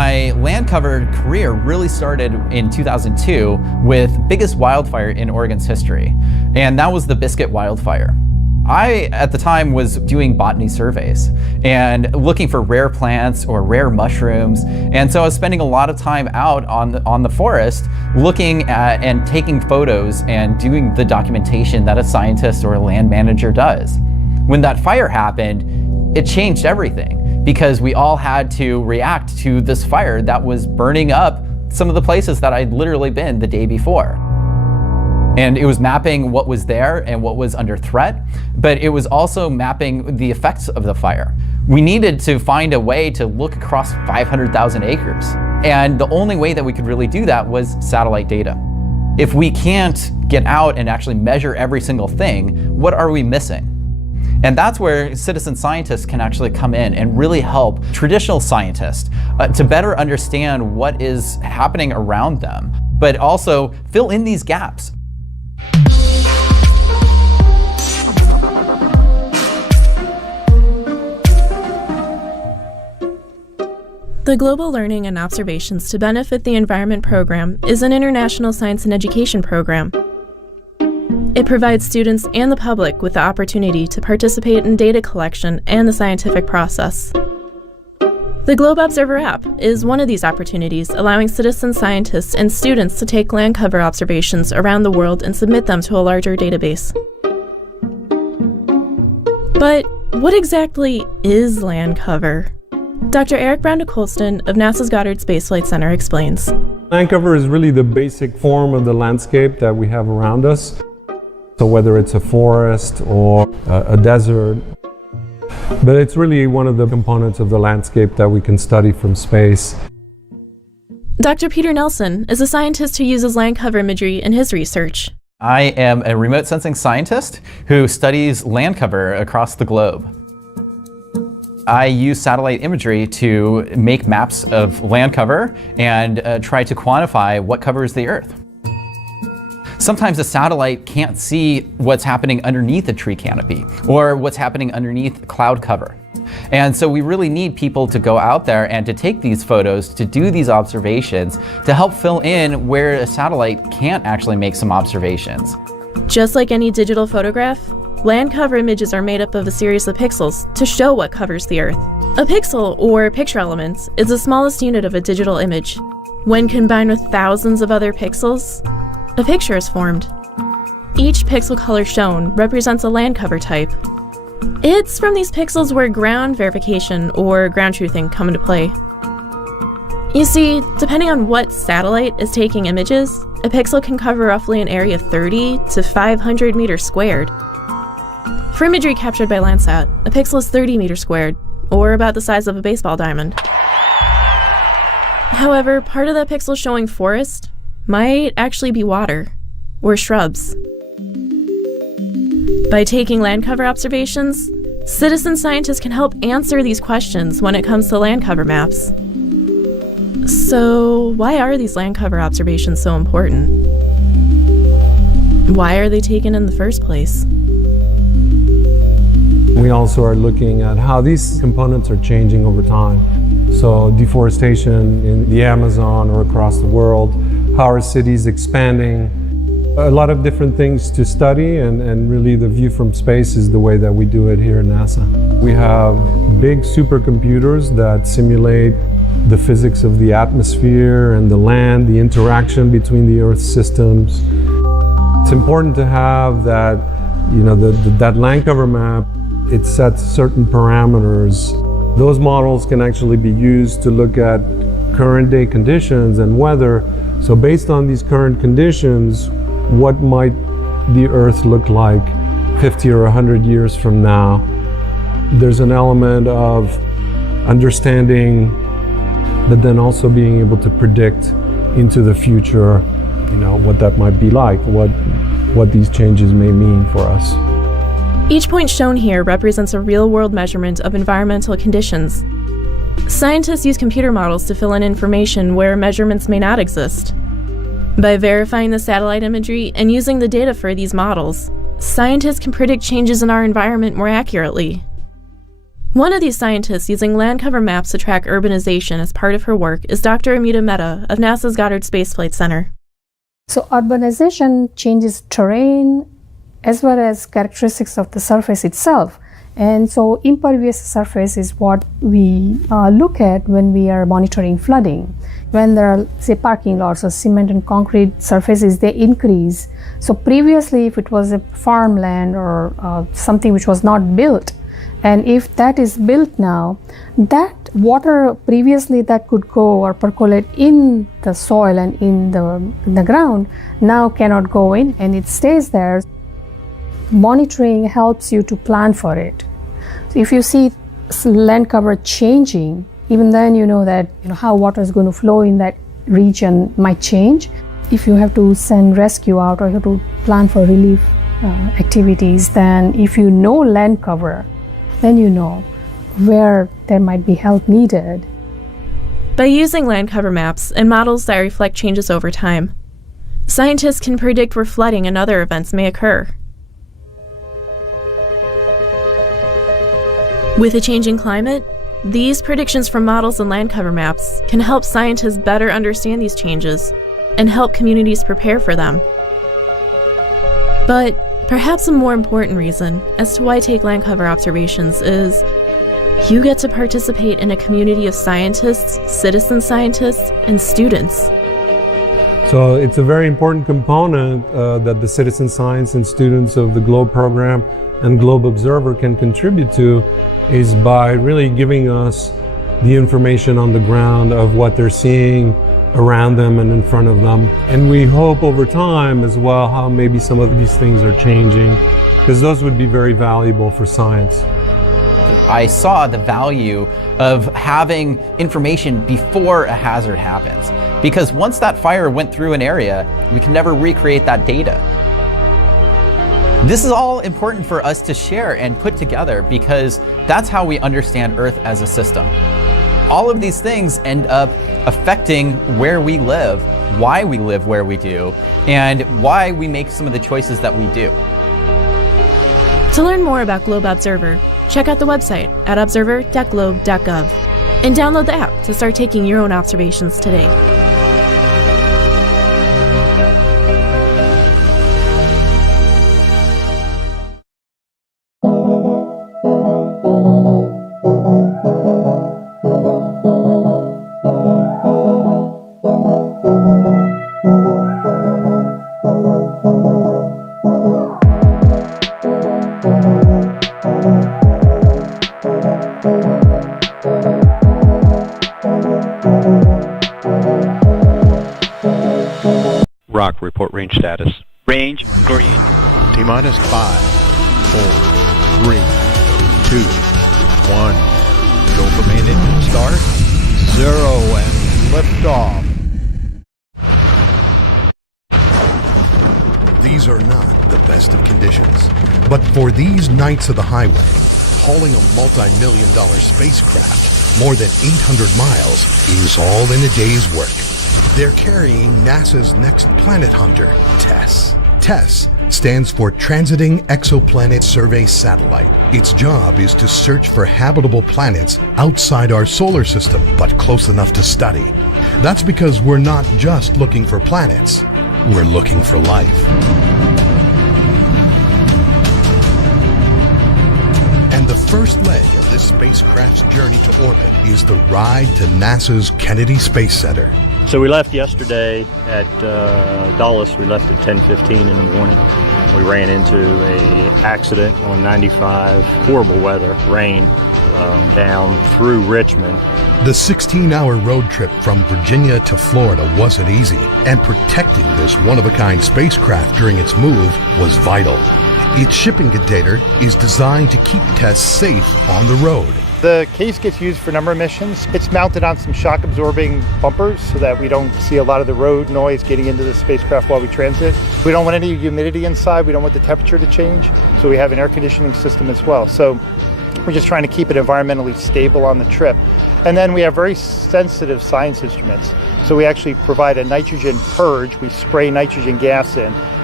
My land cover career really started in 2002 with biggest wildfire in Oregon's history, and that was the Biscuit wildfire. I, at the time, was doing botany surveys and looking for rare plants or rare mushrooms, and so I was spending a lot of time out on the forest looking at and taking photos and doing the documentation that a scientist or a land manager does. When that fire happened, it changed everything, because we all had to react to this fire that was burning up some of the places that I'd literally been the day before. And it was mapping what was there and what was under threat, but it was also mapping the effects of the fire. We needed to find a way to look across 500,000 acres. And the only way that we could really do that was satellite data. If we can't get out and actually measure every single thing, what are we missing? And that's where citizen scientists can actually come in and really help traditional scientists to better understand what is happening around them, but also fill in these gaps. The Global Learning and Observations to Benefit the Environment program is an international science and education program. It provides students and the public with the opportunity to participate in data collection and the scientific process. The Globe Observer app is one of these opportunities, allowing citizen scientists and students to take land cover observations around the world and submit them to a larger database. But what exactly is land cover? Dr. Eric Brown de Colston of NASA's Goddard Space Flight Center explains. Land cover is really the basic form of the landscape that we have around us. So whether it's a forest or a desert, but it's really one of the components of the landscape that we can study from space. Dr. Peter Nelson is a scientist who uses land cover imagery in his research. I am a remote sensing scientist who studies land cover across the globe. I use satellite imagery to make maps of land cover and try to quantify what covers the Earth. Sometimes a satellite can't see what's happening underneath a tree canopy or what's happening underneath cloud cover. And so we really need people to go out there and to take these photos, to do these observations, to help fill in where a satellite can't actually make some observations. Just like any digital photograph, land cover images are made up of a series of pixels to show what covers the Earth. A pixel, or picture elements, is the smallest unit of a digital image. When combined with thousands of other pixels, a picture is formed. Each pixel color shown represents a land cover type. It's from these pixels where ground verification or ground truthing come into play. You see, depending on what satellite is taking images, a pixel can cover roughly an area of 30 to 500 meters squared. For imagery captured by Landsat, a pixel is 30 meters squared, or about the size of a baseball diamond. However, part of that pixel showing forest might actually be water or shrubs. By taking land cover observations, citizen scientists can help answer these questions when it comes to land cover maps. So, why are these land cover observations so important? Why are they taken in the first place? We also are looking at how these components are changing over time. So deforestation in the Amazon or across the world, how are cities expanding? A lot of different things to study, and really the view from space is the way that we do it here at NASA. We have big supercomputers that simulate the physics of the atmosphere and the land, the interaction between the Earth systems. It's important to have that, that land cover map. It sets certain parameters. Those models can actually be used to look at current day conditions and weather. So based on these current conditions, what might the Earth look like 50 or 100 years from now? There's an element of understanding, but then also being able to predict into the future, what that might be like, what these changes may mean for us. Each point shown here represents a real-world measurement of environmental conditions. Scientists use computer models to fill in information where measurements may not exist. By verifying the satellite imagery and using the data for these models, scientists can predict changes in our environment more accurately. One of these scientists using land cover maps to track urbanization as part of her work is Dr. Amita Mehta of NASA's Goddard Space Flight Center. So urbanization changes terrain as well as characteristics of the surface itself. And so impervious surface is what we look at when we are monitoring flooding. When there are, say, parking lots or cement and concrete surfaces, they increase. So previously, if it was a farmland or something which was not built, and if that is built now, that water previously that could go or percolate in the soil and in the ground now cannot go in, and it stays there. Monitoring helps you to plan for it. So if you see land cover changing, even then you know that how water is going to flow in that region might change. If you have to send rescue out or you have to plan for relief activities, then if you know land cover, then you know where there might be help needed. By using land cover maps and models that reflect changes over time, scientists can predict where flooding and other events may occur. With a changing climate, these predictions from models and land cover maps can help scientists better understand these changes and help communities prepare for them. But perhaps a more important reason as to why take land cover observations is you get to participate in a community of scientists, citizen scientists, and students. So it's a very important component that the citizen science and students of the GLOBE program and GLOBE Observer can contribute to is by really giving us the information on the ground of what they're seeing around them and in front of them. And we hope over time as well how maybe some of these things are changing, because those would be very valuable for science. I saw the value of having information before a hazard happens, because once that fire went through an area, we can never recreate that data. This is all important for us to share and put together, because that's how we understand Earth as a system. All of these things end up affecting where we live, why we live where we do, and why we make some of the choices that we do. To learn more about GLOBE Observer, check out the website at observer.globe.gov and download the app to start taking your own observations today. Rock, report range status. Range green. T-minus 5, 4, 3, 2, 1. Go for main engine start. 0 and lift off. These are not the best of conditions, but for these knights of the highway, hauling a multi-million-dollar spacecraft more than 800 miles is all in a day's work. They're carrying NASA's next planet hunter, TESS. TESS stands for Transiting Exoplanet Survey Satellite. Its job is to search for habitable planets outside our solar system, but close enough to study. That's because we're not just looking for planets, we're looking for life. And the first leg of this spacecraft's journey to orbit is the ride to NASA's Kennedy Space Center. So we left yesterday at Dulles. We left at 10:15 in the morning. We ran into a accident on 95, horrible weather, rain, down through Richmond. The 16-hour road trip from Virginia to Florida wasn't easy, and protecting this one-of-a-kind spacecraft during its move was vital. Its shipping container is designed to keep TESS safe on the road. The case gets used for a number of missions. It's mounted on some shock-absorbing bumpers so that we don't see a lot of the road noise getting into the spacecraft while we transit. We don't want any humidity inside. We don't want the temperature to change. So we have an air conditioning system as well. So we're just trying to keep it environmentally stable on the trip. And then we have very sensitive science instruments. So we actually provide a nitrogen purge. We spray nitrogen gas in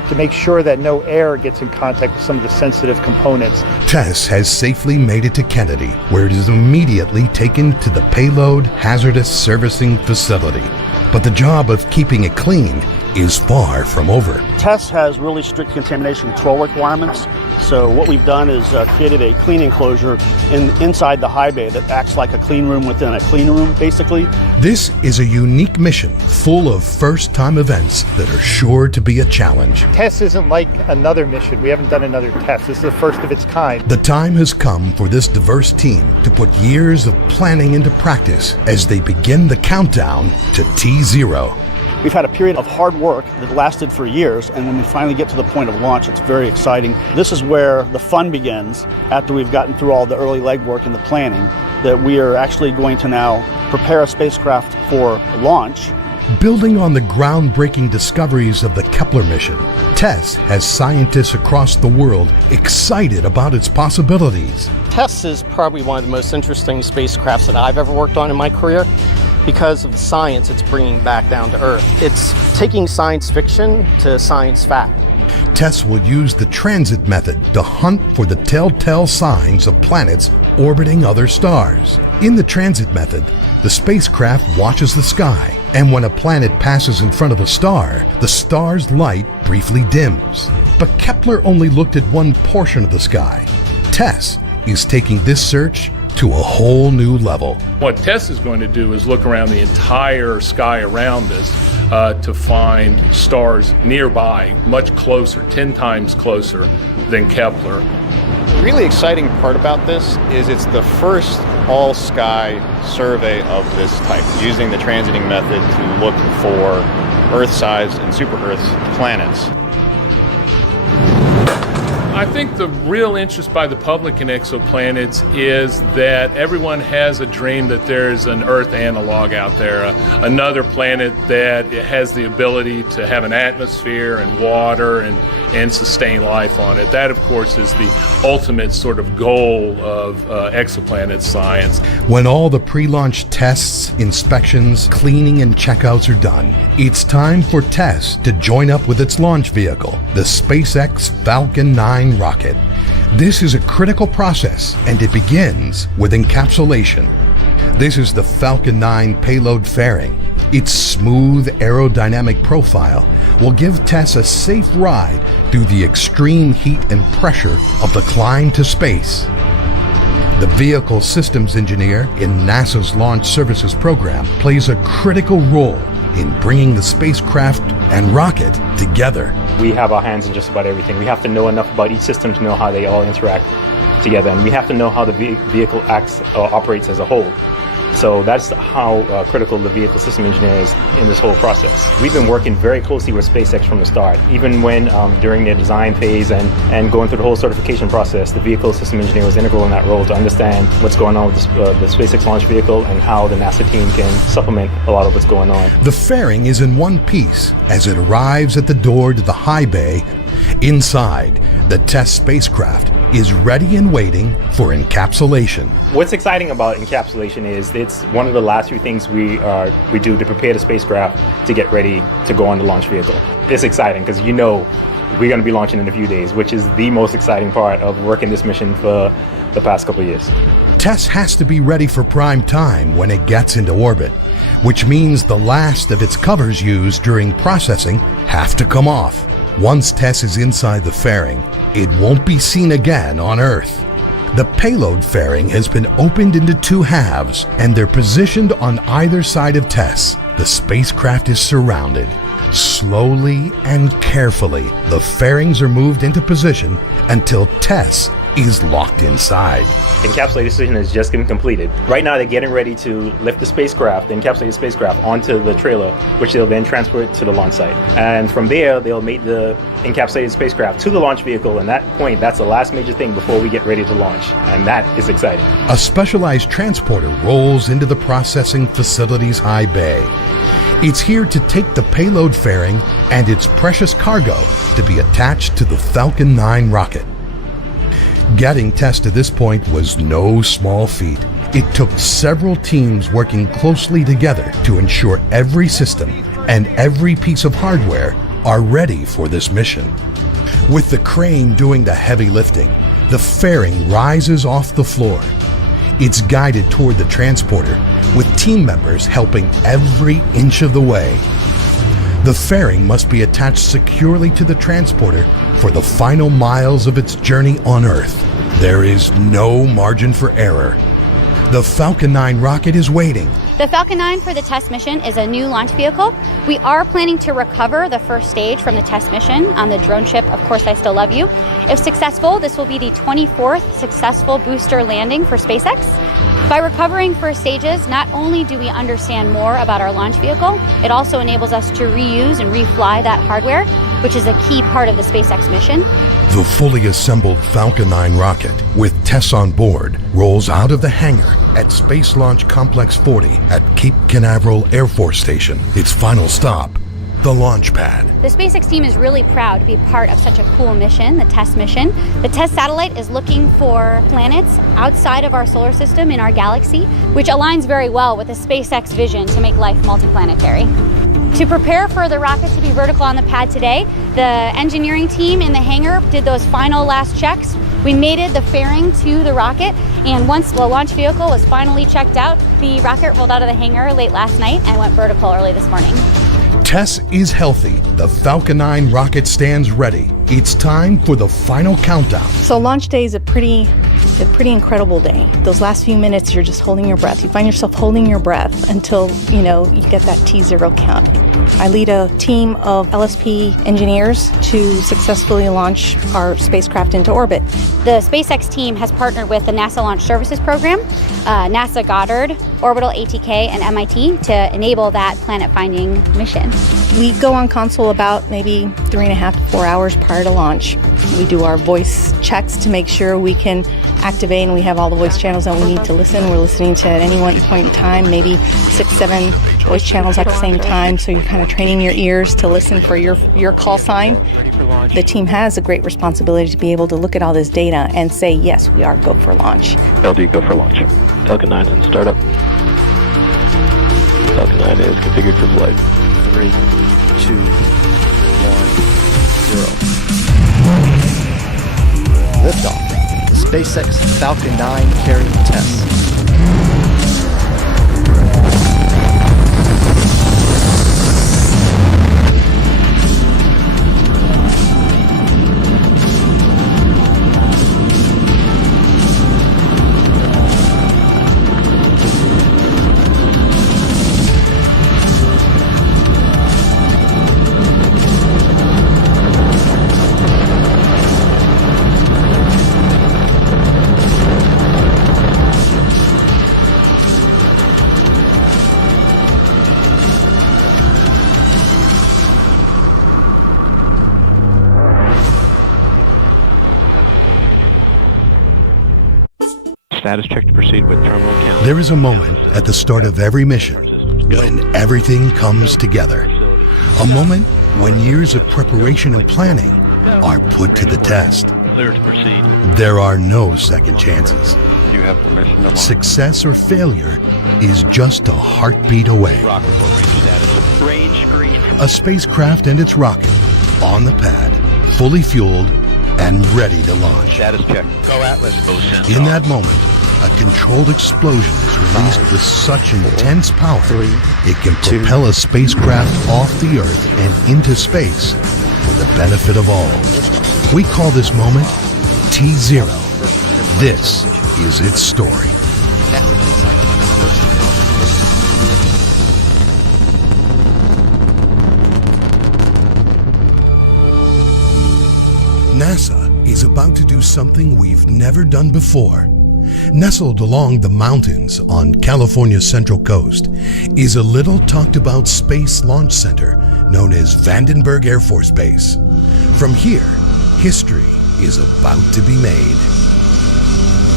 to make sure that no air gets in contact with some of the sensitive components. Tess has safely made it to Kennedy, where it is immediately taken to the Payload Hazardous Servicing Facility. But the job of keeping it clean is far from over. TESS has really strict contamination control requirements. So what we've done is created a clean enclosure inside the high bay that acts like a clean room within a clean room, basically. This is a unique mission full of first-time events that are sure to be a challenge. TESS isn't like another mission. We haven't done another TESS. This is the first of its kind. The time has come for this diverse team to put years of planning into practice as they begin the countdown to T0. We've had a period of hard work that lasted for years, and when we finally get to the point of launch, it's very exciting. This is where the fun begins after we've gotten through all the early legwork and the planning, that we are actually going to now prepare a spacecraft for launch. Building on the groundbreaking discoveries of the Kepler mission, TESS has scientists across the world excited about its possibilities. TESS is probably one of the most interesting spacecrafts that I've ever worked on in my career, because of the science it's bringing back down to Earth. It's taking science fiction to science fact. TESS will use the transit method to hunt for the telltale signs of planets orbiting other stars. In the transit method, the spacecraft watches the sky, and when a planet passes in front of a star, the star's light briefly dims. But Kepler only looked at one portion of the sky. TESS is taking this search to a whole new level. What TESS is going to do is look around the entire sky around us to find stars nearby, much closer, 10 times closer than Kepler. The really exciting part about this is it's the first all-sky survey of this type, using the transiting method to look for Earth-sized and super-Earth planets. I think the real interest by the public in exoplanets is that everyone has a dream that there's an Earth analog out there, another planet that has the ability to have an atmosphere and water and sustain life on it. That, of course, is the ultimate sort of goal of exoplanet science. When all the pre-launch tests, inspections, cleaning, and checkouts are done, it's time for TESS to join up with its launch vehicle, the SpaceX Falcon 9 rocket. This is a critical process, and it begins with encapsulation. This is the Falcon 9 payload fairing. Its smooth aerodynamic profile will give TESS a safe ride through the extreme heat and pressure of the climb to space. The vehicle systems engineer in NASA's Launch Services Program plays a critical role in bringing the spacecraft and rocket together. We have our hands in just about everything. We have to know enough about each system to know how they all interact together, and we have to know how the vehicle operates as a whole. So that's how critical the vehicle system engineer is in this whole process. We've been working very closely with SpaceX from the start. Even when during their design phase and going through the whole certification process, the vehicle system engineer was integral in that role to understand what's going on with the SpaceX launch vehicle and how the NASA team can supplement a lot of what's going on. The fairing is in one piece as it arrives at the door to the high bay. Inside, the TESS spacecraft is ready and waiting for encapsulation. What's exciting about encapsulation is it's one of the last few things we do to prepare the spacecraft to get ready to go on the launch vehicle. It's exciting because you know we're going to be launching in a few days, which is the most exciting part of working this mission for the past couple of years. TESS has to be ready for prime time when it gets into orbit, which means the last of its covers used during processing have to come off. Once TESS is inside the fairing, it won't be seen again on Earth. The payload fairing has been opened into two halves, and they're positioned on either side of TESS. The spacecraft is surrounded. Slowly and carefully, the fairings are moved into position until TESS is locked inside. The encapsulation has just been completed. Right now they're getting ready to lift the spacecraft, the encapsulated spacecraft, onto the trailer, which they'll then transport to the launch site. And from there, they'll make the encapsulated spacecraft to the launch vehicle, and that point, that's the last major thing before we get ready to launch. And that is exciting. A specialized transporter rolls into the processing facility's high bay. It's here to take the payload fairing and its precious cargo to be attached to the Falcon 9 rocket. Getting TESS to this point was no small feat. It took several teams working closely together to ensure every system and every piece of hardware are ready for this mission. With the crane doing the heavy lifting, the fairing rises off the floor. It's guided toward the transporter, with team members helping every inch of the way. The fairing must be attached securely to the transporter for the final miles of its journey on Earth. There is no margin for error. The Falcon 9 rocket is waiting. The Falcon 9 for the test mission is a new launch vehicle. We are planning to recover the first stage from the test mission on the drone ship, Of Course I Still Love You. If successful, this will be the 24th successful booster landing for SpaceX. By recovering first stages, not only do we understand more about our launch vehicle, it also enables us to reuse and refly that hardware, which is a key part of the SpaceX mission. The fully assembled Falcon 9 rocket, with Tess on board, rolls out of the hangar at Space Launch Complex 40 at Cape Canaveral Air Force Station. Its final stop, the launch pad. The SpaceX team is really proud to be part of such a cool mission, the TESS mission. The TESS satellite is looking for planets outside of our solar system in our galaxy, which aligns very well with the SpaceX vision to make life multiplanetary. To prepare for the rocket to be vertical on the pad today, the engineering team in the hangar did those final last checks. We mated the fairing to the rocket, and once the launch vehicle was finally checked out, the rocket rolled out of the hangar late last night and went vertical early this morning. Tess is healthy. The Falcon 9 rocket stands ready. It's time for the final countdown. So launch day is a pretty incredible day. Those last few minutes, you're just holding your breath. You find yourself holding your breath until, you get that T0 count. I lead a team of LSP engineers to successfully launch our spacecraft into orbit. The SpaceX team has partnered with the NASA Launch Services Program, NASA Goddard, Orbital ATK, and MIT to enable that planet-finding mission. We go on console about maybe 3.5 to 4 hours prior to launch. We do our voice checks to make sure we can activate and we have all the voice channels that we need to listen. We're listening to at any one point in time, maybe 6, 7 voice channels at the same time, so you're kind of training your ears to listen for your call sign. The team has a great responsibility to be able to look at all this data and say, yes, we are go for launch. LD, go for launch. Falcon 9 is in startup. Falcon 9 is configured for flight. 3, 2, 1, 0. Liftoff. SpaceX Falcon 9 carrying tests. Status check to proceed with terminal count. There is a moment at the start of every mission when everything comes together. A moment when years of preparation and planning are put to the test. Clear to proceed. There are no second chances. You have permission to launch. Success or failure is just a heartbeat away. Rock report range status. Range green. A spacecraft and its rocket on the pad, fully fueled and ready to launch. Status check. Go Atlas. In that moment, a controlled explosion is released with such intense power it can propel a spacecraft off the Earth and into space for the benefit of all. We call this moment T0. This is its story. NASA is about to do something we've never done before. Nestled along the mountains on California's central coast is a little talked about space launch center known as Vandenberg Air Force Base. From here, history is about to be made.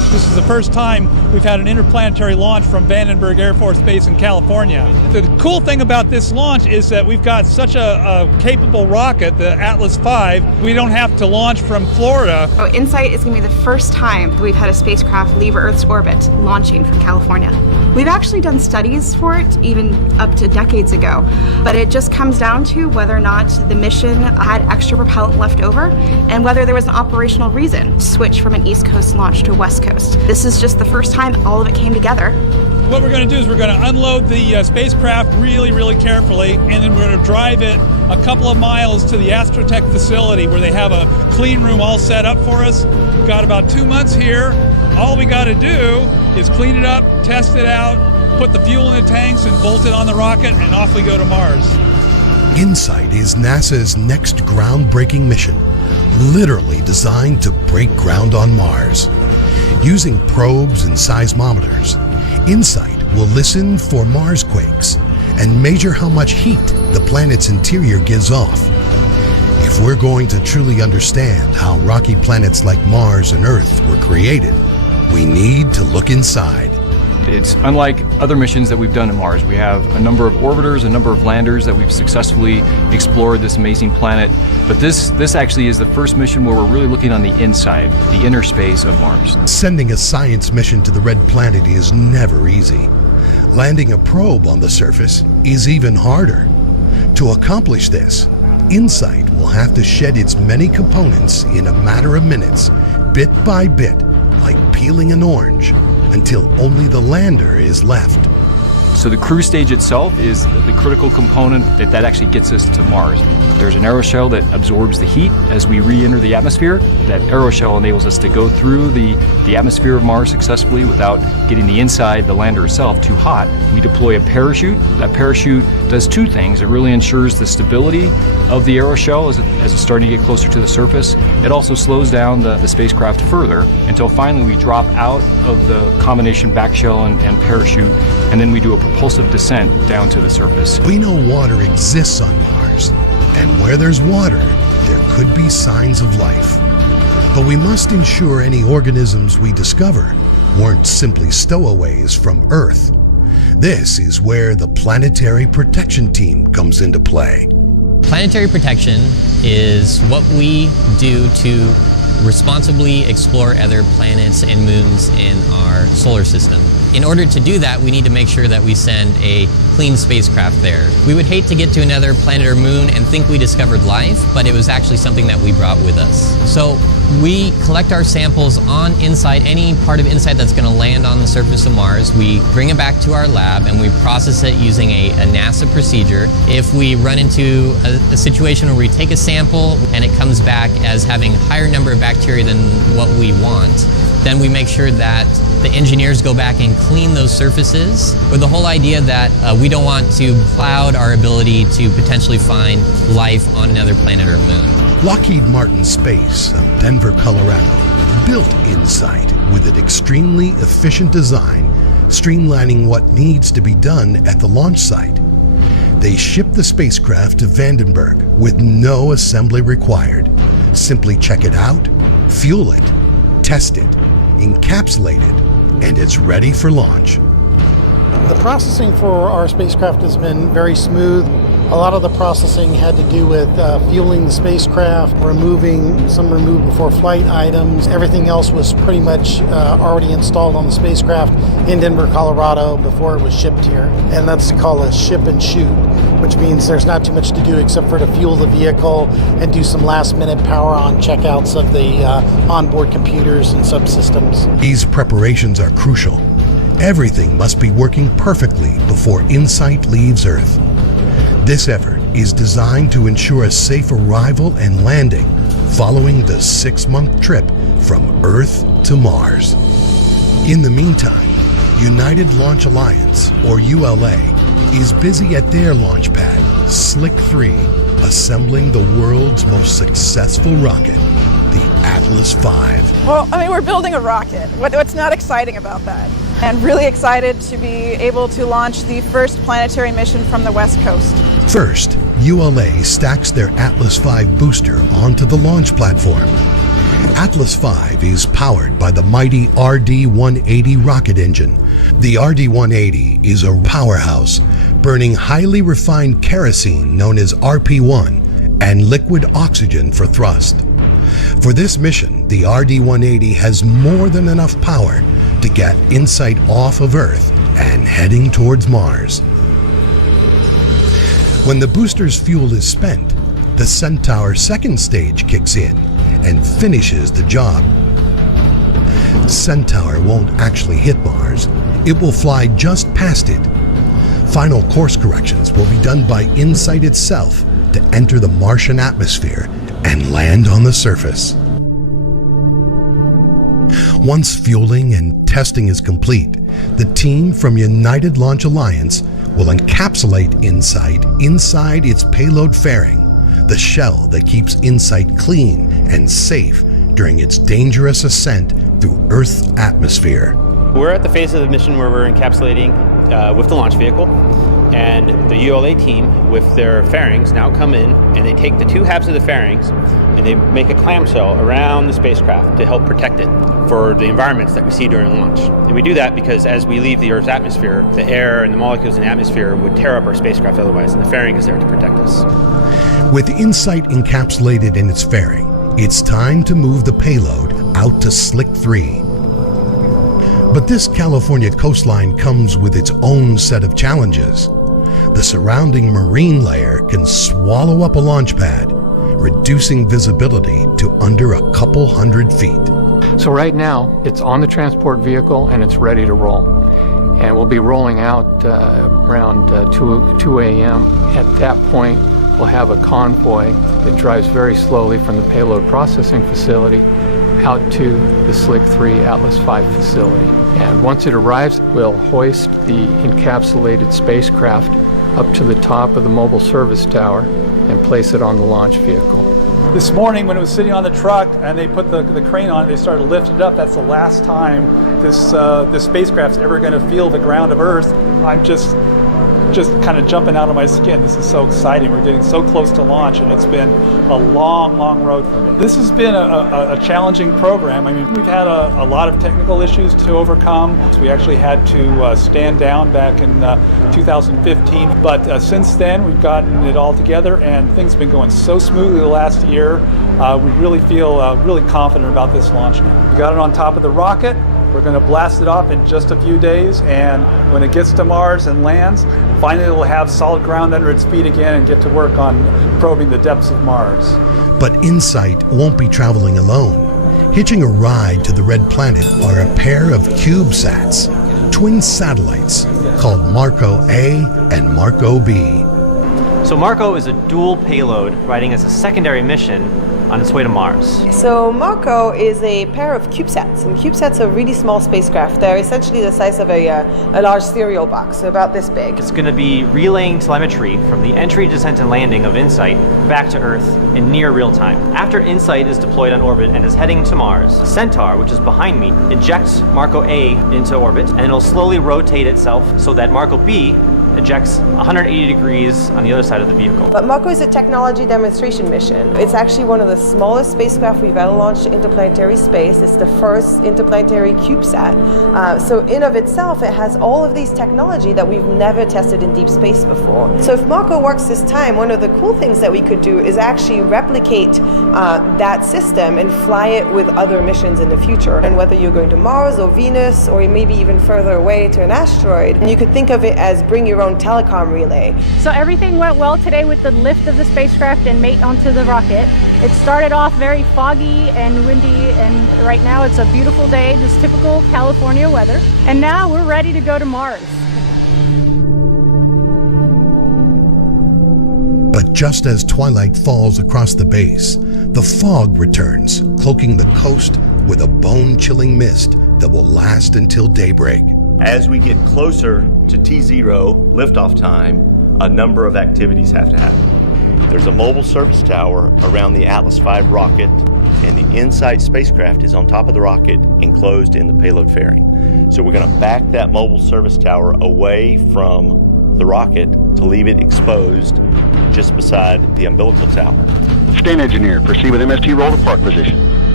This is the first time we've had an interplanetary launch from Vandenberg Air Force Base in California. The cool thing about this launch is that we've got such a capable rocket, the Atlas V, we don't have to launch from Florida. So InSight is going to be the first time we've had a spacecraft leave Earth's orbit launching from California. We've actually done studies for it even up to decades ago, but it just comes down to whether or not the mission had extra propellant left over and whether there was an operational reason to switch from an East Coast launch to a West Coast. This is just the first time all of it came together. What we're going to do is we're going to unload the spacecraft really carefully, and then we're going to drive it a couple of miles to the Astrotech facility where they have a clean room all set up for us. We've got about 2 months here. All we got to do is clean it up, test it out, put the fuel in the tanks, and bolt it on the rocket, and off we go to Mars. InSight is NASA's next groundbreaking mission, literally designed to break ground on Mars. Using probes and seismometers, InSight will listen for Mars quakes and measure how much heat the planet's interior gives off. If we're going to truly understand how rocky planets like Mars and Earth were created, we need to look inside. It's unlike other missions that we've done to Mars. We have a number of orbiters, a number of landers that we've successfully explored this amazing planet. But this actually is the first mission where we're really looking on the inside, the inner space of Mars. Sending a science mission to the Red Planet is never easy. Landing a probe on the surface is even harder. To accomplish this, InSight will have to shed its many components in a matter of minutes, bit by bit, like peeling an orange, until only the lander is left. So the crew stage itself is the critical component that actually gets us to Mars. There's an aeroshell that absorbs the heat as we re-enter the atmosphere. That aeroshell enables us to go through the atmosphere of Mars successfully without getting the inside, the lander itself, too hot. We deploy a parachute. That parachute does two things. It really ensures the stability of the aeroshell as it's starting to get closer to the surface. It also slows down the spacecraft further until finally we drop out of the combination backshell and parachute, and then we do a propulsive descent down to the surface. We know water exists on Mars, and where there's water, there could be signs of life. But we must ensure any organisms we discover weren't simply stowaways from Earth. This is where the Planetary Protection Team comes into play. Planetary protection is what we do to responsibly explore other planets and moons in our solar system. In order to do that, we need to make sure that we send a clean spacecraft there. We would hate to get to another planet or moon and think we discovered life, but it was actually something that we brought with us. So we collect our samples on InSight, any part of InSight that's going to land on the surface of Mars. We bring it back to our lab and we process it using a NASA procedure. If we run into a situation where we take a sample and it comes back as having a higher number of bacteria than what we want, then we make sure that the engineers go back and clean those surfaces with the whole idea that we don't want to cloud our ability to potentially find life on another planet or moon. Lockheed Martin Space of Denver, Colorado, built InSight with an extremely efficient design, streamlining what needs to be done at the launch site. They shipped the spacecraft to Vandenberg with no assembly required. Simply check it out, fuel it, test it, encapsulate it, and it's ready for launch. The processing for our spacecraft has been very smooth. A lot of the processing had to do with fueling the spacecraft, removing some remove before flight items. Everything else was pretty much already installed on the spacecraft in Denver, Colorado before it was shipped here. And that's called a ship and shoot, which means there's not too much to do except for to fuel the vehicle and do some last minute power on checkouts of the onboard computers and subsystems. These preparations are crucial. Everything must be working perfectly before InSight leaves Earth. This effort is designed to ensure a safe arrival and landing following the 6-month trip from Earth to Mars. In the meantime, United Launch Alliance, or ULA, is busy at their launch pad, Slick 3, assembling the world's most successful rocket, the Atlas V. Well, we're building a rocket. What's not exciting about that? And really excited to be able to launch the first planetary mission from the West Coast. First, ULA stacks their Atlas V booster onto the launch platform. Atlas V is powered by the mighty RD-180 rocket engine. The RD-180 is a powerhouse, burning highly refined kerosene known as RP-1 and liquid oxygen for thrust. For this mission, the RD-180 has more than enough power to get InSight off of Earth and heading towards Mars. When the booster's fuel is spent, the Centaur second stage kicks in and finishes the job. Centaur won't actually hit Mars. It will fly just past it. Final course corrections will be done by InSight itself to enter the Martian atmosphere and land on the surface. Once fueling and testing is complete, the team from United Launch Alliance will encapsulate InSight inside its payload fairing, the shell that keeps InSight clean and safe during its dangerous ascent through Earth's atmosphere. We're at the phase of the mission where we're encapsulating with the launch vehicle, and the ULA team with their fairings now come in and they take the two halves of the fairings and they make a clamshell around the spacecraft to help protect it for the environments that we see during launch. And we do that because as we leave the Earth's atmosphere, the air and the molecules in the atmosphere would tear up our spacecraft otherwise, and the fairing is there to protect us. With InSight encapsulated in its fairing, it's time to move the payload out to Slick 3. But this California coastline comes with its own set of challenges. The surrounding marine layer can swallow up a launch pad, reducing visibility to under a couple hundred feet. So right now, it's on the transport vehicle and it's ready to roll. And we'll be rolling out around 2 a.m. At that point, we'll have a convoy that drives very slowly from the payload processing facility out to the Slick 3 Atlas V facility. And once it arrives, we'll hoist the encapsulated spacecraft up to the top of the mobile service tower and place it on the launch vehicle. This morning when it was sitting on the truck and they put the crane on it, they started to lift it up. That's the last time this spacecraft's ever going to feel the ground of Earth. I'm just kind of jumping out of my skin. This is so exciting. We're getting so close to launch, and it's been a long, long road for me. This has been a challenging program. I mean, we've had a lot of technical issues to overcome. We actually had to stand down back in 2015, but since then we've gotten it all together, and things have been going so smoothly the last year. We really feel really confident about this launch now. We got it on top of the rocket. We're going to blast it off in just a few days, and when it gets to Mars and lands, finally it will have solid ground under its feet again and get to work on probing the depths of Mars. But InSight won't be traveling alone. Hitching a ride to the Red Planet are a pair of CubeSats, twin satellites called Marco A and Marco B. So Marco is a dual payload riding as a secondary mission on its way to Mars. So Marco is a pair of CubeSats, and CubeSats are really small spacecraft. They're essentially the size of a large cereal box, so about this big. It's going to be relaying telemetry from the entry, descent, and landing of InSight back to Earth in near real time. After InSight is deployed on orbit and is heading to Mars, Centaur, which is behind me, ejects Marco A into orbit, and it'll slowly rotate itself so that Marco B ejects 180 degrees on the other side of the vehicle. But Marco is a technology demonstration mission. It's actually one of the smallest spacecraft we've ever launched to interplanetary space. It's the first interplanetary CubeSat. So in of itself, it has all of these technology that we've never tested in deep space before. So if Marco works this time, one of the cool things that we could do is actually replicate that system and fly it with other missions in the future. And whether you're going to Mars or Venus or maybe even further away to an asteroid, you could think of it as bring your own telecom relay. So everything went well today with the lift of the spacecraft and mate onto the rocket. It started off very foggy and windy, and right now it's a beautiful day, just typical California weather. And now we're ready to go to Mars. But just as twilight falls across the base, the fog returns, cloaking the coast with a bone-chilling mist that will last until daybreak. As we get closer to T0 liftoff time, a number of activities have to happen. There's a mobile service tower around the Atlas V rocket, and the InSight spacecraft is on top of the rocket, enclosed in the payload fairing. So we're going to back that mobile service tower away from the rocket to leave it exposed just beside the umbilical tower. Stand engineer, proceed with MST roll to park position.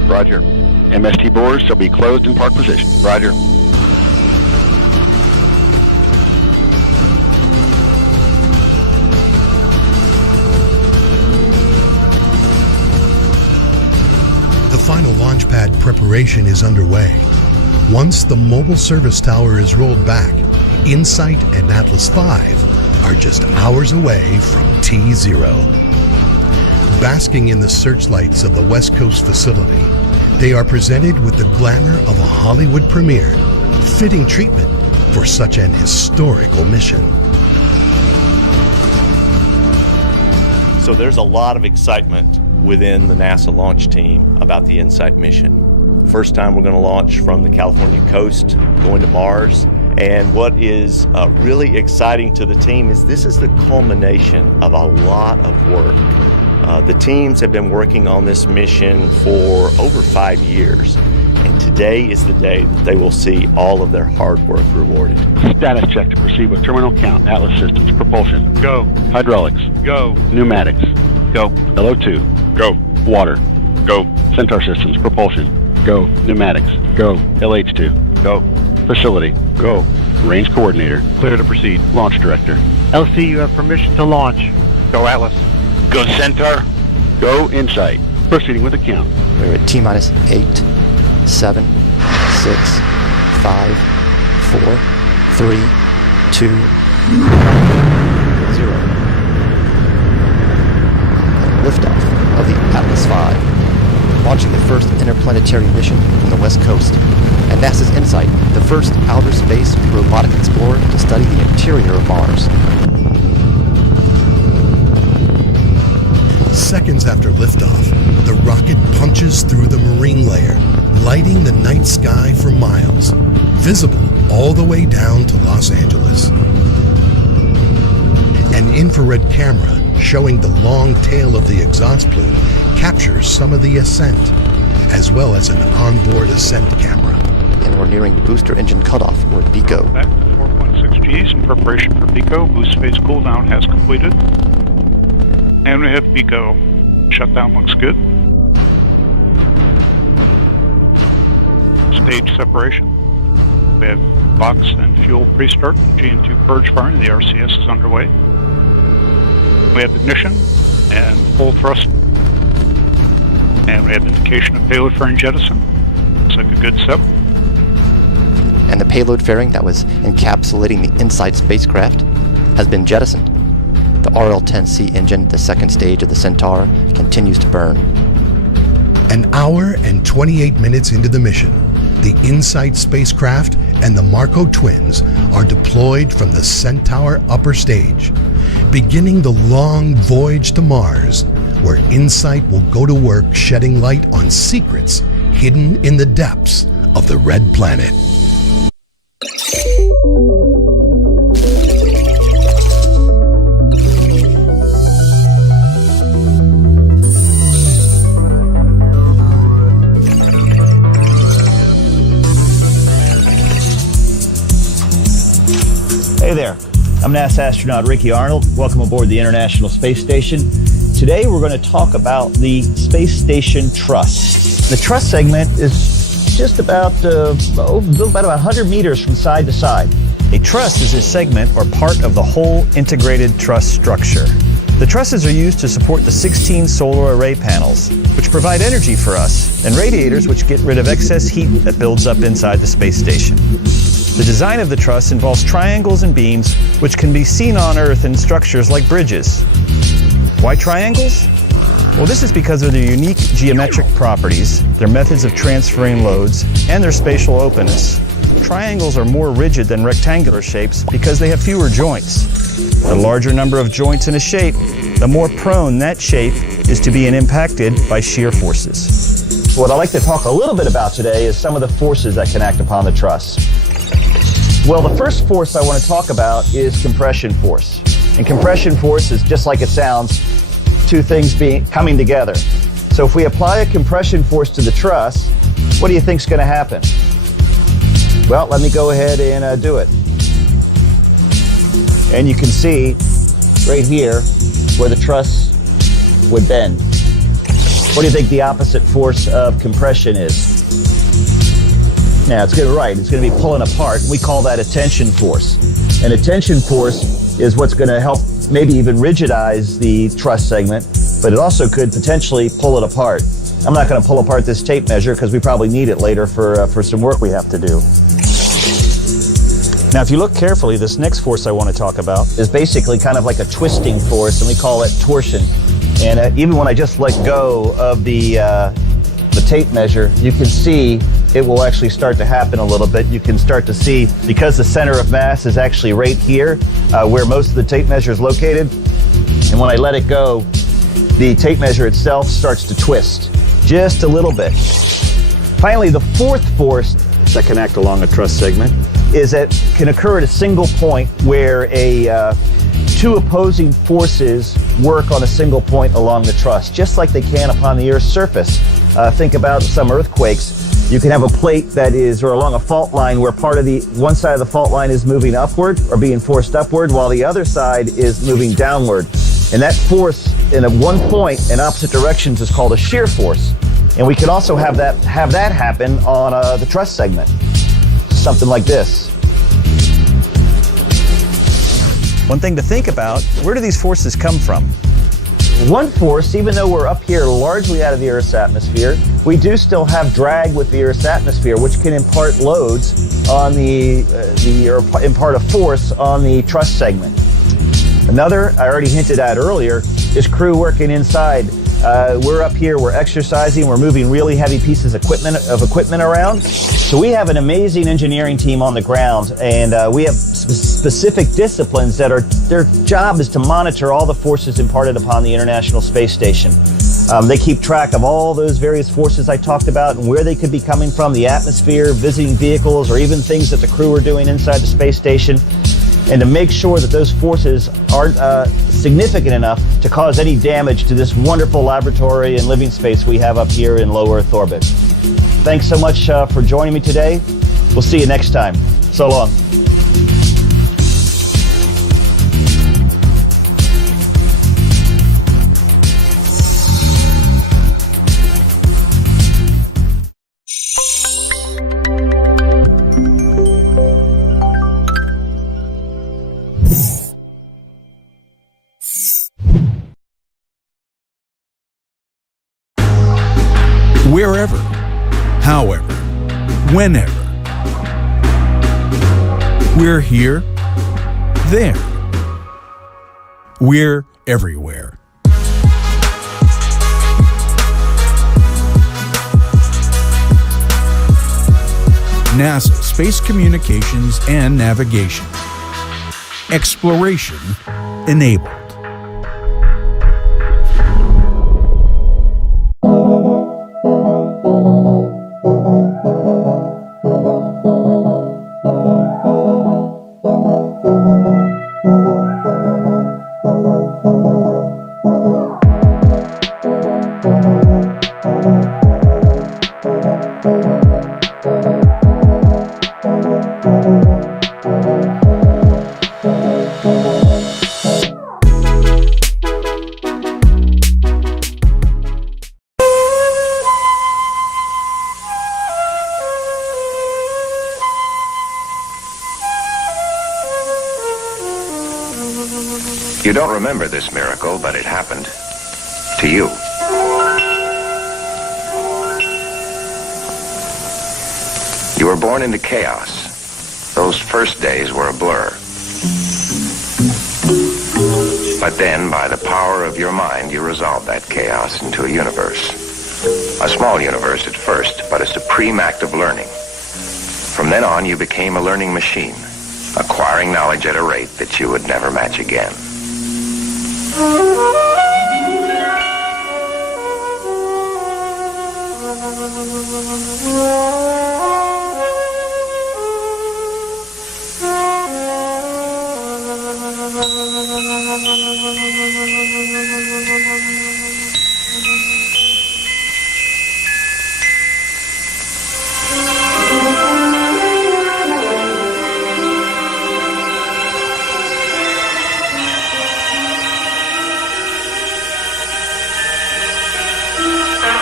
Roger. MST boards shall be closed in park position. Roger. The final launch pad preparation is underway. Once the mobile service tower is rolled back, InSight and Atlas V are just hours away from T0. Basking in the searchlights of the West Coast facility, they are presented with the glamour of a Hollywood premiere, fitting treatment for such an historical mission. So there's a lot of excitement within the NASA launch team about the InSight mission. First time we're going to launch from the California coast, going to Mars. And what is really exciting to the team is this is the culmination of a lot of work. The teams have been working on this mission for over 5 years. And today is the day that they will see all of their hard work rewarded. Status check to proceed with terminal count. Atlas systems. Propulsion. Go. Hydraulics. Go. Pneumatics. Go. LO2. Go. Water. Go. Centaur systems. Propulsion. Go. Pneumatics. Go. LH2. Go. Facility. Go. Range coordinator. Clear to proceed. Launch director. LC, you have permission to launch. Go Atlas. Go Centaur. Go InSight. Proceeding with the count. We're at T-minus 8, 7, 6, 5, 4, 3, 2, 0. And liftoff of the Atlas V, launching the first interplanetary mission from the West Coast. And NASA's InSight, the first outer space robotic explorer to study the interior of Mars. Seconds after liftoff, the rocket punches through the marine layer, lighting the night sky for miles, visible all the way down to Los Angeles. An infrared camera showing the long tail of the exhaust plume captures some of the ascent, as well as an onboard ascent camera. And we're nearing booster engine cutoff, or BECO. Back to 4.6 Gs in preparation for BECO. Boost phase cooldown has completed. And we have BECO. Shutdown looks good. Stage separation. We have box and fuel pre-start. G&2 purge firing. The RCS is underway. We have ignition and full thrust. And we have indication of payload fairing jettison. Looks like a good step. And the payload fairing that was encapsulating the InSight spacecraft has been jettisoned. The RL-10C engine, the second stage of the Centaur, continues to burn. An hour and 28 minutes into the mission, the InSight spacecraft and the Marco twins are deployed from the Centaur upper stage, beginning the long voyage to Mars, where InSight will go to work shedding light on secrets hidden in the depths of the Red Planet. Hey there, I'm NASA astronaut Ricky Arnold. Welcome aboard the International Space Station. Today we're going to talk about the Space Station Truss. The truss segment is just about 100 meters from side to side. A truss is a segment or part of the whole integrated truss structure. The trusses are used to support the 16 solar array panels, which provide energy for us, and radiators which get rid of excess heat that builds up inside the space station. The design of the truss involves triangles and beams, which can be seen on Earth in structures like bridges. Why triangles? Well, this is because of their unique geometric properties, their methods of transferring loads, and their spatial openness. Triangles are more rigid than rectangular shapes because they have fewer joints. The larger number of joints in a shape, the more prone that shape is to being impacted by shear forces. What I'd like to talk a little bit about today is some of the forces that can act upon the truss. Well, the first force I want to talk about is compression force. And compression force is just like it sounds, two things coming together. So if we apply a compression force to the truss, what do you think is going to happen? Well, let me go ahead and do it. And you can see right here where the truss would bend. What do you think the opposite force of compression is? Now, it's going to right. It's going to be pulling apart. We call that a tension force. And a tension force is what's going to help maybe even rigidize the truss segment, but it also could potentially pull it apart. I'm not going to pull apart this tape measure because we probably need it later for some work we have to do. Now, if you look carefully, this next force I want to talk about is basically kind of like a twisting force, and we call it torsion. And even when I just let go of the tape measure, you can see it will actually start to happen a little bit. You can start to see, because the center of mass is actually right here, where most of the tape measure is located. And when I let it go, the tape measure itself starts to twist just a little bit. Finally, the fourth force that can act along a truss segment is that can occur at a single point where two opposing forces work on a single point along the truss, just like they can upon the Earth's surface. Think about some earthquakes. You can have a plate that is, or along a fault line where one side of the fault line is moving upward or being forced upward while the other side is moving downward. And that force in one point in opposite directions is called a shear force. And we can also have that happen on the truss segment. Something like this. One thing to think about, where do these forces come from? One force, even though we're up here largely out of the Earth's atmosphere, we do still have drag with the Earth's atmosphere, which can impart loads on or impart a force on the truss segment. Another, I already hinted at earlier, is crew working inside. We're up here, we're exercising, we're moving really heavy pieces of equipment around. So we have an amazing engineering team on the ground, and we have specific disciplines that their job is to monitor all the forces imparted upon the International Space Station. They keep track of all those various forces I talked about and where they could be coming from, the atmosphere, visiting vehicles, or even things that the crew are doing inside the space station, and to make sure that those forces aren't significant enough to cause any damage to this wonderful laboratory and living space we have up here in low Earth orbit. Thanks so much for joining me today. We'll see you next time. So long. Wherever, however, whenever. We're here, there. We're everywhere. NASA Space Communications and Navigation. Exploration enabled. You don't remember this miracle, but it happened to you. You were born into chaos. Those first days were a blur. But then, by the power of your mind, you resolved that chaos into a universe. A small universe at first, but a supreme act of learning. From then on, you became a learning machine, acquiring knowledge at a rate that you would never match again.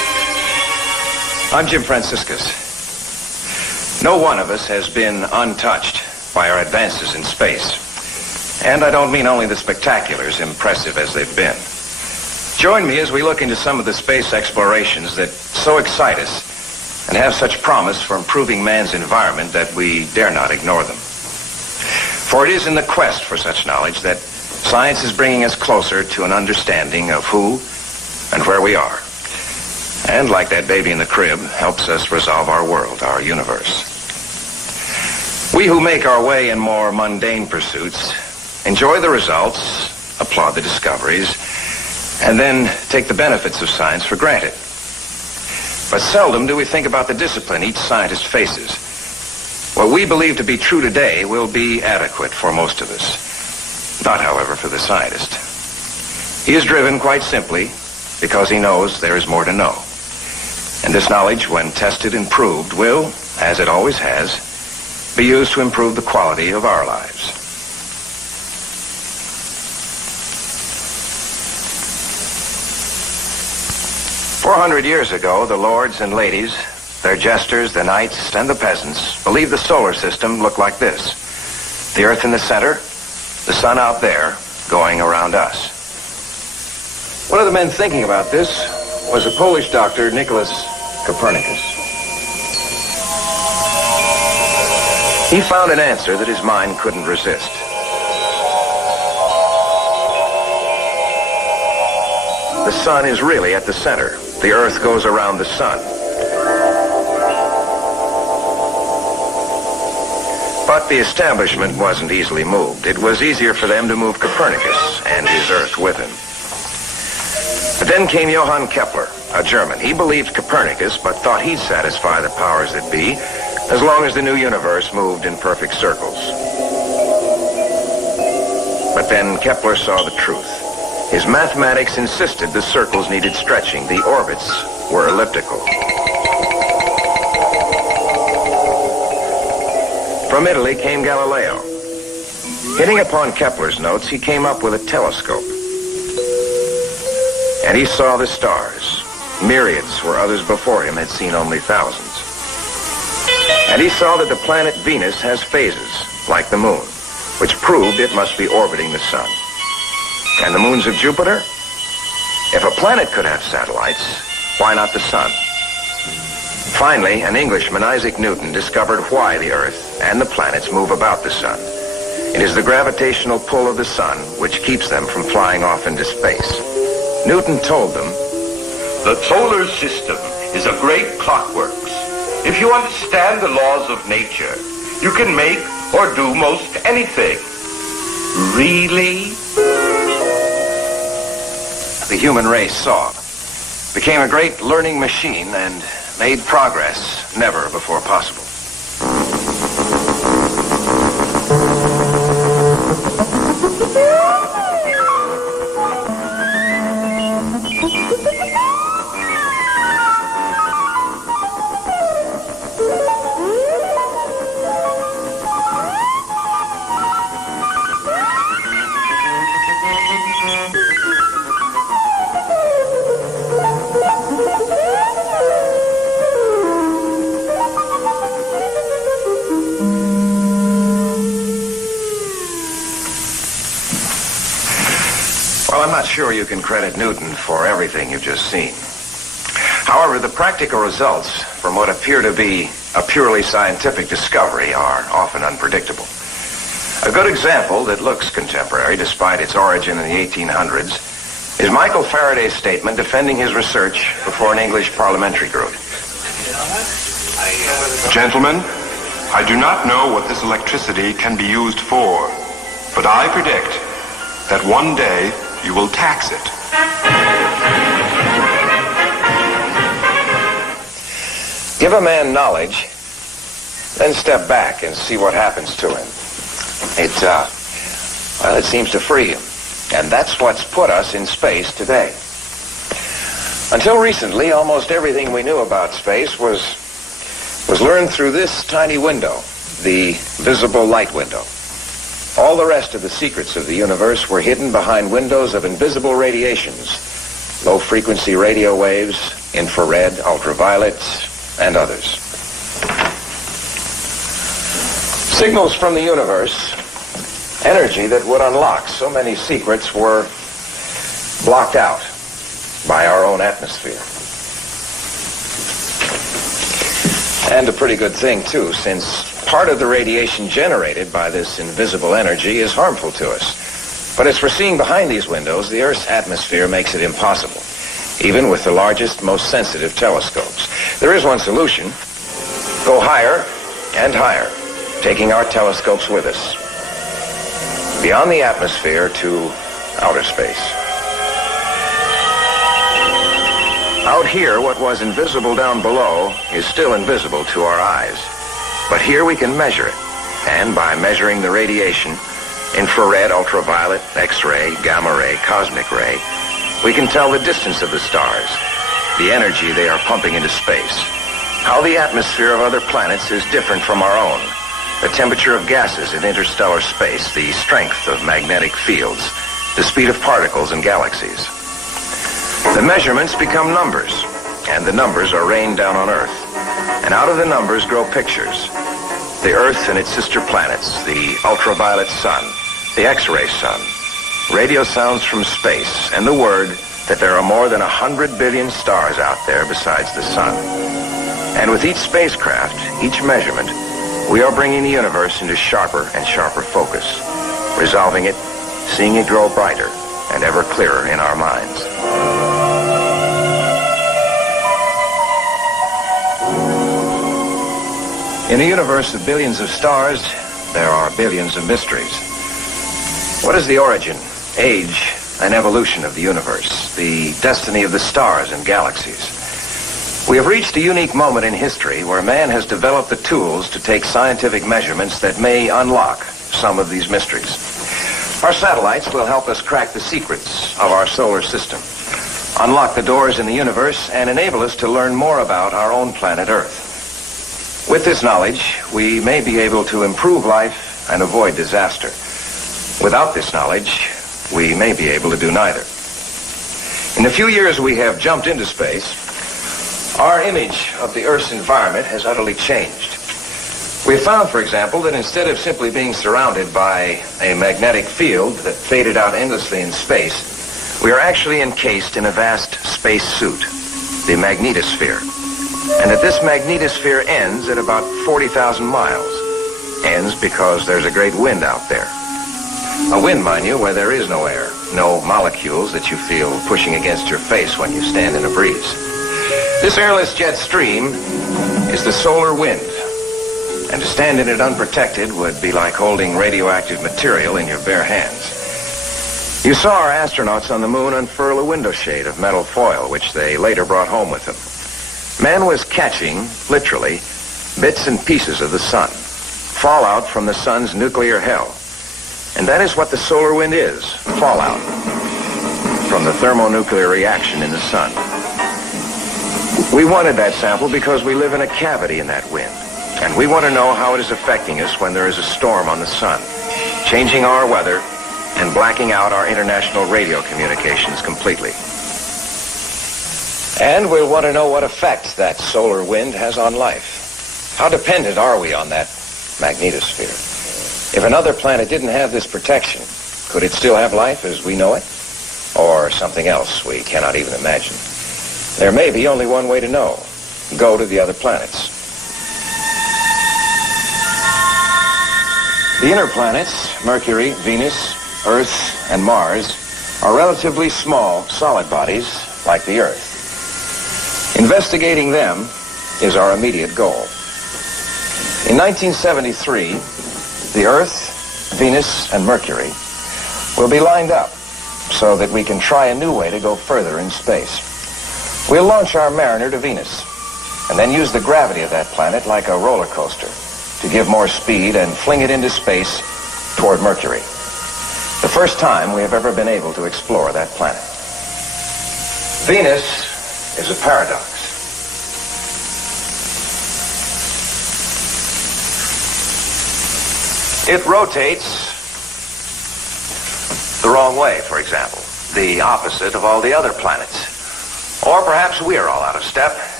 I'm Jim Franciscus. No one of us has been untouched by our advances in space. And I don't mean only the spectaculars, impressive as they've been. Join me as we look into some of the space explorations that so excite us and have such promise for improving man's environment that we dare not ignore them. For it is in the quest for such knowledge that science is bringing us closer to an understanding of who and where we are. And like that baby in the crib, helps us resolve our world, our universe. We who make our way in more mundane pursuits enjoy the results, applaud the discoveries, and then take the benefits of science for granted. But seldom do we think about the discipline each scientist faces. What we believe to be true today will be adequate for most of us. Not, however, for the scientist. He is driven, quite simply, because he knows there is more to know. And this knowledge, when tested and proved, will, as it always has, be used to improve the quality of our lives. "400 years ago, the lords and ladies, their jesters, the knights, and the peasants believed the solar system looked like this. The Earth in the center, the sun out there, going around us. One of the men thinking about this was a Polish doctor, Nicholas Copernicus. He found an answer that his mind couldn't resist. The sun is really at the center. The Earth goes around the sun. But the establishment wasn't easily moved. It was easier for them to move Copernicus and his Earth with him. But then came Johann Kepler, a German. He believed Copernicus, but thought he'd satisfy the powers that be as long as the new universe moved in perfect circles. But then Kepler saw the truth. His mathematics insisted the circles needed stretching. The orbits were elliptical. From Italy came Galileo. Hitting upon Kepler's notes, he came up with a telescope. And he saw the stars, myriads where others before him had seen only thousands. And he saw that the planet Venus has phases, like the moon, which proved it must be orbiting the sun. And the moons of Jupiter? If a planet could have satellites, why not the sun? Finally, an Englishman, Isaac Newton, discovered why the Earth and the planets move about the sun. It is the gravitational pull of the sun which keeps them from flying off into space. Newton told them, "The solar system is a great clockwork. If you understand the laws of nature, you can make or do most anything." Really? The human race saw, became a great learning machine, and made progress never before possible. Well, I'm not sure you can credit Newton for everything you've just seen. However, the practical results from what appear to be a purely scientific discovery are often unpredictable. A good example that looks contemporary despite its origin in the 1800s is Michael Faraday's statement defending his research before an English parliamentary group. "Gentlemen, I do not know what this electricity can be used for, but I predict that one day you will tax it." Give a man knowledge, then step back and see what happens to him. It seems to free him. And that's what's put us in space today. Until recently, almost everything we knew about space was learned through this tiny window, the visible light window. All the rest of the secrets of the universe were hidden behind windows of invisible radiations, low-frequency radio waves, infrared, ultraviolet, and others. Signals from the universe, energy that would unlock so many secrets, were blocked out by our own atmosphere. And a pretty good thing, too, since part of the radiation generated by this invisible energy is harmful to us. But as for seeing behind these windows, the Earth's atmosphere makes it impossible, even with the largest, most sensitive telescopes. There is one solution. Go higher and higher, taking our telescopes with us, beyond the atmosphere to outer space. Out here, what was invisible down below is still invisible to our eyes. But here we can measure it, and by measuring the radiation, infrared, ultraviolet, X-ray, gamma ray, cosmic ray, we can tell the distance of the stars, the energy they are pumping into space, how the atmosphere of other planets is different from our own, the temperature of gases in interstellar space, the strength of magnetic fields, the speed of particles in galaxies. The measurements become numbers, and the numbers are rained down on Earth. And out of the numbers grow pictures. The Earth and its sister planets, the ultraviolet sun, the X-ray sun, radio sounds from space, and the word that there are more than 100 billion stars out there besides the sun. And with each spacecraft, each measurement, we are bringing the universe into sharper and sharper focus, resolving it, seeing it grow brighter and ever clearer in our minds. In a universe of billions of stars, there are billions of mysteries. What is the origin, age, and evolution of the universe, the destiny of the stars and galaxies? We have reached a unique moment in history where man has developed the tools to take scientific measurements that may unlock some of these mysteries. Our satellites will help us crack the secrets of our solar system, unlock the doors in the universe, and enable us to learn more about our own planet Earth. With this knowledge, we may be able to improve life and avoid disaster. Without this knowledge, we may be able to do neither. In the few years we have jumped into space, our image of the Earth's environment has utterly changed. We have found, for example, that instead of simply being surrounded by a magnetic field that faded out endlessly in space, we are actually encased in a vast space suit, the magnetosphere. And that this magnetosphere ends at about 40,000 miles. Ends because there's a great wind out there. A wind, mind you, where there is no air, no molecules that you feel pushing against your face when you stand in a breeze. This airless jet stream is the solar wind. And to stand in it unprotected would be like holding radioactive material in your bare hands. You saw our astronauts on the moon unfurl a window shade of metal foil, which they later brought home with them. Man was catching, literally, bits and pieces of the sun, fallout from the sun's nuclear hell. And that is what the solar wind is, fallout from the thermonuclear reaction in the sun. We wanted that sample because we live in a cavity in that wind, and we want to know how it is affecting us when there is a storm on the sun, changing our weather and blacking out our international radio communications completely. And we'll want to know what effect that solar wind has on life. How dependent are we on that magnetosphere? If another planet didn't have this protection, could it still have life as we know it? Or something else we cannot even imagine? There may be only one way to know. Go to the other planets. The inner planets, Mercury, Venus, Earth, and Mars, are relatively small, solid bodies like the Earth. Investigating them is our immediate goal. In 1973, the Earth, Venus, and Mercury will be lined up so that we can try a new way to go further in space. We'll launch our Mariner to Venus and then use the gravity of that planet like a roller coaster to give more speed and fling it into space toward Mercury. The first time we have ever been able to explore that planet. Venus is a paradox. It rotates the wrong way, for example, the opposite of all the other planets. Or perhaps we are all out of step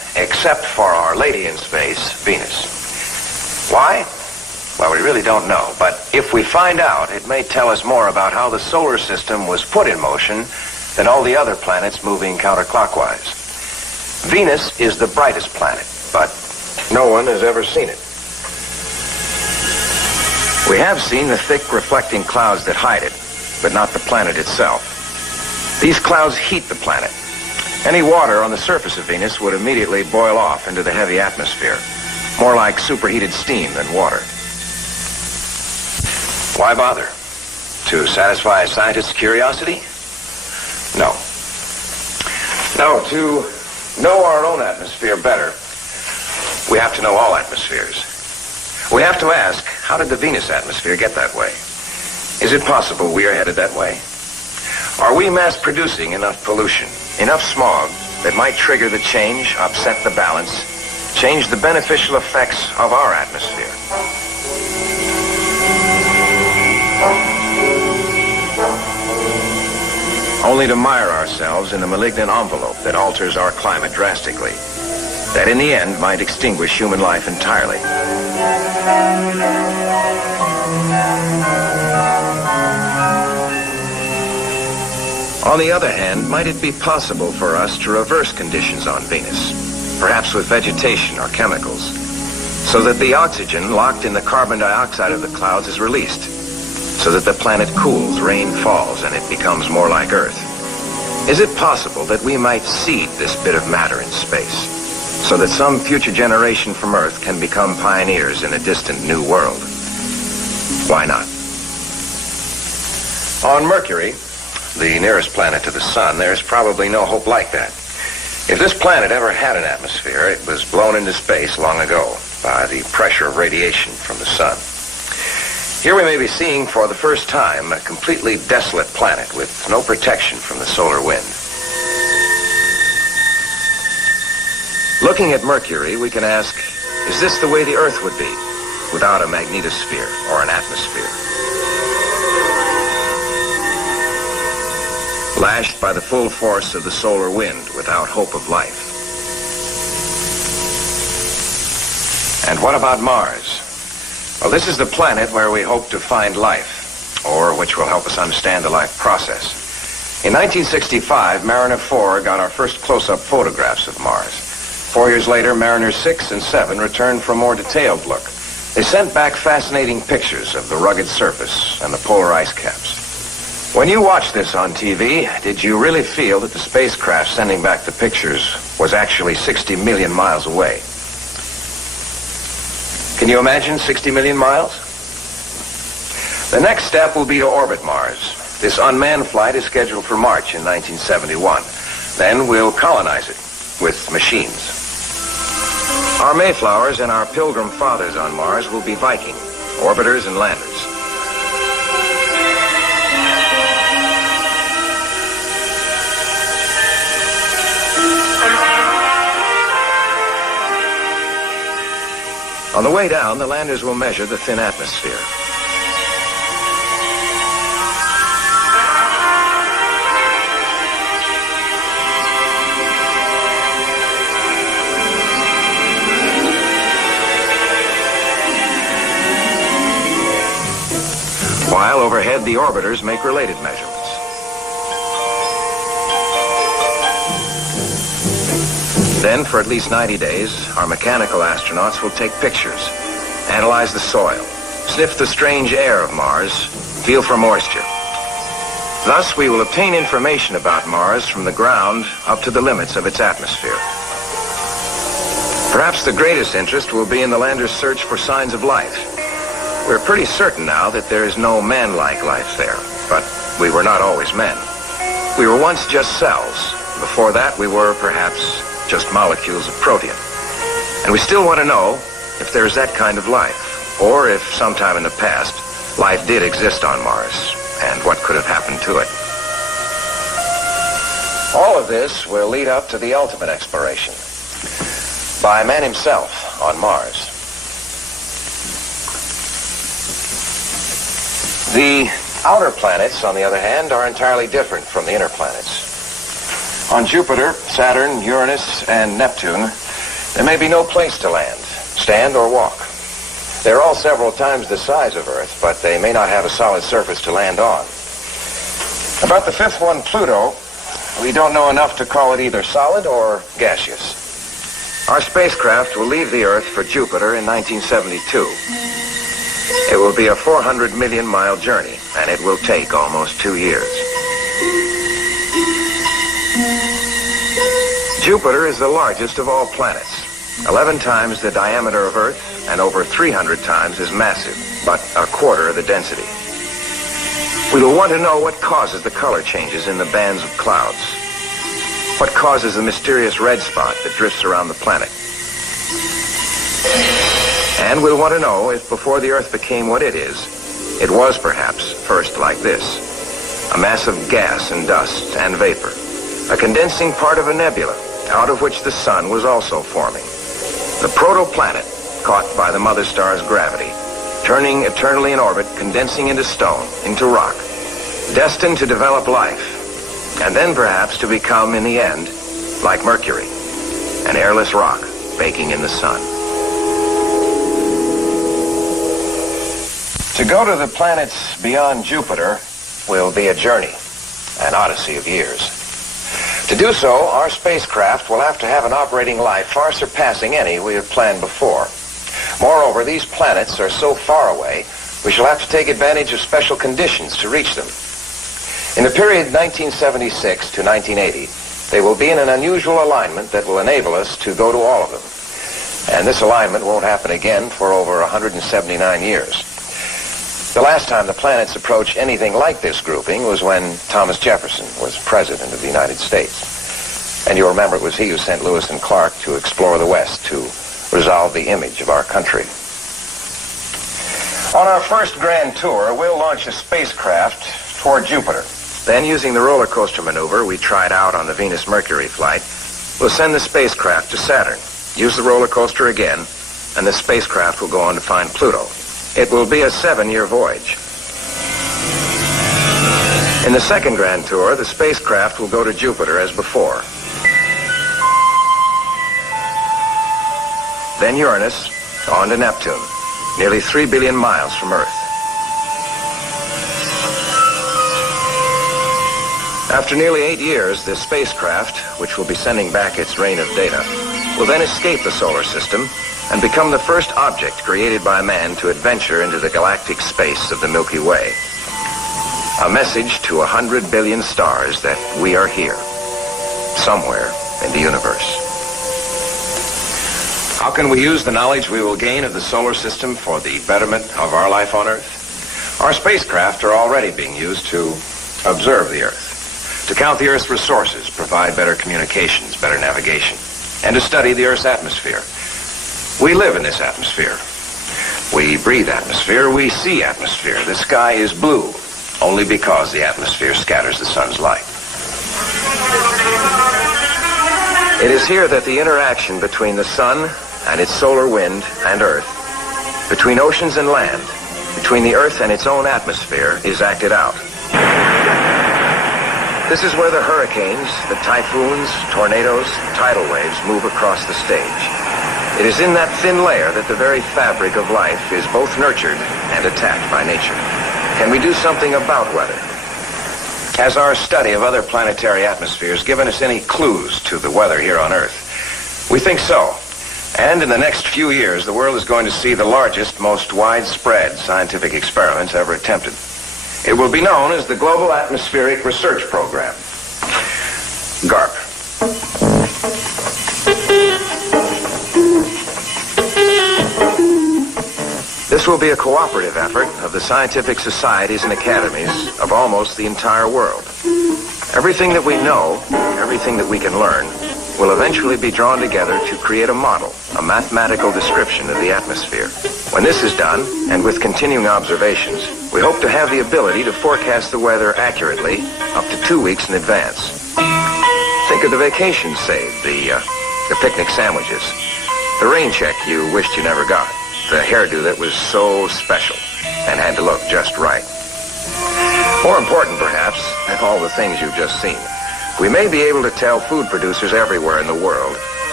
except for our lady in space, Venus. Why? Well, we really don't know, but if we find out, it may tell us more about how the solar system was put in motion than all the other planets moving counterclockwise. Venus is the brightest planet, but no one has ever seen it. We have seen the thick reflecting clouds that hide it, but not the planet itself. These clouds heat the planet. Any water on the surface of Venus would immediately boil off into the heavy atmosphere, more like superheated steam than water. Why bother? To satisfy a scientist's curiosity? No. No, to know our own atmosphere better, we have to know all atmospheres. We have to ask, how did the Venus atmosphere get that way? Is it possible we are headed that way? Are we mass-producing enough pollution, enough smog, that might trigger the change, upset the balance, change the beneficial effects of our atmosphere? Only to mire ourselves in the malignant envelope that alters our climate drastically, that in the end might extinguish human life entirely. On the other hand, might it be possible for us to reverse conditions on Venus, perhaps with vegetation or chemicals, so that the oxygen locked in the carbon dioxide of the clouds is released, so that the planet cools, rain falls, and it becomes more like Earth? Is it possible that we might seed this bit of matter in space, so that some future generation from Earth can become pioneers in a distant new world? Why not? On Mercury, the nearest planet to the sun, there's probably no hope like that. If this planet ever had an atmosphere, it was blown into space long ago by the pressure of radiation from the sun. Here we may be seeing for the first time a completely desolate planet with no protection from the solar wind. Looking at Mercury, we can ask, is this the way the Earth would be without a magnetosphere or an atmosphere? Lashed by the full force of the solar wind without hope of life. And what about Mars? Well, this is the planet where we hope to find life, or which will help us understand the life process. In 1965, Mariner 4 got our first close-up photographs of Mars. 4 years later, Mariner 6 and 7 returned for a more detailed look. They sent back fascinating pictures of the rugged surface and the polar ice caps. When you watched this on TV, did you really feel that the spacecraft sending back the pictures was actually 60 million miles away? Can you imagine 60 million miles? The next step will be to orbit Mars. This unmanned flight is scheduled for March in 1971. Then we'll colonize it with machines. Our Mayflowers and our Pilgrim Fathers on Mars will be Viking, orbiters and landers. On the way down, the landers will measure the thin atmosphere. While overhead, the orbiters make related measurements. Then, for at least 90 days, our mechanical astronauts will take pictures, analyze the soil, sniff the strange air of Mars, feel for moisture. Thus, we will obtain information about Mars from the ground up to the limits of its atmosphere. Perhaps the greatest interest will be in the lander's search for signs of life. We're pretty certain now that there is no man-like life there, but we were not always men. We were once just cells. Before that, we were perhaps just molecules of protein. And we still want to know if there's that kind of life, or if sometime in the past, life did exist on Mars, and what could have happened to it. All of this will lead up to the ultimate exploration by man himself on Mars. The outer planets, on the other hand, are entirely different from the inner planets. On Jupiter, Saturn, Uranus, and Neptune, There may be no place to land, stand or walk. They're all several times the size of Earth, but they may not have a solid surface to land on. About the fifth one, Pluto, we don't know enough to call it either solid or gaseous. Our spacecraft will leave the Earth for Jupiter in 1972. It will be a 400 million mile journey, and it will take almost 2 years. Jupiter is the largest of all planets, 11 times the diameter of Earth and over 300 times as massive, but a quarter of the density. We will want to know what causes the color changes in the bands of clouds. What causes the mysterious red spot that drifts around the planet. And we'll want to know if before the Earth became what it is, it was perhaps first like this. A mass of gas and dust and vapor. A condensing part of a nebula, out of which the sun was also forming. The protoplanet, caught by the mother star's gravity, turning eternally in orbit, condensing into stone, into rock, destined to develop life, and then perhaps to become, in the end, like Mercury, an airless rock baking in the sun. To go to the planets beyond Jupiter will be a journey, an odyssey of years. To do so, our spacecraft will have to have an operating life far surpassing any we have planned before. Moreover, these planets are so far away, we shall have to take advantage of special conditions to reach them. In the period 1976 to 1980, they will be in an unusual alignment that will enable us to go to all of them. And this alignment won't happen again for over 179 years. The last time the planets approached anything like this grouping was when Thomas Jefferson was President of the United States. And you'll remember it was he who sent Lewis and Clark to explore the West to resolve the image of our country. On our first grand tour, we'll launch a spacecraft toward Jupiter. Then, using the roller coaster maneuver we tried out on the Venus-Mercury flight, we'll send the spacecraft to Saturn, use the roller coaster again, and the spacecraft will go on to find Pluto. It will be a 7-year voyage. In the second grand tour, the spacecraft will go to Jupiter as before. Then Uranus, on to Neptune, nearly 3 billion miles from Earth. After nearly 8 years, this spacecraft, which will be sending back its rain of data, will then escape the solar system and become the first object created by man to adventure into the galactic space of the Milky Way. A message to 100 billion stars that we are here, somewhere in the universe. How can we use the knowledge we will gain of the solar system for the betterment of our life on Earth? Our spacecraft are already being used to observe the Earth, to count the Earth's resources, provide better communications, better navigation, and to study the Earth's atmosphere. We live in this atmosphere. We breathe atmosphere. We see atmosphere. The sky is blue only because the atmosphere scatters the sun's light. It is here that the interaction between the sun and its solar wind and Earth, between oceans and land, between the Earth and its own atmosphere is acted out. This is where the hurricanes, the typhoons, tornadoes, tidal waves move across the stage. It is in that thin layer that the very fabric of life is both nurtured and attacked by nature. Can we do something about weather? Has our study of other planetary atmospheres given us any clues to the weather here on Earth? We think so. And in the next few years, the world is going to see the largest, most widespread scientific experiments ever attempted. It will be known as the Global Atmospheric Research Program, GARP. This will be a cooperative effort of the scientific societies and academies of almost the entire world. Everything that we know, everything that we can learn, will eventually be drawn together to create a model, a mathematical description of the atmosphere. When this is done, and with continuing observations, we hope to have the ability to forecast the weather accurately up to 2 weeks in advance. Think of the vacation saved, the picnic sandwiches, the rain check you wished you never got, the hairdo that was so special and had to look just right. More important, perhaps, than all the things you've just seen, we may be able to tell food producers everywhere in the world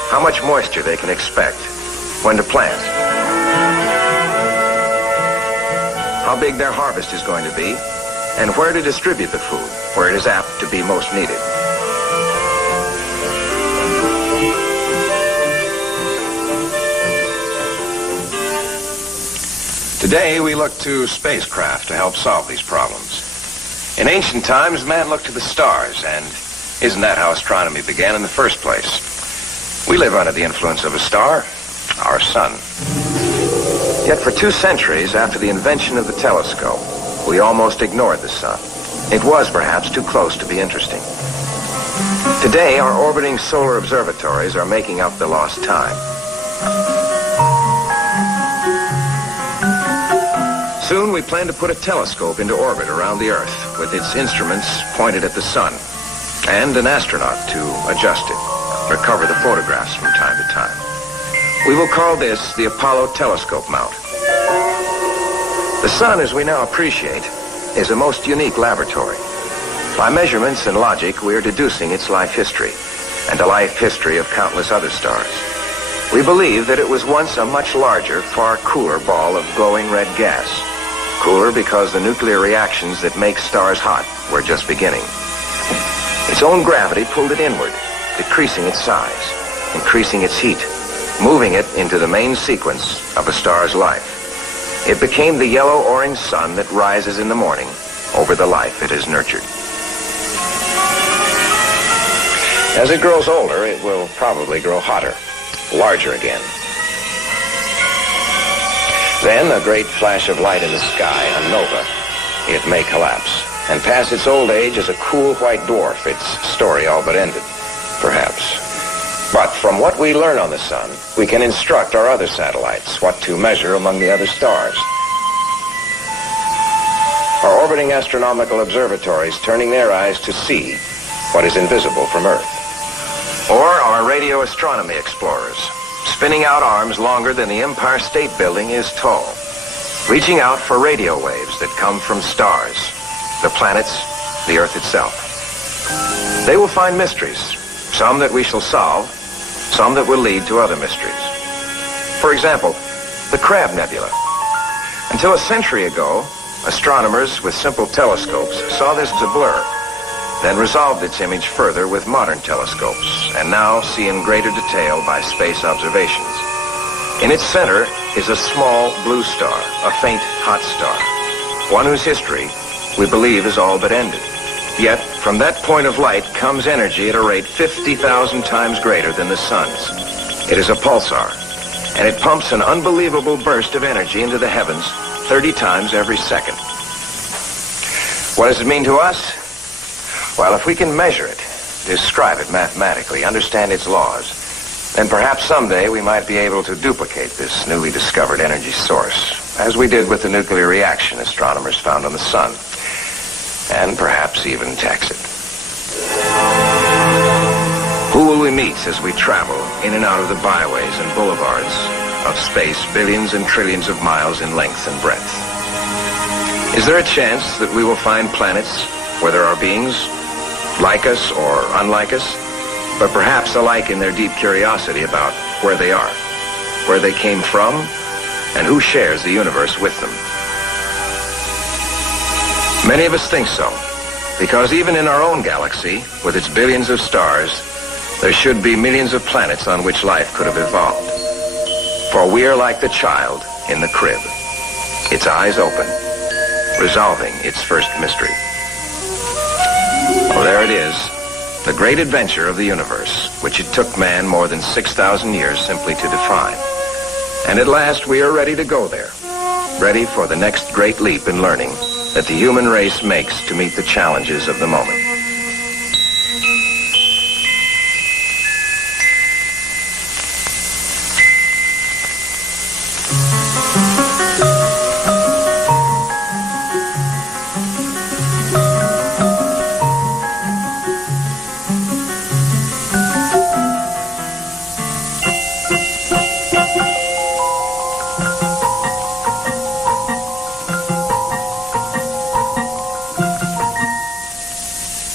how much moisture they can expect, when to plant, how big their harvest is going to be, and where to distribute the food, where it is apt to be most needed. Today, we look to spacecraft to help solve these problems. In ancient times, man looked to the stars, and isn't that how astronomy began in the first place? We live under the influence of a star, our sun. Yet for 2 centuries after the invention of the telescope, we almost ignored the sun. It was perhaps too close to be interesting. Today, our orbiting solar observatories are making up the lost time. Soon we plan to put a telescope into orbit around the Earth with its instruments pointed at the sun and an astronaut to adjust it, recover the photographs from time to time. We will call this the Apollo Telescope Mount. The sun, as we now appreciate, is a most unique laboratory. By measurements and logic, we are deducing its life history and the life history of countless other stars. We believe that it was once a much larger, far cooler ball of glowing red gas. Cooler because the nuclear reactions that make stars hot were just beginning. Its own gravity pulled it inward, decreasing its size, increasing its heat, moving it into the main sequence of a star's life. It became the yellow-orange sun that rises in the morning over the life it has nurtured. As it grows older, it will probably grow hotter, larger again. Then, a great flash of light in the sky, a nova, it may collapse and pass its old age as a cool white dwarf, its story all but ended, perhaps. But from what we learn on the sun, we can instruct our other satellites what to measure among the other stars. Our orbiting astronomical observatories turning their eyes to see what is invisible from Earth. Or our radio astronomy explorers, spinning out arms longer than the Empire State Building is tall, reaching out for radio waves that come from stars, the planets, the Earth itself. They will find mysteries, some that we shall solve, some that will lead to other mysteries. For example, the Crab Nebula. Until a century ago, astronomers with simple telescopes saw this as a blur, then resolved its image further with modern telescopes, and now see in greater detail by space observations. In its center is a small blue star, a faint hot star, one whose history we believe is all but ended. Yet, from that point of light comes energy at a rate 50,000 times greater than the sun's. It is a pulsar, and it pumps an unbelievable burst of energy into the heavens 30 times every second. What does it mean to us? Well, if we can measure it, describe it mathematically, understand its laws, then perhaps someday we might be able to duplicate this newly discovered energy source, as we did with the nuclear reaction astronomers found on the sun, and perhaps even tax it. Who will we meet as we travel in and out of the byways and boulevards of space, billions and trillions of miles in length and breadth? Is there a chance that we will find planets where there are beings like us or unlike us, but perhaps alike in their deep curiosity about where they are, where they came from, and who shares the universe with them? Many of us think so, because even in our own galaxy, with its billions of stars, there should be millions of planets on which life could have evolved. For we are like the child in the crib, its eyes open, resolving its first mystery. Well, there it is, the great adventure of the universe, which it took man more than 6,000 years simply to define. And at last we are ready to go there, ready for the next great leap in learning that the human race makes to meet the challenges of the moment.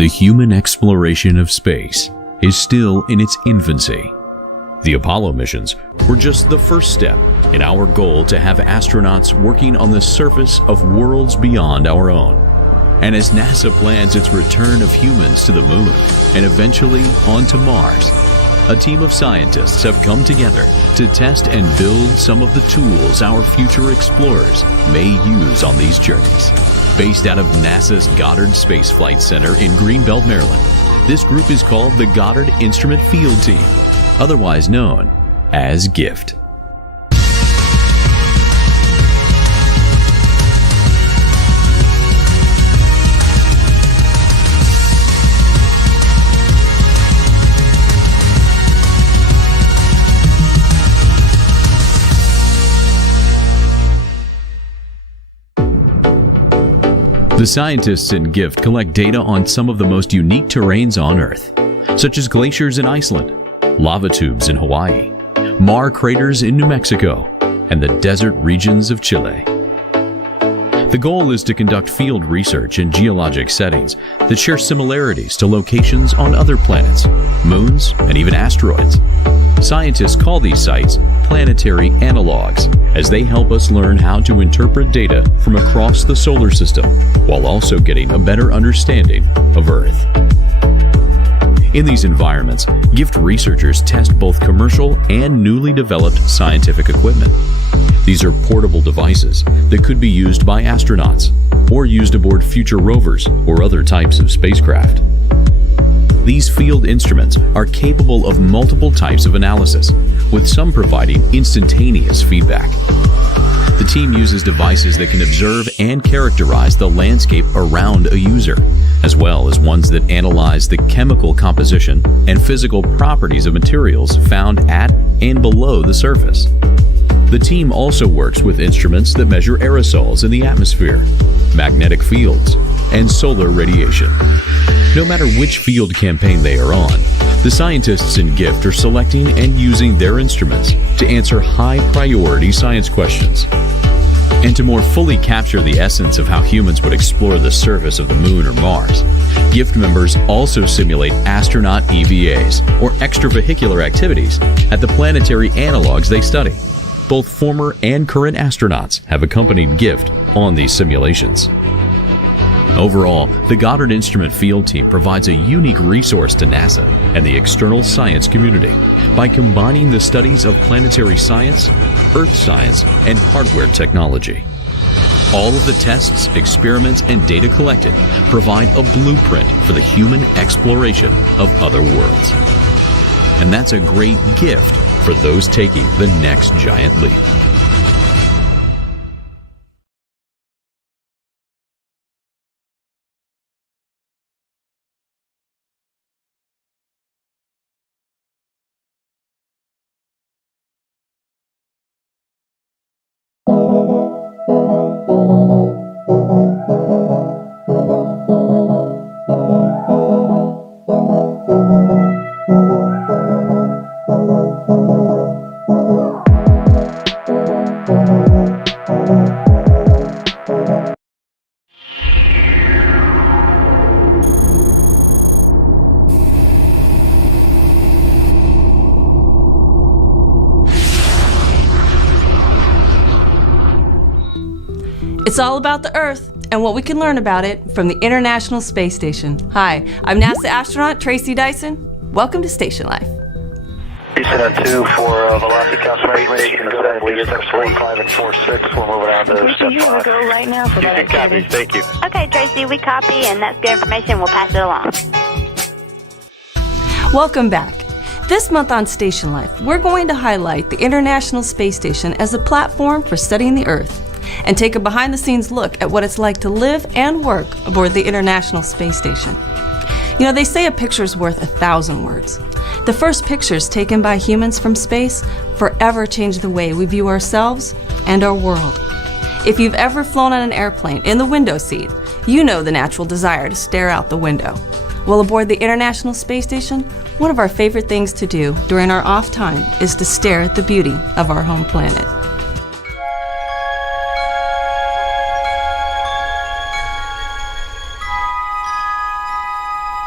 The human exploration of space is still in its infancy. The Apollo missions were just the first step in our goal to have astronauts working on the surface of worlds beyond our own. And as NASA plans its return of humans to the moon and eventually onto Mars, a team of scientists have come together to test and build some of the tools our future explorers may use on these journeys. Based out of NASA's Goddard Space Flight Center in Greenbelt, Maryland, this group is called the Goddard Instrument Field Team, otherwise known as GIFT. The scientists in GIFT collect data on some of the most unique terrains on Earth, such as glaciers in Iceland, lava tubes in Hawaii, Mar craters in New Mexico, and the desert regions of Chile. The goal is to conduct field research in geologic settings that share similarities to locations on other planets, moons, and even asteroids. Scientists call these sites planetary analogs, as they help us learn how to interpret data from across the solar system, while also getting a better understanding of Earth. In these environments, GIFT researchers test both commercial and newly developed scientific equipment. These are portable devices that could be used by astronauts or used aboard future rovers or other types of spacecraft. These field instruments are capable of multiple types of analysis, with some providing instantaneous feedback. The team uses devices that can observe and characterize the landscape around a user, as well as ones that analyze the chemical composition and physical properties of materials found at and below the surface. The team also works with instruments that measure aerosols in the atmosphere, magnetic fields, and solar radiation. No matter which field campaign they are on, the scientists in GIFT are selecting and using their instruments to answer high-priority science questions. And to more fully capture the essence of how humans would explore the surface of the Moon or Mars, GIFT members also simulate astronaut EVAs, or extravehicular activities, at the planetary analogs they study. Both former and current astronauts have accompanied GIFT on these simulations. Overall, the Goddard Instrument Field Team provides a unique resource to NASA and the external science community by combining the studies of planetary science, Earth science, and hardware technology. All of the tests, experiments, and data collected provide a blueprint for the human exploration of other worlds. And that's a great gift for those taking the next giant leap. It's all about the Earth and what we can learn about it from the International Space Station. Hi, I'm NASA astronaut Tracy Dyson. Welcome to Station Life. Houston 2 for velocity calculation. Go ahead, we get steps 4, 5, and 4, 6. We're moving on to step 5. Go right now for that copy. Thank you. Okay, Tracy, we copy, and that's good information. We'll pass it along. Welcome back. This month on Station Life, we're going to highlight the International Space Station as a platform for studying the Earth and take a behind-the-scenes look at what it's like to live and work aboard the International Space Station. You know, they say a picture's worth 1,000 words. The first pictures taken by humans from space forever changed the way we view ourselves and our world. If you've ever flown on an airplane in the window seat, you know the natural desire to stare out the window. Well, aboard the International Space Station, one of our favorite things to do during our off time is to stare at the beauty of our home planet.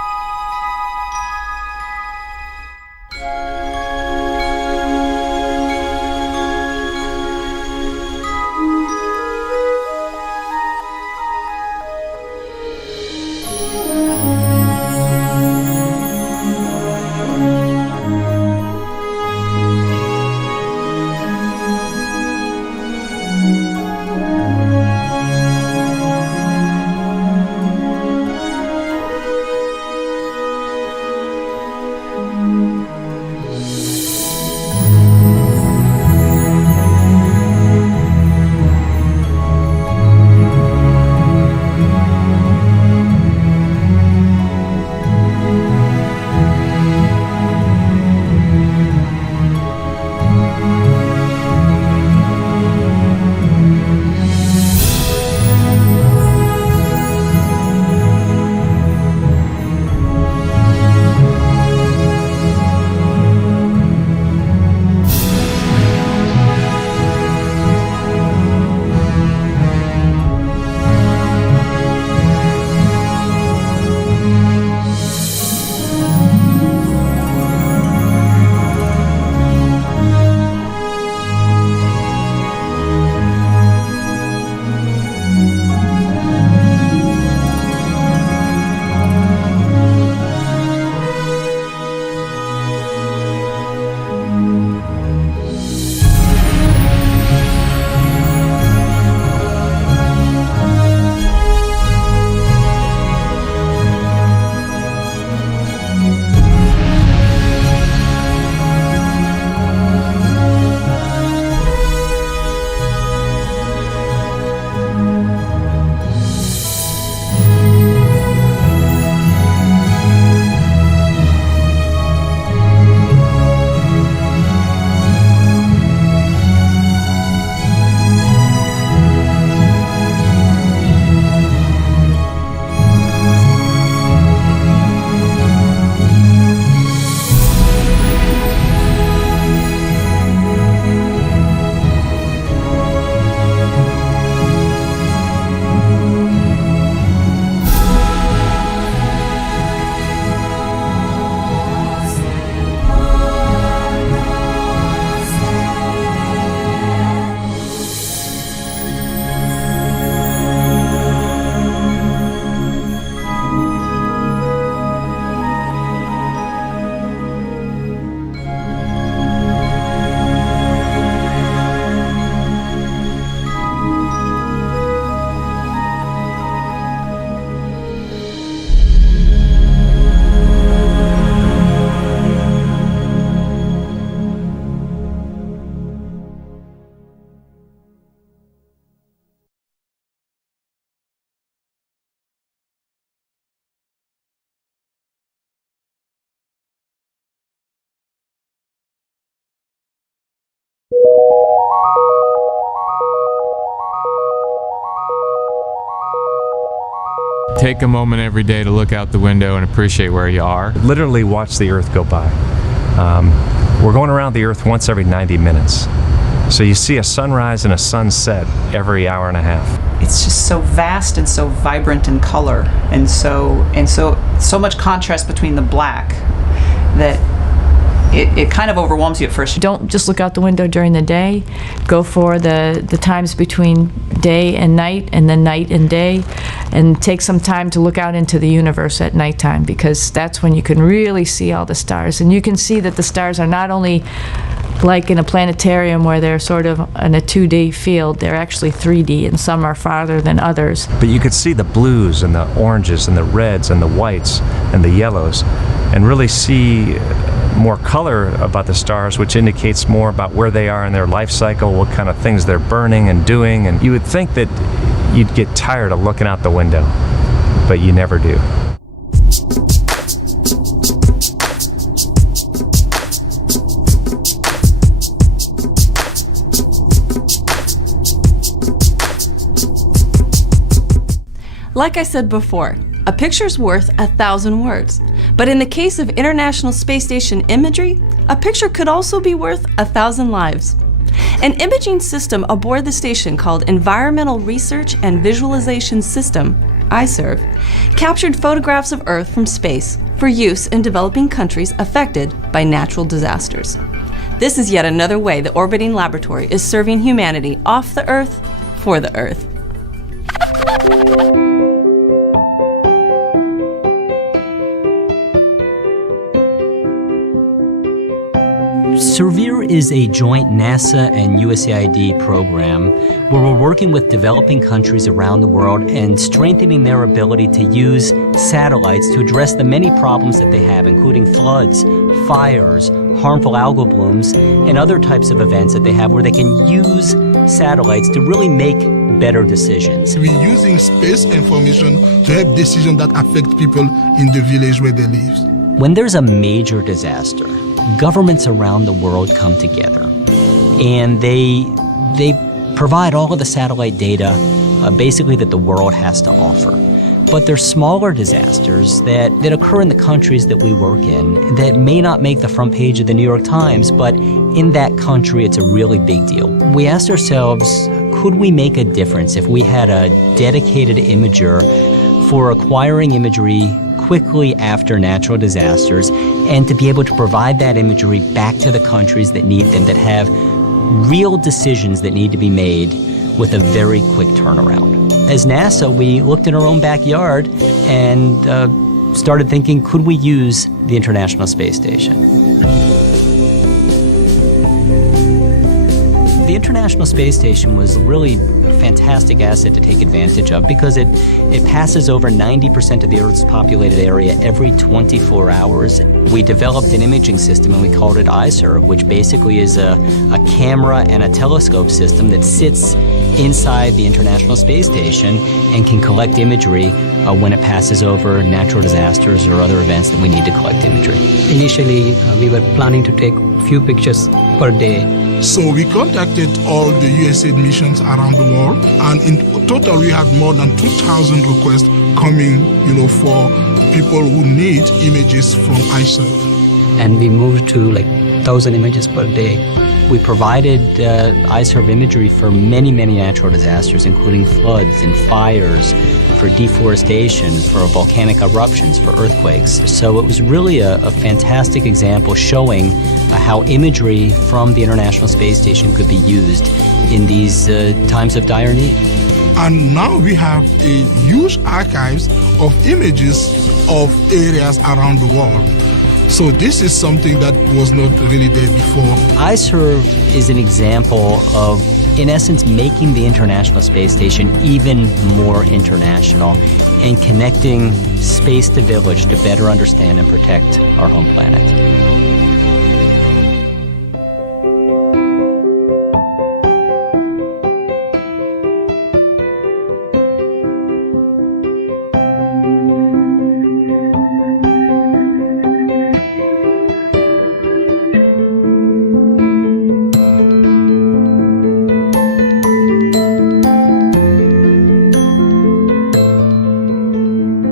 take a moment every day to look out the window and appreciate where you are. Literally watch the Earth go by. We're going around the Earth once every 90 minutes. So you see a sunrise and a sunset every hour and a half. It's just so vast and so vibrant in color, and so much contrast between the black that it kind of overwhelms you at first. Don't just look out the window during the day. Go for the times between day and night, and then night and day, and take some time to look out into the universe at nighttime, because that's when you can really see all the stars. And you can see that the stars are not only like in a planetarium where they're sort of in a 2D field, they're actually 3D, and some are farther than others. But you could see the blues and the oranges and the reds and the whites and the yellows, and really see more color about the stars, which indicates more about where they are in their life cycle, what kind of things they're burning and doing. And you would think that you'd get tired of looking out the window, but you never do. Like I said before, a picture's worth 1,000 words. But in the case of International Space Station imagery, a picture could also be worth 1,000 lives. An imaging system aboard the station called Environmental Research and Visualization System, ISERV, captured photographs of Earth from space for use in developing countries affected by natural disasters. This is yet another way the orbiting laboratory is serving humanity off the Earth for the Earth. SERVIR is a joint NASA and USAID program where we're working with developing countries around the world and strengthening their ability to use satellites to address the many problems that they have, including floods, fires, harmful algal blooms, and other types of events that they have where they can use satellites to really make better decisions. We're using space information to help decisions that affect people in the village where they live. When there's a major disaster, governments around the world come together and they provide all of the satellite data basically that the world has to offer. But there's smaller disasters that occur in the countries that we work in that may not make the front page of the New York Times, but in that country it's a really big deal. We asked ourselves, could we make a difference if we had a dedicated imager for acquiring imagery quickly after natural disasters, and to be able to provide that imagery back to the countries that need them, that have real decisions that need to be made with a very quick turnaround. As NASA, we looked in our own backyard and started thinking, could we use the International Space Station? The International Space Station was really a fantastic asset to take advantage of because it passes over 90% of the Earth's populated area every 24 hours. We developed an imaging system and we called it ISERV, which basically is a camera and a telescope system that sits inside the International Space Station and can collect imagery when it passes over natural disasters or other events that we need to collect imagery. Initially, we were planning to take a few pictures per day. So we contacted all the USAID missions around the world, and in total we had more than 2,000 requests coming, for people who need images from ISERV. And we moved to 1,000 images per day. We provided ISERV imagery for many, many natural disasters, including floods and fires, for deforestation, for volcanic eruptions, for earthquakes. So it was really a fantastic example showing how imagery from the International Space Station could be used in these times of dire need. And now we have a huge archives of images of areas around the world. So this is something that was not really there before. ISERV is an example of, in essence, making the International Space Station even more international and connecting space to village to better understand and protect our home planet.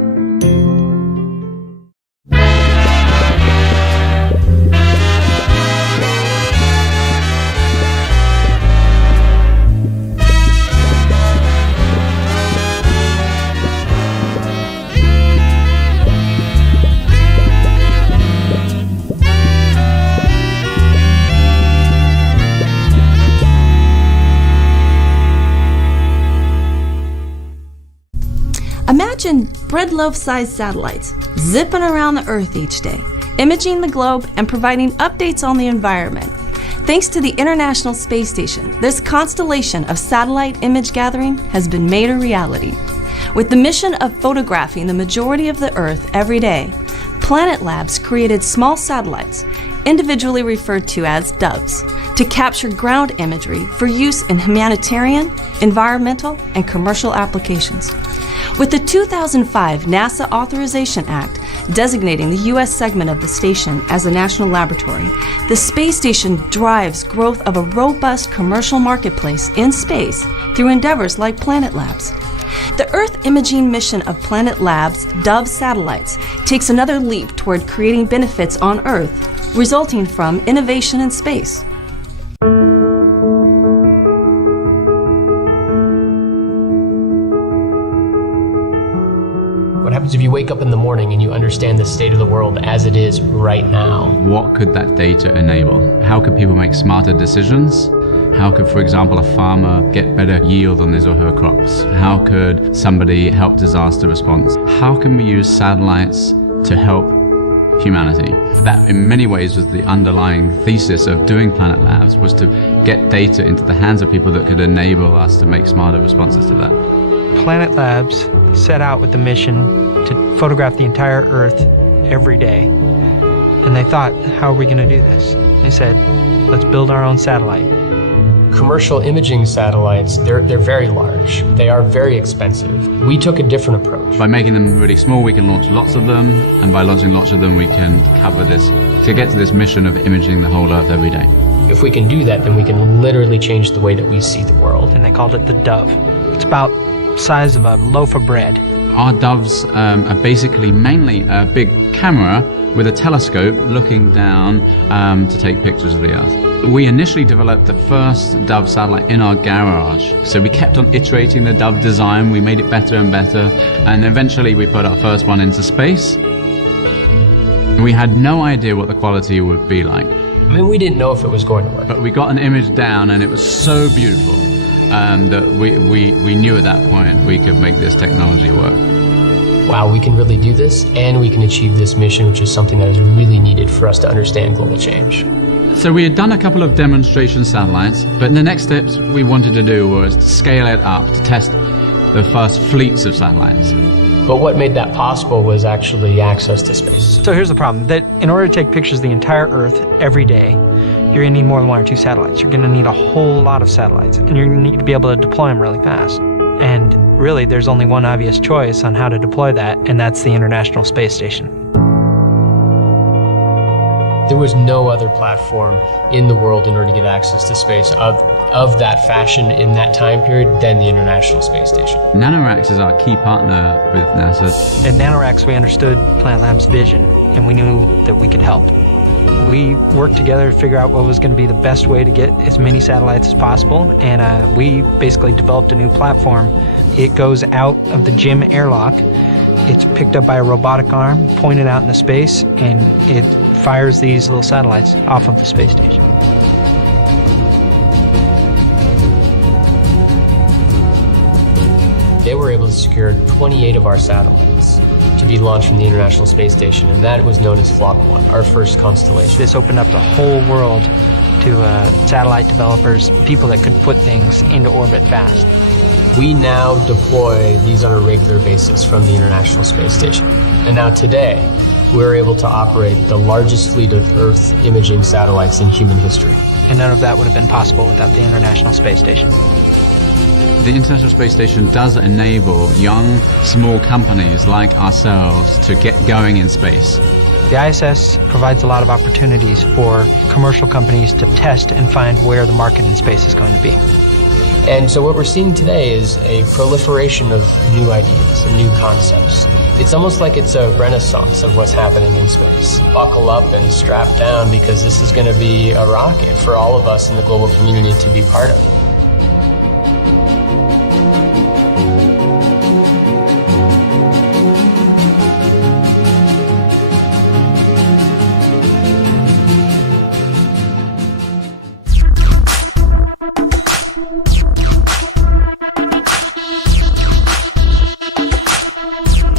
Imagine bread loaf-sized satellites zipping around the Earth each day, imaging the globe and providing updates on the environment. Thanks to the International Space Station, this constellation of satellite image gathering has been made a reality. With the mission of photographing the majority of the Earth every day, Planet Labs created small satellites, individually referred to as doves, to capture ground imagery for use in humanitarian, environmental, and commercial applications. With the 2005 NASA Authorization Act designating the U.S. segment of the station as a national laboratory, the space station drives growth of a robust commercial marketplace in space through endeavors like Planet Labs. The Earth imaging mission of Planet Labs' Dove satellites takes another leap toward creating benefits on Earth, resulting from innovation in space. What happens if you wake up in the morning and you understand the state of the world as it is right now? What could that data enable? How could people make smarter decisions? How could, for example, a farmer get better yield on his or her crops? How could somebody help disaster response? How can we use satellites to help humanity? That in many ways was the underlying thesis of doing Planet Labs, was to get data into the hands of people that could enable us to make smarter responses to that. Planet Labs set out with the mission to photograph the entire Earth every day. And they thought, how are we going to do this? They said, let's build our own satellite. Commercial imaging satellites, they're very large. They are very expensive. We took a different approach. By making them really small, we can launch lots of them, and by launching lots of them, we can cover this, to get to this mission of imaging the whole Earth every day. If we can do that, then we can literally change the way that we see the world. And they called it the Dove. It's about the size of a loaf of bread. Our doves are basically mainly a big camera with a telescope looking down to take pictures of the Earth. We initially developed the first Dove satellite in our garage. So we kept on iterating the Dove design, we made it better and better, and eventually we put our first one into space. We had no idea what the quality would be like. I mean, we didn't know if it was going to work. But we got an image down and it was so beautiful that we knew at that point we could make this technology work. Wow, we can really do this, and we can achieve this mission, which is something that is really needed for us to understand global change. So we had done a couple of demonstration satellites, but the next steps we wanted to do was to scale it up, to test the first fleets of satellites. But what made that possible was actually access to space. So here's the problem, that in order to take pictures of the entire Earth every day, you're going to need more than one or two satellites. You're going to need a whole lot of satellites, and you're going to need to be able to deploy them really fast. And really, there's only one obvious choice on how to deploy that, and that's the International Space Station. There was no other platform in the world in order to get access to space of that fashion in that time period than the International Space Station. NanoRacks is our key partner with NASA. At NanoRacks, we understood Planet Labs' vision, and we knew that we could help. We worked together to figure out what was going to be the best way to get as many satellites as possible, and we basically developed a new platform. It goes out of the GIM airlock. It's picked up by a robotic arm, pointed out into space, and it fires these little satellites off of the space station. They were able to secure 28 of our satellites to be launched from the International Space Station, and that was known as Flock 1, our first constellation. This opened up the whole world to satellite developers, people that could put things into orbit fast. We now deploy these on a regular basis from the International Space Station. And now today, we're able to operate the largest fleet of Earth imaging satellites in human history. And none of that would have been possible without the International Space Station. The International Space Station does enable young, small companies like ourselves to get going in space. The ISS provides a lot of opportunities for commercial companies to test and find where the market in space is going to be. And so what we're seeing today is a proliferation of new ideas and new concepts. It's almost like it's a renaissance of what's happening in space. Buckle up and strap down, because this is going to be a rocket for all of us in the global community to be part of.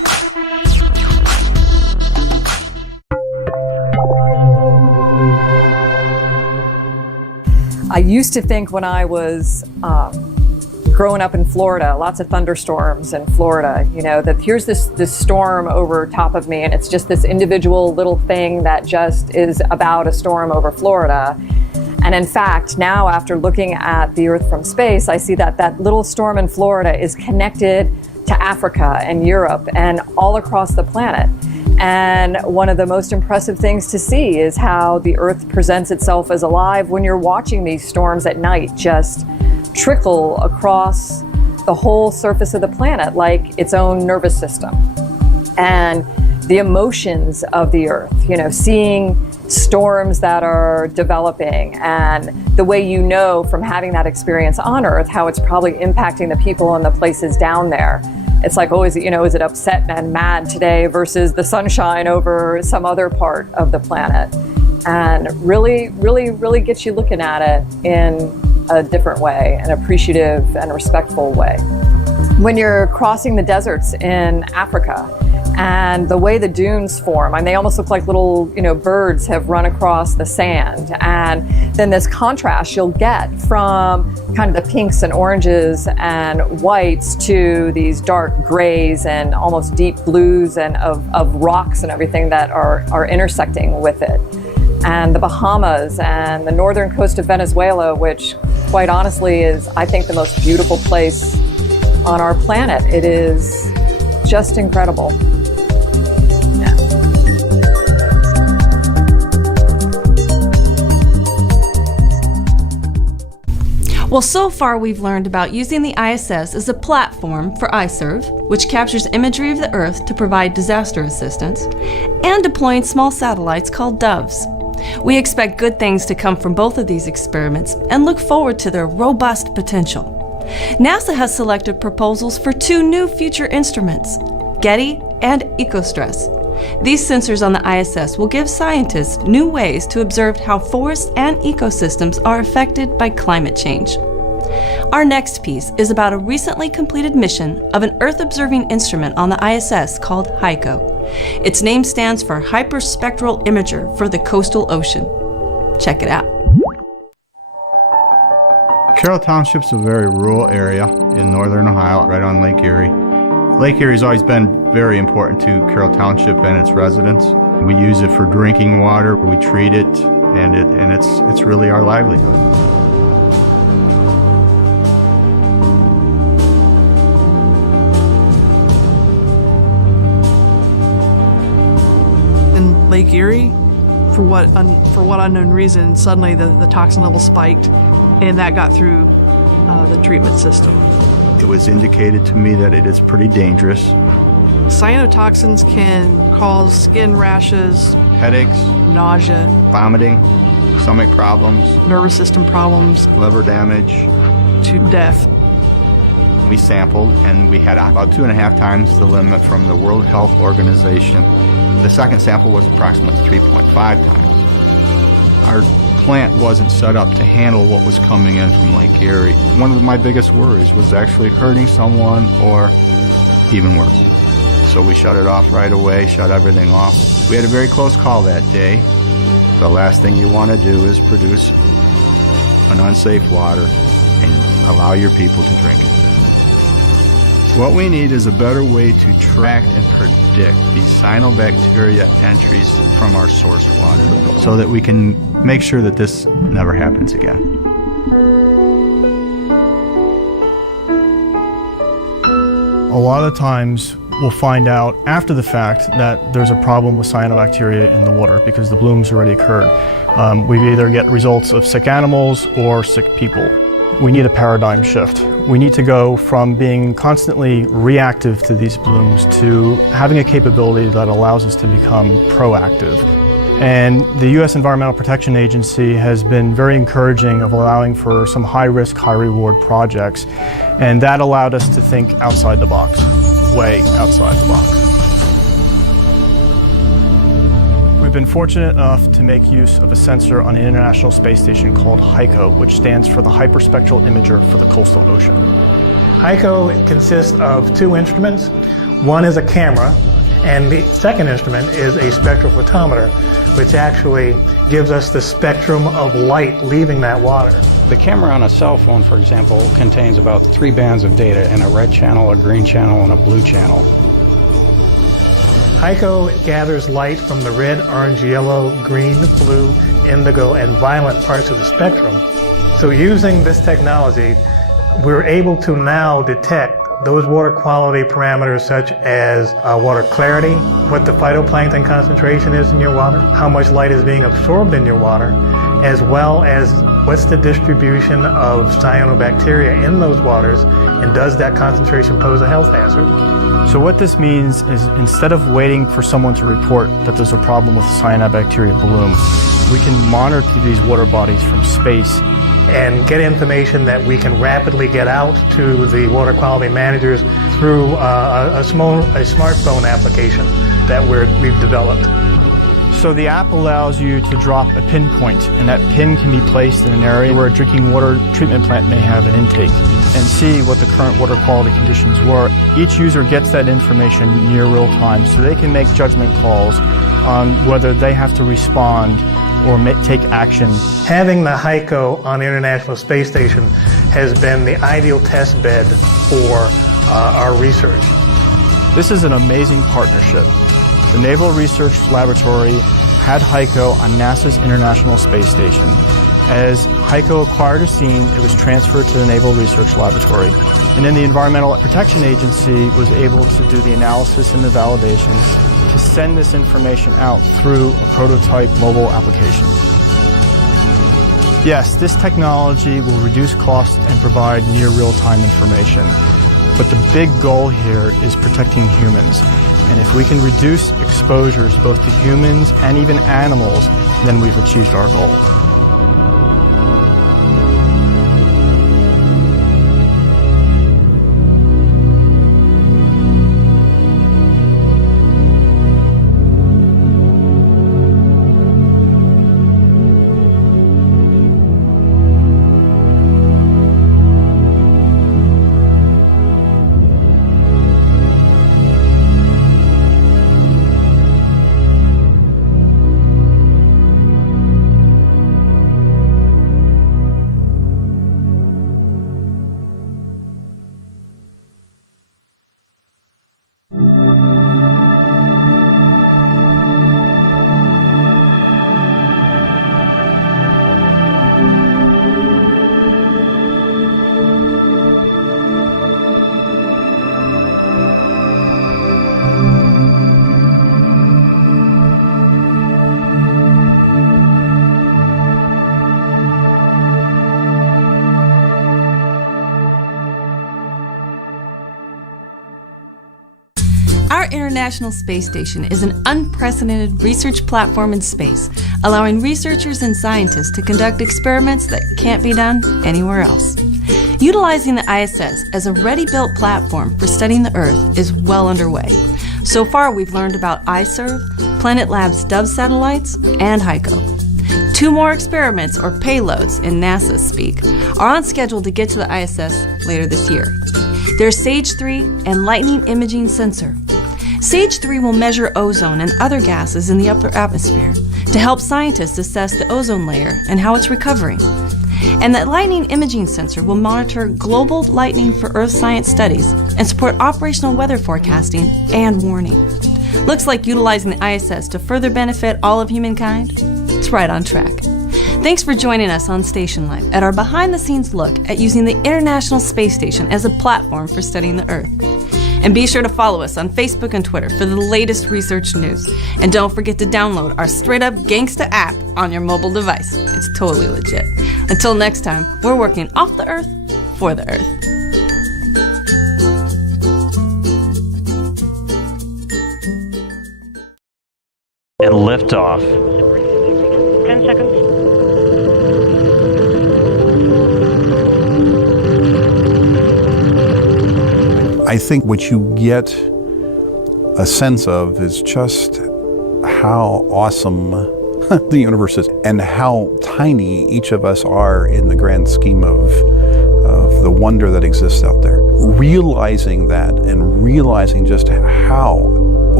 I used to think when I was growing up in Florida, lots of thunderstorms in Florida, you know, that here's this storm over top of me and it's just this individual little thing that just is about a storm over Florida. And in fact, now after looking at the Earth from space, I see that that little storm in Florida is connected to Africa and Europe and all across the planet. And one of the most impressive things to see is how the Earth presents itself as alive when you're watching these storms at night just trickle across the whole surface of the planet like its own nervous system. And the emotions of the Earth, you know, seeing storms that are developing and the way you know from having that experience on Earth how it's probably impacting the people and the places down there. It's like, oh, is it upset and mad today versus the sunshine over some other part of the planet? And really gets you looking at it in a different way, an appreciative and respectful way. When you're crossing the deserts in Africa and the way the dunes form, and they almost look like little, birds have run across the sand. And then this contrast you'll get from kind of the pinks and oranges and whites to these dark grays and almost deep blues and of rocks and everything that are intersecting with it. And the Bahamas and the northern coast of Venezuela, which quite honestly is, I think, the most beautiful place on our planet. It is just incredible. Well, so far we've learned about using the ISS as a platform for iServe, which captures imagery of the Earth to provide disaster assistance, and deploying small satellites called doves. We expect good things to come from both of these experiments and look forward to their robust potential. NASA has selected proposals for 2 new future instruments, Getty and EcoStress. These sensors on the ISS will give scientists new ways to observe how forests and ecosystems are affected by climate change. Our next piece is about a recently completed mission of an Earth-observing instrument on the ISS called HYCO. Its name stands for Hyperspectral Imager for the Coastal Ocean. Check it out. Carroll Township's a very rural area in northern Ohio, right on Lake Erie. Lake Erie has always been very important to Carroll Township and its residents. We use it for drinking water, we treat it, and it's really our livelihood. In Lake Erie, for what unknown reason, suddenly the toxin level spiked, and that got through the treatment system. It was indicated to me that it is pretty dangerous. Cyanotoxins can cause skin rashes, headaches, nausea, vomiting, stomach problems, nervous system problems, liver damage, to death. We sampled and we had about 2.5 times the limit from the World Health Organization. The second sample was approximately 3.5 times. Our plant wasn't set up to handle what was coming in from Lake Erie. One of my biggest worries was actually hurting someone or even worse. So we shut it off right away, shut everything off. We had a very close call that day. The last thing you want to do is produce an unsafe water and allow your people to drink it. What we need is a better way to track and predict these cyanobacteria entries from our source water so that we can make sure that this never happens again. A lot of the times we'll find out after the fact that there's a problem with cyanobacteria in the water because the blooms already occurred. We either get results of sick animals or sick people. We need a paradigm shift. We need to go from being constantly reactive to these blooms to having a capability that allows us to become proactive. And the U.S. Environmental Protection Agency has been very encouraging of allowing for some high-risk, high-reward projects. And that allowed us to think outside the box, way outside the box. We've been fortunate enough to make use of a sensor on the International Space Station called HYCO, which stands for the Hyperspectral Imager for the Coastal Ocean. HYCO consists of 2 instruments. One is a camera, And the second instrument is a spectrophotometer, which actually gives us the spectrum of light leaving that water. The camera on a cell phone, for example, contains about 3 bands of data in a red channel, a green channel, and a blue channel. HICO gathers light from the red, orange, yellow, green, blue, indigo, and violet parts of the spectrum. So using this technology, we're able to now detect those water quality parameters such as water clarity, what the phytoplankton concentration is in your water, how much light is being absorbed in your water, as well as what's the distribution of cyanobacteria in those waters, and does that concentration pose a health hazard? So what this means is instead of waiting for someone to report that there's a problem with cyanobacteria bloom, we can monitor these water bodies from space and get information that we can rapidly get out to the water quality managers through a smartphone application that we've developed. So the app allows you to drop a pinpoint, and that pin can be placed in an area where a drinking water treatment plant may have an intake, and see what the current water quality conditions were. Each user gets that information near real time, so they can make judgment calls on whether they have to respond or take action. Having the HICO on the International Space Station has been the ideal test bed for our research. This is an amazing partnership. The Naval Research Laboratory had HICO on NASA's International Space Station. As HICO acquired a scene, it was transferred to the Naval Research Laboratory. And then the Environmental Protection Agency was able to do the analysis and the validation to send this information out through a prototype mobile application. Yes, this technology will reduce costs and provide near real-time information. But the big goal here is protecting humans. And if we can reduce exposures both to humans and even animals, then we've achieved our goal. Our International Space Station is an unprecedented research platform in space, allowing researchers and scientists to conduct experiments that can't be done anywhere else. Utilizing the ISS as a ready-built platform for studying the Earth is well underway. So far, we've learned about iServe, Planet Labs' Dove satellites, and HICO. 2 more experiments, or payloads in NASA speak, are on schedule to get to the ISS later this year. There's SAGE 3 and Lightning Imaging Sensor. SAGE 3 will measure ozone and other gases in the upper atmosphere to help scientists assess the ozone layer and how it's recovering. And that Lightning Imaging Sensor will monitor global lightning for Earth science studies and support operational weather forecasting and warning. Looks like utilizing the ISS to further benefit all of humankind? It's right on track. Thanks for joining us on Station Life at our behind-the-scenes look at using the International Space Station as a platform for studying the Earth. And be sure to follow us on Facebook and Twitter for the latest research news. And don't forget to download our straight-up gangsta app on your mobile device. It's totally legit. Until next time, we're working off the Earth for the Earth. And liftoff. 10 seconds. I think what you get a sense of is just how awesome the universe is and how tiny each of us are in the grand scheme of the wonder that exists out there. Realizing that and realizing just how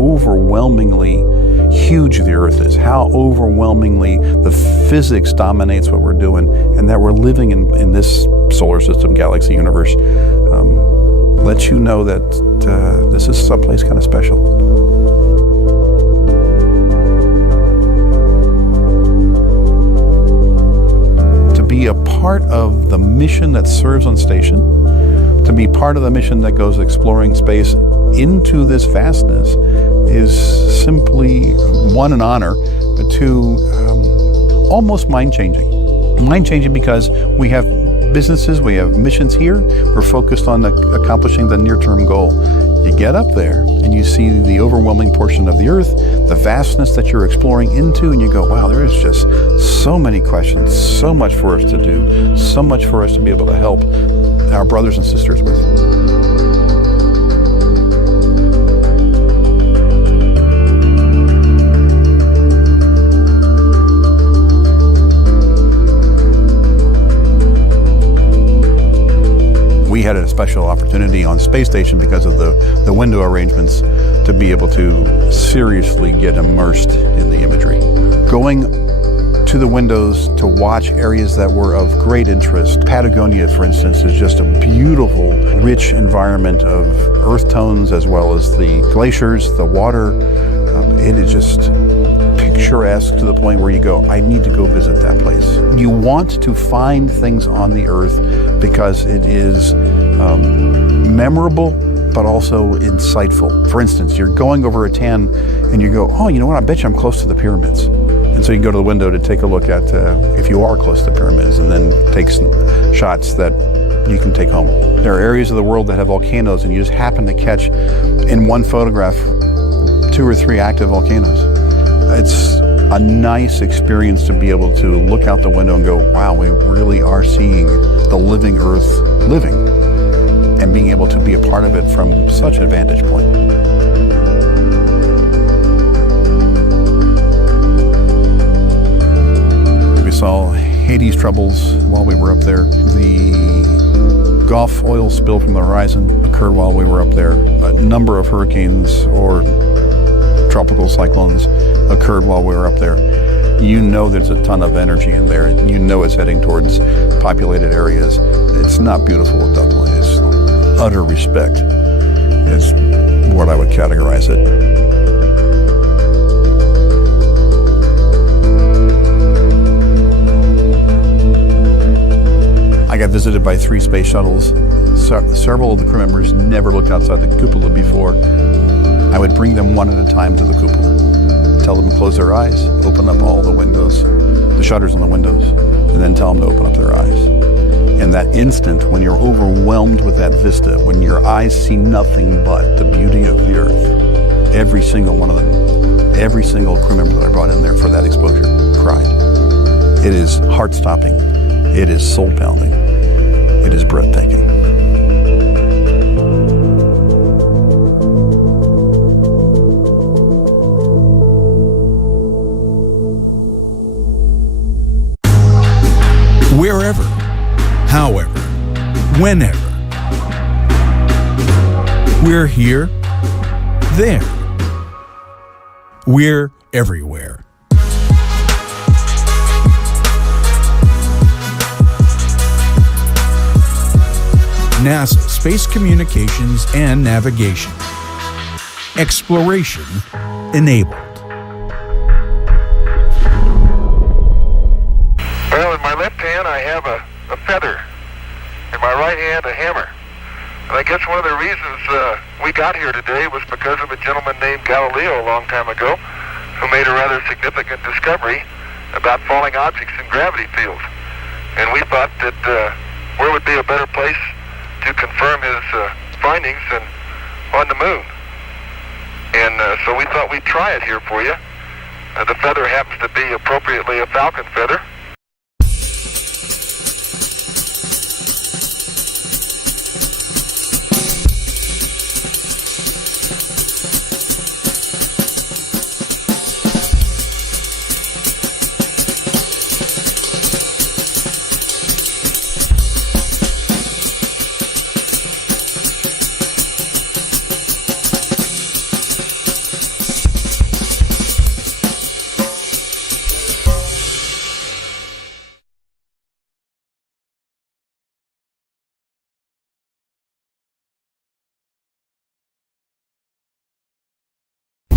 overwhelmingly huge the Earth is, how overwhelmingly the physics dominates what we're doing, and that we're living in this solar system, galaxy, universe, lets you know that this is someplace kind of special. To be a part of the mission that serves on station, to be part of the mission that goes exploring space into this vastness is simply, one, an honor, but two, almost mind-changing. Mind-changing because we have businesses, we have missions here, we're focused on accomplishing the near-term goal. You get up there and you see the overwhelming portion of the Earth, the vastness that you're exploring into, and you go, wow, there is just so many questions, so much for us to do, so much for us to be able to help our brothers and sisters with. We had a special opportunity on space station because of the window arrangements to be able to seriously get immersed in the imagery. Going to the windows to watch areas that were of great interest. Patagonia, for instance, is just a beautiful, rich environment of earth tones as well as the glaciers, the water. It is just picturesque to the point where you go, I need to go visit that place. You want to find things on the Earth because it is memorable, but also insightful. For instance, you're going over a 10 and you go, oh, you know what, I bet you I'm close to the pyramids. And so you go to the window to take a look at if you are close to the pyramids, and then take some shots that you can take home. There are areas of the world that have volcanoes, and you just happen to catch in one photograph 2 or 3 active volcanoes. It's a nice experience to be able to look out the window and go, wow, we really are seeing the living Earth living, and being able to be a part of it from such a vantage point. We saw Hades troubles while we were up there. The Gulf oil spill from the horizon occurred while we were up there. A number of hurricanes or tropical cyclones occurred while we were up there. You know there's a ton of energy in there. You know it's heading towards populated areas. It's not beautiful at that point. It's utter respect is what I would categorize it. I got visited by 3 space shuttles. Several of the crew members never looked outside the cupola before. I would bring them one at a time to the cupola, tell them to close their eyes, open up all the windows, the shutters on the windows, and then tell them to open up their eyes. And that instant, when you're overwhelmed with that vista, when your eyes see nothing but the beauty of the Earth, every single one of them, every single crew member that I brought in there for that exposure cried. It is heart-stopping. It is soul-pounding. It is breathtaking. Wherever, however, whenever. We're here, there. We're everywhere. NASA Space Communications and Navigation. Exploration enabled. Well, in my left hand I have a feather. In my right hand a hammer. And I guess one of the reasons we got here today was because of a gentleman named Galileo a long time ago who made a rather significant discovery about falling objects in gravity fields. And we thought that where would be a better place to confirm his findings than on the moon. And so we thought we'd try it here for you. The feather happens to be appropriately a falcon feather.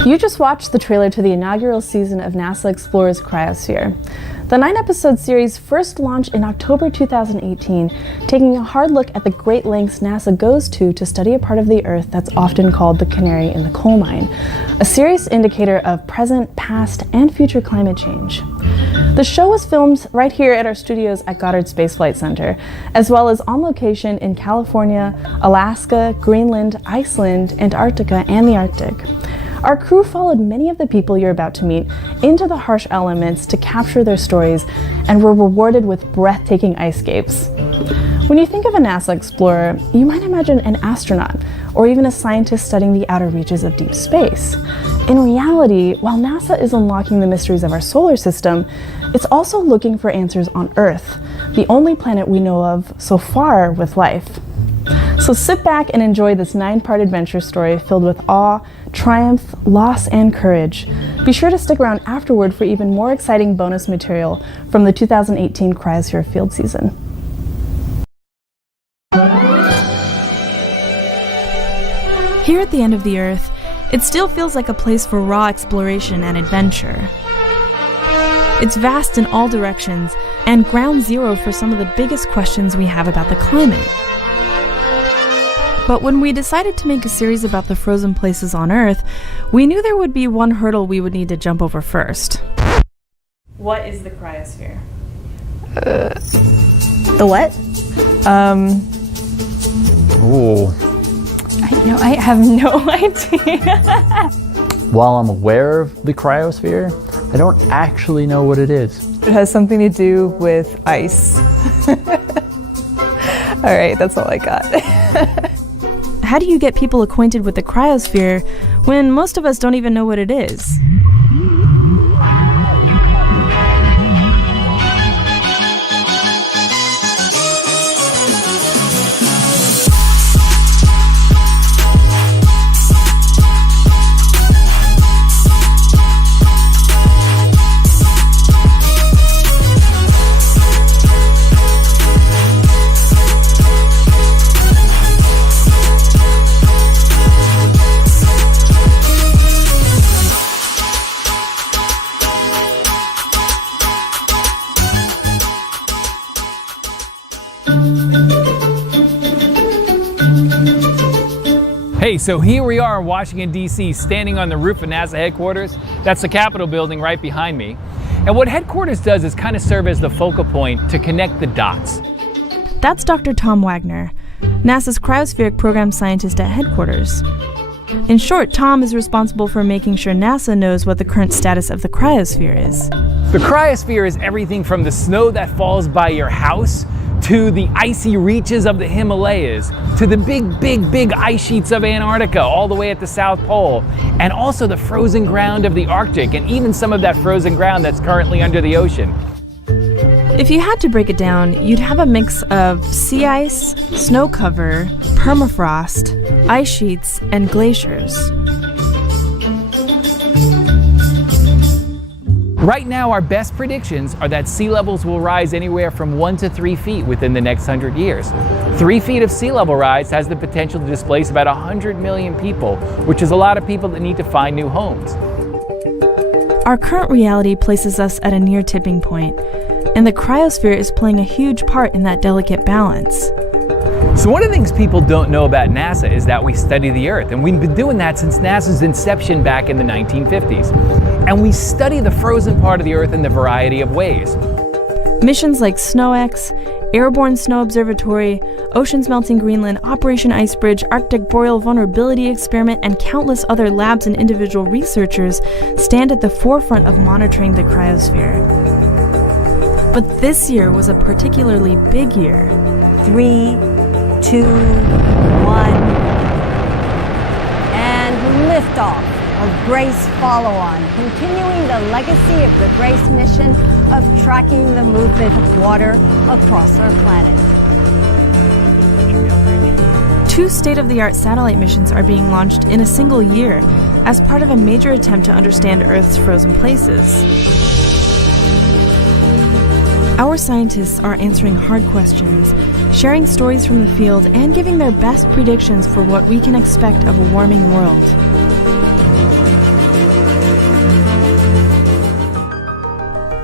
You just watched the trailer to the inaugural season of NASA Explorer's Cryosphere. The 9-episode series first launched in October 2018, taking a hard look at the great lengths NASA goes to study a part of the Earth that's often called the canary in the coal mine, a serious indicator of present, past, and future climate change. The show was filmed right here at our studios at Goddard Space Flight Center, as well as on location in California, Alaska, Greenland, Iceland, Antarctica, and the Arctic. Our crew followed many of the people you're about to meet into the harsh elements to capture their stories and were rewarded with breathtaking icescapes. When you think of a NASA explorer, you might imagine an astronaut or even a scientist studying the outer reaches of deep space. In reality, while NASA is unlocking the mysteries of our solar system, it's also looking for answers on Earth, the only planet we know of so far with life. So sit back and enjoy this 9-part adventure story filled with awe, triumph, loss, and courage. Be sure to stick around afterward for even more exciting bonus material from the 2018 Cryosphere field season. Here at the end of the Earth, it still feels like a place for raw exploration and adventure. It's vast in all directions and ground zero for some of the biggest questions we have about the climate. But when we decided to make a series about the frozen places on Earth, we knew there would be one hurdle we would need to jump over first. What is the cryosphere? The what? I have no idea. While I'm aware of the cryosphere, I don't actually know what it is. It has something to do with ice. All right, that's all I got. How do you get people acquainted with the cryosphere when most of us don't even know what it is? Hey, so here we are in Washington, D.C., standing on the roof of NASA headquarters. That's the Capitol building right behind me. And what headquarters does is kind of serve as the focal point to connect the dots. That's Dr. Tom Wagner, NASA's cryospheric program scientist at headquarters. In short, Tom is responsible for making sure NASA knows what the current status of the cryosphere is. The cryosphere is everything from the snow that falls by your house to the icy reaches of the Himalayas, to the big ice sheets of Antarctica all the way at the South Pole, and also the frozen ground of the Arctic, and even some of that frozen ground that's currently under the ocean. If you had to break it down, you'd have a mix of sea ice, snow cover, permafrost, ice sheets, and glaciers. Right now, our best predictions are that sea levels will rise anywhere from 1 to 3 feet within the next 100 years. 3 feet of sea level rise has the potential to displace about 100 million people, which is a lot of people that need to find new homes. Our current reality places us at a near tipping point, and the cryosphere is playing a huge part in that delicate balance. So one of the things people don't know about NASA is that we study the Earth, and we've been doing that since NASA's inception back in the 1950s. And we study the frozen part of the Earth in a variety of ways. Missions like SNOW-X, Airborne Snow Observatory, Oceans Melting Greenland, Operation Icebridge, Arctic Boreal Vulnerability Experiment, and countless other labs and individual researchers stand at the forefront of monitoring the cryosphere. But this year was a particularly big year. 3, 2, 1, and liftoff of Grace Follow-On, continuing the legacy of the Grace mission of tracking the movement of water across our planet. 2 state-of-the-art satellite missions are being launched in a single year as part of a major attempt to understand Earth's frozen places. Our scientists are answering hard questions, sharing stories from the field, and giving their best predictions for what we can expect of a warming world.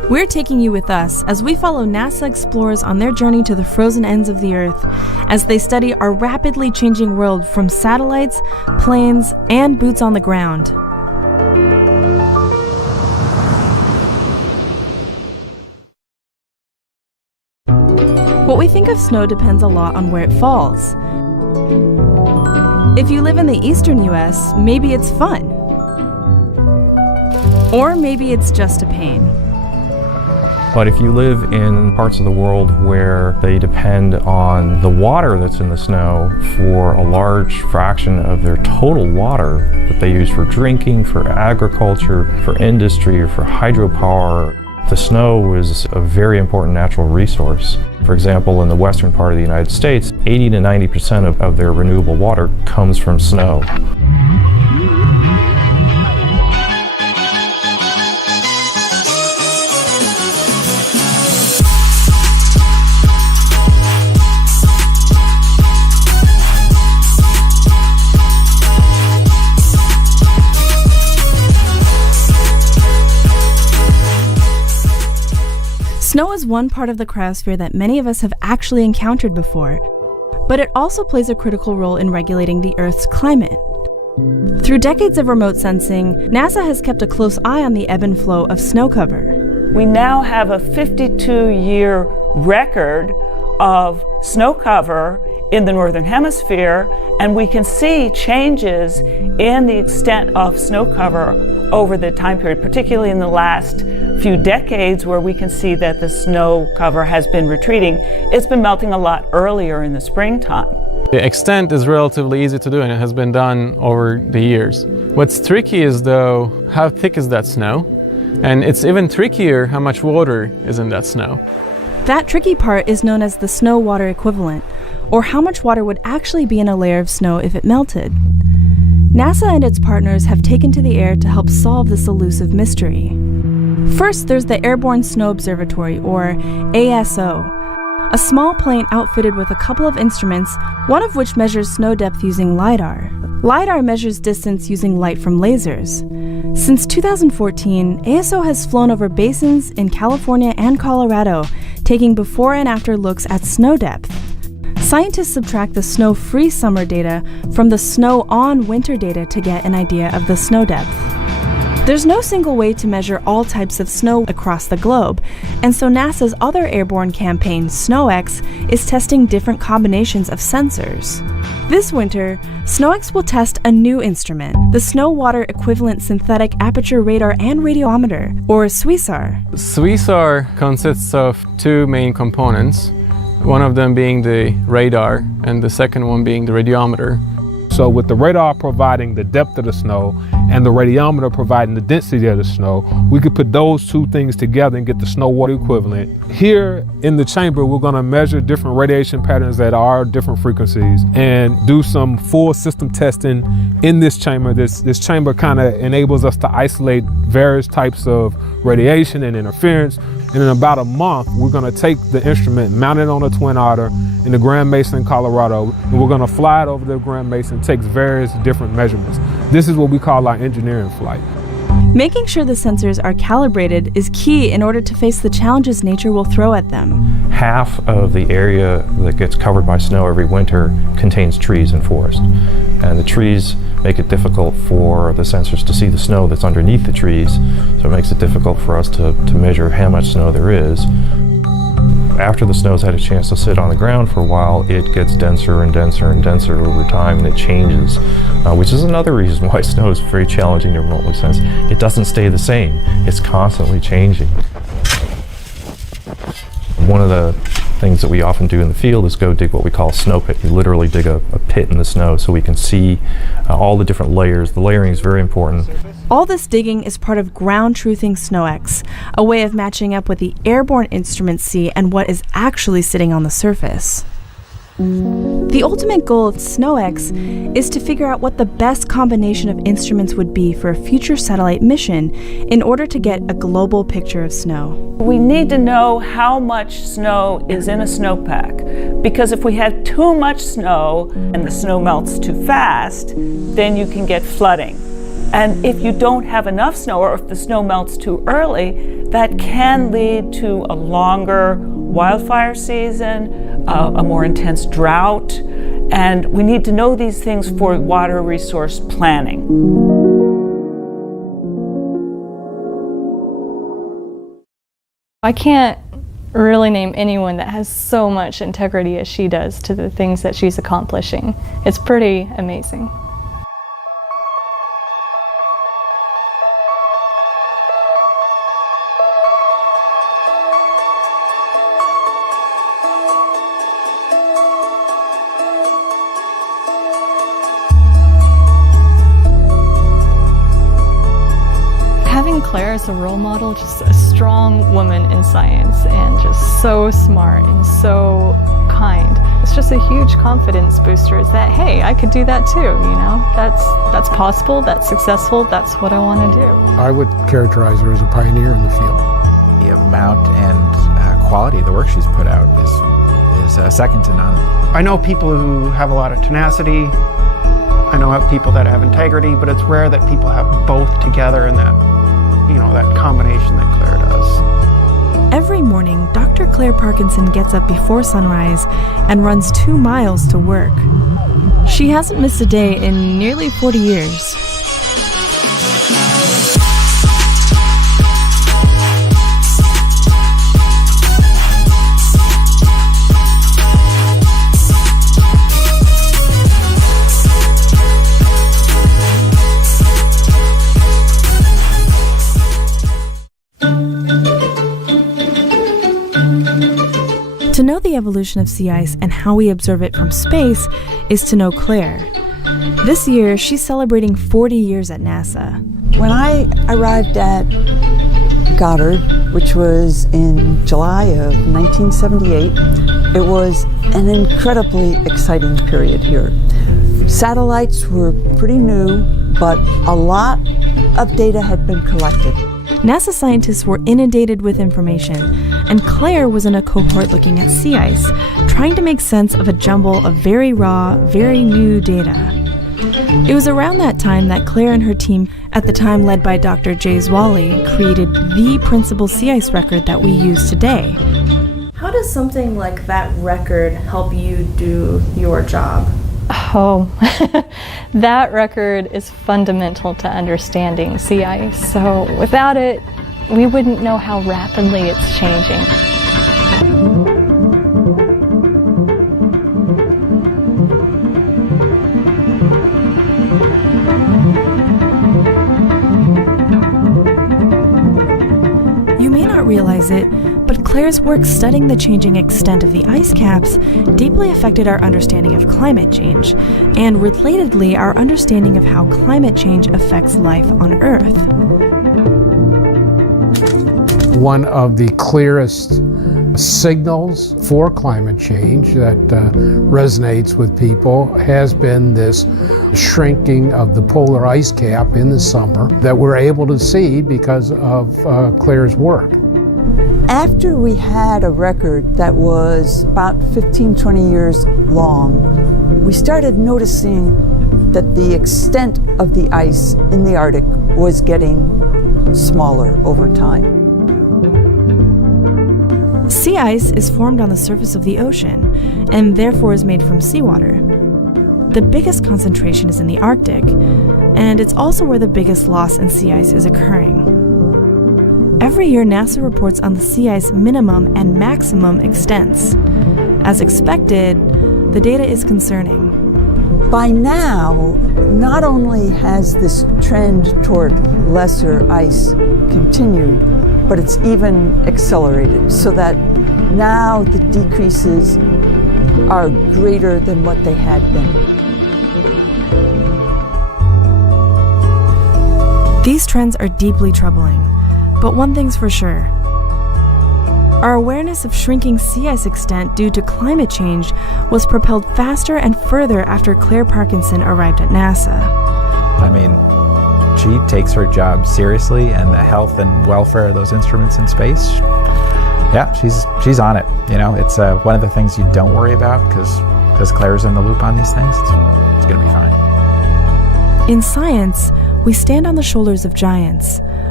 We're taking you with us as we follow NASA explorers on their journey to the frozen ends of the Earth as they study our rapidly changing world from satellites, planes, and boots on the ground. What we think of snow depends a lot on where it falls. If you live in the eastern US, maybe it's fun. Or maybe it's just a pain. But if you live in parts of the world where they depend on the water that's in the snow for a large fraction of their total water that they use for drinking, for agriculture, for industry, or for hydropower, the snow is a very important natural resource. For example, in the western part of the United States, 80 to 90% of their renewable water comes from snow. Snow is one part of the cryosphere that many of us have actually encountered before, but it also plays a critical role in regulating the Earth's climate. Through decades of remote sensing, NASA has kept a close eye on the ebb and flow of snow cover. We now have a 52-year record of snow cover in the Northern Hemisphere, and we can see changes in the extent of snow cover over the time period, particularly in the last few decades, where we can see that the snow cover has been retreating. It's been melting a lot earlier in the springtime. The extent is relatively easy to do, and it has been done over the years. What's tricky is, though, how thick is that snow? And it's even trickier how much water is in that snow. That tricky part is known as the snow-water equivalent, or how much water would actually be in a layer of snow if it melted. NASA and its partners have taken to the air to help solve this elusive mystery. First, there's the Airborne Snow Observatory, or ASO, a small plane outfitted with a couple of instruments, one of which measures snow depth using LiDAR. LiDAR measures distance using light from lasers. Since 2014, ASO has flown over basins in California and Colorado, taking before and after looks at snow depth. Scientists subtract the snow-free summer data from the snow-on winter data to get an idea of the snow depth. There's no single way to measure all types of snow across the globe, and so NASA's other airborne campaign, SNOWX, is testing different combinations of sensors. This winter, SNOWX will test a new instrument, the Snow-Water Equivalent Synthetic Aperture Radar and Radiometer, or SWISAR. SWISAR consists of two main components, one of them being the radar and the second one being the radiometer. So with the radar providing the depth of the snow and the radiometer providing the density of the snow, we could put those two things together and get the snow water equivalent. Here in the chamber, we're going to measure different radiation patterns that are different frequencies and do some full system testing in this chamber. This chamber kind of enables us to isolate various types of radiation and interference. And in about a month, we're going to take the instrument, mount it on a Twin Otter in the Grand Mesa, Colorado, and we're going to fly it over the Grand Mesa and take various different measurements. This is what we call our engineering flight. Making sure the sensors are calibrated is key in order to face the challenges nature will throw at them. Half of the area that gets covered by snow every winter contains trees and forest. And the trees make it difficult for the sensors to see the snow that's underneath the trees, so it makes it difficult for us to measure how much snow there is. After the snow's had a chance to sit on the ground for a while, it gets denser and denser and denser over time, and it changes, which is another reason why snow is very challenging to remotely sense. It doesn't stay the same. It's constantly changing. One of the things that we often do in the field is go dig what we call a snow pit. We literally dig a pit in the snow so we can see all the different layers. The layering is very important. All this digging is part of ground truthing SNOWX, a way of matching up what the airborne instruments see and what is actually sitting on the surface. The ultimate goal of SNOWX is to figure out what the best combination of instruments would be for a future satellite mission in order to get a global picture of snow. We need to know how much snow is in a snowpack, because if we have too much snow and the snow melts too fast, then you can get flooding. And if you don't have enough snow, or if the snow melts too early, that can lead to a longer wildfire season, a more intense drought, and we need to know these things for water resource planning. I can't really name anyone that has so much integrity as she does to the things that she's accomplishing. It's pretty amazing. Having Claire as a role model, just a strong woman in science and just so smart and so kind. It's just a huge confidence booster. It's that, hey, I could do that too, you know? That's possible, that's successful, that's what I want to do. I would characterize her as a pioneer in the field. The amount and quality of the work she's put out is second to none. I know people who have a lot of tenacity. I know people that have integrity, but it's rare that people have both together in that, you know, that combination that Claire does. Every morning, Dr. Claire Parkinson gets up before sunrise and runs 2 miles to work. She hasn't missed a day in nearly 40 years. To know the evolution of sea ice and how we observe it from space is to know Claire. This year, she's celebrating 40 years at NASA. When I arrived at Goddard, which was in July of 1978, it was an incredibly exciting period here. Satellites were pretty new, but a lot of data had been collected. NASA scientists were inundated with information, and Claire was in a cohort looking at sea ice, trying to make sense of a jumble of very raw, very new data. It was around that time that Claire and her team, at the time led by Dr. Jay Zwally, created the principal sea ice record that we use today. How does something like that record help you do your job? Oh, that record is fundamental to understanding sea ice. So without it, we wouldn't know how rapidly it's changing. You may not realize it, but Claire's work studying the changing extent of the ice caps deeply affected our understanding of climate change, and relatedly, our understanding of how climate change affects life on Earth. One of the clearest signals for climate change that resonates with people has been this shrinking of the polar ice cap in the summer that we're able to see because of Claire's work. After we had a record that was about 15-20 years long, we started noticing that the extent of the ice in the Arctic was getting smaller over time. Sea ice is formed on the surface of the ocean and therefore is made from seawater. The biggest concentration is in the Arctic, and it's also where the biggest loss in sea ice is occurring. Every year, NASA reports on the sea ice minimum and maximum extents. As expected, the data is concerning. By now, not only has this trend toward lesser ice continued, but it's even accelerated, so that now the decreases are greater than what they had been. These trends are deeply troubling, but one thing's for sure. Our awareness of shrinking sea ice extent due to climate change was propelled faster and further after Claire Parkinson arrived at NASA. I mean, she takes her job seriously, and the health and welfare of those instruments in space, yeah, she's on it. You know, it's one of the things you don't worry about because Claire's in the loop on these things. It's going to be fine. In science, we stand on the shoulders of giants.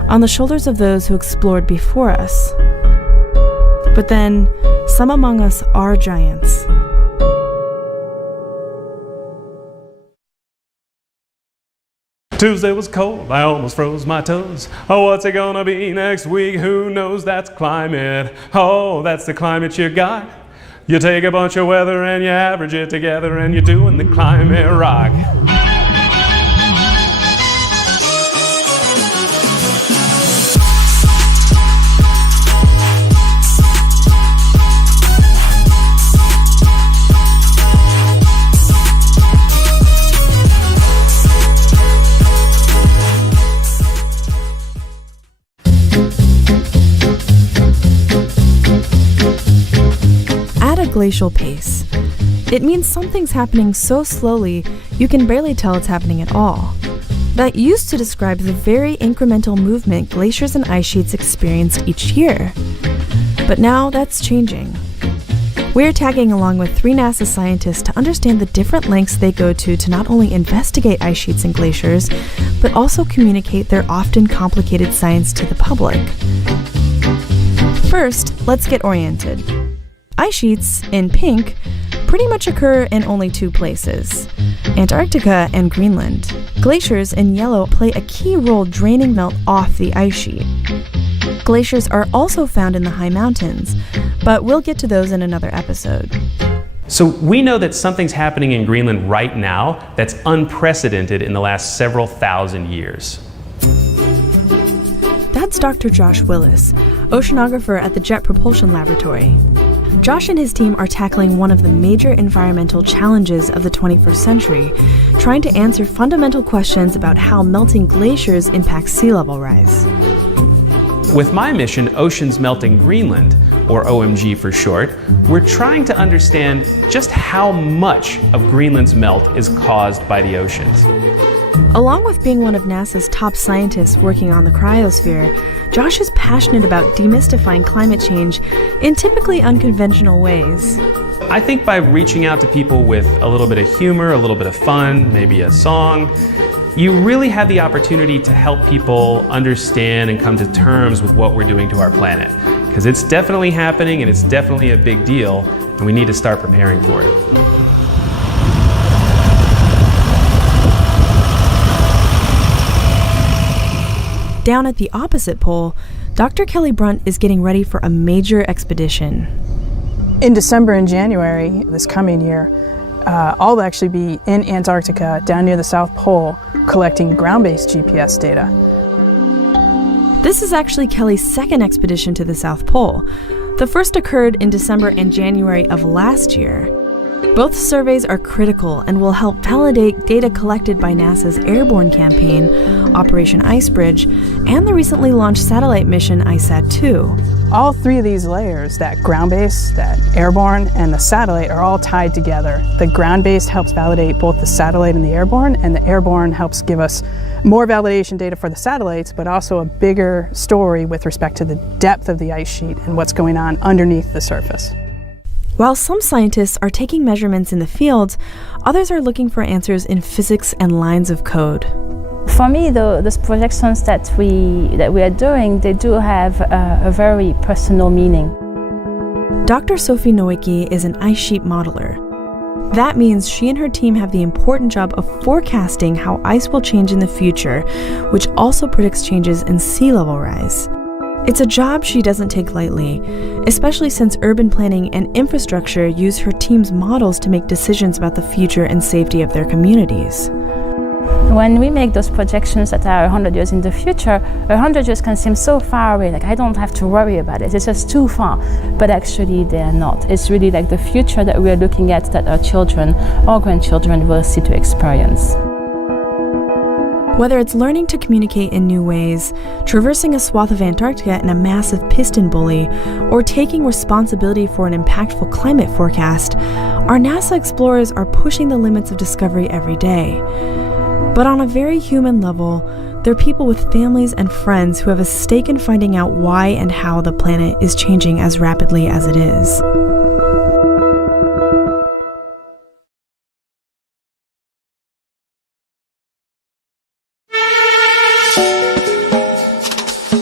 on the shoulders of those who explored before us. But then, some among us are giants. Tuesday was cold, I almost froze my toes. Oh, what's it gonna be next week? Who knows? That's climate. Oh, that's the climate you got. You take a bunch of weather and you average it together and you're doing the climate rock. Glacial pace. It means something's happening so slowly you can barely tell it's happening at all. That used to describe the very incremental movement glaciers and ice sheets experienced each year. But now that's changing. We're tagging along with 3 NASA scientists to understand the different lengths they go to not only investigate ice sheets and glaciers, but also communicate their often complicated science to the public. First, let's get oriented. Ice sheets, in pink, pretty much occur in only 2 places, Antarctica and Greenland. Glaciers, in yellow, play a key role draining melt off the ice sheet. Glaciers are also found in the high mountains, but we'll get to those in another episode. So we know that something's happening in Greenland right now that's unprecedented in the last several thousand years. That's Dr. Josh Willis, oceanographer at the Jet Propulsion Laboratory. Josh and his team are tackling one of the major environmental challenges of the 21st century, trying to answer fundamental questions about how melting glaciers impact sea level rise. With my mission, Oceans Melting Greenland, or OMG for short, we're trying to understand just how much of Greenland's melt is caused by the oceans. Along with being one of NASA's top scientists working on the cryosphere, Josh is passionate about demystifying climate change in typically unconventional ways. I think by reaching out to people with a little bit of humor, a little bit of fun, maybe a song, you really have the opportunity to help people understand and come to terms with what we're doing to our planet. Because it's definitely happening and it's definitely a big deal, and we need to start preparing for it. Down at the opposite pole, Dr. Kelly Brunt is getting ready for a major expedition. In December and January this coming year, I'll actually be in Antarctica, down near the South Pole, collecting ground-based GPS data. This is actually Kelly's second expedition to the South Pole. The first occurred in December and January of last year. Both surveys are critical and will help validate data collected by NASA's airborne campaign, Operation Icebridge, and the recently launched satellite mission ISAT-2. All 3 of these layers, that ground-based, that airborne, and the satellite, are all tied together. The ground-based helps validate both the satellite and the airborne helps give us more validation data for the satellites, but also a bigger story with respect to the depth of the ice sheet and what's going on underneath the surface. While some scientists are taking measurements in the field, others are looking for answers in physics and lines of code. For me, those projections that we are doing, they do have a very personal meaning. Dr. Sophie Nowicki is an ice sheet modeler. That means she and her team have the important job of forecasting how ice will change in the future, which also predicts changes in sea level rise. It's a job she doesn't take lightly, especially since urban planning and infrastructure use her team's models to make decisions about the future and safety of their communities. When we make those projections that are 100 years in the future, 100 years can seem so far away, like I don't have to worry about it, it's just too far. But actually they are not. It's really like the future that we are looking at that our children or grandchildren will see to experience. Whether it's learning to communicate in new ways, traversing a swath of Antarctica in a massive piston bully, or taking responsibility for an impactful climate forecast, our NASA explorers are pushing the limits of discovery every day. But on a very human level, they're people with families and friends who have a stake in finding out why and how the planet is changing as rapidly as it is.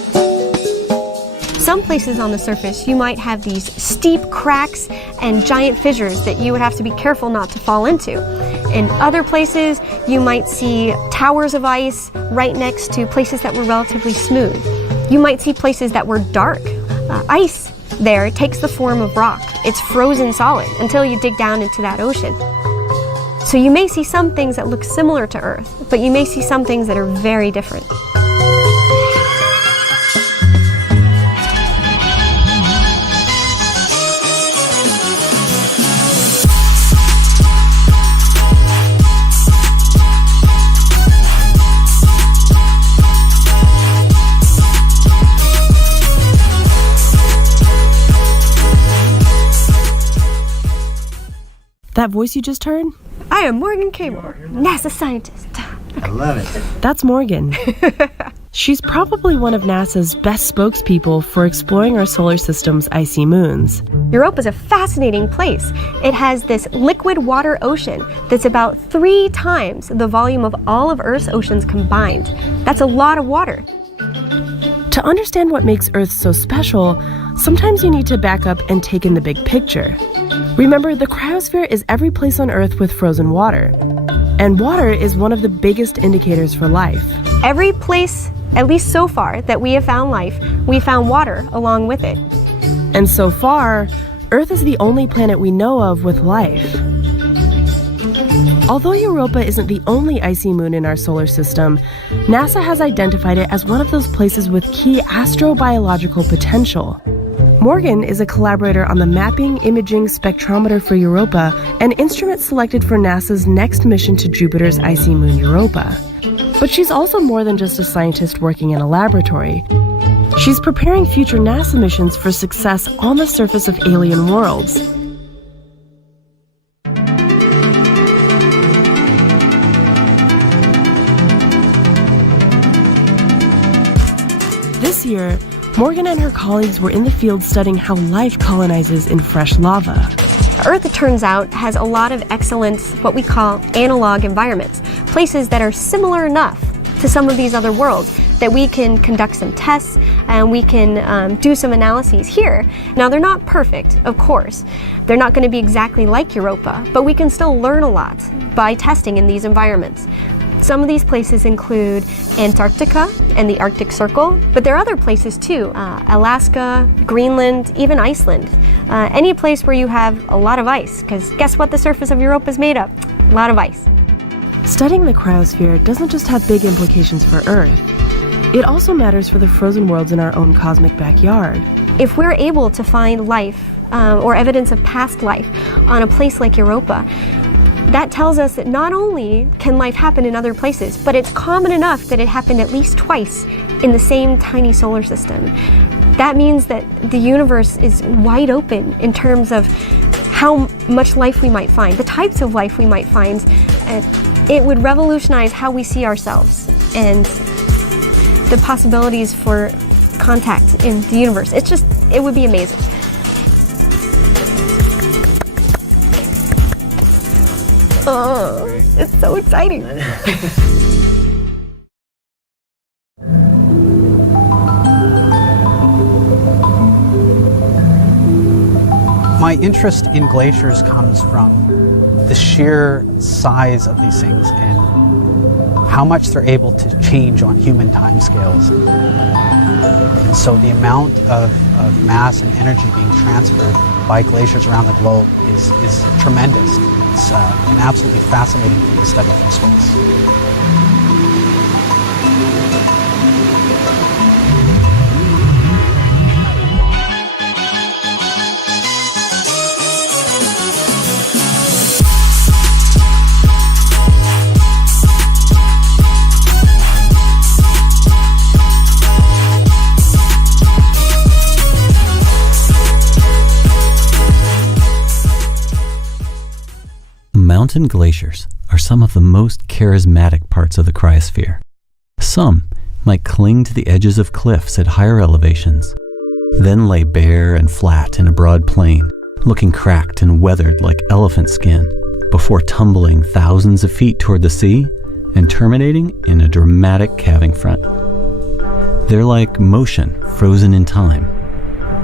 some places on the surface, you might have these steep cracks and giant fissures that you would have to be careful not to fall into. In other places, you might see towers of ice right next to places that were relatively smooth. You might see places that were dark. Ice there takes the form of rock. It's frozen solid until you dig down into that ocean. So you may see some things that look similar to Earth, but you may see some things that are very different. That voice you just heard? I am Morgan Cable, NASA scientist. I love it. That's Morgan. She's probably one of NASA's best spokespeople for exploring our solar system's icy moons. Europa is a fascinating place. It has this liquid water ocean that's about 3 times the volume of all of Earth's oceans combined. That's a lot of water. To understand what makes Earth so special, sometimes you need to back up and take in the big picture. Remember, the cryosphere is every place on Earth with frozen water. And water is one of the biggest indicators for life. Every place, at least so far, that we have found life, we found water along with it. And so far, Earth is the only planet we know of with life. Although Europa isn't the only icy moon in our solar system, NASA has identified it as one of those places with key astrobiological potential. Morgan is a collaborator on the Mapping Imaging Spectrometer for Europa, an instrument selected for NASA's next mission to Jupiter's icy moon Europa. But she's also more than just a scientist working in a laboratory. She's preparing future NASA missions for success on the surface of alien worlds. This year, Morgan and her colleagues were in the field studying how life colonizes in fresh lava. Earth, it turns out, has a lot of excellent, what we call analog environments, places that are similar enough to some of these other worlds that we can conduct some tests and we can do some analyses here. Now, they're not perfect, of course. They're not going to be exactly like Europa, but we can still learn a lot by testing in these environments. Some of these places include Antarctica and the Arctic Circle, but there are other places too, Alaska, Greenland, even Iceland. Any place where you have a lot of ice, because guess what the surface of Europa is made of? A lot of ice. Studying the cryosphere doesn't just have big implications for Earth. It also matters for the frozen worlds in our own cosmic backyard. If we're able to find life or evidence of past life on a place like Europa, that tells us that not only can life happen in other places, but it's common enough that it happened at least twice in the same tiny solar system. That means that the universe is wide open in terms of how much life we might find, the types of life we might find. It would revolutionize how we see ourselves and the possibilities for contact in the universe. It would be amazing. Oh, it's so exciting. My interest in glaciers comes from the sheer size of these things and how much they're able to change on human timescales. And so the amount of mass and energy being transferred by glaciers around the globe is tremendous. It's an absolutely fascinating thing to study from space. Mountain glaciers are some of the most charismatic parts of the cryosphere. Some might cling to the edges of cliffs at higher elevations, then lay bare and flat in a broad plain, looking cracked and weathered like elephant skin, before tumbling thousands of feet toward the sea and terminating in a dramatic calving front. They're like motion frozen in time,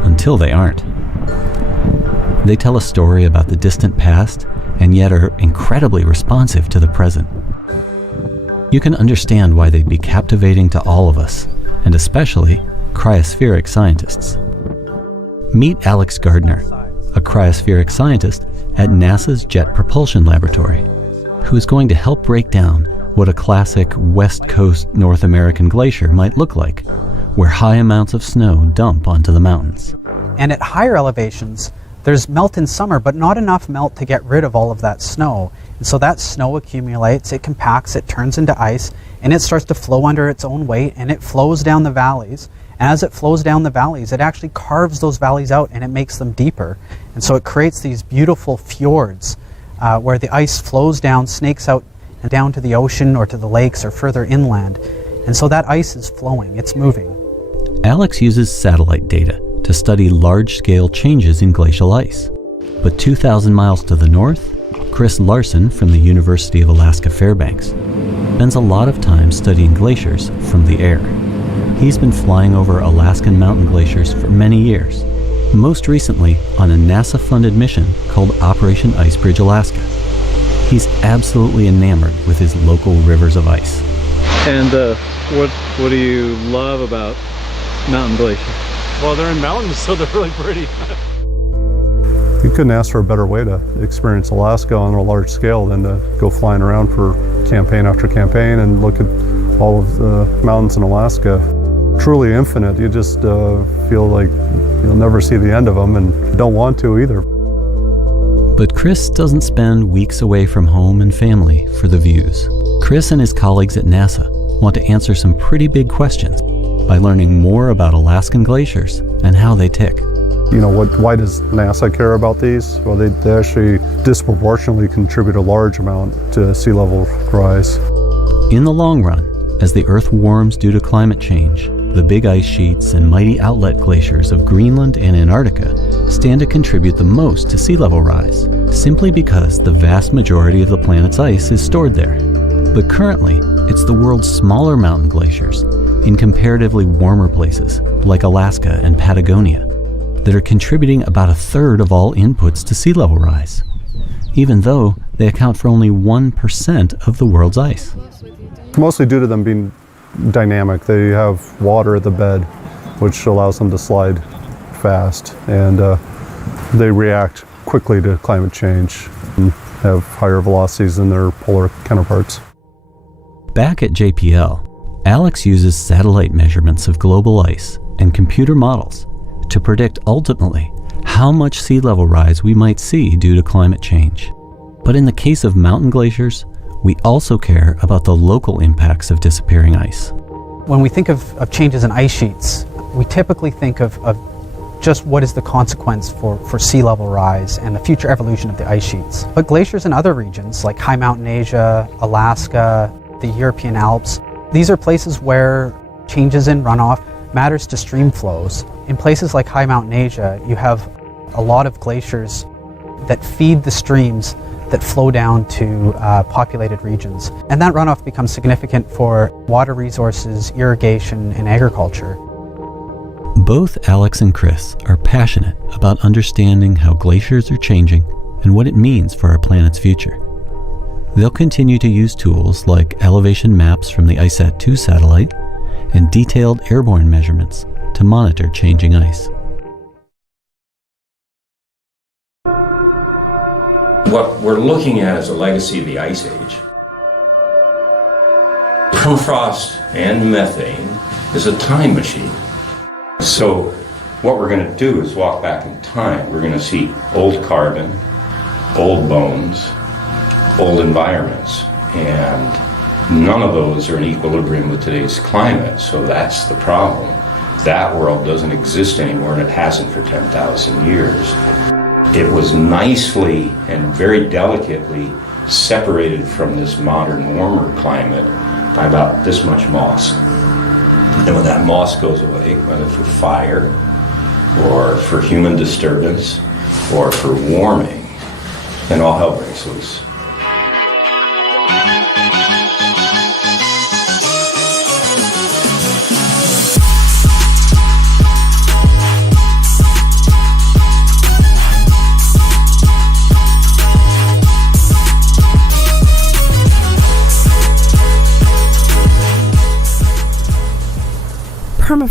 until they aren't. They tell a story about the distant past and yet are incredibly responsive to the present. You can understand why they'd be captivating to all of us, and especially cryospheric scientists. Meet Alex Gardner, a cryospheric scientist at NASA's Jet Propulsion Laboratory, who is going to help break down what a classic West Coast North American glacier might look like, where high amounts of snow dump onto the mountains. And at higher elevations, there's melt in summer, but not enough melt to get rid of all of that snow. And so that snow accumulates, it compacts, it turns into ice, and it starts to flow under its own weight, and it flows down the valleys. And as it flows down the valleys, it actually carves those valleys out and it makes them deeper. And so it creates these beautiful fjords where the ice flows down, snakes out and down to the ocean or to the lakes or further inland. And so that ice is flowing, it's moving. Alex uses satellite data to study large-scale changes in glacial ice. But 2,000 miles to the north, Chris Larson from the University of Alaska Fairbanks spends a lot of time studying glaciers from the air. He's been flying over Alaskan mountain glaciers for many years, most recently on a NASA-funded mission called Operation Icebridge Alaska. He's absolutely enamored with his local rivers of ice. And what do you love about mountain glaciers? Well, they're in mountains, so they're really pretty. You couldn't ask for a better way to experience Alaska on a large scale than to go flying around for campaign after campaign and look at all of the mountains in Alaska. Truly infinite. You just feel like you'll never see the end of them and don't want to either. But Chris doesn't spend weeks away from home and family for the views. Chris and his colleagues at NASA want to answer some pretty big questions by learning more about Alaskan glaciers and how they tick. You know, why does NASA care about these? Well, they actually disproportionately contribute a large amount to sea level rise. In the long run, as the Earth warms due to climate change, the big ice sheets and mighty outlet glaciers of Greenland and Antarctica stand to contribute the most to sea level rise, simply because the vast majority of the planet's ice is stored there. But currently, it's the world's smaller mountain glaciers in comparatively warmer places, like Alaska and Patagonia, that are contributing about a third of all inputs to sea level rise, even though they account for only 1% of the world's ice. Mostly due to them being dynamic. They have water at the bed, which allows them to slide fast, and they react quickly to climate change and have higher velocities than their polar counterparts. Back at JPL, Alex uses satellite measurements of global ice and computer models to predict ultimately how much sea level rise we might see due to climate change. But in the case of mountain glaciers, we also care about the local impacts of disappearing ice. When we think of changes in ice sheets, we typically think of just what is the consequence for sea level rise and the future evolution of the ice sheets. But glaciers in other regions, like high mountain Asia, Alaska, the European Alps, these are places where changes in runoff matters to stream flows. In places like high mountain Asia, you have a lot of glaciers that feed the streams that flow down to populated regions. And that runoff becomes significant for water resources, irrigation, and agriculture. Both Alex and Chris are passionate about understanding how glaciers are changing and what it means for our planet's future. They'll continue to use tools like elevation maps from the ICESat-2 satellite and detailed airborne measurements to monitor changing ice. What we're looking at is a legacy of the Ice Age. Permafrost and methane is a time machine. So what we're going to do is walk back in time. We're going to see old carbon, old bones, old environments, and none of those are in equilibrium with today's climate, so that's the problem. That world doesn't exist anymore, and it hasn't for 10,000 years. It was nicely and very delicately separated from this modern warmer climate by about this much moss. And when that moss goes away, whether for fire or for human disturbance or for warming, then all hell breaks loose.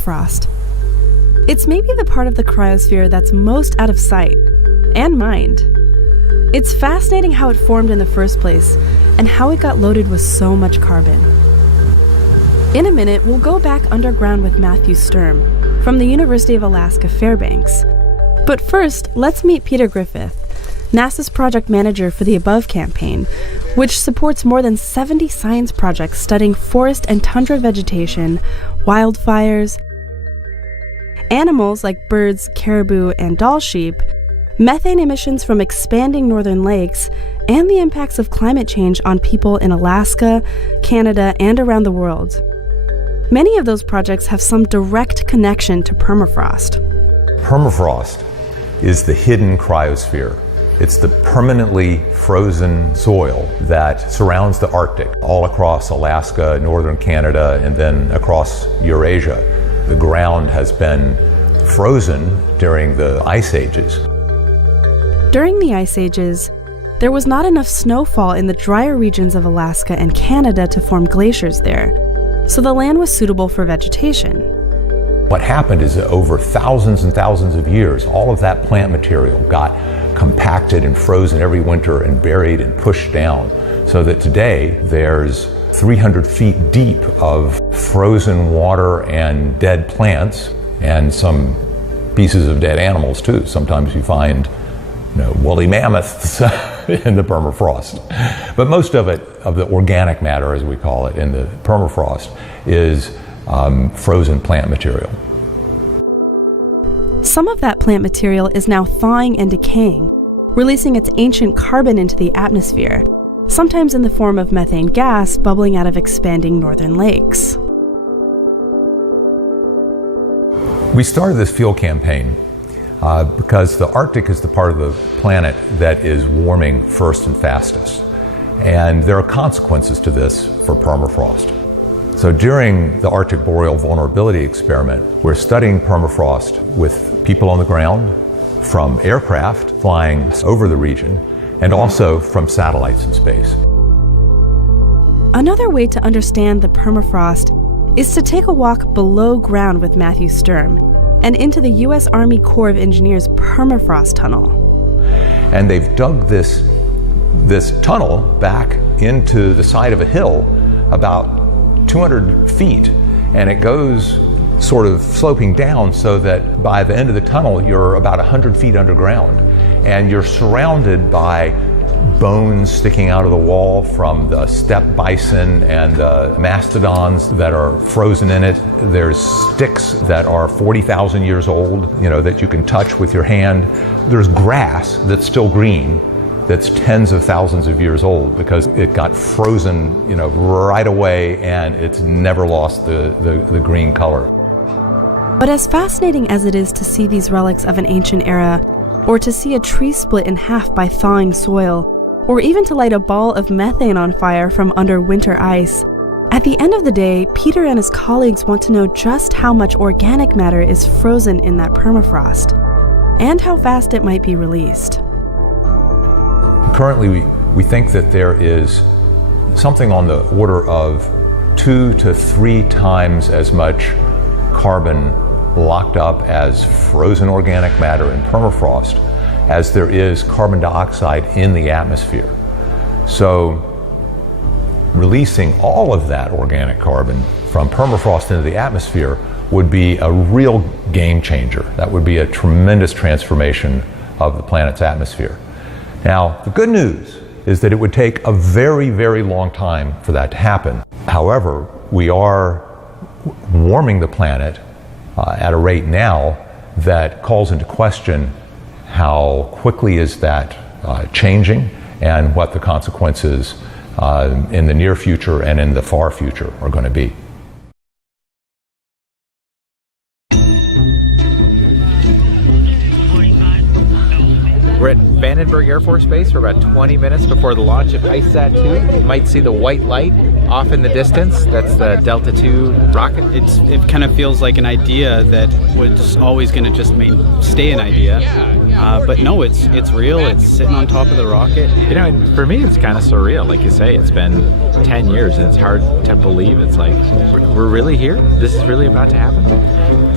permafrost. It's maybe the part of the cryosphere that's most out of sight and mind. It's fascinating how it formed in the first place and how it got loaded with so much carbon. In a minute, we'll go back underground with Matthew Sturm from the University of Alaska Fairbanks. But first, let's meet Peter Griffith, NASA's project manager for the Above campaign, which supports more than 70 science projects studying forest and tundra vegetation, wildfires, animals like birds, caribou, and Dall sheep, methane emissions from expanding northern lakes, and the impacts of climate change on people in Alaska, Canada, and around the world. Many of those projects have some direct connection to permafrost. Permafrost is the hidden cryosphere. It's the permanently frozen soil that surrounds the Arctic, all across Alaska, northern Canada, and then across Eurasia. The ground has been frozen during the ice ages. During the ice ages, there was not enough snowfall in the drier regions of Alaska and Canada to form glaciers there, so the land was suitable for vegetation. What happened is that over thousands and thousands of years, all of that plant material got compacted and frozen every winter and buried and pushed down, so that today there's 300 feet deep of frozen water and dead plants, and some pieces of dead animals too. Sometimes you find woolly mammoths in the permafrost. But most of it, of the organic matter as we call it in the permafrost, is frozen plant material. Some of that plant material is now thawing and decaying, releasing its ancient carbon into the atmosphere, sometimes in the form of methane gas bubbling out of expanding northern lakes. We started this field campaign because the Arctic is the part of the planet that is warming first and fastest. And there are consequences to this for permafrost. So during the Arctic Boreal Vulnerability Experiment, we're studying permafrost with people on the ground, from aircraft flying over the region, and also from satellites in space. Another way to understand the permafrost is to take a walk below ground with Matthew Sturm and into the U.S. Army Corps of Engineers permafrost tunnel. And they've dug this tunnel back into the side of a hill about 200 feet, and it goes sort of sloping down so that by the end of the tunnel you're about 100 feet underground, and you're surrounded by bones sticking out of the wall from the steppe bison and the mastodons that are frozen in it. There's sticks that are 40,000 years old, that you can touch with your hand. There's grass that's still green, that's tens of thousands of years old because it got frozen, right away, and it's never lost the green color. But as fascinating as it is to see these relics of an ancient era, or to see a tree split in half by thawing soil, or even to light a ball of methane on fire from under winter ice, at the end of the day, Peter and his colleagues want to know just how much organic matter is frozen in that permafrost, and how fast it might be released. Currently, we think that there is something on the order of 2 to 3 times as much carbon locked up as frozen organic matter in permafrost as there is carbon dioxide in the atmosphere. So releasing all of that organic carbon from permafrost into the atmosphere would be a real game changer. That would be a tremendous transformation of the planet's atmosphere. Now, the good news is that it would take a very, very long time for that to happen. However, we are warming the planet at a rate now that calls into question how quickly is that changing and what the consequences in the near future and in the far future are going to be. We're at Vandenberg Air Force Base. We're about 20 minutes before the launch of ICESat-2. You might see the white light off in the distance. That's the Delta II rocket. It kind of feels like an idea that was always going to just stay an idea. But no, it's real. It's sitting on top of the rocket. And for me, it's kind of surreal. Like you say, it's been 10 years and it's hard to believe. It's like, we're really here? This is really about to happen?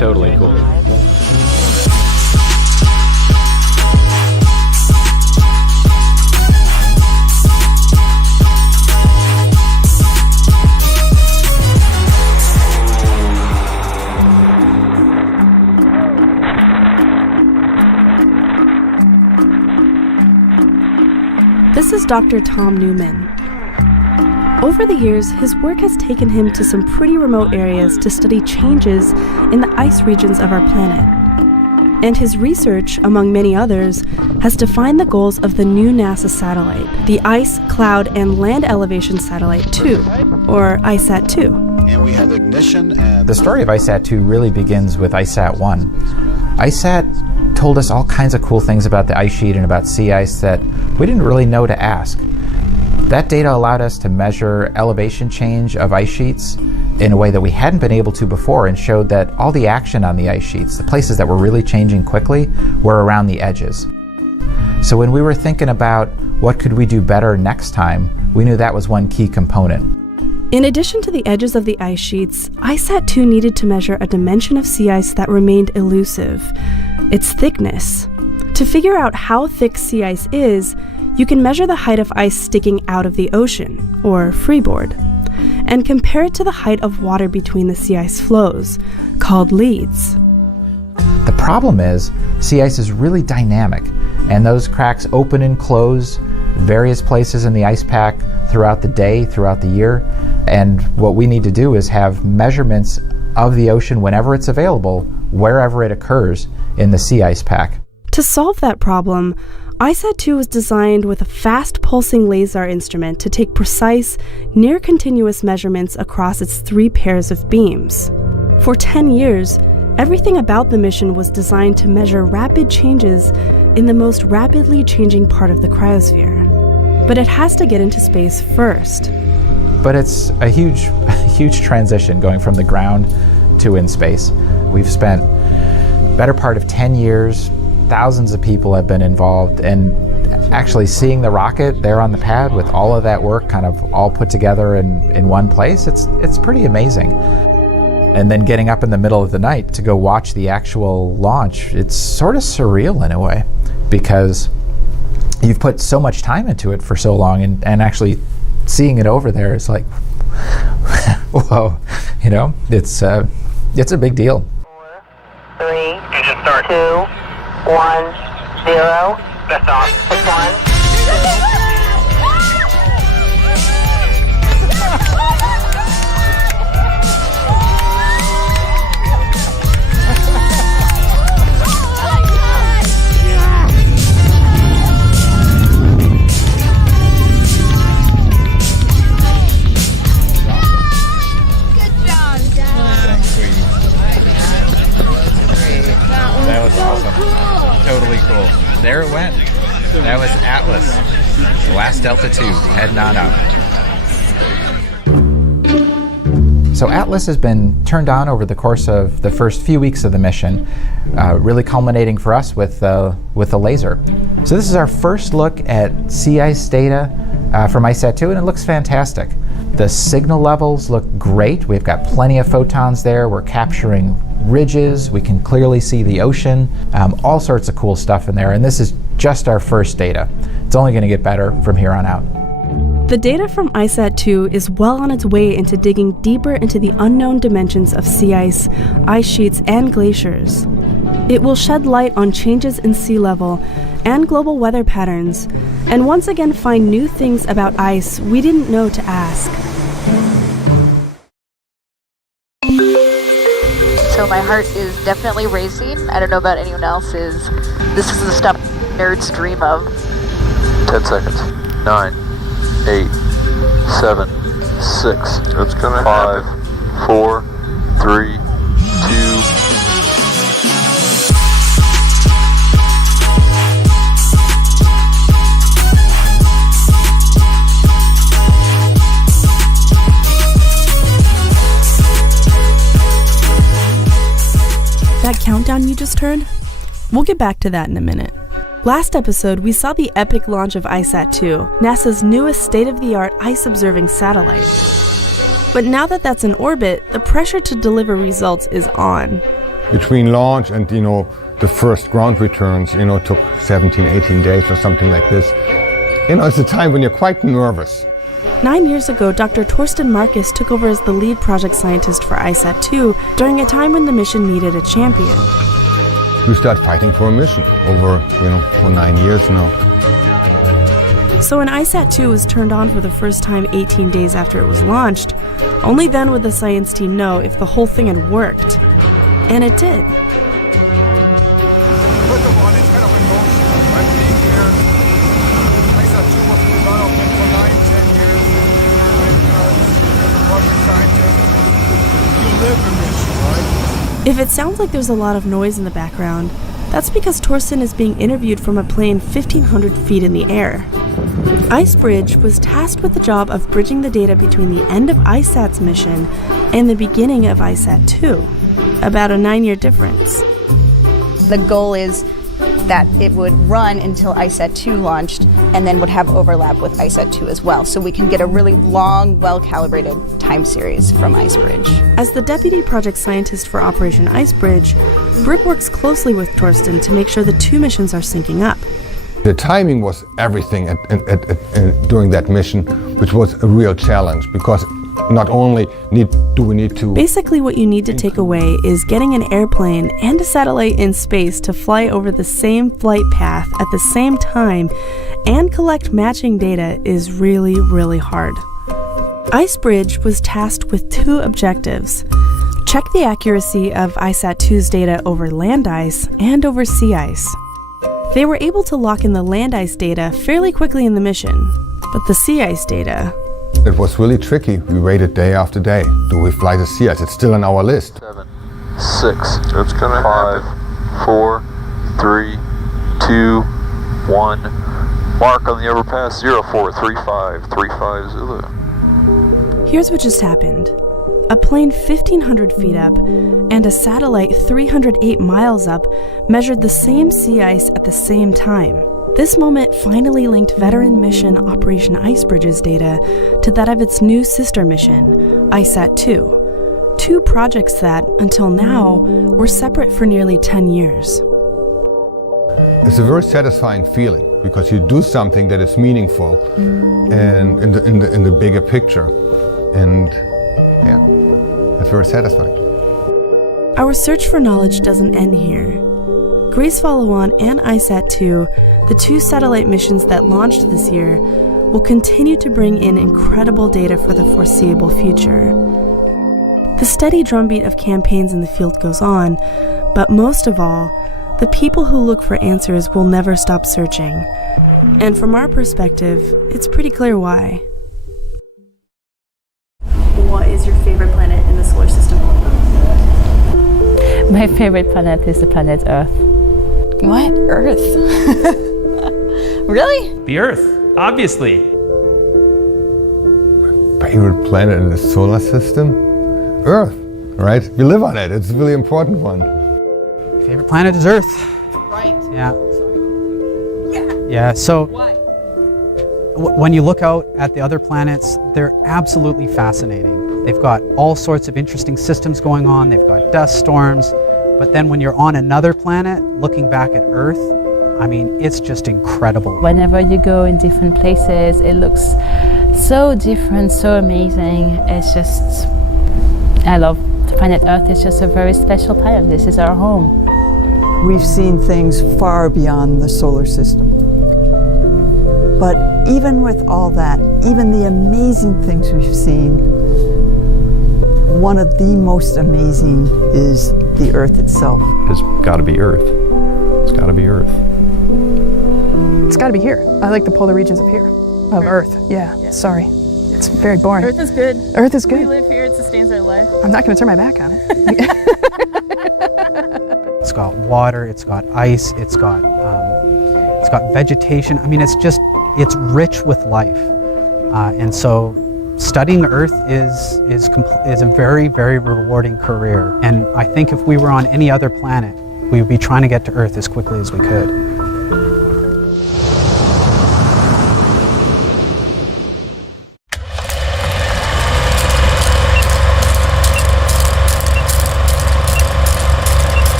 totally cool. This is Dr. Tom Newman. Over the years, his work has taken him to some pretty remote areas to study changes in the ice regions of our planet. And his research, among many others, has defined the goals of the new NASA satellite, the Ice, Cloud, and Land Elevation Satellite 2, or ISAT-2. And we have ignition and... The story of ISAT-2 really begins with ISAT-1. ISAT told us all kinds of cool things about the ice sheet and about sea ice that we didn't really know to ask. That data allowed us to measure elevation change of ice sheets in a way that we hadn't been able to before, and showed that all the action on the ice sheets, the places that were really changing quickly, were around the edges. So when we were thinking about what could we do better next time, we knew that was one key component. In addition to the edges of the ice sheets, ISAT-2 needed to measure a dimension of sea ice that remained elusive: its thickness. To figure out how thick sea ice is, you can measure the height of ice sticking out of the ocean, or freeboard, and compare it to the height of water between the sea ice flows, called leads. The problem is, sea ice is really dynamic, and those cracks open and close various places in the ice pack throughout the day, throughout the year, and what we need to do is have measurements of the ocean whenever it's available, wherever it occurs in the sea ice pack. To solve that problem, ISAT-2 was designed with a fast pulsing laser instrument to take precise, near-continuous measurements across its 3 pairs of beams. For 10 years, everything about the mission was designed to measure rapid changes in the most rapidly changing part of the cryosphere. But it has to get into space first. But it's a huge transition going from the ground to in space. We've spent better part of 10 years, thousands of people have been involved, and actually seeing the rocket there on the pad with all of that work kind of all put together in one place, it's pretty amazing. And then getting up in the middle of the night to go watch the actual launch, it's sort of surreal in a way, because you've put so much time into it for so long, and actually seeing it over there is like, whoa, you know, it's a big deal. 4, 3, engine start. 2, 1, 0. Lift off. 1. That was awesome. Totally cool. There it went. That was Atlas. The last Delta II, heading on up. So Atlas has been turned on over the course of the first few weeks of the mission, really culminating for us with the laser. So this is our first look at sea ice data from ISAT-2, and it looks fantastic. The signal levels look great. We've got plenty of photons there. We're capturing ridges. We can clearly see the ocean. All sorts of cool stuff in there. And this is just our first data. It's only going to get better from here on out. The data from ISAT-2 is well on its way into digging deeper into the unknown dimensions of sea ice sheets, and glaciers. It will shed light on changes in sea level and global weather patterns, and once again find new things about ice we didn't know to ask. So my heart is definitely racing. I don't know about anyone else's. This is the stuff nerds dream of. 10 seconds. 9, 8, 7, 6, It's gonna 5, happen. 4, 3, 2. That countdown you just heard? We'll get back to that in a minute. Last episode, we saw the epic launch of ISAT-2, NASA's newest state-of-the-art ice-observing satellite. But now that that's in orbit, the pressure to deliver results is on. between launch and, the first ground returns, took 17, 18 days or something like this. It's a time when you're quite nervous. 9 years ago, Dr. Torsten Marcus took over as the lead project scientist for ISAT-2 during a time when the mission needed a champion. You start fighting for a mission over, for 9 years now. So when ISAT-2 was turned on for the first time 18 days after it was launched, only then would the science team know if the whole thing had worked. And it did. First of all, it's kind of emotional, right? Being here, ISAT-2 was developed for 9-10 years, and as a project scientist, you live the mission, right? If it sounds like there's a lot of noise in the background, that's because Torsten is being interviewed from a plane 1,500 feet in the air. IceBridge was tasked with the job of bridging the data between the end of ISAT's mission and the beginning of ISAT-2, about a 9-year difference. The goal is that it would run until ISAT-2 launched and then would have overlap with ISAT-2 as well, so we can get a really long, well-calibrated time series from IceBridge. As the deputy project scientist for Operation IceBridge, Brick works closely with Torsten to make sure the two missions are syncing up. The timing was everything during that mission, which was a real challenge, because not only do we need to... Basically what you need to take away is getting an airplane and a satellite in space to fly over the same flight path at the same time and collect matching data is really, really hard. IceBridge was tasked with two objectives: check the accuracy of ISAT-2's data over land ice and over sea ice. They were able to lock in the land ice data fairly quickly in the mission, but the sea ice data... It was really tricky. We waited day after day. Do we fly the sea ice? It's still on our list. 7, 6, it's gonna 5, 4, 3, 2, 1. Mark on the overpass 0435 350. Here's what just happened. A plane 1,500 feet up and a satellite 308 miles up measured the same sea ice at the same time. This moment finally linked veteran mission Operation IceBridge's data to that of its new sister mission, ISAT-2. Two projects that, until now, were separate for nearly 10 years. It's a very satisfying feeling, because you do something that is meaningful and in the bigger picture. And yeah, it's very satisfying. Our search for knowledge doesn't end here. Grace Follow-On and ISAT-2, the two satellite missions that launched this year, will continue to bring in incredible data for the foreseeable future. The steady drumbeat of campaigns in the field goes on, but most of all, the people who look for answers will never stop searching. And from our perspective, it's pretty clear why. What is your favorite planet in the solar system? My favorite planet is the planet Earth. What? Earth? Really? The Earth, obviously. Favorite planet in the solar system? Earth, right? We live on it. It's a really important one. Favorite planet is Earth. Right. Yeah. Yeah, so Why? When you look out at the other planets, they're absolutely fascinating. They've got all sorts of interesting systems going on. They've got dust storms. But then when you're on another planet, looking back at Earth, I mean, it's just incredible. Whenever you go in different places, it looks so different, so amazing. It's just, I love the planet Earth. It's just a very special planet. This is our home. We've seen things far beyond the solar system. But even with all that, even the amazing things we've seen, one of the most amazing is the Earth itself. It's got to be Earth. It's got to be Earth. It's got to be here. I like the polar regions of here, of Earth. Yeah, sorry. It's very boring. Earth is good. Earth is good. We live here, it sustains our life. I'm not going to turn my back on it. It's got water, it's got ice, it's got vegetation. I mean, it's rich with life. And so studying Earth is a very, very rewarding career. And I think if we were on any other planet, we would be trying to get to Earth as quickly as we could.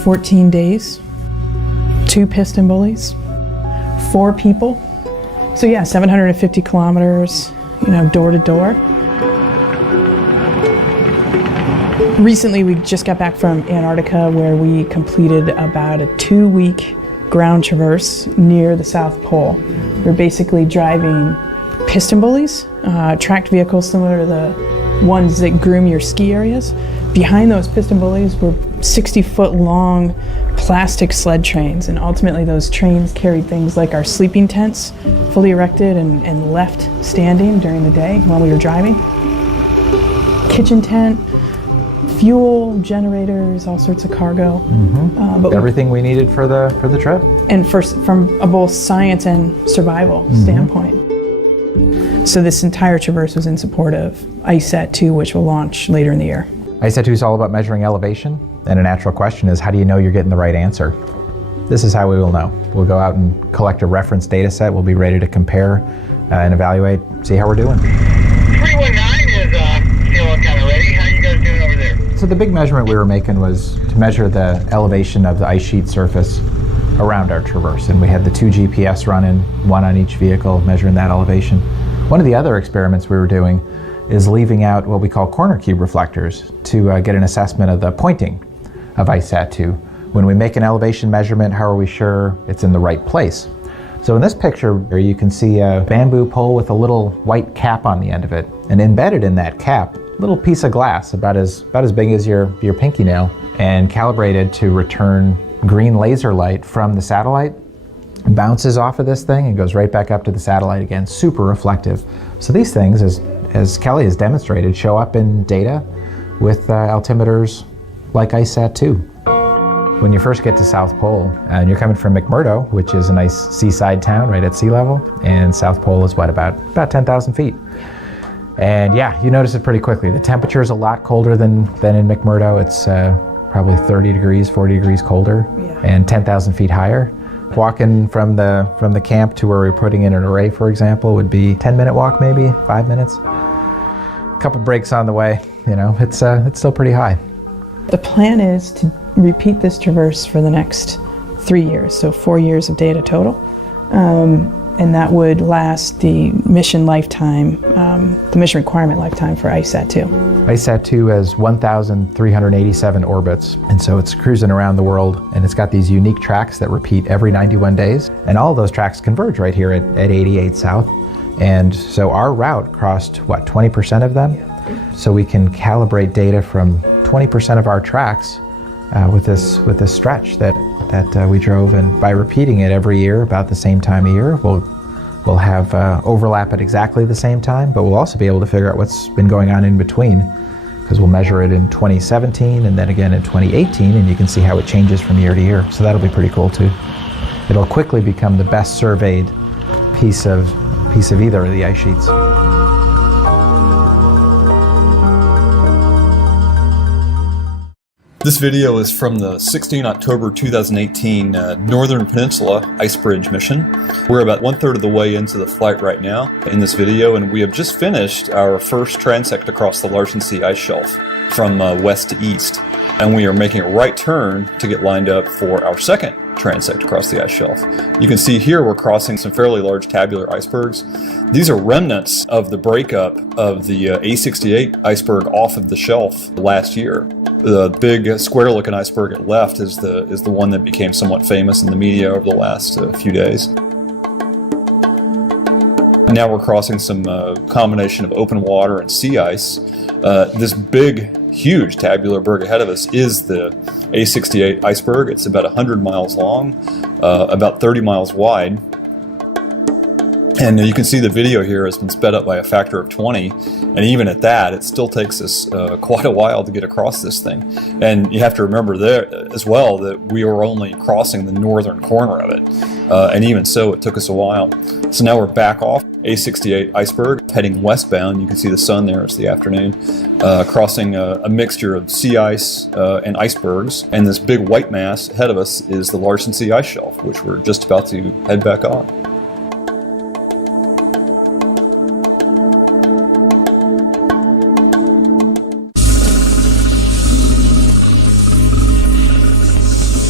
14 days, 2 piston bullies, 4 people. So yeah, 750 kilometers, door to door. Recently, we just got back from Antarctica where we completed about a 2-week ground traverse near the South Pole. We're basically driving piston bullies, tracked vehicles similar to the ones that groom your ski areas. Behind those piston bullies were 60-foot long plastic sled trains, and ultimately those trains carried things like our sleeping tents, fully erected and left standing during the day while we were driving. Kitchen tent, fuel, generators, all sorts of cargo. But everything we needed for the trip. And from a both science and survival standpoint. So this entire traverse was in support of ISAT-2, which will launch later in the year. ISAT-2 is all about measuring elevation, and a natural question is, how do you know you're getting the right answer? This is how we will know. We'll go out and collect a reference data set. We'll be ready to compare and evaluate, see how we're doing. 319 is still kind of ready. How you guys doing over there? So the big measurement we were making was to measure the elevation of the ice sheet surface around our traverse, and we had the 2 GPS running, 1 on each vehicle, measuring that elevation. One of the other experiments we were doing is leaving out what we call corner cube reflectors to get an assessment of the pointing of ISAT-2. When we make an elevation measurement, how are we sure it's in the right place? So in this picture, you can see a bamboo pole with a little white cap on the end of it, and embedded in that cap, a little piece of glass about as big as your pinky nail, and calibrated to return green laser light from the satellite. Bounces off of this thing and goes right back up to the satellite again, super reflective. So these things, as Kelly has demonstrated, show up in data with altimeters like ISAT-2. When you first get to South Pole, and you're coming from McMurdo, which is a nice seaside town right at sea level, and South Pole is about 10,000 feet. And yeah, you notice it pretty quickly. The temperature is a lot colder than in McMurdo. It's probably 30 degrees, 40 degrees colder, and 10,000 feet higher. Walking from the camp to where we're putting in an array, for example, would be 10-minute walk, maybe 5 minutes. A couple breaks on the way. It's still pretty high. The plan is to repeat this traverse for the next 3 years, so 4 years of data total, and that would last the mission lifetime, the mission requirement lifetime for ISAT-2. ISAT-2 has 1,387 orbits, and so it's cruising around the world, and it's got these unique tracks that repeat every 91 days, and all of those tracks converge right here at 88 South. And so our route crossed, 20% of them? So we can calibrate data from 20% of our tracks with this stretch that we drove, and by repeating it every year about the same time of year, we'll have overlap at exactly the same time, but we'll also be able to figure out what's been going on in between, because we'll measure it in 2017 and then again in 2018, and you can see how it changes from year to year. So that'll be pretty cool too. It'll quickly become the best surveyed piece of either of the ice sheets. This video is from the 16 October 2018 Northern Peninsula Ice Bridge mission. We're about 1/3 of the way into the flight right now in this video, and we have just finished our first transect across the Larsen C ice shelf from west to east. And we are making a right turn to get lined up for our second transect across the ice shelf. You can see here we're crossing some fairly large tabular icebergs. These are remnants of the breakup of the A68 iceberg off of the shelf last year. The big square-looking iceberg at left is the one that became somewhat famous in the media over the last few days. Now we're crossing some combination of open water and sea ice. This big, huge tabular berg ahead of us is the A68 iceberg. It's about 100 miles long, about 30 miles wide. And you can see the video here has been sped up by a factor of 20, and even at that, it still takes us quite a while to get across this thing. And you have to remember there as well that we were only crossing the northern corner of it, and even so, it took us a while. So now we're back off A68 iceberg, heading westbound. You can see the sun there, it's the afternoon, crossing a mixture of sea ice and icebergs, and this big white mass ahead of us is the Larsen C ice shelf, which we're just about to head back on.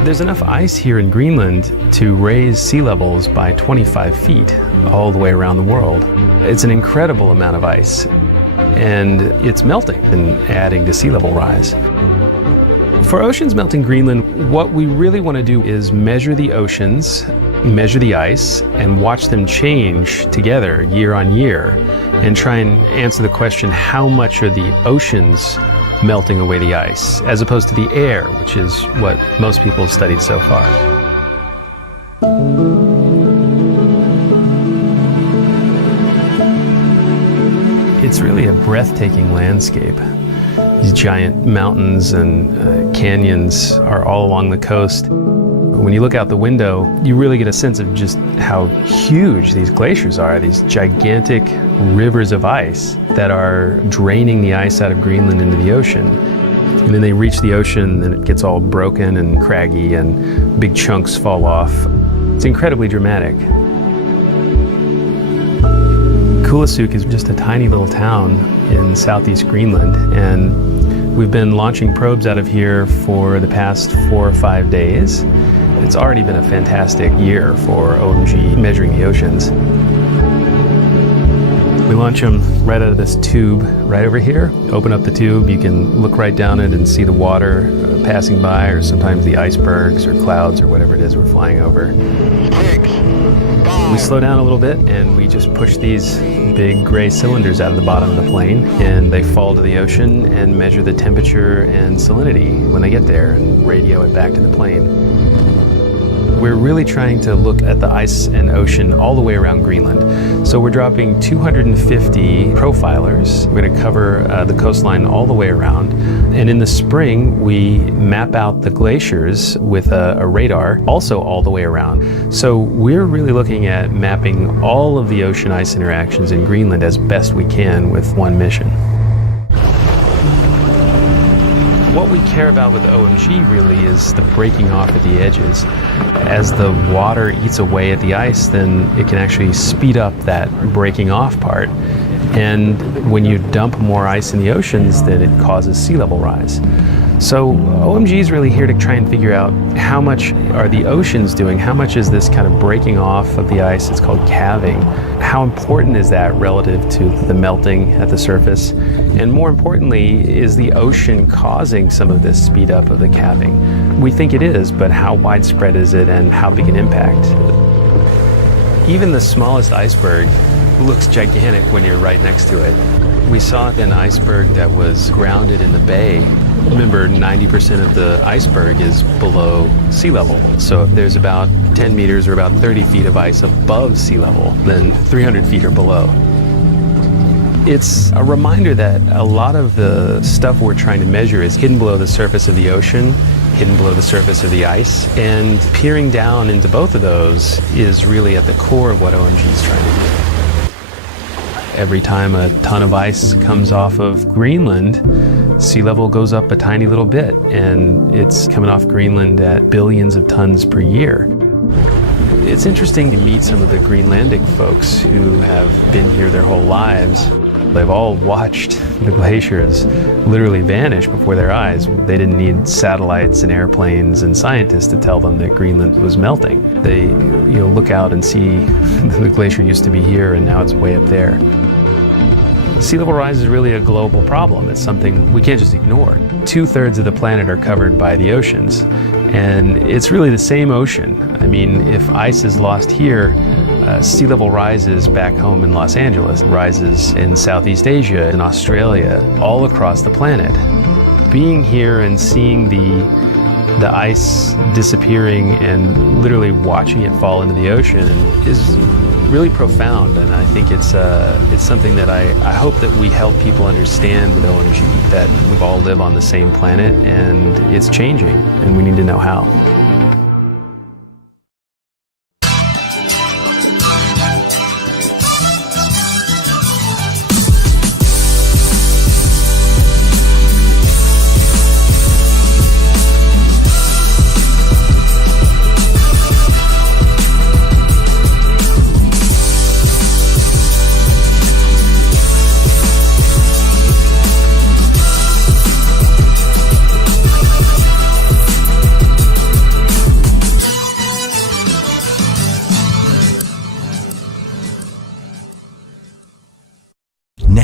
There's enough ice here in Greenland to raise sea levels by 25 feet all the way around the world. It's an incredible amount of ice, and it's melting and adding to sea level rise. For oceans melting Greenland, what we really want to do is measure the oceans, measure the ice, and watch them change together year on year, and try and answer the question, how much are the oceans melting away the ice, as opposed to the air, which is what most people have studied so far. It's really a breathtaking landscape. These giant mountains and canyons are all along the coast. When you look out the window, you really get a sense of just how huge these glaciers are, these gigantic rivers of ice that are draining the ice out of Greenland into the ocean. And then they reach the ocean and it gets all broken and craggy and big chunks fall off. It's incredibly dramatic. Kulasuk is just a tiny little town in southeast Greenland, and we've been launching probes out of here for the past 4 or 5 days. It's already been a fantastic year for OMG measuring the oceans. We launch them right out of this tube right over here. Open up the tube, you can look right down it and see the water passing by, or sometimes the icebergs or clouds or whatever it is we're flying over. We slow down a little bit and we just push these big gray cylinders out of the bottom of the plane, and they fall to the ocean and measure the temperature and salinity when they get there and radio it back to the plane. We're really trying to look at the ice and ocean all the way around Greenland. So we're dropping 250 profilers. We're going to cover the coastline all the way around. And in the spring, we map out the glaciers with a radar, also all the way around. So we're really looking at mapping all of the ocean ice interactions in Greenland as best we can with one mission. What we care about with OMG really is the breaking off at the edges. As the water eats away at the ice, then it can actually speed up that breaking off part. And when you dump more ice in the oceans, then it causes sea level rise. So OMG is really here to try and figure out how much are the oceans doing, how much is this kind of breaking off of the ice, it's called calving. How important is that relative to the melting at the surface? And more importantly, is the ocean causing some of this speed up of the calving? We think it is, but how widespread is it and how big an impact? Even the smallest iceberg looks gigantic when you're right next to it. We saw an iceberg that was grounded in the bay. Remember, 90% of the iceberg is below sea level. So if there's about 10 meters or about 30 feet of ice above sea level, then 300 feet are below. It's a reminder that a lot of the stuff we're trying to measure is hidden below the surface of the ocean, hidden below the surface of the ice, and peering down into both of those is really at the core of what OMG is trying to do. Every time a ton of ice comes off of Greenland, sea level goes up a tiny little bit, and it's coming off Greenland at billions of tons per year. It's interesting to meet some of the Greenlandic folks who have been here their whole lives. They've all watched the glaciers literally vanish before their eyes. They didn't need satellites and airplanes and scientists to tell them that Greenland was melting. They look out and see the glacier used to be here and now it's way up there. Sea level rise is really a global problem. It's something we can't just ignore. 2/3 of the planet are covered by the oceans, and it's really the same ocean. I mean, if ice is lost here, sea level rises back home in Los Angeles, rises in Southeast Asia, in Australia, all across the planet. Being here and seeing the ice disappearing and literally watching it fall into the ocean is really profound, and I think it's something that I hope that we help people understand with OMG, that we all live on the same planet and it's changing and we need to know how.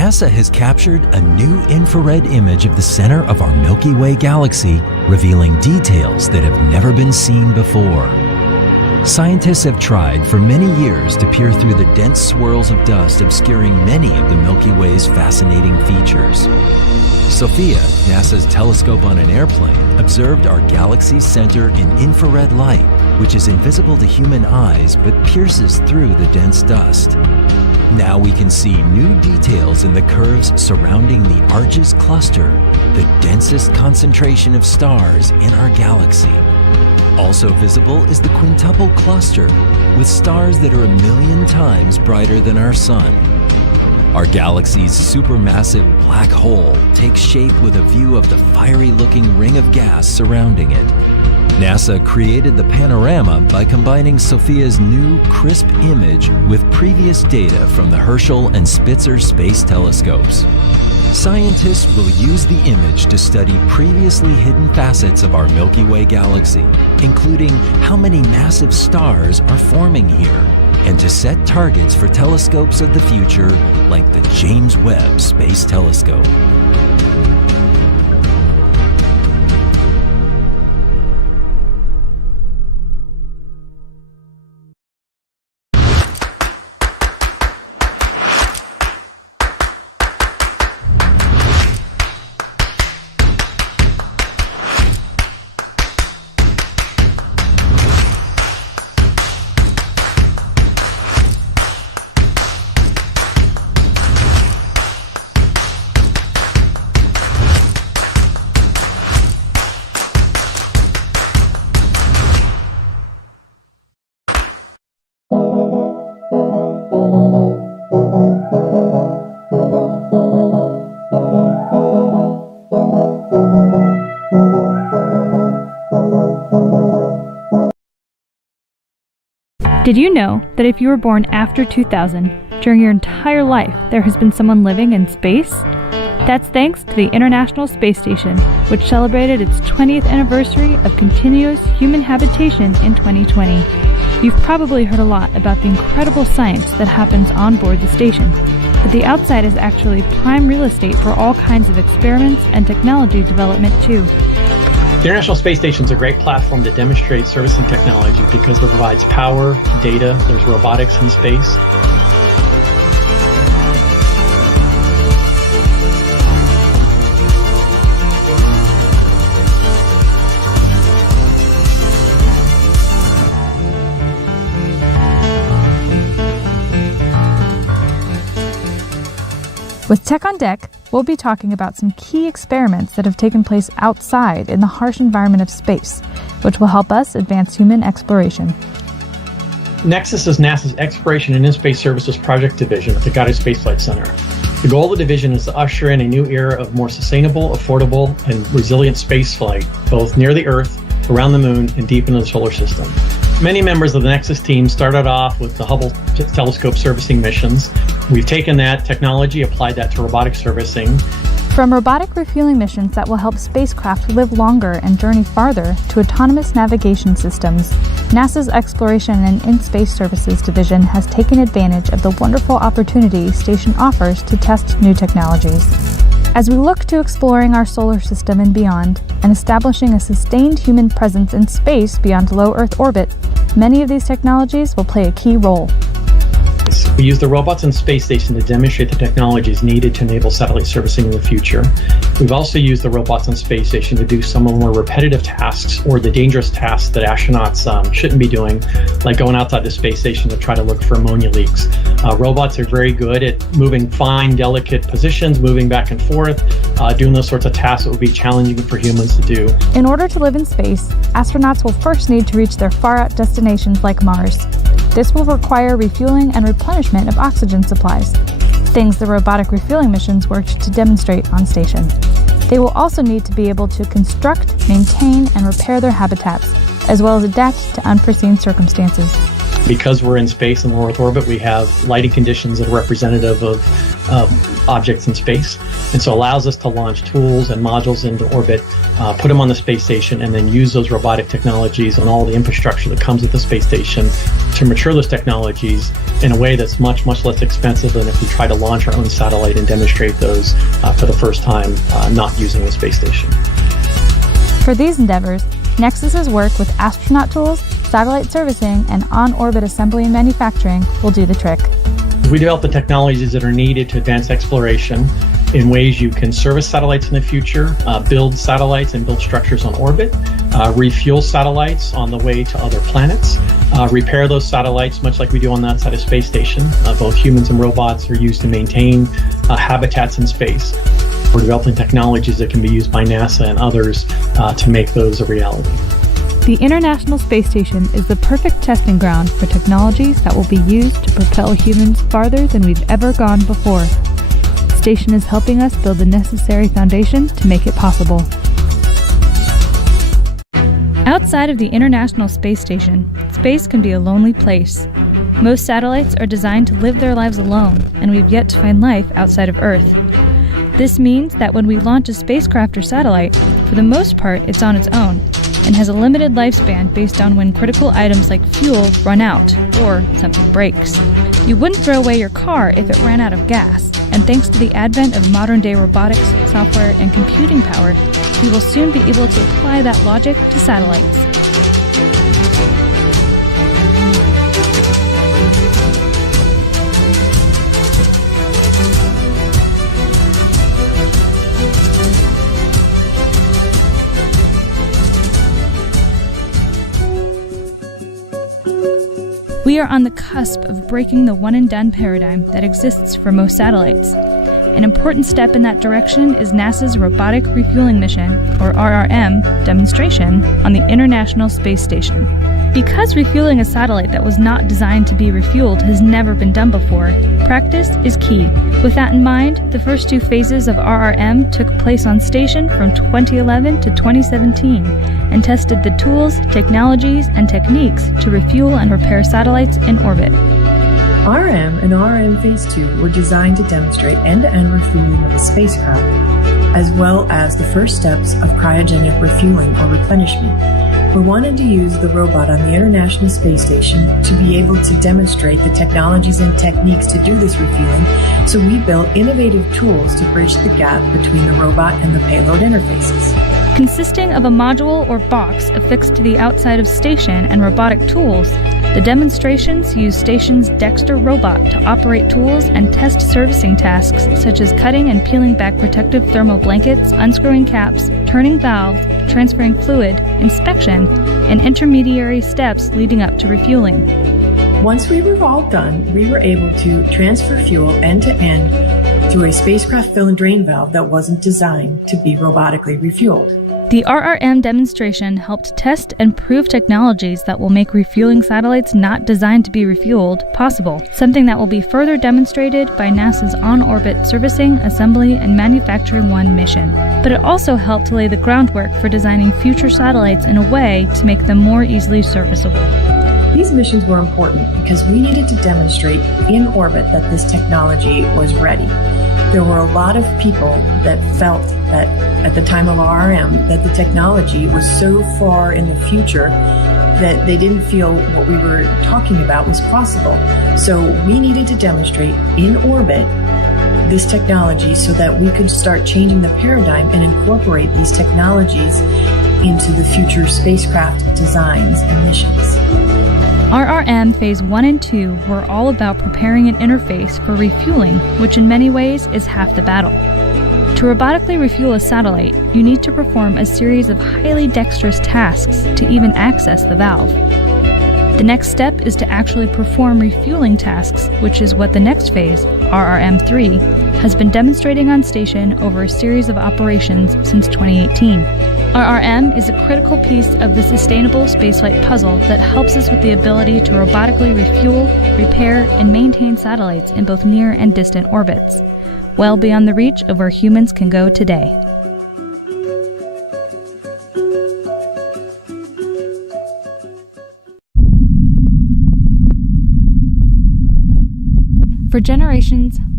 NASA has captured a new infrared image of the center of our Milky Way galaxy, revealing details that have never been seen before. Scientists have tried for many years to peer through the dense swirls of dust obscuring many of the Milky Way's fascinating features. SOFIA, NASA's telescope on an airplane, observed our galaxy's center in infrared light, which is invisible to human eyes but pierces through the dense dust. Now we can see new details in the curves surrounding the Arches cluster, the densest concentration of stars in our galaxy. Also visible is the quintuple cluster, with stars that are 1 million times brighter than our Sun. Our galaxy's supermassive black hole takes shape with a view of the fiery-looking ring of gas surrounding it. NASA created the panorama by combining SOFIA's new, crisp image with previous data from the Herschel and Spitzer space telescopes. Scientists will use the image to study previously hidden facets of our Milky Way galaxy, including how many massive stars are forming here, and to set targets for telescopes of the future like the James Webb Space Telescope. Did you know that if you were born after 2000, during your entire life there has been someone living in space? That's thanks to the International Space Station, which celebrated its 20th anniversary of continuous human habitation in 2020. You've probably heard a lot about the incredible science that happens on board the station, but the outside is actually prime real estate for all kinds of experiments and technology development too. The International Space Station is a great platform to demonstrate servicing technology because it provides power, data, there's robotics in space. With Tech on Deck, we'll be talking about some key experiments that have taken place outside in the harsh environment of space, which will help us advance human exploration. Nexus is NASA's Exploration and In-Space Services Project Division at the Goddard Space Flight Center. The goal of the division is to usher in a new era of more sustainable, affordable, and resilient spaceflight, both near the Earth, around the Moon, and deep into the solar system. Many members of the Nexus team started off with the Hubble telescope servicing missions. We've taken that technology, applied that to robotic servicing. From robotic refueling missions that will help spacecraft live longer and journey farther to autonomous navigation systems, NASA's Exploration and In-Space Services Division has taken advantage of the wonderful opportunity station offers to test new technologies. As we look to exploring our solar system and beyond, and establishing a sustained human presence in space beyond low Earth orbit, many of these technologies will play a key role. We use the robots in Space Station to demonstrate the technologies needed to enable satellite servicing in the future. We've also used the robots on Space Station to do some of the more repetitive tasks or the dangerous tasks that astronauts shouldn't be doing, like going outside the space station to try to look for ammonia leaks. Robots are very good at moving fine, delicate positions, moving back and forth, doing those sorts of tasks that would be challenging for humans to do. In order to live in space, astronauts will first need to reach their far-out destinations like Mars. This will require refueling and replenishment of oxygen supplies, things the robotic refueling missions worked to demonstrate on station. They will also need to be able to construct, maintain, and repair their habitats, as well as adapt to unforeseen circumstances. Because we're in space and low Earth orbit, we have lighting conditions that are representative of objects in space, and so allows us to launch tools and modules into orbit, put them on the space station, and then use those robotic technologies and all the infrastructure that comes with the space station to mature those technologies in a way that's much, much less expensive than if we try to launch our own satellite and demonstrate those for the first time, not using the space station. For these endeavors, Nexus's work with astronaut tools, satellite servicing, and on-orbit assembly and manufacturing will do the trick. We develop the technologies that are needed to advance exploration in ways you can service satellites in the future, build satellites and build structures on orbit, refuel satellites on the way to other planets, repair those satellites much like we do on that side of space station. Both humans and robots are used to maintain habitats in space. We're developing technologies that can be used by NASA and others to make those a reality. The International Space Station is the perfect testing ground for technologies that will be used to propel humans farther than we've ever gone before. The station is helping us build the necessary foundation to make it possible. Outside of the International Space Station, space can be a lonely place. Most satellites are designed to live their lives alone, and we've yet to find life outside of Earth. This means that when we launch a spacecraft or satellite, for the most part it's on its own, and has a limited lifespan based on when critical items like fuel run out or something breaks. You wouldn't throw away your car if it ran out of gas, and thanks to the advent of modern-day robotics, software, and computing power, we will soon be able to apply that logic to satellites. We are on the cusp of breaking the one-and-done paradigm that exists for most satellites. An important step in that direction is NASA's Robotic Refueling Mission, or RRM, demonstration on the International Space Station. Because refueling a satellite that was not designed to be refueled has never been done before, practice is key. With that in mind, the first 2 phases of RRM took place on station from 2011 to 2017 and tested the tools, technologies, and techniques to refuel and repair satellites in orbit. RM and RM Phase 2 were designed to demonstrate end-to-end refueling of a spacecraft, as well as the first steps of cryogenic refueling or replenishment. We wanted to use the robot on the International Space Station to be able to demonstrate the technologies and techniques to do this refueling, so we built innovative tools to bridge the gap between the robot and the payload interfaces. Consisting of a module or box affixed to the outside of station and robotic tools, the demonstrations use station's Dexter robot to operate tools and test servicing tasks such as cutting and peeling back protective thermal blankets, unscrewing caps, turning valves, transferring fluid, inspection, and intermediary steps leading up to refueling. Once we were all done, we were able to transfer fuel end-to-end through a spacecraft fill and drain valve that wasn't designed to be robotically refueled. The RRM demonstration helped test and prove technologies that will make refueling satellites not designed to be refueled possible, something that will be further demonstrated by NASA's on-orbit Servicing, Assembly, and Manufacturing 1 mission. But it also helped to lay the groundwork for designing future satellites in a way to make them more easily serviceable. These missions were important because we needed to demonstrate in orbit that this technology was ready. There were a lot of people that felt that at the time of RRM that the technology was so far in the future that they didn't feel what we were talking about was possible. So we needed to demonstrate in orbit this technology so that we could start changing the paradigm and incorporate these technologies into the future spacecraft designs and missions. RRM Phase 1 and 2 were all about preparing an interface for refueling, which in many ways is half the battle. To robotically refuel a satellite, you need to perform a series of highly dexterous tasks to even access the valve. The next step is to actually perform refueling tasks, which is what the next phase, RRM-3, has been demonstrating on station over a series of operations since 2018. RRM is a critical piece of the sustainable spaceflight puzzle that helps us with the ability to robotically refuel, repair, and maintain satellites in both near and distant orbits, well beyond the reach of where humans can go today. For generations,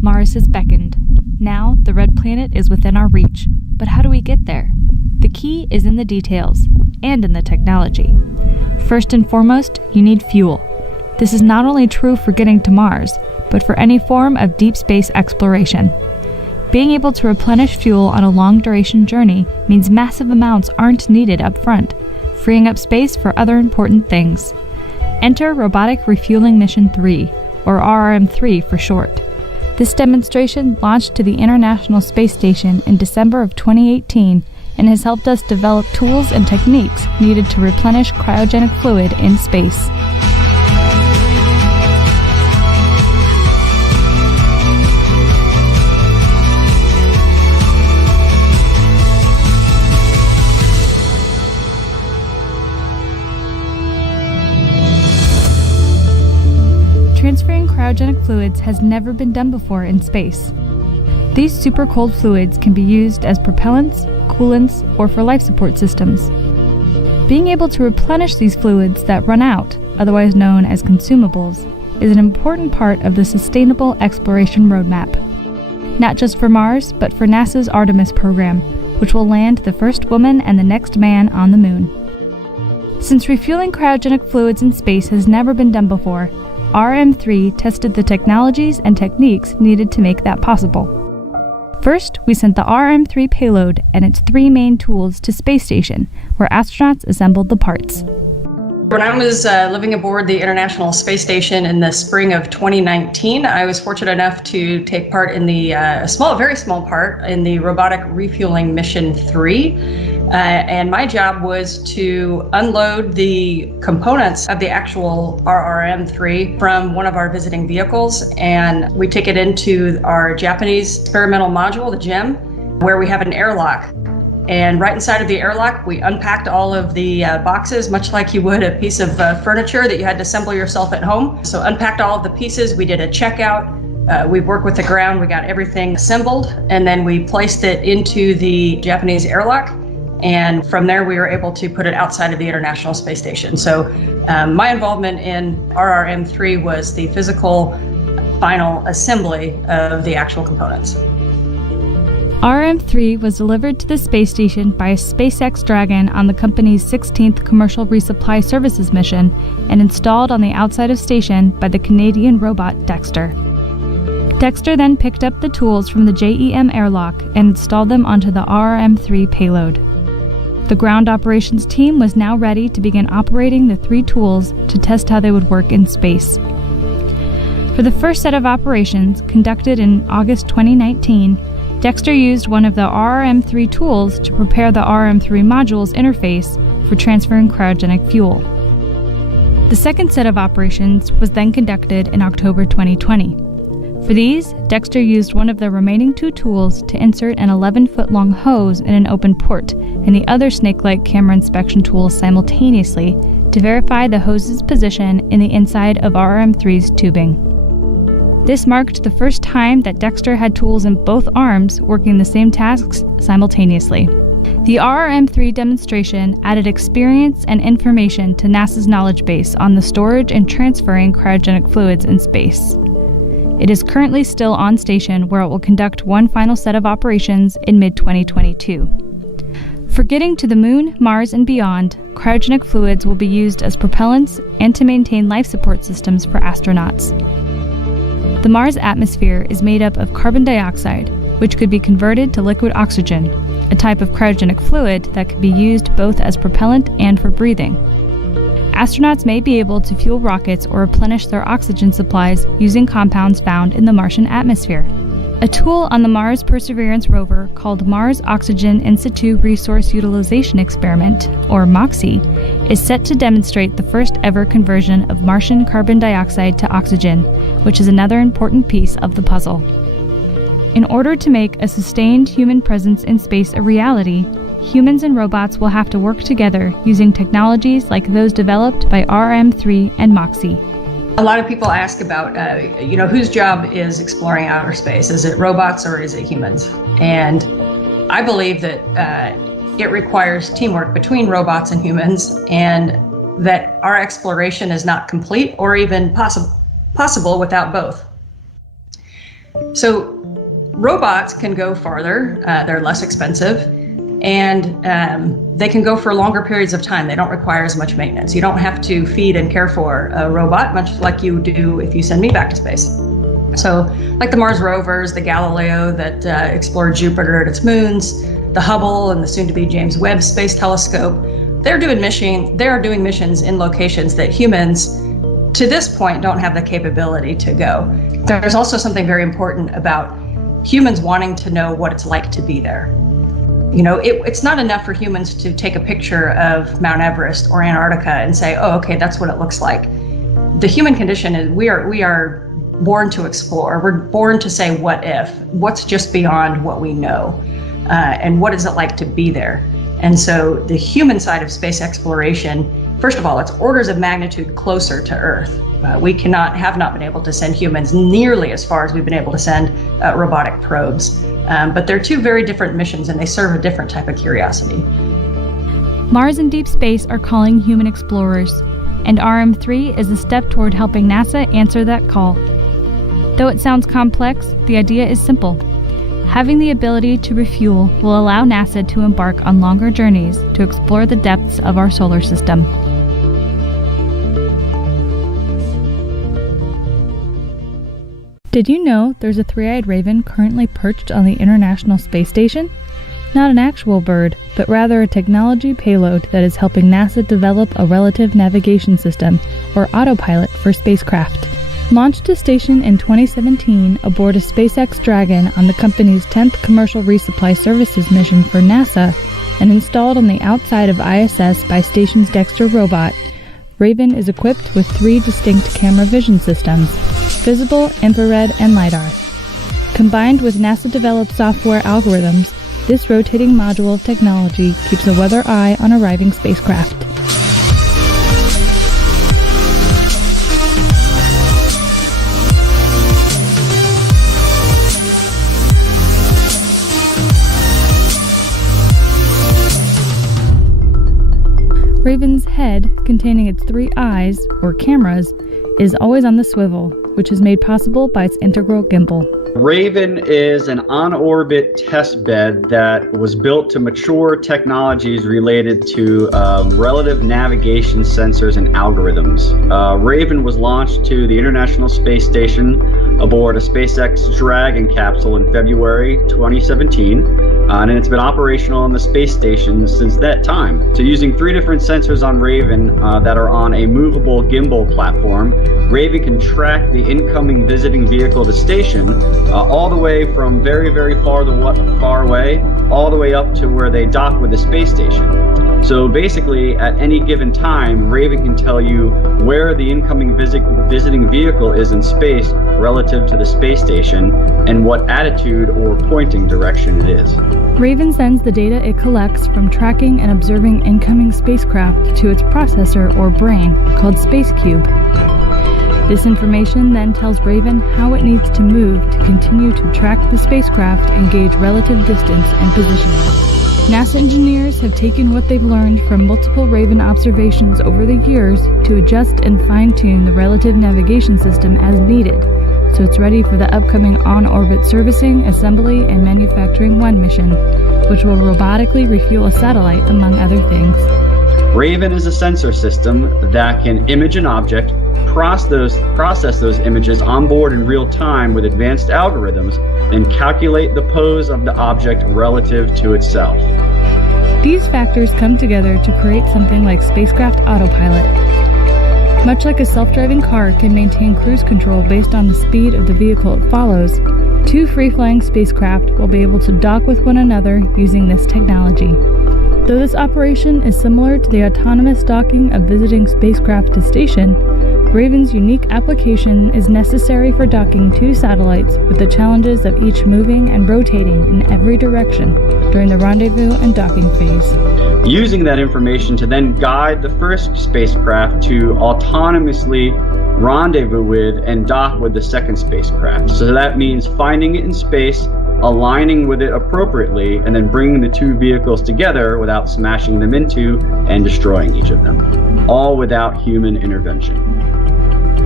Mars has beckoned. Now, the red planet is within our reach. But how do we get there? The key is in the details, and in the technology. First and foremost, you need fuel. This is not only true for getting to Mars, but for any form of deep space exploration. Being able to replenish fuel on a long-duration journey means massive amounts aren't needed up front, freeing up space for other important things. Enter Robotic Refueling Mission 3, or RRM-3 for short. This demonstration launched to the International Space Station in December of 2018 and has helped us develop tools and techniques needed to replenish cryogenic fluid in space. Transferring cryogenic fluids has never been done before in space. These super cold fluids can be used as propellants, coolants, or for life support systems. Being able to replenish these fluids that run out, otherwise known as consumables, is an important part of the sustainable exploration roadmap. Not just for Mars, but for NASA's Artemis program, which will land the first woman and the next man on the moon. Since refueling cryogenic fluids in space has never been done before, RM3 tested the technologies and techniques needed to make that possible. First, we sent the RM3 payload and its 3 main tools to Space Station, where astronauts assembled the parts. When I was living aboard the International Space Station in the spring of 2019, I was fortunate enough to take part in the very small part in the Robotic Refueling Mission 3. And my job was to unload the components of the actual RRM-3 from one of our visiting vehicles, and we take it into our Japanese experimental module, the GEM, where we have an airlock. And right inside of the airlock, we unpacked all of the boxes, much like you would a piece of furniture that you had to assemble yourself at home. So unpacked all of the pieces, we did a checkout, we worked with the ground, we got everything assembled, and then we placed it into the Japanese airlock. And from there, we were able to put it outside of the International Space Station. So my involvement in RRM-3 was the physical final assembly of the actual components. RM-3 was delivered to the space station by a SpaceX Dragon on the company's 16th Commercial Resupply Services mission and installed on the outside of station by the Canadian robot Dexter. Dexter then picked up the tools from the JEM airlock and installed them onto the RM-3 payload. The ground operations team was now ready to begin operating the 3 tools to test how they would work in space. For the first set of operations, conducted in August 2019, Dexter used one of the RRM-3 tools to prepare the RM-3 module's interface for transferring cryogenic fuel. The second set of operations was then conducted in October 2020. For these, Dexter used one of the remaining 2 tools to insert an 11-foot-long hose in an open port and the other snake-like camera inspection tools simultaneously to verify the hose's position in the inside of RM-3's tubing. This marked the first time that Dexter had tools in both arms working the same tasks simultaneously. The RRM-3 demonstration added experience and information to NASA's knowledge base on the storage and transferring cryogenic fluids in space. It is currently still on station, where it will conduct one final set of operations in mid-2022. For getting to the Moon, Mars, and beyond, cryogenic fluids will be used as propellants and to maintain life support systems for astronauts. The Mars atmosphere is made up of carbon dioxide, which could be converted to liquid oxygen, a type of cryogenic fluid that could be used both as propellant and for breathing. Astronauts may be able to fuel rockets or replenish their oxygen supplies using compounds found in the Martian atmosphere. A tool on the Mars Perseverance rover called Mars Oxygen In Situ Resource Utilization Experiment, or MOXIE, is set to demonstrate the first ever conversion of Martian carbon dioxide to oxygen, which is another important piece of the puzzle. In order to make a sustained human presence in space a reality, humans and robots will have to work together using technologies like those developed by RM-3 and MOXIE. A lot of people ask about, whose job is exploring outer space? Is it robots or is it humans? And I believe that it requires teamwork between robots and humans, and that our exploration is not complete or even possible without both. So robots can go farther, they're less expensive, and they can go for longer periods of time. They don't require as much maintenance. You don't have to feed and care for a robot, much like you do if you send me back to space. So like the Mars rovers, the Galileo that explored Jupiter and its moons, the Hubble and the soon-to-be James Webb Space Telescope, they are doing missions in locations that humans, to this point, don't have the capability to go. There's also something very important about humans wanting to know what it's like to be there. You know, it's not enough for humans to take a picture of Mount Everest or Antarctica and say, oh, okay, that's what it looks like. The human condition is we are born to explore. We're born to say, what if? What's just beyond what we know? And what is it like to be there? And so the human side of space exploration, first of all, it's orders of magnitude closer to Earth. We have not been able to send humans nearly as far as we've been able to send robotic probes. But they're two very different missions, and they serve a different type of curiosity. Mars and deep space are calling human explorers, and RM3 is a step toward helping NASA answer that call. Though it sounds complex, the idea is simple. Having the ability to refuel will allow NASA to embark on longer journeys to explore the depths of our solar system. Did you know there's a three-eyed raven currently perched on the International Space Station? Not an actual bird, but rather a technology payload that is helping NASA develop a relative navigation system, or autopilot, for spacecraft. Launched to station in 2017 aboard a SpaceX Dragon on the company's 10th commercial resupply services mission for NASA, and installed on the outside of ISS by station's Dexter robot, Raven is equipped with 3 distinct camera vision systems: visible, infrared, and LiDAR. Combined with NASA-developed software algorithms, this rotating module of technology keeps a weather eye on arriving spacecraft. Raven's head, containing its 3 eyes, or cameras, is always on the swivel, which is made possible by its integral gimbal. Raven is an on-orbit test bed that was built to mature technologies related to relative navigation sensors and algorithms. Raven was launched to the International Space Station aboard a SpaceX Dragon capsule in February 2017, and it's been operational on the space station since that time. So using 3 different sensors on Raven that are on a movable gimbal platform, Raven can track the incoming visiting vehicle to station all the way from very, very far away, all the way up to where they dock with the space station. So basically, at any given time, Raven can tell you where the incoming visiting vehicle is in space relative to the space station and what attitude or pointing direction it is. Raven sends the data it collects from tracking and observing incoming spacecraft to its processor or brain, called SpaceCube. This information then tells Raven how it needs to move to continue to track the spacecraft and gauge relative distance and positioning. NASA engineers have taken what they've learned from multiple Raven observations over the years to adjust and fine-tune the relative navigation system as needed, so it's ready for the upcoming on-orbit servicing, assembly, and manufacturing 1 mission, which will robotically refuel a satellite, among other things. Raven is a sensor system that can image an object, process those images on board in real time with advanced algorithms, then calculate the pose of the object relative to itself. These factors come together to create something like spacecraft autopilot. Much like a self-driving car can maintain cruise control based on the speed of the vehicle it follows, 2 free-flying spacecraft will be able to dock with one another using this technology. Though this operation is similar to the autonomous docking of visiting spacecraft to station, Raven's unique application is necessary for docking 2 satellites with the challenges of each moving and rotating in every direction during the rendezvous and docking phase. Using that information to then guide the first spacecraft to autonomously rendezvous with and dock with the second spacecraft. So that means finding it in space, aligning with it appropriately, and then bringing the 2 vehicles together without smashing them into and destroying each of them, all without human intervention.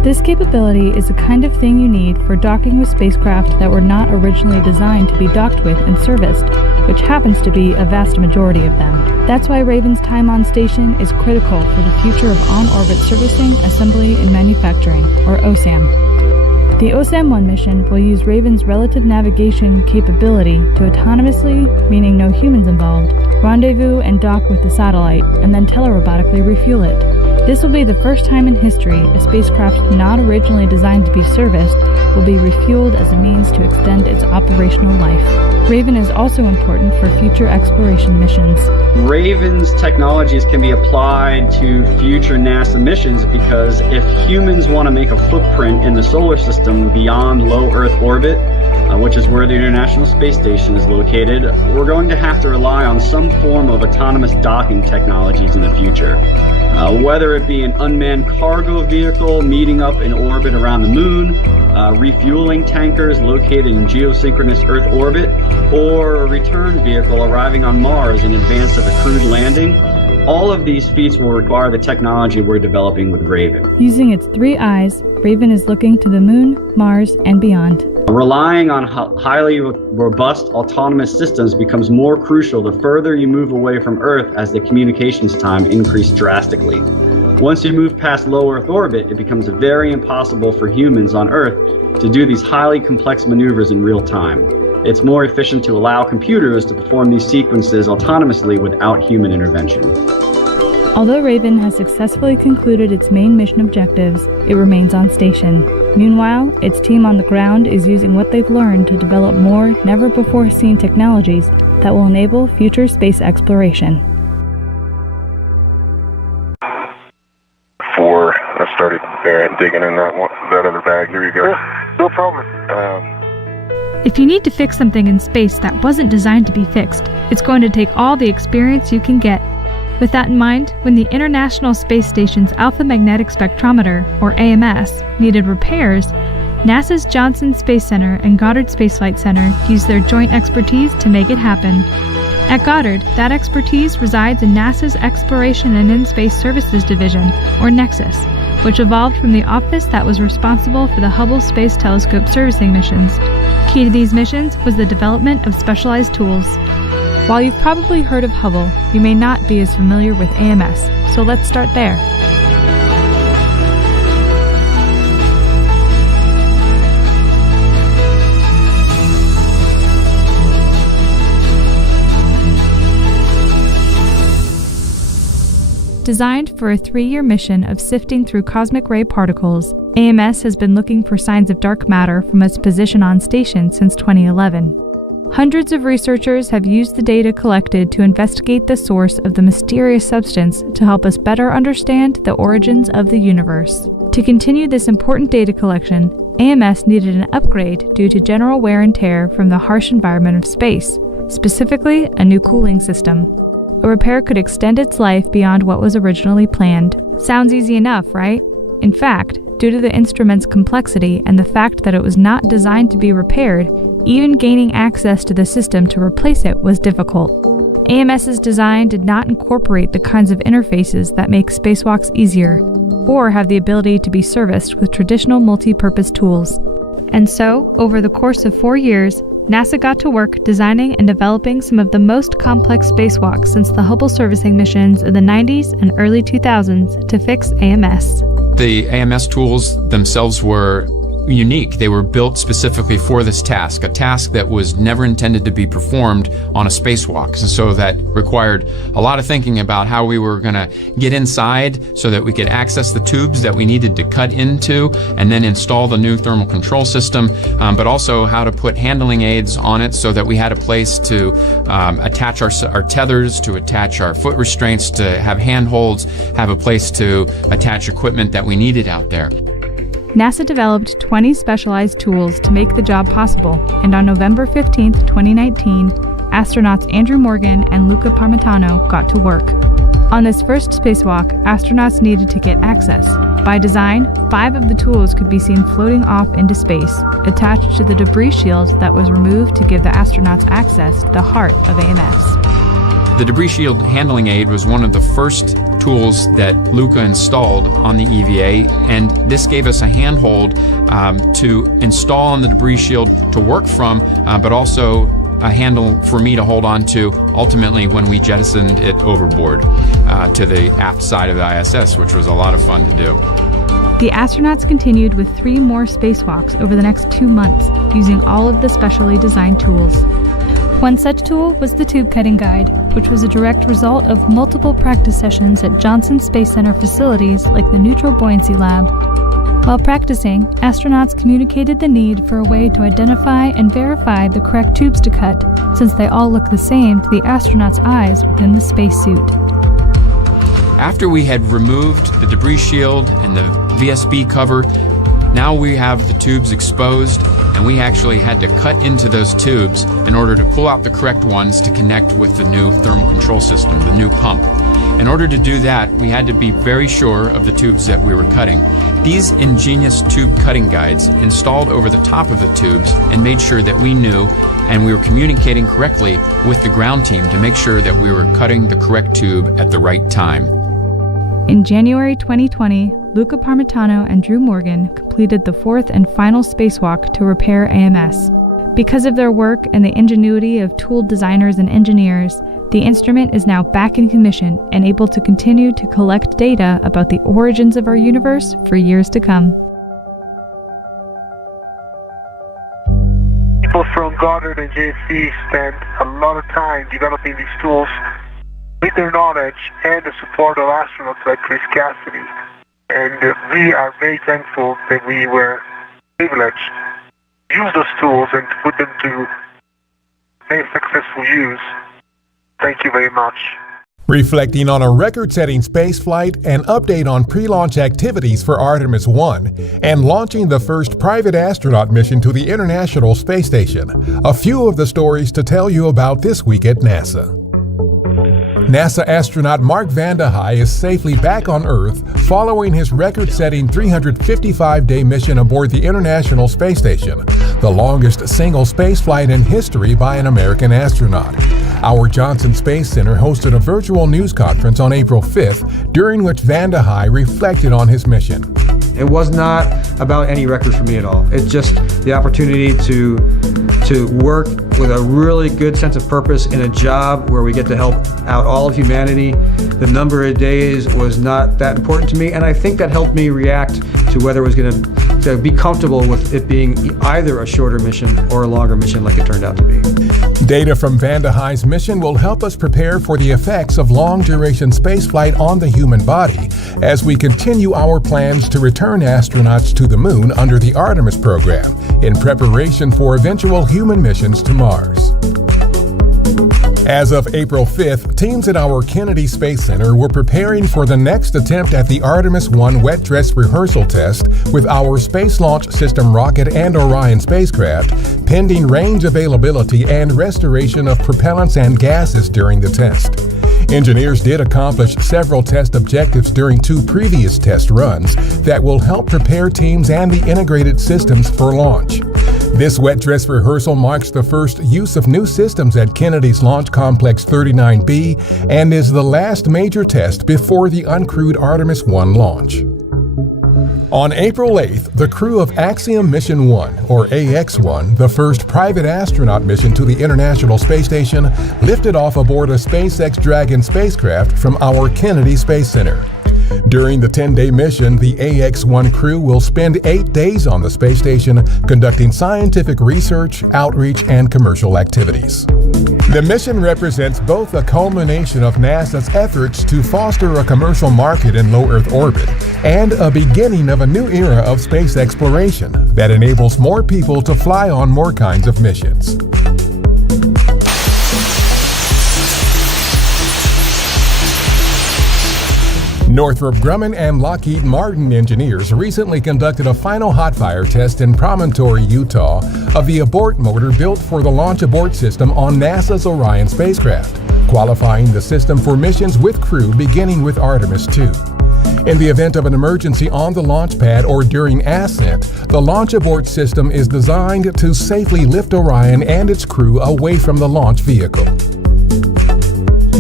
This capability is the kind of thing you need for docking with spacecraft that were not originally designed to be docked with and serviced, which happens to be a vast majority of them. That's why Raven's time on station is critical for the future of on-orbit servicing, assembly, and manufacturing, or OSAM. The OSAM-1 mission will use Raven's relative navigation capability to autonomously, meaning no humans involved, rendezvous and dock with the satellite, and then telerobotically refuel it. This will be the first time in history a spacecraft not originally designed to be serviced will be refueled as a means to extend its operational life. Raven is also important for future exploration missions. Raven's technologies can be applied to future NASA missions because if humans want to make a footprint in the solar system beyond low Earth orbit, which is where the International Space Station is located, we're going to have to rely on some form of autonomous docking technologies in the future. Whether it be an unmanned cargo vehicle meeting up in orbit around the moon, refueling tankers located in geosynchronous Earth orbit, or a return vehicle arriving on Mars in advance of a crewed landing, all of these feats will require the technology we're developing with Raven. Using its 3 eyes, Raven is looking to the moon, Mars, and beyond. Relying on highly robust autonomous systems becomes more crucial the further you move away from Earth as the communications time increases drastically. Once you move past low Earth orbit, it becomes very impossible for humans on Earth to do these highly complex maneuvers in real time. It's more efficient to allow computers to perform these sequences autonomously without human intervention. Although Raven has successfully concluded its main mission objectives, it remains on station. Meanwhile, its team on the ground is using what they've learned to develop more never-before-seen technologies that will enable future space exploration. 4, I started digging in that other bag. Here you go. Yeah, no problem. If you need to fix something in space that wasn't designed to be fixed, it's going to take all the experience you can get. With that in mind, when the International Space Station's Alpha Magnetic Spectrometer, or AMS, needed repairs, NASA's Johnson Space Center and Goddard Space Flight Center used their joint expertise to make it happen. At Goddard, that expertise resides in NASA's Exploration and In-Space Services Division, or NEXUS, which evolved from the office that was responsible for the Hubble Space Telescope servicing missions. Key to these missions was the development of specialized tools. While you've probably heard of Hubble, you may not be as familiar with AMS, so let's start there. Designed for a 3-year mission of sifting through cosmic ray particles, AMS has been looking for signs of dark matter from its position on station since 2011. Hundreds of researchers have used the data collected to investigate the source of the mysterious substance to help us better understand the origins of the universe. To continue this important data collection, AMS needed an upgrade due to general wear and tear from the harsh environment of space, specifically a new cooling system. A repair could extend its life beyond what was originally planned. Sounds easy enough, right? In fact, due to the instrument's complexity and the fact that it was not designed to be repaired, even gaining access to the system to replace it was difficult. AMS's design did not incorporate the kinds of interfaces that make spacewalks easier, or have the ability to be serviced with traditional multi-purpose tools. And so, over the course of 4 years, NASA got to work designing and developing some of the most complex spacewalks since the Hubble servicing missions in the 90s and early 2000s to fix AMS. The AMS tools themselves were unique. They were built specifically for this task, a task that was never intended to be performed on a spacewalk. And so that required a lot of thinking about how we were going to get inside so that we could access the tubes that we needed to cut into and then install the new thermal control system, but also how to put handling aids on it so that we had a place to attach our tethers, to attach our foot restraints, to have handholds, have a place to attach equipment that we needed out there. NASA developed 20 specialized tools to make the job possible, and on November 15, 2019, astronauts Andrew Morgan and Luca Parmitano got to work. On this first spacewalk, astronauts needed to get access. By design, 5 of the tools could be seen floating off into space, attached to the debris shield that was removed to give the astronauts access to the heart of AMS. The debris shield handling aid was one of the first tools that Luca installed on the EVA, and this gave us a handhold to install on the debris shield to work from, but also a handle for me to hold on to ultimately when we jettisoned it overboard to the aft side of the ISS, which was a lot of fun to do. The astronauts continued with 3 more spacewalks over the next 2 months, using all of the specially designed tools. One such tool was the tube cutting guide, which was a direct result of multiple practice sessions at Johnson Space Center facilities like the Neutral Buoyancy Lab. While practicing, astronauts communicated the need for a way to identify and verify the correct tubes to cut, since they all look the same to the astronauts' eyes within the spacesuit. After we had removed the debris shield and the VSB cover, now we have the tubes exposed, and we actually had to cut into those tubes in order to pull out the correct ones to connect with the new thermal control system, the new pump. In order to do that, we had to be very sure of the tubes that we were cutting. These ingenious tube cutting guides installed over the top of the tubes and made sure that we knew and we were communicating correctly with the ground team to make sure that we were cutting the correct tube at the right time. In January 2020, Luca Parmitano and Drew Morgan completed the 4th and final spacewalk to repair AMS. Because of their work and the ingenuity of tool designers and engineers, the instrument is now back in commission and able to continue to collect data about the origins of our universe for years to come. People from Goddard and JC spent a lot of time developing these tools with their knowledge and the support of astronauts like Chris Cassidy. And we are very thankful that we were privileged to use those tools and to put them to very successful use. Thank you very much. Reflecting on a record-setting spaceflight, an update on pre-launch activities for Artemis 1, and launching the first private astronaut mission to the International Space Station. A few of the stories to tell you about this week at NASA. NASA astronaut Mark Vande Hei is safely back on Earth following his record-setting 355-day mission aboard the International Space Station, the longest single spaceflight in history by an American astronaut. Our Johnson Space Center hosted a virtual news conference on April 5th, during which Vande Hei reflected on his mission. It was not about any record for me at all. It's just the opportunity to work with a really good sense of purpose in a job where we get to help out all of humanity. The number of days was not that important to me, and I think that helped me react to whether it was going to be comfortable with it being either a shorter mission or a longer mission like it turned out to be. Data from Vande Hei's mission will help us prepare for the effects of long-duration spaceflight on the human body as we continue our plans to return astronauts to the moon under the Artemis program in preparation for eventual human missions to Mars. As of April 5th, teams at our Kennedy Space Center were preparing for the next attempt at the Artemis 1 wet dress rehearsal test with our Space Launch System rocket and Orion spacecraft, pending range availability and restoration of propellants and gases during the test. Engineers did accomplish several test objectives during 2 previous test runs that will help prepare teams and the integrated systems for launch. This wet dress rehearsal marks the first use of new systems at Kennedy's Launch Complex 39B and is the last major test before the uncrewed Artemis 1 launch. On April 8th, the crew of Axiom Mission 1, or AX-1, the first private astronaut mission to the International Space Station, lifted off aboard a SpaceX Dragon spacecraft from our Kennedy Space Center. During the 10-day mission, the AX-1 crew will spend 8 days on the space station conducting scientific research, outreach, and commercial activities. The mission represents both a culmination of NASA's efforts to foster a commercial market in low Earth orbit and a beginning of a new era of space exploration that enables more people to fly on more kinds of missions. Northrop Grumman and Lockheed Martin engineers recently conducted a final hot fire test in Promontory, Utah, of the abort motor built for the launch abort system on NASA's Orion spacecraft, qualifying the system for missions with crew beginning with Artemis 2. In the event of an emergency on the launch pad or during ascent, the launch abort system is designed to safely lift Orion and its crew away from the launch vehicle.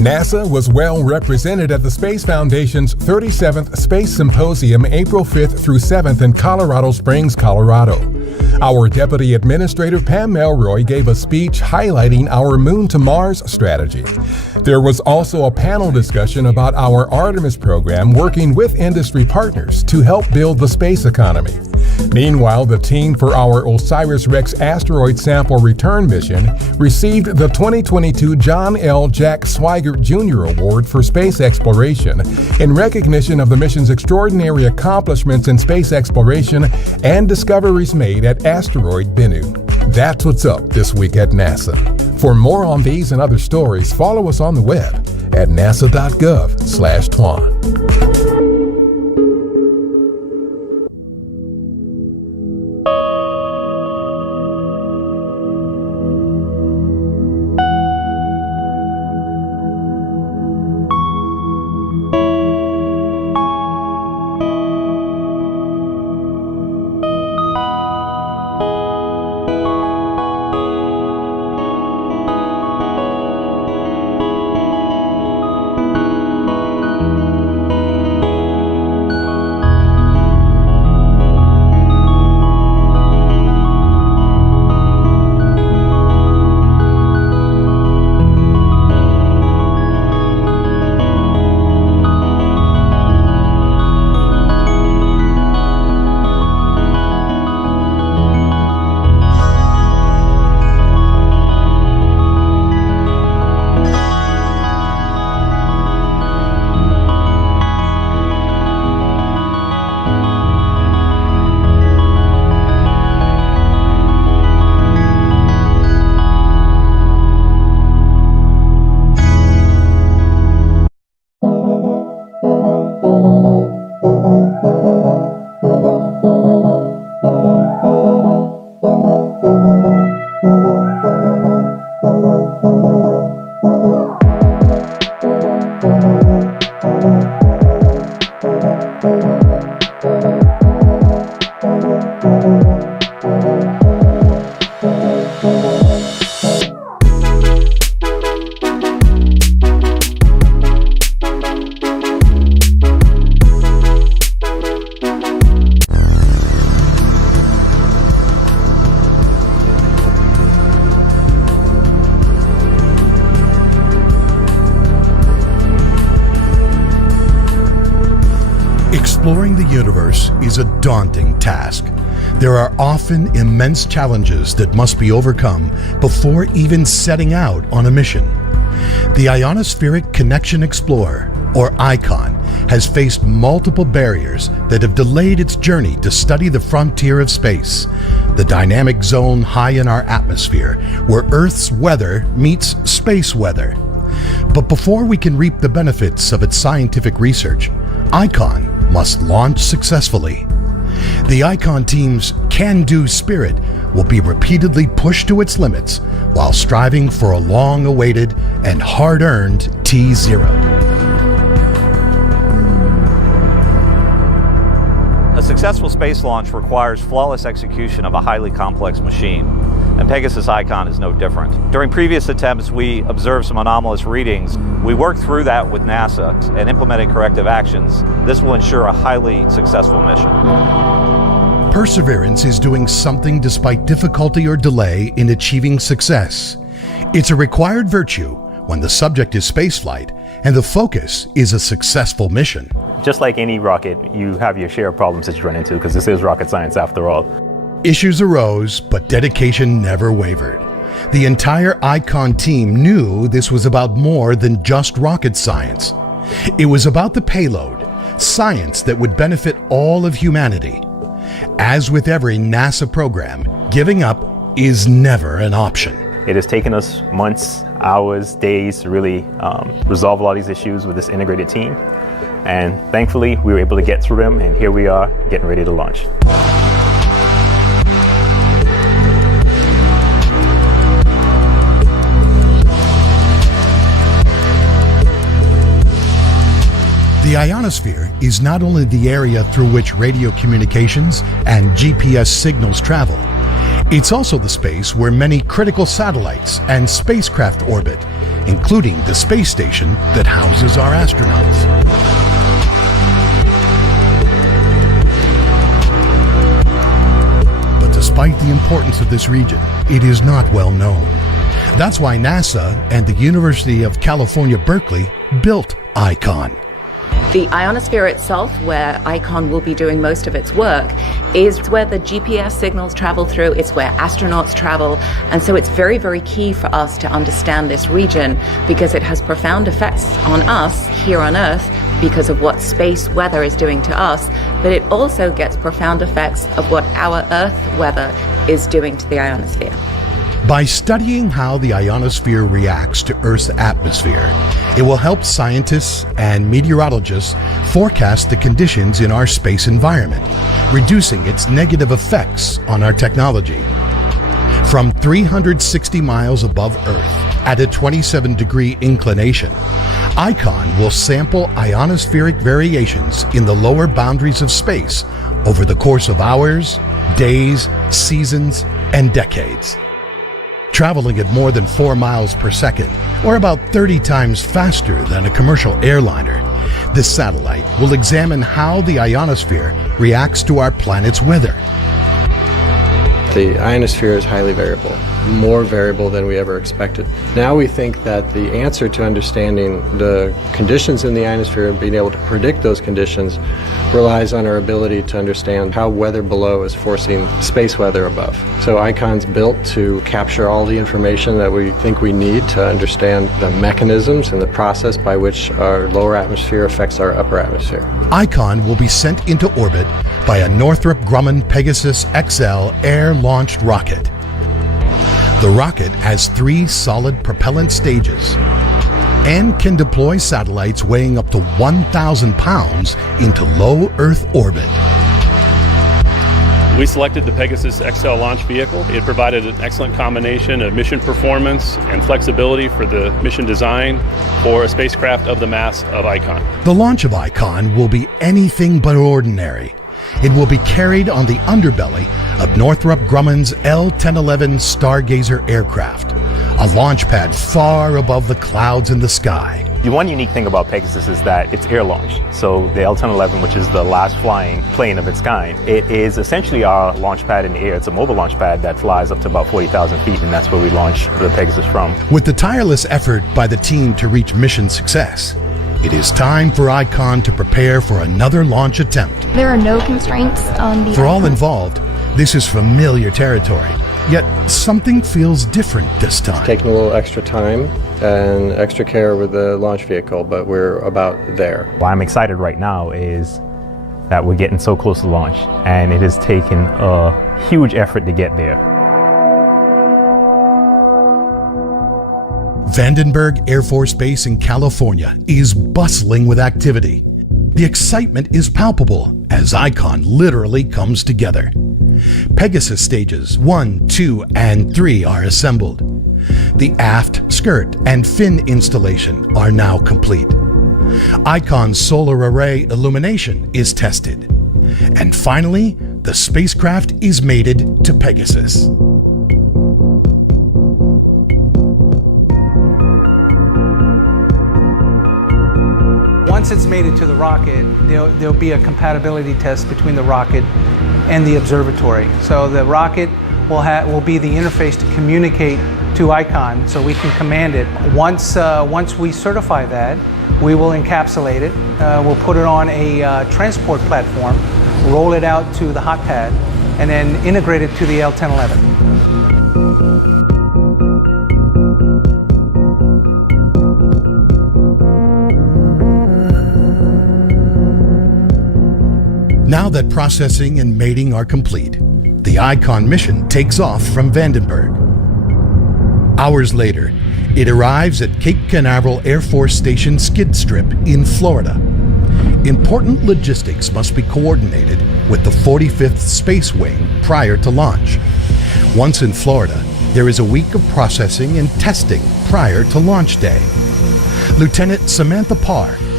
NASA was well represented at the Space Foundation's 37th Space Symposium, April 5th through 7th in Colorado Springs, Colorado. Our Deputy Administrator Pam Melroy gave a speech highlighting our Moon to Mars strategy. There was also a panel discussion about our Artemis program working with industry partners to help build the space economy. Meanwhile, the team for our OSIRIS-REx asteroid sample return mission received the 2022 John L. Jack Swigert Jr. Award for Space Exploration in recognition of the mission's extraordinary accomplishments in space exploration and discoveries made at asteroid Bennu. That's what's up this week at NASA. For more on these and other stories, follow us on the web at nasa.gov/twan. Exploring the universe is a daunting task. There are often immense challenges that must be overcome before even setting out on a mission. The Ionospheric Connection Explorer, or ICON, has faced multiple barriers that have delayed its journey to study the frontier of space, the dynamic zone high in our atmosphere, where Earth's weather meets space weather. But before we can reap the benefits of its scientific research, ICON must launch successfully. The ICON team's can-do spirit will be repeatedly pushed to its limits while striving for a long-awaited and hard-earned T0. A successful space launch requires flawless execution of a highly complex machine, and Pegasus ICON is no different. During previous attempts, we observed some anomalous readings. We worked through that with NASA and implemented corrective actions. This will ensure a highly successful mission. Perseverance is doing something despite difficulty or delay in achieving success. It's a required virtue when the subject is spaceflight and the focus is a successful mission. Just like any rocket, you have your share of problems that you run into because this is rocket science after all. Issues arose, but dedication never wavered. The entire ICON team knew this was about more than just rocket science. It was about the payload, science that would benefit all of humanity. As with every NASA program, giving up is never an option. It has taken us months, hours, days to really resolve a lot of these issues with this integrated team. And thankfully, we were able to get through them, and here we are getting ready to launch. The ionosphere is not only the area through which radio communications and GPS signals travel, it's also the space where many critical satellites and spacecraft orbit, including the space station that houses our astronauts. But despite the importance of this region, it is not well known. That's why NASA and the University of California, Berkeley built ICON. The ionosphere itself, where ICON will be doing most of its work, is where the GPS signals travel through, it's where astronauts travel, and so it's very, very key for us to understand this region because it has profound effects on us here on Earth because of what space weather is doing to us, but it also gets profound effects of what our Earth weather is doing to the ionosphere. By studying how the ionosphere reacts to Earth's atmosphere, it will help scientists and meteorologists forecast the conditions in our space environment, reducing its negative effects on our technology. From 360 miles above Earth at a 27-degree inclination, ICON will sample ionospheric variations in the lower boundaries of space over the course of hours, days, seasons, and decades. Traveling at more than 4 miles per second, or about 30 times faster than a commercial airliner, this satellite will examine how the ionosphere reacts to our planet's weather. The ionosphere is highly variable, more variable than we ever expected. Now we think that the answer to understanding the conditions in the ionosphere and being able to predict those conditions relies on our ability to understand how weather below is forcing space weather above. So ICON's built to capture all the information that we think we need to understand the mechanisms and the process by which our lower atmosphere affects our upper atmosphere. ICON will be sent into orbit by a Northrop Grumman Pegasus XL air-launched rocket. The rocket has 3 solid propellant stages and can deploy satellites weighing up to 1,000 pounds into low Earth orbit. We selected the Pegasus XL launch vehicle. It provided an excellent combination of mission performance and flexibility for the mission design for a spacecraft of the mass of ICON. The launch of ICON will be anything but ordinary. It will be carried on the underbelly of Northrop Grumman's L-1011 Stargazer aircraft, a launch pad far above the clouds in the sky. The one unique thing about Pegasus is that it's air-launched. So the L-1011, which is the last flying plane of its kind, it is essentially our launch pad in the air. It's a mobile launch pad that flies up to about 40,000 feet, and that's where we launch the Pegasus from. With the tireless effort by the team to reach mission success, it is time for ICON to prepare for another launch attempt. There are no constraints on the For all involved, this is familiar territory, yet something feels different this time. It's taking a little extra time and extra care with the launch vehicle, but we're about there. What I'm excited right now is that we're getting so close to launch, and it has taken a huge effort to get there. Vandenberg Air Force Base in California is bustling with activity. The excitement is palpable as ICON literally comes together. Pegasus stages 1, 2, and 3 are assembled. The aft, skirt, and fin installation are now complete. ICON's solar array illumination is tested. And finally, the spacecraft is mated to Pegasus. Once it's mated to the rocket, there'll be a compatibility test between the rocket and the observatory. So the rocket will be the interface to communicate to ICON, so we can command it. Once we certify that, we will encapsulate it. We'll put it on a transport platform, roll it out to the hot pad, and then integrate it to the L-1011. Now that processing and mating are complete, the ICON mission takes off from Vandenberg. Hours later, it arrives at Cape Canaveral Air Force Station skid strip in Florida. Important logistics must be coordinated with the 45th Space Wing prior to launch. Once in Florida, there is a week of processing and testing prior to launch day. Lieutenant Samantha Parr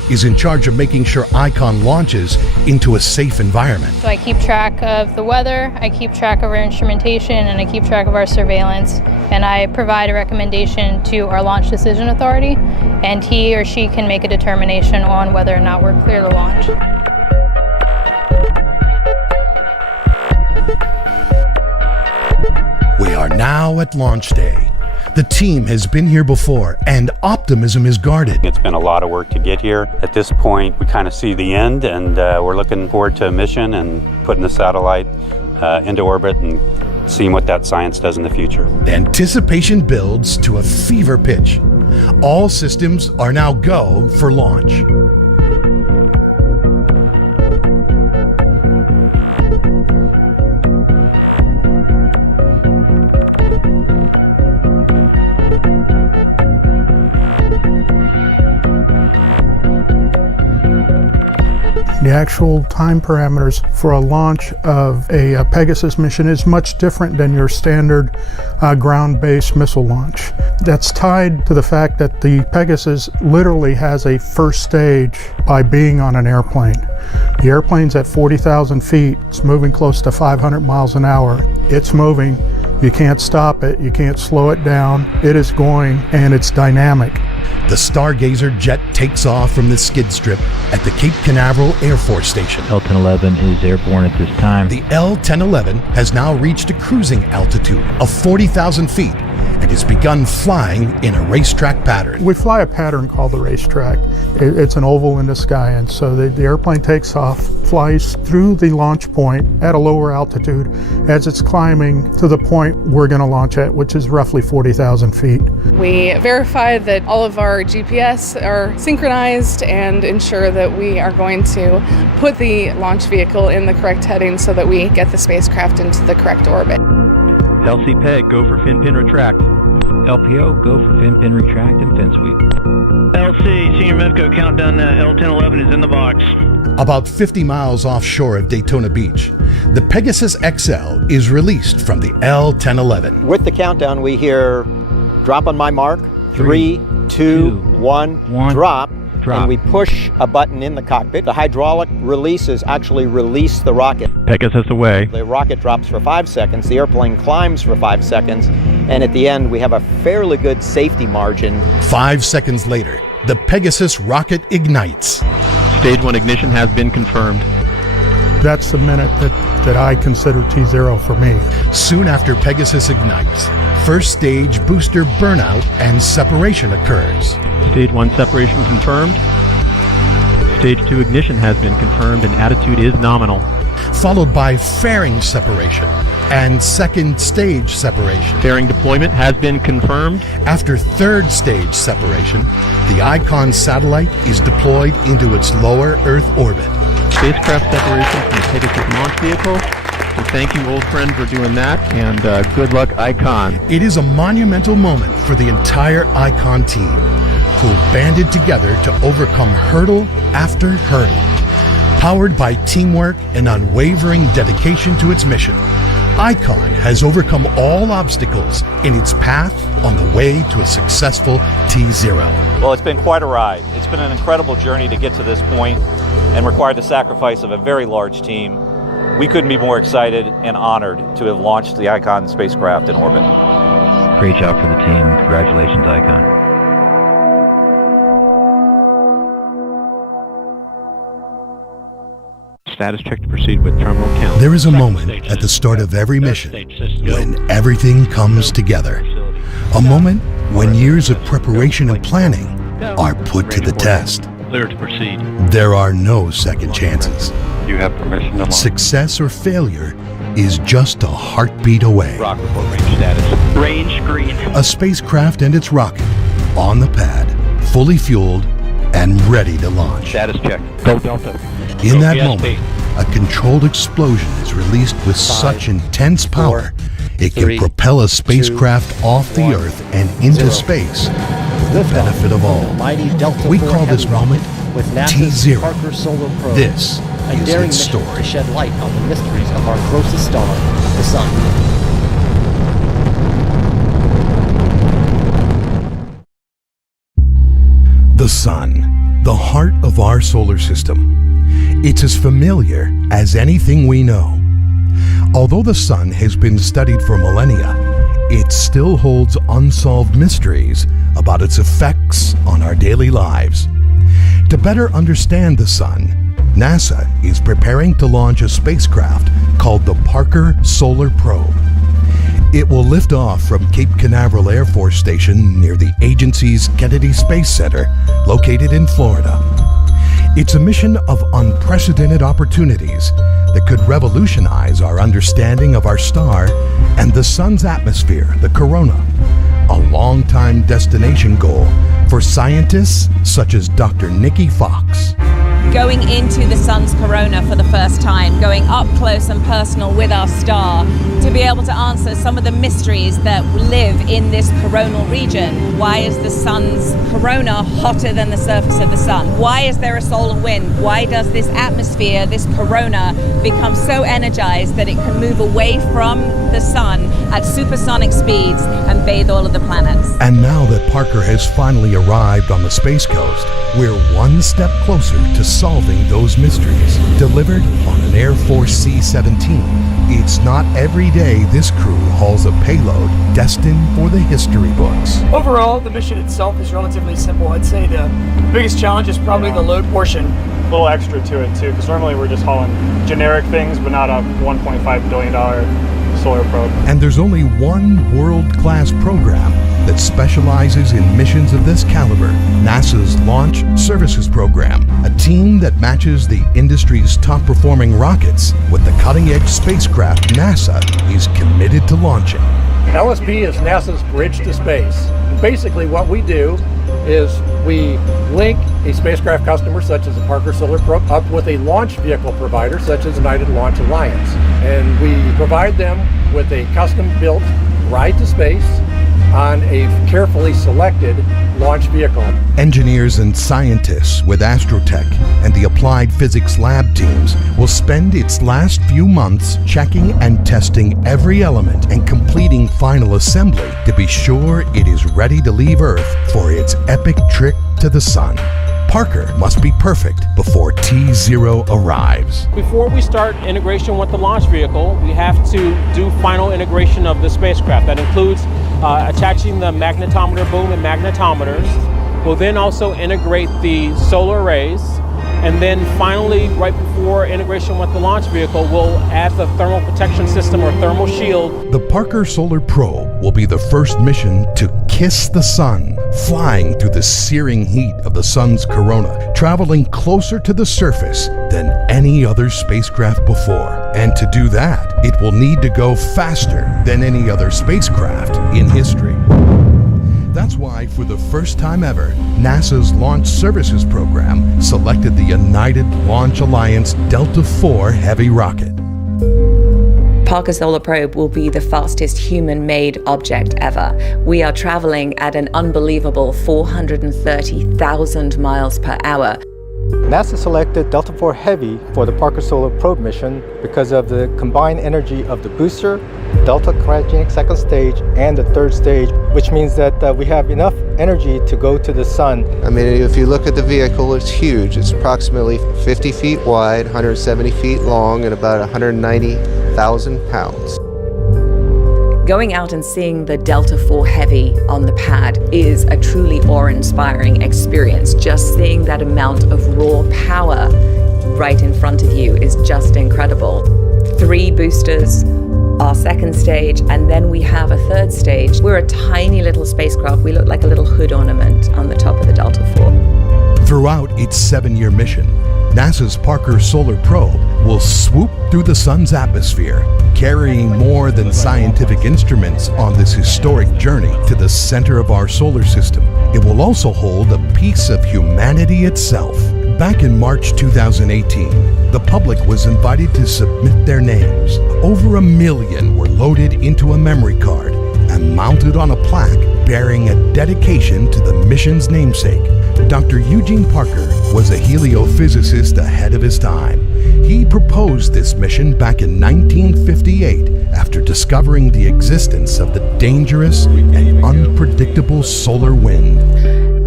is in charge of making sure ICON launches into a safe environment. So I keep track of the weather, I keep track of our instrumentation, and I keep track of our surveillance. And I provide a recommendation to our launch decision authority, and he or she can make a determination on whether or not we're clear to launch. We are now at launch day. The team has been here before, and optimism is guarded. It's been a lot of work to get here. At this point, we kind of see the end, and we're looking forward to a mission and putting the satellite into orbit and seeing what that science does in the future. The anticipation builds to a fever pitch. All systems are now go for launch. The actual time parameters for a launch of a Pegasus mission is much different than your standard ground-based missile launch. That's tied to the fact that the Pegasus literally has a first stage by being on an airplane. The airplane's at 40,000 feet. It's moving close to 500 miles an hour. It's moving. You can't stop it. You can't slow it down. It is going, and it's dynamic. The Stargazer jet takes off from the skid strip at the Cape Canaveral Air Force Station. L-1011 is airborne at this time. The L-1011 has now reached a cruising altitude of 40,000 feet and has begun flying in a racetrack pattern. We fly a pattern called the racetrack. It's an oval in the sky, and so the airplane takes off, flies through the launch point at a lower altitude as it's climbing to the point we're going to launch at, which is roughly 40,000 feet. We verify that all of our GPS are synchronized and ensure that we are going to put the launch vehicle in the correct heading so that we get the spacecraft into the correct orbit. LC PEG, go for fin pin retract. LPO, go for fin pin retract and fin sweep. LC, Senior MEVCO countdown, L-1011 is in the box. About 50 miles offshore of Daytona Beach, the Pegasus XL is released from the L-1011. With the countdown, we hear drop on my mark, 3, 2, 1, drop. And we push a button in the cockpit. The hydraulic releases actually release the rocket. Pegasus away. The rocket drops for 5 seconds, the airplane climbs for 5 seconds, and at the end we have a fairly good safety margin. 5 seconds later, the Pegasus rocket ignites. Stage 1 ignition has been confirmed. That's the minute that I consider T0 for me. Soon after Pegasus ignites, first stage booster burnout and separation occurs. Stage 1 separation confirmed. Stage 2 ignition has been confirmed and attitude is nominal. Followed by fairing separation and second stage separation. Fairing deployment has been confirmed. After third stage separation, the ICON satellite is deployed into its lower Earth orbit. Spacecraft separation from the Pegasus launch vehicle. So thank you, old friend, for doing that, and good luck, ICON. It is a monumental moment for the entire ICON team, who banded together to overcome hurdle after hurdle. Powered by teamwork and unwavering dedication to its mission, ICON has overcome all obstacles in its path on the way to a successful T0. Well, it's been quite a ride. It's been an incredible journey to get to this point and required the sacrifice of a very large team. We couldn't be more excited and honored to have launched the ICON spacecraft in orbit. Great job for the team. Congratulations, ICON. Status check to proceed with terminal count. There is a moment at the start of every mission when everything comes together. A moment when years of preparation and planning are put to the test. Clear to proceed. There are no second chances. You have permission to launch. Success or failure is just a heartbeat away. Rock report range status. Range green. A spacecraft and its rocket on the pad, fully fueled and ready to launch. Status check. Go Delta. In that moment, a controlled explosion is released with such intense power, it can propel a spacecraft off the Earth and into space for the benefit of all. We call this moment T0. This is its story. To shed light on the mysteries of our closest star, the Sun. The Sun, the heart of our solar system. It's as familiar as anything we know. Although the sun has been studied for millennia, it still holds unsolved mysteries about its effects on our daily lives. To better understand the sun, NASA is preparing to launch a spacecraft called the Parker Solar Probe. It will lift off from Cape Canaveral Air Force Station near the agency's Kennedy Space Center, located in Florida. It's a mission of unprecedented opportunities that could revolutionize our understanding of our star and the sun's atmosphere, the corona, a long-time destination goal for scientists such as Dr. Nikki Fox. Going into the sun's corona for the first time, going up close and personal with our star, to be able to answer some of the mysteries that live in this coronal region. Why is the sun's corona hotter than the surface of the sun? Why is there a solar wind? Why does this atmosphere, this corona, become so energized that it can move away from the sun at supersonic speeds and bathe all of the planets? And now that Parker has finally arrived on the Space Coast, we're one step closer to solving those mysteries. Delivered on an Air Force C-17, it's not every day this crew hauls a payload destined for the history books. Overall, the mission itself is relatively simple. I'd say the biggest challenge is probably the load portion. A little extra to it too, because normally we're just hauling generic things, but not a $1.5 billion solar probe. And there's only one world-class program that specializes in missions of this caliber, NASA's Launch Services Program, a team that matches the industry's top-performing rockets with the cutting-edge spacecraft NASA is committed to launching. LSP is NASA's bridge to space. Basically what we do is we link a spacecraft customer such as the Parker Solar Probe up with a launch vehicle provider such as United Launch Alliance. And we provide them with a custom-built ride to space on a carefully selected launch vehicle. Engineers and scientists with Astrotech and the Applied Physics Lab teams will spend its last few months checking and testing every element and completing final assembly to be sure it is ready to leave Earth for its epic trip to the sun. Parker must be perfect before T0 arrives. Before we start integration with the launch vehicle, we have to do final integration of the spacecraft. That includes attaching the magnetometer boom and magnetometers. We'll then also integrate the solar arrays. And then finally, right before integration with the launch vehicle, we'll add the thermal protection system or thermal shield. The Parker Solar Probe will be the first mission to kiss the sun, flying through the searing heat of the sun's corona, traveling closer to the surface than any other spacecraft before. And to do that, it will need to go faster than any other spacecraft in history. That's why, for the first time ever, NASA's Launch Services Program selected the United Launch Alliance Delta IV Heavy rocket. Parker Solar Probe will be the fastest human-made object ever. We are traveling at an unbelievable 430,000 miles per hour. NASA selected Delta IV Heavy for the Parker Solar Probe mission because of the combined energy of the booster, Delta cryogenic second stage, and the third stage, which means that we have enough energy to go to the sun. I mean, if you look at the vehicle, it's huge. It's approximately 50 feet wide, 170 feet long, and about 190,000 pounds. Going out and seeing the Delta IV Heavy on the pad is a truly awe-inspiring experience. Just seeing that amount of raw power right in front of you is just incredible. 3 boosters, our second stage, and then we have a third stage. We're a tiny little spacecraft. We look like a little hood ornament on the top of the Delta IV. Throughout its 7-year mission, NASA's Parker Solar Probe will swoop through the sun's atmosphere, carrying more than scientific instruments on this historic journey to the center of our solar system. It will also hold a piece of humanity itself. Back in March 2018, the public was invited to submit their names. Over 1 million were loaded into a memory card and mounted on a plaque bearing a dedication to the mission's namesake. Dr. Eugene Parker was a heliophysicist ahead of his time. He proposed this mission back in 1958 after discovering the existence of the dangerous and unpredictable solar wind.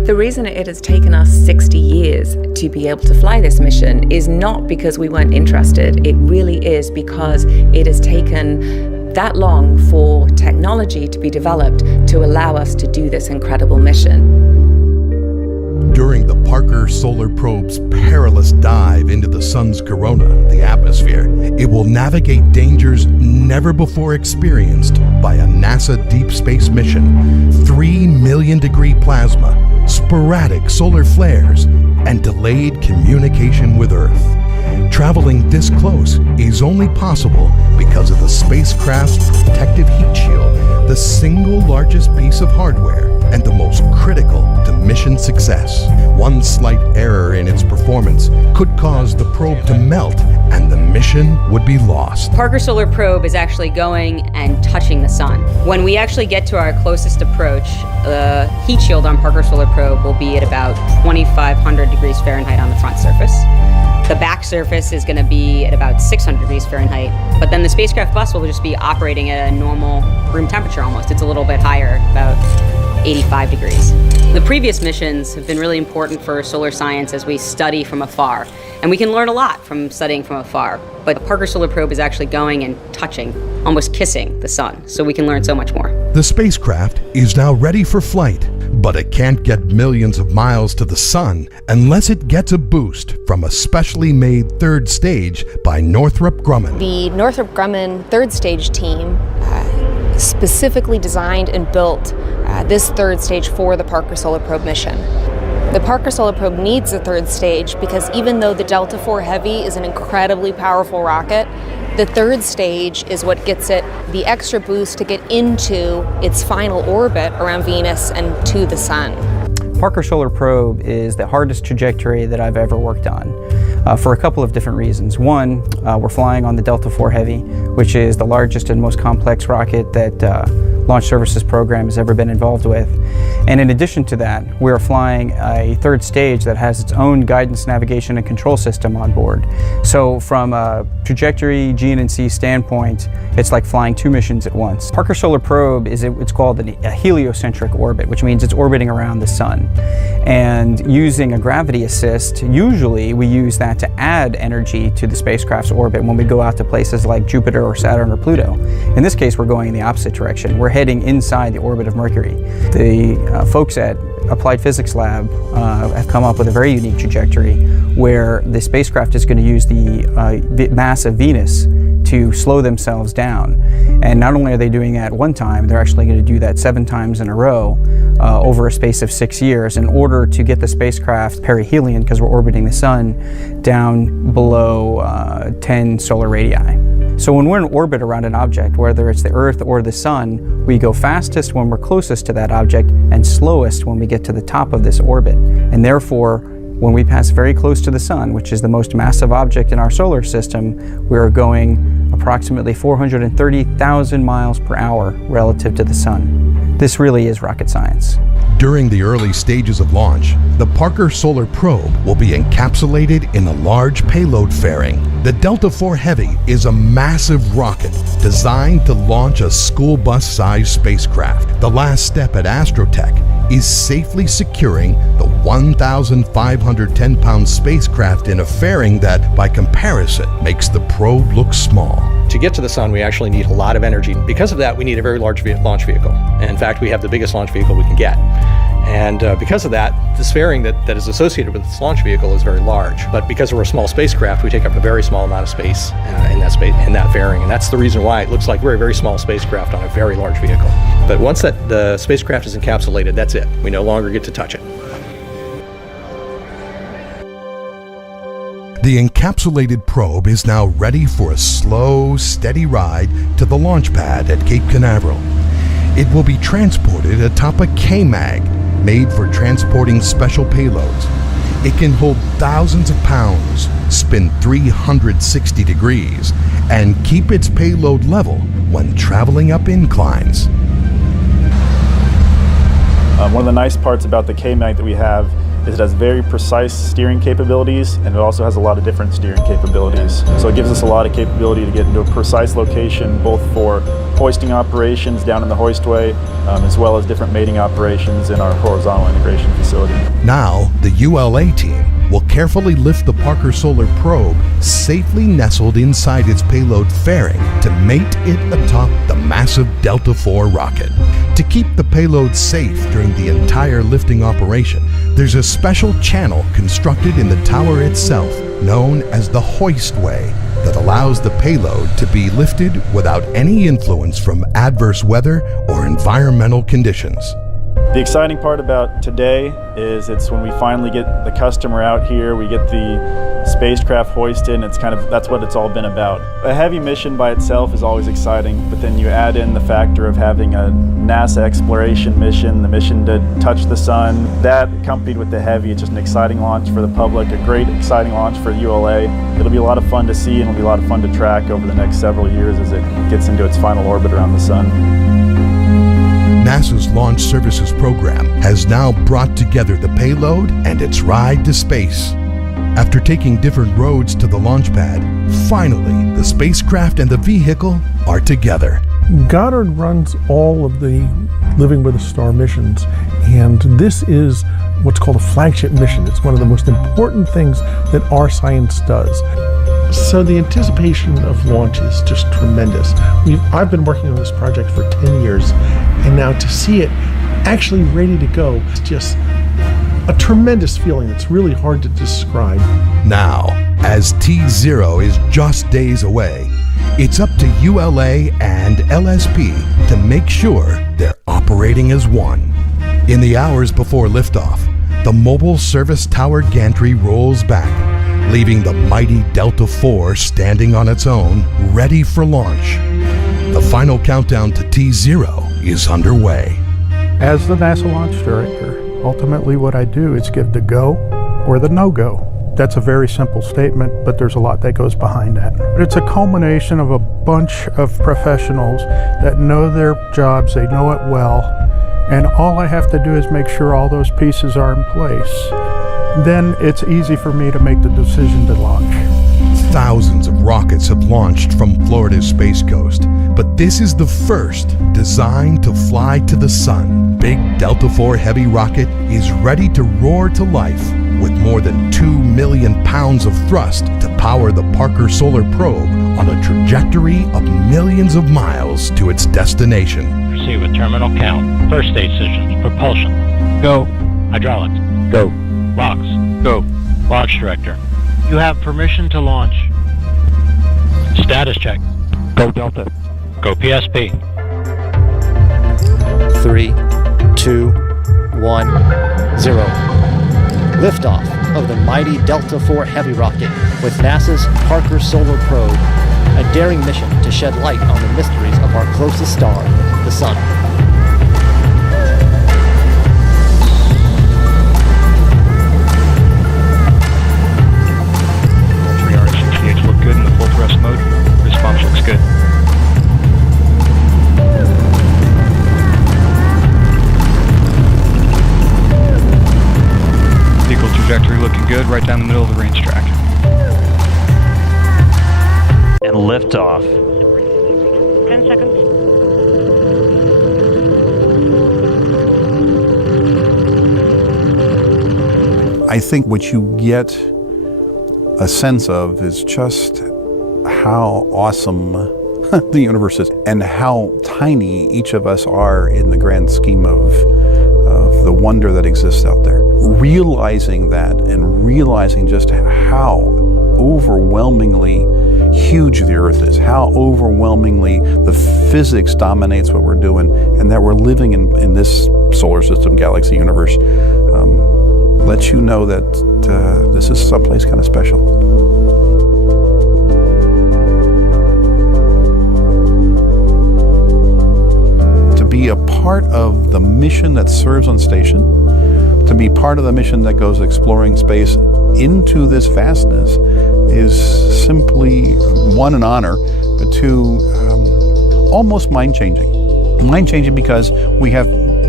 The reason it has taken us 60 years to be able to fly this mission is not because we weren't interested. It really is because it has taken that long for technology to be developed to allow us to do this incredible mission. During the Parker Solar Probe's perilous dive into the sun's corona, the atmosphere, it will navigate dangers never before experienced by a NASA deep space mission. 3 million degree plasma, sporadic solar flares, and delayed communication with Earth. Traveling this close is only possible because of the spacecraft's protective heat shield, the single largest piece of hardware and the most critical to mission success. One slight error in its performance could cause the probe to melt and the mission would be lost. Parker Solar Probe is actually going and touching the sun. When we actually get to our closest approach, the heat shield on Parker Solar Probe will be at about 2,500 degrees Fahrenheit on the front surface. The back surface is going to be at about 600 degrees Fahrenheit, but then the spacecraft bus will just be operating at a normal room temperature almost. It's a little bit higher, about 85 degrees. The previous missions have been really important for solar science as we study from afar, and we can learn a lot from studying from afar. But the Parker Solar Probe is actually going and touching, almost kissing the sun, so we can learn so much more. The spacecraft is now ready for flight, but it can't get millions of miles to the sun unless it gets a boost from a specially made third stage by Northrop Grumman. The Northrop Grumman third stage team specifically designed and built this third stage for the Parker Solar Probe mission. The Parker Solar Probe needs a third stage because even though the Delta IV Heavy is an incredibly powerful rocket, the third stage is what gets it the extra boost to get into its final orbit around Venus and to the sun. Parker Solar Probe is the hardest trajectory that I've ever worked on for a couple of different reasons. One, we're flying on the Delta IV Heavy, which is the largest and most complex rocket that Launch Services Program has ever been involved with. And in addition to that, we're flying a third stage that has its own guidance, navigation, and control system on board. So from a trajectory, GNC standpoint, it's like flying two missions at once. Parker Solar Probe it's called a heliocentric orbit, which means it's orbiting around the sun. And using a gravity assist, usually we use that to add energy to the spacecraft's orbit when we go out to places like Jupiter or Saturn or Pluto. In this case, we're going in the opposite direction. We're heading inside the orbit of Mercury. The folks at Applied Physics Lab have come up with a very unique trajectory where the spacecraft is going to use the mass of Venus to slow themselves down. And not only are they doing that one time, they're actually going to do that 7 times in a row over a space of 6 years in order to get the spacecraft perihelion, because we're orbiting the sun, down below 10 solar radii. So when we're in orbit around an object, whether it's the Earth or the sun, we go fastest when we're closest to that object and slowest when we get to the top of this orbit. And therefore, when we pass very close to the sun, which is the most massive object in our solar system, we're going approximately 430,000 miles per hour relative to the sun. This really is rocket science. During the early stages of launch, the Parker Solar Probe will be encapsulated in a large payload fairing. The Delta IV Heavy is a massive rocket designed to launch a school bus-sized spacecraft. The last step at Astrotech is safely securing the 1,510-pound spacecraft in a fairing that, by comparison, makes the probe look small. To get to the sun, we actually need a lot of energy. Because of that, we need a very large launch vehicle. And in fact, we have the biggest launch vehicle we can get. And because of that, this fairing that is associated with this launch vehicle is very large. But because we're a small spacecraft, we take up a very small amount of space in that fairing. And that's the reason why it looks like we're a very small spacecraft on a very large vehicle. But once the spacecraft is encapsulated, that's it. We no longer get to touch it. The encapsulated probe is now ready for a slow, steady ride to the launch pad at Cape Canaveral. It will be transported atop a K-Mag made for transporting special payloads. It can hold thousands of pounds, spin 360 degrees, and keep its payload level when traveling up inclines. One of the nice parts about the K-Mag that we have is it has very precise steering capabilities, and it also has a lot of different steering capabilities. So it gives us a lot of capability to get into a precise location, both for hoisting operations down in the hoistway, as well as different mating operations in our horizontal integration facility. Now, the ULA team will carefully lift the Parker Solar Probe, safely nestled inside its payload fairing, to mate it atop the massive Delta IV rocket. To keep the payload safe during the entire lifting operation, there's a special channel constructed in the tower itself, known as the hoistway, that allows the payload to be lifted without any influence from adverse weather or environmental conditions. The exciting part about today is it's when we finally get the customer out here, we get the spacecraft hoisted, and that's what it's all been about. A heavy mission by itself is always exciting, but then you add in the factor of having a NASA exploration mission, the mission to touch the sun. That, accompanied with the heavy, it's just an exciting launch for the public, a great exciting launch for ULA. It'll be a lot of fun to see, and it'll be a lot of fun to track over the next several years as it gets into its final orbit around the sun. NASA's Launch Services Program has now brought together the payload and its ride to space. After taking different roads to the launch pad, finally the spacecraft and the vehicle are together. Goddard runs all of the Living with a Star missions, and this is what's called a flagship mission. It's one of the most important things that our science does. So the anticipation of launch is just tremendous. I've been working on this project for 10 years, and now to see it actually ready to go is just a tremendous feeling. It's really hard to describe. Now, as T0 is just days away, it's up to ULA and LSP to make sure they're operating as one. In the hours before liftoff, the mobile service tower gantry rolls back, leaving the mighty Delta IV standing on its own, ready for launch. The final countdown to T0 is underway. As the NASA launch director, ultimately what I do is give the go or the no-go. That's a very simple statement, but there's a lot that goes behind that. It's a culmination of a bunch of professionals that know their jobs, they know it well, and all I have to do is make sure all those pieces are in place. Then it's easy for me to make the decision to launch. Thousands of rockets have launched from Florida's Space Coast, but this is the first designed to fly to the sun. Big Delta IV Heavy rocket is ready to roar to life with more than 2 million pounds of thrust to power the Parker Solar Probe on a trajectory of millions of miles to its destination. Proceed with terminal count. First stage systems. Propulsion. Go. Hydraulics. Go. Locks. Go. Launch director. You have permission to launch. Status check. Go Delta. Go PSP. 3, 2, 1, 0. Liftoff of the mighty Delta IV Heavy rocket with NASA's Parker Solar Probe, a daring mission to shed light on the mysteries of our closest star, the Sun. Look good in the full thrust mode. Response looks good. Vehicle trajectory looking good, right down the middle of the range track. And liftoff. 10 seconds. I think what you get a sense of is just how awesome the universe is and how tiny each of us are in the grand scheme of the wonder that exists out there. Realizing that and realizing just how overwhelmingly huge the Earth is, how overwhelmingly the physics dominates what we're doing, and that we're living in this solar system, galaxy, universe, lets you know that this is someplace kind of special. To be a part of the mission that serves on station, to be part of the mission that goes exploring space into this vastness is simply, one, an honor, but two, almost mind-changing. Mind-changing because we have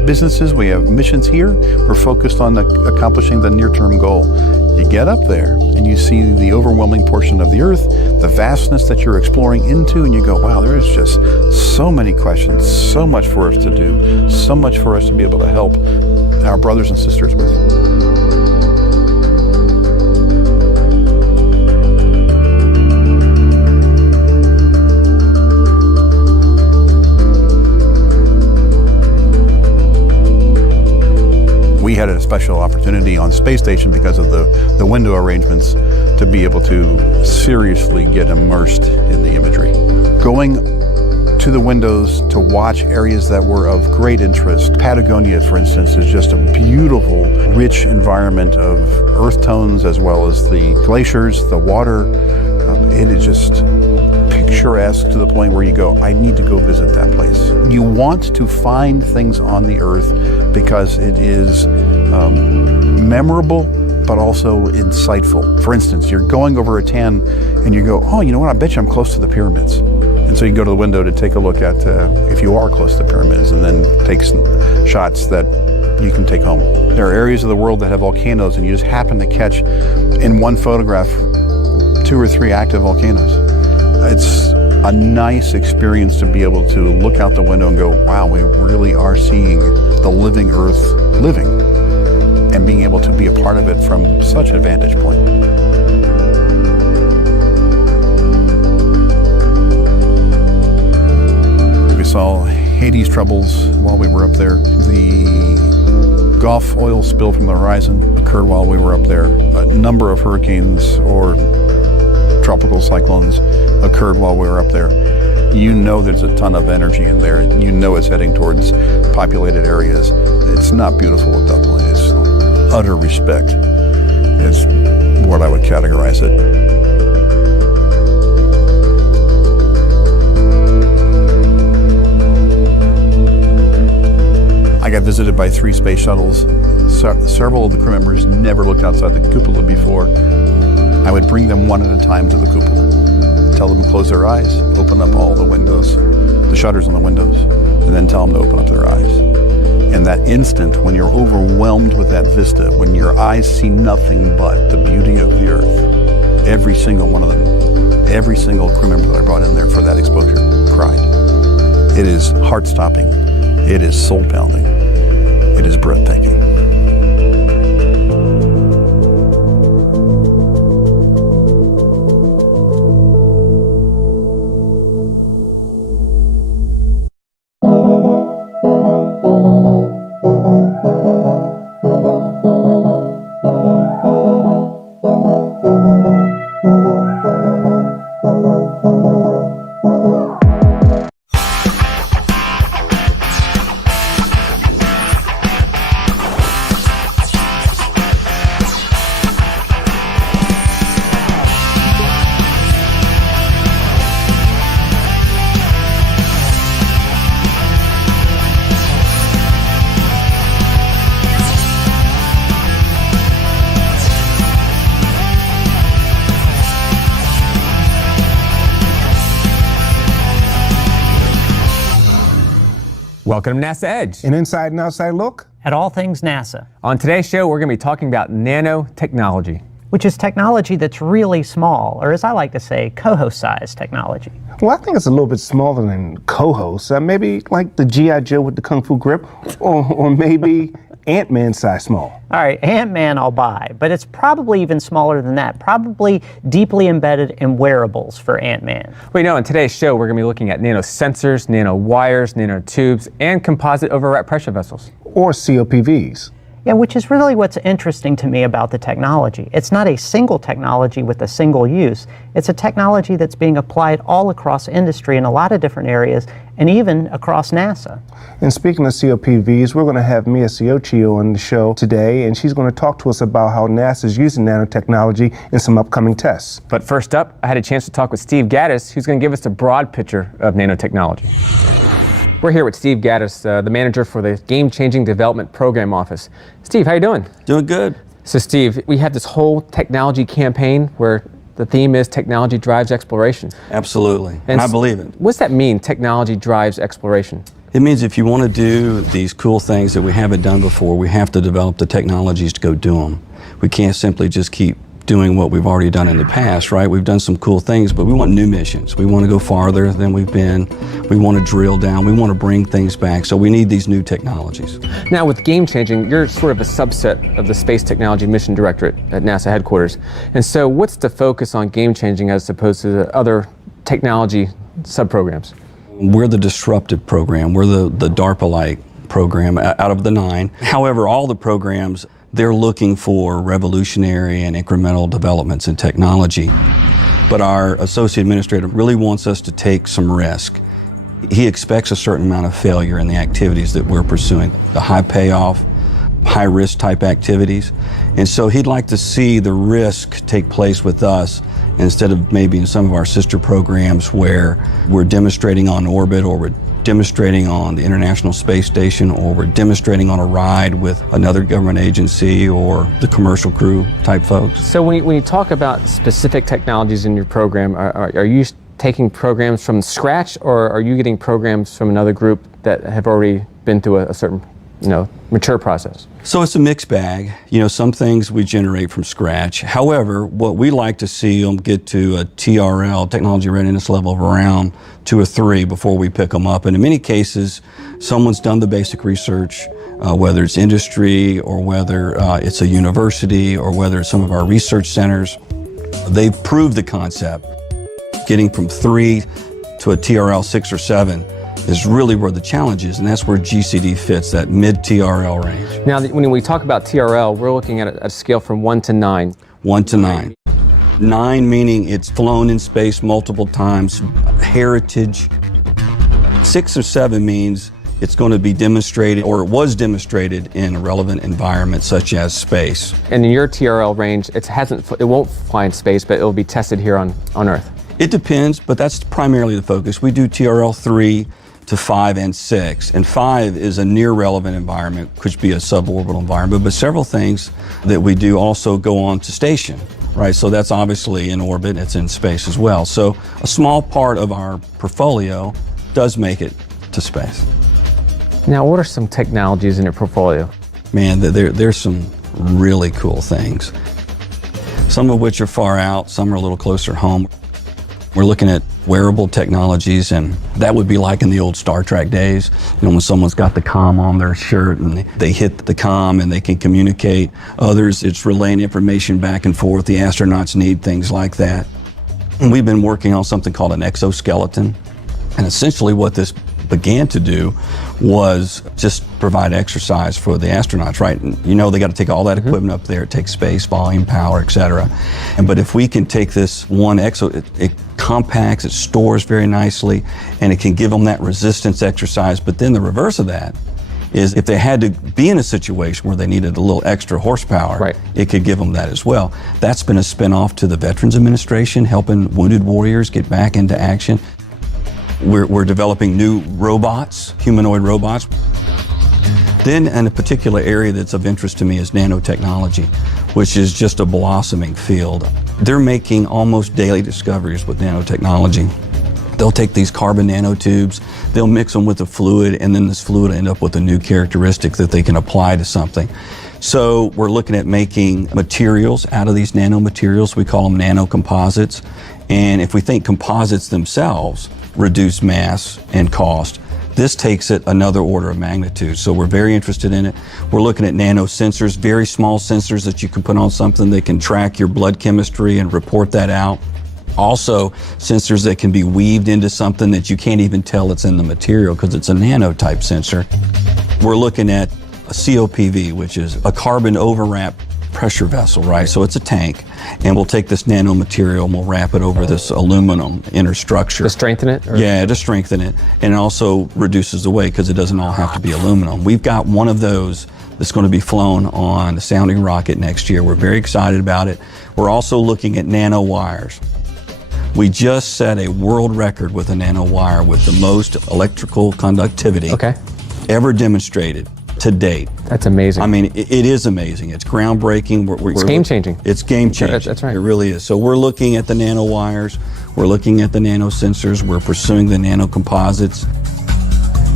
businesses, we have missions here. We're focused on accomplishing the near-term goal. You get up there and you see the overwhelming portion of the Earth, the vastness that you're exploring into, and you go, wow, there is just so many questions, so much for us to do, so much for us to be able to help our brothers and sisters with. We had a special opportunity on space station because of the window arrangements to be able to seriously get immersed in the imagery. Going to the windows to watch areas that were of great interest. Patagonia, for instance, is just a beautiful, rich environment of earth tones as well as the glaciers, the water. It is just picturesque to the point where you go, I need to go visit that place. You want to find things on the earth because it is memorable but also insightful. For instance, you're going over a tan and you go, oh, you know what, I bet you I'm close to the pyramids. And so you go to the window to take a look at if you are close to the pyramids, and then take some shots that you can take home. There are areas of the world that have volcanoes and you just happen to catch in one photograph 2 or 3 active volcanoes. It's a nice experience to be able to look out the window and go, wow, we really are seeing the living Earth living, and being able to be a part of it from such a vantage point. We saw Hades troubles while we were up there. The Gulf oil spill from the horizon occurred while we were up there. A number of hurricanes or tropical cyclones occurred while we were up there. You know there's a ton of energy in there. You know it's heading towards populated areas. It's not beautiful at that point. It's utter respect is what I would categorize it. I got visited by 3 space shuttles. Several of the crew members never looked outside the cupola before. I would bring them one at a time to the cupola. Tell them to close their eyes, open up all the windows, the shutters on the windows, and then tell them to open up their eyes. And that instant, when you're overwhelmed with that vista, when your eyes see nothing but the beauty of the Earth, every single one of them, every single crew member that I brought in there for that exposure cried. It is heart-stopping. It is soul-pounding. It is breathtaking. Welcome to NASA Edge. An inside and outside look at all things NASA. On today's show, we're going to be talking about nanotechnology, which is technology that's really small, or as I like to say, co-host-sized technology. Well, I think it's a little bit smaller than co-host. Maybe like the G.I. Joe with the Kung Fu grip, or maybe Ant-Man size small. All right, Ant-Man I'll buy, but it's probably even smaller than that, probably deeply embedded in wearables for Ant-Man. Well, you know, in today's show, we're going to be looking at nanosensors, nanowires, nanotubes, and composite overwrap pressure vessels. Or COPVs. Yeah, which is really what's interesting to me about the technology. It's not a single technology with a single use. It's a technology that's being applied all across industry in a lot of different areas, and even across NASA. And speaking of COPVs, we're going to have Mia Siochio on the show today, and she's going to talk to us about how NASA is using nanotechnology in some upcoming tests. But first up, I had a chance to talk with Steve Gaddis, who's going to give us a broad picture of nanotechnology. We're here with Steve Gaddis, the manager for the Game Changing Development Program Office. Steve, how you doing? Doing good. So Steve, we have this whole technology campaign where the theme is technology drives exploration. Absolutely, and I believe it. What's that mean, technology drives exploration? It means if you want to do these cool things that we haven't done before, we have to develop the technologies to go do them. We can't simply just keep doing what we've already done in the past, right? We've done some cool things, but we want new missions. We want to go farther than we've been. We want to drill down. We want to bring things back. So we need these new technologies. Now with Game Changing, you're sort of a subset of the Space Technology Mission Directorate at NASA headquarters. And so what's the focus on Game Changing as opposed to the other technology subprograms? We're the disruptive program. We're the DARPA-like program out of the 9. However, all the programs, they're looking for revolutionary and incremental developments in technology. But our associate administrator really wants us to take some risk. He expects a certain amount of failure in the activities that we're pursuing, the high payoff, high risk type activities. And so he'd like to see the risk take place with us instead of maybe in some of our sister programs where we're demonstrating on orbit, or we're demonstrating on the International Space Station, or we're demonstrating on a ride with another government agency or the commercial crew type folks. So when you talk about specific technologies in your program, are you taking programs from scratch, or are you getting programs from another group that have already been through a certain, mature process? So it's a mixed bag. Some things we generate from scratch. However, what we like to see them get to a TRL, technology readiness level, of around 2 or 3 before we pick them up. And in many cases, someone's done the basic research, whether it's industry or whether it's a university or whether it's some of our research centers. They've proved the concept. Getting from 3 to a TRL 6 or 7 is really where the challenge is, and that's where GCD fits, that mid-TRL range. Now, when we talk about TRL, we're looking at a scale from 1 to 9. 1 to 9. 9 meaning it's flown in space multiple times, heritage. 6 or 7 means it's going to be demonstrated, or it was demonstrated, in a relevant environment such as space. And in your TRL range, it won't fly in space, but it will be tested here on Earth. It depends, but that's primarily the focus. We do TRL 3 to 5 and 6. And 5 is a near relevant environment, could be a suborbital environment, but several things that we do also go on to station, right? So that's obviously in orbit, it's in space as well. So a small part of our portfolio does make it to space. Now, what are some technologies in your portfolio? Man, there's some really cool things. Some of which are far out, some are a little closer home. We're looking at wearable technologies, and that would be like in the old Star Trek days, when someone's got the comm on their shirt and they hit the comm and they can communicate. Others, it's relaying information back and forth. The astronauts need things like that. And we've been working on something called an exoskeleton. And essentially what this began to do was just provide exercise for the astronauts, right? And they got to take all that equipment up there. It takes space, volume, power, etc. But if we can take this one it compacts, it stores very nicely, and it can give them that resistance exercise. But then the reverse of that is if they had to be in a situation where they needed a little extra horsepower, right, it could give them that as well. That's been a spin-off to the Veterans Administration, helping wounded warriors get back into action. We're developing new robots, humanoid robots. Then, in a particular area that's of interest to me is nanotechnology, which is just a blossoming field. They're making almost daily discoveries with nanotechnology. They'll take these carbon nanotubes, they'll mix them with a fluid, and then this fluid will end up with a new characteristic that they can apply to something. So we're looking at making materials out of these nanomaterials. We call them nanocomposites. And if we think composites themselves reduce mass and cost, this takes it another order of magnitude. So we're very interested in it. We're looking at nanosensors, very small sensors that you can put on something that can track your blood chemistry and report that out. Also, sensors that can be weaved into something that you can't even tell it's in the material because it's a nano-type sensor. We're looking at a COPV, which is a carbon overwrap pressure vessel, right? So it's a tank, and we'll take this nanomaterial and we'll wrap it over this aluminum inner structure. To strengthen it? Yeah, to strengthen it. And it also reduces the weight because it doesn't all have to be aluminum. We've got one of those that's going to be flown on the sounding rocket next year. We're very excited about it. We're also looking at nanowires. We just set a world record with a nanowire with the most electrical conductivity ever demonstrated to date. That's amazing. I mean, it is amazing. It's groundbreaking. It's game-changing. It's game-changing. That's right. It really is. So we're looking at the nanowires. We're looking at the nanosensors. We're pursuing the nanocomposites.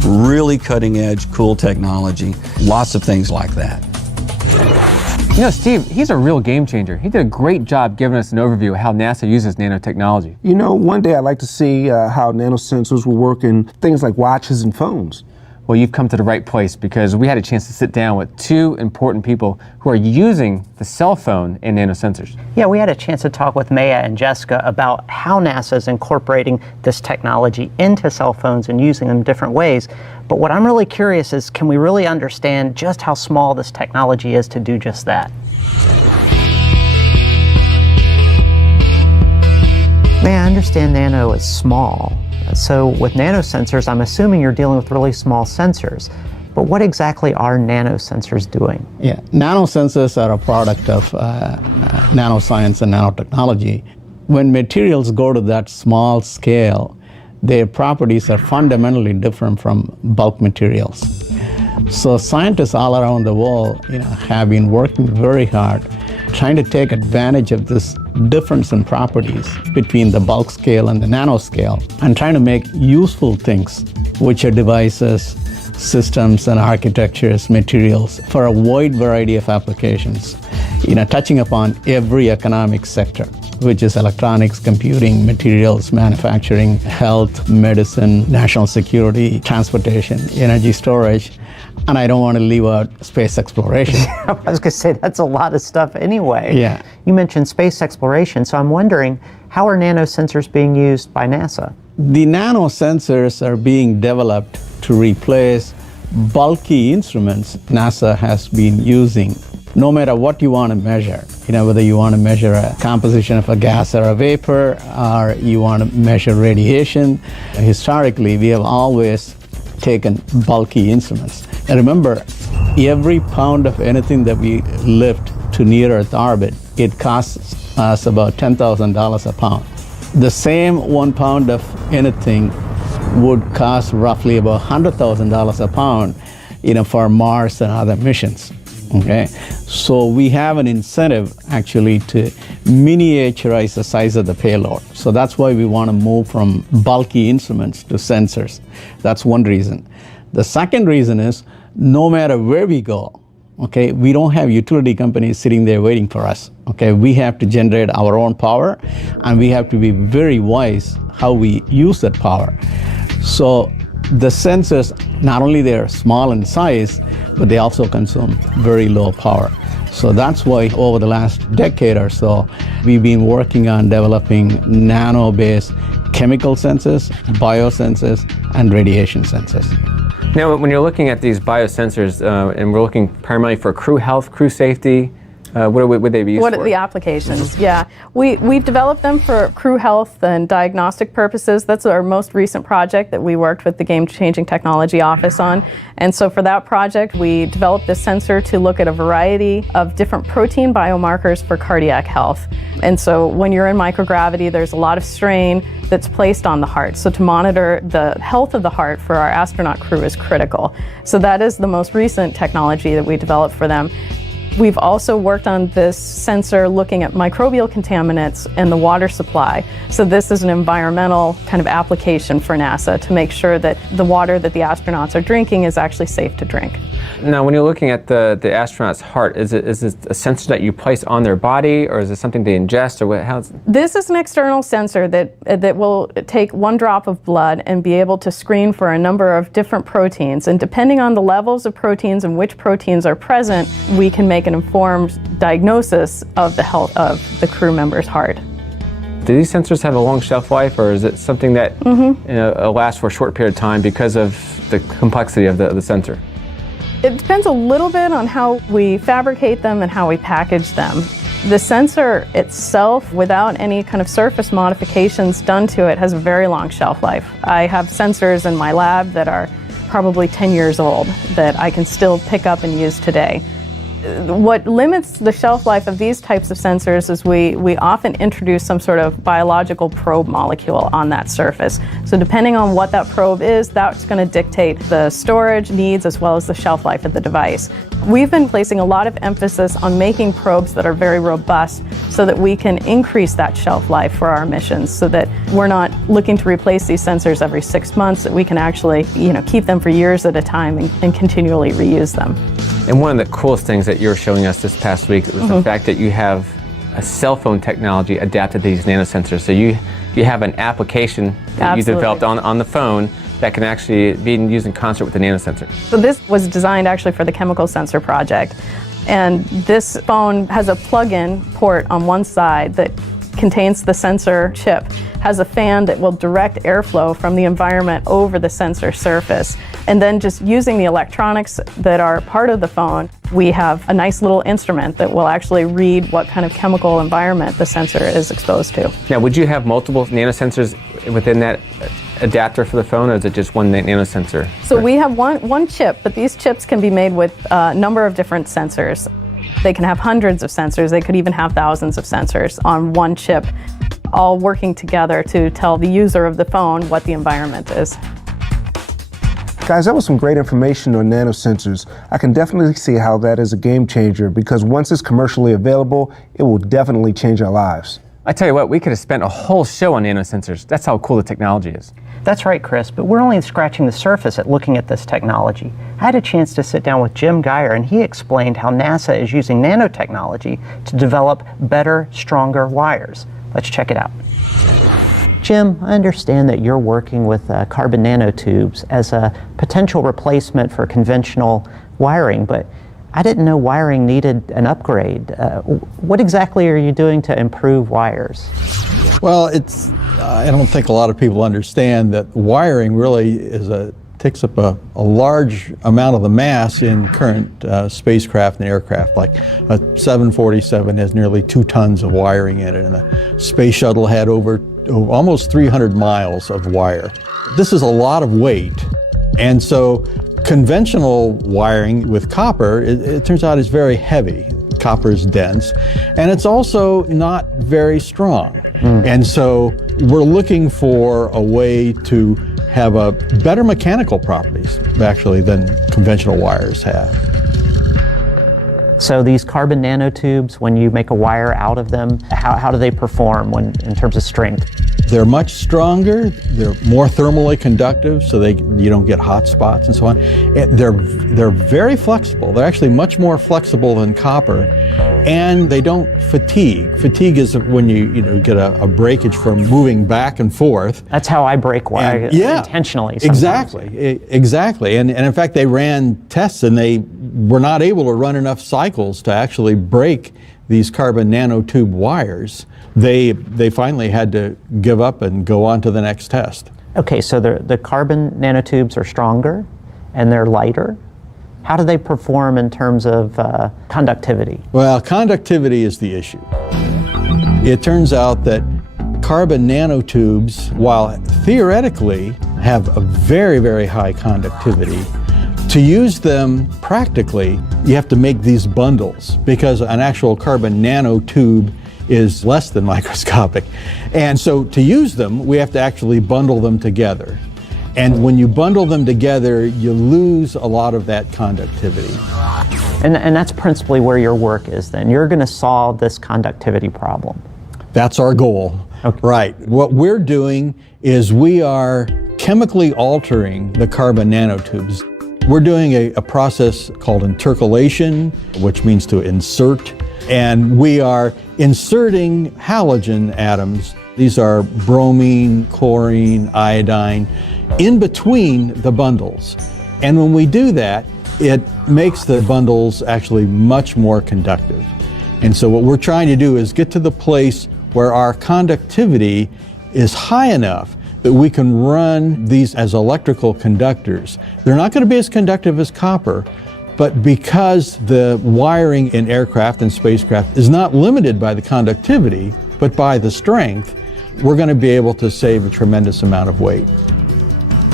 really cutting edge, cool technology, lots of things like that. You know, Steve, he's a real game changer. He did a great job giving us an overview of how NASA uses nanotechnology. You know, one day I'd like to see how nanosensors will work in things like watches and phones. Well, you've come to the right place because we had a chance to sit down with two important people who are using the cell phone and nanosensors. Yeah, we had a chance to talk with Maya and Jessica about how NASA is incorporating this technology into cell phones and using them in different ways. But what I'm really curious is, can we really understand just how small this technology is to do just that? Maya, I understand nano is small. So with nanosensors, I'm assuming you're dealing with really small sensors. But what exactly are nanosensors doing? Yeah, nanosensors are a product of nanoscience and nanotechnology. When materials go to that small scale, their properties are fundamentally different from bulk materials. So scientists all around the world, have been working very hard trying to take advantage of this difference in properties between the bulk scale and the nanoscale and trying to make useful things, which are devices, systems and architectures, materials for a wide variety of applications, touching upon every economic sector, which is electronics, computing, materials, manufacturing, health, medicine, national security, transportation, energy storage, and I don't want to leave out space exploration. I was going to say, that's a lot of stuff anyway. Yeah. You mentioned space exploration, so I'm wondering, how are nanosensors being used by NASA? The nanosensors are being developed to replace bulky instruments NASA has been using. No matter what you want to measure, whether you want to measure a composition of a gas or a vapor, or you want to measure radiation, historically we have always taken bulky instruments. And remember, every pound of anything that we lift to near Earth orbit, it costs us about $10,000 a pound. The same 1 pound of anything would cost roughly about $100,000 a pound, for Mars and other missions. Okay, so we have an incentive actually to miniaturize the size of the payload. So that's why we want to move from bulky instruments to sensors. That's one reason. The second reason is, no matter where we go, okay, we don't have utility companies sitting there waiting for us. Okay, we have to generate our own power, and we have to be very wise how we use that power. So the sensors, not only they're small in size, but they also consume very low power. So that's why over the last decade or so, we've been working on developing nano-based chemical sensors, biosensors, and radiation sensors. Now, when you're looking at these biosensors, and we're looking primarily for crew health, crew safety, what would they be used for? What are the applications? Yeah, we've developed them for crew health and diagnostic purposes. That's our most recent project that we worked with the Game Changing Technology Office on. And so for that project, we developed this sensor to look at a variety of different protein biomarkers for cardiac health. And so when you're in microgravity, there's a lot of strain that's placed on the heart. So to monitor the health of the heart for our astronaut crew is critical. So that is the most recent technology that we developed for them. We've also worked on this sensor looking at microbial contaminants and the water supply. So this is an environmental kind of application for NASA to make sure that the water that the astronauts are drinking is actually safe to drink. Now, when you're looking at the astronaut's heart, is it a sensor that you place on their body, or is it something they ingest, or what? How's This is an external sensor that will take 1 drop of blood and be able to screen for a number of different proteins. And depending on the levels of proteins and which proteins are present, we can make an informed diagnosis of the health of the crew member's heart. Do these sensors have a long shelf life, or is it something that lasts for a short period of time because of the complexity of the sensor? It depends a little bit on how we fabricate them and how we package them. The sensor itself, without any kind of surface modifications done to it, has a very long shelf life. I have sensors in my lab that are probably 10 years old that I can still pick up and use today. What limits the shelf life of these types of sensors is we often introduce some sort of biological probe molecule on that surface. So depending on what that probe is, that's going to dictate the storage needs as well as the shelf life of the device. We've been placing a lot of emphasis on making probes that are very robust so that we can increase that shelf life for our missions, so that we're not looking to replace these sensors every 6 months, that we can actually keep them for years at a time and continually reuse them. And one of the coolest things that you were showing us this past week was the fact that you have a cell phone technology adapted to these nanosensors. So you have an application that you developed on the phone that can actually be used in concert with the nanosensor. So this was designed actually for the chemical sensor project. And this phone has a plug-in port on one side that contains the sensor chip, has a fan that will direct airflow from the environment over the sensor surface. And then just using the electronics that are part of the phone, we have a nice little instrument that will actually read what kind of chemical environment the sensor is exposed to. Now, would you have multiple nanosensors within that adapter for the phone, or is it just one nanosensor? So we have one chip, but these chips can be made with a number of different sensors. They can have hundreds of sensors. They could even have thousands of sensors on one chip, all working together to tell the user of the phone what the environment is. Guys, that was some great information on nanosensors. I can definitely see how that is a game changer, because once it's commercially available, it will definitely change our lives. I tell you what, we could have spent a whole show on nanosensors. That's how cool the technology is. That's right, Chris, but we're only scratching the surface at looking at this technology. I had a chance to sit down with Jim Geyer, and he explained how NASA is using nanotechnology to develop better, stronger wires. Let's check it out. Jim, I understand that you're working with carbon nanotubes as a potential replacement for conventional wiring, but I didn't know wiring needed an upgrade. What exactly are you doing to improve wires? Well, I don't think a lot of people understand that wiring really takes up a large amount of the mass in current spacecraft and aircraft. Like a 747 has nearly 2 tons of wiring in it, and a space shuttle had over almost 300 miles of wire. This is a lot of weight, and so conventional wiring with copper, it turns out, is very heavy. Copper is dense, and it's also not very strong. And so we're looking for a way to have a better mechanical properties, actually, than conventional wires have. So these carbon nanotubes, when you make a wire out of them, how do they perform in terms of strength? They're much stronger, they're more thermally conductive, so you don't get hot spots and so on. They're very flexible. They're actually much more flexible than copper, and they don't fatigue. Fatigue is when you get a breakage from moving back and forth. That's how I break wire intentionally sometimes. Exactly. And in fact, they ran tests, and they were not able to run enough cycles to actually break these carbon nanotube wires. They finally had to give up and go on to the next test. Okay, so the carbon nanotubes are stronger and they're lighter. How do they perform in terms of conductivity? Well, conductivity is the issue. It turns out that carbon nanotubes, while theoretically have a very, very high conductivity, to use them practically, you have to make these bundles, because an actual carbon nanotube is less than microscopic. And so to use them, we have to actually bundle them together. And when you bundle them together, you lose a lot of that conductivity. And that's principally where your work is then. You're going to solve this conductivity problem. That's our goal. Okay. Right. What we're doing is we are chemically altering the carbon nanotubes. We're doing a process called intercalation, which means to insert. And we are inserting halogen atoms. These are bromine, chlorine, iodine, in between the bundles. And when we do that, it makes the bundles actually much more conductive. And so what we're trying to do is get to the place where our conductivity is high enough that we can run these as electrical conductors. They're not going to be as conductive as copper, but because the wiring in aircraft and spacecraft is not limited by the conductivity, but by the strength, we're going to be able to save a tremendous amount of weight.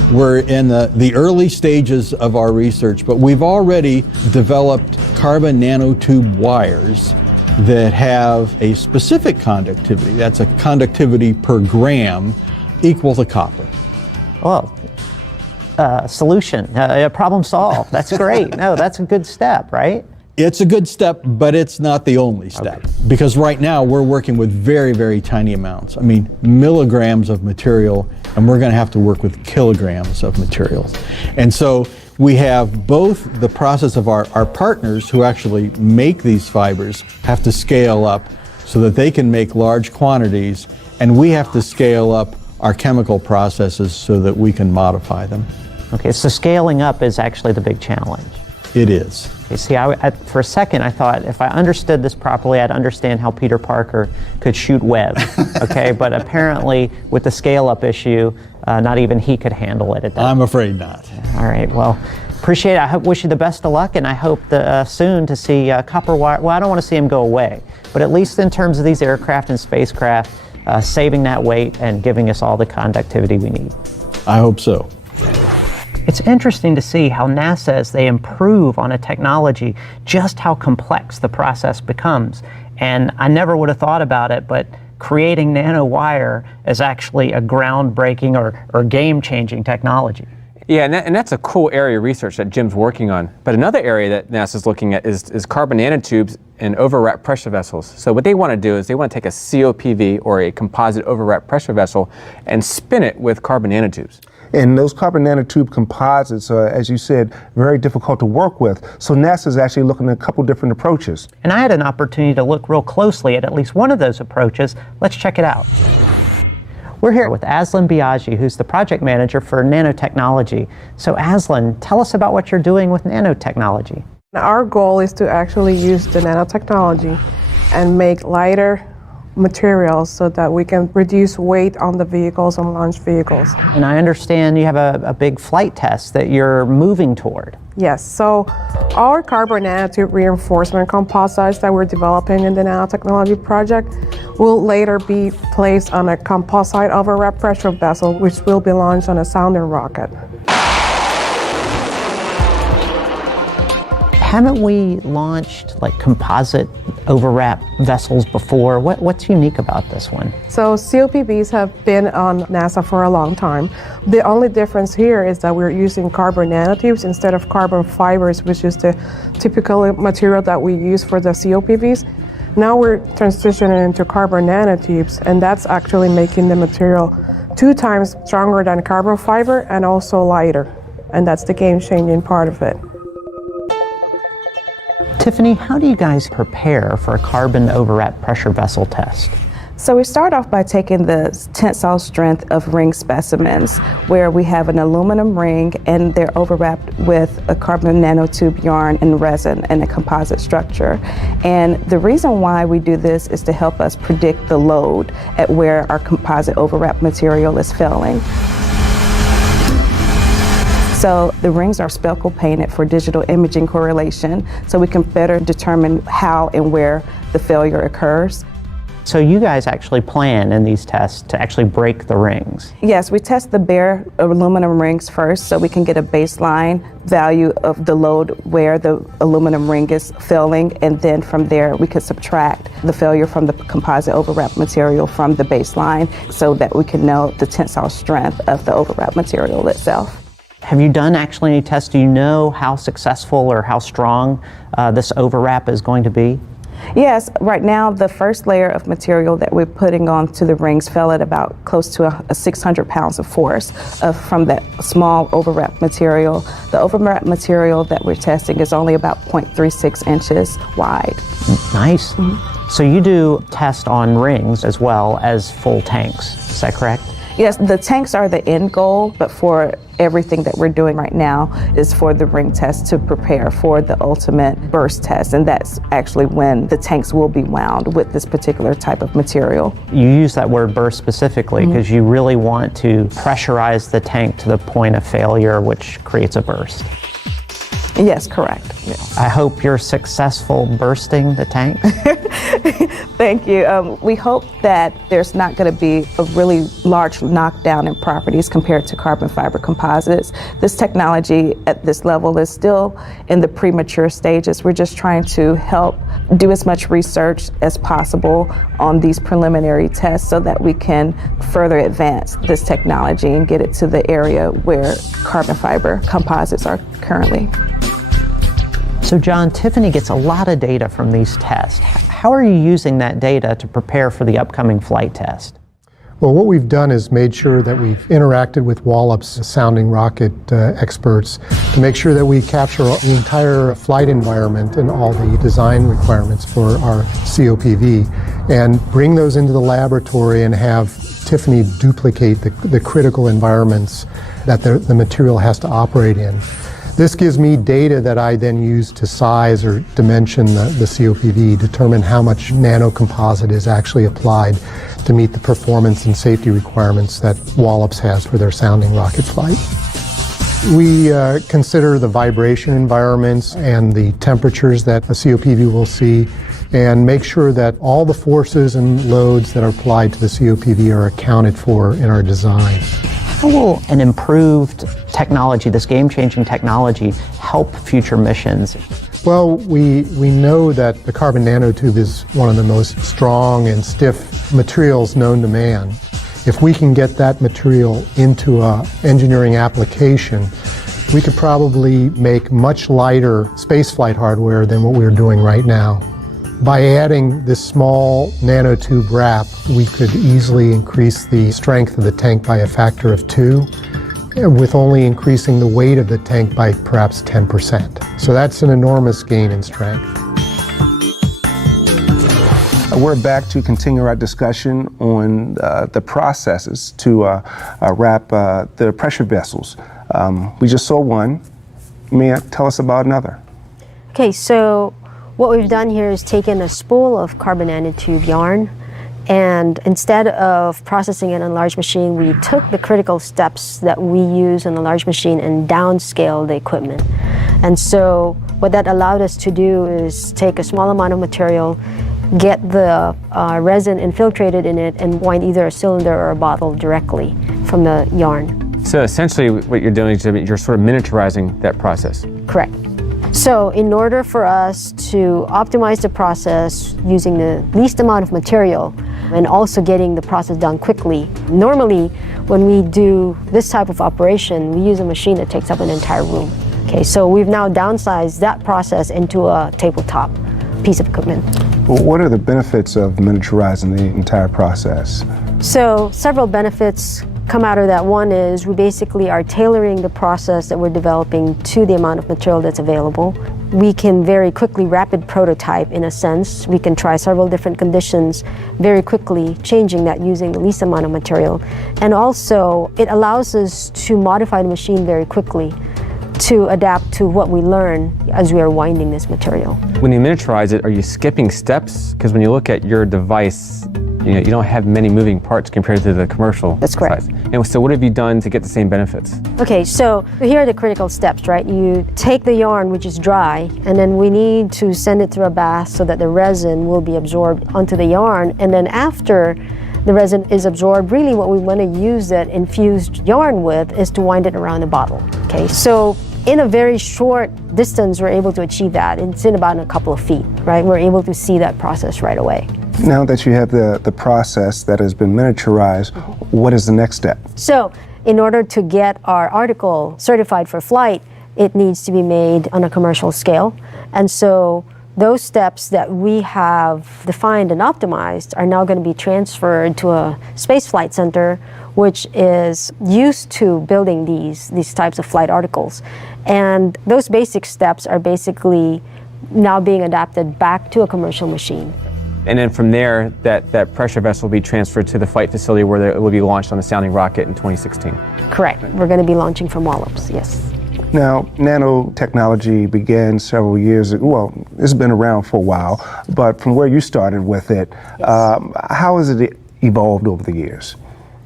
We're in the early stages of our research, but we've already developed carbon nanotube wires that have a specific conductivity. That's a conductivity per gram equal to copper. Well, solution, problem solved. That's great. No, that's a good step, right? It's a good step, but it's not the only step. Okay. Because right now we're working with very, very tiny amounts. I mean, milligrams of material, and we're going to have to work with kilograms of materials. And so we have both the process of our partners who actually make these fibers have to scale up so that they can make large quantities, and we have to scale up our chemical processes so that we can modify them. Okay, so scaling up is actually the big challenge. It is. Okay, see, for a second I thought if I understood this properly, I'd understand how Peter Parker could shoot web. Okay, but apparently with the scale-up issue, not even he could handle it at that. I'm afraid not. All right, well, appreciate it. I wish you the best of luck, and I hope soon to see copper wire. Well, I don't want to see them go away, but at least in terms of these aircraft and spacecraft, saving that weight and giving us all the conductivity we need. I hope so. It's interesting to see how NASA, as they improve on a technology, just how complex the process becomes. And I never would have thought about it, but creating nanowire is actually a groundbreaking or game-changing technology. Yeah, and that's a cool area of research that Jim's working on. But another area that NASA's looking at is carbon nanotubes and overwrap pressure vessels. So what they want to do is they want to take a COPV, or a composite overwrap pressure vessel, and spin it with carbon nanotubes. And those carbon nanotube composites are, as you said, very difficult to work with. So NASA's actually looking at a couple different approaches. And I had an opportunity to look real closely at least one of those approaches. Let's check it out. We're here with Aslan Biagi, who's the project manager for nanotechnology. So Aslan, tell us about what you're doing with nanotechnology. Our goal is to actually use the nanotechnology and make lighter materials so that we can reduce weight on the vehicles and launch vehicles. And I understand you have a big flight test that you're moving toward. Yes, so our carbon nanotube reinforcement composites that we're developing in the nanotechnology project will later be placed on a composite overwrap pressure vessel, which will be launched on a sounding rocket. Haven't we launched like composite overwrap vessels before? What's unique about this one? So COPVs have been on NASA for a long time. The only difference here is that we're using carbon nanotubes instead of carbon fibers, which is the typical material that we use for the COPVs. Now we're transitioning into carbon nanotubes, and that's actually making the material 2 times stronger than carbon fiber and also lighter. And that's the game-changing part of it. Tiffany, how do you guys prepare for a carbon overwrap pressure vessel test? So we start off by taking the tensile strength of ring specimens, where we have an aluminum ring and they're overwrapped with a carbon nanotube yarn and resin in a composite structure. And the reason why we do this is to help us predict the load at where our composite overwrap material is failing. So the rings are speckle painted for digital imaging correlation, so we can better determine how and where the failure occurs. So you guys actually plan in these tests to actually break the rings? Yes, we test the bare aluminum rings first so we can get a baseline value of the load where the aluminum ring is failing, and then from there we can subtract the failure from the composite overwrap material from the baseline so that we can know the tensile strength of the overwrap material itself. Have you done actually any tests? Do you know how successful or how strong this overwrap is going to be? Yes, right now the first layer of material that we're putting onto the rings fell at about close to a 600 pounds of force from that small overwrap material. The overwrap material that we're testing is only about 0.36 inches wide. Nice. Mm-hmm. So you do test on rings as well as full tanks, is that correct? Yes, the tanks are the end goal, but for everything that we're doing right now is for the ring test to prepare for the ultimate burst test, and that's actually when the tanks will be wound with this particular type of material. You use that word burst specifically because you really want to pressurize the tank to the point of failure, which creates a burst. Yes, correct. Yes. I hope you're successful bursting the tank. Thank you. We hope that there's not going to be a really large knockdown in properties compared to carbon fiber composites. This technology at this level is still in the premature stages. We're just trying to help do as much research as possible on these preliminary tests so that we can further advance this technology and get it to the area where carbon fiber composites are currently. So John, Tiffany gets a lot of data from these tests. How are you using that data to prepare for the upcoming flight test? Well, what we've done is made sure that we've interacted with Wallop's sounding rocket experts to make sure that we capture the entire flight environment and all the design requirements for our COPV and bring those into the laboratory and have Tiffany duplicate the critical environments that the material has to operate in. This gives me data that I then use to size or dimension the COPV, determine how much nanocomposite is actually applied to meet the performance and safety requirements that Wallops has for their sounding rocket flight. We consider the vibration environments and the temperatures that a COPV will see and make sure that all the forces and loads that are applied to the COPV are accounted for in our design. How will an improved technology, this game-changing technology, help future missions? Well, we know that the carbon nanotube is one of the most strong and stiff materials known to man. If we can get that material into an engineering application, we could probably make much lighter spaceflight hardware than what we're doing right now. By adding this small nanotube wrap, we could easily increase the strength of the tank by a factor of 2, with only increasing the weight of the tank by perhaps 10%. So that's an enormous gain in strength. We're back to continue our discussion on the processes to wrap the pressure vessels. We just saw one. May you tell us about another? Okay, so what we've done here is taken a spool of carbon nanotube yarn, and instead of processing it in a large machine, we took the critical steps that we use in a large machine and downscaled the equipment. And so what that allowed us to do is take a small amount of material, get the resin infiltrated in it, and wind either a cylinder or a bottle directly from the yarn. So essentially what you're doing is you're sort of miniaturizing that process. Correct. So in order for us to optimize the process using the least amount of material and also getting the process done quickly, normally when we do this type of operation, we use a machine that takes up an entire room. Okay, so we've now downsized that process into a tabletop piece of equipment. Well, what are the benefits of miniaturizing the entire process? So several benefits come out of that. One is we basically are tailoring the process that we're developing to the amount of material that's available. We can very quickly rapid prototype in a sense. We can try several different conditions very quickly, changing that using the least amount of material. And also it allows us to modify the machine very quickly to adapt to what we learn as we are winding this material. When you miniaturize it, are you skipping steps? Because when you look at your device, you don't have many moving parts compared to the commercial That's correct. size. And so what have you done to get the same benefits? Okay, so here are the critical steps, right? You take the yarn, which is dry, and then we need to send it through a bath so that the resin will be absorbed onto the yarn. And then after the resin is absorbed, really what we want to use that infused yarn with is to wind it around the bottle. Okay, so in a very short distance, we're able to achieve that. It's in about a couple of feet, right? We're able to see that process right away. Now that you have the process that has been miniaturized, what is the next step? So in order to get our article certified for flight, it needs to be made on a commercial scale. And so those steps that we have defined and optimized are now going to be transferred to a space flight center, which is used to building these types of flight articles. And those basic steps are basically now being adapted back to a commercial machine. And then from there, that pressure vessel will be transferred to the flight facility where it will be launched on the sounding rocket in 2016. Correct. We're going to be launching from Wallops, yes. Now, nanotechnology began several years ago. Well, it's been around for a while, but from where you started with it, how has it evolved over the years?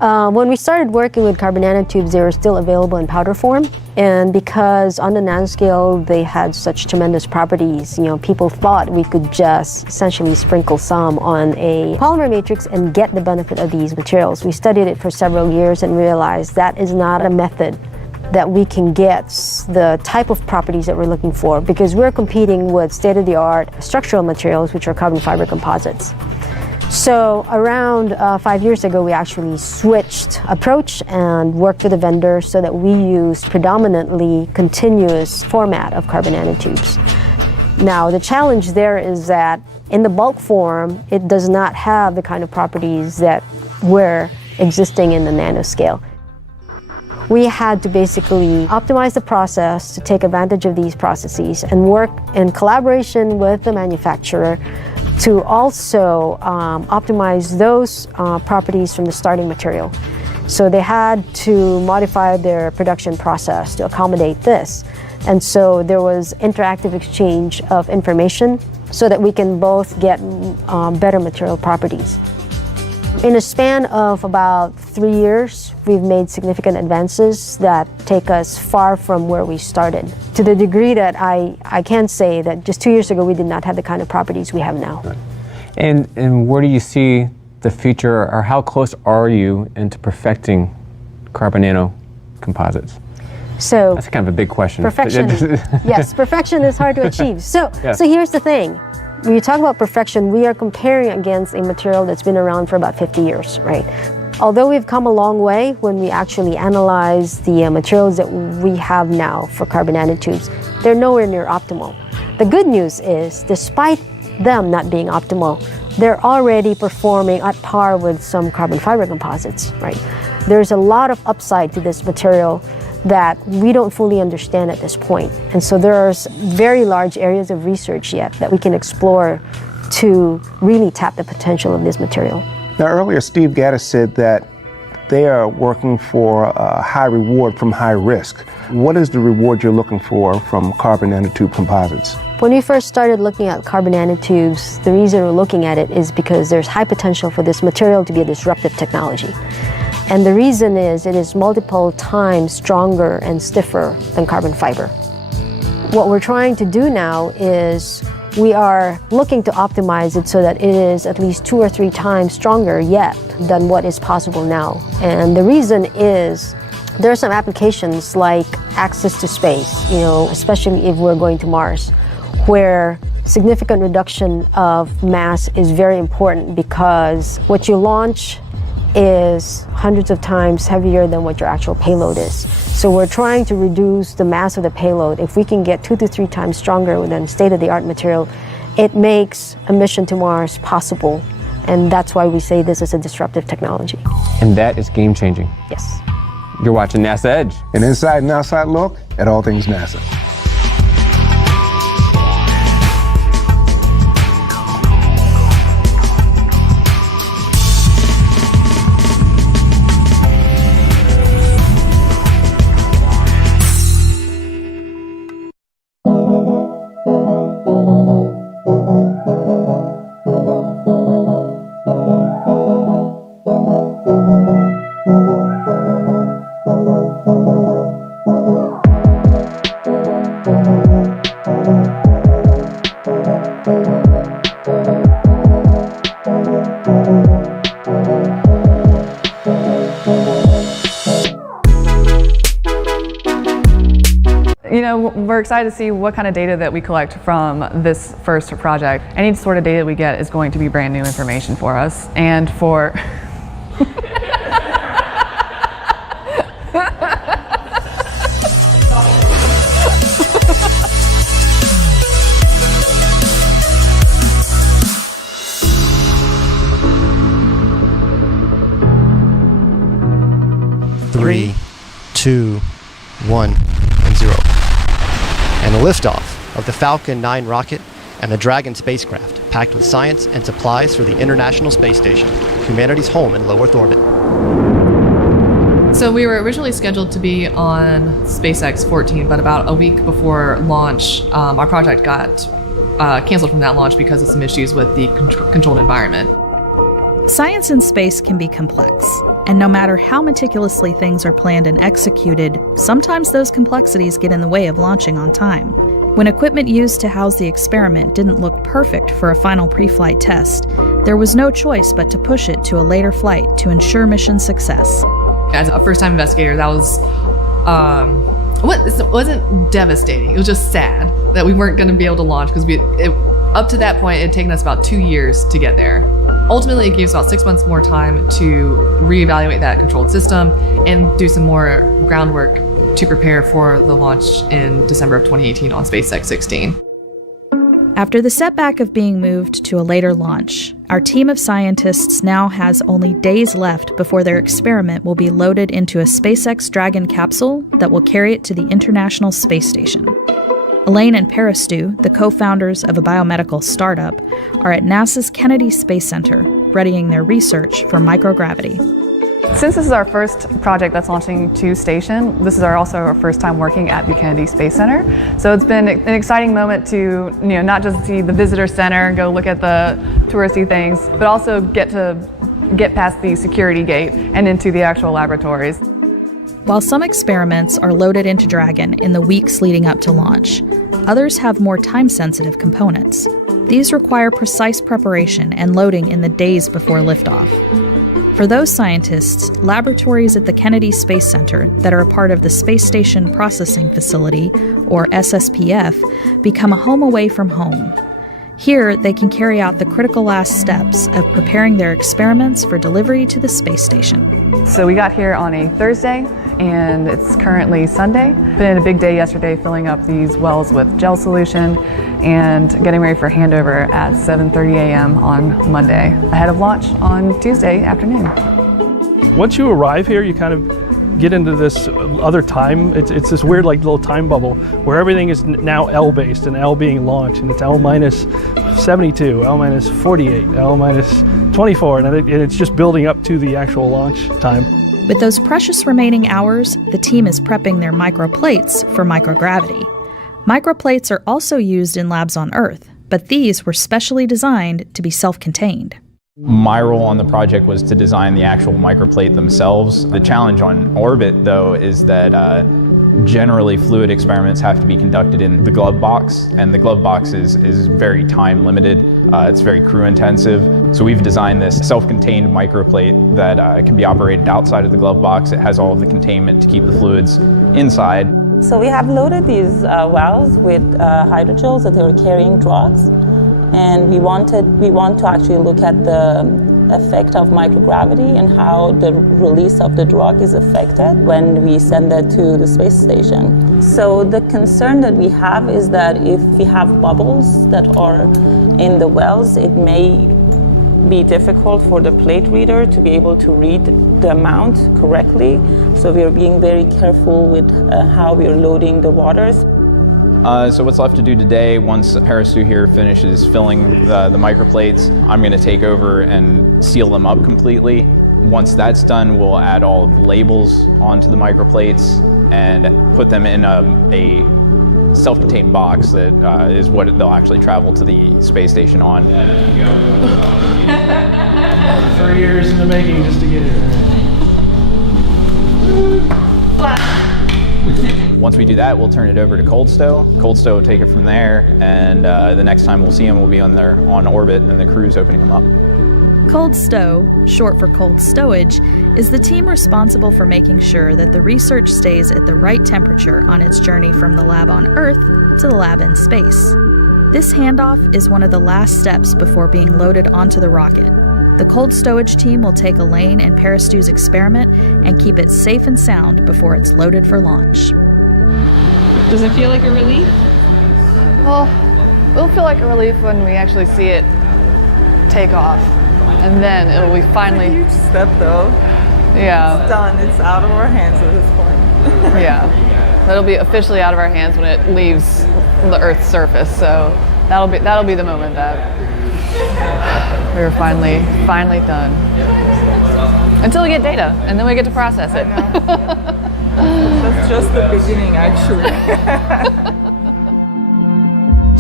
When we started working with carbon nanotubes, they were still available in powder form. And because on the nanoscale they had such tremendous properties, people thought we could just essentially sprinkle some on a polymer matrix and get the benefit of these materials. We studied it for several years and realized that is not a method that we can get the type of properties that we're looking for, because we're competing with state-of-the-art structural materials, which are carbon fiber composites. So around 5 years ago, we actually switched approach and worked with a vendor so that we used predominantly continuous format of carbon nanotubes. Now, the challenge there is that in the bulk form, it does not have the kind of properties that were existing in the nanoscale. We had to basically optimize the process to take advantage of these processes and work in collaboration with the manufacturer to also optimize those properties from the starting material. So they had to modify their production process to accommodate this. And so there was interactive exchange of information so that we can both get better material properties. In a span of about 3 years, we've made significant advances that take us far from where we started, to the degree that I can say that just 2 years ago we did not have the kind of properties we have now. And where do you see the future, or how close are you into perfecting carbon nano composites? So that's kind of a big question. Perfection, yes, perfection is hard to achieve. So here's the thing. When you talk about perfection, we are comparing against a material that's been around for about 50 years, right? Although we've come a long way when we actually analyze the materials that we have now for carbon nanotubes, they're nowhere near optimal. The good news is, despite them not being optimal, they're already performing at par with some carbon fiber composites, right? There's a lot of upside to this material that we don't fully understand at this point. And so there's very large areas of research yet that we can explore to really tap the potential of this material. Now, earlier Steve Gaddis said that they are working for a high reward from high risk. What is the reward you're looking for from carbon nanotube composites? When we first started looking at carbon nanotubes, the reason we're looking at it is because there's high potential for this material to be a disruptive technology. And the reason is it is multiple times stronger and stiffer than carbon fiber. What we're trying to do now is we are looking to optimize it so that it is at least 2 or 3 times stronger yet than what is possible now. And the reason is there are some applications like access to space, especially if we're going to Mars, where significant reduction of mass is very important, because what you launch is hundreds of times heavier than what your actual payload is. So we're trying to reduce the mass of the payload. If we can get 2 to 3 times stronger than state-of-the-art material, it makes a mission to Mars possible. And that's why we say this is a disruptive technology. And that is game-changing. Yes. You're watching NASA Edge. An inside and outside look at all things NASA. We're excited to see what kind of data that we collect from this first project. Any sort of data we get is going to be brand new information for us, and for Three, 2, 1, and 0. And a liftoff of the Falcon 9 rocket and the Dragon spacecraft, packed with science and supplies for the International Space Station, humanity's home in low Earth orbit. So we were originally scheduled to be on SpaceX 14, but about a week before launch, our project got canceled from that launch because of some issues with the controlled environment. Science in space can be complex, and no matter how meticulously things are planned and executed, sometimes those complexities get in the way of launching on time. When equipment used to house the experiment didn't look perfect for a final pre-flight test, there was no choice but to push it to a later flight to ensure mission success. As a first-time investigator, that was, it wasn't devastating. It was just sad that we weren't going to be able to launch because up to that point, it had taken us about 2 years to get there. Ultimately, it gave us about 6 months more time to reevaluate that controlled system and do some more groundwork to prepare for the launch in December of 2018 on SpaceX 16. After the setback of being moved to a later launch, our team of scientists now has only days left before their experiment will be loaded into a SpaceX Dragon capsule that will carry it to the International Space Station. Elaine and Parastu, the co-founders of a biomedical startup, are at NASA's Kennedy Space Center, readying their research for microgravity. Since this is our first project that's launching to station, this is also our first time working at the Kennedy Space Center. So it's been an exciting moment to, not just see the visitor center and go look at the touristy things, but also get past the security gate and into the actual laboratories. While some experiments are loaded into Dragon in the weeks leading up to launch, others have more time-sensitive components. These require precise preparation and loading in the days before liftoff. For those scientists, laboratories at the Kennedy Space Center that are a part of the Space Station Processing Facility, or SSPF, become a home away from home. Here, they can carry out the critical last steps of preparing their experiments for delivery to the space station. So we got here on a Thursday, and it's currently Sunday. Been a big day yesterday filling up these wells with gel solution and getting ready for handover at 7:30 a.m. on Monday, ahead of launch on Tuesday afternoon. Once you arrive here, you kind of get into this other time. It's this weird little time bubble where everything is now L-based, and L being launch, and it's L minus 72, L minus 48, L minus 24, and it's just building up to the actual launch time. With those precious remaining hours, the team is prepping their microplates for microgravity. Microplates are also used in labs on Earth, but these were specially designed to be self-contained. My role on the project was to design the actual microplate themselves. The challenge on orbit, though, is that generally fluid experiments have to be conducted in the glove box, and the glove box is very time limited. It's very crew intensive. So we've designed this self-contained microplate that can be operated outside of the glove box. It has all of the containment to keep the fluids inside. So we have loaded these wells with hydrogels that they were carrying drugs. And we want to actually look at the effect of microgravity and how the release of the drug is affected when we send it to the space station. So the concern that we have is that if we have bubbles that are in the wells, it may be difficult for the plate reader to be able to read the amount correctly. So we are being very careful with how we are loading the waters. So what's left to do today, once Parastu here finishes filling the microplates, I'm going to take over and seal them up completely. Once that's done, we'll add all of the labels onto the microplates and put them in a self-contained box that is what they'll actually travel to the space station on. 3 years in the making just to get here. Once we do that, we'll turn it over to Cold Stow. Cold Stow will take it from there, and the next time we'll see them, we'll be on orbit, and the crew's opening them up. Cold Stow, short for cold stowage, is the team responsible for making sure that the research stays at the right temperature on its journey from the lab on Earth to the lab in space. This handoff is one of the last steps before being loaded onto the rocket. The cold stowage team will take Elaine and Parastu's experiment and keep it safe and sound before it's loaded for launch. Does it feel like a relief? Well, it'll feel like a relief when we actually see it take off. And then it'll be finally... It's a huge step though. Yeah. It's done. It's out of our hands at this point. Yeah. It'll be officially out of our hands when it leaves the Earth's surface. So that'll be the moment that we're finally done. Until we get data, and then we get to process it. That's just the beginning, actually.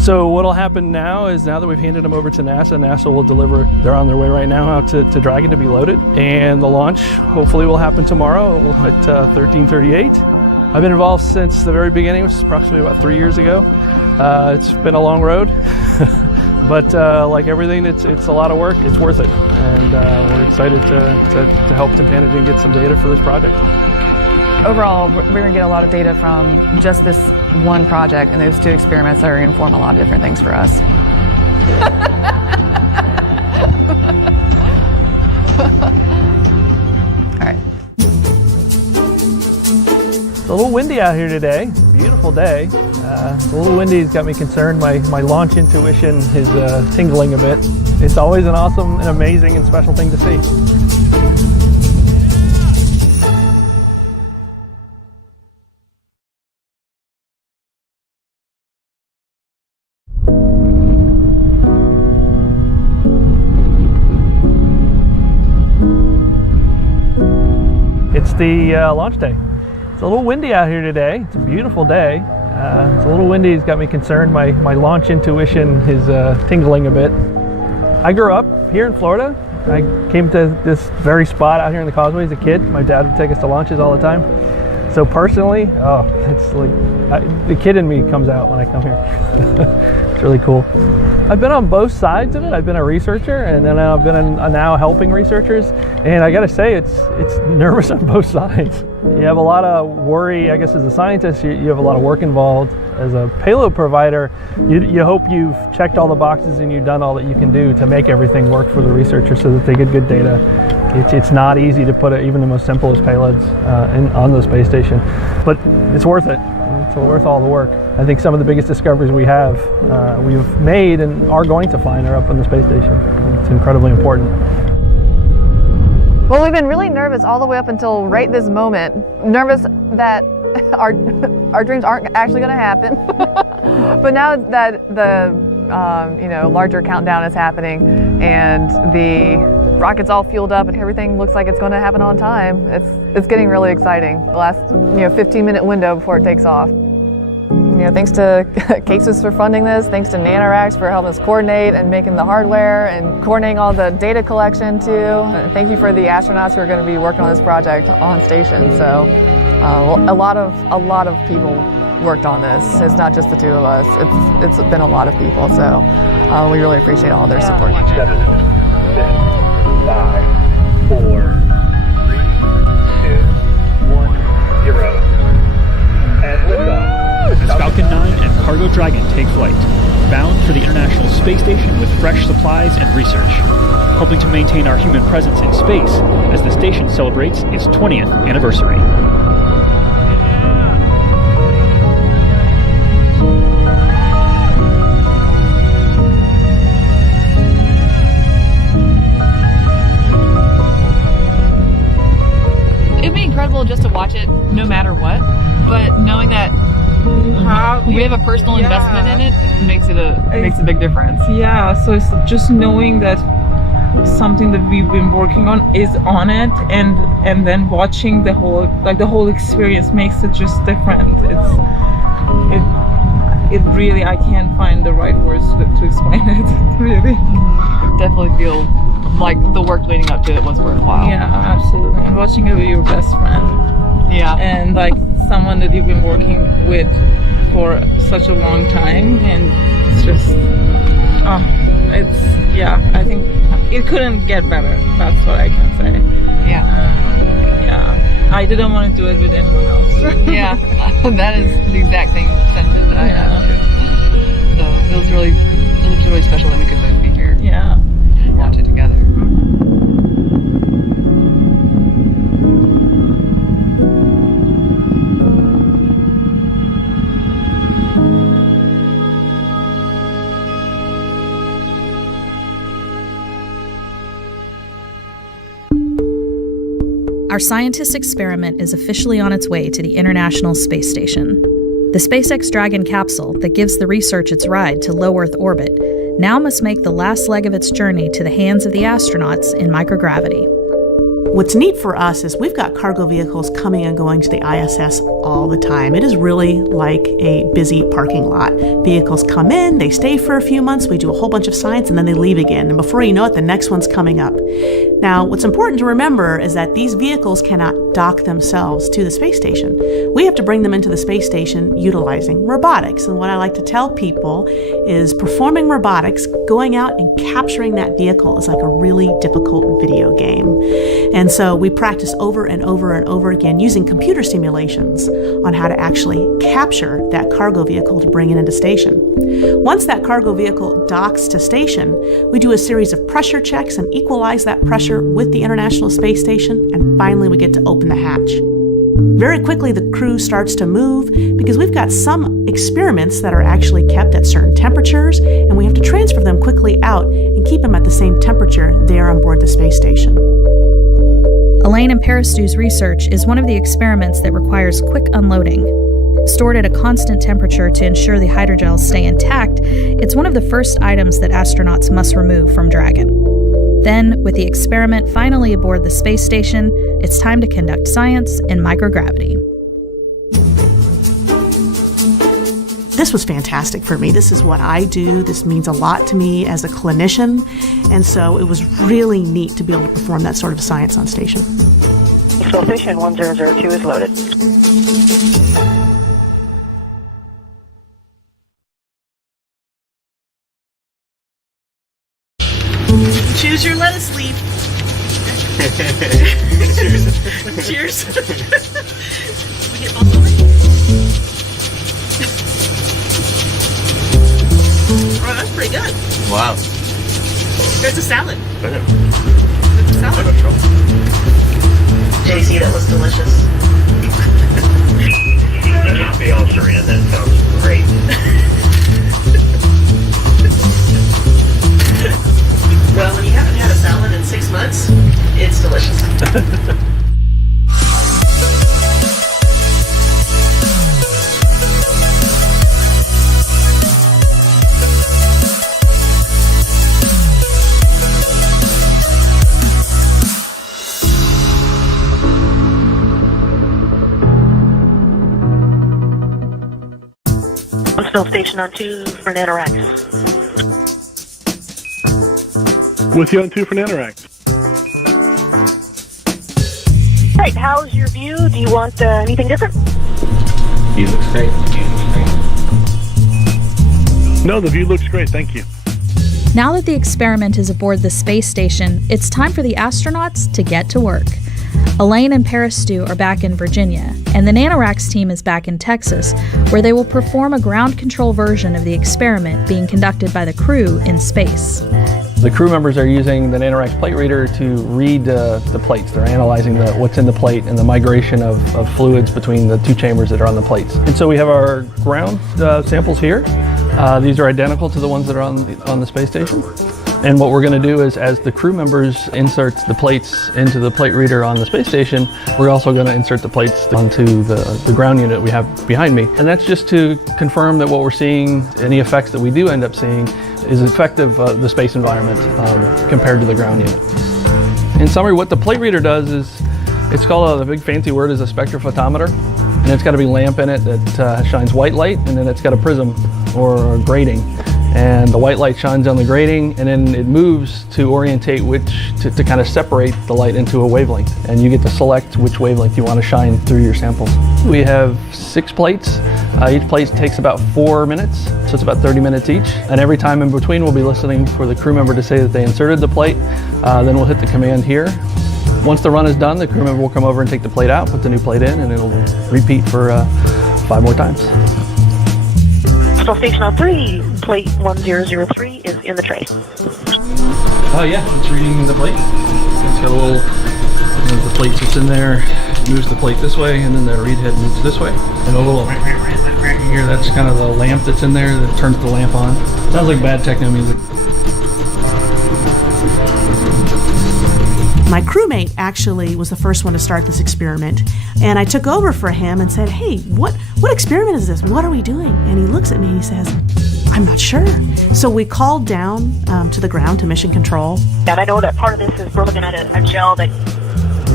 So what'll happen now is, now that we've handed them over to NASA, NASA will deliver, they're on their way right now out to Dragon to be loaded, and the launch hopefully will happen tomorrow at 13:38. I've been involved since the very beginning, which is approximately about 3 years ago. It's been a long road, but like everything, it's a lot of work. It's worth it, and we're excited to help Timpanogos and get some data for this project. Overall, we're going to get a lot of data from just this one project, and those 2 experiments are going to inform a lot of different things for us. All right. It's a little windy out here today. It's a beautiful day. It's a little windy. It's got me concerned. My launch intuition is tingling a bit. It's always an awesome and amazing and special thing to see. It's the launch day. It's a little windy out here today. It's a beautiful day. It's a little windy. It's got me concerned. My launch intuition is tingling a bit. I grew up here in Florida. I came to this very spot out here in the Causeway as a kid. My dad would take us to launches all the time. So personally, it's like the kid in me comes out when I come here. It's really cool. I've been on both sides of it. I've been a researcher, and then I've been now helping researchers. And I got to say, it's nervous on both sides. You have a lot of worry, I guess, as a scientist. You have a lot of work involved. As a payload provider, you hope you've checked all the boxes and you've done all that you can do to make everything work for the researcher so that they get good data. It's not easy to put even the most simplest payloads on the space station, but it's worth it. It's worth all the work. I think some of the biggest discoveries we've made and are going to find are up on the space station. It's incredibly important. Well, we've been really nervous all the way up until right this moment. Nervous that our dreams aren't actually going to happen. But now that the larger countdown is happening and the rocket's all fueled up and everything looks like it's going to happen on time, it's getting really exciting. The last 15-minute window before it takes off. Thanks to Cases for funding this, thanks to NanoRacks for helping us coordinate and making the hardware and coordinating all the data collection too. And thank you for the astronauts who are going to be working on this project on station. So a lot of people worked on this. It's not just the 2 of us. It's been a lot of people. So we really appreciate all their support. 7, 6, 5, 4, 3, 2, 1, 0. And liftoff. As Falcon 9 and Cargo Dragon take flight, bound for the International Space Station with fresh supplies and research, hoping to maintain our human presence in space as the station celebrates its 20th anniversary. It'd be incredible just to watch it no matter what, but knowing that we have a personal investment in it makes a big difference. Yeah, so it's just knowing that something that we've been working on is on it, and then watching the whole experience makes it just different. It really, I can't find the right words to explain it. Really, definitely feel like the work leading up to it was worthwhile. Yeah, absolutely. And watching it with your best friend. Yeah. And like someone that you've been working with for such a long time, and it's just, I think it couldn't get better. That's what I can say. Yeah. I didn't want to do it with anyone else. Yeah, that is the exact same sentiment that I have too. So it was really special that we could both be here. Yeah. And watch it together. Our scientist experiment is officially on its way to the International Space Station. The SpaceX Dragon capsule that gives the research its ride to low Earth orbit now must make the last leg of its journey to the hands of the astronauts in microgravity. What's neat for us is we've got cargo vehicles coming and going to the ISS all the time. It is really like a busy parking lot. Vehicles come in, they stay for a few months, we do a whole bunch of science, and then they leave again. And before you know it, the next one's coming up. Now, what's important to remember is that these vehicles cannot dock themselves to the space station. We have to bring them into the space station utilizing robotics. And what I like to tell people is performing robotics, going out and capturing that vehicle is like a really difficult video game. And so we practice over and over and over again using computer simulations on how to actually capture that cargo vehicle to bring it into station. Once that cargo vehicle docks to station, we do a series of pressure checks and equalize that pressure with the International Space Station, and finally we get to open the hatch. Very quickly the crew starts to move because we've got some experiments that are actually kept at certain temperatures, and we have to transfer them quickly out and keep them at the same temperature there on board the space station. Elaine and Parastu's research is one of the experiments that requires quick unloading. Stored at a constant temperature to ensure the hydrogels stay intact, it's one of the first items that astronauts must remove from Dragon. Then, with the experiment finally aboard the space station, it's time to conduct science in microgravity. This was fantastic for me. This is what I do. This means a lot to me as a clinician. And so it was really neat to be able to perform that sort of science on station. So station 1002 is loaded. Choose your lettuce leaf. Cheers. Cheers. We get both of them? Oh, that's pretty good. Wow. There's a salad. There's a salad. JC, that was delicious. Be all Serena, that sounds great. Well, when you haven't had a salad in 6 months, it's delicious. Still station on 2 for Nanorox. With you on 2 for Nanorox. Great, how's your view? Do you want anything different? View looks great. No, the view looks great, thank you. Now that the experiment is aboard the space station, it's time for the astronauts to get to work. Elaine and Parastu are back in Virginia, and the Nanorox team is back in Texas, where they will perform a ground control version of the experiment being conducted by the crew in space. The crew members are using the Nanorox plate reader to read the plates. They're analyzing what's in the plate and the migration of fluids between the 2 chambers that are on the plates. And so we have our ground samples here. These are identical to the ones that are on the space station. And what we're going to do is, as the crew members insert the plates into the plate reader on the space station, we're also going to insert the plates onto the ground unit we have behind me. And that's just to confirm that what we're seeing, any effects that we do end up seeing, is effective the space environment compared to the ground unit. In summary, what the plate reader does is, it's called, the big fancy word is a spectrophotometer. And it's got a big lamp in it that shines white light, and then it's got a prism or a grating. And the white light shines on the grating, and then it moves to orientate to kind of separate the light into a wavelength. And you get to select which wavelength you want to shine through your samples. We have 6 plates. Each plate takes about 4 minutes, so it's about 30 minutes each. And every time in between, we'll be listening for the crew member to say that they inserted the plate. Then we'll hit the command here. Once the run is done, the crew member will come over and take the plate out, put the new plate in, and it'll repeat for 5 more times. Still station on 3, plate 1003 is in the tray. Oh yeah, it's reading the plate. It's got a little, the plate sits in there, it moves the plate this way, and then the read head moves this way. And a little here, that's kind of the lamp that's in there that turns the lamp on. Sounds like bad techno music. My crewmate actually was the first one to start this experiment, and I took over for him and said, hey, what experiment is this? What are we doing? And he looks at me and he says, I'm not sure. So we called down to the ground to mission control. And I know that part of this is we're looking at a gel that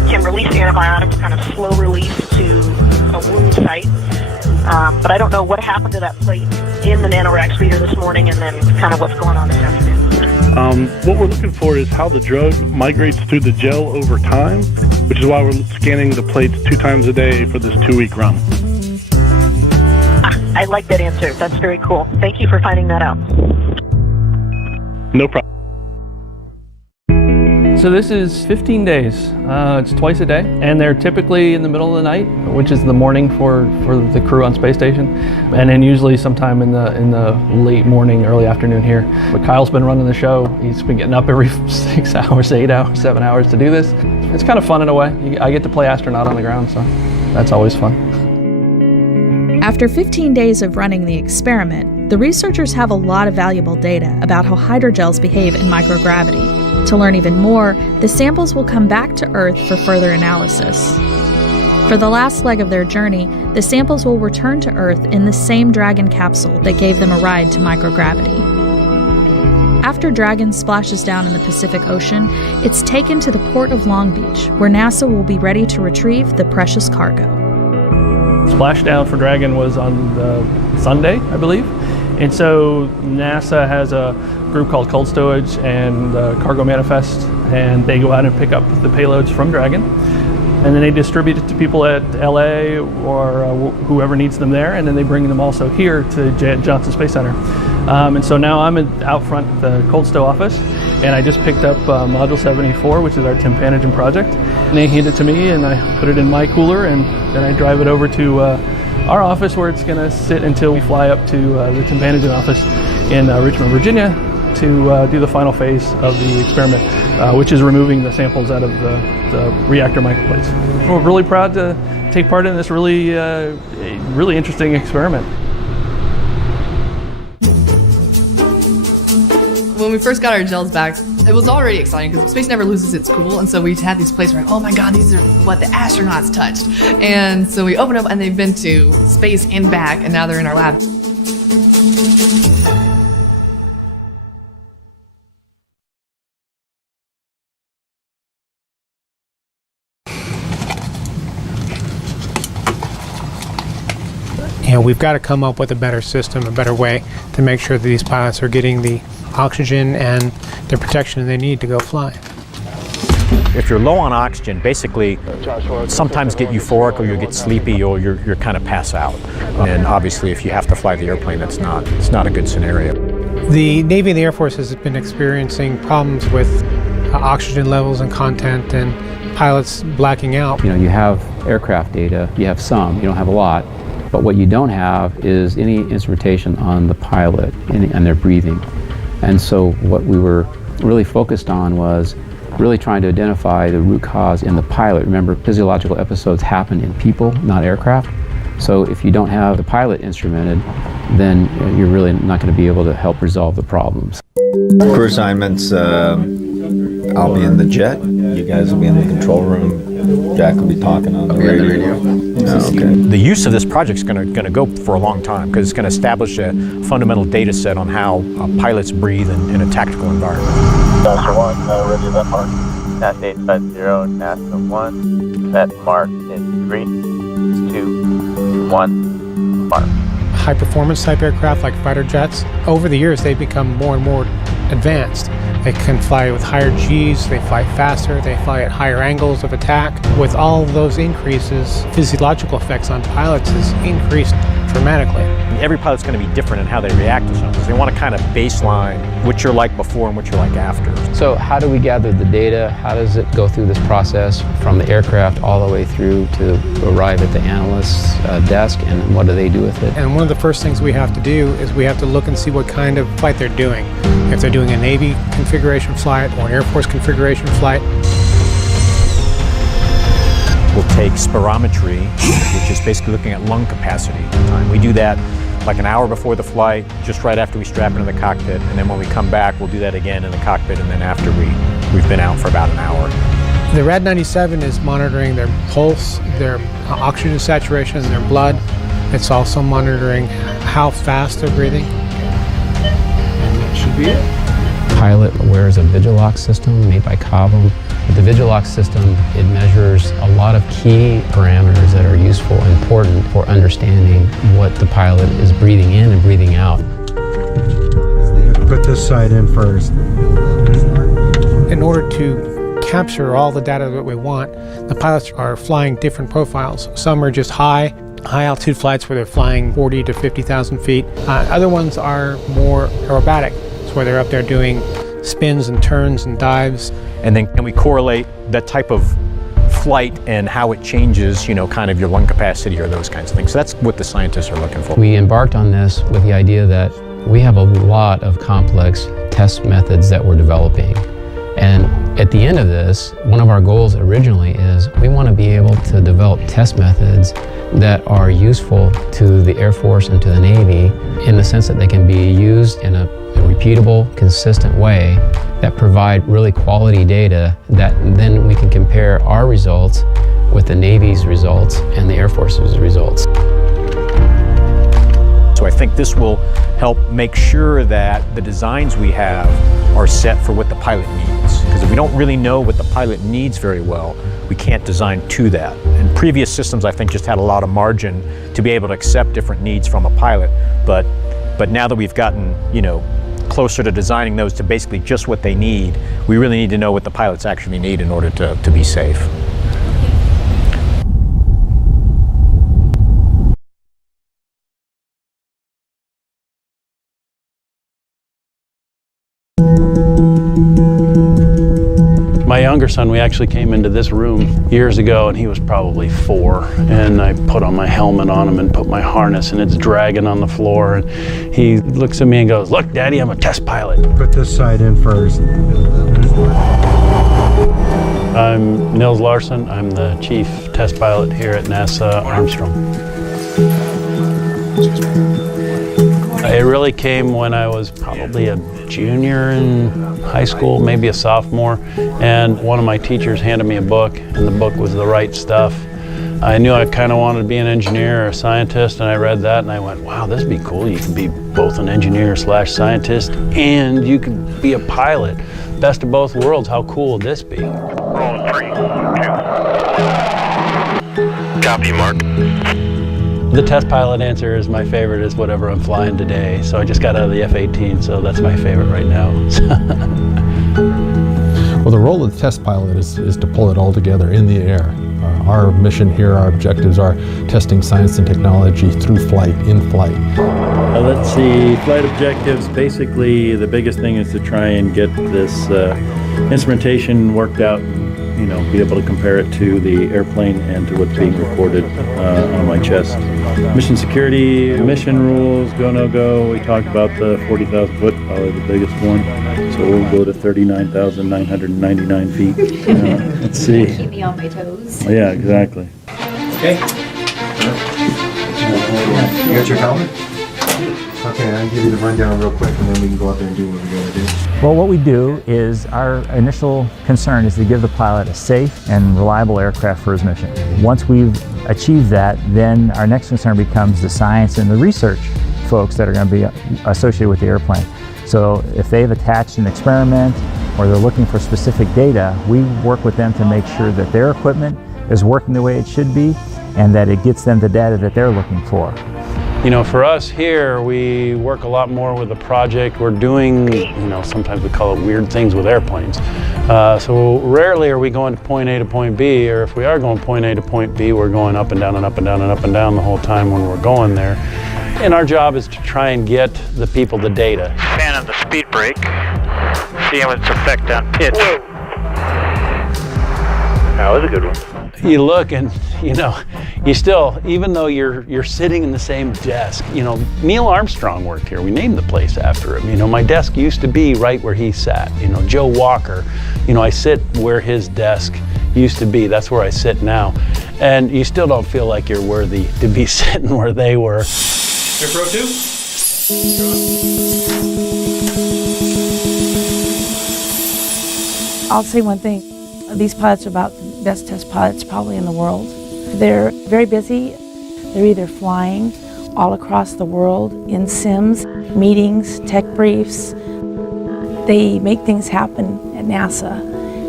can release antibiotics, kind of slow release to a wound site. But I don't know what happened to that plate in the NanoRax reader this morning, and then kind of what's going on this afternoon. What we're looking for is how the drug migrates through the gel over time, which is why we're scanning the plates 2 times a day for this 2-week run. I like that answer. That's very cool. Thank you for finding that out. No problem. So this is 15 days. It's twice a day, and they're typically in the middle of the night, which is the morning for the crew on space station, and then usually sometime in the late morning, early afternoon here. But Kyle's been running the show. He's been getting up every 6 hours, 8 hours, 7 hours to do this. It's kind of fun in a way. I get to play astronaut on the ground, so that's always fun. After 15 days of running the experiment, the researchers have a lot of valuable data about how hydrogels behave in microgravity. To learn even more, the samples will come back to Earth for further analysis. For the last leg of their journey, the samples will return to Earth in the same Dragon capsule that gave them a ride to microgravity. After Dragon splashes down in the Pacific Ocean, it's taken to the port of Long Beach, where NASA will be ready to retrieve the precious cargo. Splashdown for Dragon was on Sunday, I believe. And so NASA has a group called Cold Stowage and Cargo Manifest, and they go out and pick up the payloads from Dragon. And then they distribute it to people at LA or whoever needs them there, and then they bring them also here to Johnson Space Center. And so now I'm out front at the Cold Stow office, and I just picked up Module 74, which is our Tympanogen project. And they hand it to me, and I put it in my cooler, and then I drive it over to our office, where it's going to sit until we fly up to the Tympanogen office in Richmond, Virginia, to do the final phase of the experiment, which is removing the samples out of the reactor microplates. We're really proud to take part in this really interesting experiment. When we first got our gels back, it was already exciting because space never loses its cool, and so we had these places where, oh my god, these are what the astronauts touched. And so we opened up and they've been to space and back, and now they're in our lab. You know, we've got to come up with a better system, a better way to make sure that these pilots are getting the oxygen and the protection they need to go fly. If you're low on oxygen, basically sometimes get euphoric, or you get sleepy, or you're kind of pass out. And obviously if you have to fly the airplane, it's not a good scenario. The Navy and the Air Force has been experiencing problems with oxygen levels and content and pilots blacking out. You know, you have aircraft data, you have some, you don't have a lot. But what you don't have is any instrumentation on the pilot and their breathing. And so what we were really focused on was really trying to identify the root cause in the pilot. Remember, physiological episodes happen in people, not aircraft. So if you don't have the pilot instrumented, then you're really not going to be able to help resolve the problems. Crew assignments, I'll be in the jet. You guys will be in the control room. Jack will be talking on the radio. Oh, okay. The use of this project is going to go for a long time, because it's going to establish a fundamental data set on how pilots breathe in a tactical environment. NASA 1, ready that mark. NASA 850, NASA 1. That mark is 3, 2, 1, mark. High performance type aircraft like fighter jets, over the years they've become more and more advanced. They can fly with higher Gs, they fly faster, they fly at higher angles of attack. With all of those increases, physiological effects on pilots has increased dramatically. Every pilot's going to be different in how they react to something. So they want to kind of baseline what you're like before and what you're like after. So how do we gather the data? How does it go through this process from the aircraft all the way through to arrive at the analyst's desk, and what do they do with it? And one of the first things we have to do is we have to look and see what kind of flight they're doing. If they're doing a Navy configuration flight or an Air Force configuration flight. We'll take spirometry, which is basically looking at lung capacity. We do that like an hour before the flight, just right after we strap into the cockpit, and then when we come back, we'll do that again in the cockpit, and then after we've been out for about an hour. The Rad 97 is monitoring their pulse, their oxygen saturation, their blood. It's also monitoring how fast they're breathing. And that should be it. Pilot wears a Vigilox system made by Cobham. The Vigilux system, it measures a lot of key parameters that are useful and important for understanding what the pilot is breathing in and breathing out. Put this side in first. In order to capture all the data that we want, the pilots are flying different profiles. Some are just high altitude flights where they're flying 40 to 50,000 feet. Other ones are more aerobatic, so where they're up there doing spins and turns and dives. And then can we correlate that type of flight and how it changes, kind of your lung capacity or those kinds of things. So that's what the scientists are looking for. We embarked on this with the idea that we have a lot of complex test methods that we're developing. And at the end of this, one of our goals originally is we want to be able to develop test methods that are useful to the Air Force and to the Navy in the sense that they can be used in a repeatable, consistent way that provide really quality data that then we can compare our results with the Navy's results and the Air Force's results. So I think this will help make sure that the designs we have are set for what the pilot needs. Because if we don't really know what the pilot needs very well, we can't design to that. And previous systems, I think, just had a lot of margin to be able to accept different needs from a pilot. But now that we've gotten, closer to designing those to basically just what they need, we really need to know what the pilots actually need in order to be safe. My younger son, we actually came into this room years ago and he was probably 4, and I put on my helmet on him and put my harness and it's dragging on the floor, and he looks at me and goes, "Look, Daddy, I'm a test pilot." Put this side in first. I'm Nils Larson. I'm the chief test pilot here at NASA Armstrong. It really came when I was probably a junior in high school, maybe a sophomore, and one of my teachers handed me a book, and the book was The Right Stuff. I knew I kind of wanted to be an engineer or a scientist, and I read that and I went, wow, this would be cool. You could be both an engineer / scientist, and you could be a pilot. Best of both worlds, how cool would this be? Roll 3, 2. Copy, Mark. The test pilot answer is my favorite is whatever I'm flying today. So I just got out of the F-18, so that's my favorite right now. Well, the role of the test pilot is to pull it all together in the air. Our mission here, our objectives are testing science and technology through flight, in flight. Let's see, flight objectives, basically the biggest thing is to try and get this instrumentation worked out, be able to compare it to the airplane and to what's being recorded on my chest. Mission security, mission rules, go, no go. We talked about the 40,000 foot, probably the biggest one. So we'll go to 39,999 feet. Let's see. Keep me on my toes. Yeah, exactly. Okay. You got your helmet? Okay, I'll give you the rundown real quick and then we can go out there and do what we gotta do. Well, what we do is our initial concern is to give the pilot a safe and reliable aircraft for his mission. Once we've achieved that, then our next concern becomes the science and the research folks that are going to be associated with the airplane. So if they've attached an experiment or they're looking for specific data, we work with them to make sure that their equipment is working the way it should be and that it gets them the data that they're looking for. For us here, we work a lot more with the project. We're doing, sometimes we call it weird things with airplanes. So rarely are we going to point A to point B, or if we are going point A to point B, we're going up and down and up and down and up and down the whole time when we're going there. And our job is to try and get the people the data. Fan on the speed brake. See how its effect on pitch. That was a good one. You look and, you still, even though you're sitting in the same desk, Neil Armstrong worked here. We named the place after him. My desk used to be right where he sat. Joe Walker, I sit where his desk used to be. That's where I sit now. And you still don't feel like you're worthy to be sitting where they were. Air Pro 2. I'll say one thing. These pilots are about the best test pilots probably in the world. They're very busy. They're either flying all across the world in sims, meetings, tech briefs. They make things happen at NASA,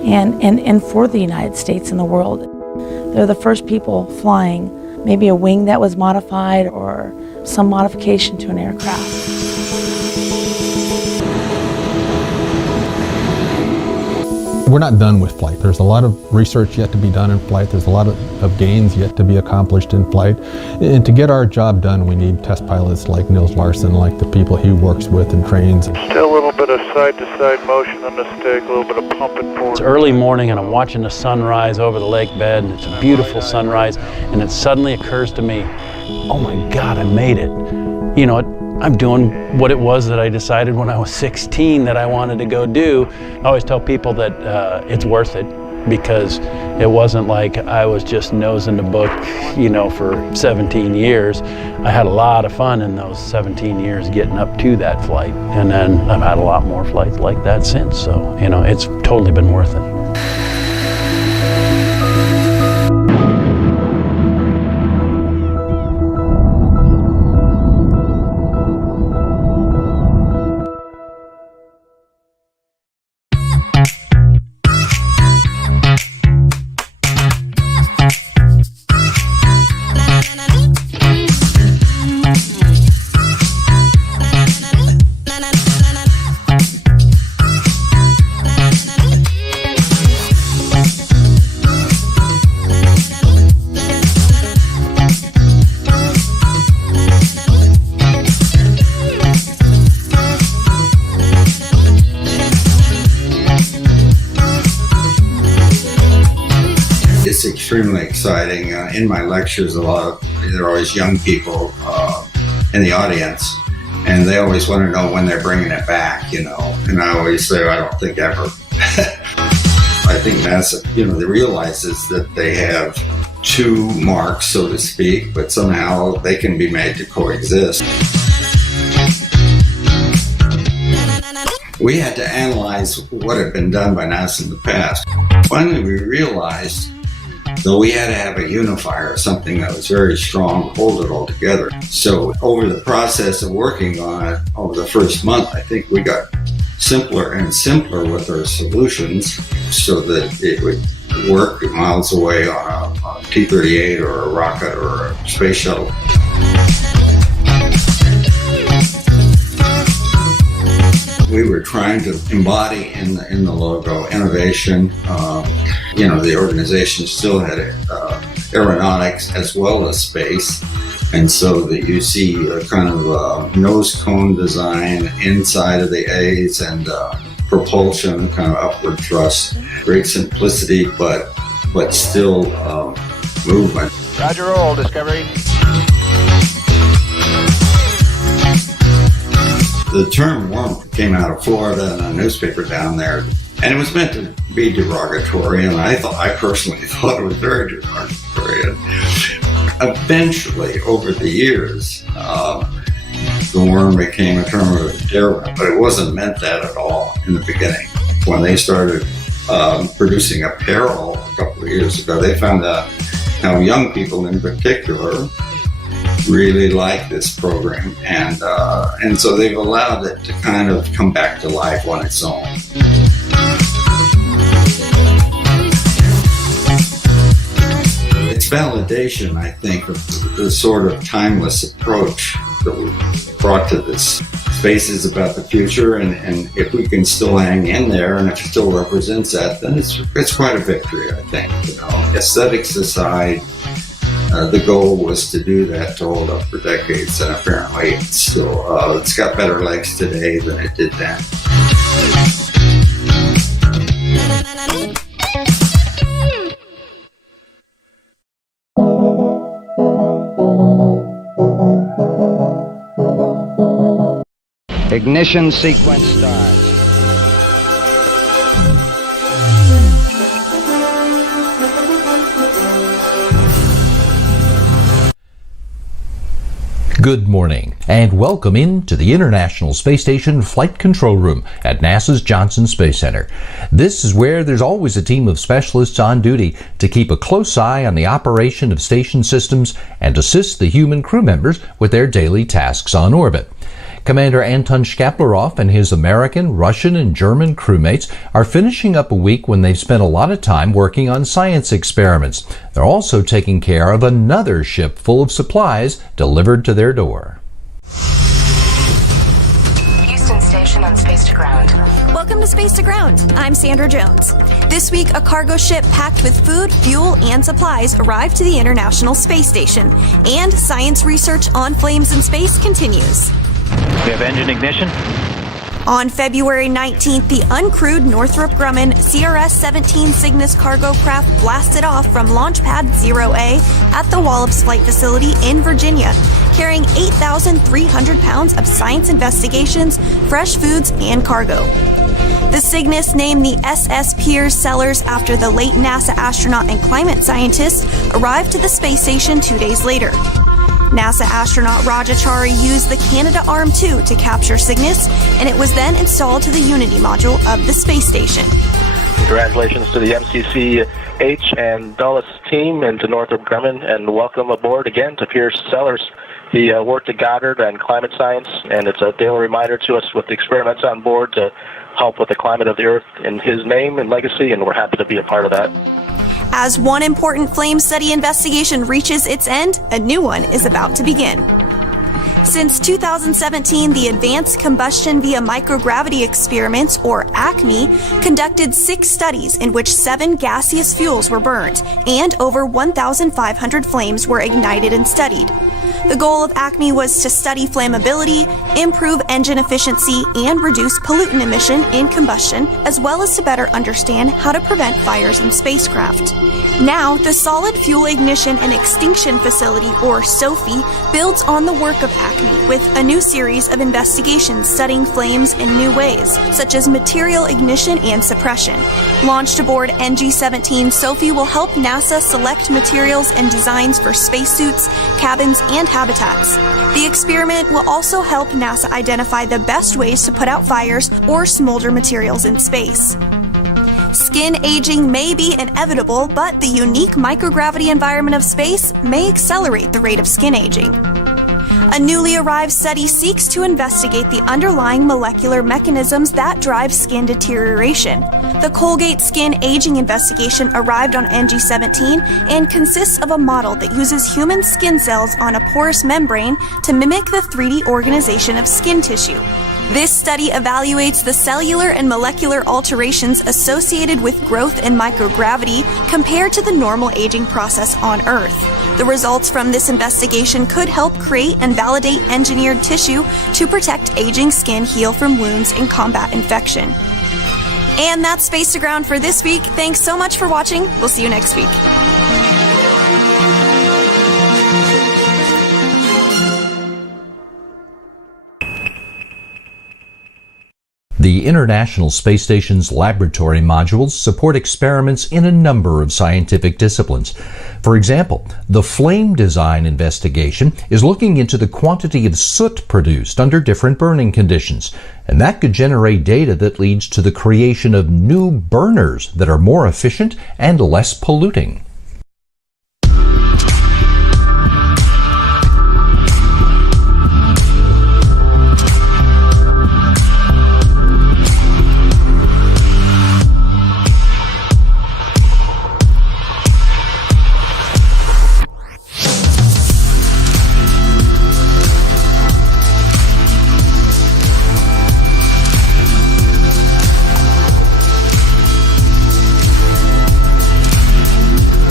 and for the United States and the world. They're the first people flying maybe a wing that was modified or some modification to an aircraft. We're not done with flight. There's a lot of research yet to be done in flight. There's a lot of gains yet to be accomplished in flight. And to get our job done, we need test pilots like Nils Larson, like the people he works with and trains. Still a little bit of side-to-side motion on the stick, a little bit of pumping forward. It's early morning and I'm watching the sunrise over the lake bed, and it's a beautiful sunrise, and it suddenly occurs to me, oh my God, I made it. You know, I'm doing what it was that I decided when I was 16 that I wanted to go do. I always tell people that it's worth it, because it wasn't like I was just nosing the book, you know, for 17 years. I had a lot of fun in those 17 years getting up to that flight. And then I've had a lot more flights like that since. So, you know, it's totally been worth it. It's extremely exciting. In my lectures, there are always young people in the audience, and they always want to know when they're bringing it back, you know. And I always say, I don't think ever. I think NASA, you know, they realizes that they have two marks, so to speak, but somehow they can be made to coexist. We had to analyze what had been done by NASA in the past. Finally, we realized that we had to have a unifier, something that was very strong, to hold it all together. So over the process of working on it over the first month, I think we got simpler and simpler with our solutions so that it would work miles away on a T-38 or a rocket or a space shuttle. We were trying to embody in the logo innovation. You know, the organization still had aeronautics as well as space, and so that you see a kind of nose cone design inside of the A's and propulsion, kind of upward thrust. Great simplicity, but still movement. Roger, roll, Discovery. The term worm came out of Florida in a newspaper down there, and it was meant to be derogatory, and I personally thought it was very derogatory. And eventually, over the years, the worm became a term of endearment, but it wasn't meant that at all in the beginning. When they started producing apparel a couple of years ago, they found out how young people in particular really like this program, and so they've allowed it to kind of come back to life on its own. It's validation, I think, of the sort of timeless approach that we brought to this. Space is about the future, and if we can still hang in there, and if it still represents that, then it's quite a victory, I think. You know, aesthetics aside, the goal was to do that, to hold up for decades, and apparently it's still it's got better legs today than it did then. Ignition sequence starts. Good morning, and welcome into the International Space Station Flight Control Room at NASA's Johnson Space Center. This is where there's always a team of specialists on duty to keep a close eye on the operation of station systems and assist the human crew members with their daily tasks on orbit. Commander Anton Shkaplerov and his American, Russian, and German crewmates are finishing up a week when they've spent a lot of time working on science experiments. They're also taking care of another ship full of supplies delivered to their door. Houston Station on Space to Ground. Welcome to Space to Ground. I'm Sandra Jones. This week, a cargo ship packed with food, fuel, and supplies arrived to the International Space Station, and science research on flames in space continues. We have engine ignition. On February 19th, the uncrewed Northrop Grumman CRS-17 Cygnus cargo craft blasted off from Launch Pad 0A at the Wallops Flight Facility in Virginia, carrying 8,300 pounds of science investigations, fresh foods, and cargo. The Cygnus, named the SS Piers Sellers after the late NASA astronaut and climate scientist, arrived to the space station 2 days later. NASA astronaut Rajachari used the Canadarm2 to capture Cygnus, and it was then installed to the Unity module of the space station. Congratulations to the MCC-H and Dulles team and to Northrop Grumman, and welcome aboard again to Piers Sellers. He worked at Goddard and climate science, and it's a daily reminder to us with the experiments on board to help with the climate of the Earth in his name and legacy, and we're happy to be a part of that. As one important flame study investigation reaches its end, a new one is about to begin. Since 2017, the Advanced Combustion via Microgravity Experiments, or ACME, conducted 6 studies in which 7 gaseous fuels were burnt, and over 1,500 flames were ignited and studied. The goal of ACME was to study flammability, improve engine efficiency, and reduce pollutant emission in combustion, as well as to better understand how to prevent fires in spacecraft. Now, the Solid Fuel Ignition and Extinction Facility, or SOFI, builds on the work of ACME with a new series of investigations studying flames in new ways, such as material ignition and suppression. Launched aboard NG-17, SOFI will help NASA select materials and designs for spacesuits, cabins, and habitats. The experiment will also help NASA identify the best ways to put out fires or smolder materials in space. Skin aging may be inevitable, but the unique microgravity environment of space may accelerate the rate of skin aging. A newly arrived study seeks to investigate the underlying molecular mechanisms that drive skin deterioration. The Colgate Skin Aging Investigation arrived on NG-17 and consists of a model that uses human skin cells on a porous membrane to mimic the 3D organization of skin tissue. This study evaluates the cellular and molecular alterations associated with growth in microgravity compared to the normal aging process on Earth. The results from this investigation could help create and validate engineered tissue to protect aging skin, heal from wounds, and combat infection. And that's Space to Ground for this week. Thanks so much for watching. We'll see you next week. The International Space Station's laboratory modules support experiments in a number of scientific disciplines. For example, the flame design investigation is looking into the quantity of soot produced under different burning conditions, and that could generate data that leads to the creation of new burners that are more efficient and less polluting.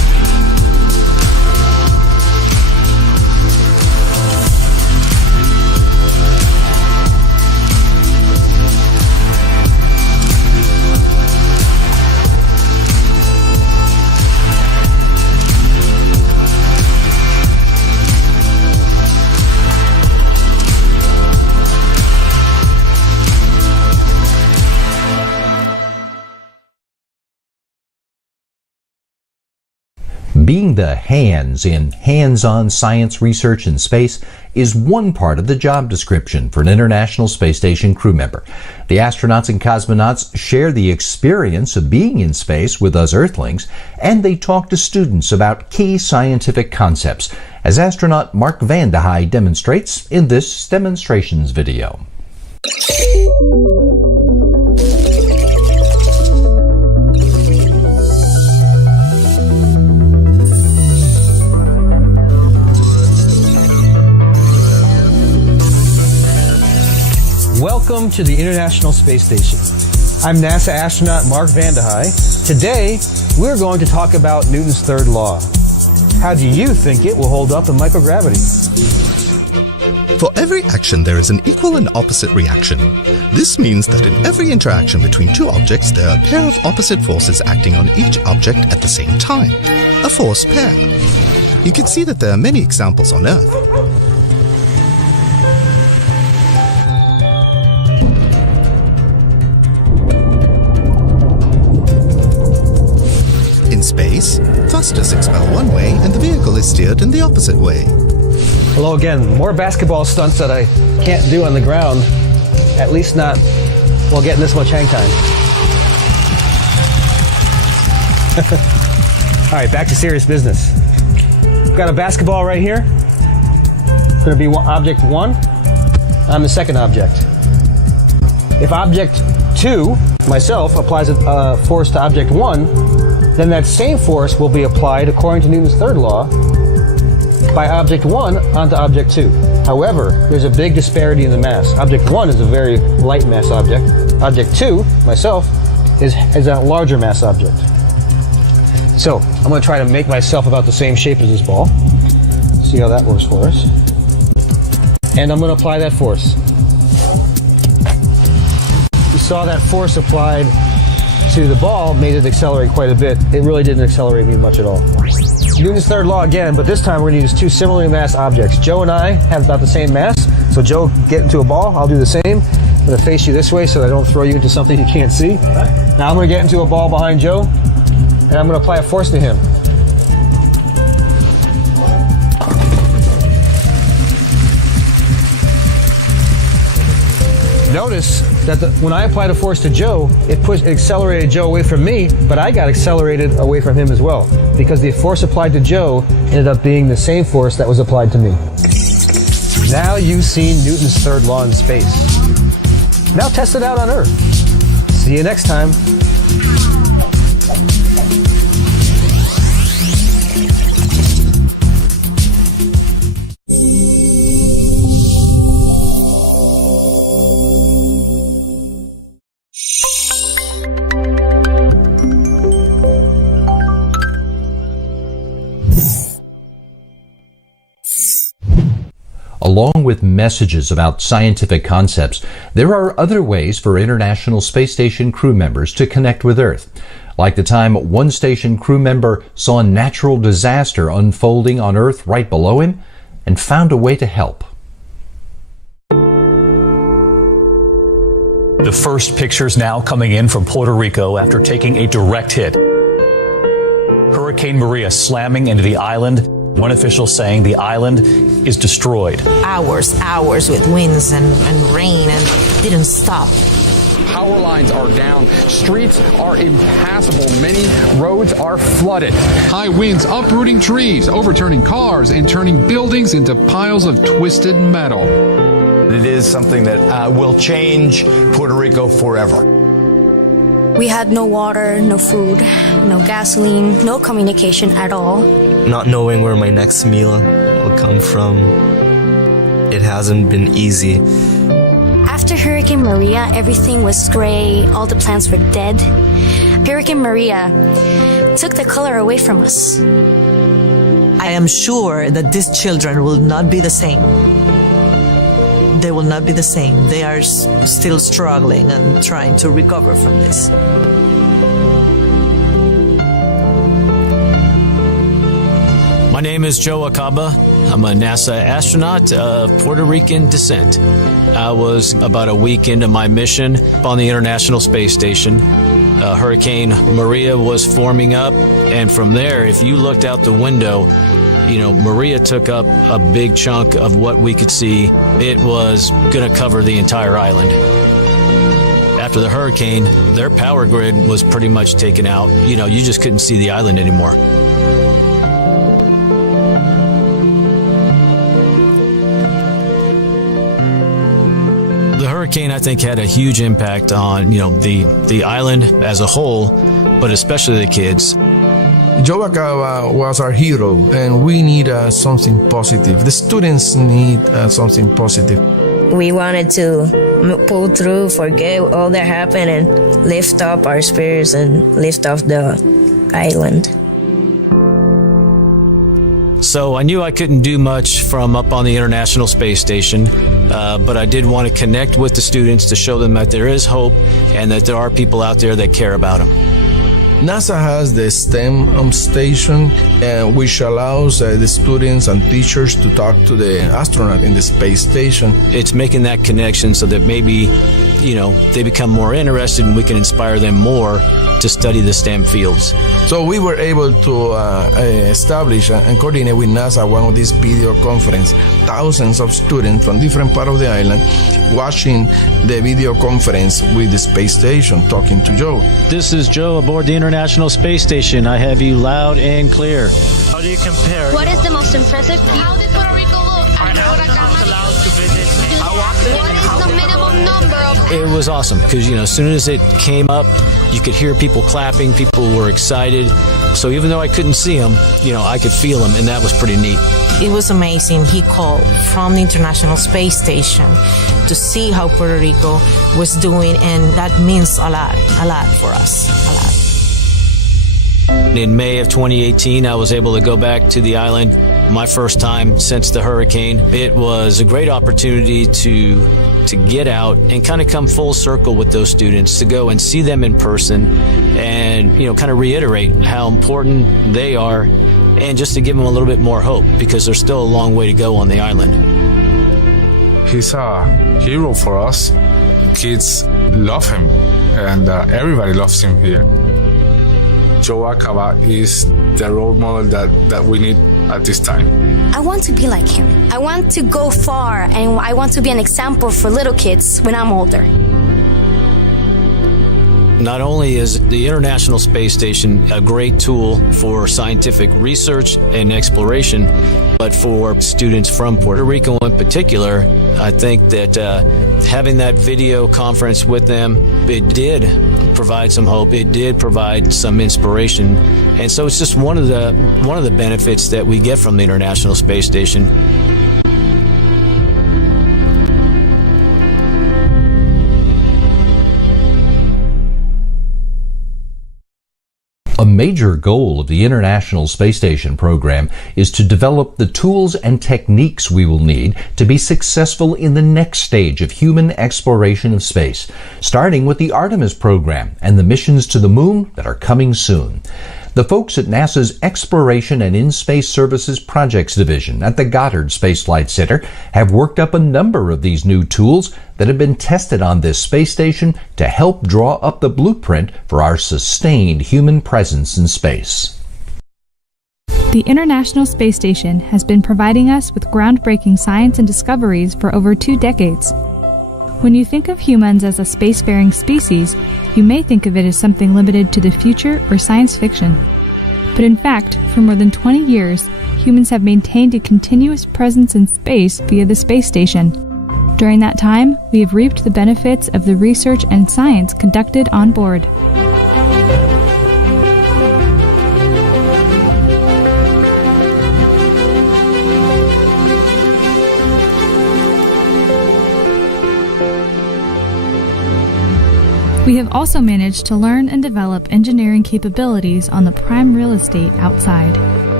Being the hands in hands-on science research in space is one part of the job description for an International Space Station crew member. The astronauts and cosmonauts share the experience of being in space with us Earthlings, and they talk to students about key scientific concepts, as astronaut Mark Van de Heij demonstrates in this demonstrations video. Welcome to the International Space Station. I'm NASA astronaut Mark Van de Heij. Today, we're going to talk about Newton's third law. How do you think it will hold up in microgravity? For every action, there is an equal and opposite reaction. This means that in every interaction between two objects, there are a pair of opposite forces acting on each object at the same time. A force pair. You can see that there are many examples on Earth. In space, thrusters expel one way and the vehicle is steered in the opposite way. Hello again. More basketball stunts that I can't do on the ground, at least not while getting this much hang time. All right, back to serious business. Got a basketball right here. It's going to be object 1. I'm the second object. If object 2, myself, applies a force to object 1, then that same force will be applied according to Newton's third law by object 1 onto object 2. However, there's a big disparity in the mass. Object 1 is a very light mass object. Object 2, myself, is a larger mass object. So I'm going to try to make myself about the same shape as this ball. See how that works for us. And I'm going to apply that force. You saw that force applied to the ball made it accelerate quite a bit. It really didn't accelerate me much at all. Newton's third law again, but this time we're going to use two similarly massed objects. Joe and I have about the same mass, so Joe, get into a ball, I'll do the same. I'm going to face you this way so I don't throw you into something you can't see. Now I'm going to get into a ball behind Joe, and I'm going to apply a force to him. Notice that when I applied a force to Joe, it accelerated Joe away from me, but I got accelerated away from him as well, because the force applied to Joe ended up being the same force that was applied to me. Now you've seen Newton's third law in space. Now test it out on Earth. See you next time. Along with messages about scientific concepts, there are other ways for International Space Station crew members to connect with Earth. Like the time one station crew member saw a natural disaster unfolding on Earth right below him and found a way to help. The first pictures now coming in from Puerto Rico after taking a direct hit. Hurricane Maria slamming into the island. One official saying the island is destroyed. Hours with winds and rain and didn't stop. Power lines are down. Streets are impassable. Many roads are flooded. High winds uprooting trees, overturning cars, and turning buildings into piles of twisted metal. It is something that will change Puerto Rico forever. We had no water, no food, no gasoline, no communication at all. Not knowing where my next meal will come from, it hasn't been easy. After Hurricane Maria, everything was gray, all the plants were dead. Hurricane Maria took the color away from us. I am sure that these children will not be the same. They will not be the same. They are still struggling and trying to recover from this. My name is Joe Akaba. I'm a NASA astronaut of Puerto Rican descent. I was about a week into my mission on the International Space Station. Hurricane Maria was forming up, and from there, if you looked out the window, Maria took up a big chunk of what we could see. It was going to cover the entire island. After the hurricane, their power grid was pretty much taken out. You just couldn't see the island anymore. The hurricane, I think, had a huge impact on, the island as a whole, but especially the kids. Joe Acaba was our hero, and we need something positive. The students need something positive. We wanted to pull through, forget all that happened, and lift up our spirits and lift off the island. So I knew I couldn't do much from up on the International Space Station, but I did want to connect with the students to show them that there is hope and that there are people out there that care about them. NASA has the STEM station, which allows the students and teachers to talk to the astronaut in the space station. It's making that connection so that maybe, they become more interested and we can inspire them more to study the STEM fields. So we were able to establish and coordinate with NASA one of these video conferences. Thousands of students from different parts of the island watching the video conference with the space station, talking to Joe. This is Joe aboard the International Space Station. I have you loud and clear. How do you compare? What is the most impressive view? How did Puerto Rico look? Are astronauts allowed to visit? What is the minimum number of... It was awesome because, as soon as it came up, you could hear people clapping, people were excited. So even though I couldn't see them, I could feel them, and that was pretty neat. It was amazing. He called from the International Space Station to see how Puerto Rico was doing, and that means a lot for us, a lot. In May of 2018, I was able to go back to the island, my first time since the hurricane. It was a great opportunity to get out and kind of come full circle with those students, to go and see them in person and, kind of reiterate how important they are and just to give them a little bit more hope because there's still a long way to go on the island. He's a hero for us. Kids love him and everybody loves him here. Joe Acaba is the role model that we need at this time. I want to be like him. I want to go far, and I want to be an example for little kids when I'm older. Not only is the International Space Station a great tool for scientific research and exploration, but for students from Puerto Rico in particular, I think that having that video conference with them, it did provide some hope. It did provide some inspiration. And so it's just one of the benefits that we get from the International Space Station. A major goal of the International Space Station program is to develop the tools and techniques we will need to be successful in the next stage of human exploration of space, starting with the Artemis program and the missions to the moon that are coming soon. The folks at NASA's Exploration and In-Space Services Projects Division at the Goddard Space Flight Center have worked up a number of these new tools that have been tested on this space station to help draw up the blueprint for our sustained human presence in space. The International Space Station has been providing us with groundbreaking science and discoveries for over 2 decades. When you think of humans as a spacefaring species, you may think of it as something limited to the future or science fiction. But in fact, for more than 20 years, humans have maintained a continuous presence in space via the space station. During that time, we have reaped the benefits of the research and science conducted on board. We have also managed to learn and develop engineering capabilities on the prime real estate outside.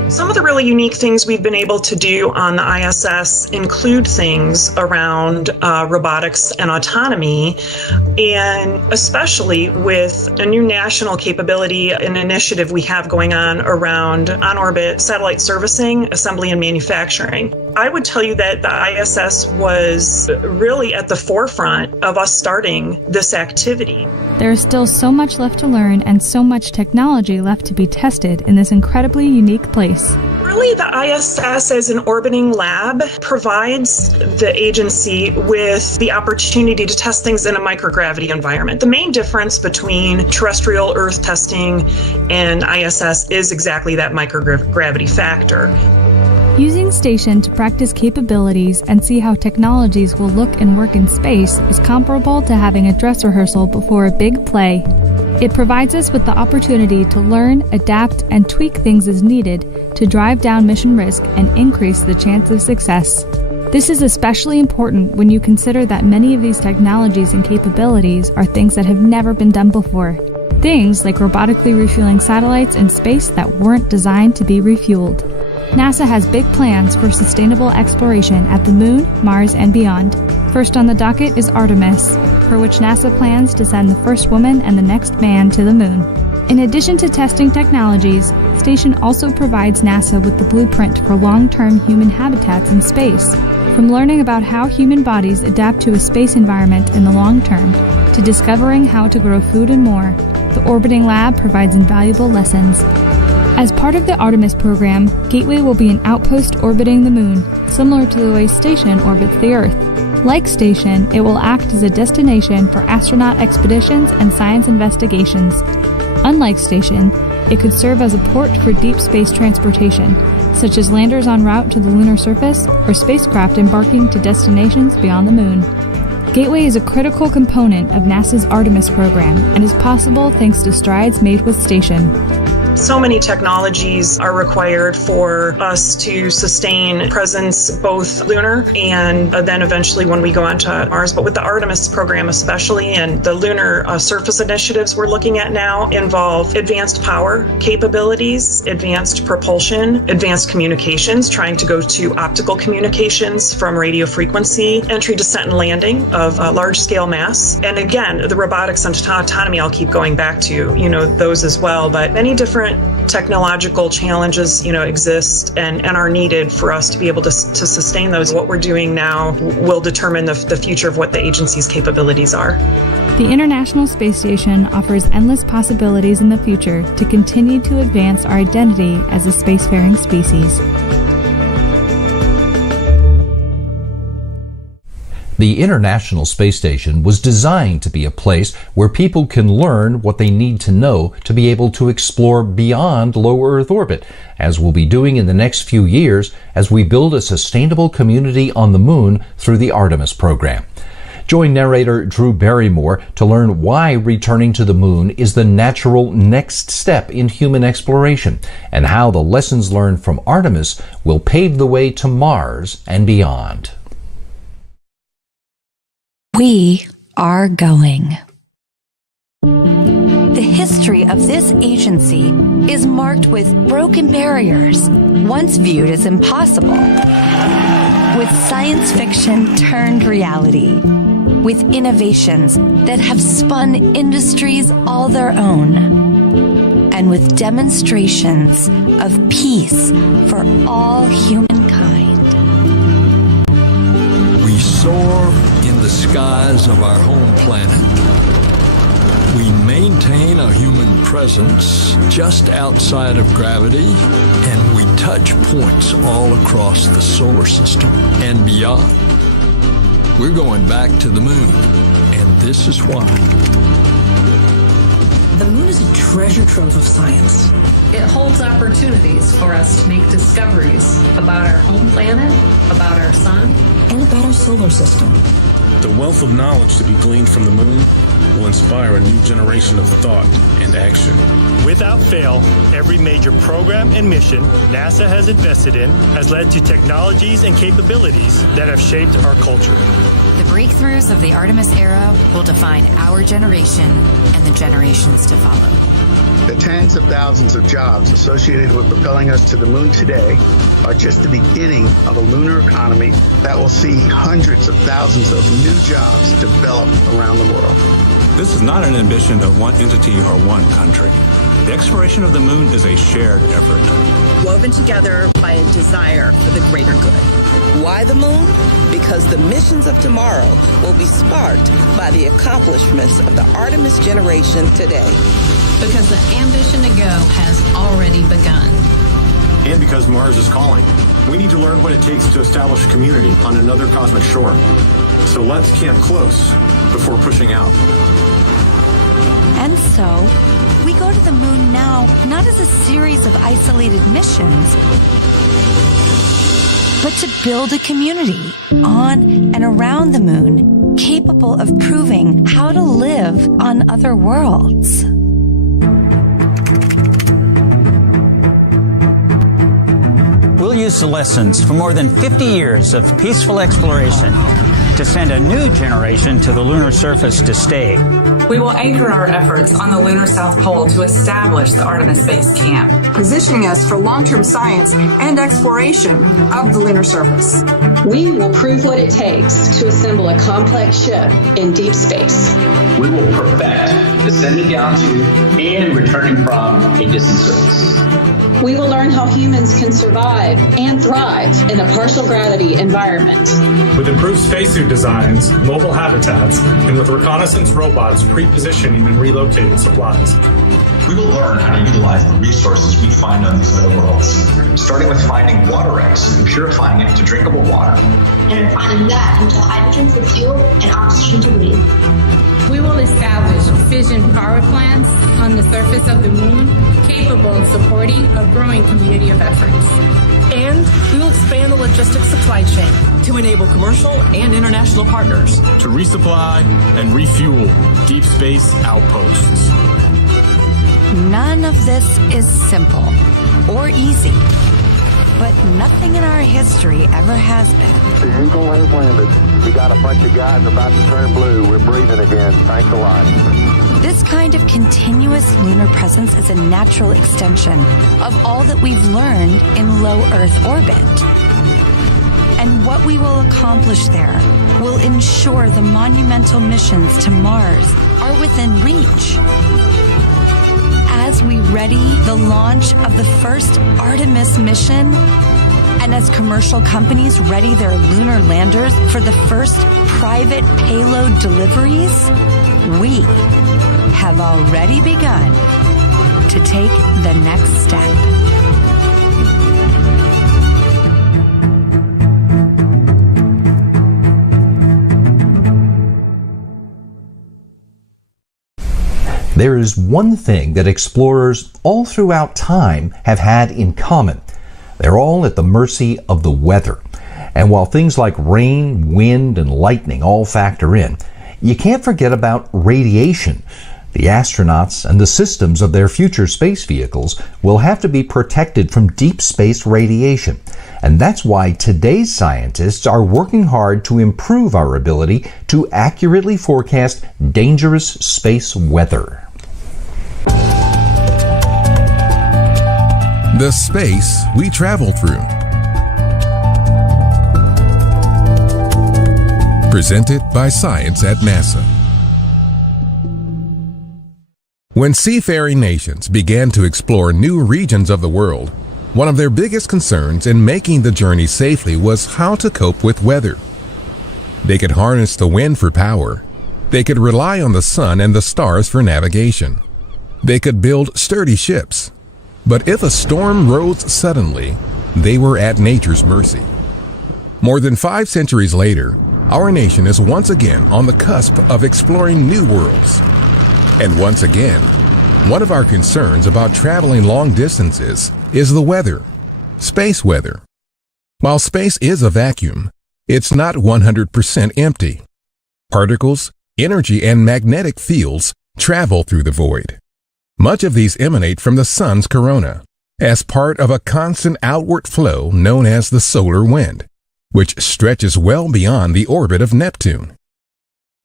Some of the really unique things we've been able to do on the ISS include things around robotics and autonomy, and especially with a new national capability, an initiative we have going on around on-orbit satellite servicing, assembly, and manufacturing. I would tell you that the ISS was really at the forefront of us starting this activity. There is still so much left to learn and so much technology left to be tested in this incredibly unique place. Really, the ISS as an orbiting lab provides the agency with the opportunity to test things in a microgravity environment. The main difference between terrestrial Earth testing and ISS is exactly that microgravity factor. Using Station to practice capabilities and see how technologies will look and work in space is comparable to having a dress rehearsal before a big play. It provides us with the opportunity to learn, adapt, and tweak things as needed to drive down mission risk and increase the chance of success. This is especially important when you consider that many of these technologies and capabilities are things that have never been done before. Things like robotically refueling satellites in space that weren't designed to be refueled. NASA has big plans for sustainable exploration at the Moon, Mars, and beyond. First on the docket is Artemis, for which NASA plans to send the first woman and the next man to the Moon. In addition to testing technologies, Station also provides NASA with the blueprint for long-term human habitats in space. From learning about how human bodies adapt to a space environment in the long term, to discovering how to grow food and more, the orbiting lab provides invaluable lessons. As part of the Artemis program, Gateway will be an outpost orbiting the Moon, similar to the way Station orbits the Earth. Like Station, it will act as a destination for astronaut expeditions and science investigations. Unlike Station, it could serve as a port for deep space transportation, such as landers en route to the lunar surface or spacecraft embarking to destinations beyond the Moon. Gateway is a critical component of NASA's Artemis program and is possible thanks to strides made with Station. So many technologies are required for us to sustain presence both lunar and then eventually when we go on to Mars. But with the Artemis program especially, and the lunar surface initiatives we're looking at now involve advanced power capabilities, advanced propulsion, advanced communications, trying to go to optical communications from radio frequency, entry, descent, and landing of large-scale mass. And again, the robotics and autonomy, I'll keep going back to, those as well. But many different technological challenges, exist and are needed for us to be able to sustain those. What we're doing now will determine the future of what the agency's capabilities are. The International Space Station offers endless possibilities in the future to continue to advance our identity as a spacefaring species. The International Space Station was designed to be a place where people can learn what they need to know to be able to explore beyond low Earth orbit, as we'll be doing in the next few years as we build a sustainable community on the Moon through the Artemis program. Join narrator Drew Barrymore to learn why returning to the Moon is the natural next step in human exploration, and how the lessons learned from Artemis will pave the way to Mars and beyond. We are going. The history of this agency is marked with broken barriers, once viewed as impossible, with science fiction turned reality, with innovations that have spun industries all their own, and with demonstrations of peace for all humankind. We soar in the skies of our home planet. We maintain a human presence just outside of gravity, and we touch points all across the solar system and beyond. We're going back to the Moon, and this is why. The Moon is a treasure trove of science. It holds opportunities for us to make discoveries about our home planet, about our sun, and about our solar system. The wealth of knowledge to be gleaned from the Moon will inspire a new generation of thought and action. Without fail, every major program and mission NASA has invested in has led to technologies and capabilities that have shaped our culture. The breakthroughs of the Artemis era will define our generation and the generations to follow. The tens of thousands of jobs associated with propelling us to the moon today are just the beginning of a lunar economy that will see hundreds of thousands of new jobs develop around the world. This is not an ambition of one entity or one country. The exploration of the moon is a shared effort, woven together by a desire for the greater good. Why the moon? Because the missions of tomorrow will be sparked by the accomplishments of the Artemis generation today. Because the ambition to go has already begun. And because Mars is calling. We need to learn what it takes to establish a community on another cosmic shore. So let's camp close before pushing out. And so, we go to the moon now, not as a series of isolated missions, but to build a community on and around the moon capable of proving how to live on other worlds. We'll use the lessons from more than 50 years of peaceful exploration to send a new generation to the lunar surface to stay. We will anchor our efforts on the lunar South Pole to establish the Artemis Base Camp, positioning us for long-term science and exploration of the lunar surface. We will prove what it takes to assemble a complex ship in deep space. We will perfect descending down to and returning from a distant surface. We will learn how humans can survive and thrive in a partial gravity environment. With improved spacesuit designs, mobile habitats, and with reconnaissance robots pre-positioning and relocating supplies. We will learn how to utilize the resources we find on these other worlds, starting with finding water X and purifying it to drinkable water. And refining that into hydrogen for fuel and oxygen to breathe. We will establish fission power plants on the surface of the moon, capable of supporting a growing community of efforts. And we will expand the logistics supply chain to enable commercial and international partners to resupply and refuel deep space outposts. None of this is simple or easy, but nothing in our history ever has been. The Eagle has landed. We got a bunch of guys about to turn blue. We're breathing again. Thanks a lot. This kind of continuous lunar presence is a natural extension of all that we've learned in low Earth orbit. And what we will accomplish there will ensure the monumental missions to Mars are within reach. As we ready the launch of the first Artemis mission, and as commercial companies ready their lunar landers for the first private payload deliveries, we have already begun to take the next step. There is one thing that explorers all throughout time have had in common. They're all at the mercy of the weather. And while things like rain, wind, and lightning all factor in, you can't forget about radiation. The astronauts and the systems of their future space vehicles will have to be protected from deep space radiation. And that's why today's scientists are working hard to improve our ability to accurately forecast dangerous space weather. The space we travel through. Presented by Science at NASA. When seafaring nations began to explore new regions of the world, one of their biggest concerns in making the journey safely was how to cope with weather. They could harness the wind for power. They could rely on the sun and the stars for navigation. They could build sturdy ships. But if a storm rose suddenly, they were at nature's mercy. More than 5 centuries later, our nation is once again on the cusp of exploring new worlds. And once again, one of our concerns about traveling long distances is the weather, space weather. While space is a vacuum, it's not 100% empty. Particles, energy, and magnetic fields travel through the void. Much of these emanate from the sun's corona, as part of a constant outward flow known as the solar wind, which stretches well beyond the orbit of Neptune.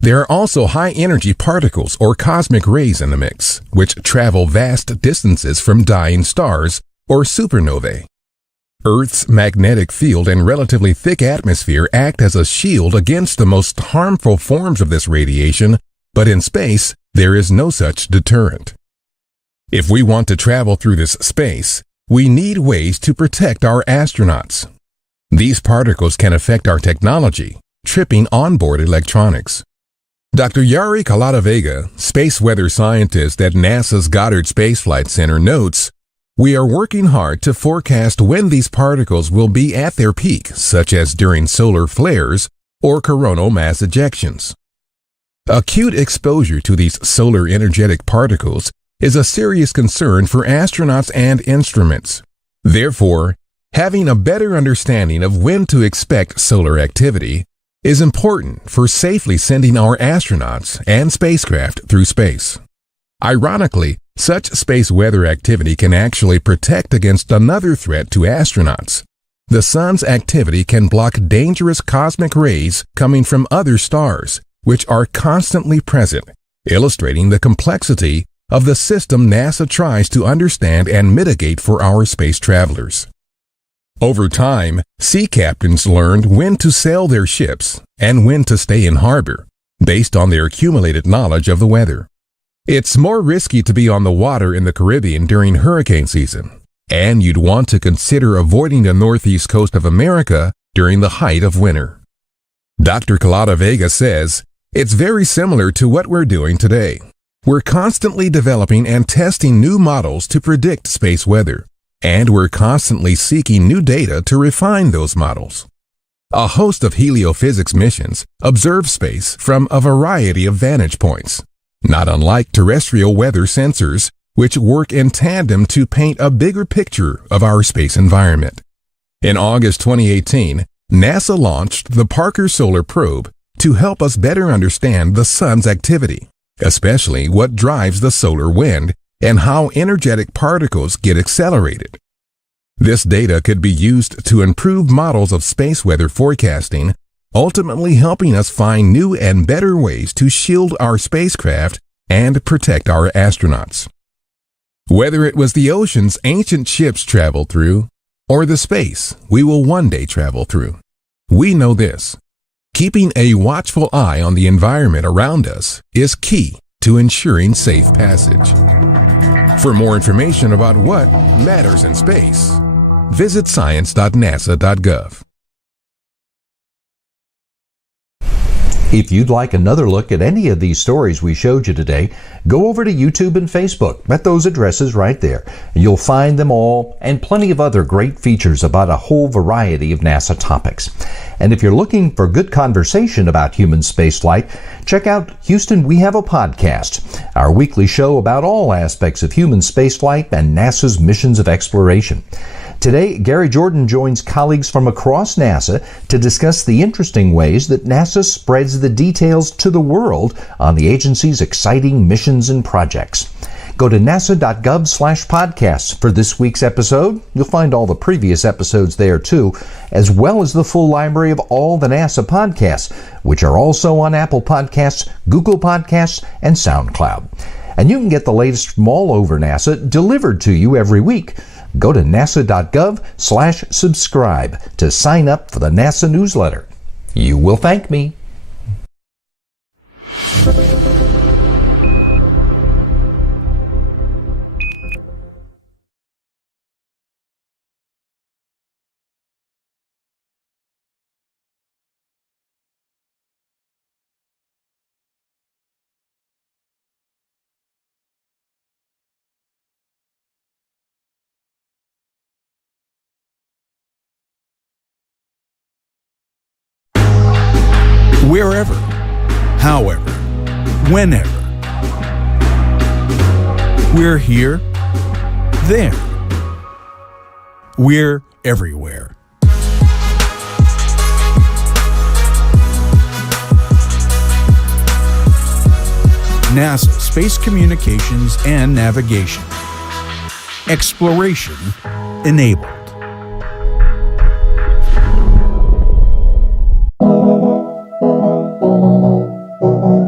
There are also high-energy particles or cosmic rays in the mix, which travel vast distances from dying stars or supernovae. Earth's magnetic field and relatively thick atmosphere act as a shield against the most harmful forms of this radiation, but in space, there is no such deterrent. If we want to travel through this space, we need ways to protect our astronauts. These particles can affect our technology, tripping onboard electronics. Dr. Yari Calatavega, space weather scientist at NASA's Goddard Space Flight Center, notes, "We are working hard to forecast when these particles will be at their peak, such as during solar flares or coronal mass ejections. Acute exposure to these solar energetic particles is a serious concern for astronauts and instruments. Therefore, having a better understanding of when to expect solar activity is important for safely sending our astronauts and spacecraft through space. Ironically, such space weather activity can actually protect against another threat to astronauts. The sun's activity can block dangerous cosmic rays coming from other stars, which are constantly present, illustrating the complexity of the system NASA tries to understand and mitigate for our space travelers. Over time, sea captains learned when to sail their ships and when to stay in harbor, based on their accumulated knowledge of the weather. It's more risky to be on the water in the Caribbean during hurricane season, and you'd want to consider avoiding the northeast coast of America during the height of winter. Dr. Calatavega says, "It's very similar to what we're doing today. We're constantly developing and testing new models to predict space weather, and we're constantly seeking new data to refine those models." A host of heliophysics missions observe space from a variety of vantage points, not unlike terrestrial weather sensors, which work in tandem to paint a bigger picture of our space environment. In August 2018, NASA launched the Parker Solar Probe to help us better understand the sun's activity, especially what drives the solar wind and how energetic particles get accelerated. This data could be used to improve models of space weather forecasting, ultimately helping us find new and better ways to shield our spacecraft and protect our astronauts. Whether it was the oceans ancient ships traveled through, or the space we will one day travel through, we know this: keeping a watchful eye on the environment around us is key to ensuring safe passage. For more information about what matters in space, visit science.nasa.gov. If you'd like another look at any of these stories we showed you today, go over to YouTube and Facebook at those addresses right there. You'll find them all and plenty of other great features about a whole variety of NASA topics. And if you're looking for good conversation about human spaceflight, check out Houston, We Have a Podcast, our weekly show about all aspects of human spaceflight and NASA's missions of exploration. Today, Gary Jordan joins colleagues from across NASA to discuss the interesting ways that NASA spreads the details to the world on the agency's exciting missions and projects. Go to nasa.gov/podcasts for this week's episode. You'll find all the previous episodes there too, as well as the full library of all the NASA podcasts, which are also on Apple Podcasts, Google Podcasts, and SoundCloud. And you can get the latest from all over NASA delivered to you every week. Go to nasa.gov/subscribe to sign up for the NASA newsletter. You will thank me. Wherever, however, whenever. We're here, there. We're everywhere. NASA Space Communications and Navigation. Exploration enabled.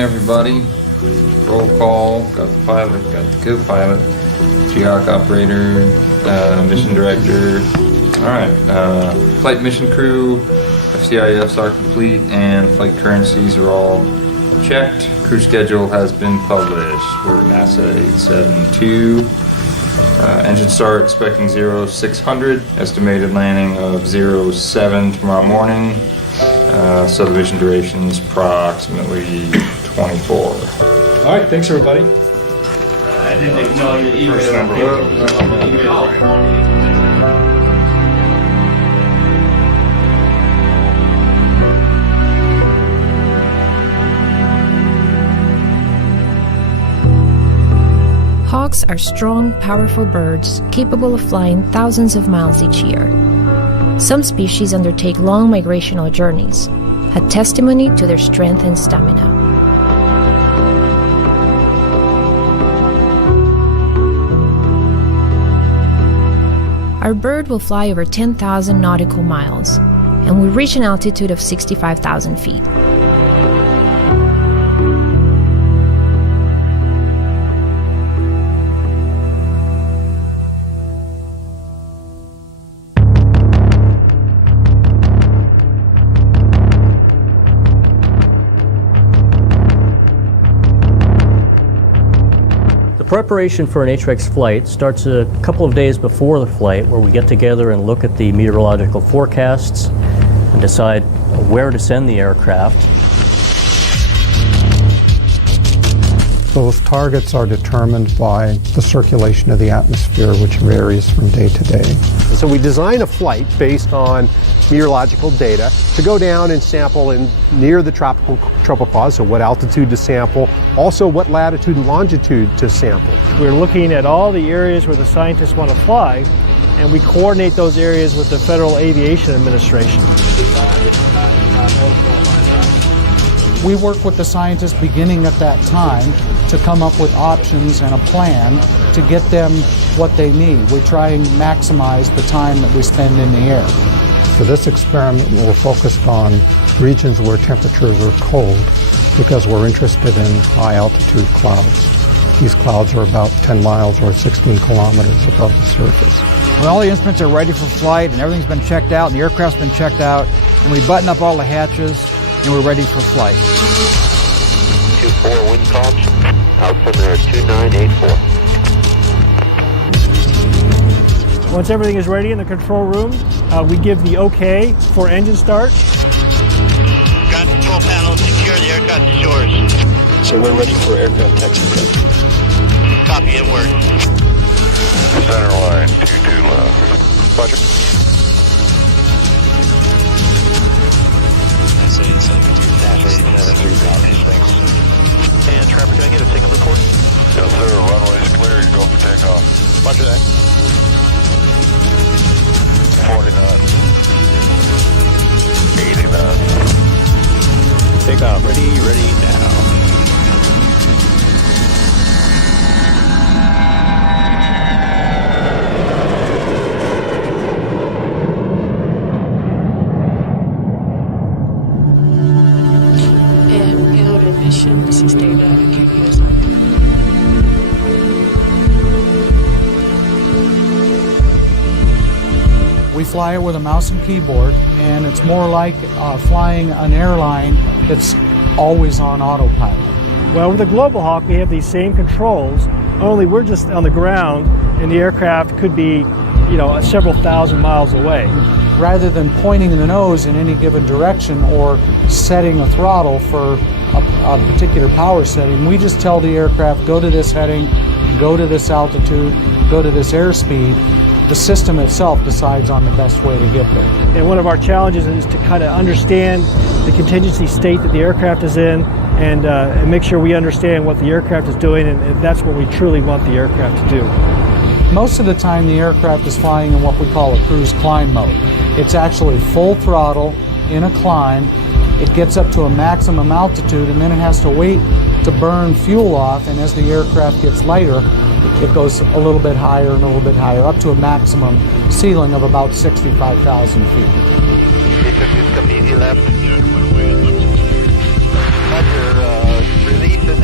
everybody. Roll call. Got the pilot, got the co-pilot, GEOC operator, mission director. Alright, flight mission crew, FCIFs are complete, and flight currencies are all checked. Crew schedule has been published. We're NASA 872. Engine start expecting 0600. Estimated landing of 07 tomorrow morning. Submission duration is approximately 24. All right, thanks everybody. I didn't acknowledge the First number. Hawks are strong, powerful birds capable of flying thousands of miles each year. Some species undertake long migrational journeys, a testimony to their strength and stamina. Our bird will fly over 10,000 nautical miles and will reach an altitude of 65,000 feet. Preparation for an HRX flight starts a couple of days before the flight, where we get together and look at the meteorological forecasts and decide where to send the aircraft. Those targets are determined by the circulation of the atmosphere, which varies from day to day. So we design a flight based on meteorological data to go down and sample in near the tropical tropopause, so what altitude to sample, also what latitude and longitude to sample. We're looking at all the areas where the scientists want to fly, and we coordinate those areas with the Federal Aviation Administration. We work with the scientists beginning at that time to come up with options and a plan to get them what they need. We try and maximize the time that we spend in the air. For this experiment, we're focused on regions where temperatures are cold because we're interested in high altitude clouds. These clouds are about 10 miles or 16 kilometers above the surface. When all the instruments are ready for flight and everything's been checked out and the aircraft's been checked out, and we button up all the hatches and we're ready for flight. 24 wind comms, altimeter 2984. Once everything is ready in the control room, we give the OK for engine start. Got control panel secure, the aircraft is yours. So we're ready for aircraft taxi. Copy, it works. Center line, 22 left. Roger. And Trapper, can I get a take-up report? Yes, sir. Runway's clear. You go for takeoff. Roger that. 40 knots. 80 knots. Takeoff. Ready now. This is data at QPSK. We fly it with a mouse and keyboard, and it's more like flying an airline that's always on autopilot. Well, with the Global Hawk, we have these same controls, only we're just on the ground, and the aircraft could be, several thousand miles away. Rather than pointing the nose in any given direction or setting a throttle for a particular power setting, we just tell the aircraft, go to this heading, go to this altitude, go to this airspeed. The system itself decides on the best way to get there. And one of our challenges is to kind of understand the contingency state that the aircraft is in and make sure we understand what the aircraft is doing, and that's what we truly want the aircraft to do. Most of the time the aircraft is flying in what we call a cruise climb mode. It's actually full throttle in a climb. It gets up to a maximum altitude and then it has to wait to burn fuel off, and as the aircraft gets lighter, it goes a little bit higher and a little bit higher, up to a maximum ceiling of about 65,000 feet. Come easy left.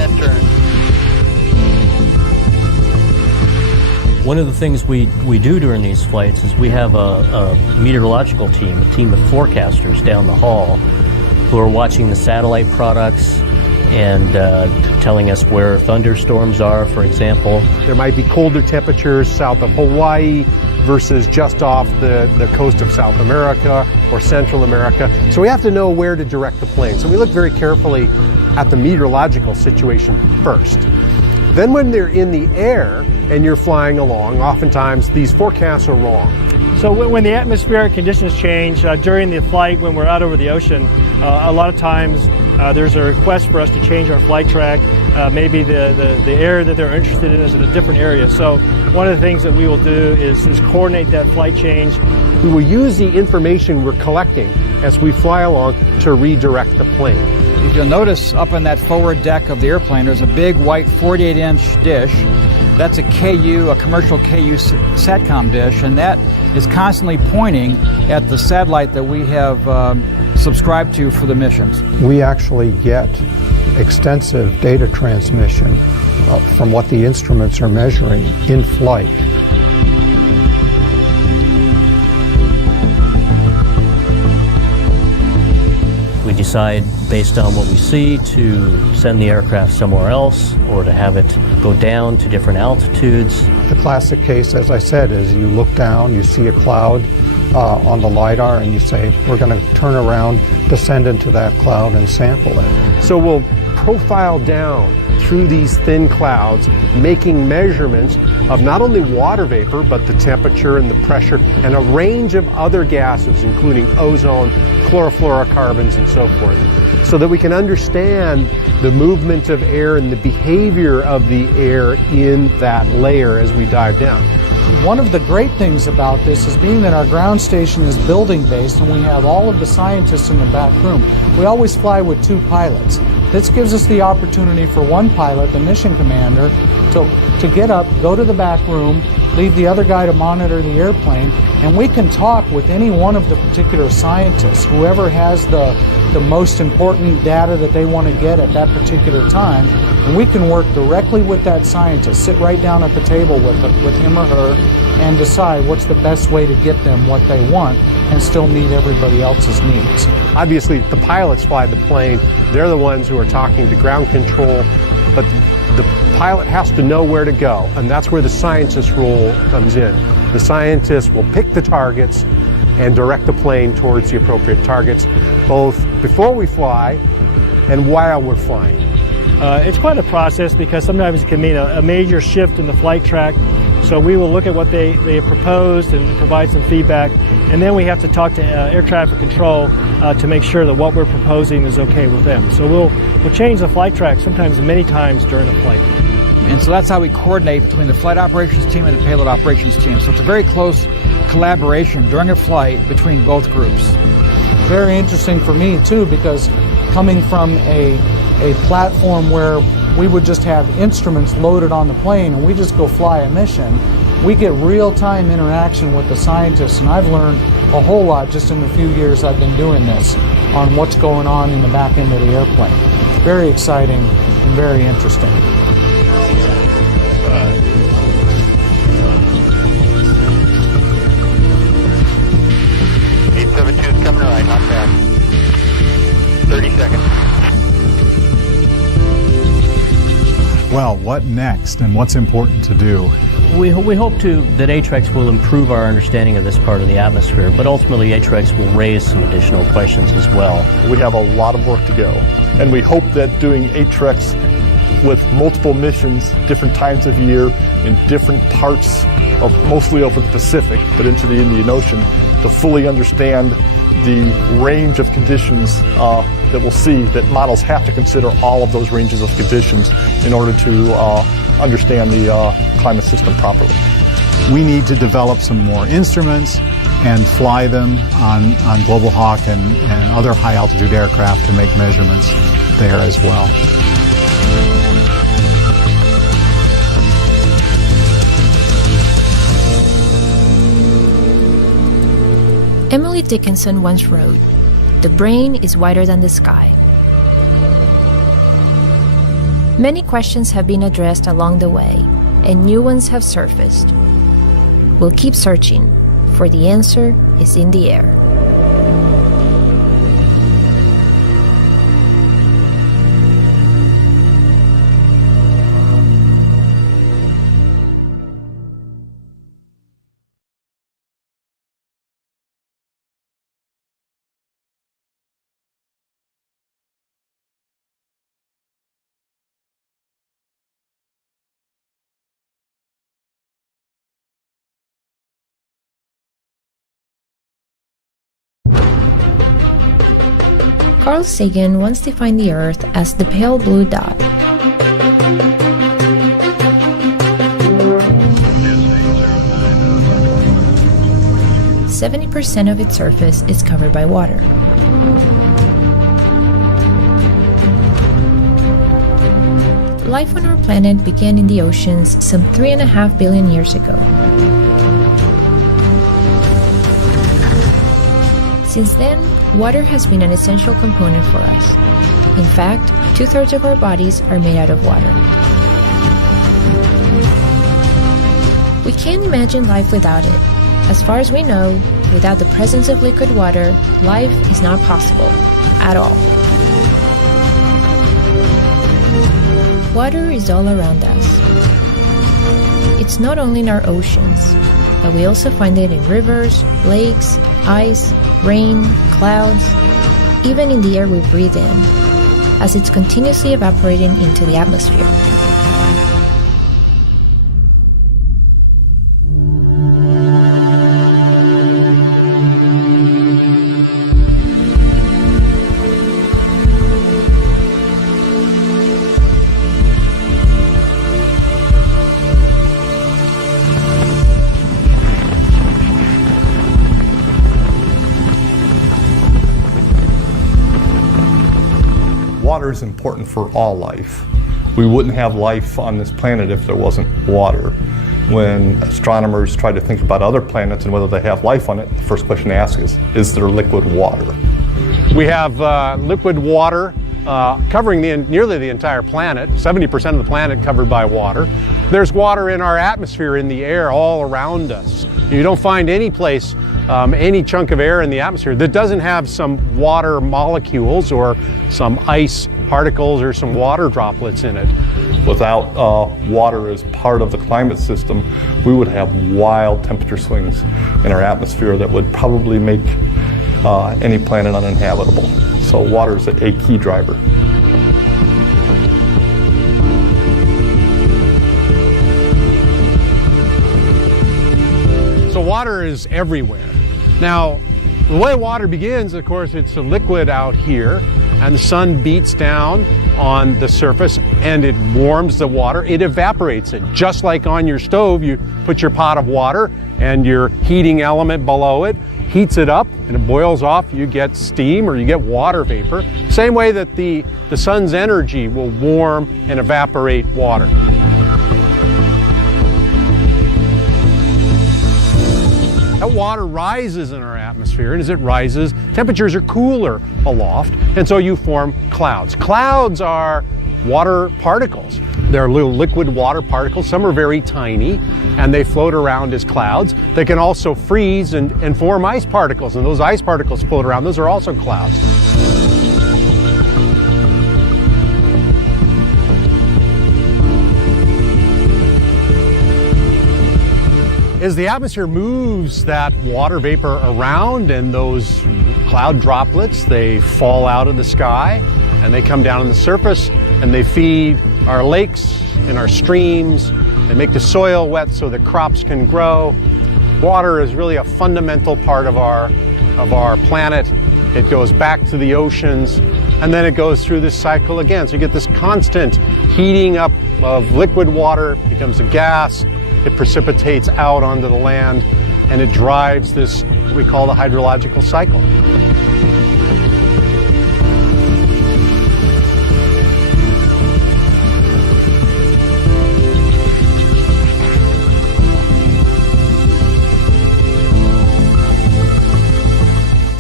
left turn. One of the things we do during these flights is we have a meteorological team, a team of forecasters down the hall who are watching the satellite products and telling us where thunderstorms are, for example. There might be colder temperatures south of Hawaii versus just off the coast of South America or Central America. So we have to know where to direct the plane. So we look very carefully at the meteorological situation first. Then when they're in the air and you're flying along, oftentimes these forecasts are wrong. So when the atmospheric conditions change during the flight, when we're out over the ocean, a lot of times there's a request for us to change our flight track. Maybe the area that they're interested in is in a different area. So one of the things that we will do is coordinate that flight change. We will use the information we're collecting as we fly along to redirect the plane. If you'll notice up on that forward deck of the airplane, there's a big white 48-inch dish. That's a KU, a commercial KU SATCOM dish, and that is constantly pointing at the satellite that we have subscribed to for the missions. We actually get extensive data transmission from what the instruments are measuring in flight. We decide, based on what we see, to send the aircraft somewhere else or to have it go down to different altitudes. The classic case, as I said, is you look down, you see a cloud on the LiDAR, and you say, we're going to turn around, descend into that cloud, and sample it. So we'll profile down through these thin clouds, making measurements of not only water vapor, but the temperature and the pressure and a range of other gases, including ozone, chlorofluorocarbons, and so forth, so that we can understand the movement of air and the behavior of the air in that layer as we dive down. One of the great things about this is being that our ground station is building-based and we have all of the scientists in the back room. We always fly with two pilots. This gives us the opportunity for one pilot, the mission commander, to get up, go to the back room, leave the other guy to monitor the airplane, and we can talk with any one of the particular scientists, whoever has the most important data that they want to get at that particular time, and we can work directly with that scientist, sit right down at the table with him or her, and decide what's the best way to get them what they want and still meet everybody else's needs. Obviously, the pilots fly the plane. They're the ones who are talking to ground control, but the pilot has to know where to go, and that's where the scientist role comes in. The scientist will pick the targets and direct the plane towards the appropriate targets, both before we fly and while we're flying. It's quite a process because sometimes it can mean a major shift in the flight track. So we will look at what they have proposed and provide some feedback, and then we have to talk to air traffic control to make sure that what we're proposing is okay with them. So we'll change the flight track sometimes many times during the flight. And so that's how we coordinate between the flight operations team and the payload operations team. So it's a very close collaboration during a flight between both groups. Very interesting for me too, because coming from a platform where we would just have instruments loaded on the plane and we just go fly a mission, we get real-time interaction with the scientists, and I've learned a whole lot just in the few years I've been doing this on what's going on in the back end of the airplane. Very exciting and very interesting. 872 is coming right, not bad. 30 seconds. Well, what next and what's important to do? We hope that ATREX will improve our understanding of this part of the atmosphere, but ultimately ATREX will raise some additional questions as well. We have a lot of work to go, and we hope that doing ATREX with multiple missions, different times of year, in different parts of, mostly over the Pacific, but into the Indian Ocean, to fully understand the range of conditions that we'll see, that models have to consider all of those ranges of conditions in order to understand the climate system properly. We need to develop some more instruments and fly them on Global Hawk and other high-altitude aircraft to make measurements there as well. Emily Dickinson once wrote, "The brain is wider than the sky." Many questions have been addressed along the way, and new ones have surfaced. We'll keep searching, for the answer is in the air. Carl Sagan once defined the Earth as the pale blue dot. "70% of its surface is covered by water. Life on our planet began in the oceans some 3.5 billion years ago. Since then, water has been an essential component for us. In fact, 2/3 of our bodies are made out of water. We can't imagine life without it. As far as we know, without the presence of liquid water, life is not possible at all. Water is all around us. It's not only in our oceans, but we also find it in rivers, lakes, ice, rain, clouds, even in the air we breathe in, as it's continuously evaporating into the atmosphere. Water is important for all life. We wouldn't have life on this planet if there wasn't water. When astronomers try to think about other planets and whether they have life on it, the first question to ask is there liquid water? We have liquid water covering nearly the entire planet, 70% of the planet covered by water. There's water in our atmosphere, in the air, all around us. You don't find any place, any chunk of air in the atmosphere that doesn't have some water molecules or some ice particles or some water droplets in it. Without water as part of the climate system, we would have wild temperature swings in our atmosphere that would probably make any planet uninhabitable. So water is a key driver. So water is everywhere. Now, the way water begins, of course, it's a liquid out here, and the sun beats down on the surface and it warms the water. It evaporates it. Just like on your stove, you put your pot of water and your heating element below it heats it up and it boils off. You get steam or you get water vapor. Same way that the sun's energy will warm and evaporate water. That water rises in our atmosphere, and as it rises, temperatures are cooler aloft, and so you form clouds. Clouds are water particles. They're little liquid water particles. Some are very tiny, and they float around as clouds. They can also freeze and form ice particles, and those ice particles float around. Those are also clouds. As the atmosphere moves that water vapor around and those cloud droplets, they fall out of the sky and they come down on the surface and they feed our lakes and our streams. They make the soil wet so that crops can grow. Water is really a fundamental part of our planet. It goes back to the oceans and then it goes through this cycle again. So you get this constant heating up of liquid water, becomes a gas. It precipitates out onto the land, and it drives this, what we call the hydrological cycle.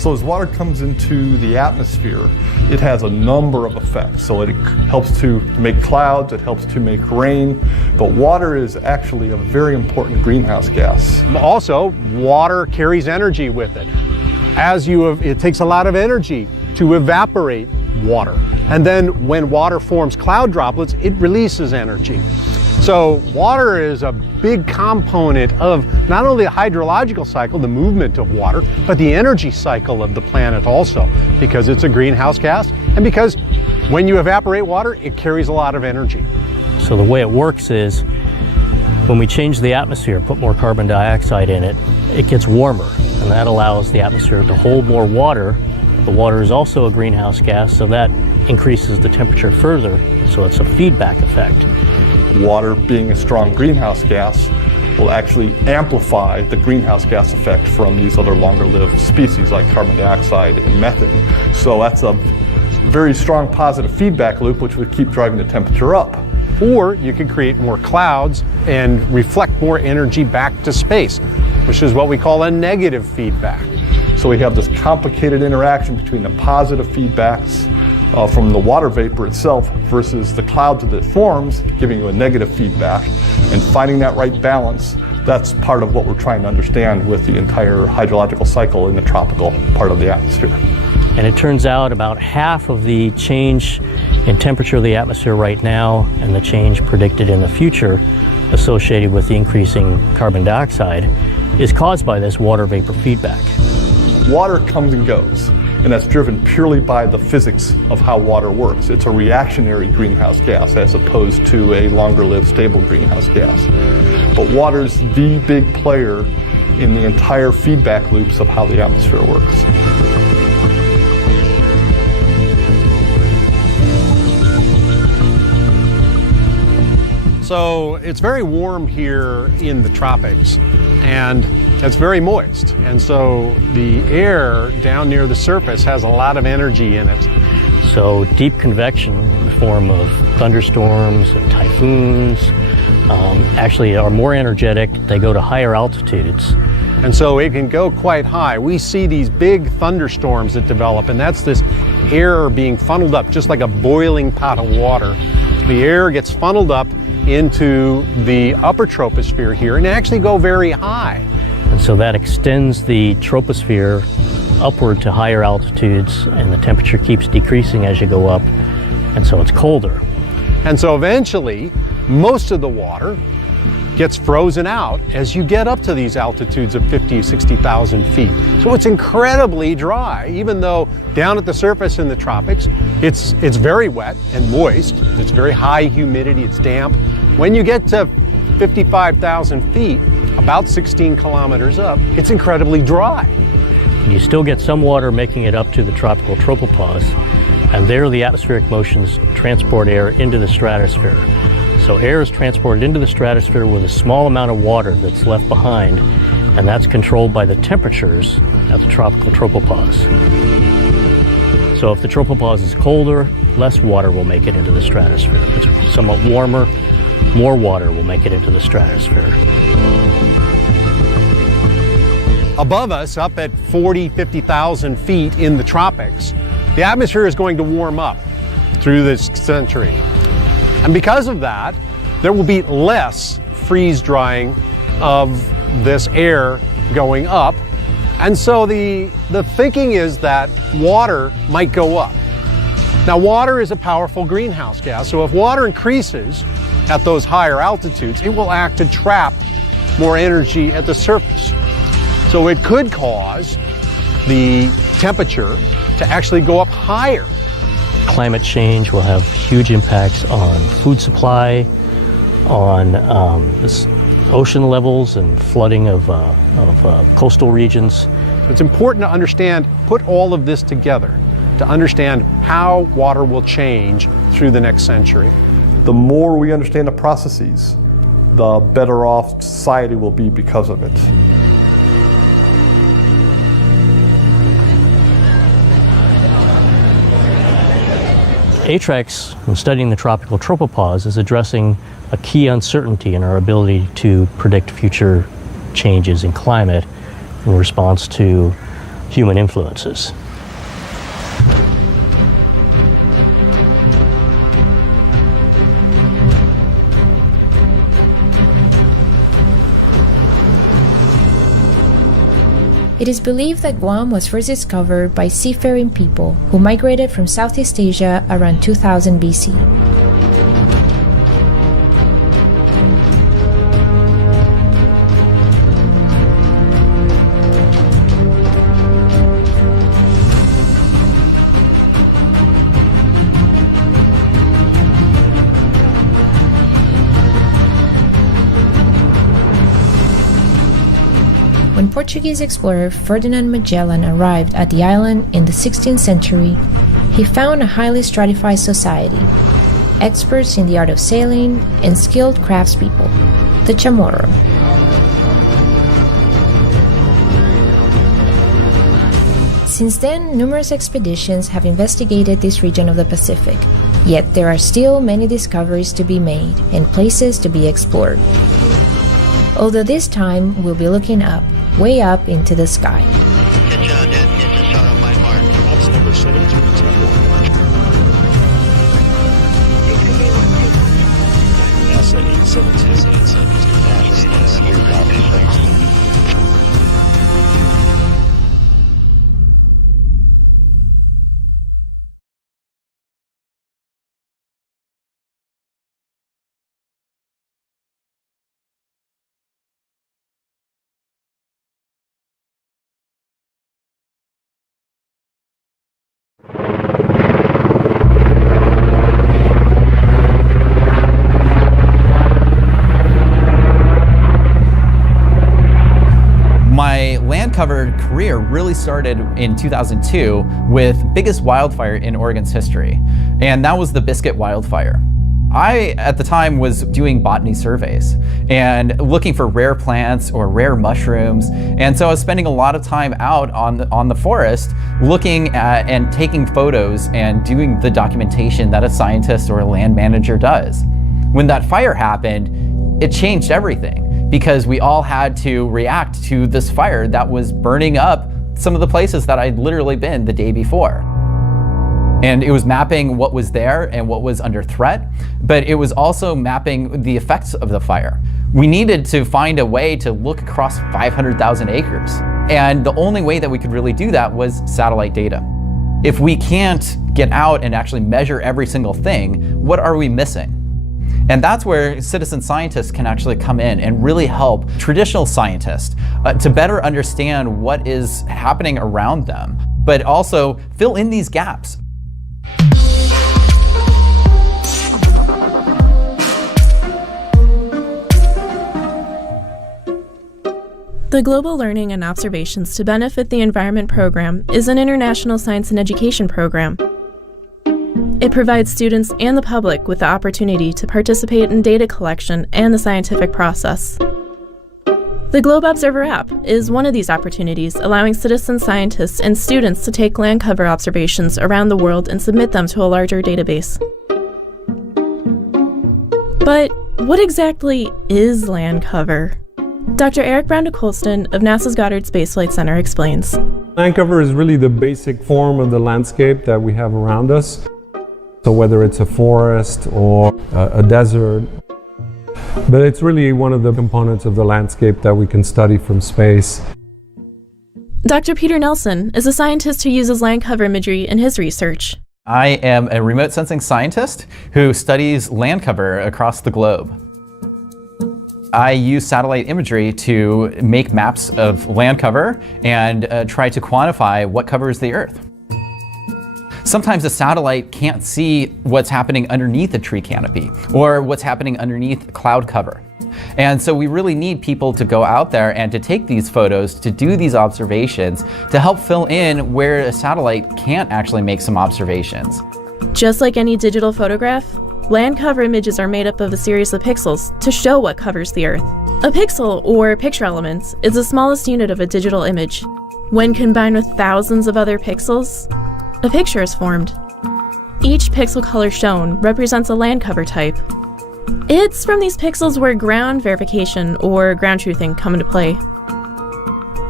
So as water comes into the atmosphere, it has a number of effects. So it helps to make clouds, it helps to make rain, but water is actually a very important greenhouse gas. Also, water carries energy with it. It takes a lot of energy to evaporate water. And then when water forms cloud droplets, it releases energy. So water is a big component of not only the hydrological cycle, the movement of water, but the energy cycle of the planet also, because it's a greenhouse gas and because when you evaporate water, it carries a lot of energy. So the way it works is when we change the atmosphere, put more carbon dioxide in it, it gets warmer, and that allows the atmosphere to hold more water. The water is also a greenhouse gas, so that increases the temperature further, so it's a feedback effect. Water, being a strong greenhouse gas, will actually amplify the greenhouse gas effect from these other longer-lived species like carbon dioxide and methane. So that's a very strong positive feedback loop which would keep driving the temperature up. Or you could create more clouds and reflect more energy back to space, which is what we call a negative feedback. So we have this complicated interaction between the positive feedbacks from the water vapor itself versus the clouds that it forms, giving you a negative feedback. And finding that right balance, that's part of what we're trying to understand with the entire hydrological cycle in the tropical part of the atmosphere. And it turns out about half of the change in temperature of the atmosphere right now and the change predicted in the future associated with the increasing carbon dioxide is caused by this water vapor feedback. Water comes and goes, and that's driven purely by the physics of how water works. It's a reactionary greenhouse gas as opposed to a longer-lived stable greenhouse gas. But water's the big player in the entire feedback loops of how the atmosphere works. So it's very warm here in the tropics, and it's very moist. And so the air down near the surface has a lot of energy in it. So deep convection in the form of thunderstorms and typhoons actually are more energetic. They go to higher altitudes. And so it can go quite high. We see these big thunderstorms that develop, and that's this air being funneled up, just like a boiling pot of water. The air gets funneled up into the upper troposphere here and actually go very high. And so that extends the troposphere upward to higher altitudes, and the temperature keeps decreasing as you go up, and so it's colder. And so eventually, most of the water gets frozen out as you get up to these altitudes of 50, 60,000 feet. So it's incredibly dry, even though down at the surface in the tropics, it's very wet and moist. It's very high humidity, it's damp. When you get to 55,000 feet, about 16 kilometers up, it's incredibly dry. You still get some water making it up to the tropical tropopause, and there the atmospheric motions transport air into the stratosphere. So air is transported into the stratosphere with a small amount of water that's left behind, and that's controlled by the temperatures at the tropical tropopause. So if the tropopause is colder, less water will make it into the stratosphere. If it's somewhat warmer, more water will make it into the stratosphere. Above us, up at 40, 50,000 feet in the tropics, the atmosphere is going to warm up through this century. And because of that, there will be less freeze drying of this air going up. And so the thinking is that water might go up. Now, water is a powerful greenhouse gas, so if water increases at those higher altitudes, it will act to trap more energy at the surface. So it could cause the temperature to actually go up higher. Climate change will have huge impacts on food supply, on ocean levels and flooding of coastal regions. It's important to understand, put all of this together, to understand how water will change through the next century. The more we understand the processes, the better off society will be because of it. ATREX, when studying the tropical tropopause, is addressing a key uncertainty in our ability to predict future changes in climate in response to human influences. It is believed that Guam was first discovered by seafaring people who migrated from Southeast Asia around 2000 BC. When Portuguese explorer Ferdinand Magellan arrived at the island in the 16th century, he found a highly stratified society, experts in the art of sailing and skilled craftspeople, the Chamorro. Since then, numerous expeditions have investigated this region of the Pacific, yet there are still many discoveries to be made and places to be explored. Although this time we'll be looking up, way up into the sky. Attention, engine start on my mark. Ops number 7221. NASA 872. My land cover career really started in 2002 with biggest wildfire in Oregon's history, and that was the Biscuit wildfire. I, at the time, was doing botany surveys and looking for rare plants or rare mushrooms, and so I was spending a lot of time out on the forest looking at and taking photos and doing the documentation that a scientist or a land manager does. When that fire happened, it changed everything, because we all had to react to this fire that was burning up some of the places that I'd literally been the day before. And it was mapping what was there and what was under threat, but it was also mapping the effects of the fire. We needed to find a way to look across 500,000 acres. And the only way that we could really do that was satellite data. If we can't get out and actually measure every single thing, what are we missing? And that's where citizen scientists can actually come in and really help traditional scientists to better understand what is happening around them, but also fill in these gaps. The Global Learning and Observations to Benefit the Environment program is an international science and education program. It provides students and the public with the opportunity to participate in data collection and the scientific process. The Globe Observer app is one of these opportunities, allowing citizen scientists and students to take land cover observations around the world and submit them to a larger database. But what exactly is land cover? Dr. Eric Brown de Colston of NASA's Goddard Space Flight Center explains. Land cover is really the basic form of the landscape that we have around us. So whether it's a forest or a desert, but it's really one of the components of the landscape that we can study from space. Dr. Peter Nelson is a scientist who uses land cover imagery in his research. I am a remote sensing scientist who studies land cover across the globe. I use satellite imagery to make maps of land cover and try to quantify what covers the Earth. Sometimes a satellite can't see what's happening underneath a tree canopy or what's happening underneath cloud cover. And so we really need people to go out there and to take these photos, to do these observations, to help fill in where a satellite can't actually make some observations. Just like any digital photograph, land cover images are made up of a series of pixels to show what covers the Earth. A pixel, or picture elements, is the smallest unit of a digital image. When combined with thousands of other pixels, a picture is formed. Each pixel color shown represents a land cover type. It's from these pixels where ground verification or ground truthing come into play.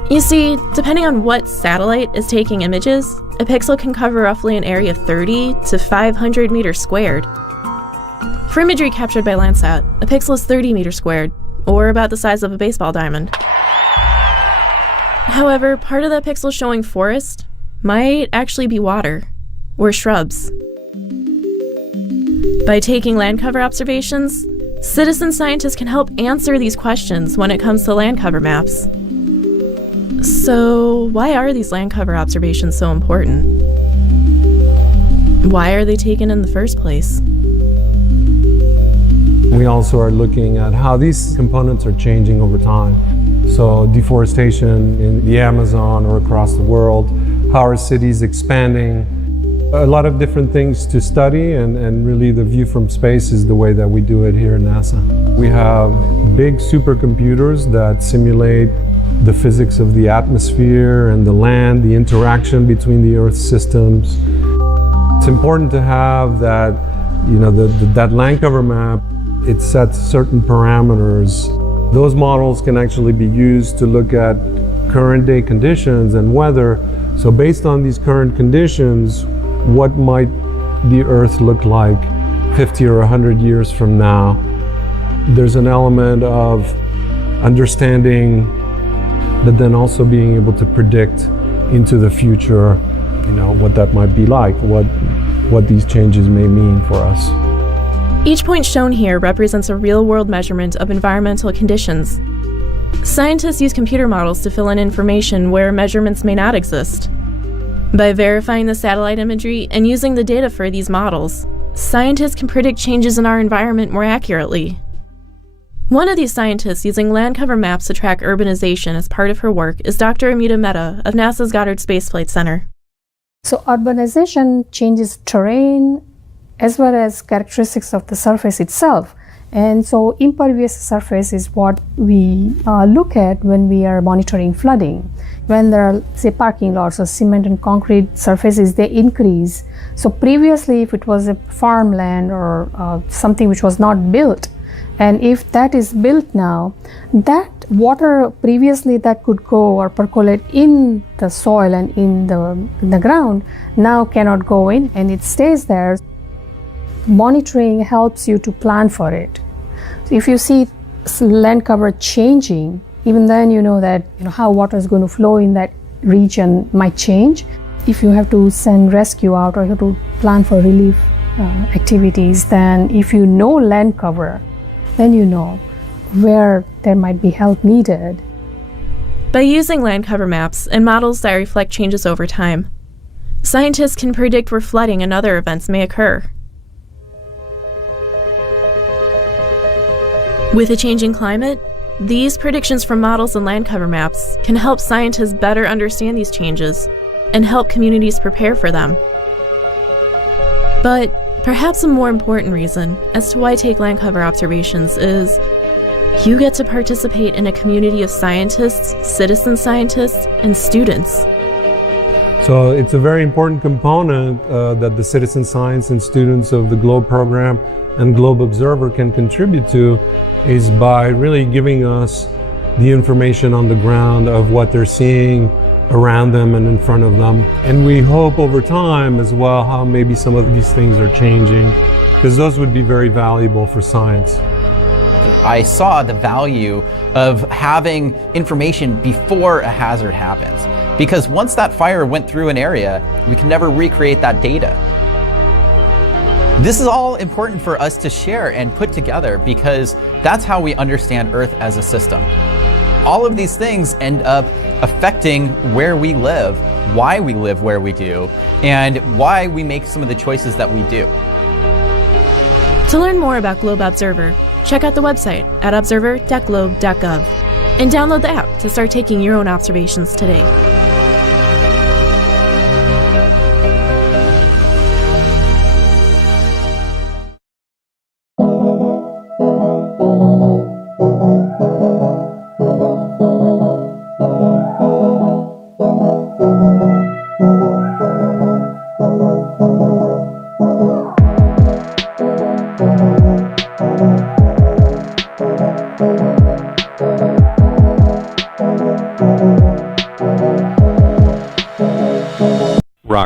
You see, depending on what satellite is taking images, a pixel can cover roughly an area of 30 to 500 meters squared. For imagery captured by Landsat, a pixel is 30 meters squared, or about the size of a baseball diamond. However, part of that pixel showing forest might actually be water, or shrubs. By taking land cover observations, citizen scientists can help answer these questions when it comes to land cover maps. So, why are these land cover observations so important? Why are they taken in the first place? We also are looking at how these components are changing over time. So deforestation in the Amazon or across the world, how are cities expanding? A lot of different things to study, and really the view from space is the way that we do it here at NASA. We have big supercomputers that simulate the physics of the atmosphere and the land, the interaction between the Earth systems. It's important to have that, that land cover map. It sets certain parameters. Those models can actually be used to look at current day conditions and weather. So based on these current conditions, what might the Earth look like 50 or 100 years from now? There's an element of understanding, but then also being able to predict into the future, what that might be like, what these changes may mean for us. Each point shown here represents a real-world measurement of environmental conditions. Scientists use computer models to fill in information where measurements may not exist. By verifying the satellite imagery and using the data for these models, scientists can predict changes in our environment more accurately. One of these scientists using land cover maps to track urbanization as part of her work is Dr. Amita Mehta of NASA's Goddard Space Flight Center. So urbanization changes terrain as well as characteristics of the surface itself. And so impervious surface is what we look at when we are monitoring flooding. When there are, say, parking lots or cement and concrete surfaces, they increase. So previously, if it was a farmland or something which was not built, and if that is built now, that water previously that could go or percolate in the soil and in the ground now cannot go in, and it stays there. Monitoring helps you to plan for it. So if you see land cover changing, even then you know that how water is going to flow in that region might change. If you have to send rescue out or you have to plan for relief activities, then if you know land cover, then you know where there might be help needed. By using land cover maps and models that reflect changes over time, scientists can predict where flooding and other events may occur. With a changing climate, these predictions from models and land cover maps can help scientists better understand these changes and help communities prepare for them. But perhaps a more important reason as to why take land cover observations is you get to participate in a community of scientists, citizen scientists, and students. So it's a very important component that the citizen science and students of the GLOBE program and Globe Observer can contribute to is by really giving us the information on the ground of what they're seeing around them and in front of them. And we hope over time as well how maybe some of these things are changing, because those would be very valuable for science. I saw the value of having information before a hazard happens, because once that fire went through an area, we can never recreate that data. This is all important for us to share and put together, because that's how we understand Earth as a system. All of these things end up affecting where we live, why we live where we do, and why we make some of the choices that we do. To learn more about Globe Observer, check out the website at observer.globe.gov and download the app to start taking your own observations today.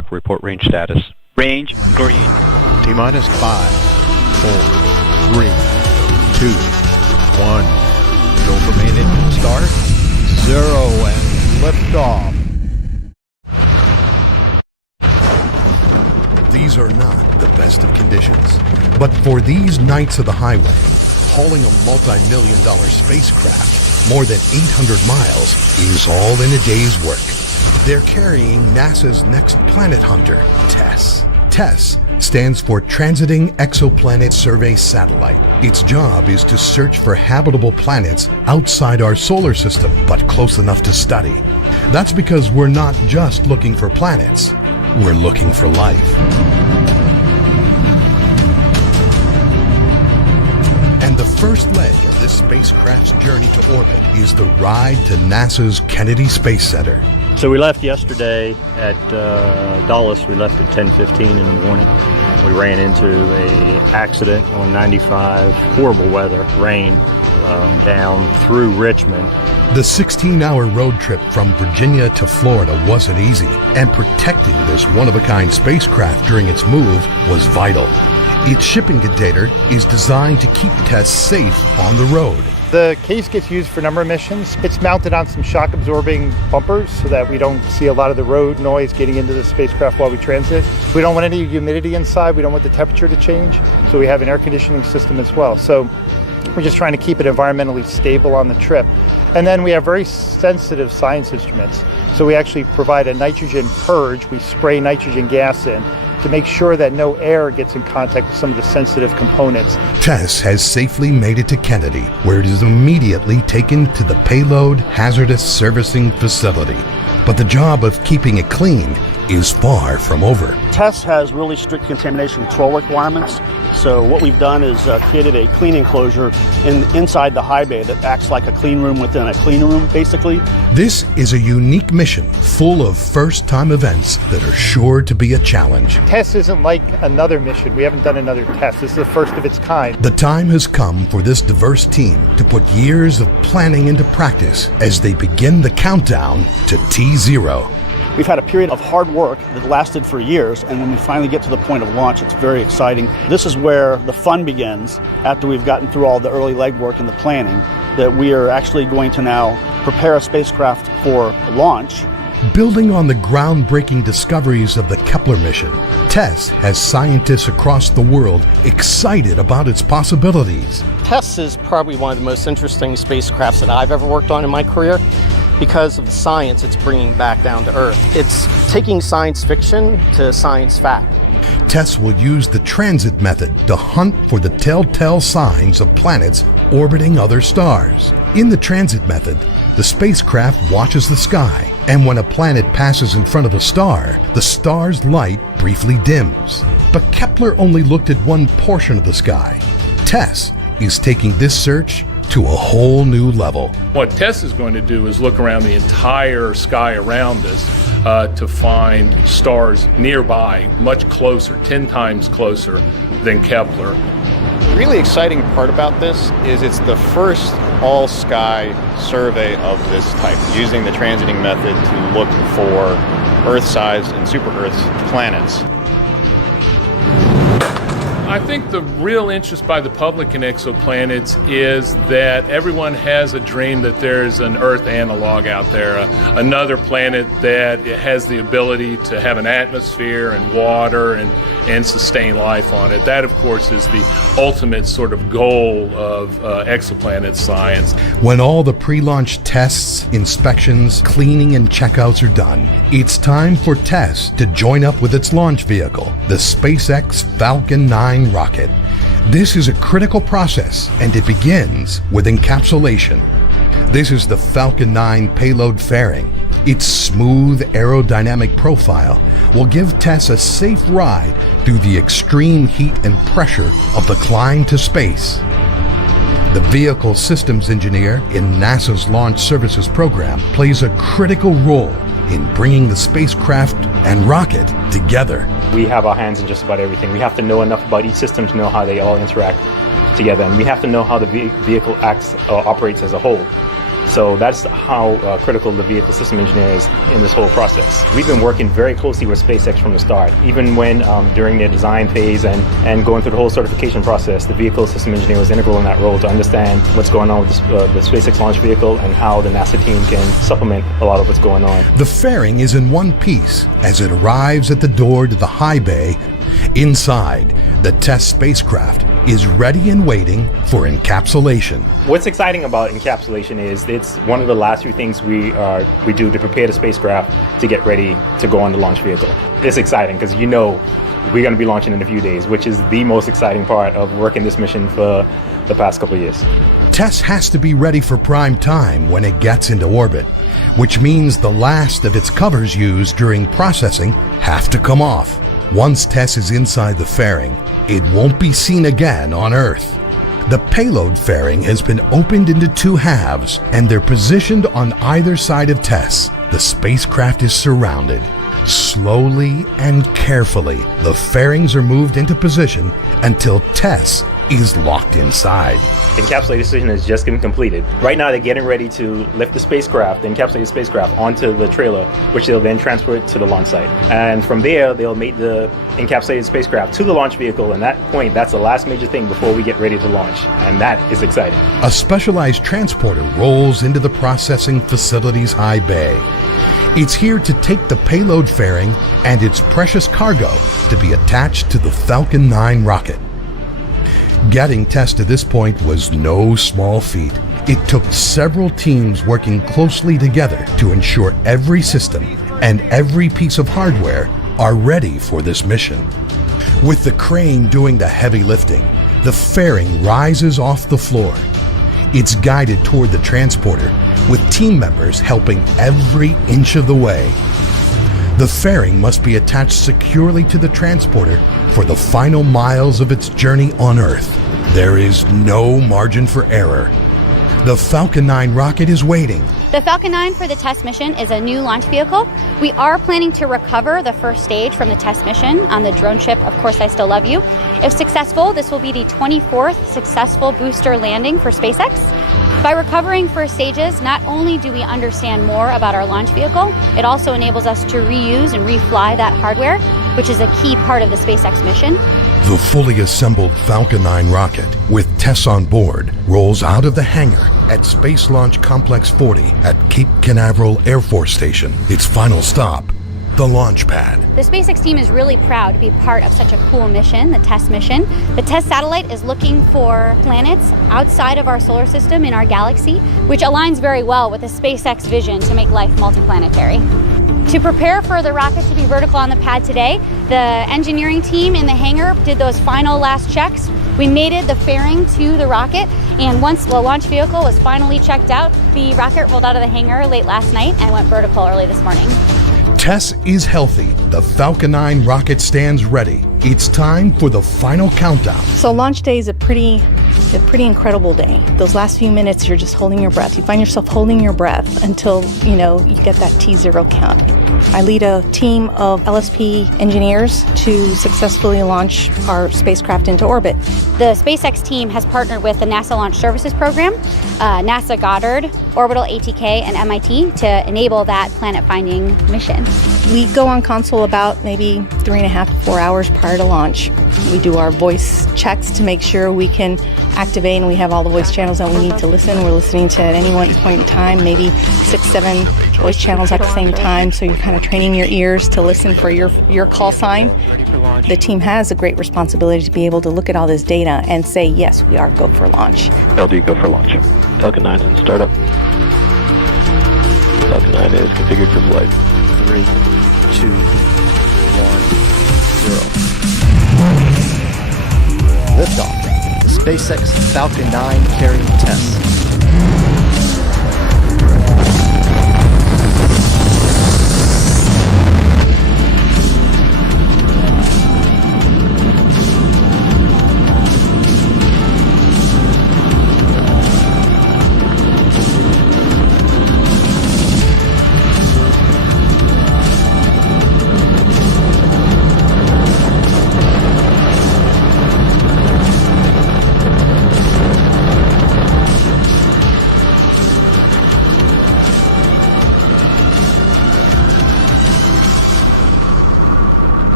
Hawk, report range status. Range green. T-minus 5, 4, 3, 2, 1. Go for main engine start. 0 and liftoff. These are not the best of conditions, but for these knights of the highway, hauling a multi-million-dollar spacecraft more than 800 miles is all in a day's work. They're carrying NASA's next planet hunter, TESS. TESS stands for Transiting Exoplanet Survey Satellite. Its job is to search for habitable planets outside our solar system, but close enough to study. That's because we're not just looking for planets, we're looking for life. And the first leg of this spacecraft's journey to orbit is the ride to NASA's Kennedy Space Center. So we left yesterday at Dulles. We left at 10:15 in the morning. We ran into an accident on 95, horrible weather, rain, down through Richmond. The 16-hour road trip from Virginia to Florida wasn't easy, and protecting this one-of-a-kind spacecraft during its move was vital. Its shipping container is designed to keep TESS safe on the road. The case gets used for a number of missions. It's mounted on some shock-absorbing bumpers so that we don't see a lot of the road noise getting into the spacecraft while we transit. We don't want any humidity inside. We don't want the temperature to change. So we have an air conditioning system as well. So we're just trying to keep it environmentally stable on the trip. And then we have very sensitive science instruments. So we actually provide a nitrogen purge. We spray nitrogen gas in to make sure that no air gets in contact with some of the sensitive components. TESS has safely made it to Kennedy, where it is immediately taken to the Payload Hazardous Servicing Facility. But the job of keeping it clean is far from over. TESS has really strict contamination control requirements. So what we've done is created a clean enclosure inside the high bay that acts like a clean room within a clean room, basically. This is a unique mission full of first-time events that are sure to be a challenge. TESS isn't like another mission. We haven't done another test. This is the first of its kind. The time has come for this diverse team to put years of planning into practice as they begin the countdown to T0. We've had a period of hard work that lasted for years, and when we finally get to the point of launch, it's very exciting. This is where the fun begins after we've gotten through all the early legwork and the planning, that we are actually going to now prepare a spacecraft for launch. Building on the groundbreaking discoveries of the Kepler mission, TESS has scientists across the world excited about its possibilities. TESS is probably one of the most interesting spacecrafts that I've ever worked on in my career, because of the science it's bringing back down to Earth. It's taking science fiction to science fact. TESS will use the transit method to hunt for the telltale signs of planets orbiting other stars. In the transit method, the spacecraft watches the sky, and when a planet passes in front of a star, the star's light briefly dims. But Kepler only looked at one portion of the sky. TESS is taking this search to a whole new level. What TESS is going to do is look around the entire sky around us to find stars nearby, much closer, 10 times closer than Kepler. The really exciting part about this is it's the first all-sky survey of this type, using the transiting method to look for Earth-sized and super-Earth planets. I think the real interest by the public in exoplanets is that everyone has a dream that there's an Earth analog out there, another planet that has the ability to have an atmosphere and water and sustain life on it. That, of course, is the ultimate sort of goal of exoplanet science. When all the pre-launch tests, inspections, cleaning, and checkouts are done, it's time for TESS to join up with its launch vehicle, the SpaceX Falcon 9 rocket. This is a critical process, and it begins with encapsulation. This is the Falcon 9 payload fairing. Its smooth aerodynamic profile will give TESS a safe ride through the extreme heat and pressure of the climb to space. The vehicle systems engineer in NASA's Launch Services Program plays a critical role in bringing the spacecraft and rocket together. We have our hands in just about everything. We have to know enough about each system to know how they all interact together, and we have to know how the vehicle operates as a whole. So that's how critical the vehicle system engineer is in this whole process. We've been working very closely with SpaceX from the start, even when during their design phase and going through the whole certification process, the vehicle system engineer was integral in that role to understand what's going on with the SpaceX launch vehicle and how the NASA team can supplement a lot of what's going on. The fairing is in one piece as it arrives at the door to the high bay. Inside, the test spacecraft is ready and waiting for encapsulation. What's exciting about encapsulation is it's one of the last few things we do to prepare the spacecraft to get ready to go on the launch vehicle. It's exciting because we're going to be launching in a few days, which is the most exciting part of working this mission for the past couple of years. TESS has to be ready for prime time when it gets into orbit, which means the last of its covers used during processing have to come off. Once TESS is inside the fairing, it won't be seen again on Earth. The payload fairing has been opened into two halves, and they're positioned on either side of TESS. The spacecraft is surrounded. Slowly and carefully, the fairings are moved into position until TESS is locked inside. The encapsulated station is just getting completed. Right now they're getting ready to lift the encapsulated spacecraft onto the trailer, which they'll then transport to the launch site. And from there, they'll make the encapsulated spacecraft to the launch vehicle, and at that point, that's the last major thing before we get ready to launch. And that is exciting. A specialized transporter rolls into the processing facility's high bay. It's here to take the payload fairing and its precious cargo to be attached to the Falcon 9 rocket. Getting TESS to this point was no small feat. It took several teams working closely together to ensure every system and every piece of hardware are ready for this mission. With the crane doing the heavy lifting, the fairing rises off the floor. It's guided toward the transporter, with team members helping every inch of the way. The fairing must be attached securely to the transporter for the final miles of its journey on Earth. There is no margin for error. The Falcon 9 rocket is waiting. The Falcon 9 for the test mission is a new launch vehicle. We are planning to recover the first stage from the test mission on the drone ship, Of Course I Still Love You. If successful, this will be the 24th successful booster landing for SpaceX. By recovering first stages, not only do we understand more about our launch vehicle, it also enables us to reuse and refly that hardware, which is a key part of the SpaceX mission. The fully assembled Falcon 9 rocket, with TESS on board, rolls out of the hangar at Space Launch Complex 40 at Cape Canaveral Air Force Station. Its final stop, the launch pad. The SpaceX team is really proud to be part of such a cool mission, the TESS mission. The TESS satellite is looking for planets outside of our solar system in our galaxy, which aligns very well with the SpaceX vision to make life multiplanetary. To prepare for the rocket to be vertical on the pad today, the engineering team in the hangar did those final last checks. We mated the fairing to the rocket, and once the launch vehicle was finally checked out, the rocket rolled out of the hangar late last night and went vertical early this morning. TESS is healthy. The Falcon 9 rocket stands ready. It's time for the final countdown. So launch day is a pretty incredible day. Those last few minutes, you're just holding your breath. You find yourself holding your breath until, you get that T0 count. I lead a team of LSP engineers to successfully launch our spacecraft into orbit. The SpaceX team has partnered with the NASA Launch Services Program, NASA Goddard, Orbital ATK, and MIT to enable that planet-finding mission. We go on console about maybe 3.5 to 4 hours prior to launch. We do our voice checks to make sure we can activate and we have all the voice channels that we need to listen. We're listening to at any one point in time, maybe 6-7 voice channels at the same time, so you're kind of training your ears to listen for your call sign. The team has a great responsibility to be able to look at all this data and say, yes, we are go for launch. LD, go for launch. Falcon 9 is in startup. Falcon 9 is configured for flight. 3, 2, 1, 0. Liftoff. The SpaceX Falcon 9 carrying test.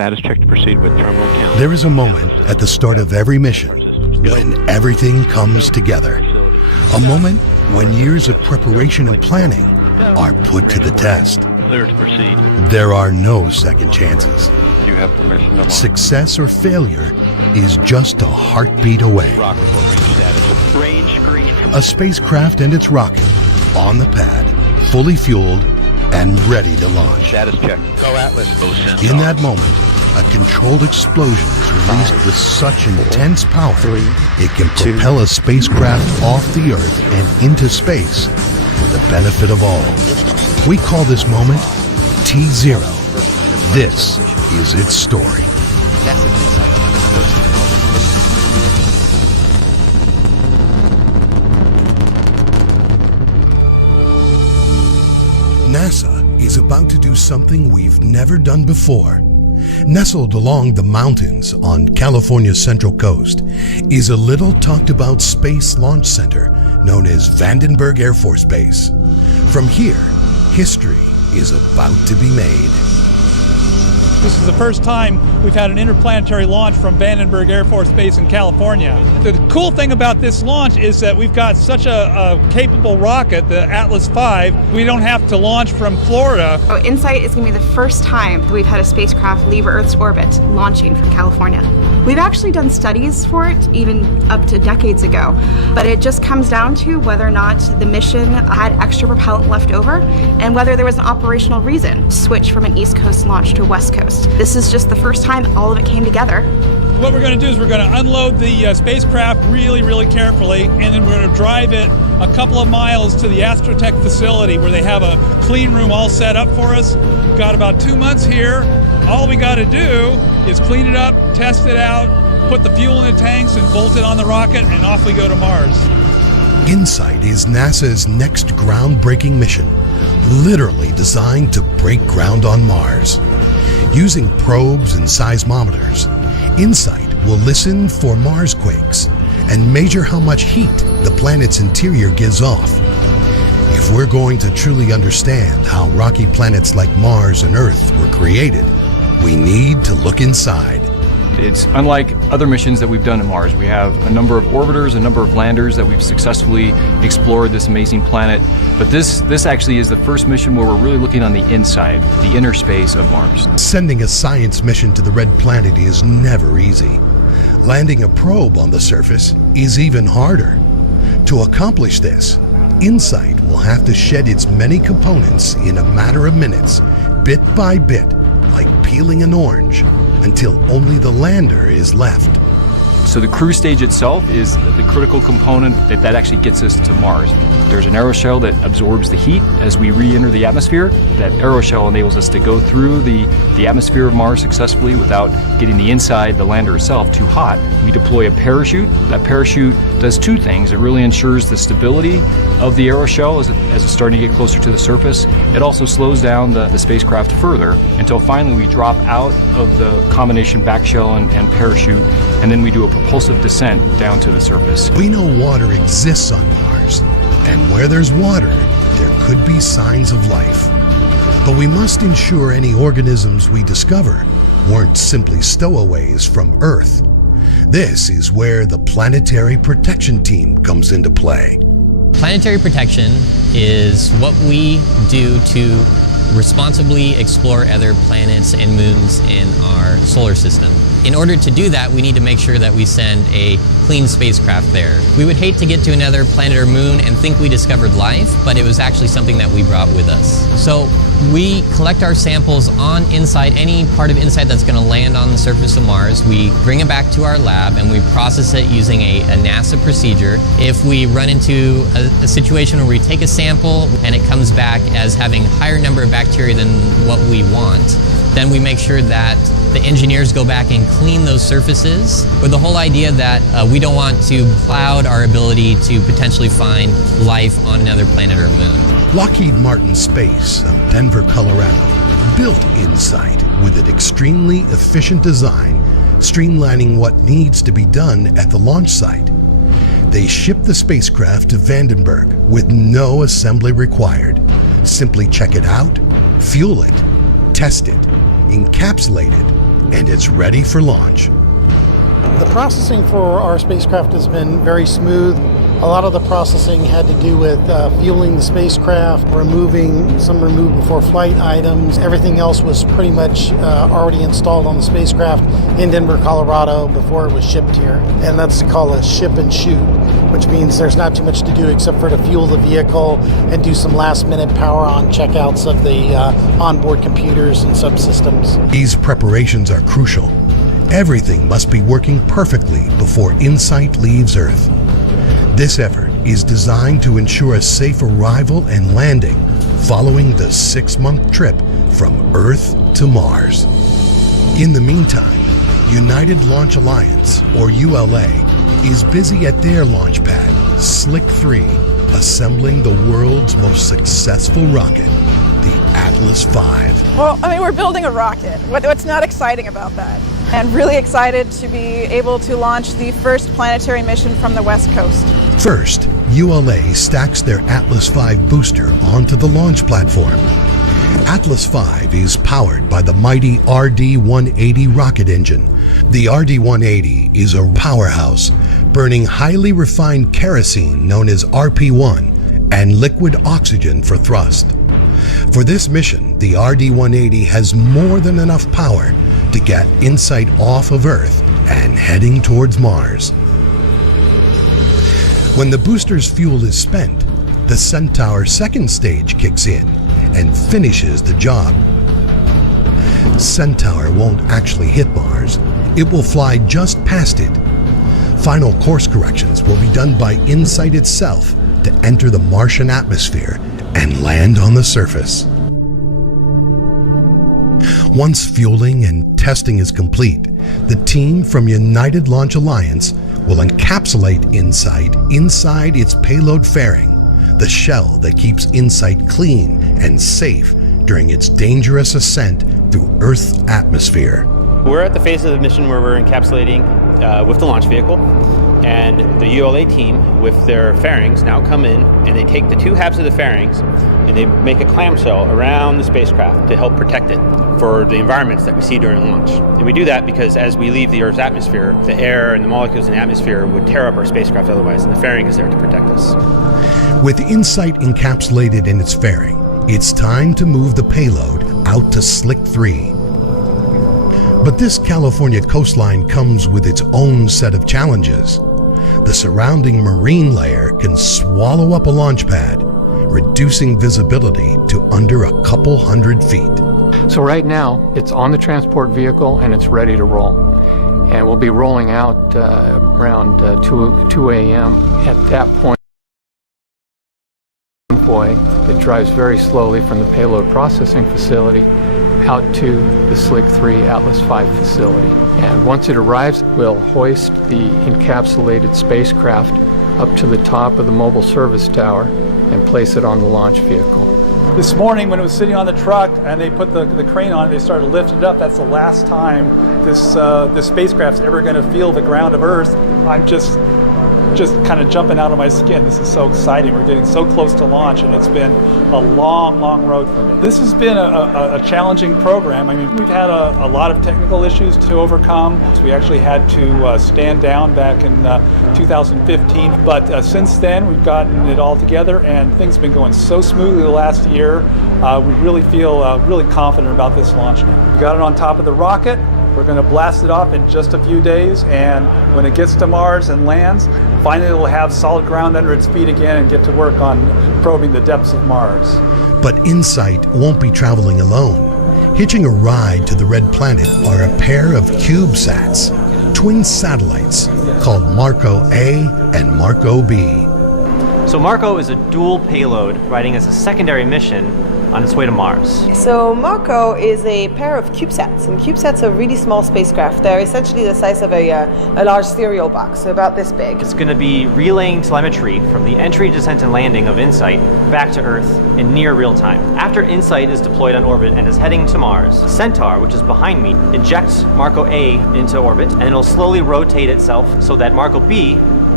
Status check to proceed with terminal count. There is a moment at the start of every mission when everything comes together. A moment when years of preparation and planning are put to the test. Clear to proceed. There are no second chances. You have permission to launch. Success or failure is just a heartbeat away. Rocket range status. Range green. A spacecraft and its rocket on the pad, fully fueled and ready to launch. Status check. Go Atlas. In that moment, a controlled explosion is released with such intense power it can propel a spacecraft off the Earth and into space for the benefit of all. We call this moment T0. This is its story. NASA is about to do something we've never done before. Nestled along the mountains on California's central coast is a little talked about space launch center known as Vandenberg Air Force Base. From here, history is about to be made. This is the first time we've had an interplanetary launch from Vandenberg Air Force Base in California. The cool thing about this launch is that we've got such a capable rocket, the Atlas V, we don't have to launch from Florida. InSight is going to be the first time that we've had a spacecraft leave Earth's orbit launching from California. We've actually done studies for it even up to decades ago, but it just comes down to whether or not the mission had extra propellant left over and whether there was an operational reason to switch from an East Coast launch to a West Coast. This is just the first time all of it came together. What we're going to do is we're going to unload the spacecraft really carefully, and then we're going to drive it a couple of miles to the Astrotech facility where they have a clean room all set up for us. We've got about 2 months here. All we got to do is clean it up, test it out, put the fuel in the tanks, and bolt it on the rocket, and off we go to Mars. InSight is NASA's next groundbreaking mission, literally designed to break ground on Mars. Using probes and seismometers, InSight will listen for Mars quakes and measure how much heat the planet's interior gives off. If we're going to truly understand how rocky planets like Mars and Earth were created, we need to look inside. It's unlike other missions that we've done to Mars. We have a number of orbiters, a number of landers that we've successfully explored this amazing planet. But this actually is the first mission where we're really looking on the inside, the inner space of Mars. Sending a science mission to the Red Planet is never easy. Landing a probe on the surface is even harder. To accomplish this, InSight will have to shed its many components in a matter of minutes, bit by bit, like peeling an orange, until only the lander is left. So the crew stage itself is the critical component that actually gets us to Mars. There's an aeroshell that absorbs the heat as we re-enter the atmosphere. That aeroshell enables us to go through the atmosphere of Mars successfully without getting the inside, the lander itself, too hot. We deploy a parachute. That parachute does two things. It really ensures the stability of the aeroshell as it's starting to get closer to the surface. It also slows down the spacecraft further until finally we drop out of the combination backshell and parachute, and then we do a propulsive descent down to the surface. We know water exists on Mars, and where there's water, there could be signs of life. But we must ensure any organisms we discover weren't simply stowaways from Earth. This is where the Planetary Protection Team comes into play. Planetary protection is what we do to responsibly explore other planets and moons in our solar system. In order to do that, we need to make sure that we send a clean spacecraft there. We would hate to get to another planet or moon and think we discovered life, but it was actually something that we brought with us. So we collect our samples on InSight, any part of InSight that's going to land on the surface of Mars. We bring it back to our lab and we process it using a NASA procedure. If we run into a situation where we take a sample and it comes back as having a higher number of bacteria than what we want, then we make sure that the engineers go back and clean those surfaces with the whole idea that we don't want to cloud our ability to potentially find life on another planet or moon. Lockheed Martin Space of Denver, Colorado, built InSight with an extremely efficient design, streamlining what needs to be done at the launch site. They shipped the spacecraft to Vandenberg with no assembly required. Simply check it out, fuel it, test it, encapsulate it, and it's ready for launch. The processing for our spacecraft has been very smooth. A lot of the processing had to do with fueling the spacecraft, removing some remove before flight items. Everything else was pretty much already installed on the spacecraft in Denver, Colorado before it was shipped here. And that's called a ship and shoot, which means there's not too much to do except for to fuel the vehicle and do some last minute power on checkouts of the onboard computers and subsystems. These preparations are crucial. Everything must be working perfectly before InSight leaves Earth. This effort is designed to ensure a safe arrival and landing following the 6-month trip from Earth to Mars. In the meantime, United Launch Alliance, or ULA, is busy at their launch pad, Slick 3, assembling the world's most successful rocket, the Atlas V. Well, I mean, we're building a rocket. What's not exciting about that? And really excited to be able to launch the first planetary mission from the West Coast. First, ULA stacks their Atlas V booster onto the launch platform. Atlas V is powered by the mighty RD-180 rocket engine. The RD-180 is a powerhouse, burning highly refined kerosene known as RP-1 and liquid oxygen for thrust. For this mission, the RD-180 has more than enough power to get InSight off of Earth and heading towards Mars. When the booster's fuel is spent, the Centaur second stage kicks in and finishes the job. Centaur won't actually hit Mars. It will fly just past it. Final course corrections will be done by InSight itself to enter the Martian atmosphere and land on the surface. Once fueling and testing is complete, the team from United Launch Alliance will encapsulate InSight inside its payload fairing, the shell that keeps InSight clean and safe during its dangerous ascent through Earth's atmosphere. We're at the phase of the mission where we're encapsulating with the launch vehicle, and the ULA team with their fairings now come in and they take the two halves of the fairings and they make a clamshell around the spacecraft to help protect it for the environments that we see during launch. And we do that because as we leave the Earth's atmosphere, the air and the molecules in the atmosphere would tear up our spacecraft otherwise, and the fairing is there to protect us. With InSight encapsulated in its fairing, it's time to move the payload out to Slick 3. But this California coastline comes with its own set of challenges. The surrounding marine layer can swallow up a launch pad, reducing visibility to under a couple hundred feet. So right now, it's on the transport vehicle and it's ready to roll. And we'll be rolling out around 2 a.m. At that point, convoy that drives very slowly from the payload processing facility out to the Slick 3 Atlas V facility. And once it arrives, we'll hoist the encapsulated spacecraft up to the top of the mobile service tower and place it on the launch vehicle. This morning when it was sitting on the truck and they put the crane on it, they started to lift it up. That's the last time this spacecraft's ever going to feel the ground of Earth. I'm just kind of jumping out of my skin. This is so exciting. We're getting so close to launch, and it's been a long, long road for me. This has been a challenging program. I mean, we've had a lot of technical issues to overcome. So we actually had to stand down back in 2015, but since then we've gotten it all together, and things have been going so smoothly the last year. We really feel really confident about this launch now. We got it on top of the rocket. We're going to blast it off in just a few days, and when it gets to Mars and lands, finally it'll have solid ground under its feet again and get to work on probing the depths of Mars. But InSight won't be traveling alone. Hitching a ride to the Red Planet are a pair of CubeSats, twin satellites called Marco A and Marco B. So Marco is a dual payload riding as a secondary mission on its way to Mars. So Marco is a pair of CubeSats, and CubeSats are really small spacecraft. They're essentially the size of a large cereal box, so about this big. It's going to be relaying telemetry from the entry, descent, and landing of InSight back to Earth in near real time. After InSight is deployed on orbit and is heading to Mars, Centaur, which is behind me, ejects Marco A into orbit, and it'll slowly rotate itself so that Marco B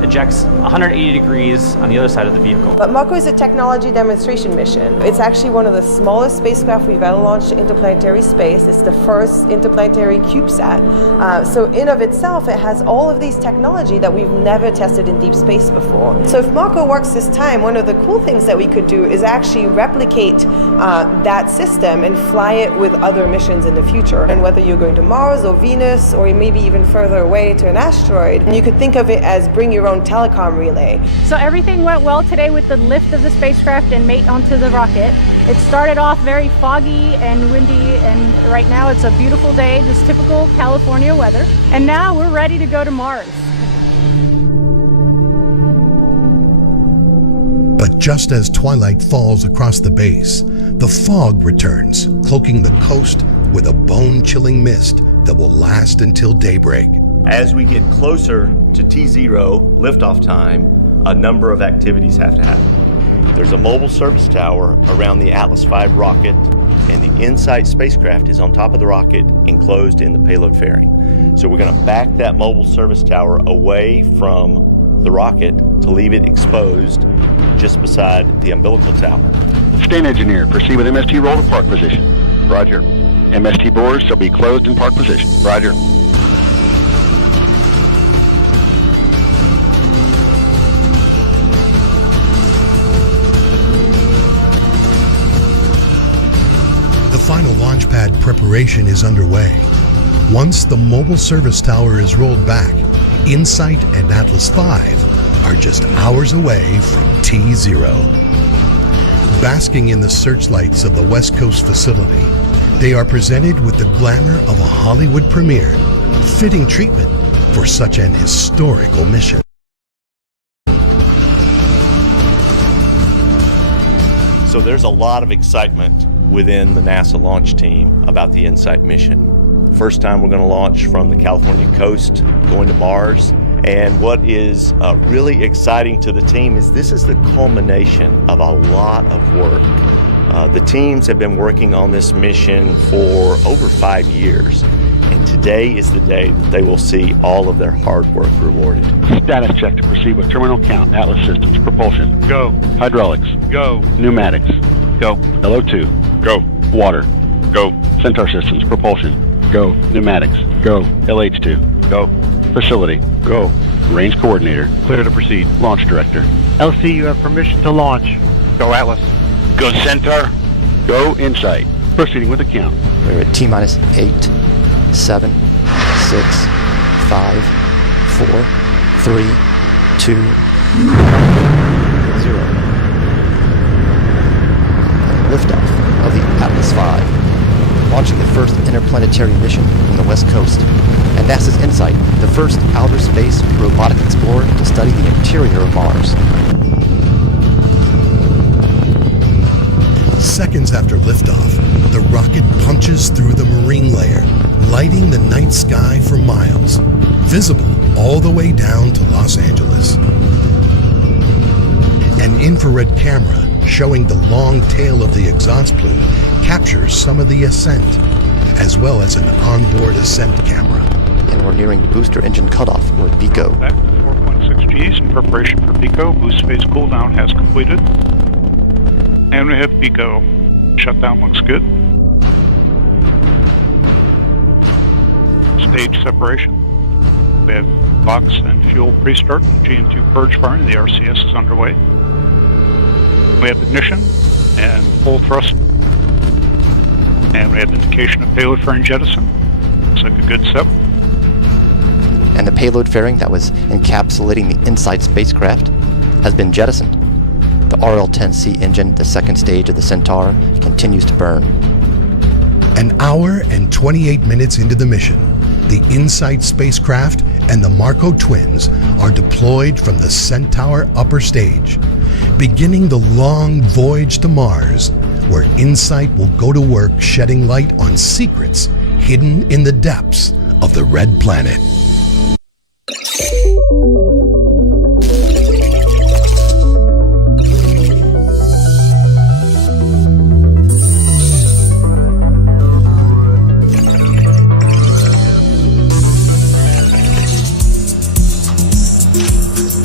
ejects 180 degrees on the other side of the vehicle. But Mako is a technology demonstration mission. It's actually one of the smallest spacecraft we've ever launched to interplanetary space. It's the first interplanetary CubeSat. So in of itself, it has all of these technology that we've never tested in deep space before. So if Mako works this time, one of the cool things that we could do is actually replicate that system and fly it with other missions in the future. And whether you're going to Mars or Venus or maybe even further away to an asteroid, you could think of it as bring your own telecom relay. So everything went well today with the lift of the spacecraft and mate onto the rocket. It started off very foggy and windy, and right now it's a beautiful day, just typical California weather. And now we're ready to go to Mars. But just as twilight falls across the base, the fog returns, cloaking the coast with a bone-chilling mist that will last until daybreak. As we get closer to T0 liftoff time, a number of activities have to happen. There's a mobile service tower around the Atlas V rocket, and the InSight spacecraft is on top of the rocket, enclosed in the payload fairing. So we're going to back that mobile service tower away from the rocket to leave it exposed just beside the umbilical tower. Stand engineer, proceed with MST roll to park position. Roger. MST bores shall be closed in park position. Roger. The final launch pad preparation is underway. Once the mobile service tower is rolled back, InSight and Atlas V are just hours away from T0. Basking in the searchlights of the West Coast facility, they are presented with the glamour of a Hollywood premiere, fitting treatment for such an historical mission. So there's a lot of excitement within the NASA launch team about the InSight mission. First time we're going to launch from the California coast, going to Mars. And what is really exciting to the team is this is the culmination of a lot of work. The teams have been working on this mission for over 5 years. And today is the day that they will see all of their hard work rewarded. Status check to proceed with terminal count. Atlas systems. Propulsion. Go. Hydraulics. Go. Pneumatics. Go. LO2. Go. Water. Go. Centaur systems. Propulsion. Go. Pneumatics. Go. LH2. Go. Facility. Go. Range coordinator. Clear to proceed. Launch director. LC, you have permission to launch. Go Atlas. Go Centaur. Go InSight. Proceeding with the count. We're at T-minus 8, 7, 6, 5, 4, 3, 2, 0. Liftoff of the Atlas V, launching the first interplanetary mission from the West Coast, and NASA's InSight, the first outer space robotic explorer to study the interior of Mars. Seconds after liftoff, the rocket punches through the marine layer, lighting the night sky for miles, visible all the way down to Los Angeles. An infrared camera showing the long tail of the exhaust plume captures some of the ascent, as well as an onboard ascent camera. And we're nearing booster engine cutoff, or BECO. Back to 4.6 Gs in preparation for BECO. Boost phase cooldown has completed. And we have BECO. Shutdown looks good. Stage separation. We have box and fuel pre-start. GN2 purge firing. The RCS is underway. We have ignition and full thrust. And we have indication of payload fairing jettison. Looks like a good step. And the payload fairing that was encapsulating the InSight spacecraft has been jettisoned. The RL-10C engine, the second stage of the Centaur, continues to burn. An hour and 28 minutes into the mission, the InSight spacecraft and the Marco twins are deployed from the Centaur upper stage, beginning the long voyage to Mars, where InSight will go to work shedding light on secrets hidden in the depths of the Red Planet.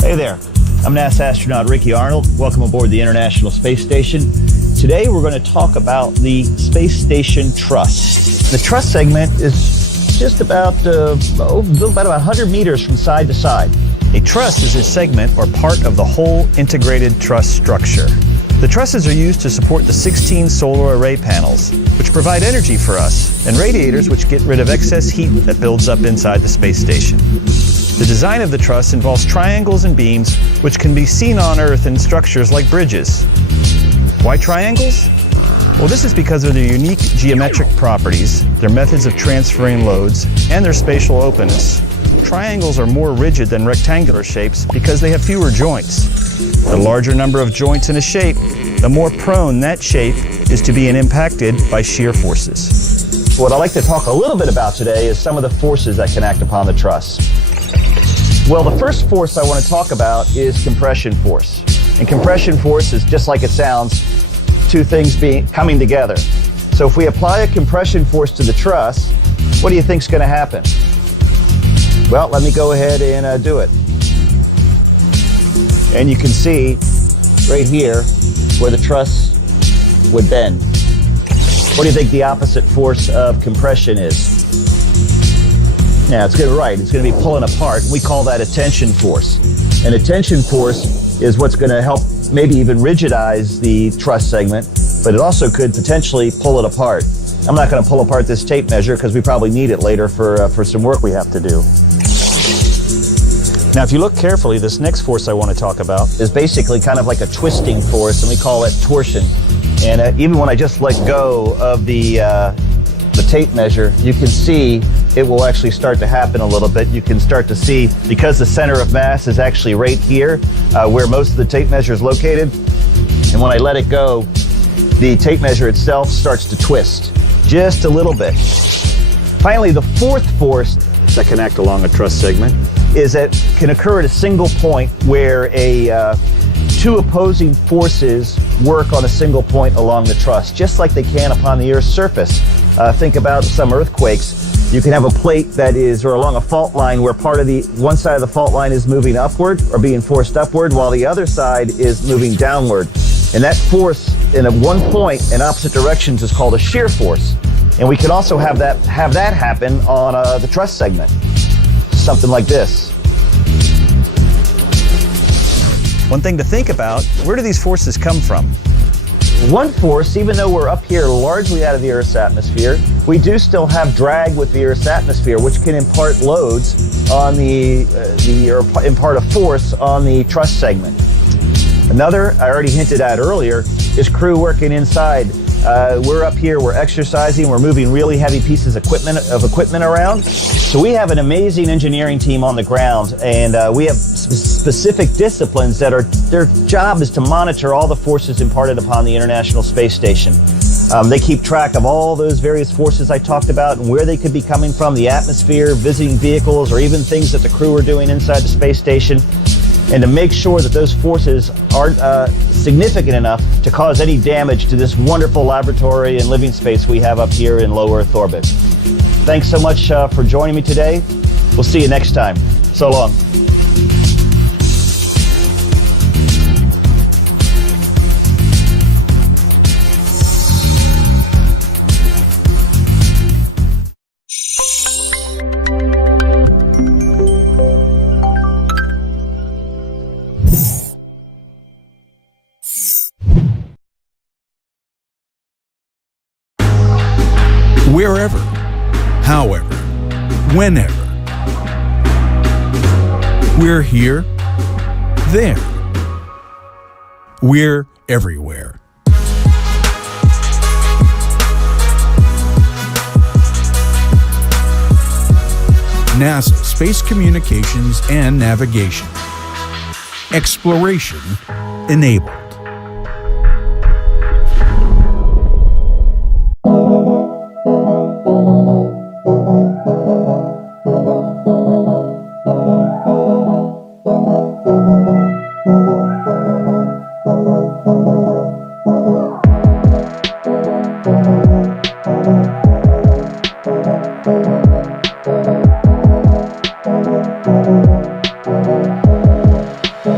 Hey there, I'm NASA astronaut Ricky Arnold. Welcome aboard the International Space Station. Today we're going to talk about the Space Station truss. The truss segment is just about 100 meters from side to side. A truss is a segment or part of the whole integrated truss structure. The trusses are used to support the 16 solar array panels, which provide energy for us, and radiators which get rid of excess heat that builds up inside the space station. The design of the truss involves triangles and beams, which can be seen on Earth in structures like bridges. Why triangles? Well, this is because of their unique geometric properties, their methods of transferring loads, and their spatial openness. Triangles are more rigid than rectangular shapes because they have fewer joints. The larger number of joints in a shape, the more prone that shape is to being impacted by shear forces. What I'd like to talk a little bit about today is some of the forces that can act upon the truss. Well, the first force I want to talk about is compression force. And compression force is just like it sounds, two things coming together. So if we apply a compression force to the truss, what do you think is going to happen? Well, let me go ahead and do it. And you can see right here where the truss would bend. What do you think the opposite force of compression is? Yeah, it's going to be pulling apart. We call that a tension force. And a tension force is what's going to help maybe even rigidize the truss segment, but it also could potentially pull it apart. I'm not going to pull apart this tape measure because we probably need it later for some work we have to do. Now, if you look carefully, this next force I want to talk about is basically kind of like a twisting force, and we call it torsion. And even when I just let go of the tape measure, you can see it will actually start to happen a little bit. You can start to see, because the center of mass is actually right here, where most of the tape measure is located, and when I let it go, the tape measure itself starts to twist just a little bit. Finally, the fourth force that can act along a truss segment is that can occur at a single point where two opposing forces work on a single point along the truss, just like they can upon the Earth's surface. Think about some earthquakes. You can have a plate that is, or along a fault line, where one side of the fault line is moving upward or being forced upward, while the other side is moving downward. And that force in one point in opposite directions is called a shear force. And we can also have that happen on the truss segment. Something like this. One thing to think about, where do these forces come from? One force, even though we're up here largely out of the Earth's atmosphere, we do still have drag with the Earth's atmosphere, which can impart loads on or impart a force on the truss segment. Another, I already hinted at earlier, is crew working inside. We're up here, we're exercising, we're moving really heavy pieces of equipment around. So we have an amazing engineering team on the ground, and we have specific disciplines that their job is to monitor all the forces imparted upon the International Space Station. They keep track of all those various forces I talked about and where they could be coming from, the atmosphere, visiting vehicles, or even things that the crew are doing inside the space station, and to make sure that those forces aren't significant enough to cause any damage to this wonderful laboratory and living space we have up here in low Earth orbit. Thanks so much for joining me today. We'll see you next time. So long. Wherever, however, whenever. We're here, there. We're everywhere. NASA Space Communications and Navigation. Exploration enabled.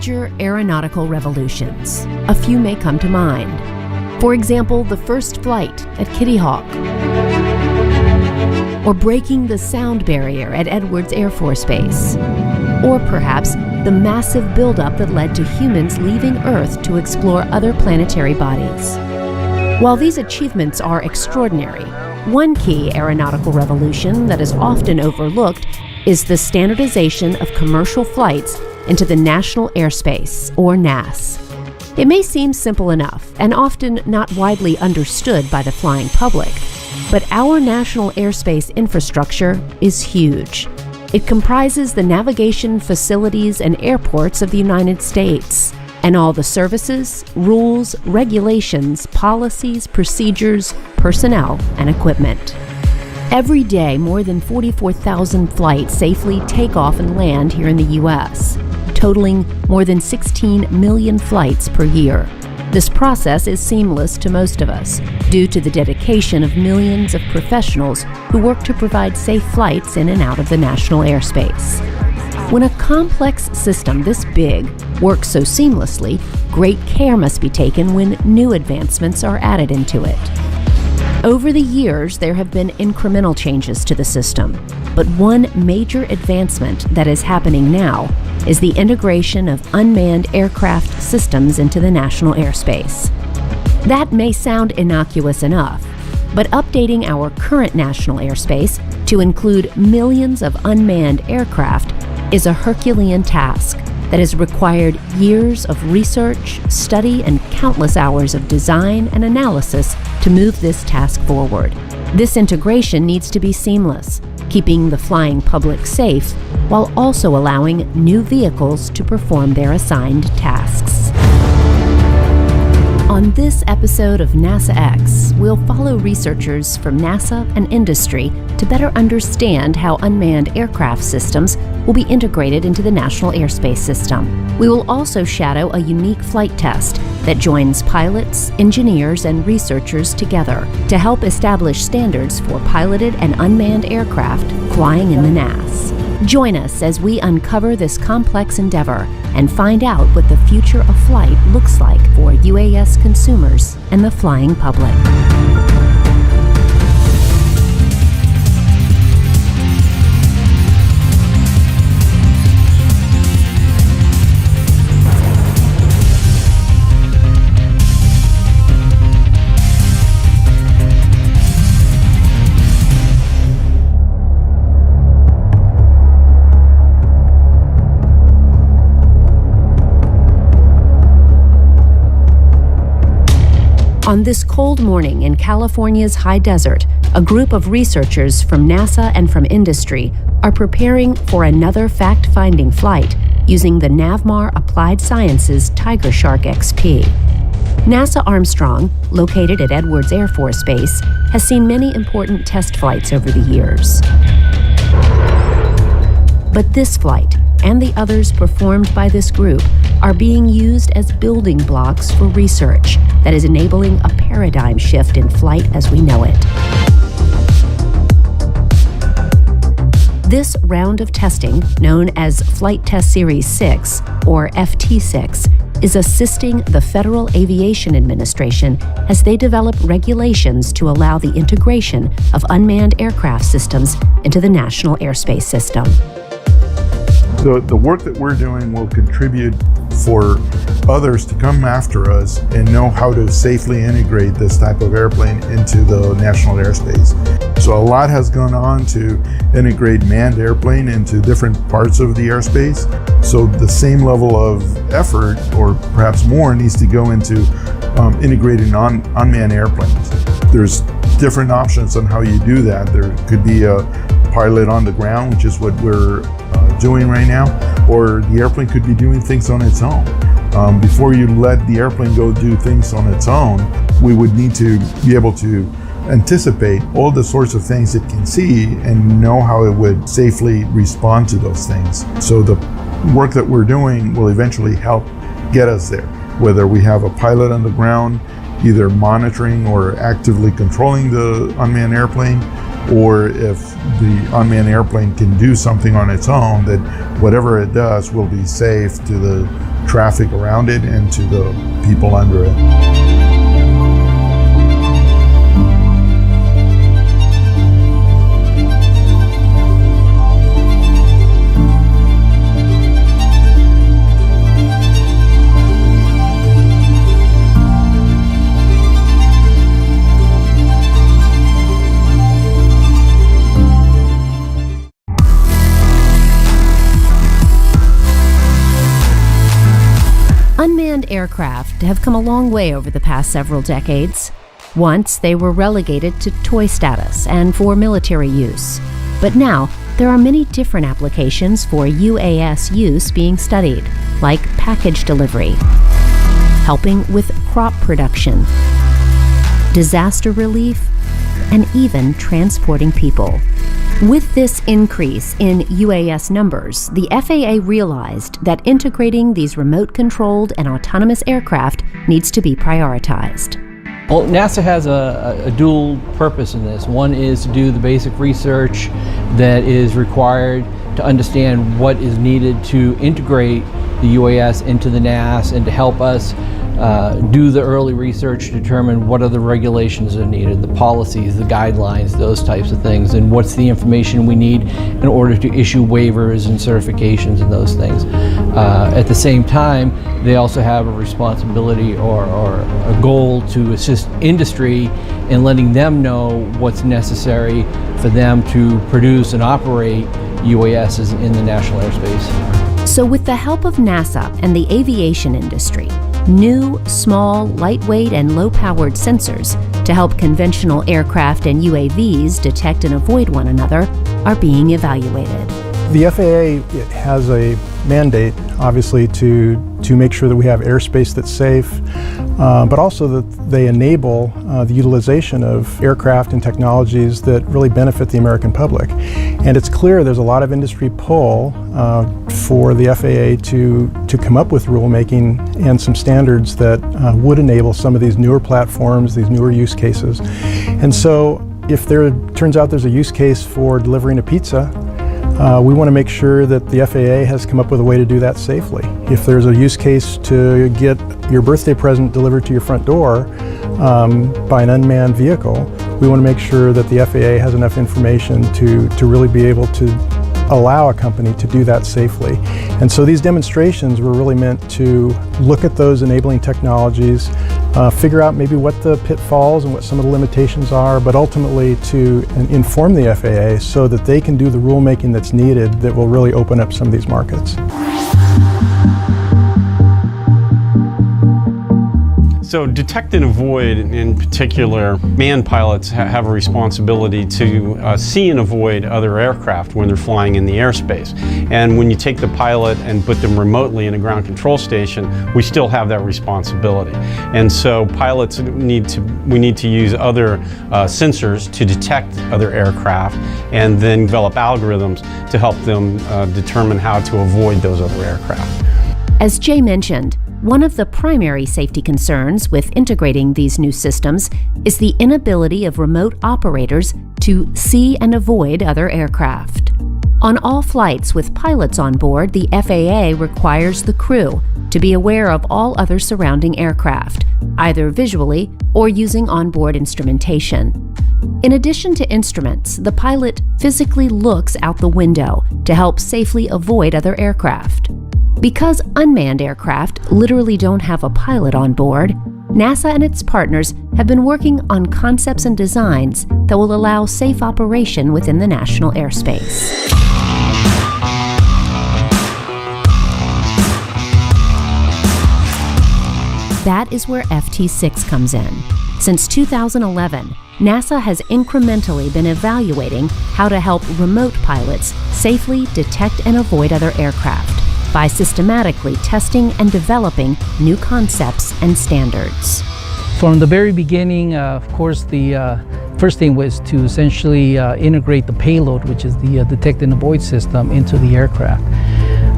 major aeronautical revolutions. A few may come to mind. For example, the first flight at Kitty Hawk, or breaking the sound barrier at Edwards Air Force Base, or perhaps the massive buildup that led to humans leaving Earth to explore other planetary bodies. While these achievements are extraordinary, one key aeronautical revolution that is often overlooked is the standardization of commercial flights into the National Airspace, or NAS. It may seem simple enough and often not widely understood by the flying public, but our national airspace infrastructure is huge. It comprises the navigation facilities and airports of the United States, and all the services, rules, regulations, policies, procedures, personnel, and equipment. Every day, more than 44,000 flights safely take off and land here in the U.S., totaling more than 16 million flights per year. This process is seamless to most of us due to the dedication of millions of professionals who work to provide safe flights in and out of the national airspace. When a complex system this big works so seamlessly, great care must be taken when new advancements are added into it. Over the years, there have been incremental changes to the system, but one major advancement that is happening now is the integration of unmanned aircraft systems into the national airspace. That may sound innocuous enough, but updating our current national airspace to include millions of unmanned aircraft is a Herculean task that has required years of research, study, and countless hours of design and analysis to move this task forward. This integration needs to be seamless, keeping the flying public safe while also allowing new vehicles to perform their assigned tasks. On this episode of NASA X, we'll follow researchers from NASA and industry to better understand how unmanned aircraft systems will be integrated into the National Airspace System. We will also shadow a unique flight test that joins pilots, engineers, and researchers together to help establish standards for piloted and unmanned aircraft flying in the NAS. Join us as we uncover this complex endeavor and find out what the future of flight looks like for UAS consumers and the flying public. On this cold morning in California's high desert, a group of researchers from NASA and from industry are preparing for another fact-finding flight using the Navmar Applied Sciences Tiger Shark XP. NASA Armstrong, located at Edwards Air Force Base, has seen many important test flights over the years. But this flight, and the others performed by this group, are being used as building blocks for research that is enabling a paradigm shift in flight as we know it. This round of testing, known as Flight Test Series 6, or FT6, is assisting the Federal Aviation Administration as they develop regulations to allow the integration of unmanned aircraft systems into the National Airspace System. The work that we're doing will contribute for others to come after us and know how to safely integrate this type of airplane into the national airspace. So a lot has gone on to integrate manned airplane into different parts of the airspace. So the same level of effort, or perhaps more, needs to go into integrating unmanned airplanes. There's different options on how you do that. There could be a pilot on the ground, which is what we're doing right now, or the airplane could be doing things on its own. Before you let the airplane go do things on its own, we would need to be able to anticipate all the sorts of things it can see and know how it would safely respond to those things. So the work that we're doing will eventually help get us there, whether we have a pilot on the ground either monitoring or actively controlling the unmanned airplane, or if the unmanned airplane can do something on its own, that whatever it does will be safe to the traffic around it and to the people under it. Unmanned aircraft have come a long way over the past several decades. Once, they were relegated to toy status and for military use. But now, there are many different applications for UAS use being studied, like package delivery, helping with crop production, disaster relief, and even transporting people. With this increase in UAS numbers, the FAA realized that integrating these remote-controlled and autonomous aircraft needs to be prioritized. Well, NASA has a dual purpose in this. One is to do the basic research that is required to understand what is needed to integrate the UAS into the NAS and to help us do the early research to determine what other regulations are needed, the policies, the guidelines, those types of things, and what's the information we need in order to issue waivers and certifications and those things. At the same time, they also have a responsibility or a goal to assist industry in letting them know what's necessary for them to produce and operate UASs in the national airspace. So with the help of NASA and the aviation industry, new, small, lightweight, and low-powered sensors to help conventional aircraft and UAVs detect and avoid one another are being evaluated. The FAA has a mandate, obviously, to make sure that we have airspace that's safe, but also that they enable the utilization of aircraft and technologies that really benefit the American public. And it's clear there's a lot of industry pull for the FAA to come up with rulemaking and some standards that would enable some of these newer platforms, these newer use cases. And so if there turns out there's a use case for delivering a pizza, we want to make sure that the FAA has come up with a way to do that safely. If there's a use case to get your birthday present delivered to your front door by an unmanned vehicle, we want to make sure that the FAA has enough information to really be able to allow a company to do that safely. And so these demonstrations were really meant to look at those enabling technologies, figure out maybe what the pitfalls and what some of the limitations are, but ultimately to inform the FAA so that they can do the rulemaking that's needed that will really open up some of these markets. So detect and avoid, in particular, manned pilots have a responsibility to see and avoid other aircraft when they're flying in the airspace. And when you take the pilot and put them remotely in a ground control station, we still have that responsibility. And so pilots we need to use other sensors to detect other aircraft and then develop algorithms to help them determine how to avoid those other aircraft. As Jay mentioned, one of the primary safety concerns with integrating these new systems is the inability of remote operators to see and avoid other aircraft. On all flights with pilots on board, the FAA requires the crew to be aware of all other surrounding aircraft, either visually or using onboard instrumentation. In addition to instruments, the pilot physically looks out the window to help safely avoid other aircraft. Because unmanned aircraft literally don't have a pilot on board, NASA and its partners have been working on concepts and designs that will allow safe operation within the national airspace. That is where FT6 comes in. Since 2011, NASA has incrementally been evaluating how to help remote pilots safely detect and avoid other aircraft by systematically testing and developing new concepts and standards. From the very beginning, of course, the first thing was to essentially integrate the payload, which is the detect and avoid system, into the aircraft.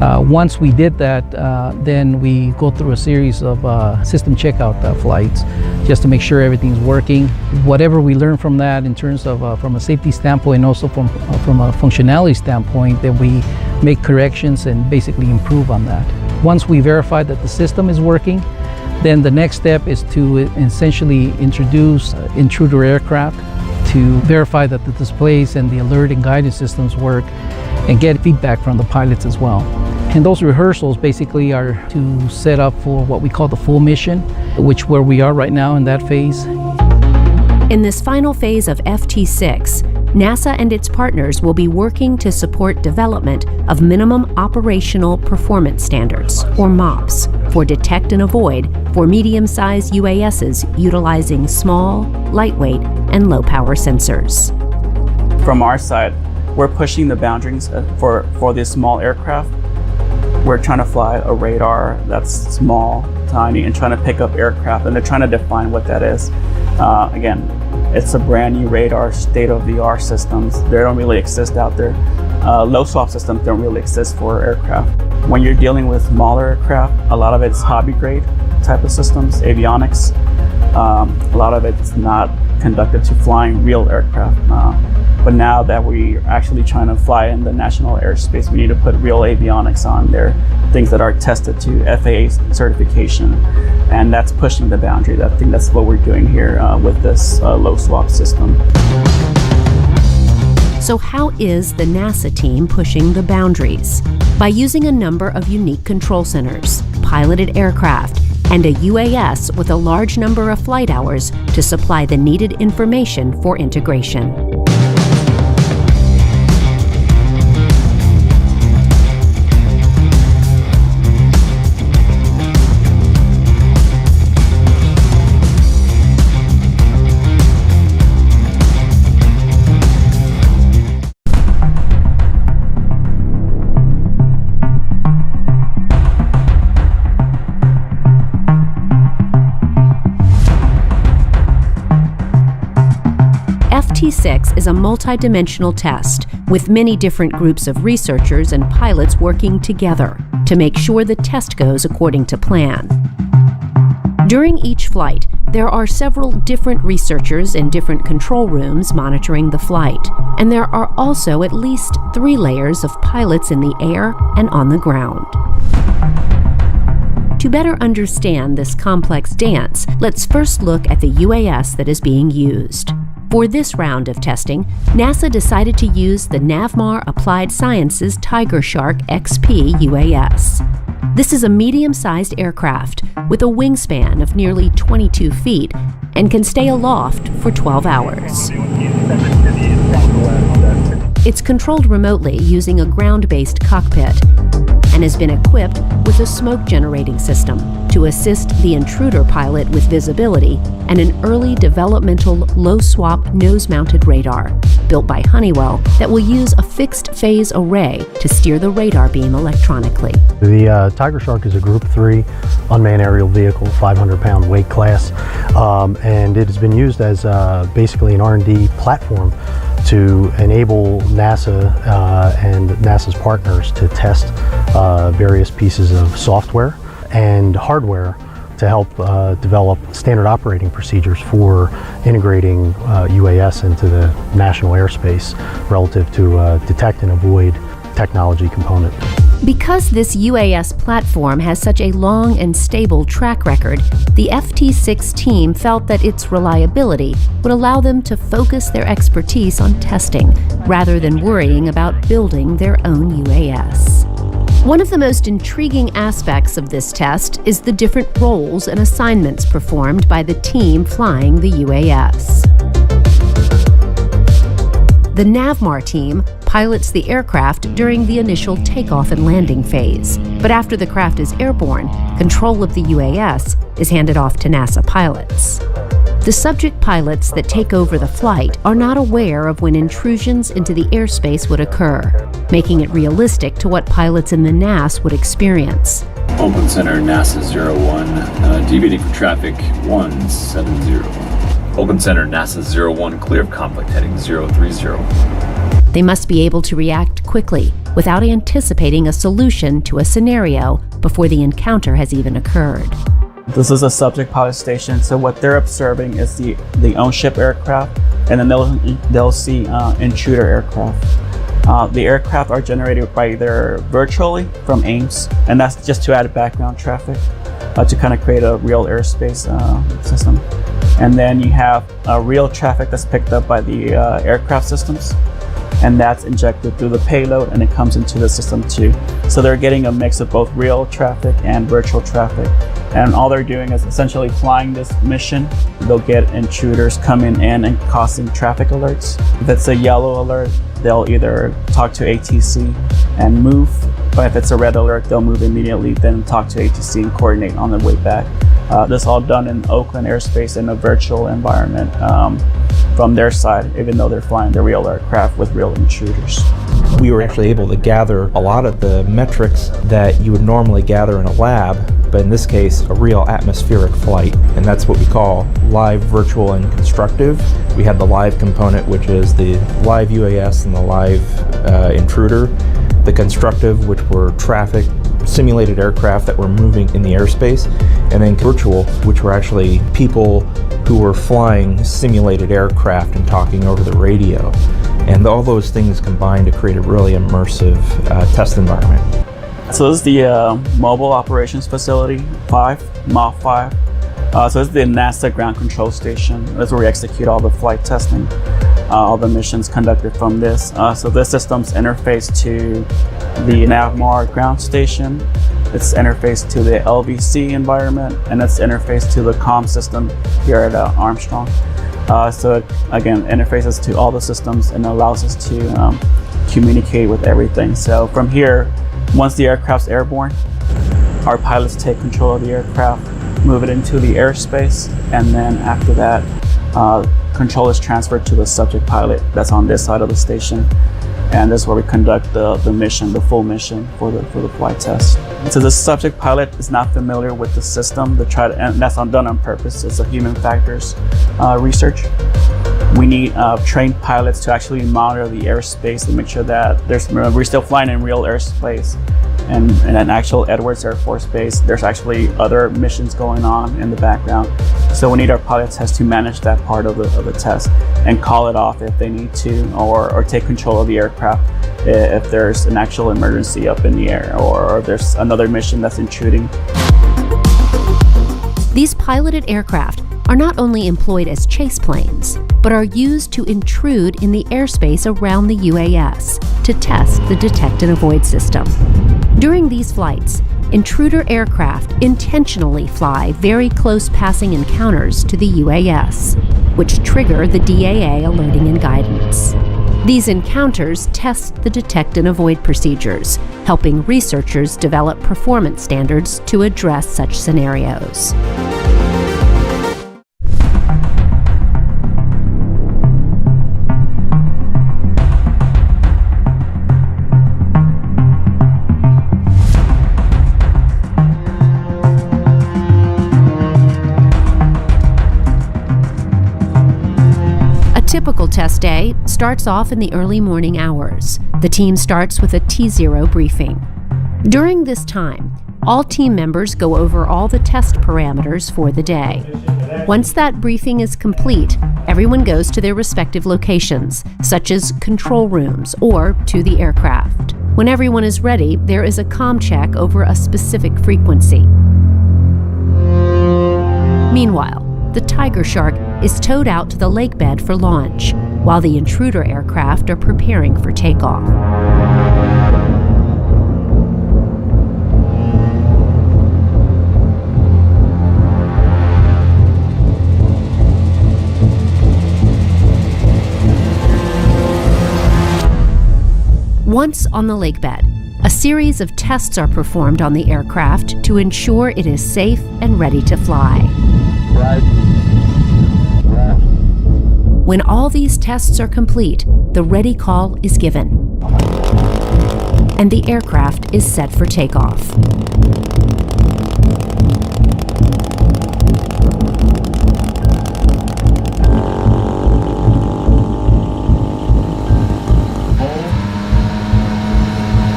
Once we did that, then we go through a series of system checkout flights just to make sure everything's working. Whatever we learn from that in terms of from a safety standpoint and also from a functionality standpoint, then we make corrections and basically improve on that. Once we verify that the system is working, then the next step is to essentially introduce intruder aircraft to verify that the displays and the alert and guidance systems work and get feedback from the pilots as well. And those rehearsals basically are to set up for what we call the full mission, where we are right now in that phase. In this final phase of FT6, NASA and its partners will be working to support development of minimum operational performance standards, or MOPS, for detect and avoid for medium-sized UASs utilizing small, lightweight, and low-power sensors. From our side, we're pushing the boundaries for this small aircraft. We're trying to fly a radar that's small, tiny, and trying to pick up aircraft, and they're trying to define what that is. Again, it's a brand new radar, state-of-the-art systems. They don't really exist out there. Low swap systems don't really exist for aircraft. When you're dealing with smaller aircraft, a lot of it's hobby grade type of systems, avionics. A lot of it's not conducted to flying real aircraft. But now that we're actually trying to fly in the national airspace, we need to put real avionics on there, things that are tested to FAA certification, and that's pushing the boundary. I think that's what we're doing here with this low swap system. So how is the NASA team pushing the boundaries? By using a number of unique control centers, piloted aircraft, and a UAS with a large number of flight hours to supply the needed information for integration. FT6 is a multi-dimensional test with many different groups of researchers and pilots working together to make sure the test goes according to plan. During each flight, there are several different researchers in different control rooms monitoring the flight, and there are also at least 3 layers of pilots in the air and on the ground. To better understand this complex dance, let's first look at the UAS that is being used. For this round of testing, NASA decided to use the Navmar Applied Sciences Tiger Shark XP UAS. This is a medium-sized aircraft with a wingspan of nearly 22 feet and can stay aloft for 12 hours. It's controlled remotely using a ground-based cockpit and has been equipped with a smoke-generating system to assist the intruder pilot with visibility and an early developmental low-swap nose-mounted radar built by Honeywell that will use a fixed-phase array to steer the radar beam electronically. The Tiger Shark is a Group 3 unmanned aerial vehicle, 500-pound weight class, and it has been used as basically an R&D platform to enable NASA and NASA's partners to test various pieces of software and hardware to help develop standard operating procedures for integrating UAS into the national airspace relative to detect and avoid technology component. Because this UAS platform has such a long and stable track record, the FT6 team felt that its reliability would allow them to focus their expertise on testing rather than worrying about building their own UAS. One of the most intriguing aspects of this test is the different roles and assignments performed by the team flying the UAS. The Navmar team pilots the aircraft during the initial takeoff and landing phase, but after the craft is airborne, control of the UAS is handed off to NASA pilots. The subject pilots that take over the flight are not aware of when intrusions into the airspace would occur, making it realistic to what pilots in the NAS would experience. Open Center NASA 01, deviating from traffic 170. Open Center NASA 01, clear of conflict heading 030. They must be able to react quickly without anticipating a solution to a scenario before the encounter has even occurred. This is a subject pilot station, so what they're observing is the on-ship aircraft, and then they'll see intruder aircraft. The aircraft are generated by either virtually from Ames, and that's just to add background traffic to kind of create a real airspace system. And then you have real traffic that's picked up by the aircraft systems, and that's injected through the payload, and it comes into the system too. So they're getting a mix of both real traffic and virtual traffic. And all they're doing is essentially flying this mission. They'll get intruders coming in and causing traffic alerts. If it's a yellow alert, they'll either talk to ATC and move, but if it's a red alert, they'll move immediately, then talk to ATC and coordinate on their way back. This all done in Oakland airspace in a virtual environment from their side, even though they're flying the real aircraft with real intruders. We were actually able to gather a lot of the metrics that you would normally gather in a lab, but in this case, a real atmospheric flight, and that's what we call live, virtual, and constructive. We have the live component, which is the live UAS and the live intruder, the constructive, which were traffic, simulated aircraft that were moving in the airspace, and then virtual, which were actually people who were flying simulated aircraft and talking over the radio. And all those things combined to create a really immersive test environment. So this is the Mobile Operations Facility 5, MOF 5. So this is the NASA Ground Control Station. That's where we execute all the flight testing, all the missions conducted from this. So this system's interface to the Navmar ground station. It's interfaced to the LVC environment, and it's interfaced to the comm system here at Armstrong. So it, again, interfaces to all the systems and allows us to communicate with everything. So from here, once the aircraft's airborne, our pilots take control of the aircraft, move it into the airspace, and then after that, control is transferred to the subject pilot that's on this side of the station. And this is where we conduct the mission, the full mission for the flight test. So the subject pilot is not familiar with the system, and that's done on purpose. It's a human factors research. We need trained pilots to actually monitor the airspace and make sure that we're still flying in real airspace. And in an actual Edwards Air Force Base, there's actually other missions going on in the background. So we need our pilot test to manage that part of the test and call it off if they need to, or take control of the aircraft if there's an actual emergency up in the air, or there's another mission that's intruding. These piloted aircraft are not only employed as chase planes, but are used to intrude in the airspace around the UAS to test the detect and avoid system. During these flights, intruder aircraft intentionally fly very close passing encounters to the UAS, which trigger the DAA alerting and guidance. These encounters test the detect and avoid procedures, helping researchers develop performance standards to address such scenarios. Typical test day starts off in the early morning hours. The team starts with a T0 briefing. During this time, all team members go over all the test parameters for the day. Once that briefing is complete, everyone goes to their respective locations, such as control rooms or to the aircraft. When everyone is ready, there is a comm check over a specific frequency. Meanwhile, the Tiger Shark is towed out to the lake bed for launch, while the intruder aircraft are preparing for takeoff. Once on the lake bed, a series of tests are performed on the aircraft to ensure it is safe and ready to fly. When all these tests are complete, the ready call is given, and the aircraft is set for takeoff.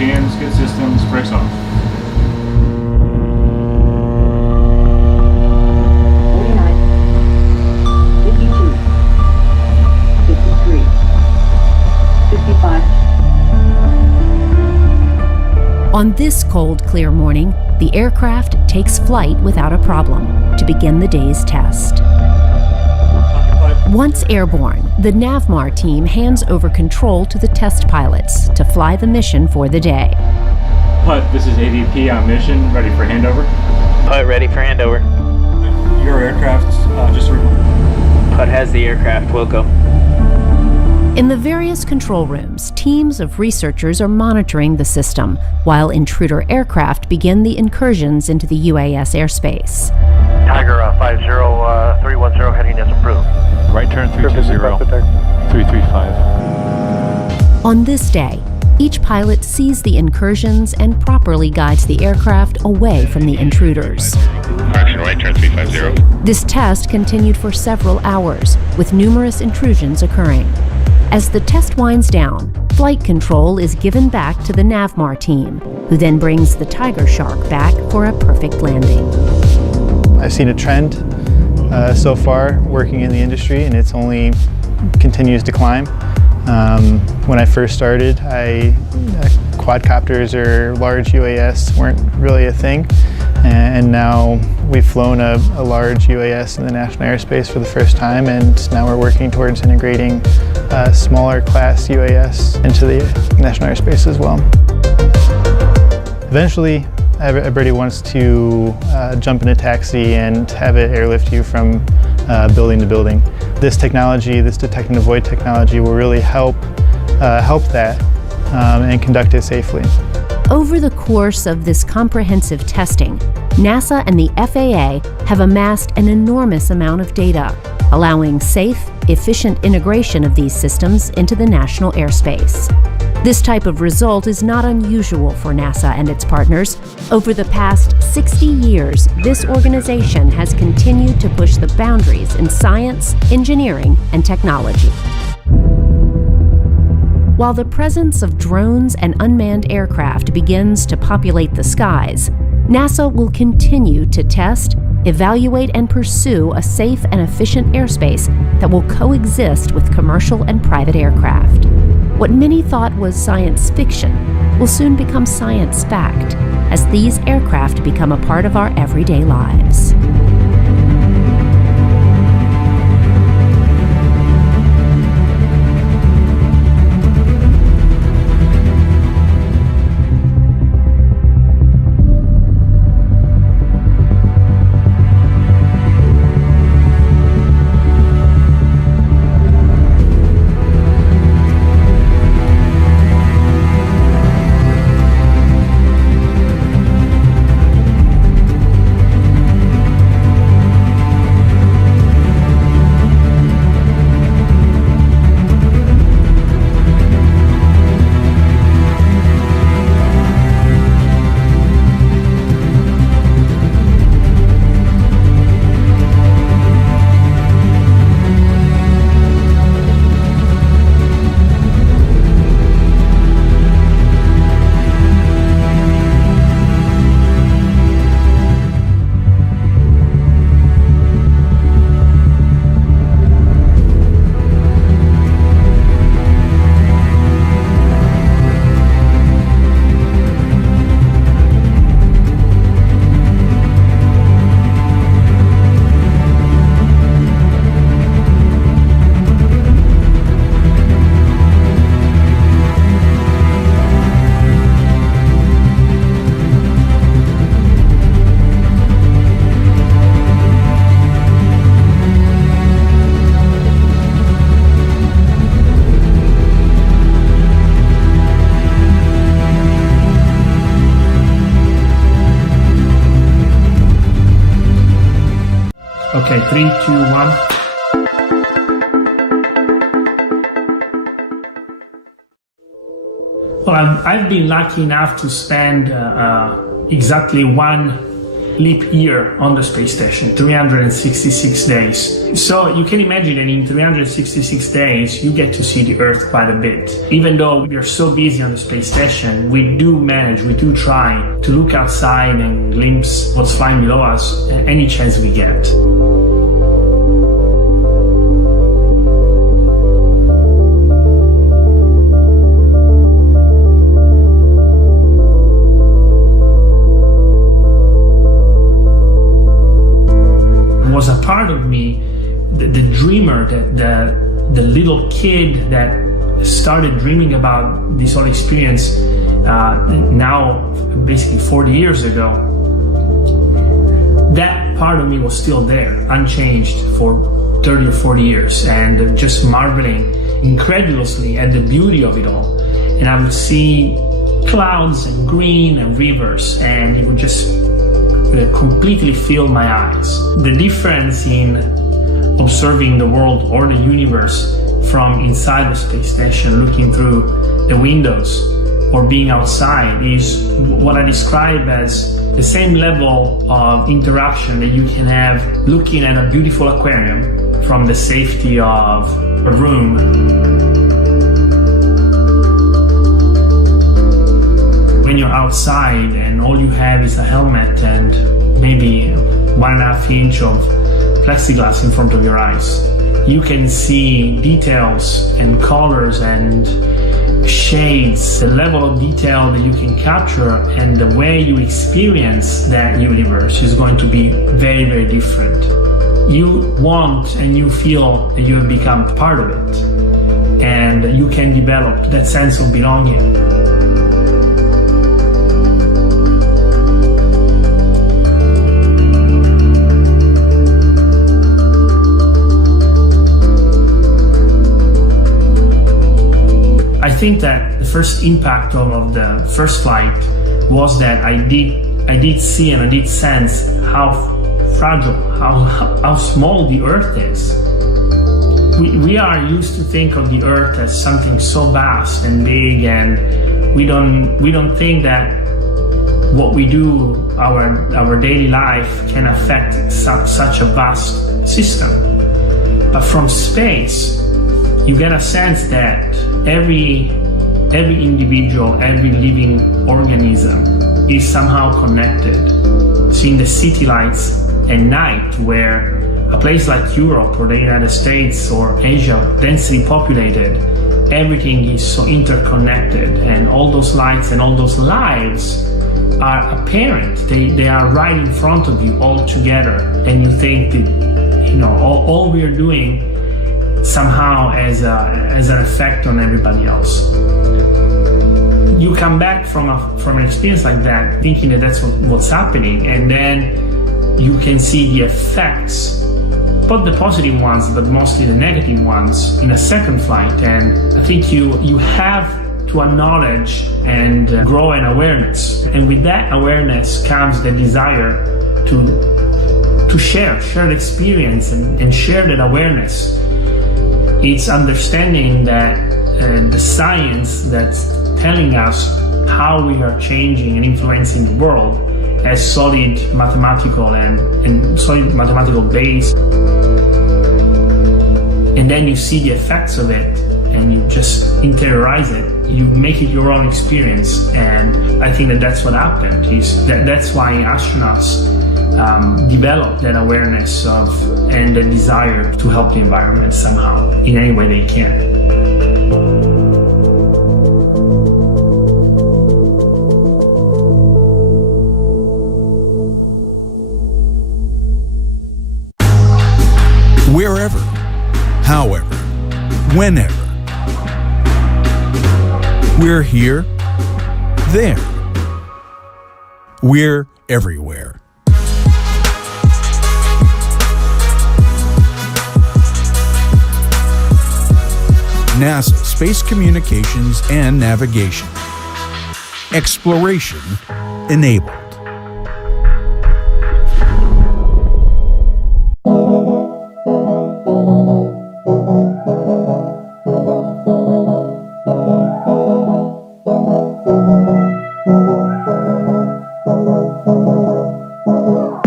jams, good systems, brakes off. 49, 52, 53, 55. On this cold, clear morning, the aircraft takes flight without a problem to begin the day's test. Once airborne, the NAVMAR team hands over control to the test pilots to fly the mission for the day. PUT, this is AVP on mission, ready for handover. PUT ready for handover. Your aircraft, just a remote. PUT has the aircraft, Wilco. In the various control rooms, teams of researchers are monitoring the system, while intruder aircraft begin the incursions into the UAS airspace. Tiger 50310 heading as approved. Right turn 320, 335. On this day, each pilot sees the incursions and properly guides the aircraft away from the intruders. Correction, right turn 350. This test continued for several hours, with numerous intrusions occurring. As the test winds down, flight control is given back to the NAVMAR team, who then brings the Tiger Shark back for a perfect landing. I've seen a trend so far working in the industry, and it's only continues to climb. When I first started, quadcopters or large UAS weren't really a thing, and now we've flown a large UAS in the national airspace for the first time, and now we're working towards integrating a smaller class UAS into the national airspace as well. Eventually, everybody wants to jump in a taxi and have it airlift you from building to building. This technology, this detect and avoid technology, will really help that and conduct it safely. Over the course of this comprehensive testing, NASA and the FAA have amassed an enormous amount of data, allowing safe, efficient integration of these systems into the national airspace. This type of result is not unusual for NASA and its partners. Over the past 60 years, this organization has continued to push the boundaries in science, engineering, and technology. While the presence of drones and unmanned aircraft begins to populate the skies, NASA will continue to test, evaluate, and pursue a safe and efficient airspace that will coexist with commercial and private aircraft. What many thought was science fiction will soon become science fact as these aircraft become a part of our everyday lives. Okay, 3, 2, 1. Well, I've been lucky enough to spend exactly 1 leap year on the space station, 366 days. So you can imagine that in 366 days, you get to see the Earth quite a bit. Even though we are so busy on the space station, we do try to look outside and glimpse what's flying below us any chance we get. Was a part of me, the dreamer, the little kid that started dreaming about this whole experience now basically 40 years ago. That part of me was still there, unchanged for 30 or 40 years, and just marveling incredulously at the beauty of it all. And I would see clouds and green and rivers, and it would just completely fill my eyes. The difference in observing the world or the universe from inside the space station, looking through the windows, or being outside, is what I describe as the same level of interaction that you can have looking at a beautiful aquarium from the safety of a room. When you're outside and all you have is a helmet and maybe 1.5 inch of plexiglass in front of your eyes, you can see details and colors and shades, the level of detail that you can capture, and the way you experience that universe is going to be very, very different. You want and you feel that you have become part of it, and you can develop that sense of belonging. I think that the first impact of the first flight was that I did see and I did sense how fragile, how small the Earth is. We are used to think of the Earth as something so vast and big, and we don't think that what we do, our daily life, can affect such a vast system. But from space, you get a sense that every individual, every living organism is somehow connected. Seeing the city lights at night, where a place like Europe or the United States or Asia, densely populated, everything is so interconnected, and all those lights and all those lives are apparent. They are right in front of you all together, and you think that all we are doing somehow has an effect on everybody else. You come back from an experience like that thinking that that's what's happening, and then you can see the effects, both the positive ones but mostly the negative ones, in a second flight. And I think you have to acknowledge and grow an awareness, and with that awareness comes the desire to share the experience and share that awareness. It's understanding that the science that's telling us how we are changing and influencing the world has solid mathematical and solid mathematical base. And then you see the effects of it and you just interiorize it. You make it your own experience. And I think that that's what happened. That's why astronauts develop that awareness of and the desire to help the environment somehow in any way they can. Wherever, however, whenever, we're here, there, we're everywhere. NASA Space Communications and Navigation. Exploration enabled.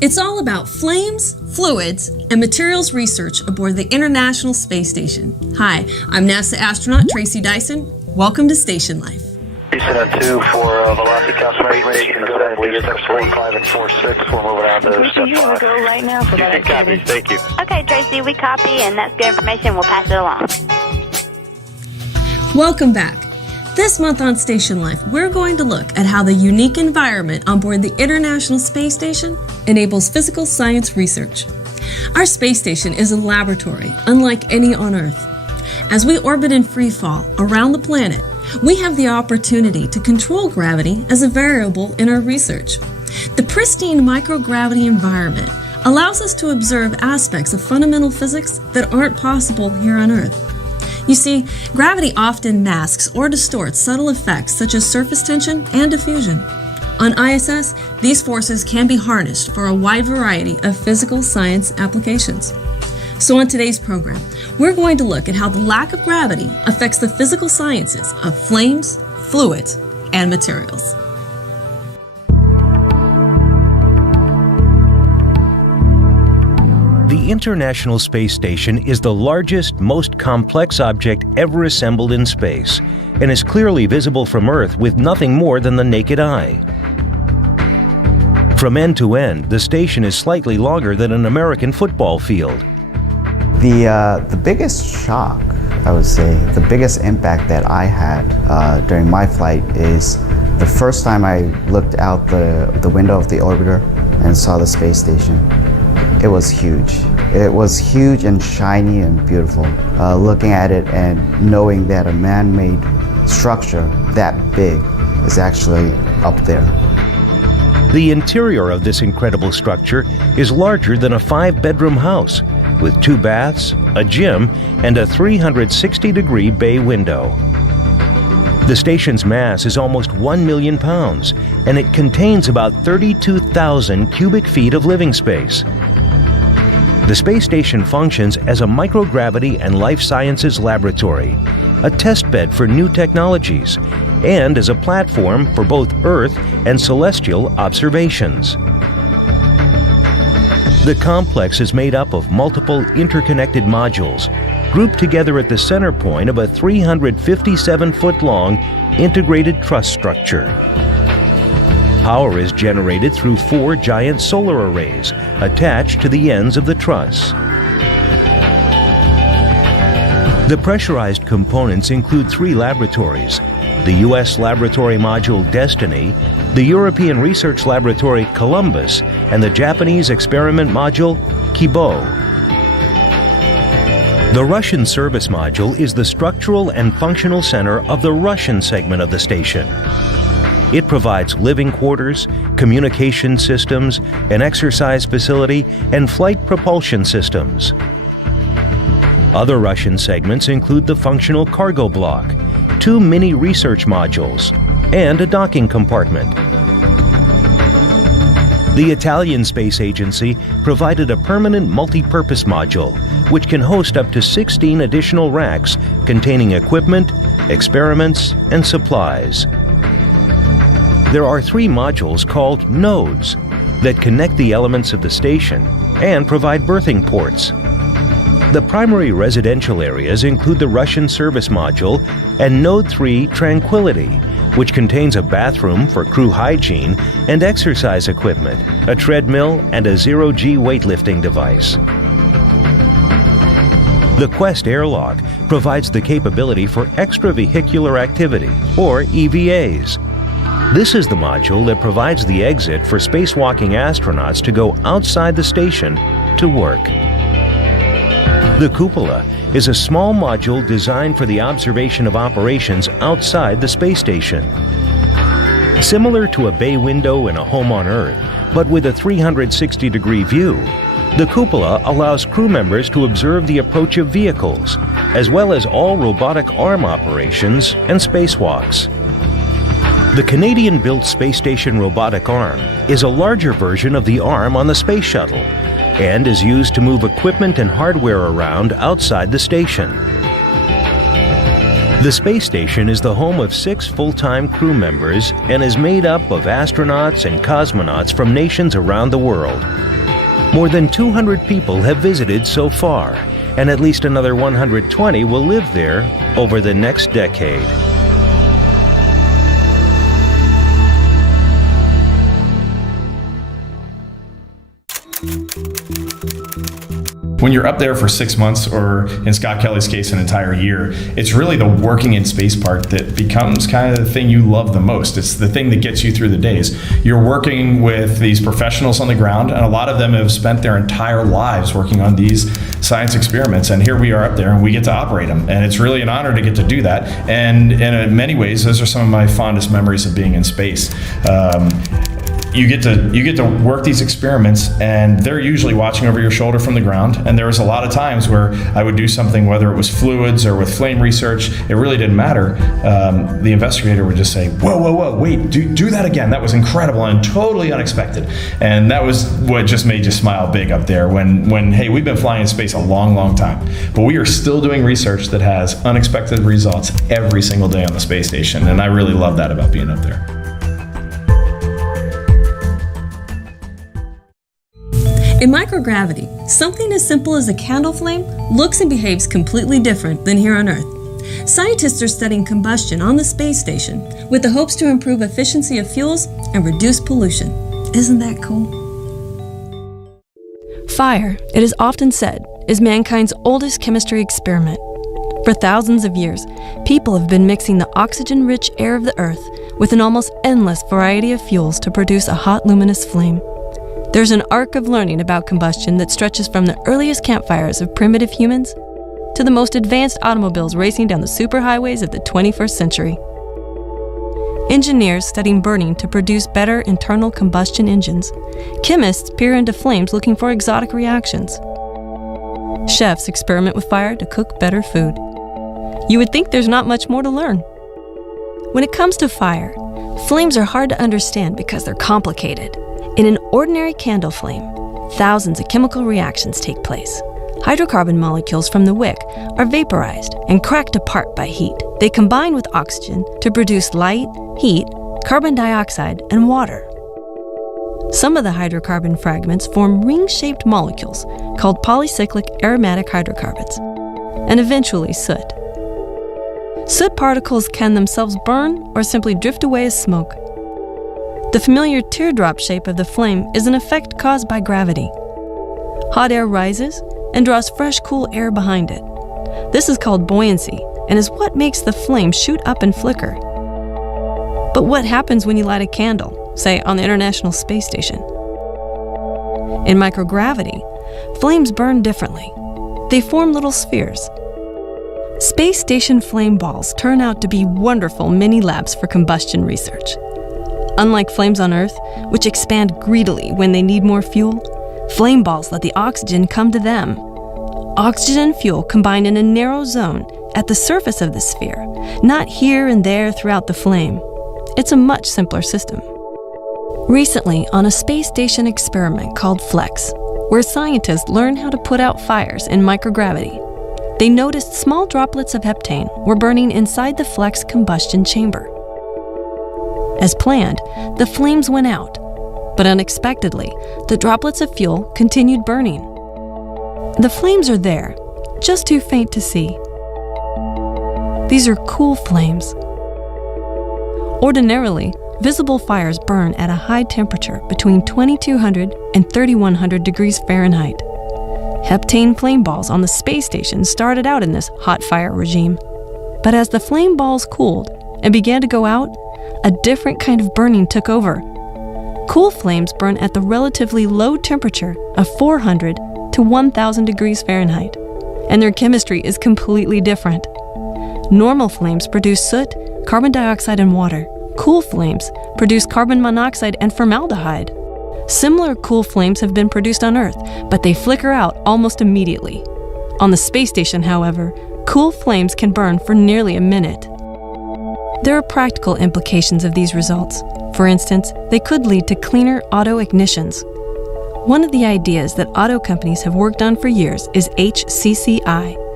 It's all about flames, fluids, and materials research aboard the International Space Station. Hi, I'm NASA astronaut Tracy Dyson. Welcome to Station Life. Houston on 2 for velocity confirmation. Steps 4, 5, and 4, 6. We're moving on to step 5. Go right now for that copy. Thank you. Okay, Tracy, we copy, and that's good information. We'll pass it along. Welcome back. This month on Station Life, we're going to look at how the unique environment on board the International Space Station enables physical science research. Our space station is a laboratory unlike any on Earth. As we orbit in free fall around the planet, we have the opportunity to control gravity as a variable in our research. The pristine microgravity environment allows us to observe aspects of fundamental physics that aren't possible here on Earth. You see, gravity often masks or distorts subtle effects such as surface tension and diffusion. On ISS, these forces can be harnessed for a wide variety of physical science applications. So on today's program, we're going to look at how the lack of gravity affects the physical sciences of flames, fluids, and materials. The International Space Station is the largest, most complex object ever assembled in space, and is clearly visible from Earth with nothing more than the naked eye. From end to end, the station is slightly longer than an American football field. The biggest shock, I would say, the biggest impact that I had during my flight is the first time I looked out the window of the orbiter and saw the space station. It was huge. It was huge and shiny and beautiful. Looking at it and knowing that a man-made structure that big is actually up there. The interior of this incredible structure is larger than a 5-bedroom house, with 2 baths, a gym, and a 360-degree bay window. The station's mass is almost 1 million pounds, and it contains about 32,000 cubic feet of living space. The space station functions as a microgravity and life sciences laboratory, a testbed for new technologies, and as a platform for both Earth and celestial observations. The complex is made up of multiple interconnected modules, grouped together at the center point of a 357-foot-long integrated truss structure. Power is generated through 4 giant solar arrays attached to the ends of the truss. The pressurized components include 3 laboratories: the U.S. laboratory module Destiny, the European Research Laboratory Columbus, and the Japanese experiment module Kibo. The Russian service module is the structural and functional center of the Russian segment of the station. It provides living quarters, communication systems, an exercise facility, and flight propulsion systems. Other Russian segments include the functional cargo block, 2 mini research modules, and a docking compartment. The Italian Space Agency provided a permanent multi-purpose module, which can host up to 16 additional racks containing equipment, experiments, and supplies. There are 3 modules called nodes that connect the elements of the station and provide berthing ports. The primary residential areas include the Russian service module and Node 3 Tranquility, which contains a bathroom for crew hygiene and exercise equipment, a treadmill, and a zero-G weightlifting device. The Quest airlock provides the capability for extravehicular activity, or EVAs. This is the module that provides the exit for spacewalking astronauts to go outside the station to work. The cupola is a small module designed for the observation of operations outside the space station. Similar to a bay window in a home on Earth, but with a 360-degree view, the cupola allows crew members to observe the approach of vehicles, as well as all robotic arm operations and spacewalks. The Canadian-built space station robotic arm is a larger version of the arm on the space shuttle and is used to move equipment and hardware around outside the station. The space station is the home of 6 full-time crew members and is made up of astronauts and cosmonauts from nations around the world. More than 200 people have visited so far, and at least another 120 will live there over the next decade. When you're up there for 6 months, or in Scott Kelly's case, an entire year, it's really the working in space part that becomes kind of the thing you love the most. It's the thing that gets you through the days. You're working with these professionals on the ground, and a lot of them have spent their entire lives working on these science experiments, and here we are up there and we get to operate them, and it's really an honor to get to do that. And in many ways, those are some of my fondest memories of being in space. You get to work these experiments, and they're usually watching over your shoulder from the ground. And there was a lot of times where I would do something, whether it was fluids or with flame research, it really didn't matter. The investigator would just say, whoa, wait, do that again. That was incredible and totally unexpected. And that was what just made you smile big up there when hey, we've been flying in space a long, long time, but we are still doing research that has unexpected results every single day on the space station. And I really love that about being up there. In microgravity, something as simple as a candle flame looks and behaves completely different than here on Earth. Scientists are studying combustion on the space station with the hopes to improve efficiency of fuels and reduce pollution. Isn't that cool? Fire, it is often said, is mankind's oldest chemistry experiment. For thousands of years, people have been mixing the oxygen-rich air of the Earth with an almost endless variety of fuels to produce a hot, luminous flame. There's an arc of learning about combustion that stretches from the earliest campfires of primitive humans to the most advanced automobiles racing down the superhighways of the 21st century. Engineers studying burning to produce better internal combustion engines. Chemists peer into flames looking for exotic reactions. Chefs experiment with fire to cook better food. You would think there's not much more to learn. When it comes to fire, flames are hard to understand because they're complicated. In an ordinary candle flame, thousands of chemical reactions take place. Hydrocarbon molecules from the wick are vaporized and cracked apart by heat. They combine with oxygen to produce light, heat, carbon dioxide, and water. Some of the hydrocarbon fragments form ring-shaped molecules called polycyclic aromatic hydrocarbons, and eventually soot. Soot particles can themselves burn or simply drift away as smoke. The familiar teardrop shape of the flame is an effect caused by gravity. Hot air rises and draws fresh, cool air behind it. This is called buoyancy and is what makes the flame shoot up and flicker. But what happens when you light a candle, say on the International Space Station? In microgravity, flames burn differently. They form little spheres. Space station flame balls turn out to be wonderful mini labs for combustion research. Unlike flames on Earth, which expand greedily when they need more fuel, flame balls let the oxygen come to them. Oxygen and fuel combine in a narrow zone at the surface of the sphere, not here and there throughout the flame. It's a much simpler system. Recently, on a space station experiment called FLEX, where scientists learn how to put out fires in microgravity, they noticed small droplets of heptane were burning inside the FLEX combustion chamber. As planned, the flames went out, but unexpectedly, the droplets of fuel continued burning. The flames are there, just too faint to see. These are cool flames. Ordinarily, visible fires burn at a high temperature between 2200 and 3100 degrees Fahrenheit. Heptane flame balls on the space station started out in this hot fire regime. But as the flame balls cooled and began to go out, a different kind of burning took over. Cool flames burn at the relatively low temperature of 400 to 1000 degrees Fahrenheit, and their chemistry is completely different. Normal flames produce soot, carbon dioxide, and water. Cool flames produce carbon monoxide and formaldehyde. Similar cool flames have been produced on Earth, but they flicker out almost immediately. On the space station, however, cool flames can burn for nearly a minute. There are practical implications of these results. For instance, they could lead to cleaner auto ignitions. One of the ideas that auto companies have worked on for years is HCCI,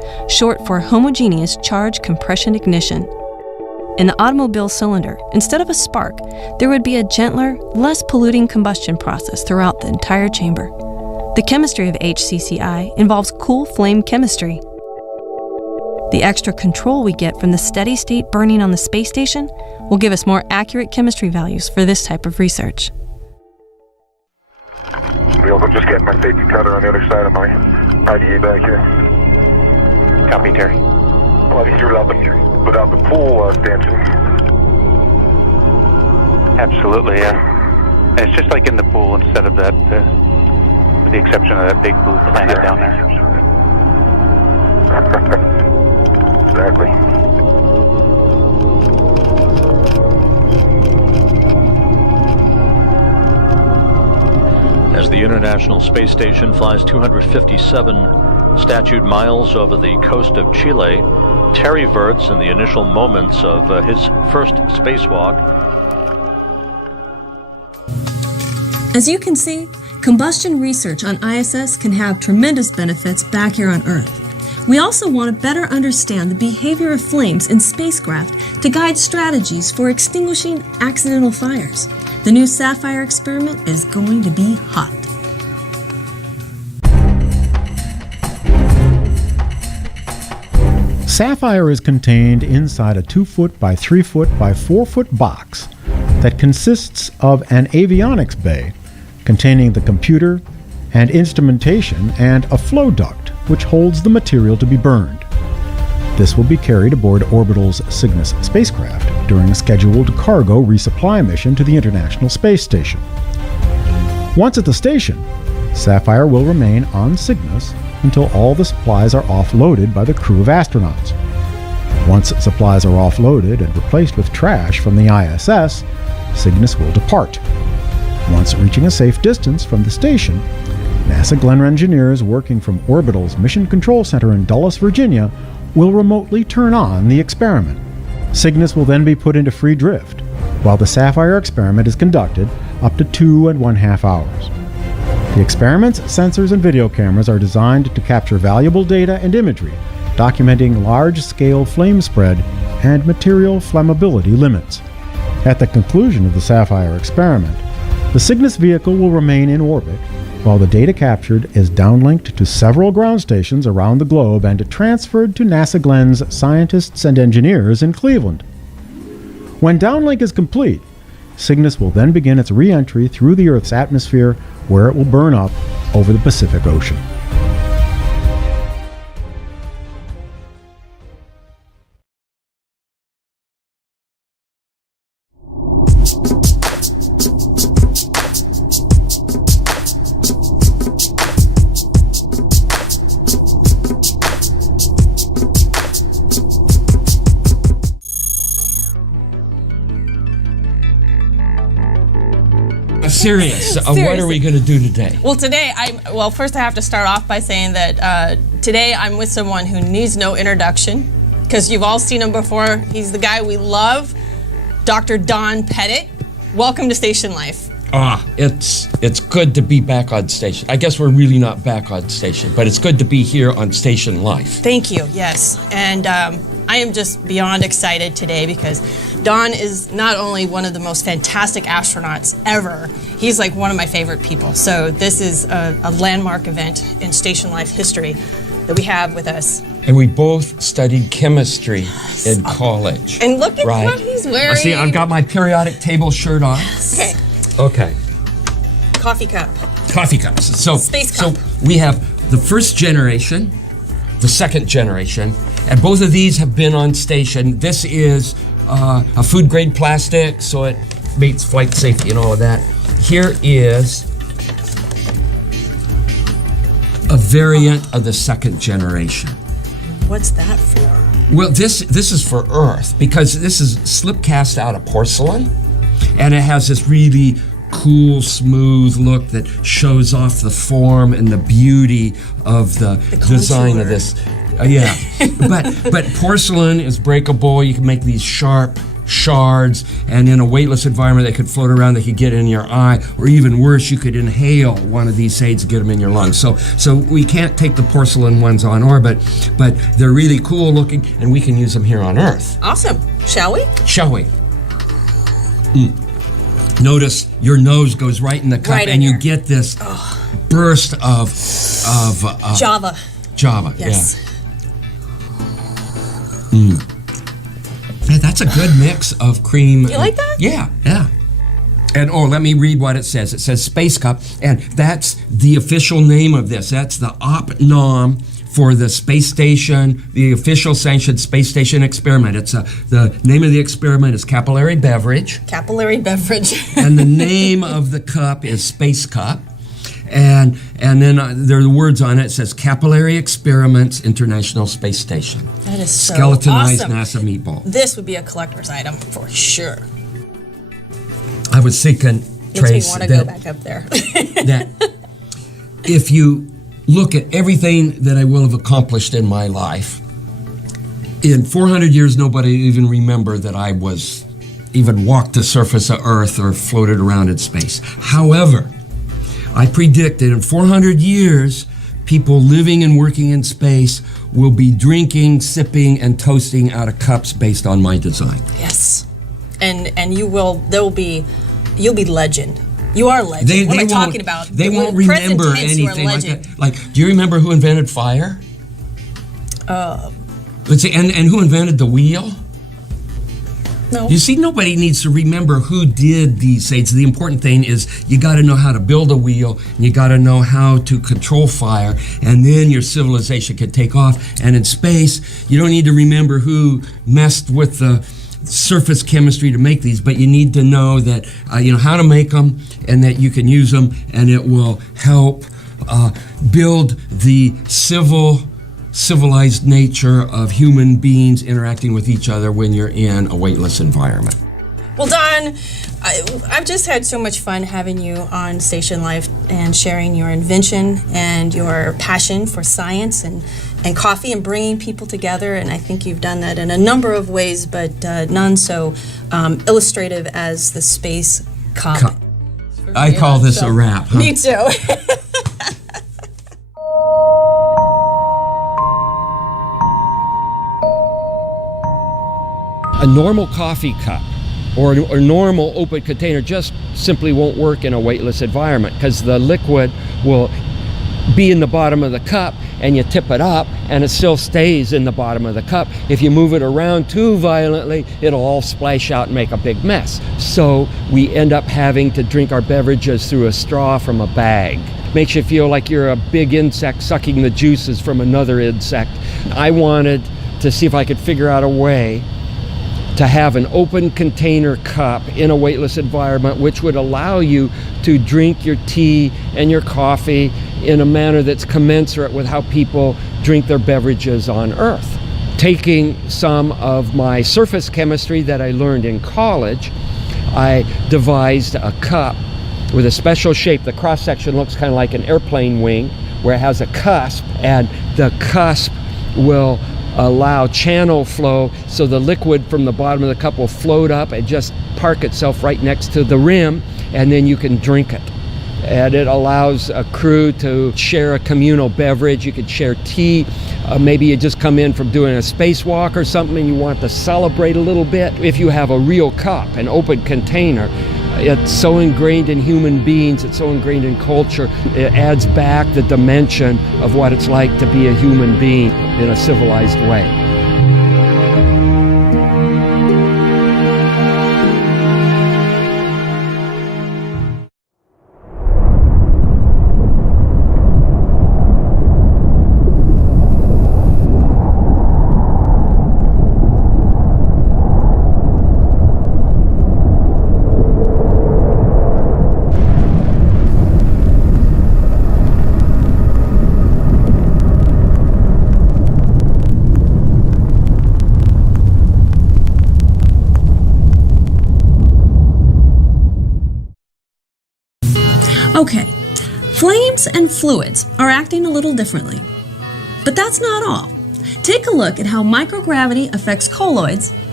short for homogeneous charge compression ignition. In the automobile cylinder, instead of a spark, there would be a gentler, less polluting combustion process throughout the entire chamber. The chemistry of HCCI involves cool flame chemistry. The extra control we get from the steady state burning on the space station will give us more accurate chemistry values for this type of research. I'm just getting my safety cutter on the other side of my IDA back here. Copy, Terry. A lot easier without the pool stanchion. Absolutely, yeah. And it's just like in the pool instead of that, with the exception of that big blue planet down there. Exactly. As the International Space Station flies 257 statute miles over the coast of Chile, Terry Virts in the initial moments of his first spacewalk. As you can see, combustion research on ISS can have tremendous benefits back here on Earth. We also want to better understand the behavior of flames in spacecraft to guide strategies for extinguishing accidental fires. The new Sapphire experiment is going to be hot. Sapphire is contained inside a 2-foot by 3-foot by 4-foot box that consists of an avionics bay containing the computer and instrumentation and a flow duct which holds the material to be burned. This will be carried aboard Orbital's Cygnus spacecraft during a scheduled cargo resupply mission to the International Space Station. Once at the station, Sapphire will remain on Cygnus until all the supplies are offloaded by the crew of astronauts. Once supplies are offloaded and replaced with trash from the ISS, Cygnus will depart. Once reaching a safe distance from the station, NASA Glenn engineers working from Orbital's Mission Control Center in Dulles, Virginia, will remotely turn on the experiment. Cygnus will then be put into free drift, while the Sapphire experiment is conducted up to 2.5 hours. The experiment's sensors and video cameras are designed to capture valuable data and imagery, documenting large-scale flame spread and material flammability limits. At the conclusion of the Sapphire experiment, the Cygnus vehicle will remain in orbit, while the data captured is downlinked to several ground stations around the globe and transferred to NASA Glenn's scientists and engineers in Cleveland. When downlink is complete, Cygnus will then begin its re-entry through the Earth's atmosphere, where it will burn up over the Pacific Ocean. Serious. What are we going to do today? Well, today, first I have to start off by saying that today I'm with someone who needs no introduction, because you've all seen him before. He's the guy we love, Dr. Don Pettit. Welcome to Station Life. It's good to be back on station. I guess we're really not back on station, but it's good to be here on Station Life. Thank you, yes. And I am just beyond excited today because Don is not only one of the most fantastic astronauts ever, he's like one of my favorite people. So this is a landmark event in Station Life history that we have with us. And we both studied chemistry in college. And look at what he's wearing. See, I've got my periodic table shirt on. Yes. Okay. Coffee cup. Coffee cups. Space cup. So we have the first generation, the second generation, and both of these have been on station. This is a food grade plastic, so it meets flight safety and all of that. Here is a variant of the second generation. What's that for? Well, this is for Earth, because this is slip cast out of porcelain, and it has this really cool, smooth look that shows off the form and the beauty of the design of this. But porcelain is breakable. You can make these sharp shards, and in a weightless environment, they could float around, they could get in your eye, or even worse, you could inhale one of these SAIDs and get them in your lungs. So we can't take the porcelain ones on orbit, but they're really cool looking, and we can use them here on Earth. Awesome. Shall we? Shall we? Notice your nose goes right in the cup, Right in and you there. get this burst of Java. Java, Yes. yeah. Yeah, that's a good mix of cream. You like that? Yeah. And let me read what it says. It says Space Cup, and that's the official name of this. That's the op-nom for the space station, the official sanctioned space station experiment. It's the name of the experiment is capillary beverage. Capillary beverage. And the name of the cup is Space Cup. And then there are the words on it. It says Capillary Experiments International Space Station. That is so Skeletonized awesome. NASA meatball. This would be a collector's item for sure. I was thinking, Trace, Makes me want to go back up there. that if you look at everything that I will have accomplished in my life, in 400 years, nobody even remember that I even walked the surface of Earth or floated around in space. However, I predict that in 400 years, people living and working in space will be drinking, sipping, and toasting out of cups based on my design. Yes. And you'll be legend. You are legend. What am I talking about? They won't remember anything like that. Like, do you remember who invented fire? Let's see, and who invented the wheel? No. You see, nobody needs to remember who did these SAIDs. The important thing is you got to know how to build a wheel, and you got to know how to control fire, and then your civilization can take off. And in space, you don't need to remember who messed with the surface chemistry to make these, but you need to know that how to make them, and that you can use them, and it will help build the civilized nature of human beings interacting with each other when you're in a weightless environment. Well, Don, I've just had so much fun having you on Station Life and sharing your invention and your passion for science and coffee and bringing people together. And I think you've done that in a number of ways, but none so illustrative as the Space Cup. I call this a wrap. Huh? Me too. A normal coffee cup or a normal open container just simply won't work in a weightless environment because the liquid will be in the bottom of the cup, and you tip it up and it still stays in the bottom of the cup. If you move it around too violently, it'll all splash out and make a big mess. So we end up having to drink our beverages through a straw from a bag. Makes you feel like you're a big insect sucking the juices from another insect. I wanted to see if I could figure out a way to have an open container cup in a weightless environment, which would allow you to drink your tea and your coffee in a manner that's commensurate with how people drink their beverages on Earth. Taking some of my surface chemistry that I learned in college, I devised a cup with a special shape. The cross-section looks kind of like an airplane wing, where it has a cusp, and the cusp will allow channel flow, so the liquid from the bottom of the cup will float up and just park itself right next to the rim, and then you can drink it. And it allows a crew to share a communal beverage. You could share tea. Maybe you just come in from doing a spacewalk or something and you want to celebrate a little bit. If you have a real cup, an open container, it's so ingrained in human beings, it's so ingrained in culture, it adds back the dimension of what it's like to be a human being in a civilized way. Okay, flames and fluids are acting a little differently. But that's not all. Take a look at how microgravity affects colloids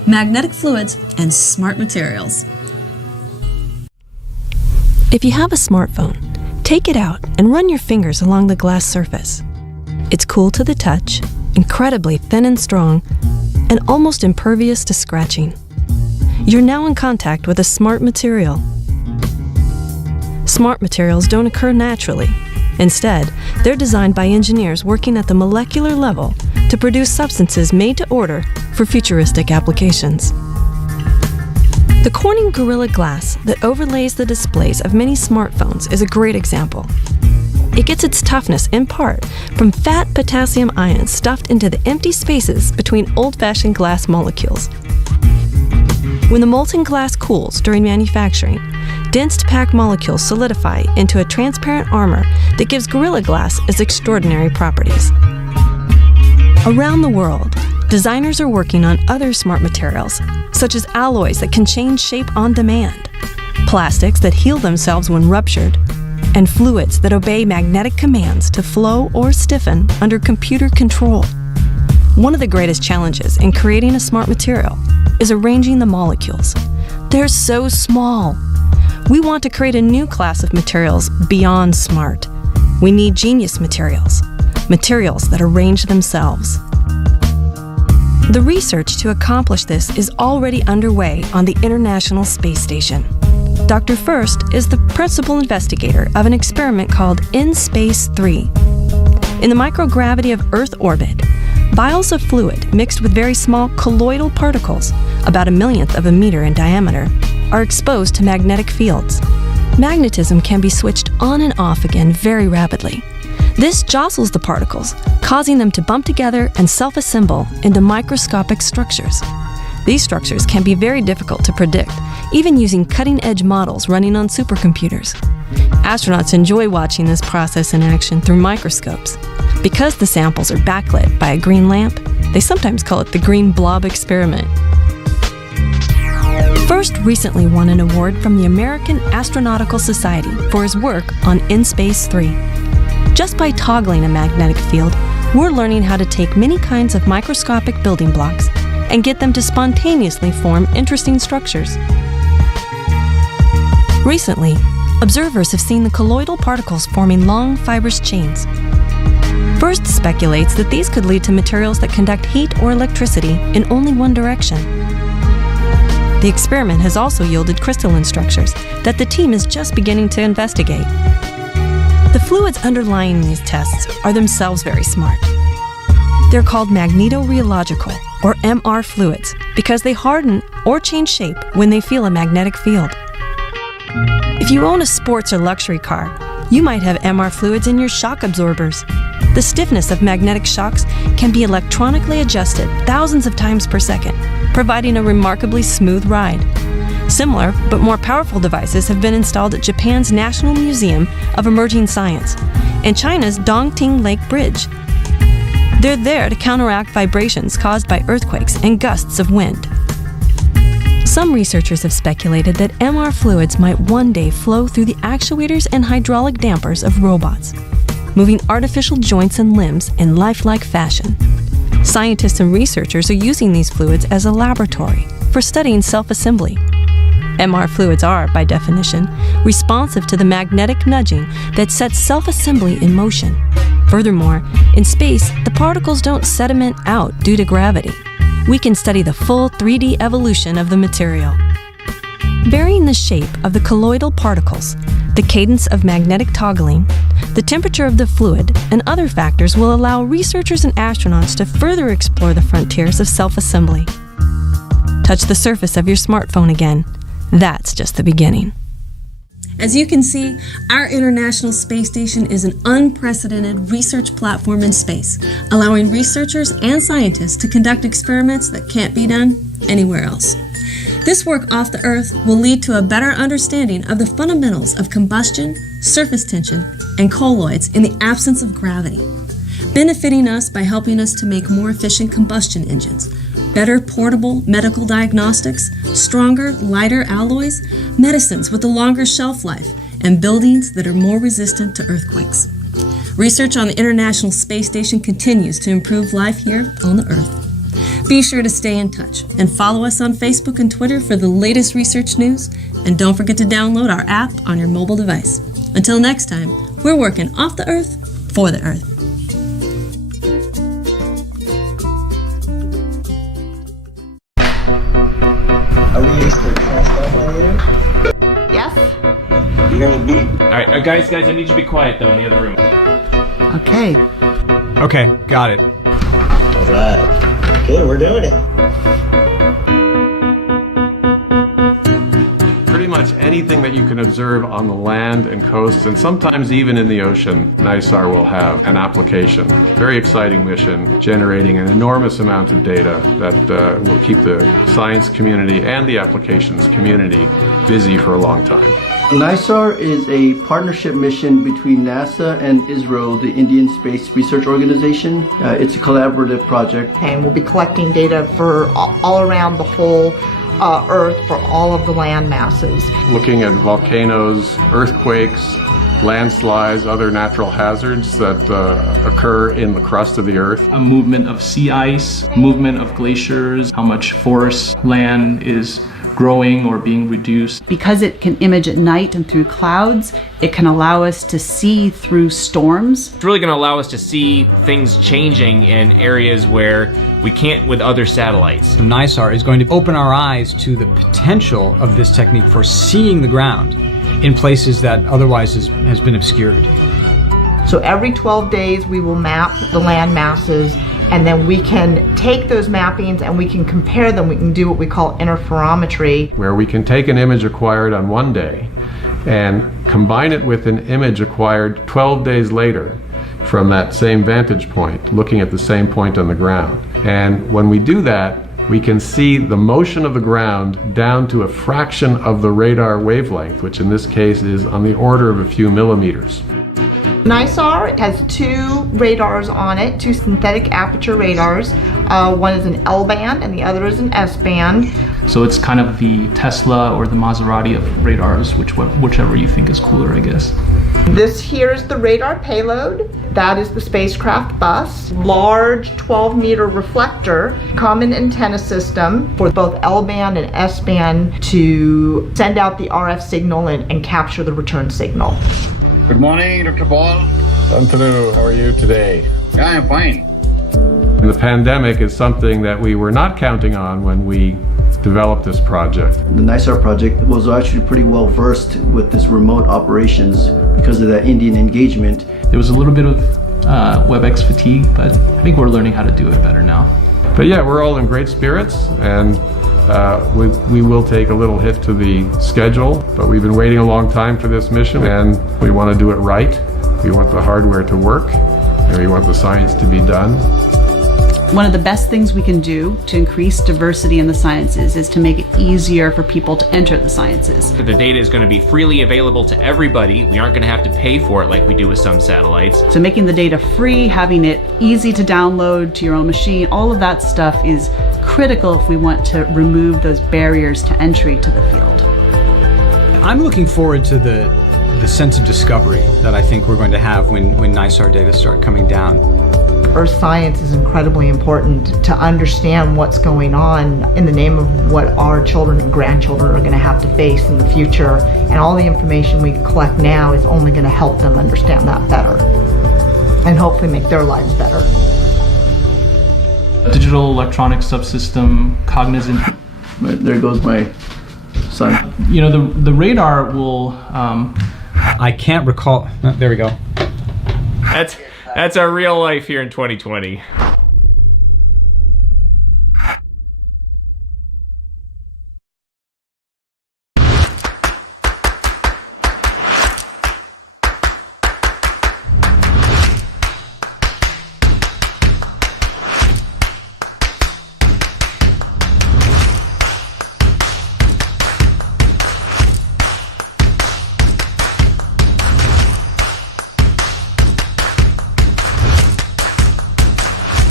magnetic fluids, and smart materials. If you have a smartphone, take it out and run your fingers along the glass surface. It's cool to the touch, incredibly thin and strong, and almost impervious to scratching. You're now in contact with a smart material. Smart materials don't occur naturally. Instead, they're designed by engineers working at the molecular level to produce substances made to order for futuristic applications. The Corning Gorilla Glass that overlays the displays of many smartphones is a great example. It gets its toughness in part from fat potassium ions stuffed into the empty spaces between old-fashioned glass molecules. When the molten glass cools during manufacturing, dense to packed molecules solidify into a transparent armor that gives Gorilla Glass its extraordinary properties. Around the world, designers are working on other smart materials, such as alloys that can change shape on demand, plastics that heal themselves when ruptured, and fluids that obey magnetic commands to flow or stiffen under computer control. One of the greatest challenges in creating a smart material is arranging the molecules. They're so small. We want to create a new class of materials beyond smart. We need genius materials, materials that arrange themselves. The research to accomplish this is already underway on the International Space Station. Dr. First is the principal investigator of an experiment called InSpace-3. In the microgravity of Earth orbit, vials of fluid mixed with very small colloidal particles, about 1/millionth of a meter in diameter, are exposed to magnetic fields. Magnetism can be switched on and off again very rapidly. This jostles the particles, causing them to bump together and self-assemble into microscopic structures. These structures can be very difficult to predict, even using cutting-edge models running on supercomputers. Astronauts enjoy watching this process in action through microscopes. Because the samples are backlit by a green lamp, they sometimes call it the green blob experiment. First recently won an award from the American Astronautical Society for his work on InSpace-3. Just by toggling a magnetic field, we're learning how to take many kinds of microscopic building blocks and get them to spontaneously form interesting structures. Recently, observers have seen the colloidal particles forming long fibrous chains. First speculates that these could lead to materials that conduct heat or electricity in only one direction. The experiment has also yielded crystalline structures that the team is just beginning to investigate. The fluids underlying these tests are themselves very smart. They're called magnetorheological, or MR fluids, because they harden or change shape when they feel a magnetic field. If you own a sports or luxury car, you might have MR fluids in your shock absorbers. The stiffness of magnetic shocks can be electronically adjusted thousands of times per second, providing a remarkably smooth ride. Similar but more powerful devices have been installed at Japan's National Museum of Emerging Science and China's Dongting Lake Bridge. They're there to counteract vibrations caused by earthquakes and gusts of wind. Some researchers have speculated that MR fluids might one day flow through the actuators and hydraulic dampers of robots, moving artificial joints and limbs in lifelike fashion. Scientists and researchers are using these fluids as a laboratory for studying self-assembly. MR fluids are, by definition, responsive to the magnetic nudging that sets self-assembly in motion. Furthermore, in space, the particles don't sediment out due to gravity. We can study the full 3D evolution of the material. Varying the shape of the colloidal particles, the cadence of magnetic toggling, the temperature of the fluid, and other factors will allow researchers and astronauts to further explore the frontiers of self-assembly. Touch the surface of your smartphone again. That's just the beginning. As you can see, our International Space Station is an unprecedented research platform in space, allowing researchers and scientists to conduct experiments that can't be done anywhere else. This work off the Earth will lead to a better understanding of the fundamentals of combustion, surface tension, and colloids in the absence of gravity, benefiting us by helping us to make more efficient combustion engines, better portable medical diagnostics, stronger, lighter alloys, medicines with a longer shelf life, and buildings that are more resistant to earthquakes. Research on the International Space Station continues to improve life here on the Earth. Be sure to stay in touch and follow us on Facebook and Twitter for the latest research news. And don't forget to download our app on your mobile device. Until next time, we're working off the Earth for the Earth. Are we used to transponder? Yes. You hear me beep? All right, guys, I need you to be quiet though in the other room. Okay. Okay, got it. All right. Okay, we're doing it. Pretty much anything that you can observe on the land and coasts, and sometimes even in the ocean, NISAR will have an application. Very exciting mission, generating an enormous amount of data that will keep the science community and the applications community busy for a long time. NISAR is a partnership mission between NASA and ISRO, the Indian Space Research Organization. It's a collaborative project. And we'll be collecting data for all around the whole Earth for all of the land masses. Looking at volcanoes, earthquakes, landslides, other natural hazards that occur in the crust of the Earth. A movement of sea ice, movement of glaciers, how much forest land is growing or being reduced. Because it can image at night and through clouds, it can allow us to see through storms. It's really going to allow us to see things changing in areas where we can't with other satellites. NISAR is going to open our eyes to the potential of this technique for seeing the ground in places that otherwise has been obscured. So every 12 days we will map the land masses, and then we can take those mappings and we can compare them. We can do what we call interferometry, where we can take an image acquired on one day and combine it with an image acquired 12 days later from that same vantage point, looking at the same point on the ground. And when we do that, we can see the motion of the ground down to a fraction of the radar wavelength, which in this case is on the order of a few millimeters. NISAR has two radars on it, two synthetic aperture radars. One is an L band and the other is an S band. So it's kind of the Tesla or the Maserati of radars, whichever you think is cooler, I guess. This here is the radar payload. That is the spacecraft bus. Large 12-meter reflector, common antenna system for both L band and S band to send out the RF signal and capture the return signal. Good morning, Dr. Paul. Antanu, how are you today? Yeah, I'm fine. The pandemic is something that we were not counting on when we developed this project. The NISAR project was actually pretty well versed with this remote operations because of that Indian engagement. There was a little bit of WebEx fatigue, but I think we're learning how to do it better now. But yeah, we're all in great spirits, and we will take a little hit to the schedule, but we've been waiting a long time for this mission, and we want to do it right. We want the hardware to work, and we want the science to be done. One of the best things we can do to increase diversity in the sciences is to make it easier for people to enter the sciences. The data is going to be freely available to everybody. We aren't going to have to pay for it like we do with some satellites. So making the data free, having it easy to download to your own machine, all of that stuff is critical if we want to remove those barriers to entry to the field. I'm looking forward to the sense of discovery that I think we're going to have when NISAR data start coming down. Earth science is incredibly important to understand what's going on in the name of what our children and grandchildren are going to have to face in the future. And all the information we collect now is only going to help them understand that better and hopefully make their lives better. Digital electronic subsystem, cognizant. There goes my son. You know, the radar will... I can't recall... Oh, there we go. That's our real life here in 2020.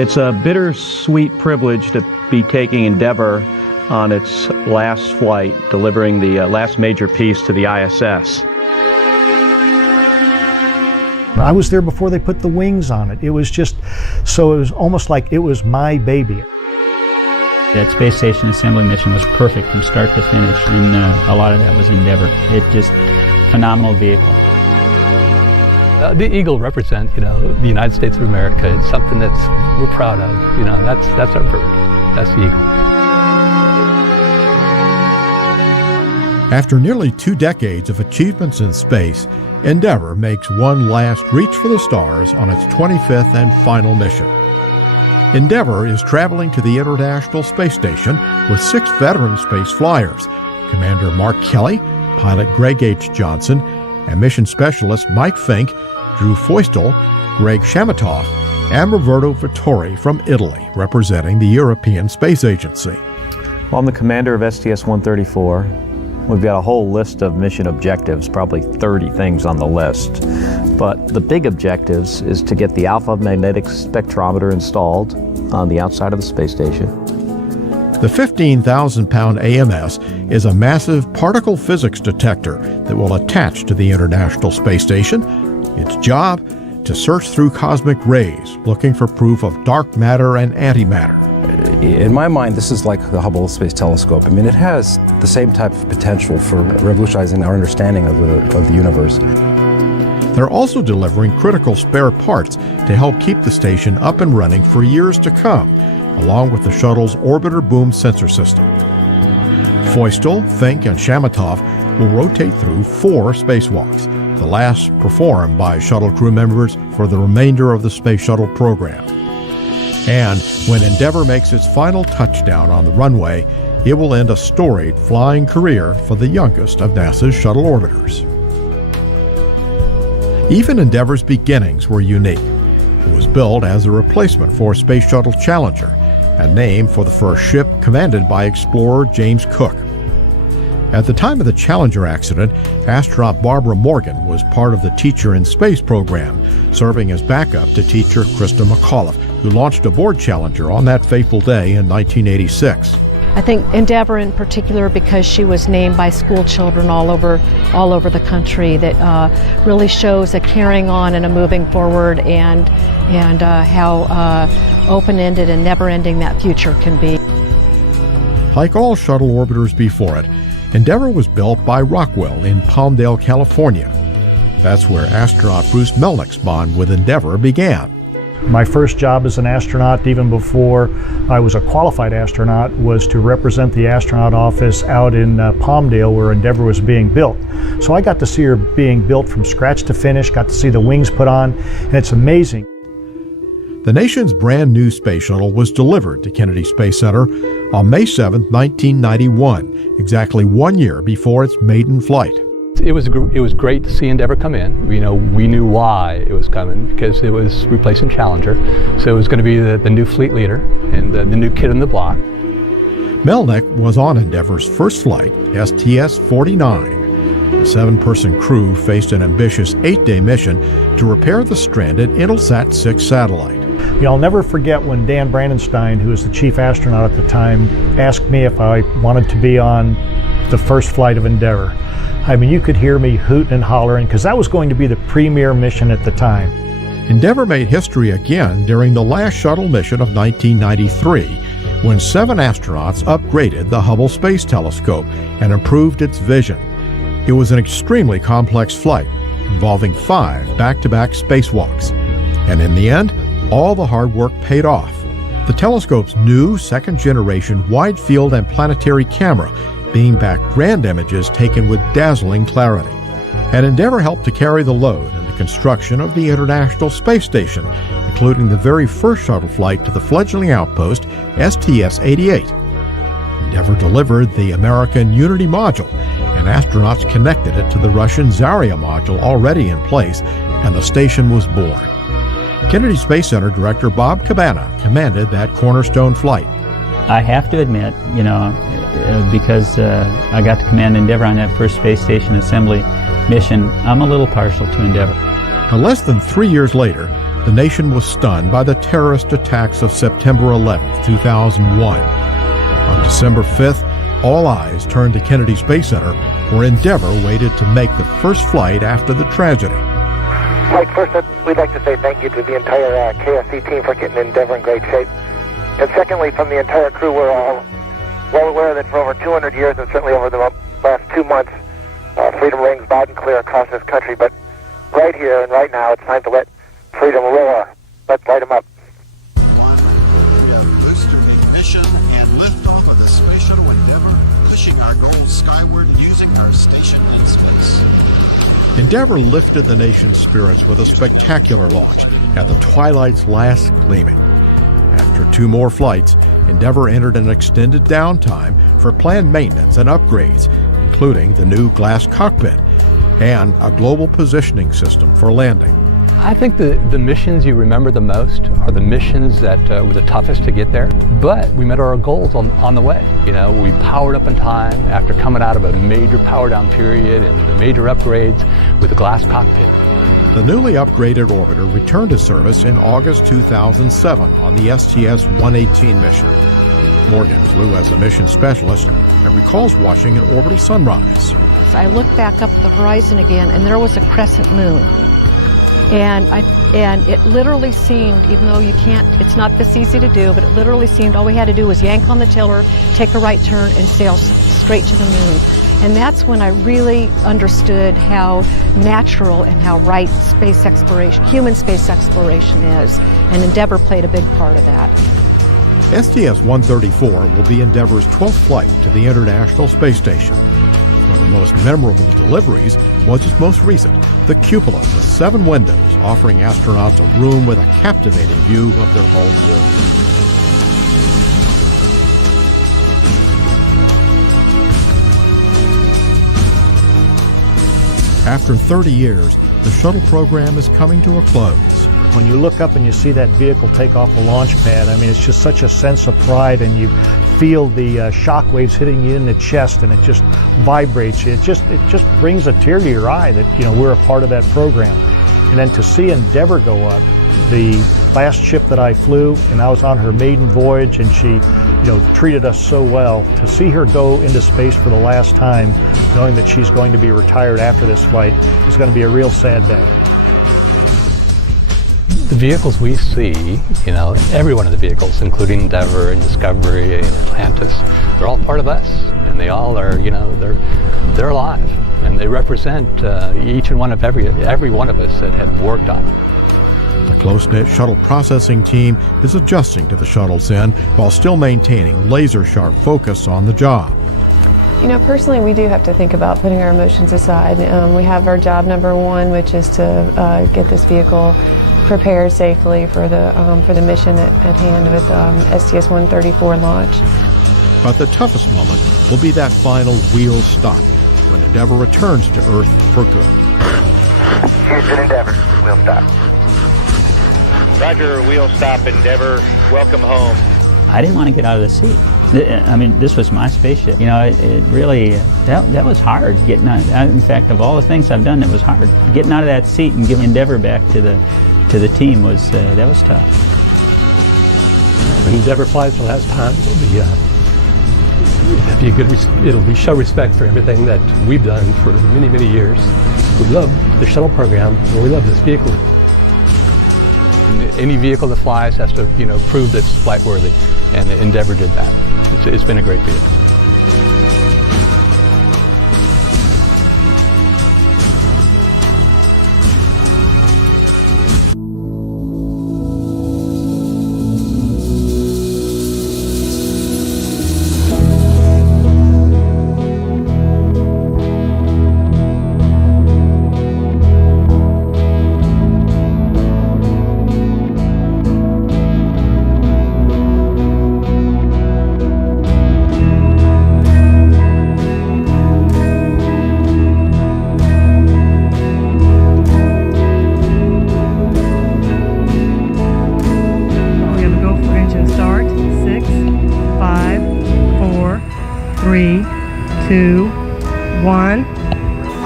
It's a bittersweet privilege to be taking Endeavour on its last flight, delivering the last major piece to the ISS. I was there before they put the wings on it. It was almost like it was my baby. That space station assembly mission was perfect from start to finish, and a lot of that was Endeavour. It just, phenomenal vehicle. The Eagle represents, the United States of America. It's something we're proud of. That's our bird. That's the Eagle. After nearly 2 decades of achievements in space, Endeavour makes one last reach for the stars on its 25th and final mission. Endeavour is traveling to the International Space Station with 6 veteran space flyers, Commander Mark Kelly, pilot Greg H. Johnson, and mission specialist Mike Fink, Drew Feustel, Greg Chamatoff, and Roberto Vittori from Italy, representing the European Space Agency. Well, I'm the commander of STS-134. We've got a whole list of mission objectives, probably 30 things on the list. But the big objectives is to get the alpha magnetic spectrometer installed on the outside of the space station. The 15,000-pound AMS is a massive particle physics detector that will attach to the International Space Station. Its job, to search through cosmic rays, looking for proof of dark matter and antimatter. In my mind, this is like the Hubble Space Telescope. I mean, it has the same type of potential for revolutionizing our understanding of the universe. They're also delivering critical spare parts to help keep the station up and running for years to come, along with the shuttle's orbiter boom sensor system. Feustel, Fink, and Chamatoff will rotate through 4 spacewalks, the last performed by shuttle crew members for the remainder of the Space Shuttle program. And when Endeavour makes its final touchdown on the runway, it will end a storied flying career for the youngest of NASA's shuttle orbiters. Even Endeavour's beginnings were unique. It was built as a replacement for Space Shuttle Challenger, and named for the first ship commanded by explorer James Cook. At the time of the Challenger accident, astronaut Barbara Morgan was part of the Teacher in Space program, serving as backup to teacher Krista McAuliffe, who launched aboard Challenger on that fateful day in 1986. I think Endeavour in particular, because she was named by school children all over the country, that really shows a carrying on and a moving forward, and how open-ended and never-ending that future can be. Like all shuttle orbiters before it, Endeavour was built by Rockwell in Palmdale, California. That's where astronaut Bruce Melnick's bond with Endeavour began. My first job as an astronaut, even before I was a qualified astronaut, was to represent the astronaut office out in Palmdale, where Endeavour was being built. So I got to see her being built from scratch to finish, got to see the wings put on, and it's amazing. The nation's brand new space shuttle was delivered to Kennedy Space Center on May 7, 1991, exactly 1 year before its maiden flight. It was great to see Endeavour come in. We knew why it was coming, because it was replacing Challenger. So it was going to be the new fleet leader and the new kid on the block. Melnick was on Endeavour's first flight, STS-49. The 7-person crew faced an ambitious 8-day mission to repair the stranded Intelsat 6 satellite. I'll never forget when Dan Brandenstein, who was the chief astronaut at the time, asked me if I wanted to be on the first flight of Endeavour. I mean, you could hear me hooting and hollering, because that was going to be the premier mission at the time. Endeavour made history again during the last shuttle mission of 1993, when 7 astronauts upgraded the Hubble Space Telescope and improved its vision. It was an extremely complex flight, involving 5 back-to-back spacewalks. And in the end, all the hard work paid off. The telescope's new second-generation wide-field and planetary camera beamed back grand images taken with dazzling clarity. And Endeavour helped to carry the load in the construction of the International Space Station, including the very first shuttle flight to the fledgling outpost, STS-88. Endeavour delivered the American Unity module, and astronauts connected it to the Russian Zarya module already in place, and the station was born. Kennedy Space Center Director Bob Cabana commanded that cornerstone flight. I have to admit, because I got to command Endeavour on that first space station assembly mission, I'm a little partial to Endeavour. Less than 3 years later, the nation was stunned by the terrorist attacks of September 11, 2001. On December 5th, all eyes turned to Kennedy Space Center, where Endeavour waited to make the first flight after the tragedy. First, we'd like to say thank you to the entire KSC team for getting Endeavour in great shape. And secondly, from the entire crew, we're all well aware that for over 200 years, and certainly over the last 2 months, freedom rings loud and clear across this country. But right here and right now, it's time to let freedom roar. Let's light them up. We have booster ignition and liftoff of the Space Shuttle Endeavour, pushing our goals skyward using our station in space. Endeavour lifted the nation's spirits with a spectacular launch at the twilight's last gleaming. After 2 more flights, Endeavour entered an extended downtime for planned maintenance and upgrades, including the new glass cockpit and a global positioning system for landing. I think the missions you remember the most are the missions that were the toughest to get there, but we met our goals on the way. You know, we powered up in time after coming out of a major power down period and the major upgrades with the glass cockpit. The newly upgraded orbiter returned to service in August 2007 on the STS-118 mission. Morgan flew as a mission specialist and recalls watching an orbital sunrise. So I looked back up at the horizon again, and there was a crescent moon. And it literally seemed, even though it's not this easy to do, but it literally seemed all we had to do was yank on the tiller, take a right turn, and sail straight to the moon. And that's when I really understood how natural and how right space exploration, human space exploration is. And Endeavour played a big part of that. STS-134 will be Endeavour's 12th flight to the International Space Station. One of the most memorable deliveries was its most recent, the cupola with 7 windows, offering astronauts a room with a captivating view of their home world. After 30 years, the shuttle program is coming to a close. When you look up and you see that vehicle take off the launch pad, I mean, it's just such a sense of pride, and you feel the shock waves hitting you in the chest, and it just vibrates you. It just brings a tear to your eye that, you know, we're a part of that program. And then to see Endeavour go up, the last ship that I flew, and I was on her maiden voyage, and she, you know, treated us so well. To see her go into space for the last time, knowing that she's going to be retired after this flight, is going to be a real sad day. The vehicles we see, you know, every one of the vehicles, including Endeavour and Discovery and Atlantis, they're all part of us, and they all are, you know, they're alive, and they represent each and one of every one of us that had worked on them. The close-knit shuttle processing team is adjusting to the shuttle's end while still maintaining laser-sharp focus on the job. You know, personally, we do have to think about putting our emotions aside. We have our job number 1, which is to get this vehicle prepared safely for the mission at hand with STS-134 launch. But the toughest moment will be that final wheel stop when Endeavour returns to Earth for good. Houston Endeavour, wheel stop. Roger, wheel stop, Endeavour. Welcome home. I didn't want to get out of the seat. I mean, this was my spaceship. You know, it really, that was hard getting out. In fact, of all the things I've done, that was hard. Getting out of that seat and giving Endeavour back to the team was tough. When Endeavour flies for the last time, it'll show respect for everything that we've done for many, many years. We love the shuttle program, and we love this vehicle. Any vehicle that flies has to, you know, prove that it's flight worthy, and Endeavour did that. It's been a great vehicle.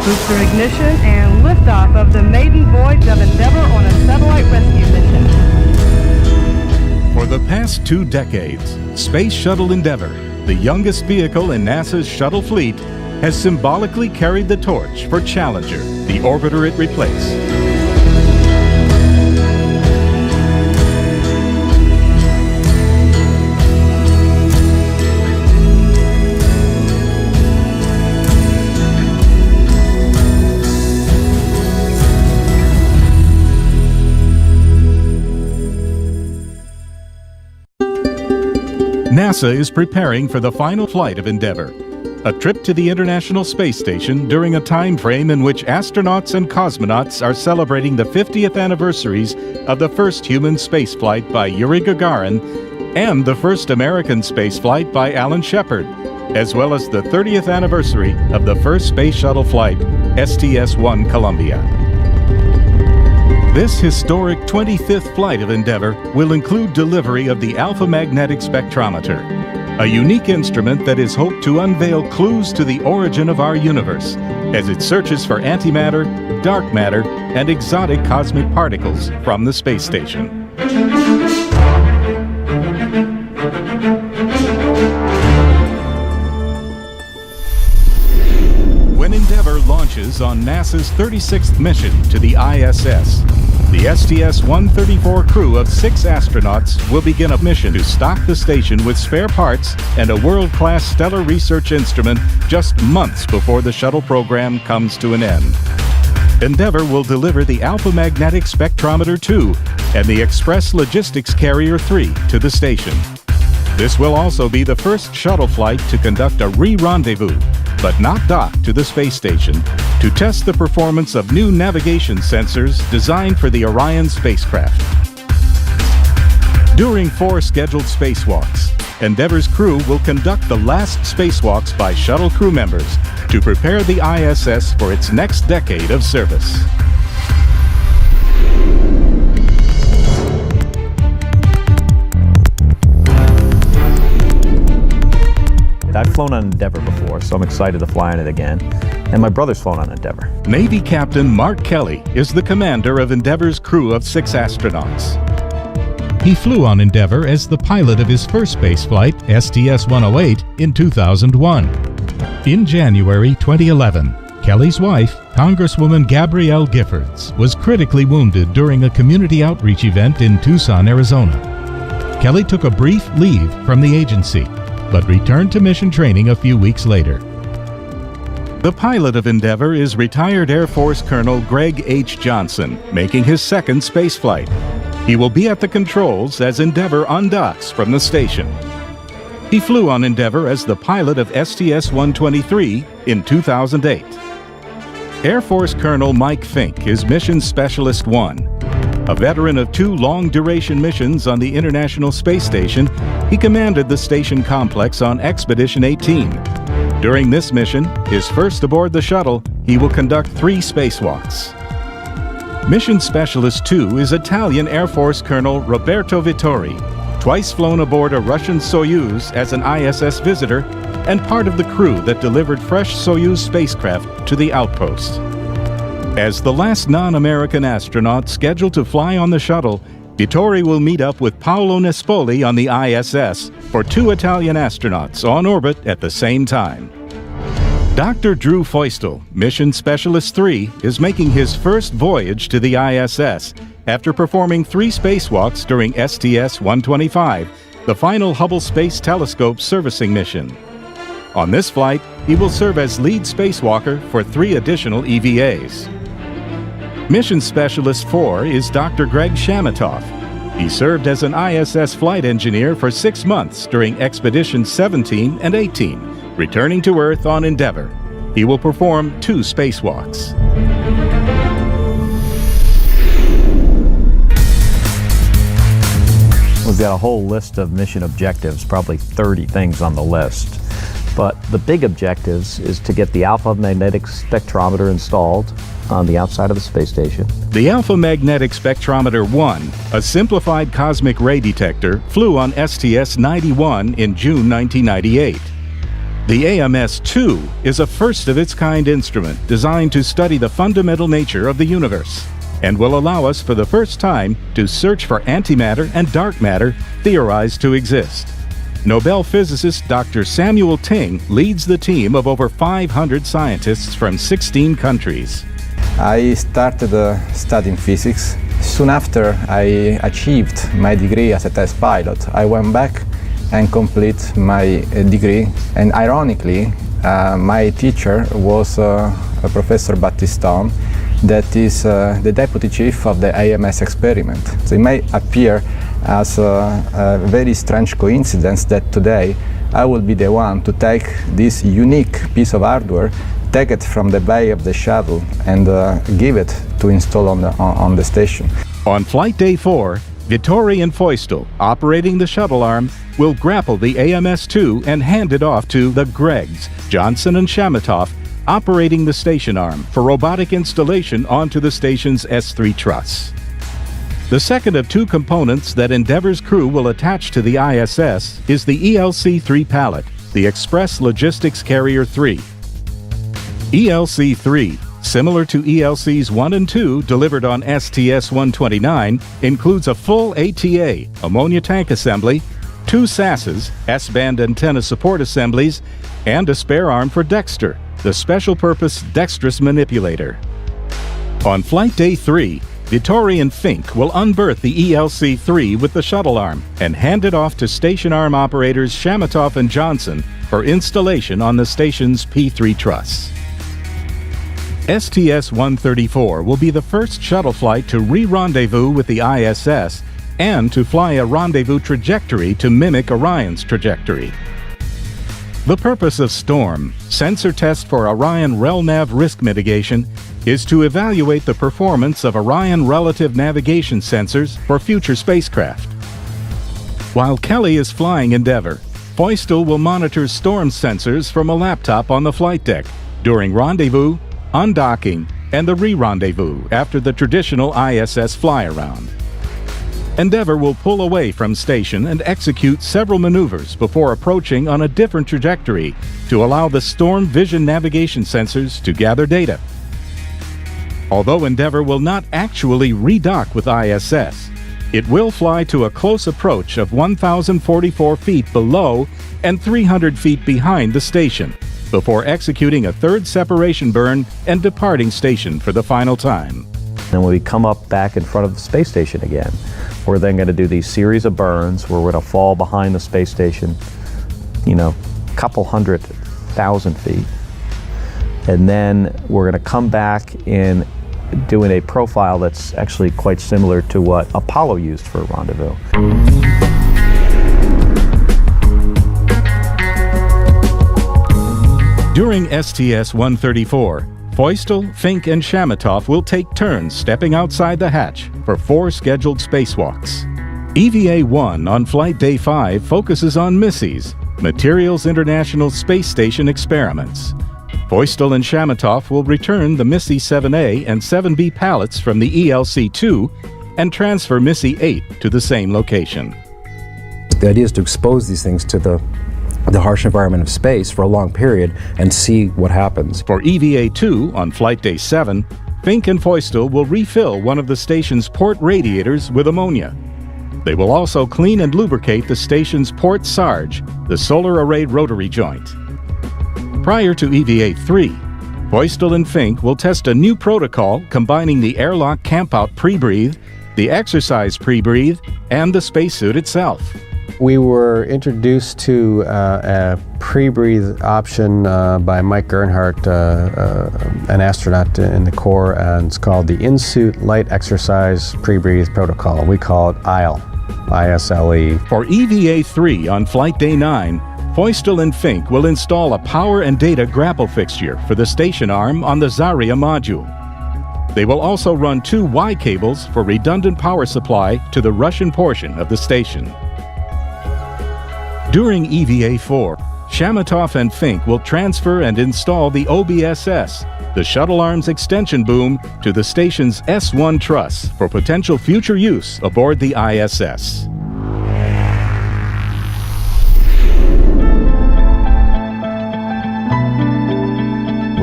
Booster ignition and liftoff of the maiden voyage of Endeavour on a satellite rescue mission. For the past 2 decades, Space Shuttle Endeavour, the youngest vehicle in NASA's shuttle fleet, has symbolically carried the torch for Challenger, the orbiter it replaced. NASA is preparing for the final flight of Endeavour, a trip to the International Space Station during a time frame in which astronauts and cosmonauts are celebrating the 50th anniversaries of the first human spaceflight by Yuri Gagarin and the first American spaceflight by Alan Shepard, as well as the 30th anniversary of the first space shuttle flight, STS-1 Columbia. This historic 25th flight of Endeavour will include delivery of the Alpha Magnetic Spectrometer, a unique instrument that is hoped to unveil clues to the origin of our universe as it searches for antimatter, dark matter, and exotic cosmic particles from the space station. When Endeavour launches on NASA's 36th mission to the ISS, the STS-134 crew of 6 astronauts will begin a mission to stock the station with spare parts and a world-class stellar research instrument just months before the shuttle program comes to an end. Endeavour will deliver the Alpha Magnetic Spectrometer 2 and the Express Logistics Carrier 3 to the station. This will also be the first shuttle flight to conduct a re-rendezvous, but not dock to the space station, to test the performance of new navigation sensors designed for the Orion spacecraft. During 4 scheduled spacewalks, Endeavour's crew will conduct the last spacewalks by shuttle crew members to prepare the ISS for its next decade of service. I've flown on Endeavour before, so I'm excited to fly on it again. And my brother's flown on Endeavour. Navy Captain Mark Kelly is the commander of Endeavour's crew of 6 astronauts. He flew on Endeavour as the pilot of his first spaceflight, STS-108, in 2001. In January 2011, Kelly's wife, Congresswoman Gabrielle Giffords, was critically wounded during a community outreach event in Tucson, Arizona. Kelly took a brief leave from the agency, but returned to mission training a few weeks later. The pilot of Endeavour is retired Air Force Colonel Greg H. Johnson, making his second spaceflight. He will be at the controls as Endeavour undocks from the station. He flew on Endeavour as the pilot of STS-123 in 2008. Air Force Colonel Mike Fink is Mission Specialist 1. A veteran of 2 long-duration missions on the International Space Station, he commanded the station complex on Expedition 18. During this mission, his first aboard the shuttle, he will conduct 3 spacewalks. Mission Specialist 2 is Italian Air Force Colonel Roberto Vittori, twice flown aboard a Russian Soyuz as an ISS visitor and part of the crew that delivered fresh Soyuz spacecraft to the outpost. As the last non-American astronaut scheduled to fly on the shuttle, Vittori will meet up with Paolo Nespoli on the ISS for 2 Italian astronauts on orbit at the same time. Dr. Drew Feustel, Mission Specialist 3, is making his first voyage to the ISS after performing 3 spacewalks during STS-125, the final Hubble Space Telescope servicing mission. On this flight, he will serve as lead spacewalker for 3 additional EVAs. Mission Specialist 4 is Dr. Greg Shamatoff. He served as an ISS flight engineer for 6 months during Expeditions 17 and 18, returning to Earth on Endeavour. He will perform 2 spacewalks. We've got a whole list of mission objectives, probably 30 things on the list. But the big objectives is to get the Alpha Magnetic Spectrometer installed on the outside of the space station. The Alpha Magnetic Spectrometer 1, a simplified cosmic ray detector, flew on STS-91 in June 1998. The AMS-2 is a first-of-its-kind instrument designed to study the fundamental nature of the universe and will allow us for the first time to search for antimatter and dark matter theorized to exist. Nobel physicist Dr. Samuel Ting leads the team of over 500 scientists from 16 countries. I started studying physics. Soon after I achieved my degree as a test pilot, I went back and complete my degree, and ironically my teacher was Professor Battiston, that is the deputy chief of the AMS experiment. So it may appear as a very strange coincidence that today I will be the one to take this unique piece of hardware, take it from the bay of the shuttle and give it to install on the station. On flight day 4, Vittori and Feustel, operating the shuttle arm, will grapple the AMS-2 and hand it off to the Greggs, Johnson and Shamatov, operating the station arm for robotic installation onto the station's S3 truss. The second of two components that Endeavour's crew will attach to the ISS is the ELC-3 pallet, the Express Logistics Carrier 3. ELC-3, similar to ELCs 1 and 2 delivered on STS-129, includes a full ATA, ammonia tank assembly, 2 SASs, S-band antenna support assemblies, and a spare arm for Dexter, the special-purpose dexterous manipulator. On flight day 3, Vittori and Fink will unberth the ELC-3 with the shuttle arm and hand it off to station arm operators Shamatov and Johnson for installation on the station's P3 truss. STS-134 will be the first shuttle flight to re-rendezvous with the ISS and to fly a rendezvous trajectory to mimic Orion's trajectory. The purpose of STORM, Sensor Test for Orion RELNAV Risk Mitigation, is to evaluate the performance of Orion relative navigation sensors for future spacecraft. While Kelly is flying Endeavour, Feustel will monitor STORM sensors from a laptop on the flight deck during rendezvous, undocking, and the re-rendezvous after the traditional ISS fly-around. Endeavour will pull away from station and execute several maneuvers before approaching on a different trajectory to allow the Storm Vision navigation sensors to gather data. Although Endeavour will not actually redock with ISS, it will fly to a close approach of 1,044 feet below and 300 feet behind the station before executing a third separation burn and departing station for the final time. Then when we come up back in front of the space station again, we're then going to do these series of burns where we're going to fall behind the space station, a couple 100,000 feet. And then we're going to come back in doing a profile that's actually quite similar to what Apollo used for a rendezvous. During STS-134, Feustel, Fink, and Shamatov will take turns stepping outside the hatch for 4 scheduled spacewalks. EVA-1 on flight day 5 focuses on MISSIES, Materials International Space Station experiments. Feustel and Shamatov will return the MISSI 7A and 7B pallets from the ELC-2 and transfer MISSI 8 to the same location. The idea is to expose these things to the harsh environment of space for a long period and see what happens. For EVA-2 on flight day 7, Fink and Feustel will refill one of the station's port radiators with ammonia. They will also clean and lubricate the station's port Sarge, the solar array rotary joint. Prior to EVA-3, Feustel and Fink will test a new protocol combining the airlock campout pre-breathe, the exercise pre-breathe, and the spacesuit itself. We were introduced to a pre-breathe option by Mike Gernhardt, an astronaut in the Corps, and it's called the In-Suit Light Exercise Pre-Breathe Protocol. We call it ISLE, I-S-L-E. For EVA-3 on flight day 9, Feustel and Fink will install a power and data grapple fixture for the station arm on the Zarya module. They will also run 2 Y cables for redundant power supply to the Russian portion of the station. During EVA-4, Shamatov and Fink will transfer and install the OBSS, the shuttle arm's extension boom, to the station's S1 truss for potential future use aboard the ISS.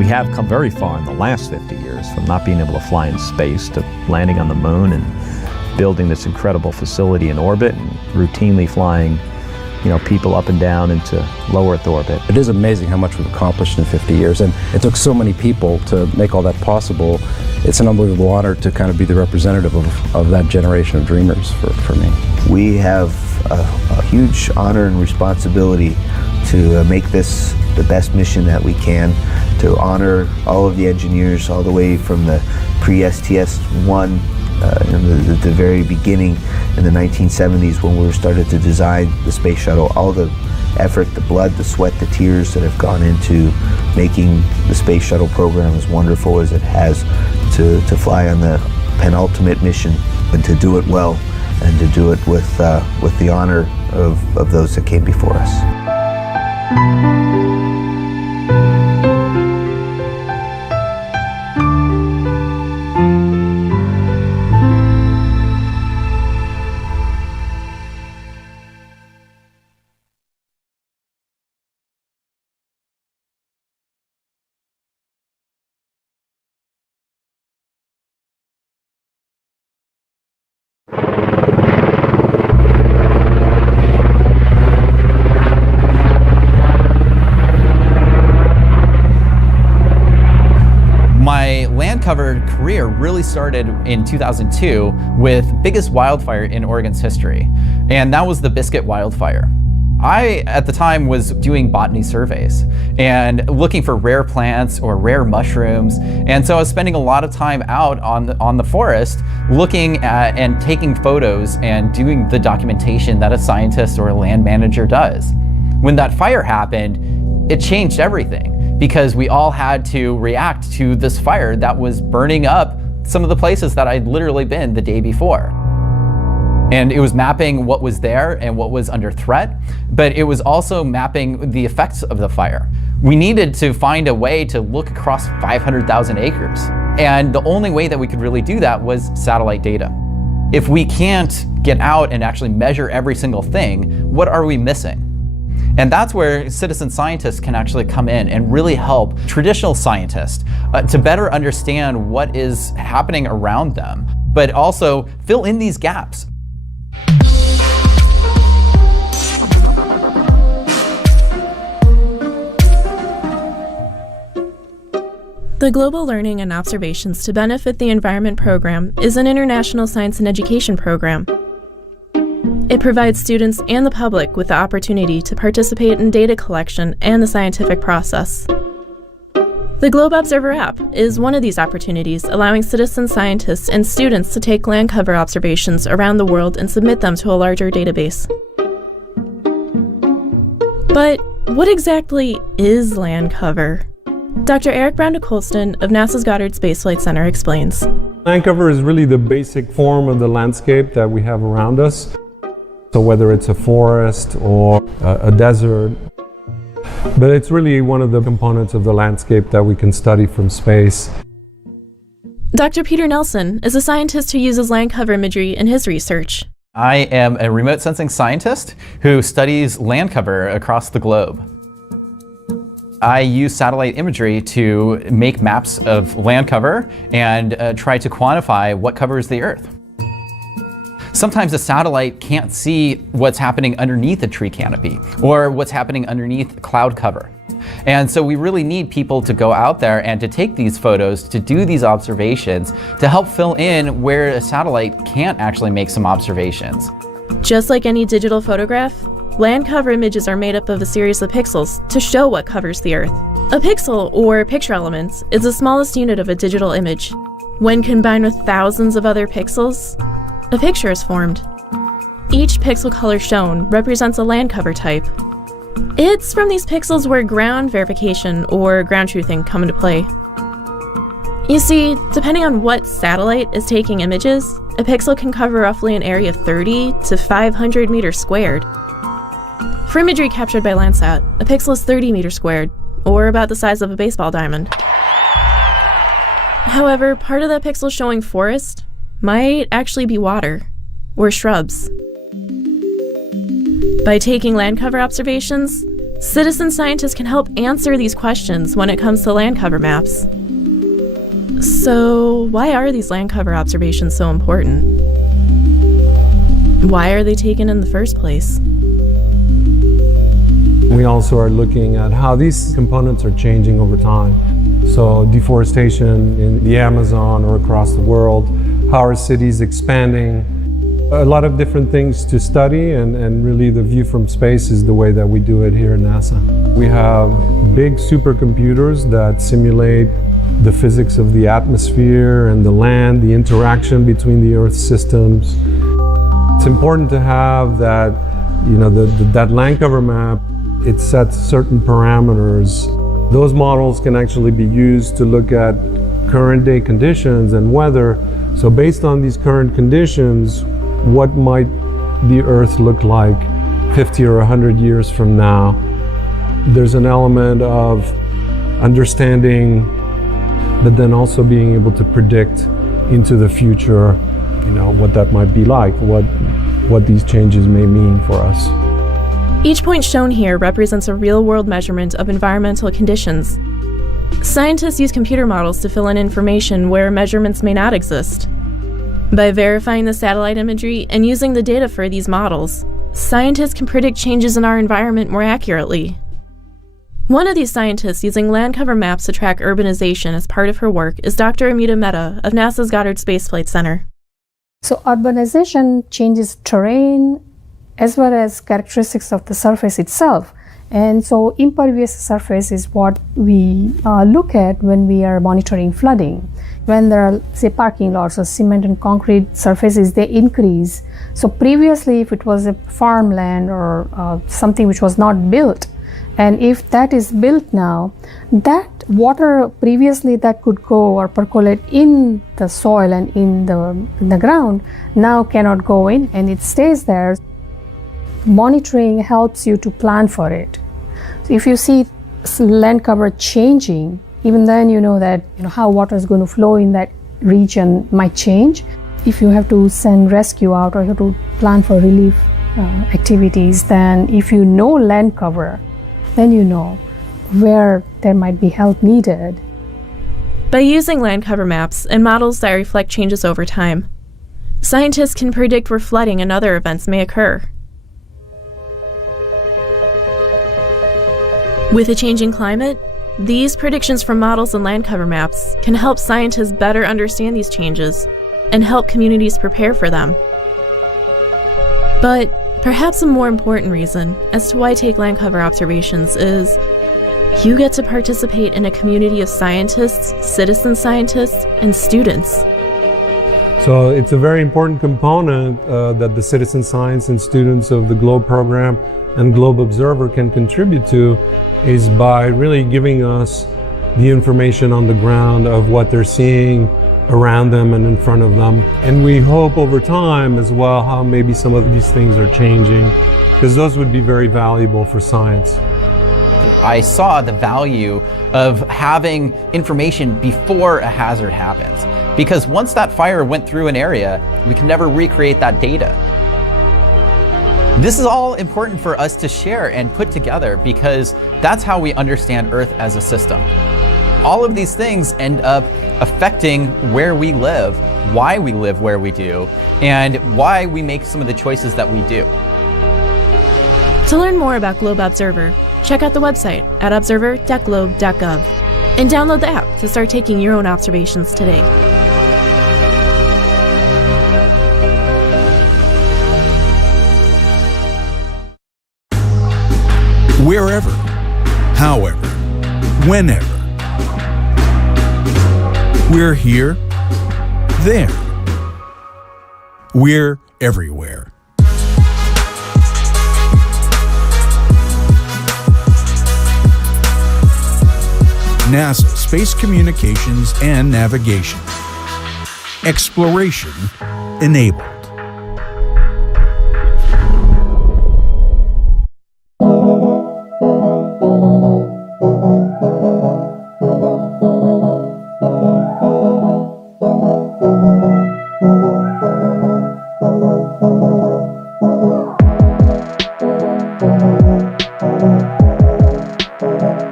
we have come very far in the last 50 years, from not being able to fly in space to landing on the moon and building this incredible facility in orbit and routinely flying, people up and down into low Earth orbit. It is amazing how much we've accomplished in 50 years, and it took so many people to make all that possible. It's an unbelievable honor to kind of be the representative of that generation of dreamers for me. We have a huge honor and responsibility to make this the best mission that we can, to honor all of the engineers all the way from the pre-STS-1 in the very beginning in the 1970s when we started to design the space shuttle. All the effort, the blood, the sweat, the tears that have gone into making the space shuttle program as wonderful as it has, to fly on the penultimate mission and to do it well and to do it with the honor of those that came before us. My land cover career really started in 2002 with biggest wildfire in Oregon's history, and that was the Biscuit wildfire. I, at the time, was doing botany surveys and looking for rare plants or rare mushrooms, and so I was spending a lot of time out on the forest looking at and taking photos and doing the documentation that a scientist or a land manager does. When that fire happened, it changed everything, because we all had to react to this fire that was burning up some of the places that I'd literally been the day before. And it was mapping what was there and what was under threat, but it was also mapping the effects of the fire. We needed to find a way to look across 500,000 acres. And the only way that we could really do that was satellite data. If we can't get out and actually measure every single thing, what are we missing? And that's where citizen scientists can actually come in and really help traditional scientists to better understand what is happening around them, but also fill in these gaps. The Global Learning and Observations to Benefit the Environment program is an international science and education program. It provides students and the public with the opportunity to participate in data collection and the scientific process. The Globe Observer app is one of these opportunities, allowing citizen scientists and students to take land cover observations around the world and submit them to a larger database. But what exactly is land cover? Dr. Eric Brown de Colston of NASA's Goddard Space Flight Center explains. Land cover is really the basic form of the landscape that we have around us. So whether it's a forest or a desert, but it's really one of the components of the landscape that we can study from space. Dr. Peter Nelson is a scientist who uses land cover imagery in his research. I am a remote sensing scientist who studies land cover across the globe. I use satellite imagery to make maps of land cover and try to quantify what covers the Earth. Sometimes a satellite can't see what's happening underneath a tree canopy or what's happening underneath cloud cover. And so we really need people to go out there and to take these photos, to do these observations, to help fill in where a satellite can't actually make some observations. Just like any digital photograph, land cover images are made up of a series of pixels to show what covers the Earth. A pixel, or picture elements, is the smallest unit of a digital image. When combined with thousands of other pixels, a picture is formed. Each pixel color shown represents a land cover type. It's from these pixels where ground verification or ground truthing come into play. You see, depending on what satellite is taking images, a pixel can cover roughly an area of 30 to 500 meters squared. For imagery captured by Landsat, a pixel is 30 meters squared, or about the size of a baseball diamond. However, part of that pixel showing forest might actually be water, or shrubs. By taking land cover observations, Citizen scientists can help answer these questions when it comes to land cover maps. So, why are these land cover observations so important? Why are they taken in the first place? We also are looking at how these components are changing over time. So deforestation in the Amazon or across the world, how are cities expanding? A lot of different things to study, and really the view from space is the way that we do it here at NASA. We have big supercomputers that simulate the physics of the atmosphere and the land, the interaction between the Earth systems. It's important to have that, that land cover map. It sets certain parameters. Those models can actually be used to look at current day conditions and weather. So based on these current conditions, what might the Earth look like 50 or 100 years from now? There's an element of understanding, but then also being able to predict into the future, what that might be like, what these changes may mean for us. Each point shown here represents a real-world measurement of environmental conditions. Scientists use computer models to fill in information where measurements may not exist. By verifying the satellite imagery and using the data for these models, scientists can predict changes in our environment more accurately. One of these scientists using land cover maps to track urbanization as part of her work is Dr. Amita Mehta of NASA's Goddard Space Flight Center. So urbanization changes terrain as well as characteristics of the surface itself. And so impervious surface is what we look at when we are monitoring flooding. When there are, say, parking lots or cement and concrete surfaces, they increase. So previously, if it was a farmland or something which was not built, and if that is built now, that water previously that could go or percolate in the soil and in the ground now cannot go in, and it stays there. Monitoring helps you to plan for it. So if you see land cover changing, even then you know that how water is going to flow in that region might change. If you have to send rescue out or you have to plan for relief activities, then if you know land cover, then you know where there might be help needed. By using land cover maps and models that reflect changes over time, scientists can predict where flooding and other events may occur. With a changing climate, these predictions from models and land cover maps can help scientists better understand these changes and help communities prepare for them. But perhaps a more important reason as to why take land cover observations is you get to participate in a community of scientists, citizen scientists, and students. So it's a very important component that the citizen science and students of the GLOBE program and Globe Observer can contribute to is by really giving us the information on the ground of what they're seeing around them and in front of them. And we hope over time as well how maybe some of these things are changing, because those would be very valuable for science. I saw the value of having information before a hazard happens, because once that fire went through an area, we can never recreate that data. This is all important for us to share and put together, because that's how we understand Earth as a system. All of these things end up affecting where we live, why we live where we do, and why we make some of the choices that we do. To learn more about Globe Observer, check out the website at observer.globe.gov and download the app to start taking your own observations today. Wherever, however, whenever. We're here, there. We're everywhere. NASA Space Communications and Navigation. Exploration enabled.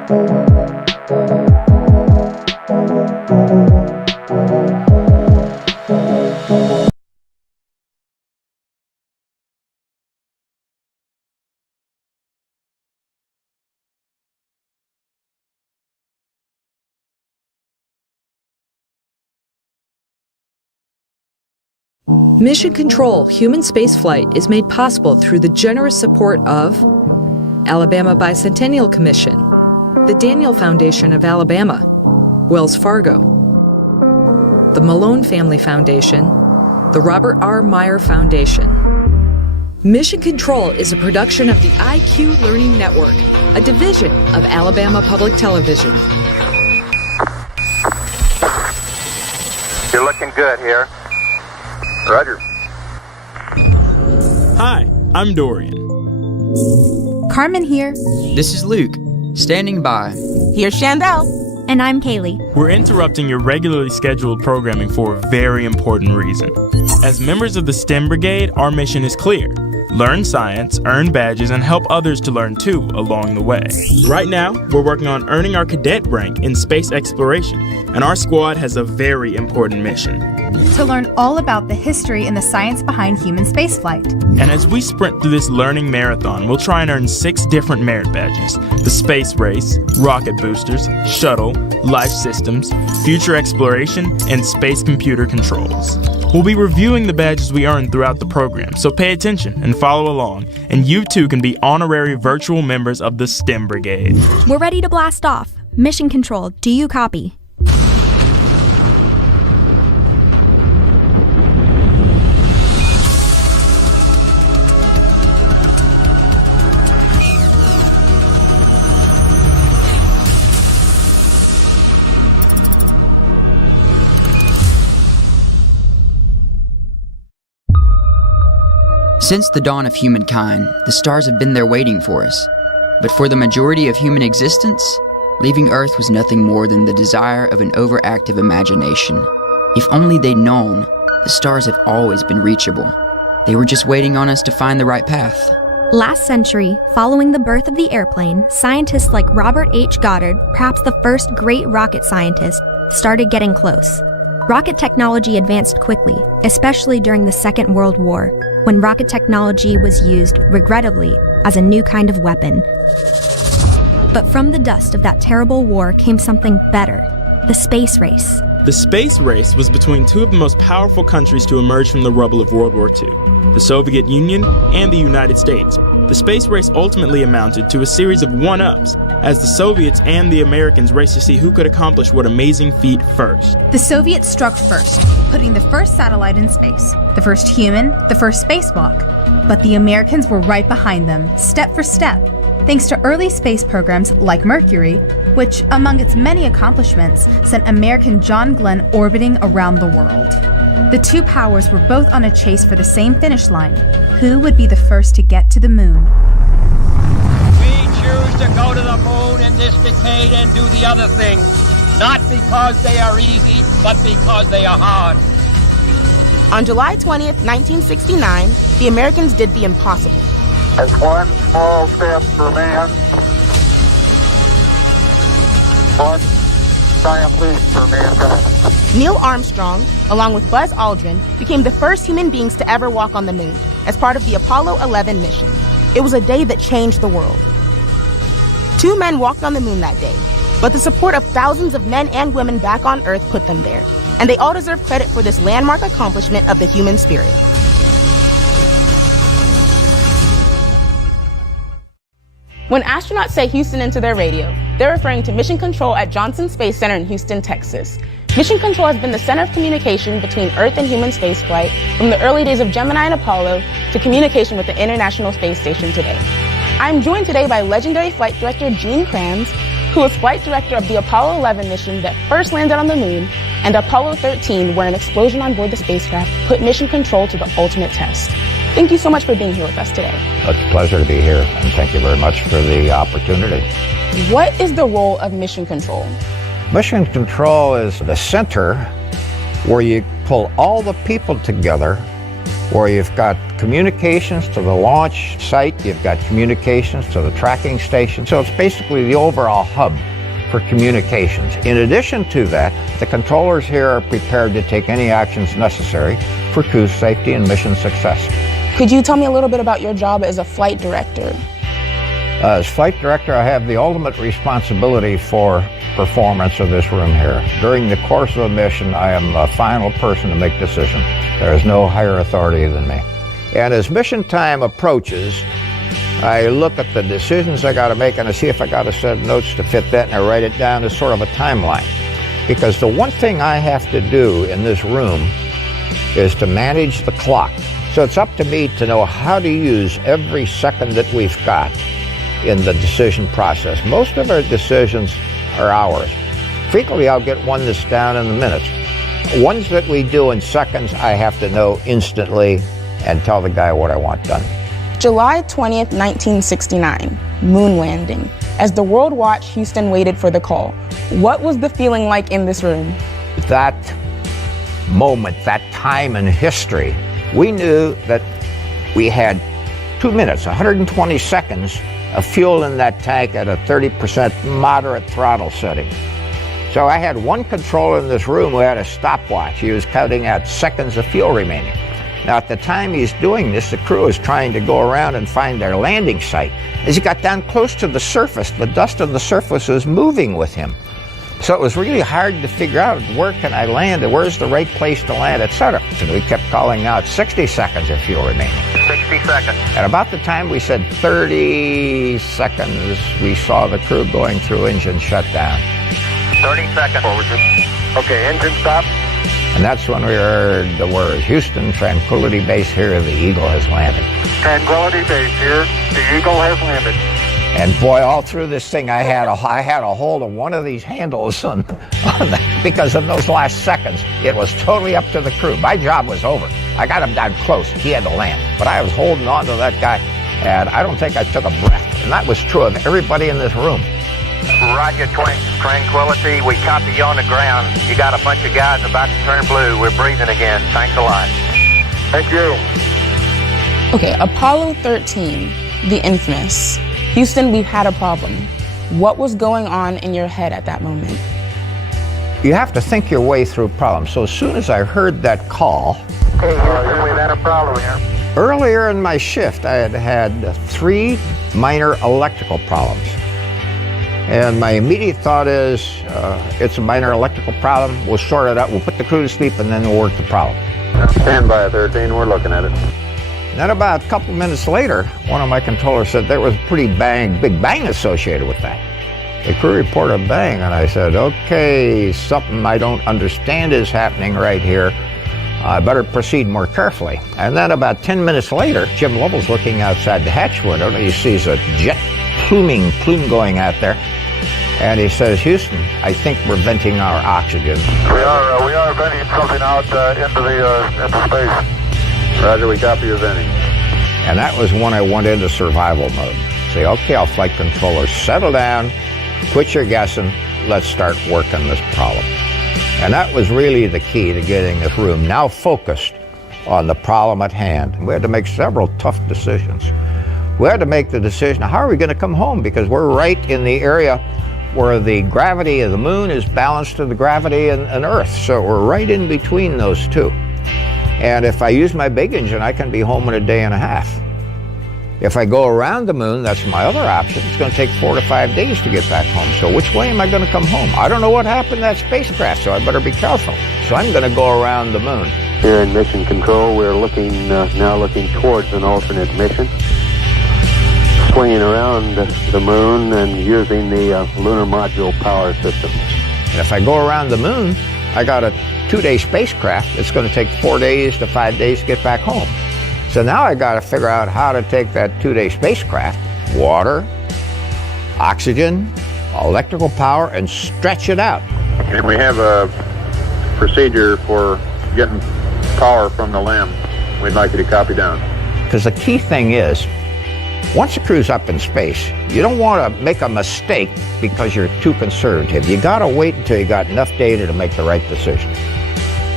Mission Control Human Spaceflight is made possible through the generous support of Alabama Bicentennial Commission, the Daniel Foundation of Alabama, Wells Fargo, the Malone Family Foundation, the Robert R. Meyer Foundation. Mission Control is a production of the IQ Learning Network, a division of Alabama Public Television. You're looking good here. Roger. Hi, I'm Dorian. Carmen here. This is Luke, standing by. Here's Chandel. And I'm Kaylee. We're interrupting your regularly scheduled programming for a very important reason. As members of the STEM Brigade, our mission is clear. Learn science, earn badges, and help others to learn too along the way. Right now, we're working on earning our cadet rank in space exploration, and our squad has a very important mission. To learn all about the history and the science behind human spaceflight. And as we sprint through this learning marathon, we'll try and earn 6 different merit badges: the space race, rocket boosters, shuttle, life systems, future exploration, and space computer controls. We'll be reviewing the badges we earn throughout the program, so pay attention and follow along, and you too can be honorary virtual members of the STEM Brigade. We're ready to blast off. Mission Control, do you copy? Since the dawn of humankind, the stars have been there waiting for us. But for the majority of human existence, leaving Earth was nothing more than the desire of an overactive imagination. If only they'd known, the stars have always been reachable. They were just waiting on us to find the right path. Last century, following the birth of the airplane, scientists like Robert H. Goddard, perhaps the first great rocket scientist, started getting close. Rocket technology advanced quickly, especially during the Second World War, when rocket technology was used, regrettably, as a new kind of weapon. But from the dust of that terrible war came something better: the space race. The space race was between two of the most powerful countries to emerge from the rubble of World War II, the Soviet Union and the United States. The space race ultimately amounted to a series of one-ups, as the Soviets and the Americans raced to see who could accomplish what amazing feat first. The Soviets struck first, putting the first satellite in space, the first human, the first spacewalk. But the Americans were right behind them, step for step, thanks to early space programs like Mercury, which, among its many accomplishments, sent American John Glenn orbiting around the world. The two powers were both on a chase for the same finish line: who would be the first to get to the moon? We choose to go to the moon in this decade and do the other things, not because they are easy, but because they are hard. On July 20th, 1969, the Americans did the impossible. As one small step for man, one giant leap for mankind. Neil Armstrong, along with Buzz Aldrin, became the first human beings to ever walk on the moon as part of the Apollo 11 mission. It was a day that changed the world. 2 men walked on the moon that day, but the support of thousands of men and women back on Earth put them there, and they all deserve credit for this landmark accomplishment of the human spirit. When astronauts say Houston into their radio, they're referring to Mission Control at Johnson Space Center in Houston, Texas. Mission Control has been the center of communication between Earth and human spaceflight from the early days of Gemini and Apollo to communication with the International Space Station today. I'm joined today by legendary flight director Gene Kranz, who was flight director of the Apollo 11 mission that first landed on the moon, and Apollo 13, where an explosion on board the spacecraft put Mission Control to the ultimate test. Thank you so much for being here with us today. It's a pleasure to be here, and thank you very much for the opportunity. What is the role of Mission Control? Mission Control is the center where you pull all the people together where you've got communications to the launch site, you've got communications to the tracking station. So it's basically the overall hub for communications. In addition to that, the controllers here are prepared to take any actions necessary for crew safety and mission success. Could you tell me a little bit about your job as a flight director? As flight director, I have the ultimate responsibility for performance of this room here. During the course of a mission, I am the final person to make decisions. There is no higher authority than me. And as mission time approaches, I look at the decisions I got to make and I see if I got a set of notes to fit that, and I write it down as sort of a timeline. Because the one thing I have to do in this room is to manage the clock. So it's up to me to know how to use every second that we've got in the decision process. Most of our decisions are hours. Frequently I'll get one that's down in the minutes. Ones that we do in seconds, I have to know instantly and tell the guy what I want done. July 20th, 1969, moon landing. As the world watched, Houston waited for the call. What was the feeling like in this room? That moment, that time in history, we knew that we had 2 minutes, 120 seconds of fuel in that tank at a 30% moderate throttle setting. So I had one controller in this room who had a stopwatch. He was counting out seconds of fuel remaining. Now at the time he's doing this, the crew is trying to go around and find their landing site. As he got down close to the surface, the dust on the surface was moving with him. So it was really hard to figure out, where can I land and where's the right place to land, etc. So we kept calling out 60 seconds of fuel remaining. 60 seconds. At about the time we said 30 seconds, we saw the crew going through engine shutdown. 30 seconds. Okay, engine stop. And that's when we heard the words, Houston, Tranquility Base here, the Eagle has landed. Tranquility Base here, the Eagle has landed. And boy, all through this thing, I had a hold of one of these handles because in those last seconds, it was totally up to the crew. My job was over. I got him down close. He had to land. But I was holding on to that guy, and I don't think I took a breath. And that was true of everybody in this room. Roger, Tranquility. We copy you on the ground. You got a bunch of guys about to turn blue. We're breathing again. Thanks a lot. Thank you. Okay, Apollo 13, the infamous. Houston, we've had a problem. What was going on in your head at that moment? You have to think your way through problems. So as soon as I heard that call... Hey, Houston, we've had a problem here. Earlier in my shift, I had 3 minor electrical problems. And my immediate thought is, it's a minor electrical problem. We'll sort it out. We'll put the crew to sleep, and then we'll work the problem. Stand by, 13. We're looking at it. Then about a couple minutes later, one of my controllers said there was a pretty big bang associated with that. The crew reported a bang, and I said, okay, something I don't understand is happening right here. I better proceed more carefully. And then about 10 minutes later, Jim Lovell's looking outside the hatch window, and he sees a jet plume going out there. And he says, Houston, I think we're venting our oxygen. We are venting something out into space. Roger, we copy your venting. And that was when I went into survival mode. Say, okay, I'll flight controller, settle down, quit your guessing, let's start working this problem. And that was really the key to getting this room now focused on the problem at hand. We had to make several tough decisions. We had to make the decision, how are we going to come home? Because we're right in the area where the gravity of the moon is balanced to the gravity in Earth. So we're right in between those two. And if I use my big engine, I can be home in a day and a half. If I go around the moon, that's my other option. It's going to take 4 to 5 days to get back home. So which way am I going to come home? I don't know what happened to that spacecraft, so I better be careful. So I'm going to go around the moon. Here in mission control, we're now looking towards an alternate mission. Swinging around the moon and using the lunar module power system. And if I go around the moon, I got a 2-day spacecraft. It's going to take 4 days to 5 days to get back home. So now I got to figure out how to take that 2-day spacecraft, water, oxygen, electrical power, and stretch it out. And we have a procedure for getting power from the LEM. We'd like you to copy down. Because the key thing is, once the crew's up in space, you don't want to make a mistake because you're too conservative. You got to wait until you got enough data to make the right decision.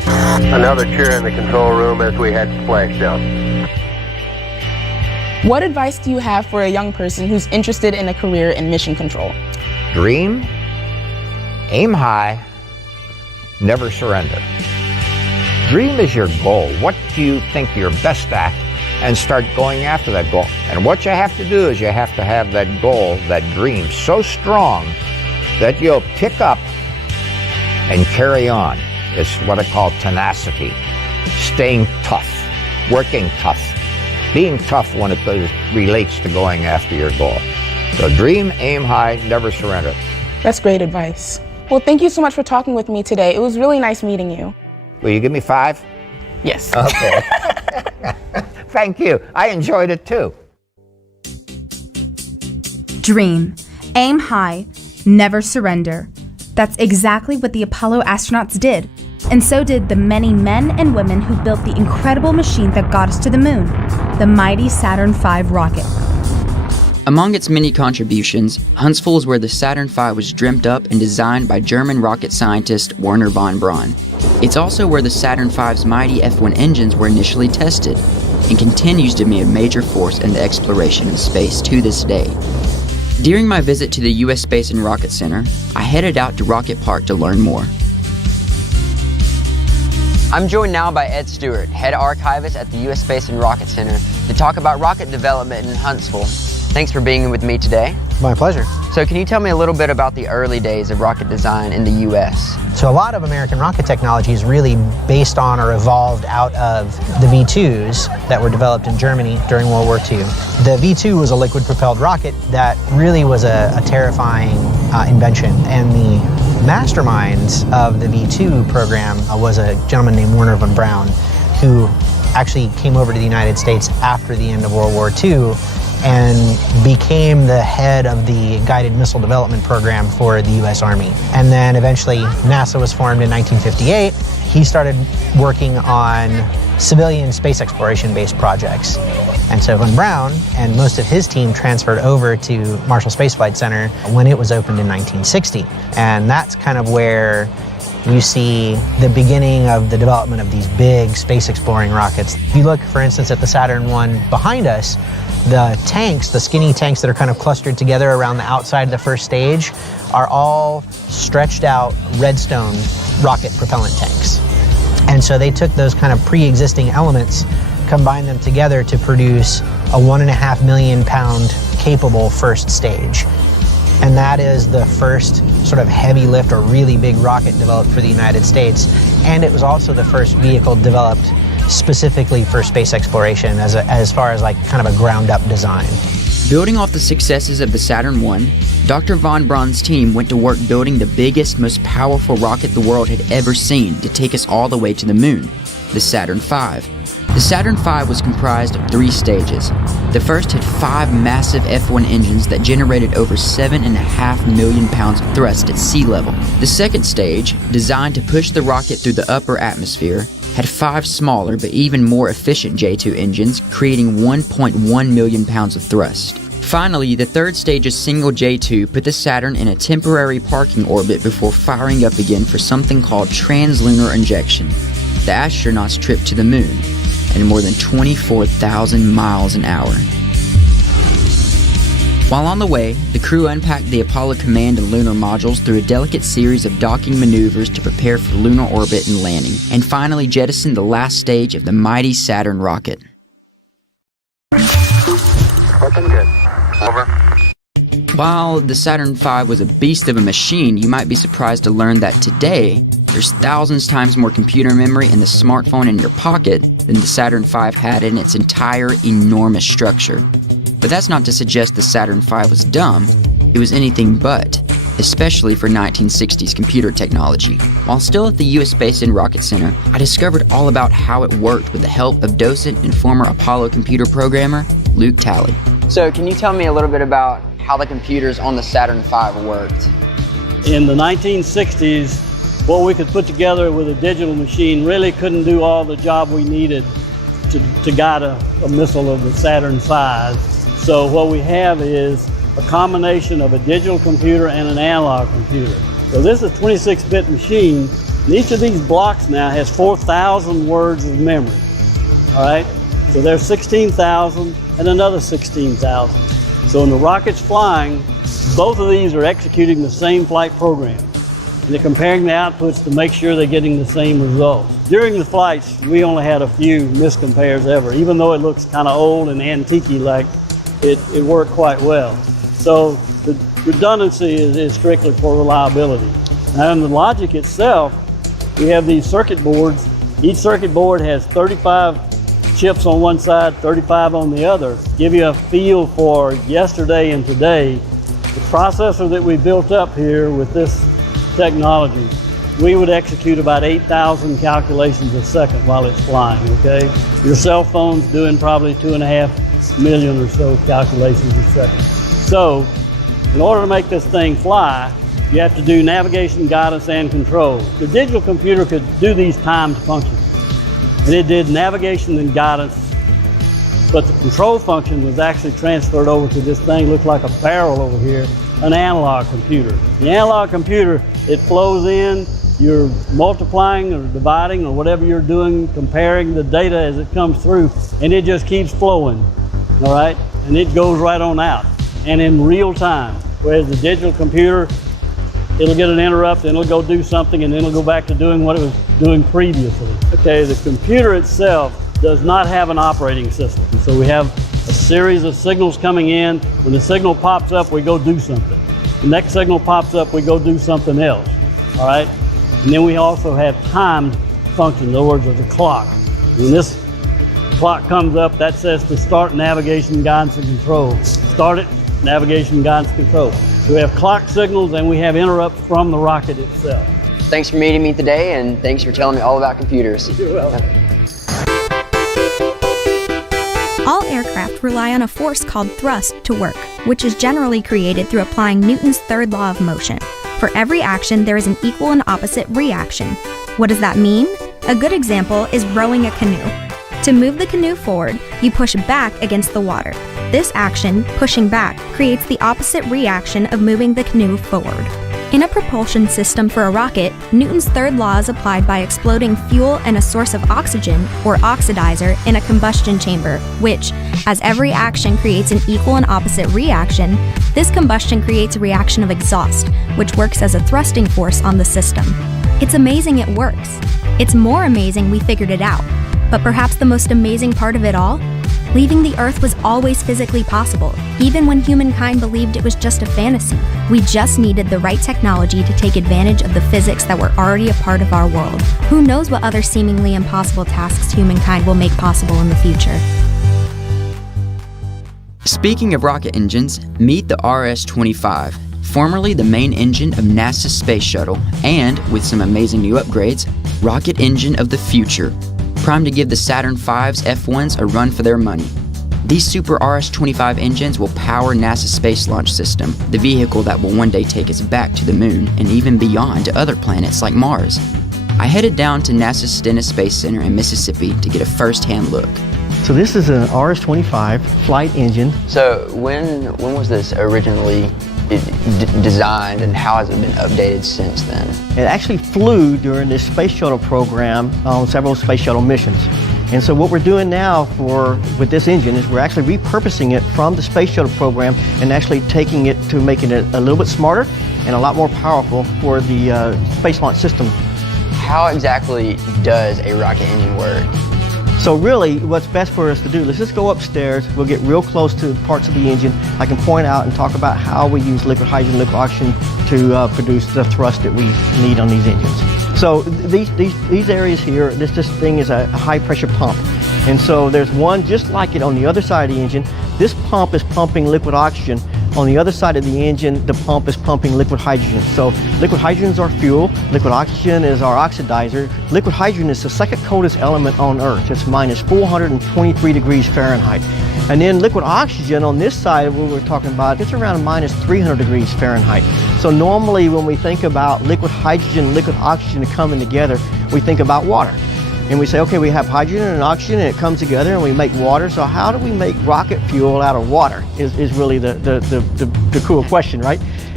Another chair in the control room as we head splashdown. What advice do you have for a young person who's interested in a career in mission control? Dream, aim high, never surrender. Dream is your goal. What do you think you're best at? And start going after that goal. And what you have to do is you have to have that goal, that dream, so strong that you'll pick up and carry on. It's what I call tenacity. Staying tough, working tough, being tough when it relates to going after your goal. So dream, aim high, never surrender. That's great advice. Well, thank you so much for talking with me today. It was really nice meeting you. Will you give me 5? Yes. Okay. Thank you. I enjoyed it too. Dream, aim high, never surrender. That's exactly what the Apollo astronauts did. And so did the many men and women who built the incredible machine that got us to the moon, the mighty Saturn V rocket. Among its many contributions, Huntsville is where the Saturn V was dreamt up and designed by German rocket scientist Wernher von Braun. It's also where the Saturn V's mighty F1 engines were initially tested, and continues to be a major force in the exploration of space to this day. During my visit to the U.S. Space and Rocket Center, I headed out to Rocket Park to learn more. I'm joined now by Ed Stewart, head archivist at the U.S. Space and Rocket Center, to talk about rocket development in Huntsville. Thanks for being with me today. My pleasure. So can you tell me a little bit about the early days of rocket design in the U.S.? So a lot of American rocket technology is really based on or evolved out of the V2s that were developed in Germany during World War II. The V2 was a liquid-propelled rocket that really was a terrifying invention, and the masterminds of the V2 program was a gentleman named Wernher von Braun, who actually came over to the United States after the end of World War II and became the head of the guided missile development program for the U.S. Army. And then eventually NASA was formed in 1958. He started working on civilian space exploration-based projects. And so von Braun and most of his team transferred over to Marshall Space Flight Center when it was opened in 1960. And that's kind of where you see the beginning of the development of these big space exploring rockets. If you look, for instance, at the Saturn I behind us, the tanks, the skinny tanks that are kind of clustered together around the outside of the first stage, are all stretched out Redstone rocket propellant tanks. And so they took those kind of pre-existing elements, combined them together to produce a 1.5 million pound capable first stage. And that is the first sort of heavy lift or really big rocket developed for the United States. And it was also the first vehicle developed specifically for space exploration as far as like kind of a ground up design. Building off the successes of the Saturn I, Dr. von Braun's team went to work building the biggest, most powerful rocket the world had ever seen to take us all the way to the moon, the Saturn V. The Saturn V was comprised of 3 stages. The first had 5 massive F1 engines that generated over 7.5 million pounds of thrust at sea level. The second stage, designed to push the rocket through the upper atmosphere, had 5 smaller but even more efficient J2 engines, creating 1.1 million pounds of thrust. Finally, the third stage's single J2 put the Saturn in a temporary parking orbit before firing up again for something called translunar injection, the astronauts' trip to the moon, at more than 24,000 miles an hour. While on the way, the crew unpacked the Apollo command and lunar modules through a delicate series of docking maneuvers to prepare for lunar orbit and landing, and finally jettisoned the last stage of the mighty Saturn rocket. Looking good. Over. While the Saturn V was a beast of a machine, you might be surprised to learn that today, there's thousands times more computer memory in the smartphone in your pocket than the Saturn V had in its entire enormous structure. But that's not to suggest the Saturn V was dumb. It was anything but, especially for 1960s computer technology. While still at the U.S. Space and Rocket Center, I discovered all about how it worked with the help of docent and former Apollo computer programmer, Luke Talley. So can you tell me a little bit about how the computers on the Saturn V worked? In the 1960s, what we could put together with a digital machine really couldn't do all the job we needed to guide a missile of the Saturn size. So what we have is a combination of a digital computer and an analog computer. So this is a 26-bit machine, And each of these blocks now has 4,000 words of memory. All right? So there's 16,000 and another 16,000. So when the rocket's flying, both of these are executing the same flight program. And they're comparing the outputs to make sure they're getting the same results. During the flights, we only had a few miscompares ever. Even though it looks kind of old and antique-y like, it worked quite well. So the redundancy is strictly for reliability. Now in the logic itself, we have these circuit boards. Each circuit board has 35 chips on one side, 35 on the other. Give you a feel for yesterday and today. The processor that we built up here with this technology, we would execute about 8,000 calculations a second while it's flying, okay? Your cell phone's doing probably 2.5 million or so calculations a second. So, in order to make this thing fly, you have to do navigation, guidance, and control. The digital computer could do these timed functions, and it did navigation and guidance, but the control function was actually transferred over to this thing, looked like a barrel over here, an analog computer. The analog computer, it flows in, you're multiplying or dividing or whatever you're doing, comparing the data as it comes through, and it just keeps flowing, all right? And it goes right on out, and in real time. Whereas the digital computer, it'll get an interrupt, and it'll go do something, and then it'll go back to doing what it was doing previously. Okay, the computer itself does not have an operating system. So we have a series of signals coming in. When the signal pops up, we go do something. The next signal pops up, we go do something else, all right? And then we also have timed functions, in other words, there's a clock. When this clock comes up, that says to start navigation, guidance, and control. Start it, navigation, guidance, control. So we have clock signals and we have interrupts from the rocket itself. Thanks for meeting me today, and thanks for telling me all about computers. You're welcome. All aircraft rely on a force called thrust to work, which is generally created through applying Newton's third law of motion. For every action, there is an equal and opposite reaction. What does that mean? A good example is rowing a canoe. To move the canoe forward, you push back against the water. This action, pushing back, creates the opposite reaction of moving the canoe forward. In a propulsion system for a rocket, Newton's third law is applied by exploding fuel and a source of oxygen, or oxidizer, in a combustion chamber, which, as every action creates an equal and opposite reaction, this combustion creates a reaction of exhaust, which works as a thrusting force on the system. It's amazing it works. It's more amazing we figured it out. But perhaps the most amazing part of it all? Leaving the Earth was always physically possible, even when humankind believed it was just a fantasy. We just needed the right technology to take advantage of the physics that were already a part of our world. Who knows what other seemingly impossible tasks humankind will make possible in the future? Speaking of rocket engines, meet the RS-25, formerly the main engine of NASA's space shuttle, and, with some amazing new upgrades, rocket engine of the future. Primed to give the Saturn V's F1s a run for their money. These super RS-25 engines will power NASA's Space Launch System, the vehicle that will one day take us back to the moon and even beyond to other planets like Mars. I headed down to NASA's Stennis Space Center in Mississippi to get a first-hand look. So this is an RS-25 flight engine. So when was this originally designed, and how has it been updated since then? It actually flew during this space shuttle program on several space shuttle missions. And so what we're doing now with this engine is we're actually repurposing it from the space shuttle program and actually taking it to making it a little bit smarter and a lot more powerful for the space launch system. How exactly does a rocket engine work? So really, what's best for us to do, let's just go upstairs, we'll get real close to parts of the engine. I can point out and talk about how we use liquid hydrogen, liquid oxygen to produce the thrust that we need on these engines. So these areas here, this thing is a high pressure pump. And so there's one just like it on the other side of the engine. This pump is pumping liquid oxygen. On the other side of the engine, the pump is pumping liquid hydrogen. So liquid hydrogen is our fuel, liquid oxygen is our oxidizer. Liquid hydrogen is the second coldest element on Earth. It's minus 423 degrees Fahrenheit. And then liquid oxygen on this side of what we're talking about, it's around minus 300 degrees Fahrenheit. So normally when we think about liquid hydrogen, liquid oxygen coming together, we think about water. And we say, okay, we have hydrogen and oxygen and it comes together and we make water. So how do we make rocket fuel out of water is really the cool question, right?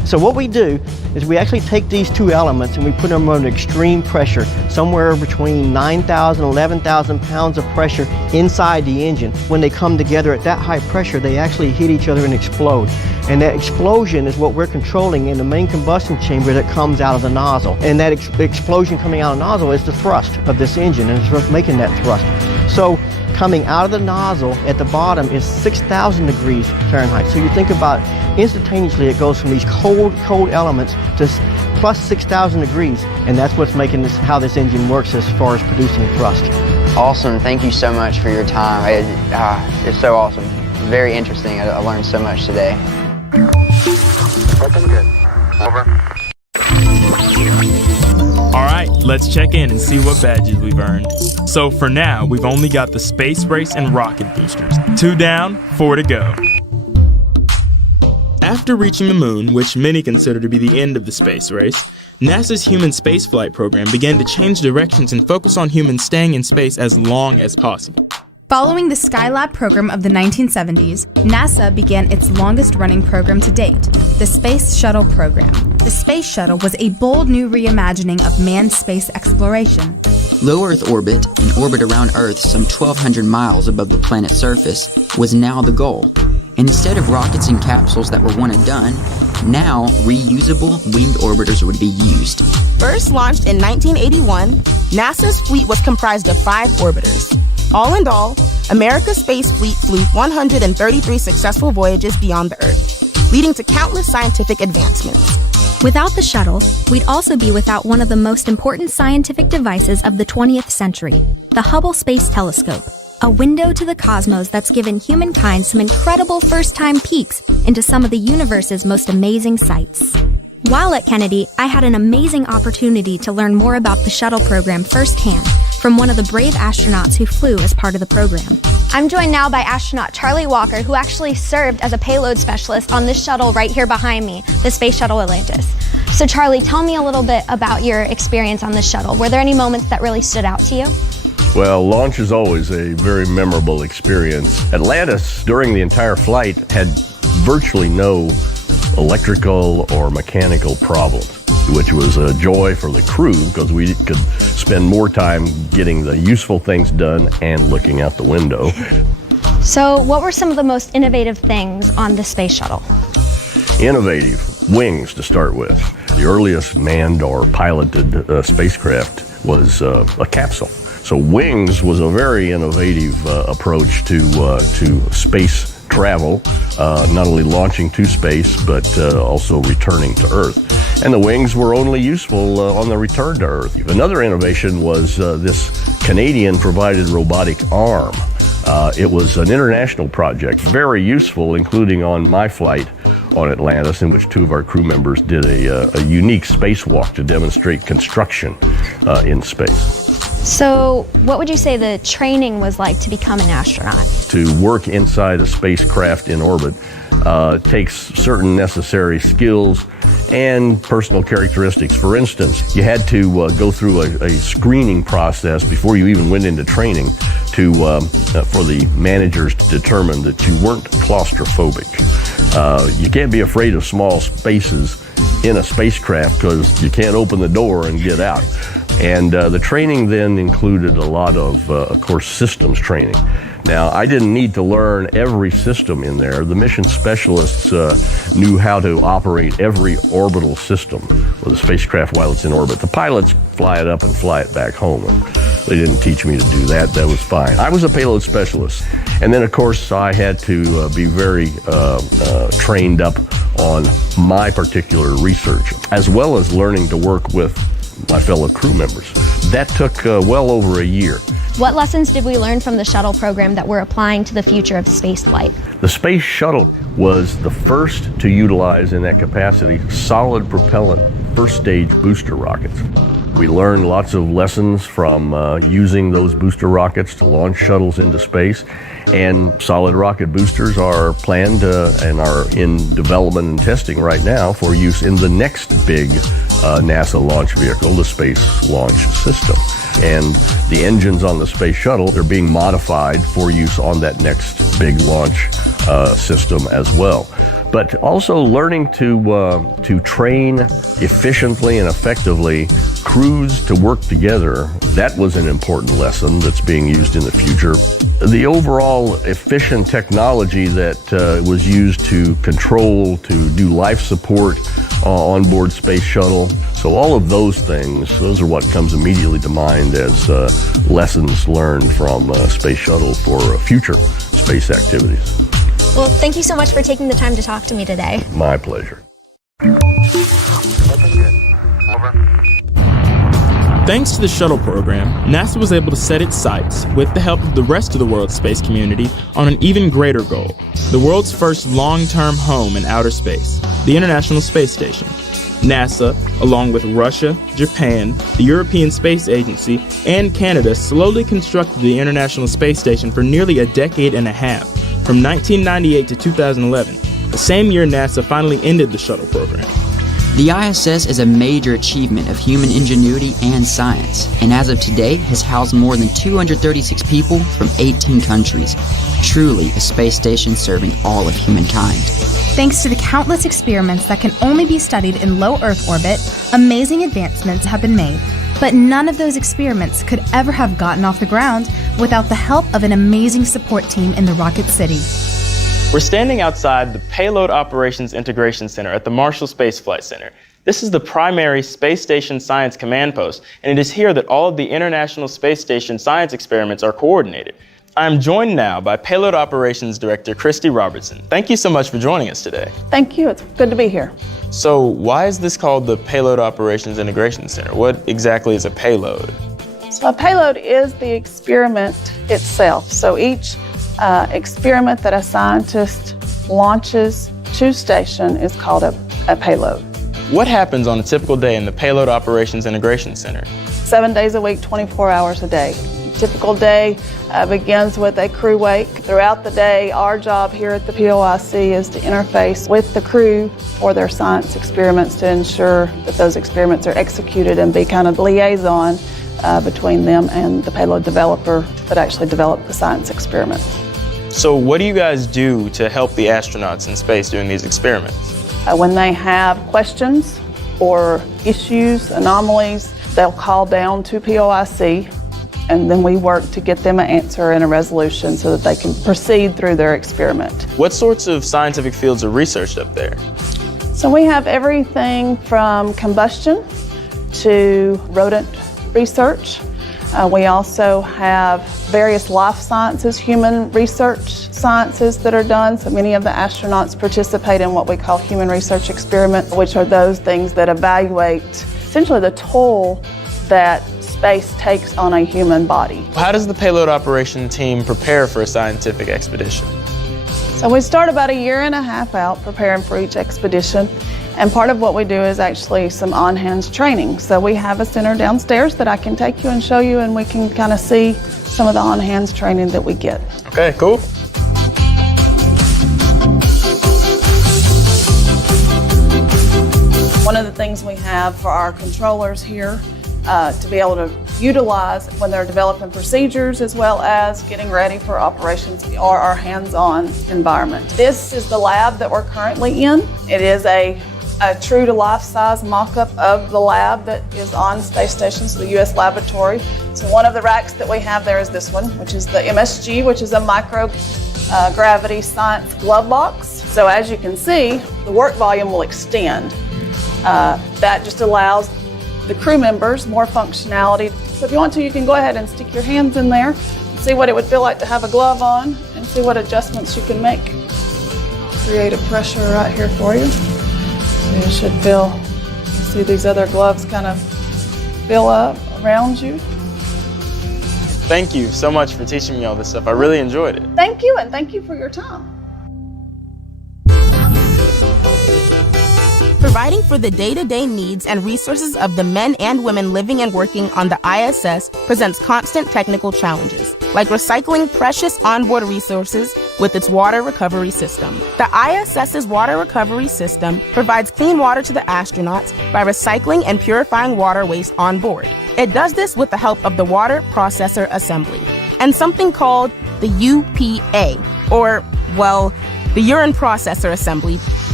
So what we do is we actually take these two elements and we put them under extreme pressure, somewhere between 9,000 and 11,000 pounds of pressure inside the engine. When they come together at that high pressure, they actually hit each other and explode. And that explosion is what we're controlling in the main combustion chamber that comes out of the nozzle. And that explosion coming out of the nozzle is the thrust of this engine, and it's what's making that thrust. So coming out of the nozzle at the bottom is 6,000 degrees Fahrenheit. So you think about instantaneously it goes from these cold elements to plus 6,000 degrees, and that's what's making this, how this engine works as far as producing thrust. Awesome. Thank you so much for your time. It's so awesome. Very interesting. I learned so much today. Looking good. Over. Alright, let's check in and see what badges we've earned. So for now, we've only got the space race and rocket boosters. 2 down, 4 to go. After reaching the moon, which many consider to be the end of the space race, NASA's human spaceflight program began to change directions and focus on humans staying in space as long as possible. Following the Skylab program of the 1970s, NASA began its longest-running program to date, the Space Shuttle program. The Space Shuttle was a bold new reimagining of manned space exploration. Low Earth orbit, an orbit around Earth some 1,200 miles above the planet's surface, was now the goal. And instead of rockets and capsules that were one and done, now reusable winged orbiters would be used. First launched in 1981, NASA's fleet was comprised of 5 orbiters. All in all, America's space fleet flew 133 successful voyages beyond the Earth, leading to countless scientific advancements. Without the shuttle, we'd also be without one of the most important scientific devices of the 20th century, the Hubble Space Telescope, a window to the cosmos that's given humankind some incredible first-time peeks into some of the universe's most amazing sights. While at Kennedy, I had an amazing opportunity to learn more about the shuttle program firsthand from one of the brave astronauts who flew as part of the program. I'm joined now by astronaut Charlie Walker, who actually served as a payload specialist on this shuttle right here behind me, the Space Shuttle Atlantis. So Charlie, tell me a little bit about your experience on this shuttle. Were there any moments that really stood out to you? Well, launch is always a very memorable experience. Atlantis, during the entire flight, had virtually no electrical or mechanical problems, which was a joy for the crew because we could spend more time getting the useful things done and looking out the window. So what were some of the most innovative things on the space shuttle? Innovative. Wings, to start with. The earliest manned or piloted spacecraft was a capsule. So wings was a very innovative approach to space travel, not only launching to space, but also returning to Earth. And the wings were only useful on the return to Earth. Another innovation was this Canadian-provided robotic arm. It was an international project, very useful, including on my flight on Atlantis, in which 2 of our crew members did a unique spacewalk to demonstrate construction in space. So what would you say the training was like to become an astronaut? To work inside a spacecraft in orbit takes certain necessary skills and personal characteristics. For instance, you had to go through a screening process before you even went into training for the managers to determine that you weren't claustrophobic. You can't be afraid of small spaces in a spacecraft because you can't open the door and get out. And the training then included a lot of course, systems training. Now, I didn't need to learn every system in there. The mission specialists knew how to operate every orbital system with the spacecraft while it's in orbit. The pilots fly it up and fly it back home, and they didn't teach me to do that. That was fine. I was a payload specialist. And then, of course, I had to be very trained up on my particular research, as well as learning to work with my fellow crew members. That took well over a year. What lessons did we learn from the shuttle program that we're applying to the future of space flight? The Space Shuttle was the first to utilize in that capacity solid propellant first stage booster rockets. We learned lots of lessons from using those booster rockets to launch shuttles into space, and solid rocket boosters are planned and are in development and testing right now for use in the next big NASA launch vehicle, the Space Launch System. And the engines on the Space Shuttle are being modified for use on that next big launch system as well. but also learning to train efficiently and effectively crews to work together. That was an important lesson that's being used in the future. The overall efficient technology that was used to control, to do life support on board Space Shuttle. So all of those things, those are what comes immediately to mind as lessons learned from Space Shuttle for future space activities. Well, thank you so much for taking the time to talk to me today. My pleasure. Thanks to the shuttle program, NASA was able to set its sights, with the help of the rest of the world's space community, on an even greater goal: the world's first long-term home in outer space, the International Space Station. NASA, along with Russia, Japan, the European Space Agency, and Canada, slowly constructed the International Space Station for nearly a decade and a half, from 1998 to 2011, the same year NASA finally ended the shuttle program. The ISS is a major achievement of human ingenuity and science, and as of today has housed more than 236 people from 18 countries. Truly a space station serving all of humankind. Thanks to the countless experiments that can only be studied in low Earth orbit, amazing advancements have been made. But none of those experiments could ever have gotten off the ground without the help of an amazing support team in the Rocket City. We're standing outside the Payload Operations Integration Center at the Marshall Space Flight Center. This is the primary Space Station Science Command Post, and it is here that all of the International Space Station science experiments are coordinated. I'm joined now by Payload Operations Director Christy Robertson. Thank you so much for joining us today. Thank you. It's good to be here. So why is this called the Payload Operations Integration Center? What exactly is a payload? So a payload is the experiment itself. So each experiment that a scientist launches to station is called a payload. What happens on a typical day in the Payload Operations Integration Center? 7 days a week, 24 hours a day. Typical day begins with a crew wake. Throughout the day, our job here at the POIC is to interface with the crew for their science experiments to ensure that those experiments are executed and be kind of liaison between them and the payload developer that actually developed the science experiment. So what do you guys do to help the astronauts in space doing these experiments? When they have questions or issues, anomalies, they'll call down to POIC, and then we work to get them an answer and a resolution so that they can proceed through their experiment. What sorts of scientific fields are researched up there? So we have everything from combustion to rodent research. We also have various life sciences, human research sciences that are done. So many of the astronauts participate in what we call human research experiments, which are those things that evaluate essentially the toll that space takes on a human body. How does the payload operation team prepare for a scientific expedition? So we start about 1.5 years out preparing for each expedition. And part of what we do is actually some on-hands training. So we have a center downstairs that I can take you and show you, and we can kind of see some of the on-hands training that we get. Okay, cool. One of the things we have for our controllers here to be able to utilize when they're developing procedures as well as getting ready for operations are our hands-on environment. This is the lab that we're currently in. It is a true to life-size mock-up of the lab that is on Space Station, so the U.S. laboratory. So one of the racks that we have there is this one, which is the MSG, which is a microgravity science glove box. So as you can see, the work volume will extend. That just allows the crew members more functionality. So if you want to, you can go ahead and stick your hands in there, see what it would feel like to have a glove on, and see what adjustments you can make. Create a pressure right here for you. So you should see these other gloves kind of fill up around you. Thank you so much for teaching me all this stuff. I really enjoyed it. Thank you, and thank you for your time. Providing for the day-to-day needs and resources of the men and women living and working on the ISS presents constant technical challenges, like recycling precious onboard resources with its water recovery system. The ISS's water recovery system provides clean water to the astronauts by recycling and purifying water waste on board. It does this with the help of the Water Processor Assembly and something called the UPA, or, well, the Urine Processor Assembly,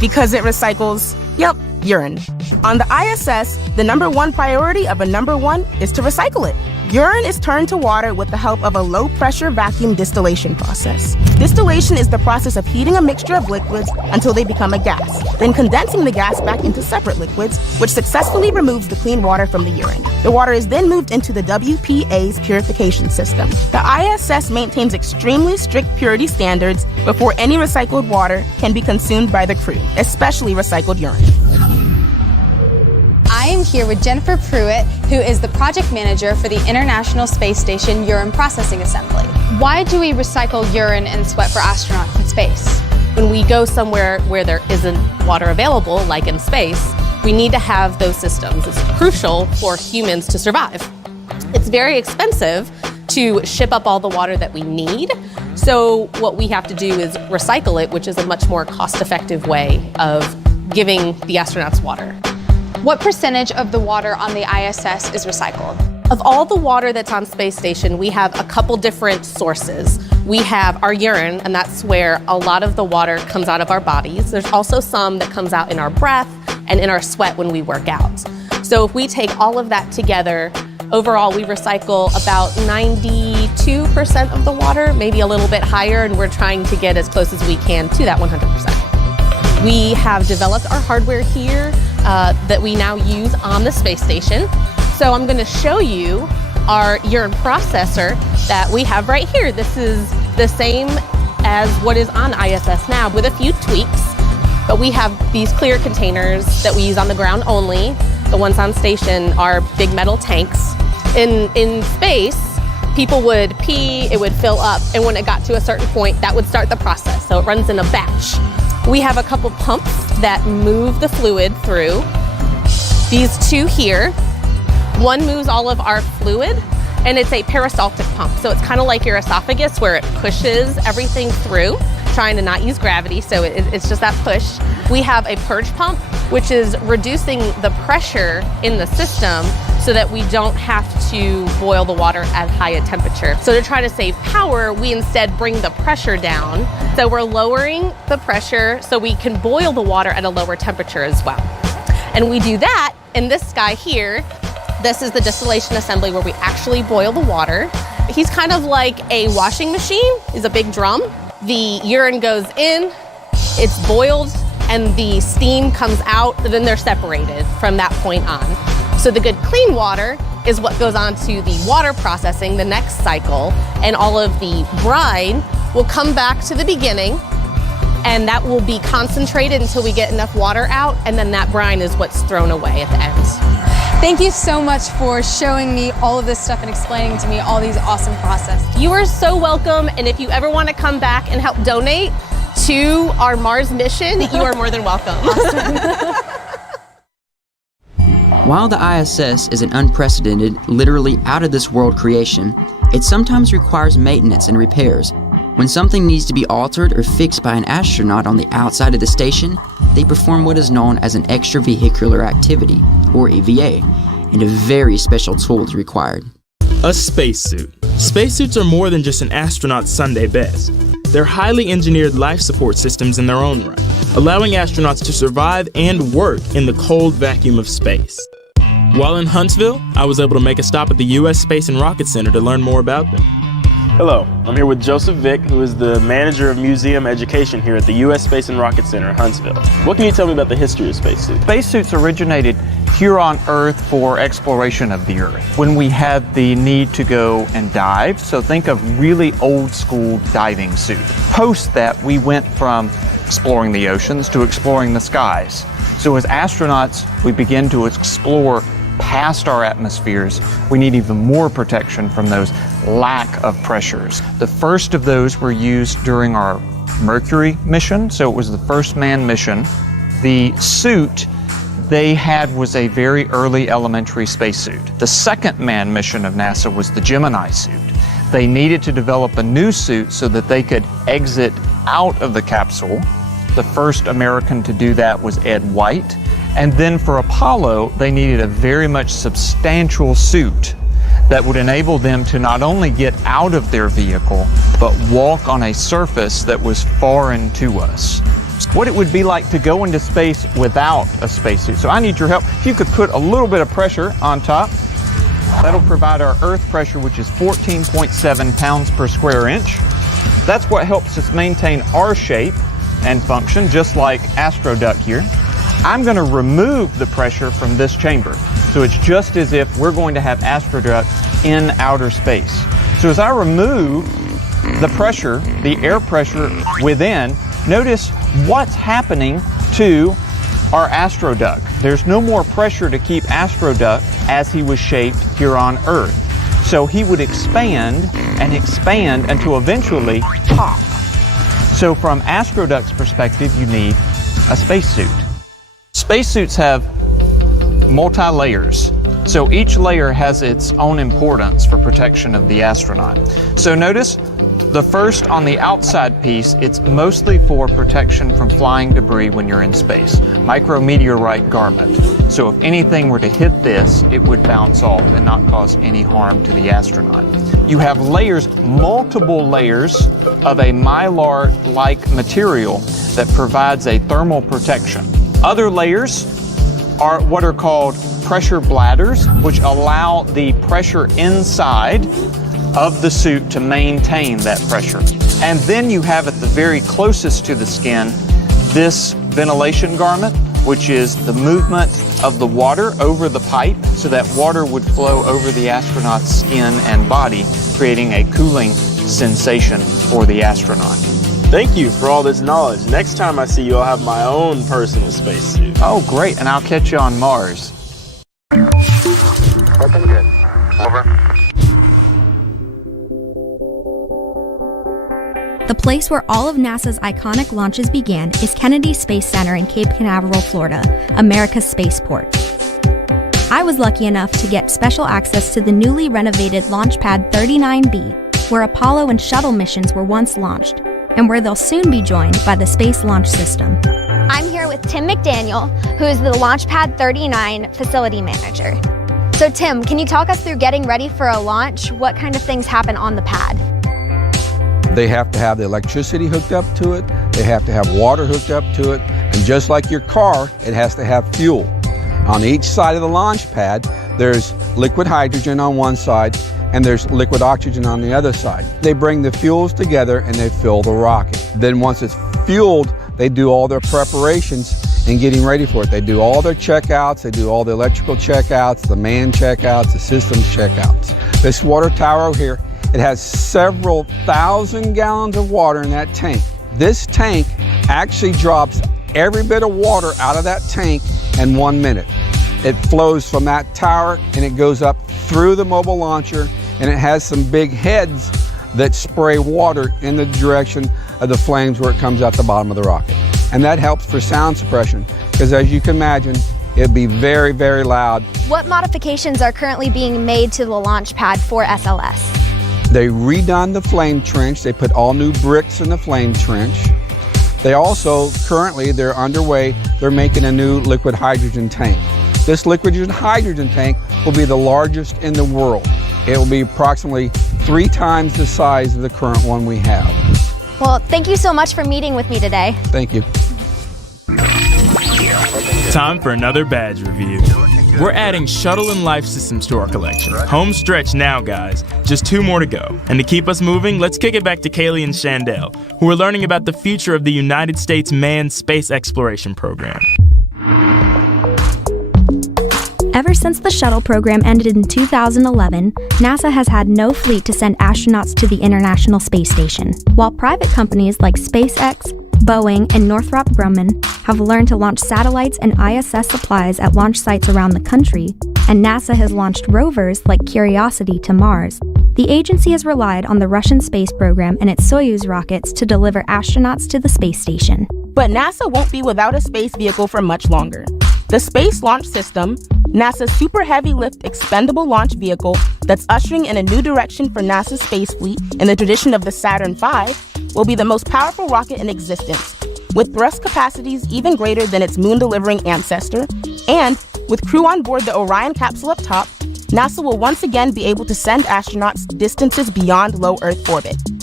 Because it recycles, urine. On the ISS, the number one priority of a number one is to recycle it. Urine is turned to water with the help of a low-pressure vacuum distillation process. Distillation is the process of heating a mixture of liquids until they become a gas, then condensing the gas back into separate liquids, which successfully removes the clean water from the urine. The water is then moved into the WPA's purification system. The ISS maintains extremely strict purity standards before any recycled water can be consumed by the crew, especially recycled urine. I am here with Jennifer Pruitt, who is the project manager for the International Space Station Urine Processing Assembly. Why do we recycle urine and sweat for astronauts in space? When we go somewhere where there isn't water available, like in space, we need to have those systems. It's crucial for humans to survive. It's very expensive to ship up all the water that we need. So what we have to do is recycle it, which is a much more cost-effective way of giving the astronauts water. What percentage of the water on the ISS is recycled? Of all the water that's on Space Station, we have a couple different sources. We have our urine, and that's where a lot of the water comes out of our bodies. There's also some that comes out in our breath and in our sweat when we work out. So if we take all of that together, overall we recycle about 92% of the water, maybe a little bit higher, and we're trying to get as close as we can to that 100%. We have developed our hardware here that we now use on the space station. So I'm going to show you our urine processor that we have right here. This is the same as what is on ISS now with a few tweaks, but we have these clear containers that we use on the ground only. The ones on station are big metal tanks. In space, people would pee, it would fill up, and when it got to a certain point, that would start the process. So it runs in a batch. We have a couple pumps that move the fluid through. These two here, one moves all of our fluid, and it's a peristaltic pump. So it's kind of like your esophagus where it pushes everything through, trying to not use gravity, so it's just that push. We have a purge pump, which is reducing the pressure in the system so that we don't have to boil the water at high a temperature. So to try to save power, we instead bring the pressure down. So we're lowering the pressure so we can boil the water at a lower temperature as well. And we do that in this guy here. This is the distillation assembly where we actually boil the water. He's kind of like a washing machine. He's a big drum. The urine goes in, it's boiled, and the steam comes out, and then they're separated from that point on. So the good clean water is what goes on to the water processing, the next cycle, and all of the brine will come back to the beginning, and that will be concentrated until we get enough water out, and then that brine is what's thrown away at the end. Thank you so much for showing me all of this stuff and explaining to me all these awesome processes. You are so welcome, and if you ever want to come back and help donate to our Mars mission, you are more than welcome. While the ISS is an unprecedented, literally out-of-this-world creation, it sometimes requires maintenance and repairs. When something needs to be altered or fixed by an astronaut on the outside of the station, they perform what is known as an extravehicular activity, or EVA, and a very special tool is required. A spacesuit. Spacesuits are more than just an astronaut's Sunday best. They're highly engineered life support systems in their own right, allowing astronauts to survive and work in the cold vacuum of space. While in Huntsville, I was able to make a stop at the U.S. Space and Rocket Center to learn more about them. Hello, I'm here with Joseph Vick, who is the manager of museum education here at the U.S. Space and Rocket Center in Huntsville. What can you tell me about the history of spacesuits? Spacesuits originated here on Earth for exploration of the Earth. When we had the need to go and dive, so think of really old school diving suit. Post that, we went from exploring the oceans to exploring the skies. So as astronauts, we begin to explore past our atmospheres. We need even more protection from those lack of pressures. The first of those were used during our Mercury mission, so it was the first manned mission. The suit they had was a very early elementary spacesuit. The second manned mission of NASA was the Gemini suit. They needed to develop a new suit so that they could exit out of the capsule. The first American to do that was Ed White. And then for Apollo, they needed a very much substantial suit that would enable them to not only get out of their vehicle, but walk on a surface that was foreign to us. what it would be like to go into space without a spacesuit. So I need your help. If you could put a little bit of pressure on top, that'll provide our Earth pressure, which is 14.7 pounds per square inch. That's what helps us maintain our shape and function, just like AstroDuck here. I'm going to remove the pressure from this chamber. So it's just as if we're going to have AstroDuck in outer space. So as I remove the pressure, the air pressure within, notice what's happening to our AstroDuck. There's no more pressure to keep AstroDuck as he was shaped here on Earth. So he would expand and expand until eventually pop. So from AstroDuck's perspective, you need a spacesuit. Spacesuits have multi-layers. So each layer has its own importance for protection of the astronaut. So notice the first on the outside piece, it's mostly for protection from flying debris when you're in space. Micrometeorite garment. So if anything were to hit this, it would bounce off and not cause any harm to the astronaut. You have layers, multiple layers of a mylar-like material that provides a thermal protection. Other layers are what are called pressure bladders, which allow the pressure inside of the suit to maintain that pressure. And then you have at the very closest to the skin this ventilation garment, which is the movement of the water over the pipe so that water would flow over the astronaut's skin and body, creating a cooling sensation for the astronaut. Thank you for all this knowledge. Next time I see you, I'll have my own personal spacesuit. Oh, great, and I'll catch you on Mars. Looking good. Over. The place where all of NASA's iconic launches began is Kennedy Space Center in Cape Canaveral, Florida, America's spaceport. I was lucky enough to get special access to the newly renovated Launch Pad 39B, where Apollo and shuttle missions were once launched, and where they'll soon be joined by the Space Launch System. I'm here with Tim McDaniel, who is the Launch Pad 39 facility manager. So Tim, can you talk us through getting ready for a launch? What kind of things happen on the pad? They have to have the electricity hooked up to it, they have to have water hooked up to it, and just like your car, it has to have fuel. On each side of the launch pad, there's liquid hydrogen on one side, and there's liquid oxygen on the other side. They bring the fuels together and they fill the rocket. Then once it's fueled, they do all their preparations and getting ready for it. They do all their checkouts, they do all the electrical checkouts, the man checkouts, the systems checkouts. This water tower here, it has several thousand gallons of water in that tank. This tank actually drops every bit of water out of that tank in 1 minute. It flows from that tower and it goes up through the mobile launcher, and it has some big heads that spray water in the direction of the flames where it comes out the bottom of the rocket. And that helps for sound suppression, because as you can imagine, it'd be very, very loud. What modifications are currently being made to the launch pad for SLS? They redone the flame trench. They put all new bricks in the flame trench. They also, currently, they're underway, they're making a new liquid hydrogen tank. This liquid hydrogen tank will be the largest in the world. It will be approximately 3 times the size of the current one we have. Well, thank you so much for meeting with me today. Thank you. Time for another badge review. We're adding shuttle and life systems to our collection. Home stretch now, guys. Just 2 more to go. And to keep us moving, let's kick it back to Kaylee and Shandell, who are learning about the future of the United States manned space exploration program. Ever since the shuttle program ended in 2011, NASA has had no fleet to send astronauts to the International Space Station. While private companies like SpaceX, Boeing, and Northrop Grumman have learned to launch satellites and ISS supplies at launch sites around the country, and NASA has launched rovers like Curiosity to Mars, the agency has relied on the Russian space program and its Soyuz rockets to deliver astronauts to the space station. But NASA won't be without a space vehicle for much longer. The Space Launch System, NASA's super heavy lift expendable launch vehicle that's ushering in a new direction for NASA's space fleet in the tradition of the Saturn V, will be the most powerful rocket in existence, with thrust capacities even greater than its moon-delivering ancestor, and with crew on board the Orion capsule up top, NASA will once again be able to send astronauts distances beyond low Earth orbit.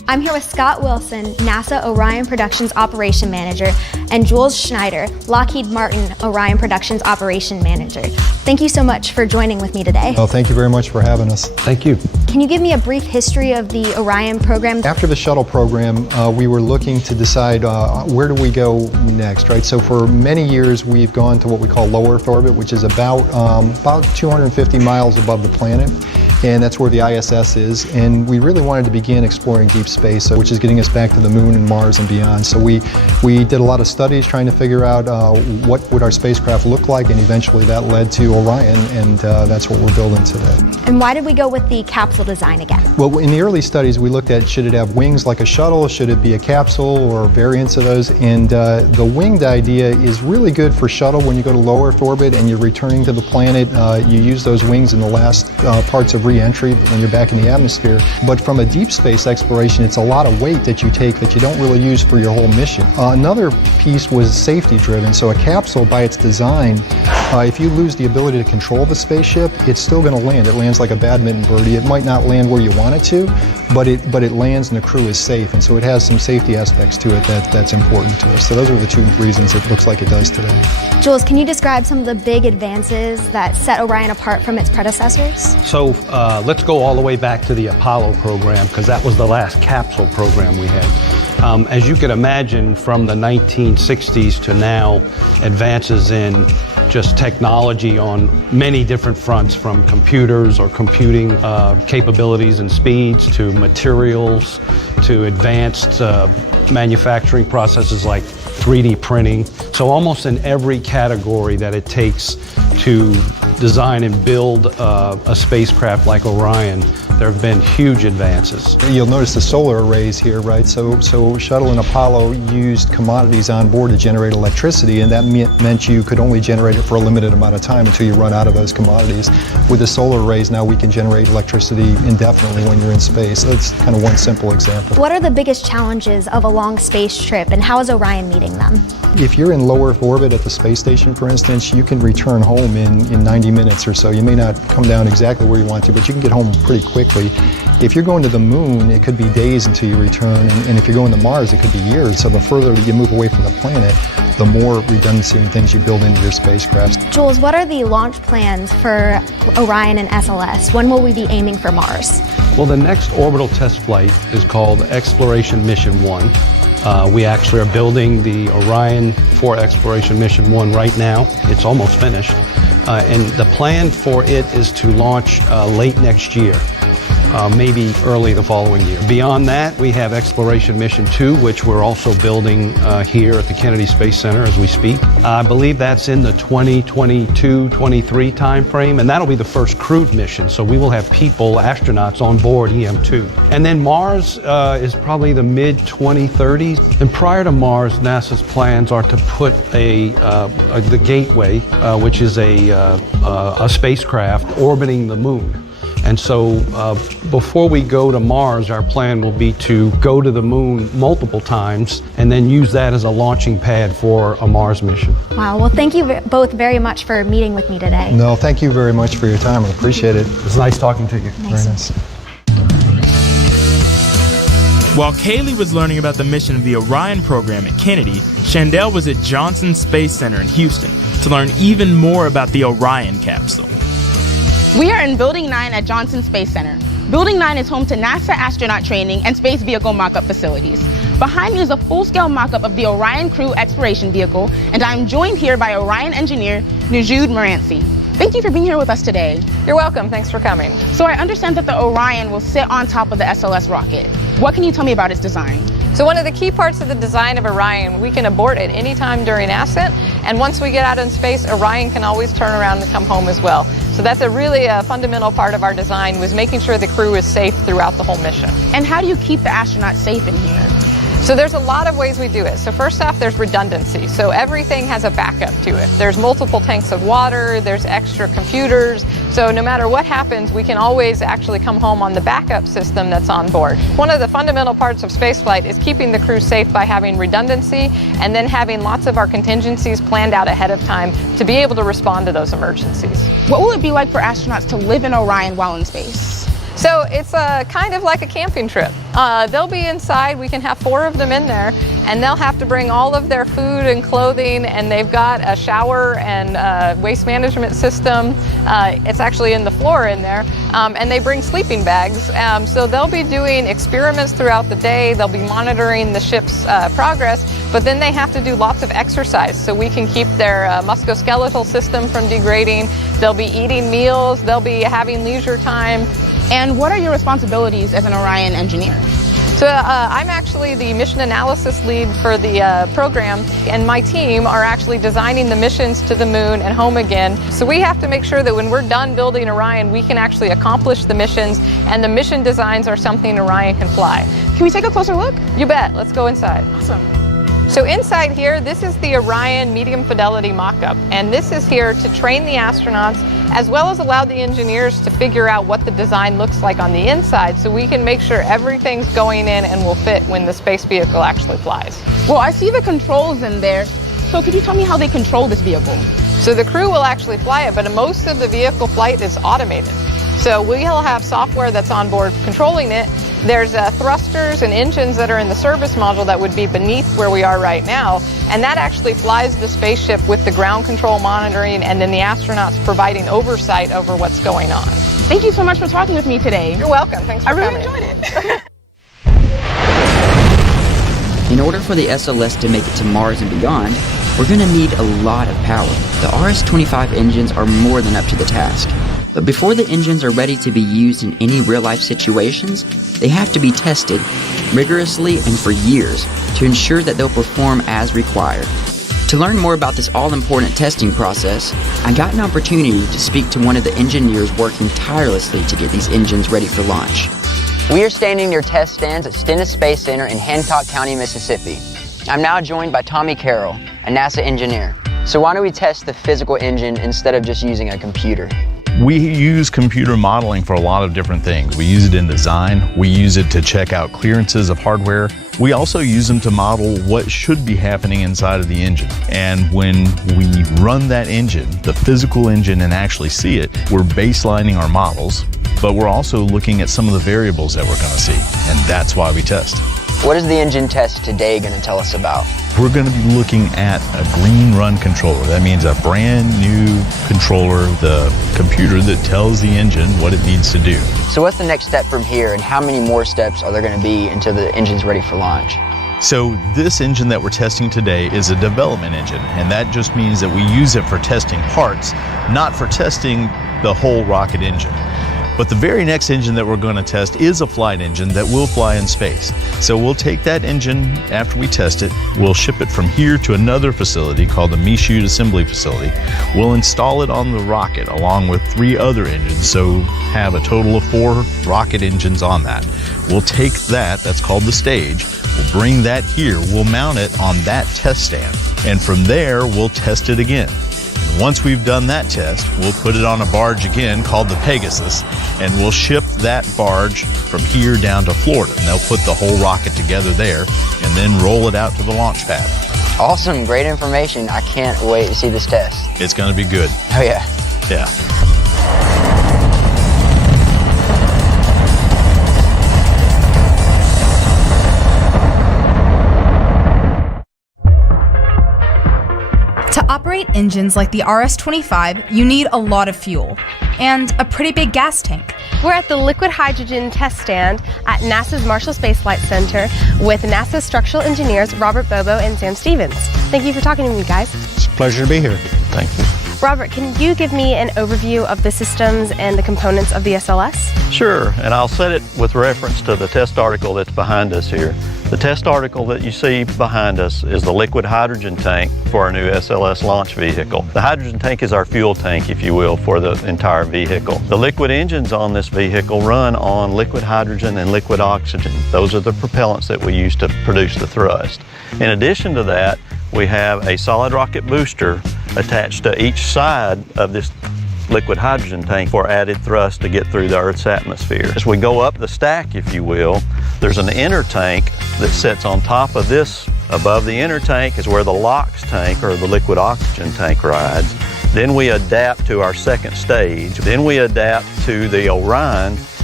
I'm here with Scott Wilson, NASA Orion Productions Operation Manager, and Jules Schneider, Lockheed Martin Orion Productions Operation Manager. Thank you so much for joining with me today. Well, thank you very much for having us. Thank you. Can you give me a brief history of the Orion program? After the shuttle program, we were looking to decide where do we go next, right? So for many years, we've gone to what we call low Earth orbit, which is about 250 miles above the planet. And that's where the ISS is. And we really wanted to begin exploring deep space, which is getting us back to the moon and Mars and beyond. So we did a lot of studies trying to figure out what would our spacecraft look like, and eventually that led to Orion, and that's what we're building today. And why did we go with the capsule design again? Well, in the early studies, we looked at should it have wings like a shuttle, should it be a capsule, or variants of those. And the winged idea is really good for shuttle when you go to low Earth orbit and you're returning to the planet. You use those wings in the last parts of re-entry when you're back in the atmosphere. But from a deep space exploration, it's a lot of weight that you take that you don't really use for your whole mission. Another piece was safety driven. So a capsule, by its design, if you lose the ability to control the spaceship, it's still going to land. It lands like a badminton birdie. It might not land where you want it to, but it lands and the crew is safe. And so it has some safety aspects to it that's important to us. So those are the two reasons it looks like it does today. Jules, can you describe some of the big advances that set Orion apart from its predecessors? So let's go all the way back to the Apollo program, because that was the last capsule program we had. As you can imagine, from the 1960s to now, advances in just technology on many different fronts, from computers or computing capabilities and speeds, to materials, to advanced manufacturing processes like 3D printing. So almost in every category that it takes to design and build a spacecraft like Orion, there have been huge advances. You'll notice the solar arrays here, right? So Shuttle and Apollo used commodities on board to generate electricity, and that meant you could only generate it for a limited amount of time until you run out of those commodities. With the solar arrays now, we can generate electricity indefinitely when you're in space. That's kind of one simple example. What are the biggest challenges of a long space trip, and how is Orion meeting them? If you're in low Earth orbit at the space station, for instance, you can return home in 90 minutes or so. You may not come down exactly where you want to, but you can get home pretty quickly. If you're going to the moon, it could be days until you return, and if you're going to Mars, it could be years. So the further that you move away from the planet, the more redundancy and things you build into your spacecraft. Jules, what are the launch plans for Orion and SLS? When will we be aiming for Mars? Well, the next orbital test flight is called Exploration Mission 1. We actually are building the Orion for Exploration Mission 1 right now. It's almost finished. And the plan for it is to launch late next year. Maybe early the following year. Beyond that, we have Exploration Mission 2, which we're also building here at the Kennedy Space Center as we speak. I believe that's in the 2022-23 time frame, and that'll be the first crewed mission, so we will have people, astronauts, on board EM2. And then Mars is probably the mid-2030s. And prior to Mars, NASA's plans are to put the Gateway, which is a spacecraft orbiting the moon. And so before we go to Mars, our plan will be to go to the moon multiple times and then use that as a launching pad for a Mars mission. Wow, well, thank you both very much for meeting with me today. No, thank you very much for your time. I appreciate it. It was nice talking to you. Very nice. While Kaylee was learning about the mission of the Orion program at Kennedy, Chandel was at Johnson Space Center in Houston to learn even more about the Orion capsule. We are in Building 9 at Johnson Space Center. Building 9 is home to NASA astronaut training and space vehicle mock-up facilities. Behind me is a full-scale mock-up of the Orion Crew Exploration Vehicle, and I'm joined here by Orion engineer Najoud Moranci. Thank you for being here with us today. You're welcome. Thanks for coming. So I understand that the Orion will sit on top of the SLS rocket. What can you tell me about its design? So one of the key parts of the design of Orion, we can abort at any time during ascent, and once we get out in space, Orion can always turn around and come home as well. So that's a really fundamental part of our design, was making sure the crew is safe throughout the whole mission. And how do you keep the astronauts safe in here? So there's a lot of ways we do it. So first off, there's redundancy. So everything has a backup to it. There's multiple tanks of water, there's extra computers. So no matter what happens, we can always actually come home on the backup system that's on board. One of the fundamental parts of spaceflight is keeping the crew safe by having redundancy and then having lots of our contingencies planned out ahead of time to be able to respond to those emergencies. What will it be like for astronauts to live in Orion while in space? So it's kind of like a camping trip. They'll be inside, we can have 4 of them in there, and they'll have to bring all of their food and clothing, and they've got a shower and waste management system. It's actually in the floor in there, and they bring sleeping bags. So they'll be doing experiments throughout the day, they'll be monitoring the ship's progress, but then they have to do lots of exercise so we can keep their musculoskeletal system from degrading. They'll be eating meals, they'll be having leisure time. And what are your responsibilities as an Orion engineer? So I'm actually the mission analysis lead for the program, and my team are actually designing the missions to the moon and home again. So we have to make sure that when we're done building Orion, we can actually accomplish the missions, and the mission designs are something Orion can fly. Can we take a closer look? You bet. Let's go inside. Awesome. So inside here, this is the Orion medium fidelity mock-up, and this is here to train the astronauts as well as allow the engineers to figure out what the design looks like on the inside so we can make sure everything's going in and will fit when the space vehicle actually flies. Well, I see the controls in there, so could you tell me how they control this vehicle? So the crew will actually fly it, but most of the vehicle flight is automated. So we'll have software that's on board controlling it. There's thrusters and engines that are in the service module that would be beneath where we are right now, and that actually flies the spaceship with the ground control monitoring and then the astronauts providing oversight over what's going on. Thank you so much for talking with me today. You're welcome. Thanks for coming. I really enjoyed it. In order for the SLS to make it to Mars and beyond, we're going to need a lot of power. The RS-25 engines are more than up to the task. But before the engines are ready to be used in any real-life situations, they have to be tested rigorously and for years to ensure that they'll perform as required. To learn more about this all-important testing process, I got an opportunity to speak to one of the engineers working tirelessly to get these engines ready for launch. We are standing near test stands at Stennis Space Center in Hancock County, Mississippi. I'm now joined by Tommy Carroll, a NASA engineer. So why don't we test the physical engine instead of just using a computer? We use computer modeling for a lot of different things. We use it in design. We use it to check out clearances of hardware. We also use them to model what should be happening inside of the engine. And when we run that engine, the physical engine, and actually see it, we're baselining our models, but we're also looking at some of the variables that we're going to see. And that's why we test. What is the engine test today going to tell us about? We're going to be looking at a green run controller. That means a brand new controller, the computer that tells the engine what it needs to do. So what's the next step from here, and how many more steps are there going to be until the engine's ready for launch? So this engine that we're testing today is a development engine, and that just means that we use it for testing parts, not for testing the whole rocket engine. But the very next engine that we're going to test is a flight engine that will fly in space. So we'll take that engine after we test it, we'll ship it from here to another facility called the Michoud Assembly Facility. We'll install it on the rocket along with 3 other engines, so have a total of 4 rocket engines on that. We'll take that, that's called the stage, we'll bring that here, we'll mount it on that test stand, and from there we'll test it again. Once we've done that test, we'll put it on a barge again called the Pegasus, and we'll ship that barge from here down to Florida. And they'll put the whole rocket together there and then roll it out to the launch pad. Awesome, great information. I can't wait to see this test. It's going to be good. Oh yeah. Yeah. To operate engines like the RS-25, you need a lot of fuel and a pretty big gas tank. We're at the liquid hydrogen test stand at NASA's Marshall Space Flight Center with NASA's structural engineers Robert Bobo and Sam Stevens. Thank you for talking to me, guys. It's a pleasure to be here. Thank you. Robert, can you give me an overview of the systems and the components of the SLS? Sure, and I'll set it with reference to the test article that's behind us here. The test article that you see behind us is the liquid hydrogen tank for our new SLS launch vehicle. The hydrogen tank is our fuel tank, if you will, for the entire vehicle. The liquid engines on this vehicle run on liquid hydrogen and liquid oxygen. Those are the propellants that we use to produce the thrust. In addition to that, we have a solid rocket booster attached to each side of this liquid hydrogen tank for added thrust to get through the Earth's atmosphere. As we go up the stack, if you will, there's an inner tank that sits on top of this. Above the inner tank is where the LOX tank, or the liquid oxygen tank, rides. Then we adapt to our second stage. Then we adapt to the Orion,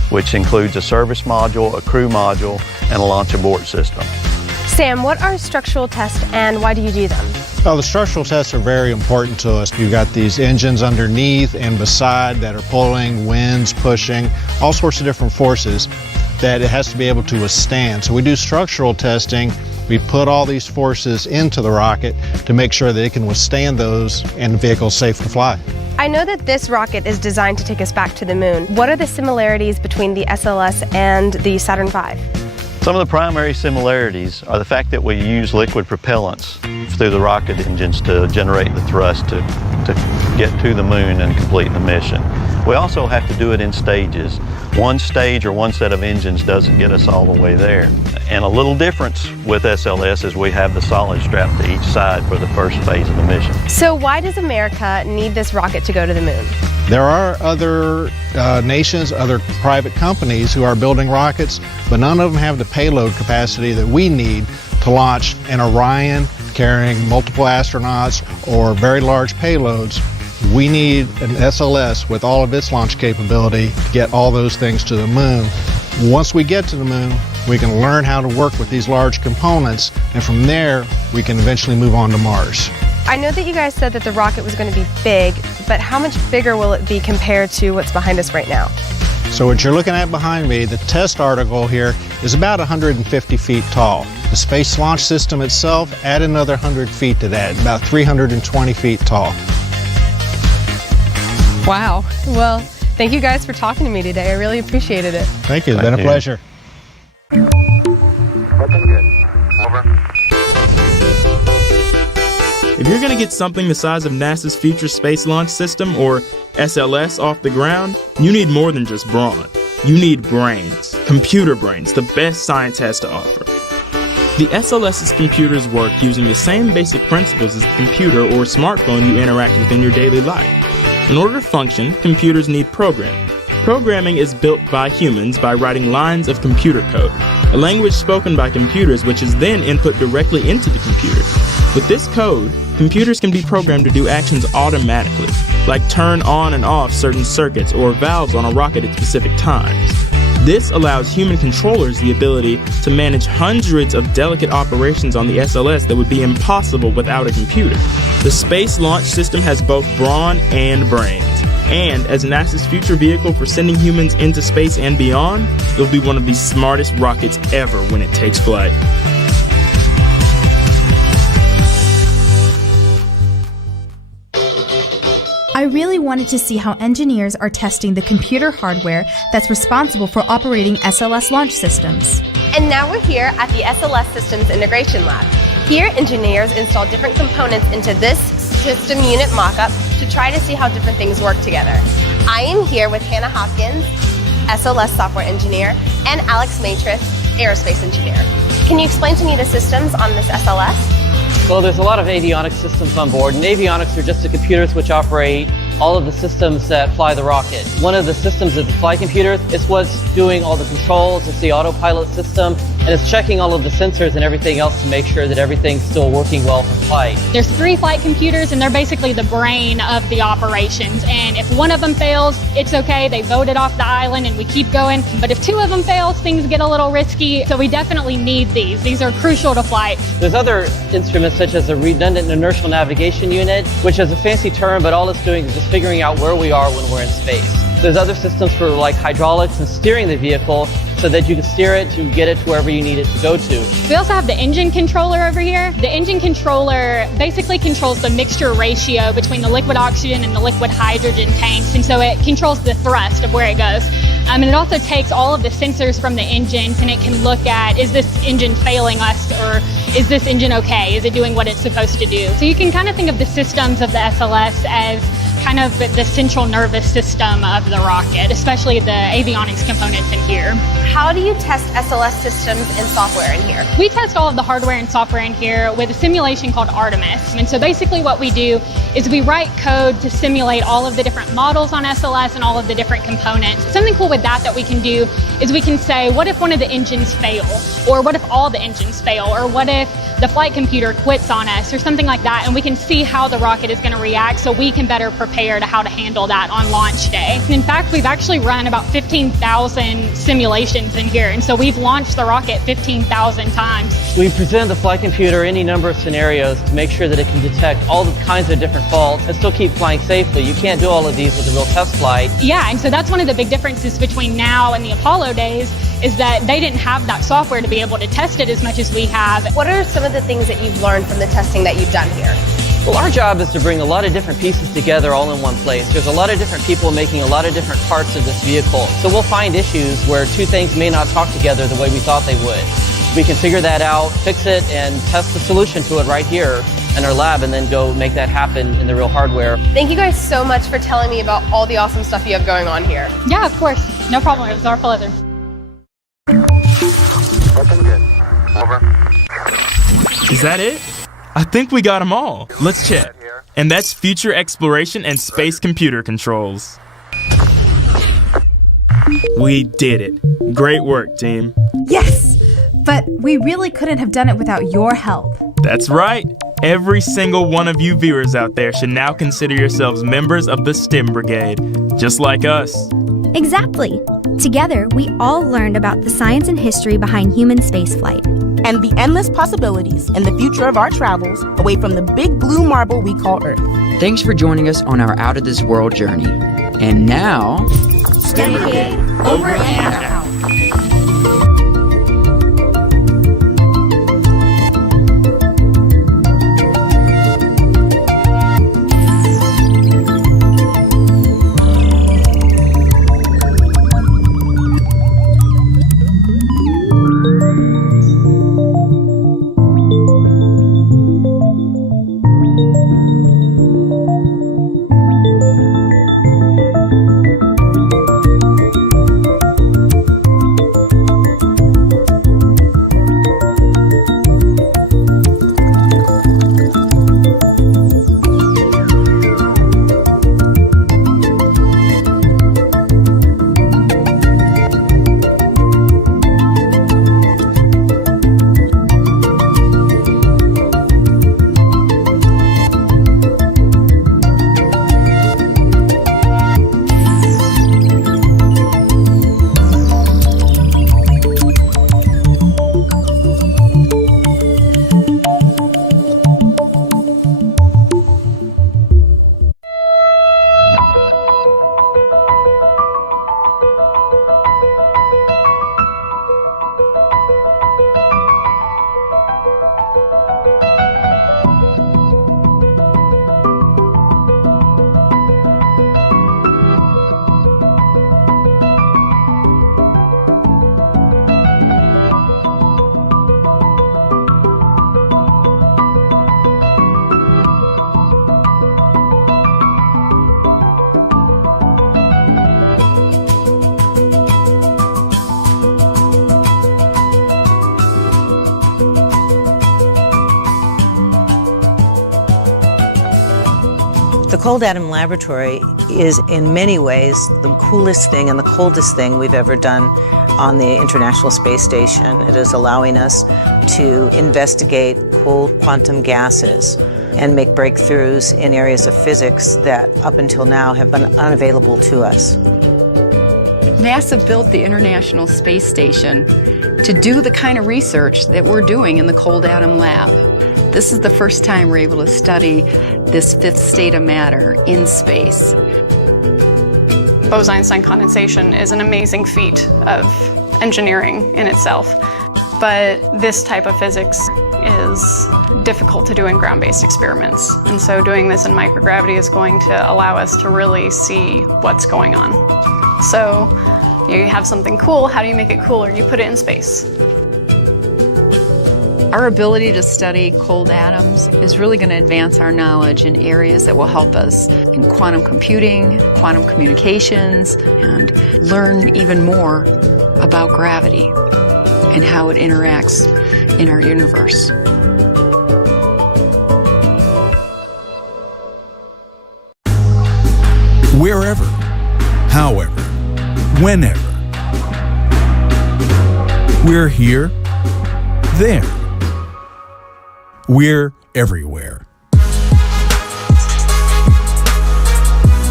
which includes a service module, a crew module, and a launch abort system. Sam, what are structural tests and why do you do them? Well, the structural tests are very important to us. You've got these engines underneath and beside that are pulling, winds, pushing, all sorts of different forces that it has to be able to withstand. So we do structural testing. We put all these forces into the rocket to make sure that it can withstand those and the vehicle is safe to fly. I know that this rocket is designed to take us back to the moon. What are the similarities between the SLS and the Saturn V? Some of the primary similarities are the fact that we use liquid propellants through the rocket engines to generate the thrust to get to the moon and complete the mission. We also have to do it in stages. One stage or one set of engines doesn't get us all the way there. And a little difference with SLS is we have the solid strap to each side for the first phase of the mission. So why does America need this rocket to go to the moon? There are other nations, other private companies who are building rockets, but none of them have the payload capacity that we need to launch an Orion carrying multiple astronauts or very large payloads. We need an SLS with all of its launch capability to get all those things to the moon. Once we get to the moon, we can learn how to work with these large components, and from there, we can eventually move on to Mars. I know that you guys said that the rocket was going to be big, but how much bigger will it be compared to what's behind us right now? So what you're looking at behind me, the test article here is about 150 feet tall. The Space Launch System itself, add another 100 feet to that, about 320 feet tall. Wow. Well, thank you guys for talking to me today. I really appreciated it. Thank you. It's been a pleasure. If you're going to get something the size of NASA's Future Space Launch System, or SLS, off the ground, you need more than just brawn. You need brains. Computer brains, the best science has to offer. The SLS's computers work using the same basic principles as the computer or smartphone you interact with in your daily life. In order to function, computers need programming. Programming is built by humans by writing lines of computer code, a language spoken by computers which is then input directly into the computer. With this code, computers can be programmed to do actions automatically, like turn on and off certain circuits or valves on a rocket at specific times. This allows human controllers the ability to manage hundreds of delicate operations on the SLS that would be impossible without a computer. The Space Launch System has both brawn and brains. And as NASA's future vehicle for sending humans into space and beyond, it'll be one of the smartest rockets ever when it takes flight. I really wanted to see how engineers are testing the computer hardware that's responsible for operating SLS launch systems. And now we're here at the SLS Systems Integration Lab. Here, engineers install different components into this system unit mock-up to try to see how different things work together. I am here with Hannah Hopkins, SLS software engineer, and Alex Matris, aerospace engineer. Can you explain to me the systems on this SLS? Well, there's a lot of avionics systems on board, and avionics are just the computers which operate all of the systems that fly the rocket. One of the systems is the flight computer. It's what's doing all the controls. It's the autopilot system, and it's checking all of the sensors and everything else to make sure that everything's still working well for flight. There's 3 flight computers, and they're basically the brain of the operations. And if one of them fails, it's okay. They vote it off the island, and we keep going. But if 2 of them fails, things get a little risky. So we definitely need these. These are crucial to flight. There's other instruments such as a redundant inertial navigation unit, which is a fancy term, but all it's doing is just figuring out where we are when we're in space. There's other systems for like hydraulics and steering the vehicle so that you can steer it to get it to wherever you need it to go to. We also have the engine controller over here. The engine controller basically controls the mixture ratio between the liquid oxygen and the liquid hydrogen tanks, and so it controls the thrust of where it goes. And it also takes all of the sensors from the engines, and it can look at, is this engine failing us, or is this engine okay? Is it doing what it's supposed to do? So you can kind of think of the systems of the SLS as kind of the central nervous system of the rocket, especially the avionics components in here. How do you test SLS systems and software in here? We test all of the hardware and software in here with a simulation called Artemis. And so basically what we do is we write code to simulate all of the different models on SLS and all of the different components. Something cool with that we can do is we can say, what if one of the engines fail? Or what if all the engines fail? Or what if the flight computer quits on us or something like that? And we can see how the rocket is going to react so we can better prepare prepared how to handle that on launch day. In fact, we've actually run about 15,000 simulations in here, and so we've launched the rocket 15,000 times. We present the flight computer any number of scenarios to make sure that it can detect all the kinds of different faults and still keep flying safely. You can't do all of these with a real test flight. Yeah, and so that's one of the big differences between now and the Apollo days, is that they didn't have that software to be able to test it as much as we have. What are some of the things that you've learned from the testing that you've done here? Well, our job is to bring a lot of different pieces together all in one place. There's a lot of different people making a lot of different parts of this vehicle. So we'll find issues where two things may not talk together the way we thought they would. We can figure that out, fix it, and test the solution to it right here in our lab, and then go make that happen in the real hardware. Thank you guys so much for telling me about all the awesome stuff you have going on here. Yeah, of course. No problem. It was our pleasure. Looking good. Over. Is that it? I think we got them all. Let's check. And that's future exploration and space computer controls. We did it. Great work, team. Yes! But we really couldn't have done it without your help. That's right. Every single one of you viewers out there should now consider yourselves members of the STEM Brigade, just like us. Exactly. Together, we all learned about the science and history behind human spaceflight. And the endless possibilities in the future of our travels away from the big blue marble we call Earth. Thanks for joining us on our Out of This World journey. And now, STEM Brigade, over and out. The Cold Atom Laboratory is in many ways the coolest thing and the coldest thing we've ever done on the International Space Station. It is allowing us to investigate cold quantum gases and make breakthroughs in areas of physics that up until now have been unavailable to us. NASA built the International Space Station to do the kind of research that we're doing in the Cold Atom Lab. This is the first time we're able to study this fifth state of matter in space. Bose-Einstein condensation is an amazing feat of engineering in itself, but this type of physics is difficult to do in ground-based experiments. And so doing this in microgravity is going to allow us to really see what's going on. So you have something cool, how do you make it cooler? You put it in space. Our ability to study cold atoms is really going to advance our knowledge in areas that will help us in quantum computing, quantum communications, and learn even more about gravity and how it interacts in our universe. Wherever, however, whenever. We're here, there. We're everywhere.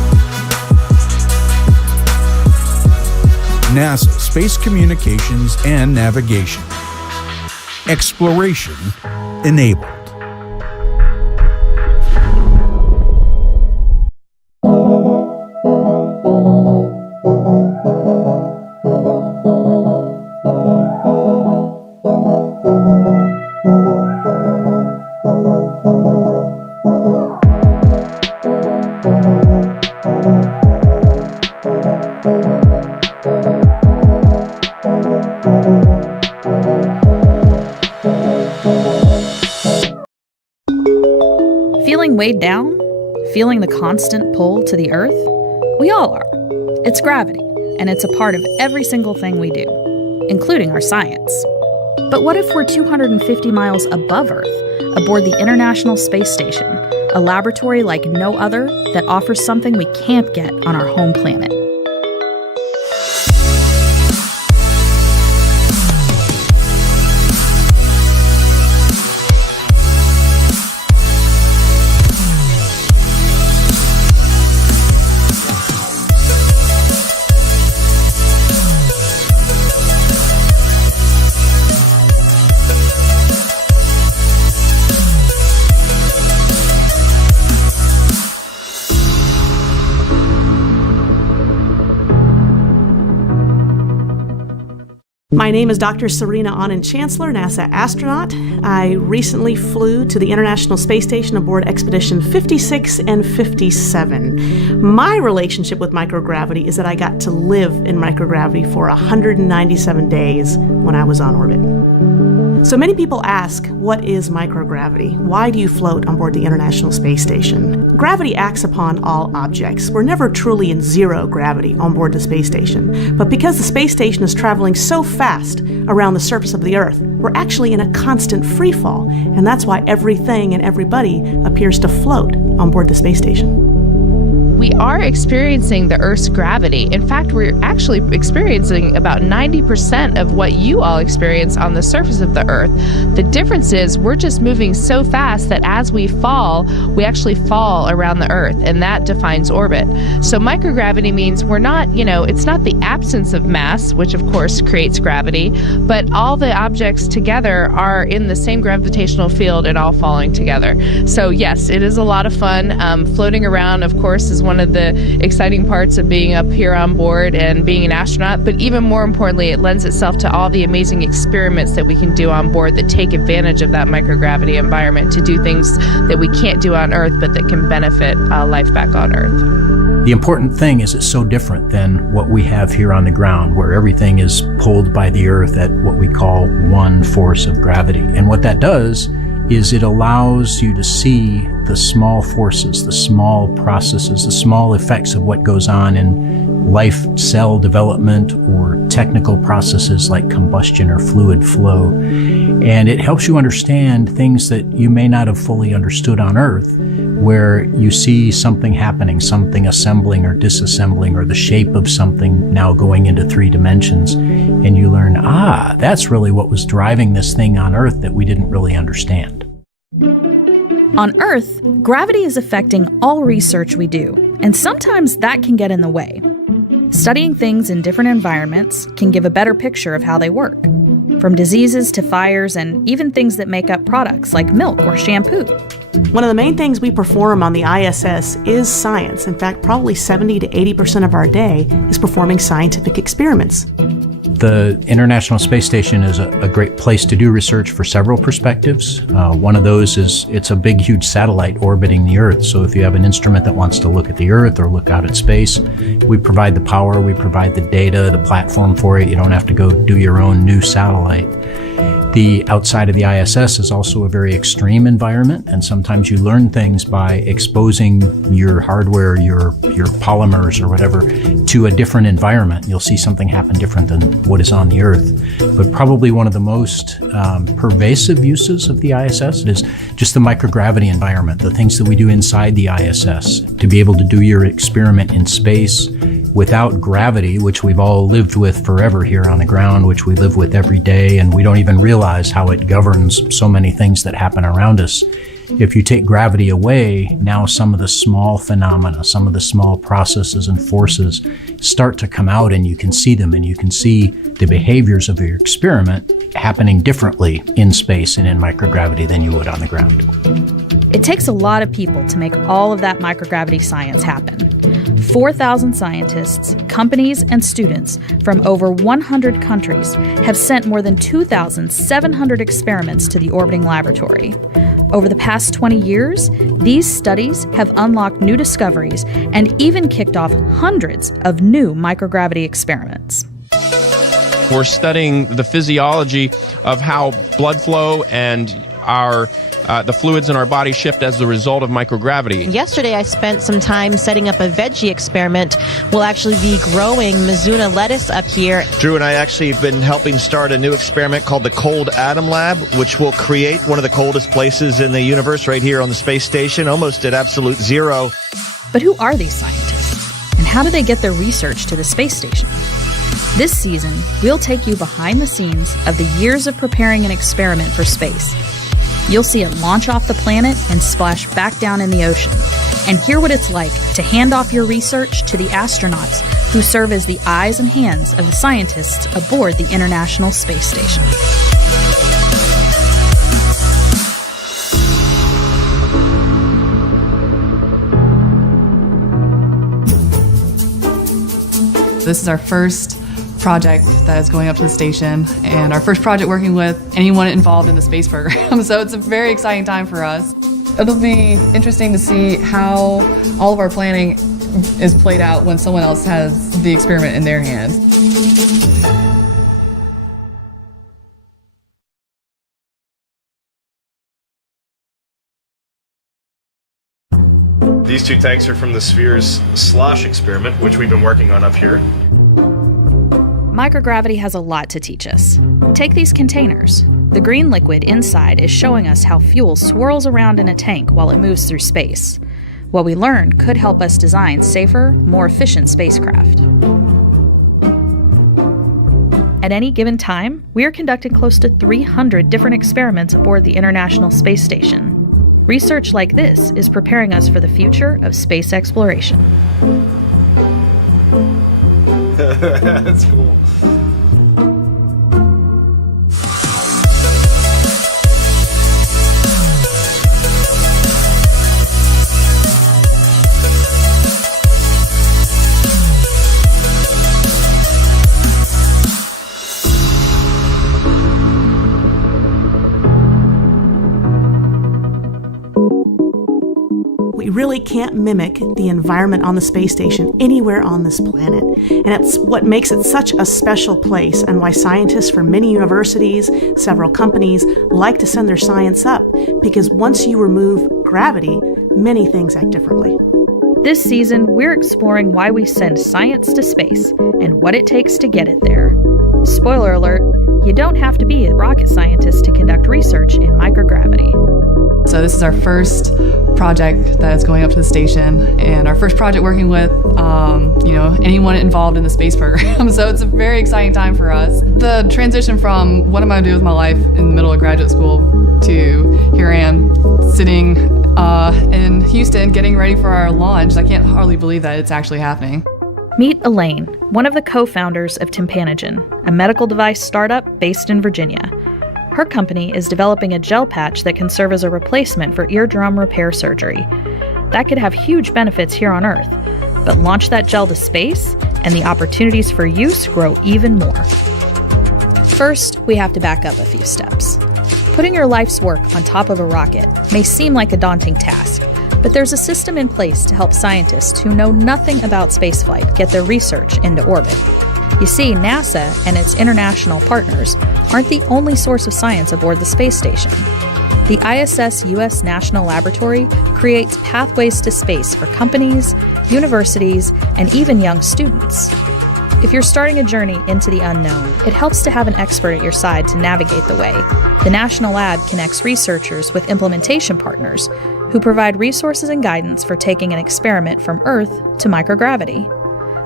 NASA Space Communications and Navigation. Exploration enabled. Feeling weighed down? Feeling the constant pull to the Earth? We all are. It's gravity, and it's a part of every single thing we do, including our science. But what if we're 250 miles above Earth, aboard the International Space Station, a laboratory like no other that offers something we can't get on our home planet? My name is Dr. Serena Anand-Chancellor, NASA astronaut. I recently flew to the International Space Station aboard Expedition 56 and 57. My relationship with microgravity is that I got to live in microgravity for 197 days when I was on orbit. So many people ask, what is microgravity? Why do you float on board the International Space Station? Gravity acts upon all objects. We're never truly in zero gravity on board the space station. But because the space station is traveling so fast around the surface of the Earth, we're actually in a constant free fall. And that's why everything and everybody appears to float on board the space station. We are experiencing the Earth's gravity. In fact, we're actually experiencing about 90% of what you all experience on the surface of the Earth. The difference is we're just moving so fast that as we fall, we actually fall around the Earth, and that defines orbit. So microgravity means we're not, it's not the absence of mass, which of course creates gravity, but all the objects together are in the same gravitational field and all falling together. So yes, it is a lot of fun. Floating around, of course, is one of the exciting parts of being up here on board and being an astronaut, but even more importantly, it lends itself to all the amazing experiments that we can do on board that take advantage of that microgravity environment to do things that we can't do on Earth, but that can benefit life back on Earth. The important thing is it's so different than what we have here on the ground, where everything is pulled by the Earth at what we call one force of gravity. And what that does is it allows you to see the small forces, the small processes, the small effects of what goes on in life cell development or technical processes like combustion or fluid flow. And it helps you understand things that you may not have fully understood on Earth, where you see something happening, something assembling or disassembling, or the shape of something now going into 3 dimensions. And you learn, that's really what was driving this thing on Earth that we didn't really understand. On Earth, gravity is affecting all research we do, and sometimes that can get in the way. Studying things in different environments can give a better picture of how they work, from diseases to fires and even things that make up products like milk or shampoo. One of the main things we perform on the ISS is science. In fact, probably 70 to 80% of our day is performing scientific experiments. The International Space Station is a great place to do research for several perspectives. One of those is it's a big, huge satellite orbiting the Earth. So if you have an instrument that wants to look at the Earth or look out at space, we provide the power, we provide the data, the platform for it. You don't have to go do your own new satellite. The outside of the ISS is also a very extreme environment, and sometimes you learn things by exposing your hardware, your polymers or whatever, to a different environment. You'll see something happen different than what is on the Earth. But probably one of the most pervasive uses of the ISS is just the microgravity environment, the things that we do inside the ISS. To be able to do your experiment in space, without gravity, which we've all lived with forever here on the ground, which we live with every day, and we don't even realize how it governs so many things that happen around us. If you take gravity away, now some of the small phenomena, some of the small processes and forces start to come out, and you can see them, and you can see the behaviors of your experiment happening differently in space and in microgravity than you would on the ground. It takes a lot of people to make all of that microgravity science happen. 4,000 scientists, companies, and students from over 100 countries have sent more than 2,700 experiments to the orbiting laboratory. Over the past 20 years, these studies have unlocked new discoveries and even kicked off hundreds of new microgravity experiments. We're studying the physiology of how blood flow and the fluids in our body shift as a result of microgravity. Yesterday I spent some time setting up a veggie experiment. We'll actually be growing Mizuna lettuce up here. Drew and I actually have been helping start a new experiment called the Cold Atom Lab, which will create one of the coldest places in the universe right here on the space station, almost at absolute zero. But who are these scientists? And how do they get their research to the space station? This season, we'll take you behind the scenes of the years of preparing an experiment for space. You'll see it launch off the planet and splash back down in the ocean, and hear what it's like to hand off your research to the astronauts who serve as the eyes and hands of the scientists aboard the International Space Station. This is our first project that is going up to the station, and our first project working with anyone involved in the space program. So it's a very exciting time for us. It'll be interesting to see how all of our planning is played out when someone else has the experiment in their hands. These two tanks are from the Sphere's slosh experiment, which we've been working on up here. Microgravity has a lot to teach us. Take these containers. The green liquid inside is showing us how fuel swirls around in a tank while it moves through space. What we learn could help us design safer, more efficient spacecraft. At any given time, we are conducting close to 300 different experiments aboard the International Space Station. Research like this is preparing us for the future of space exploration. That's cool. We really can't mimic the environment on the space station anywhere on this planet. And it's what makes it such a special place, and why scientists from many universities, several companies, like to send their science up, because once you remove gravity, many things act differently. This season, we're exploring why we send science to space and what it takes to get it there. Spoiler alert, you don't have to be a rocket scientist to conduct research in microgravity. So this is our first project that is going up to the station, and our first project working with anyone involved in the space program. So it's a very exciting time for us. The transition from what am I going to do with my life in the middle of graduate school to here I am sitting in Houston getting ready for our launch. I can't hardly believe that it's actually happening. Meet Elaine, one of the co-founders of Tympanogen, a medical device startup based in Virginia. Her company is developing a gel patch that can serve as a replacement for eardrum repair surgery. That could have huge benefits here on Earth, but launch that gel to space, and the opportunities for use grow even more. First, we have to back up a few steps. Putting your life's work on top of a rocket may seem like a daunting task, but there's a system in place to help scientists who know nothing about spaceflight get their research into orbit. You see, NASA and its international partners aren't the only source of science aboard the space station. The ISS U.S. National Laboratory creates pathways to space for companies, universities, and even young students. If you're starting a journey into the unknown, it helps to have an expert at your side to navigate the way. The National Lab connects researchers with implementation partners who provide resources and guidance for taking an experiment from Earth to microgravity.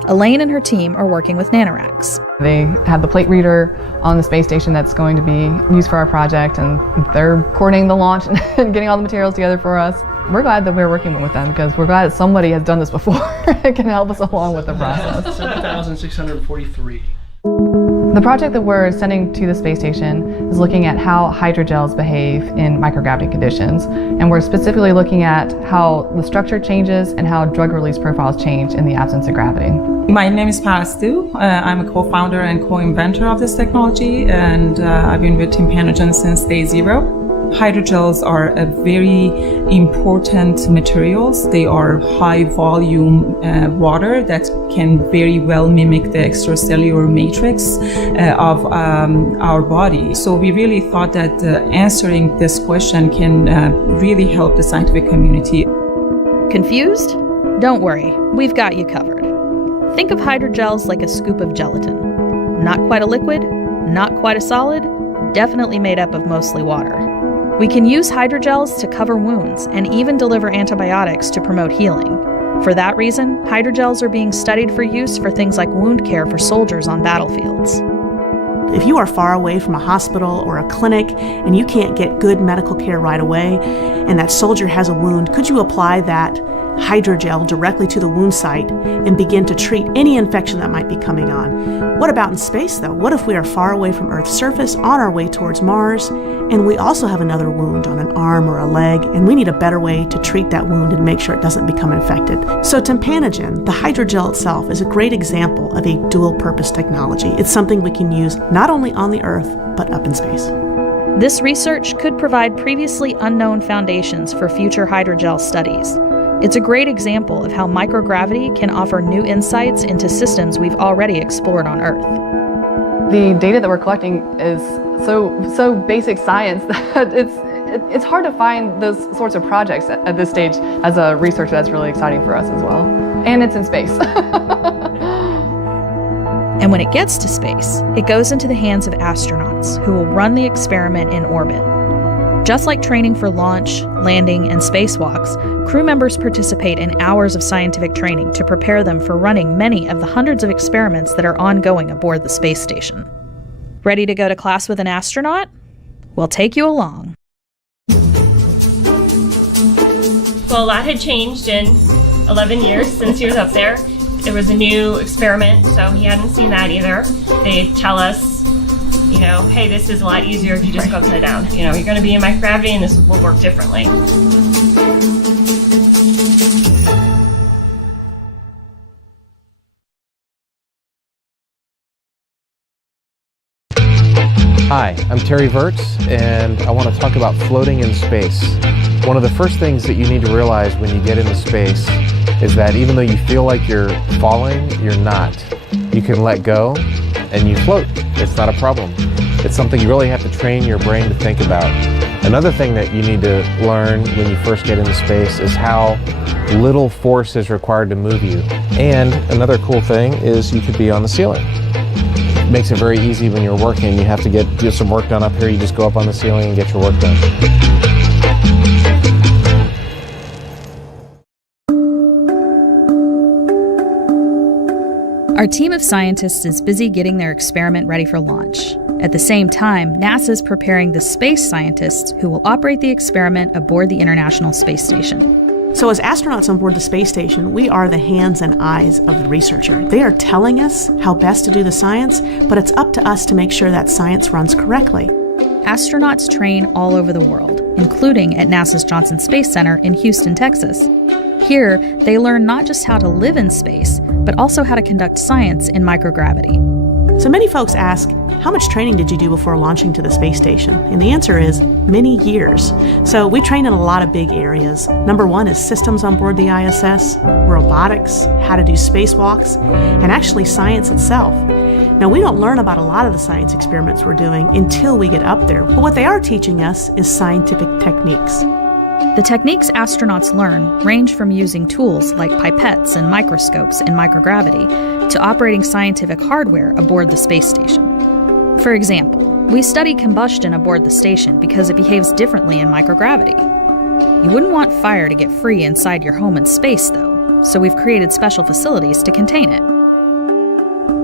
Elaine and her team are working with nanoracks. They have the plate reader on the space station that's going to be used for our project, and they're coordinating the launch and getting all the materials together for us. We're glad that we're working with them because we're glad that somebody has done this before and can help us along with the process. 7,643. The project that we're sending to the space station is looking at how hydrogels behave in microgravity conditions, and we're specifically looking at how the structure changes and how drug release profiles change in the absence of gravity. My name is Parastu. I'm a co-founder and co-inventor of this technology, and I've been with Team Panogen since day zero. Hydrogels are a very important materials. They are high volume water that can very well mimic the extracellular matrix of our body. So we really thought that answering this question can really help the scientific community. Confused? Don't worry, we've got you covered. Think of hydrogels like a scoop of gelatin. Not quite a liquid, not quite a solid, definitely made up of mostly water. We can use hydrogels to cover wounds and even deliver antibiotics to promote healing. For that reason, hydrogels are being studied for use for things like wound care for soldiers on battlefields. If you are far away from a hospital or a clinic and you can't get good medical care right away, and that soldier has a wound, could you apply that hydrogel directly to the wound site and begin to treat any infection that might be coming on? What about in space, though? What if we are far away from Earth's surface on our way towards Mars, and we also have another wound on an arm or a leg, and we need a better way to treat that wound and make sure it doesn't become infected? So Tympanogen, the hydrogel itself, is a great example of a dual-purpose technology. It's something we can use not only on the Earth, but up in space. This research could provide previously unknown foundations for future hydrogel studies. It's a great example of how microgravity can offer new insights into systems we've already explored on Earth. The data that we're collecting is so basic science that it's hard to find those sorts of projects at this stage. As a researcher, that's really exciting for us as well. And it's in space. And when it gets to space, it goes into the hands of astronauts who will run the experiment in orbit. Just like training for launch, landing, and spacewalks, crew members participate in hours of scientific training to prepare them for running many of the hundreds of experiments that are ongoing aboard the space station. Ready to go to class with an astronaut? We'll take you along. Well, a lot had changed in 11 years since he was up there. There was a new experiment, so he hadn't seen that either. They tell us, hey, this is a lot easier if you just go upside down. You're going to be in microgravity and this will work differently. Hi, I'm Terry Virts, and I want to talk about floating in space. One of the first things that you need to realize when you get into space is that even though you feel like you're falling, you're not. You can let go and you float. It's not a problem. It's something you really have to train your brain to think about. Another thing that you need to learn when you first get into space is how little force is required to move you. And another cool thing is you could be on the ceiling. It makes it very easy when you're working. You have to do some work done up here. You just go up on the ceiling and get your work done. Our team of scientists is busy getting their experiment ready for launch. At the same time, NASA is preparing the space scientists who will operate the experiment aboard the International Space Station. So as astronauts on board the space station, we are the hands and eyes of the researcher. They are telling us how best to do the science, but it's up to us to make sure that science runs correctly. Astronauts train all over the world, including at NASA's Johnson Space Center in Houston, Texas. Here, they learn not just how to live in space, but also how to conduct science in microgravity. So many folks ask, how much training did you do before launching to the space station? And the answer is many years. So we train in a lot of big areas. Number one is systems on board the ISS, robotics, how to do spacewalks, and actually science itself. Now, we don't learn about a lot of the science experiments we're doing until we get up there. But what they are teaching us is scientific techniques. The techniques astronauts learn range from using tools like pipettes and microscopes in microgravity to operating scientific hardware aboard the space station. For example, we study combustion aboard the station because it behaves differently in microgravity. You wouldn't want fire to get free inside your home in space, though, so we've created special facilities to contain it.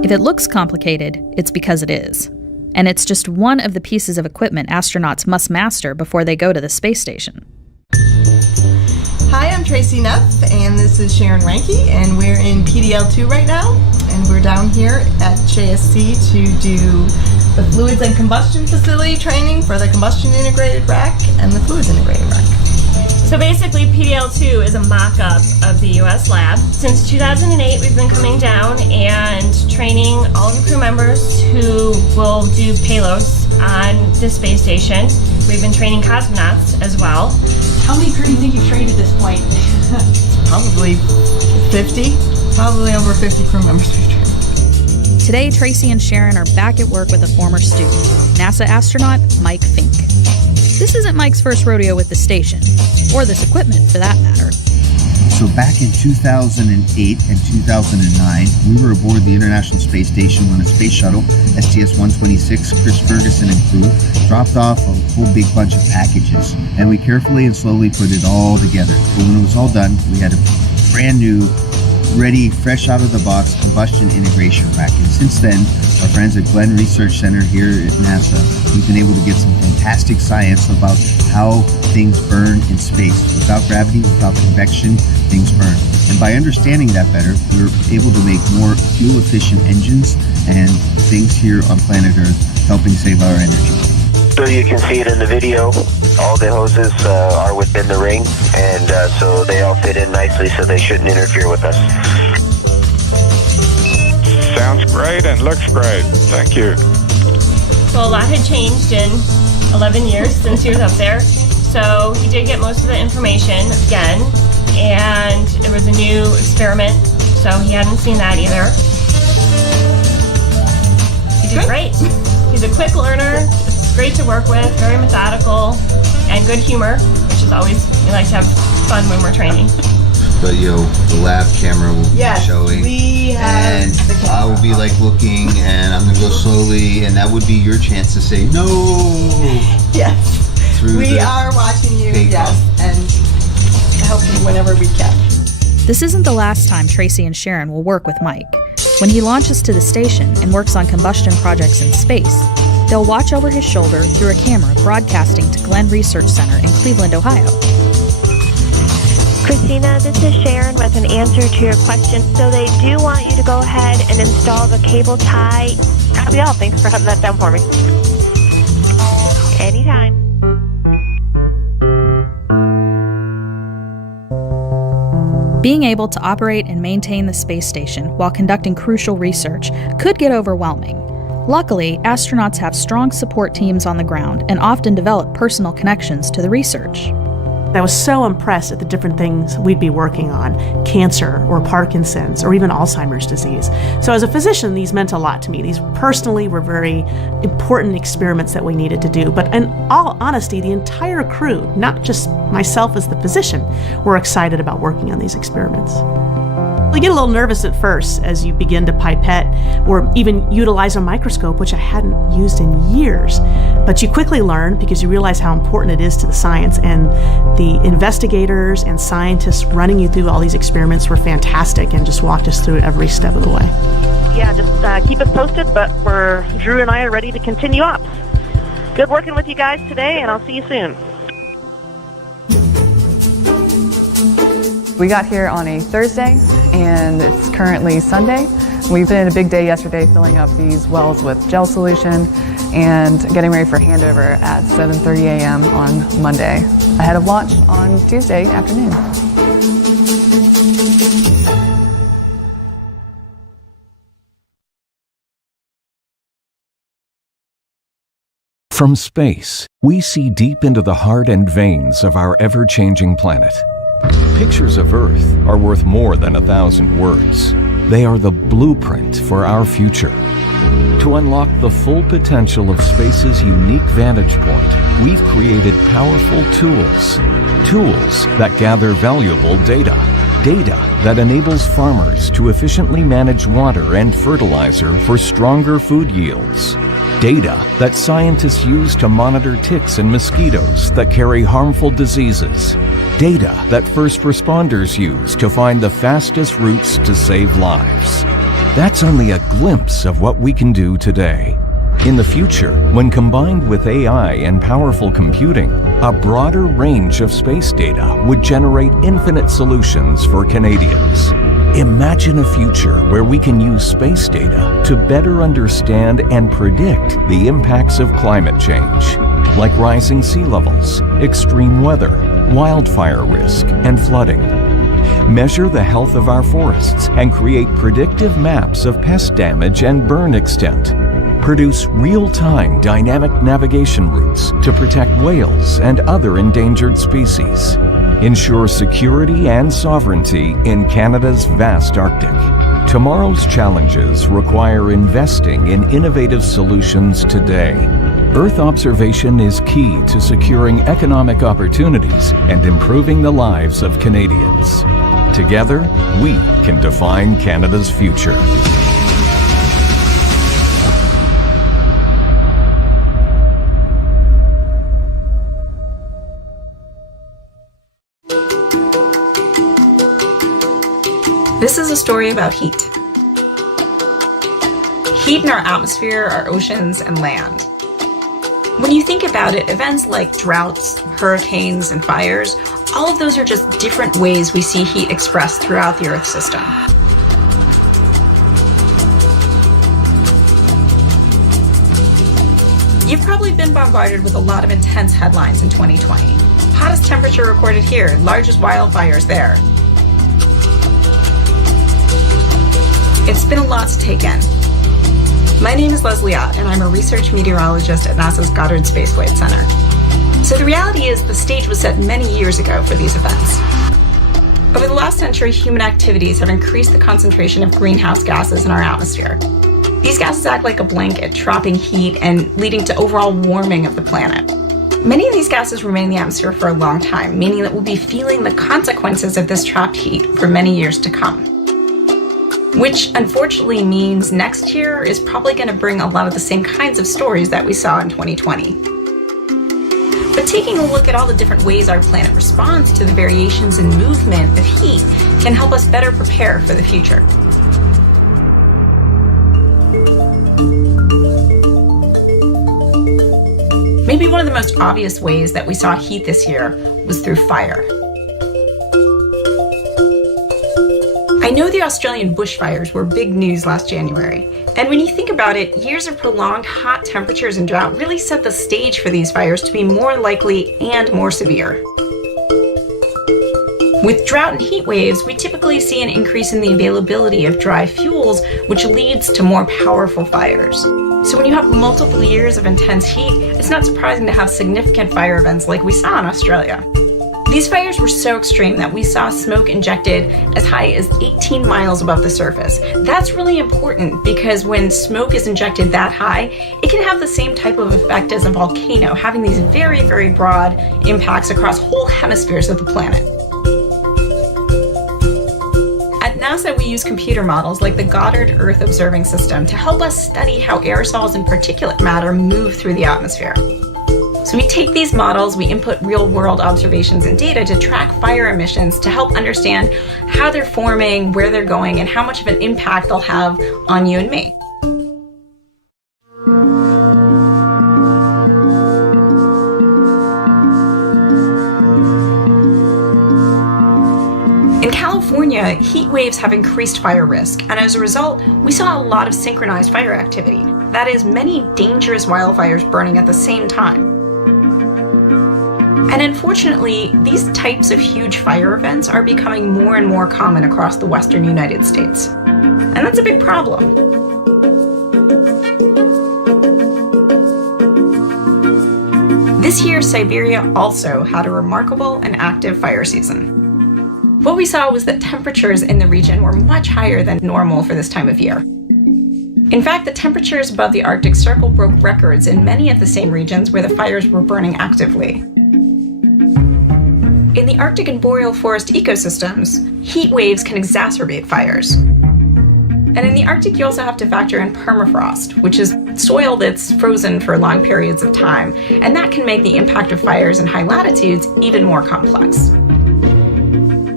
If it looks complicated, it's because it is. And it's just one of the pieces of equipment astronauts must master before they go to the space station. Hi, I'm Tracy Neff, and this is Sharon Ranke, and we're in PDL2 right now, and we're down here at JSC to do the Fluids and Combustion Facility training for the Combustion Integrated Rack and the Fluids Integrated Rack. So basically, PDL2 is a mock-up of the U.S. lab. Since 2008, we've been coming down and training all of the crew members who will do payloads on the space station. We've been training cosmonauts as well. How many crew do you think you've trained at this point? Probably 50. Probably over 50 crew members we've trained. Today, Tracy and Sharon are back at work with a former student, NASA astronaut Mike Fink. This isn't Mike's first rodeo with the station, or this equipment for that matter. So back in 2008 and 2009, we were aboard the International Space Station on a space shuttle, STS-126. Chris Ferguson and crew dropped off a whole big bunch of packages, and we carefully and slowly put it all together. But when it was all done, we had a brand new, ready, fresh out of the box combustion integration rack. And since then, our friends at Glenn Research Center here at NASA, we've been able to get some fantastic science about how things burn in space. Without gravity, without convection, things burn. And by understanding that better, we're able to make more fuel-efficient engines and things here on planet Earth, helping save our energy. So you can see it in the video. All the hoses are within the ring, and so they all fit in nicely, so they shouldn't interfere with us. Sounds great and looks great. Thank you. So a lot had changed in 11 years since he was up there. So he did get most of the information again, and it was a new experiment, so he hadn't seen that either. He did great. He's a quick learner. It's great to work with, very methodical, and good humor, which is always, we like to have fun when we're training. But the lab camera will be showing, we have and I will be like looking, and I'm gonna go slowly, and that would be your chance to say no. Yes, we are watching you. Yes, and help you whenever we can. This isn't the last time Tracy and Sharon will work with Mike. When he launches to the station and works on combustion projects in space, they'll watch over his shoulder through a camera broadcasting to Glenn Research Center in Cleveland, Ohio. Christina, this is Sharon with an answer to your question. So they do want you to go ahead and install the cable tie. Copy all. Thanks for having that down for me. Anytime. Being able to operate and maintain the space station while conducting crucial research could get overwhelming. Luckily, astronauts have strong support teams on the ground and often develop personal connections to the research. I was so impressed at the different things we'd be working on, cancer or Parkinson's or even Alzheimer's disease. So as a physician, these meant a lot to me. These personally were very important experiments that we needed to do. But in all honesty, the entire crew, not just myself as the physician, were excited about working on these experiments. You get a little nervous at first as you begin to pipette or even utilize a microscope, which I hadn't used in years. But you quickly learn because you realize how important it is to the science, and the investigators and scientists running you through all these experiments were fantastic and just walked us through every step of the way. Yeah, just keep us posted, but Drew and I are ready to continue up. Good working with you guys today, and I'll see you soon. We got here on a Thursday, and it's currently Sunday. We've been in a big day yesterday filling up these wells with gel solution and getting ready for handover at 7:30 a.m. on Monday, ahead of launch on Tuesday afternoon. From space, we see deep into the heart and veins of our ever-changing planet. Pictures of Earth are worth more than 1,000 words. They are the blueprint for our future. To unlock the full potential of space's unique vantage point, we've created powerful tools. Tools that gather valuable data. Data that enables farmers to efficiently manage water and fertilizer for stronger food yields. Data that scientists use to monitor ticks and mosquitoes that carry harmful diseases. Data that first responders use to find the fastest routes to save lives. That's only a glimpse of what we can do today. In the future, when combined with AI and powerful computing, a broader range of space data would generate infinite solutions for Canadians. Imagine a future where we can use space data to better understand and predict the impacts of climate change, like rising sea levels, extreme weather, wildfire risk, and flooding. Measure the health of our forests and create predictive maps of pest damage and burn extent. Produce real-time dynamic navigation routes to protect whales and other endangered species. Ensure security and sovereignty in Canada's vast Arctic. Tomorrow's challenges require investing in innovative solutions today. Earth observation is key to securing economic opportunities and improving the lives of Canadians. Together, we can define Canada's future. This is a story about heat. Heat in our atmosphere, our oceans, and land. When you think about it, events like droughts, hurricanes, and fires, all of those are just different ways we see heat expressed throughout the Earth system. You've probably been bombarded with a lot of intense headlines in 2020. Hottest temperature recorded here, largest wildfires there. It's been a lot to take in. My name is Leslie Ott, and I'm a research meteorologist at NASA's Goddard Space Flight Center. So the reality is the stage was set many years ago for these events. Over the last century, human activities have increased the concentration of greenhouse gases in our atmosphere. These gases act like a blanket, trapping heat and leading to overall warming of the planet. Many of these gases remain in the atmosphere for a long time, meaning that we'll be feeling the consequences of this trapped heat for many years to come. Which unfortunately means next year is probably going to bring a lot of the same kinds of stories that we saw in 2020. But taking a look at all the different ways our planet responds to the variations in movement of heat can help us better prepare for the future. Maybe one of the most obvious ways that we saw heat this year was through fire. I know the Australian bushfires were big news last January, and when you think about it, years of prolonged hot temperatures and drought really set the stage for these fires to be more likely and more severe. With drought and heat waves, we typically see an increase in the availability of dry fuels, which leads to more powerful fires. So when you have multiple years of intense heat, it's not surprising to have significant fire events like we saw in Australia. These fires were so extreme that we saw smoke injected as high as 18 miles above the surface. That's really important because when smoke is injected that high, it can have the same type of effect as a volcano, having these very, very broad impacts across whole hemispheres of the planet. At NASA, we use computer models like the Goddard Earth Observing System to help us study how aerosols and particulate matter move through the atmosphere. So we take these models, we input real-world observations and data to track fire emissions to help understand how they're forming, where they're going, and how much of an impact they'll have on you and me. In California, heat waves have increased fire risk, and as a result, we saw a lot of synchronized fire activity. That is, many dangerous wildfires burning at the same time. And unfortunately, these types of huge fire events are becoming more and more common across the western United States. And that's a big problem. This year, Siberia also had a remarkable and active fire season. What we saw was that temperatures in the region were much higher than normal for this time of year. In fact, the temperatures above the Arctic Circle broke records in many of the same regions where the fires were burning actively. In the Arctic and boreal forest ecosystems, heat waves can exacerbate fires. And in the Arctic, you also have to factor in permafrost, which is soil that's frozen for long periods of time, and that can make the impact of fires in high latitudes even more complex.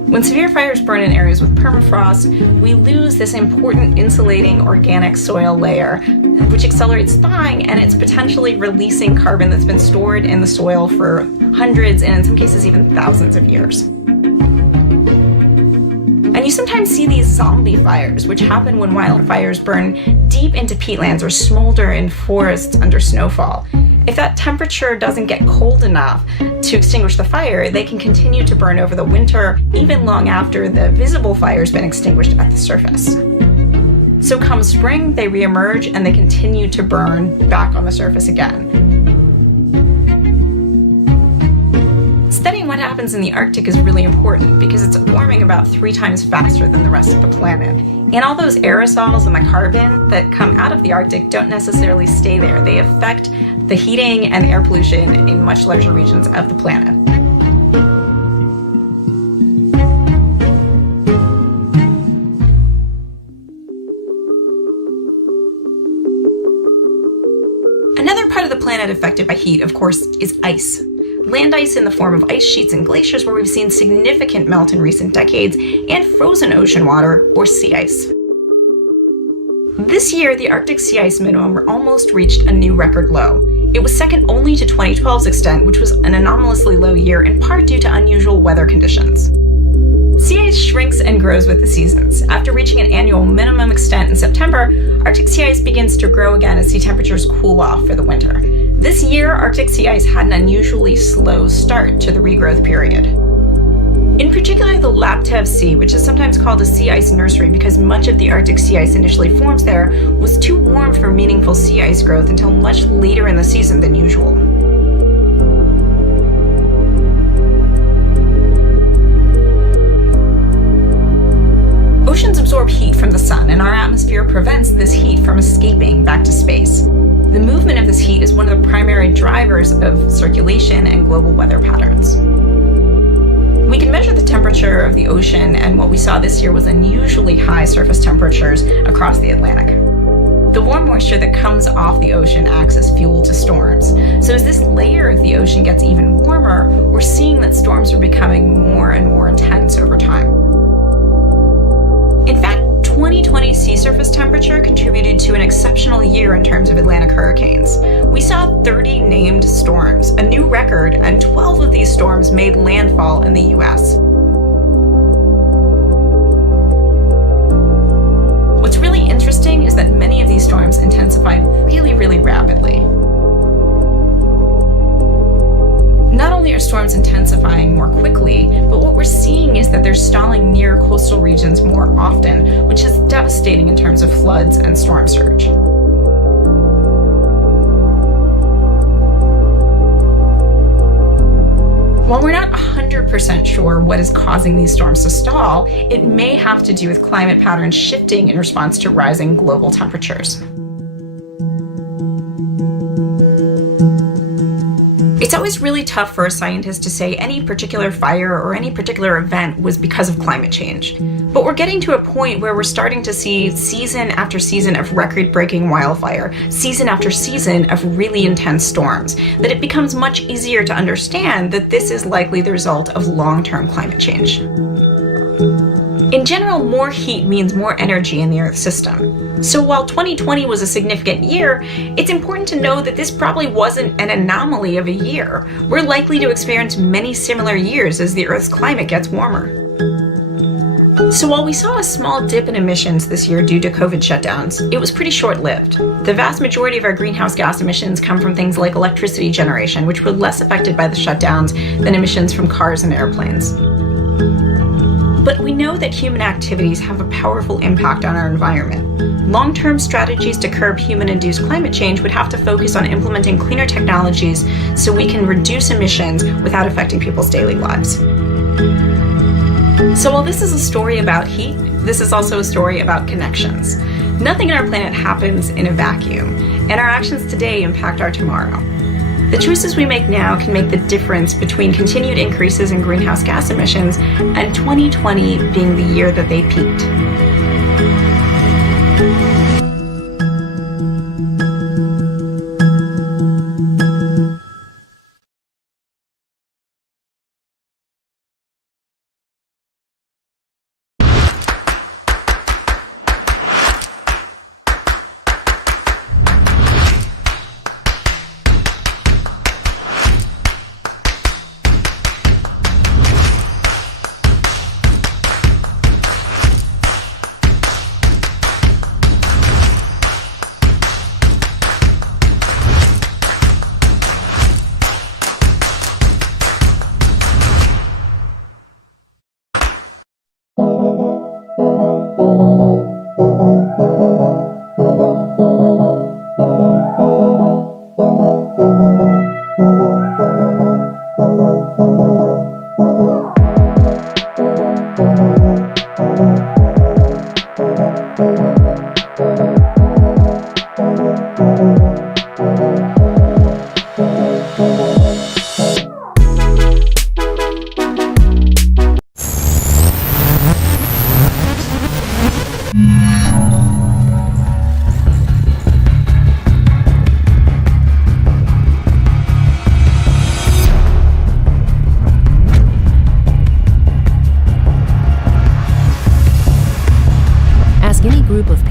When severe fires burn in areas with permafrost, we lose this important insulating organic soil layer, which accelerates thawing, and it's potentially releasing carbon that's been stored in the soil for hundreds and in some cases even thousands of years. And you sometimes see these zombie fires, which happen when wildfires burn deep into peatlands or smolder in forests under snowfall. If that temperature doesn't get cold enough to extinguish the fire, they can continue to burn over the winter, even long after the visible fire's been extinguished at the surface. So come spring, they reemerge and they continue to burn back on the surface again. Studying what happens in the Arctic is really important because it's warming about 3 times faster than the rest of the planet. And all those aerosols and the carbon that come out of the Arctic don't necessarily stay there. They affect the heating and air pollution in much larger regions of the planet. Another part of the planet affected by heat, of course, is ice. Land ice in the form of ice sheets and glaciers, where we've seen significant melt in recent decades, and frozen ocean water, or sea ice. This year, the Arctic sea ice minimum almost reached a new record low. It was second only to 2012's extent, which was an anomalously low year in part due to unusual weather conditions. Sea ice shrinks and grows with the seasons. After reaching an annual minimum extent in September, Arctic sea ice begins to grow again as sea temperatures cool off for the winter. This year, Arctic sea ice had an unusually slow start to the regrowth period. In particular, the Laptev Sea, which is sometimes called a sea ice nursery because much of the Arctic sea ice initially forms there, was too warm for meaningful sea ice growth until much later in the season than usual. Oceans absorb heat from the sun, and our atmosphere prevents this heat from escaping back to space. The movement of this heat is one of the primary drivers of circulation and global weather patterns. We can measure the temperature of the ocean, and what we saw this year was unusually high surface temperatures across the Atlantic. The warm moisture that comes off the ocean acts as fuel to storms. So as this layer of the ocean gets even warmer, we're seeing that storms are becoming more and more intense over time. In fact, 2020 sea surface temperature contributed to an exceptional year in terms of Atlantic hurricanes. We saw 30 named storms, a new record, and 12 of these storms made landfall in the US. What's really interesting is that many of these storms intensified really rapidly. Not only are storms intensifying more quickly, but what we're seeing is that they're stalling near coastal regions more often, which is devastating in terms of floods and storm surge. While we're not 100% sure what is causing these storms to stall, it may have to do with climate patterns shifting in response to rising global temperatures. It's always really tough for a scientist to say any particular fire or any particular event was because of climate change. But we're getting to a point where we're starting to see season after season of record-breaking wildfire, season after season of really intense storms, that it becomes much easier to understand that this is likely the result of long-term climate change. In general, more heat means more energy in the Earth system. So while 2020 was a significant year, it's important to know that this probably wasn't an anomaly of a year. We're likely to experience many similar years as the Earth's climate gets warmer. So while we saw a small dip in emissions this year due to COVID shutdowns, it was pretty short-lived. The vast majority of our greenhouse gas emissions come from things like electricity generation, which were less affected by the shutdowns than emissions from cars and airplanes. But we know that human activities have a powerful impact on our environment. Long-term strategies to curb human-induced climate change would have to focus on implementing cleaner technologies so we can reduce emissions without affecting people's daily lives. So while this is a story about heat, this is also a story about connections. Nothing on our planet happens in a vacuum, and our actions today impact our tomorrow. The choices we make now can make the difference between continued increases in greenhouse gas emissions and 2020 being the year that they peaked.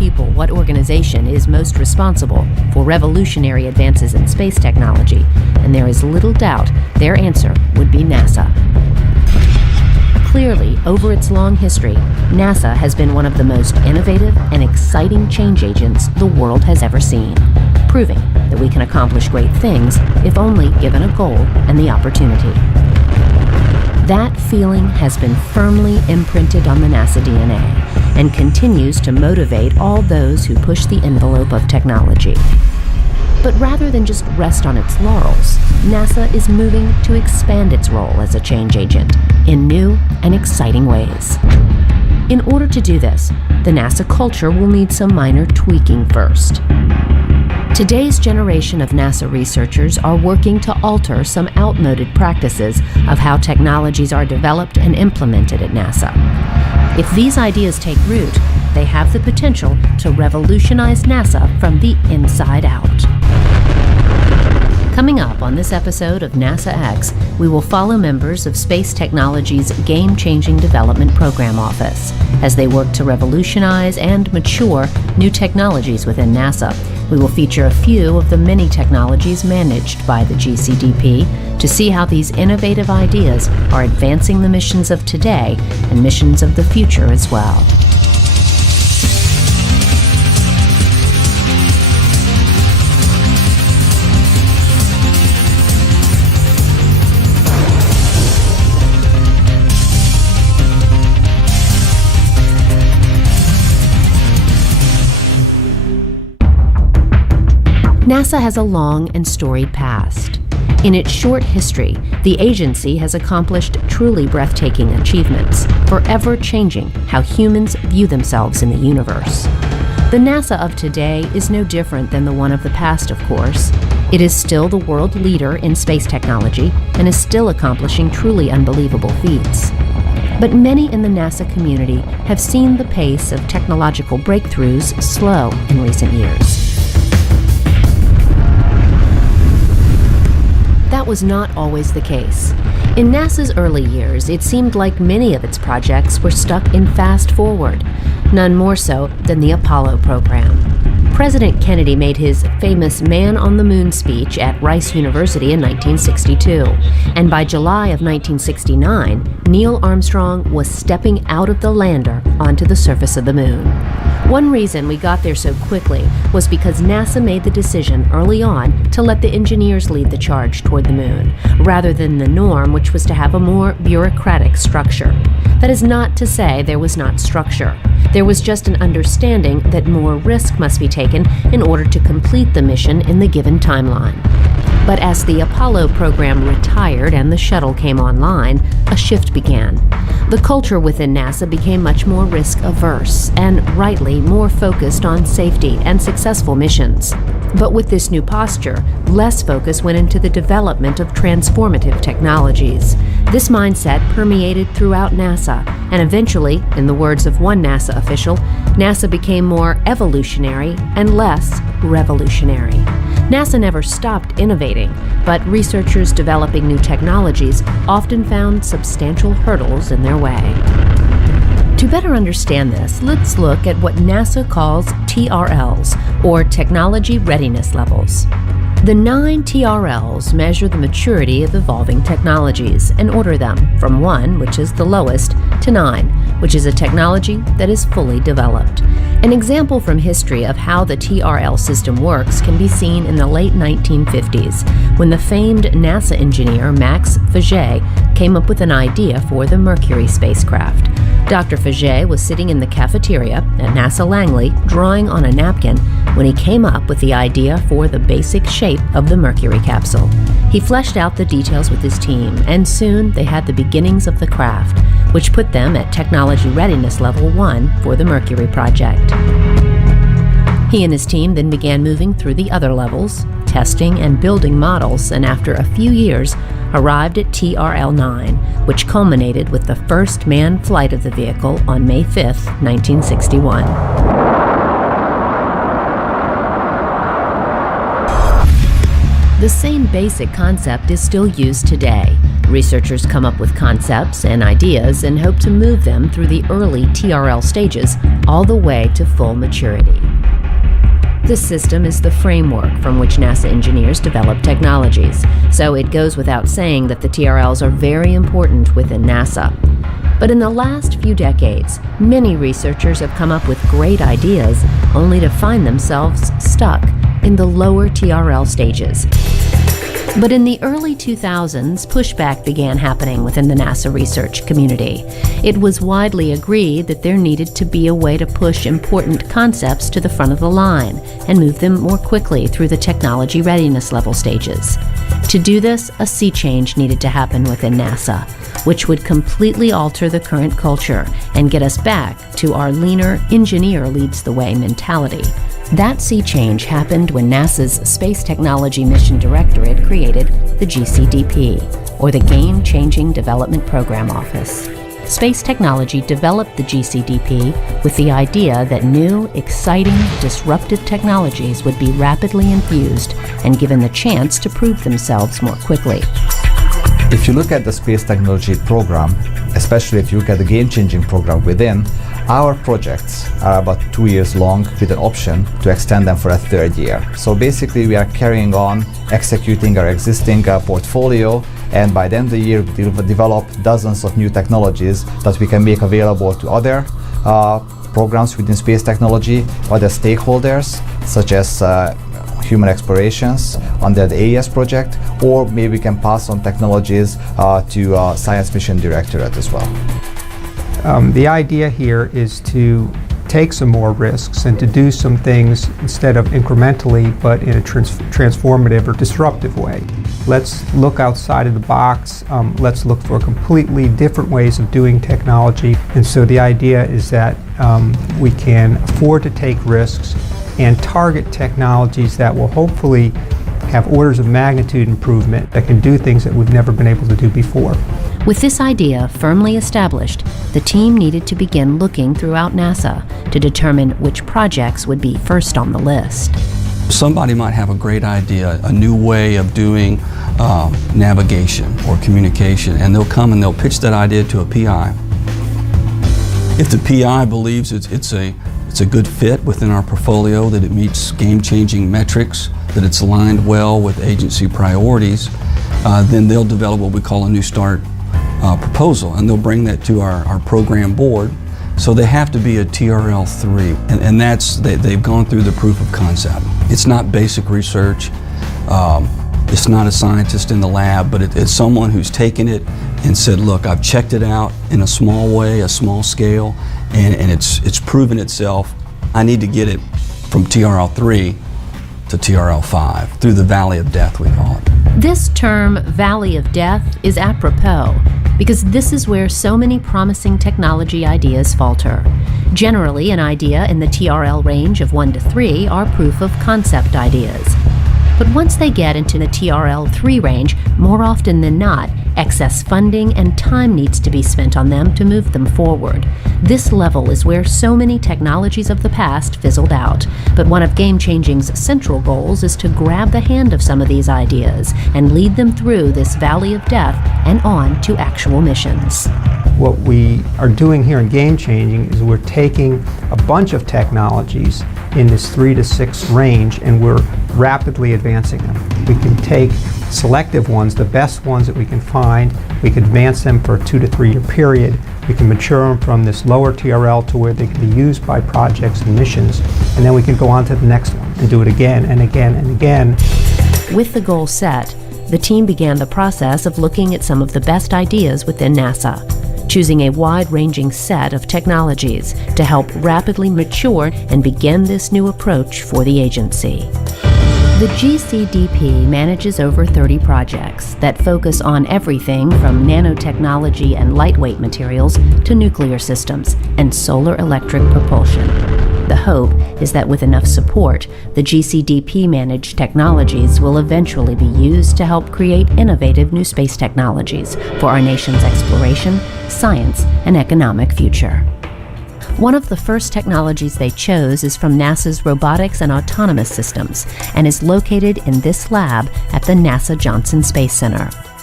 people what organization is most responsible for revolutionary advances in space technology, and there is little doubt their answer would be NASA. Clearly, over its long history, NASA has been one of the most innovative and exciting change agents the world has ever seen, proving that we can accomplish great things if only given a goal and the opportunity. That feeling has been firmly imprinted on the NASA DNA and continues to motivate all those who push the envelope of technology. But rather than just rest on its laurels, NASA is moving to expand its role as a change agent in new and exciting ways. In order to do this, the NASA culture will need some minor tweaking first. Today's generation of NASA researchers are working to alter some outmoded practices of how technologies are developed and implemented at NASA. If these ideas take root, they have the potential to revolutionize NASA from the inside out. Coming up on this episode of NASA X, we will follow members of Space Technology's Game-Changing Development Program Office as they work to revolutionize and mature new technologies within NASA. We will feature a few of the many technologies managed by the GCDP to see how these innovative ideas are advancing the missions of today and missions of the future as well. NASA has a long and storied past. In its short history, the agency has accomplished truly breathtaking achievements, forever changing how humans view themselves in the universe. The NASA of today is no different than the one of the past, of course. It is still the world leader in space technology and is still accomplishing truly unbelievable feats. But many in the NASA community have seen the pace of technological breakthroughs slow in recent years. That was not always the case. In NASA's early years, it seemed like many of its projects were stuck in fast forward, none more so than the Apollo program. President Kennedy made his famous Man on the Moon speech at Rice University in 1962, and by July of 1969, Neil Armstrong was stepping out of the lander onto the surface of the moon. One reason we got there so quickly was because NASA made the decision early on to let the engineers lead the charge toward the moon, rather than the norm, which was to have a more bureaucratic structure. That is not to say there was not structure. There was just an understanding that more risk must be taken in order to complete the mission in the given timeline. But as the Apollo program retired and the shuttle came online, a shift began. The culture within NASA became much more risk-averse and, rightly, more focused on safety and successful missions. But with this new posture, less focus went into the development of transformative technologies. This mindset permeated throughout NASA, and eventually, in the words of one NASA official, NASA became more evolutionary and less revolutionary. NASA never stopped innovating, but researchers developing new technologies often found substantial hurdles in their way. To better understand this, let's look at what NASA calls TRLs, or Technology Readiness Levels. The 9 TRLs measure the maturity of evolving technologies and order them from 1, which is the lowest, to 9, which is a technology that is fully developed. An example from history of how the TRL system works can be seen in the late 1950s, when the famed NASA engineer Max Faget came up with an idea for the Mercury spacecraft. Dr. Faget was sitting in the cafeteria at NASA Langley drawing on a napkin when he came up with the idea for the basic shape of the Mercury capsule. He fleshed out the details with his team, and soon they had the beginnings of the craft, which put them at Technology Readiness Level 1 for the Mercury project. He and his team then began moving through the other levels, testing and building models, and after a few years arrived at TRL 9, which culminated with the first manned flight of the vehicle on May 5, 1961. The same basic concept is still used today. Researchers come up with concepts and ideas and hope to move them through the early TRL stages all the way to full maturity. This system is the framework from which NASA engineers develop technologies, so it goes without saying that the TRLs are very important within NASA. But in the last few decades, many researchers have come up with great ideas only to find themselves stuck in the lower TRL stages. But in the early 2000s, pushback began happening within the NASA research community. It was widely agreed that there needed to be a way to push important concepts to the front of the line and move them more quickly through the technology readiness level stages. To do this, a sea change needed to happen within NASA, which would completely alter the current culture and get us back to our leaner, engineer leads the way mentality. That sea change happened when NASA's Space Technology Mission Directorate created the GCDP, or the Game-Changing Development Program Office. Space Technology developed the GCDP with the idea that new, exciting, disruptive technologies would be rapidly infused and given the chance to prove themselves more quickly. If you look at the Space Technology Program, especially if you look at the Game-Changing Program within, our projects are about 2 years long with an option to extend them for a third year. So basically we are carrying on executing our existing portfolio, and by the end of the year we will develop dozens of new technologies that we can make available to other programs within space technology, other stakeholders such as human explorations under the AES project, or maybe we can pass on technologies to Science Mission Directorate as well. The idea here is to take some more risks and to do some things instead of incrementally, but in a transformative or disruptive way. Let's look outside of the box. Let's look for completely different ways of doing technology. And so the idea is that we can afford to take risks and target technologies that will hopefully have orders of magnitude improvement that can do things that we've never been able to do before. With this idea firmly established, the team needed to begin looking throughout NASA to determine which projects would be first on the list. Somebody might have a great idea, a new way of doing navigation or communication, and they'll come and they'll pitch that idea to a PI. If the PI believes it's a good fit within our portfolio, that it meets game-changing metrics, that it's aligned well with agency priorities, then they'll develop what we call a New Start proposal, and they'll bring that to our program board. So they have to be a TRL3, and they've gone through the proof of concept. It's not basic research, it's not a scientist in the lab, but it's someone who's taken it and said, look, I've checked it out in a small way, a small scale, and it's proven itself. I need to get it from TRL3 to TRL5, through the Valley of Death, we call it. This term, Valley of Death, is apropos because this is where so many promising technology ideas falter. Generally, an idea in the TRL range of 1 to 3 are proof of concept ideas. But once they get into the TRL3 range, more often than not, excess funding and time needs to be spent on them to move them forward. This level is where so many technologies of the past fizzled out. But one of Game-Changing's central goals is to grab the hand of some of these ideas and lead them through this valley of death and on to actual missions. What we are doing here in Game-Changing is we're taking a bunch of technologies in this 3 to 6 range, and we're rapidly advancing them. We can take selective ones, the best ones that we can find, we can advance them for a 2 to 3 year period. We can mature them from this lower TRL to where they can be used by projects and missions, and then we can go on to the next one and do it again and again and again. With the goal set, the team began the process of looking at some of the best ideas within NASA, choosing a wide-ranging set of technologies to help rapidly mature and begin this new approach for the agency. The GCDP manages over 30 projects that focus on everything from nanotechnology and lightweight materials to nuclear systems and solar electric propulsion. The hope is that with enough support, the GCDP-managed technologies will eventually be used to help create innovative new space technologies for our nation's exploration, science, and economic future. One of the first technologies they chose is from NASA's Robotics and Autonomous Systems and is located in this lab at the NASA Johnson Space Center.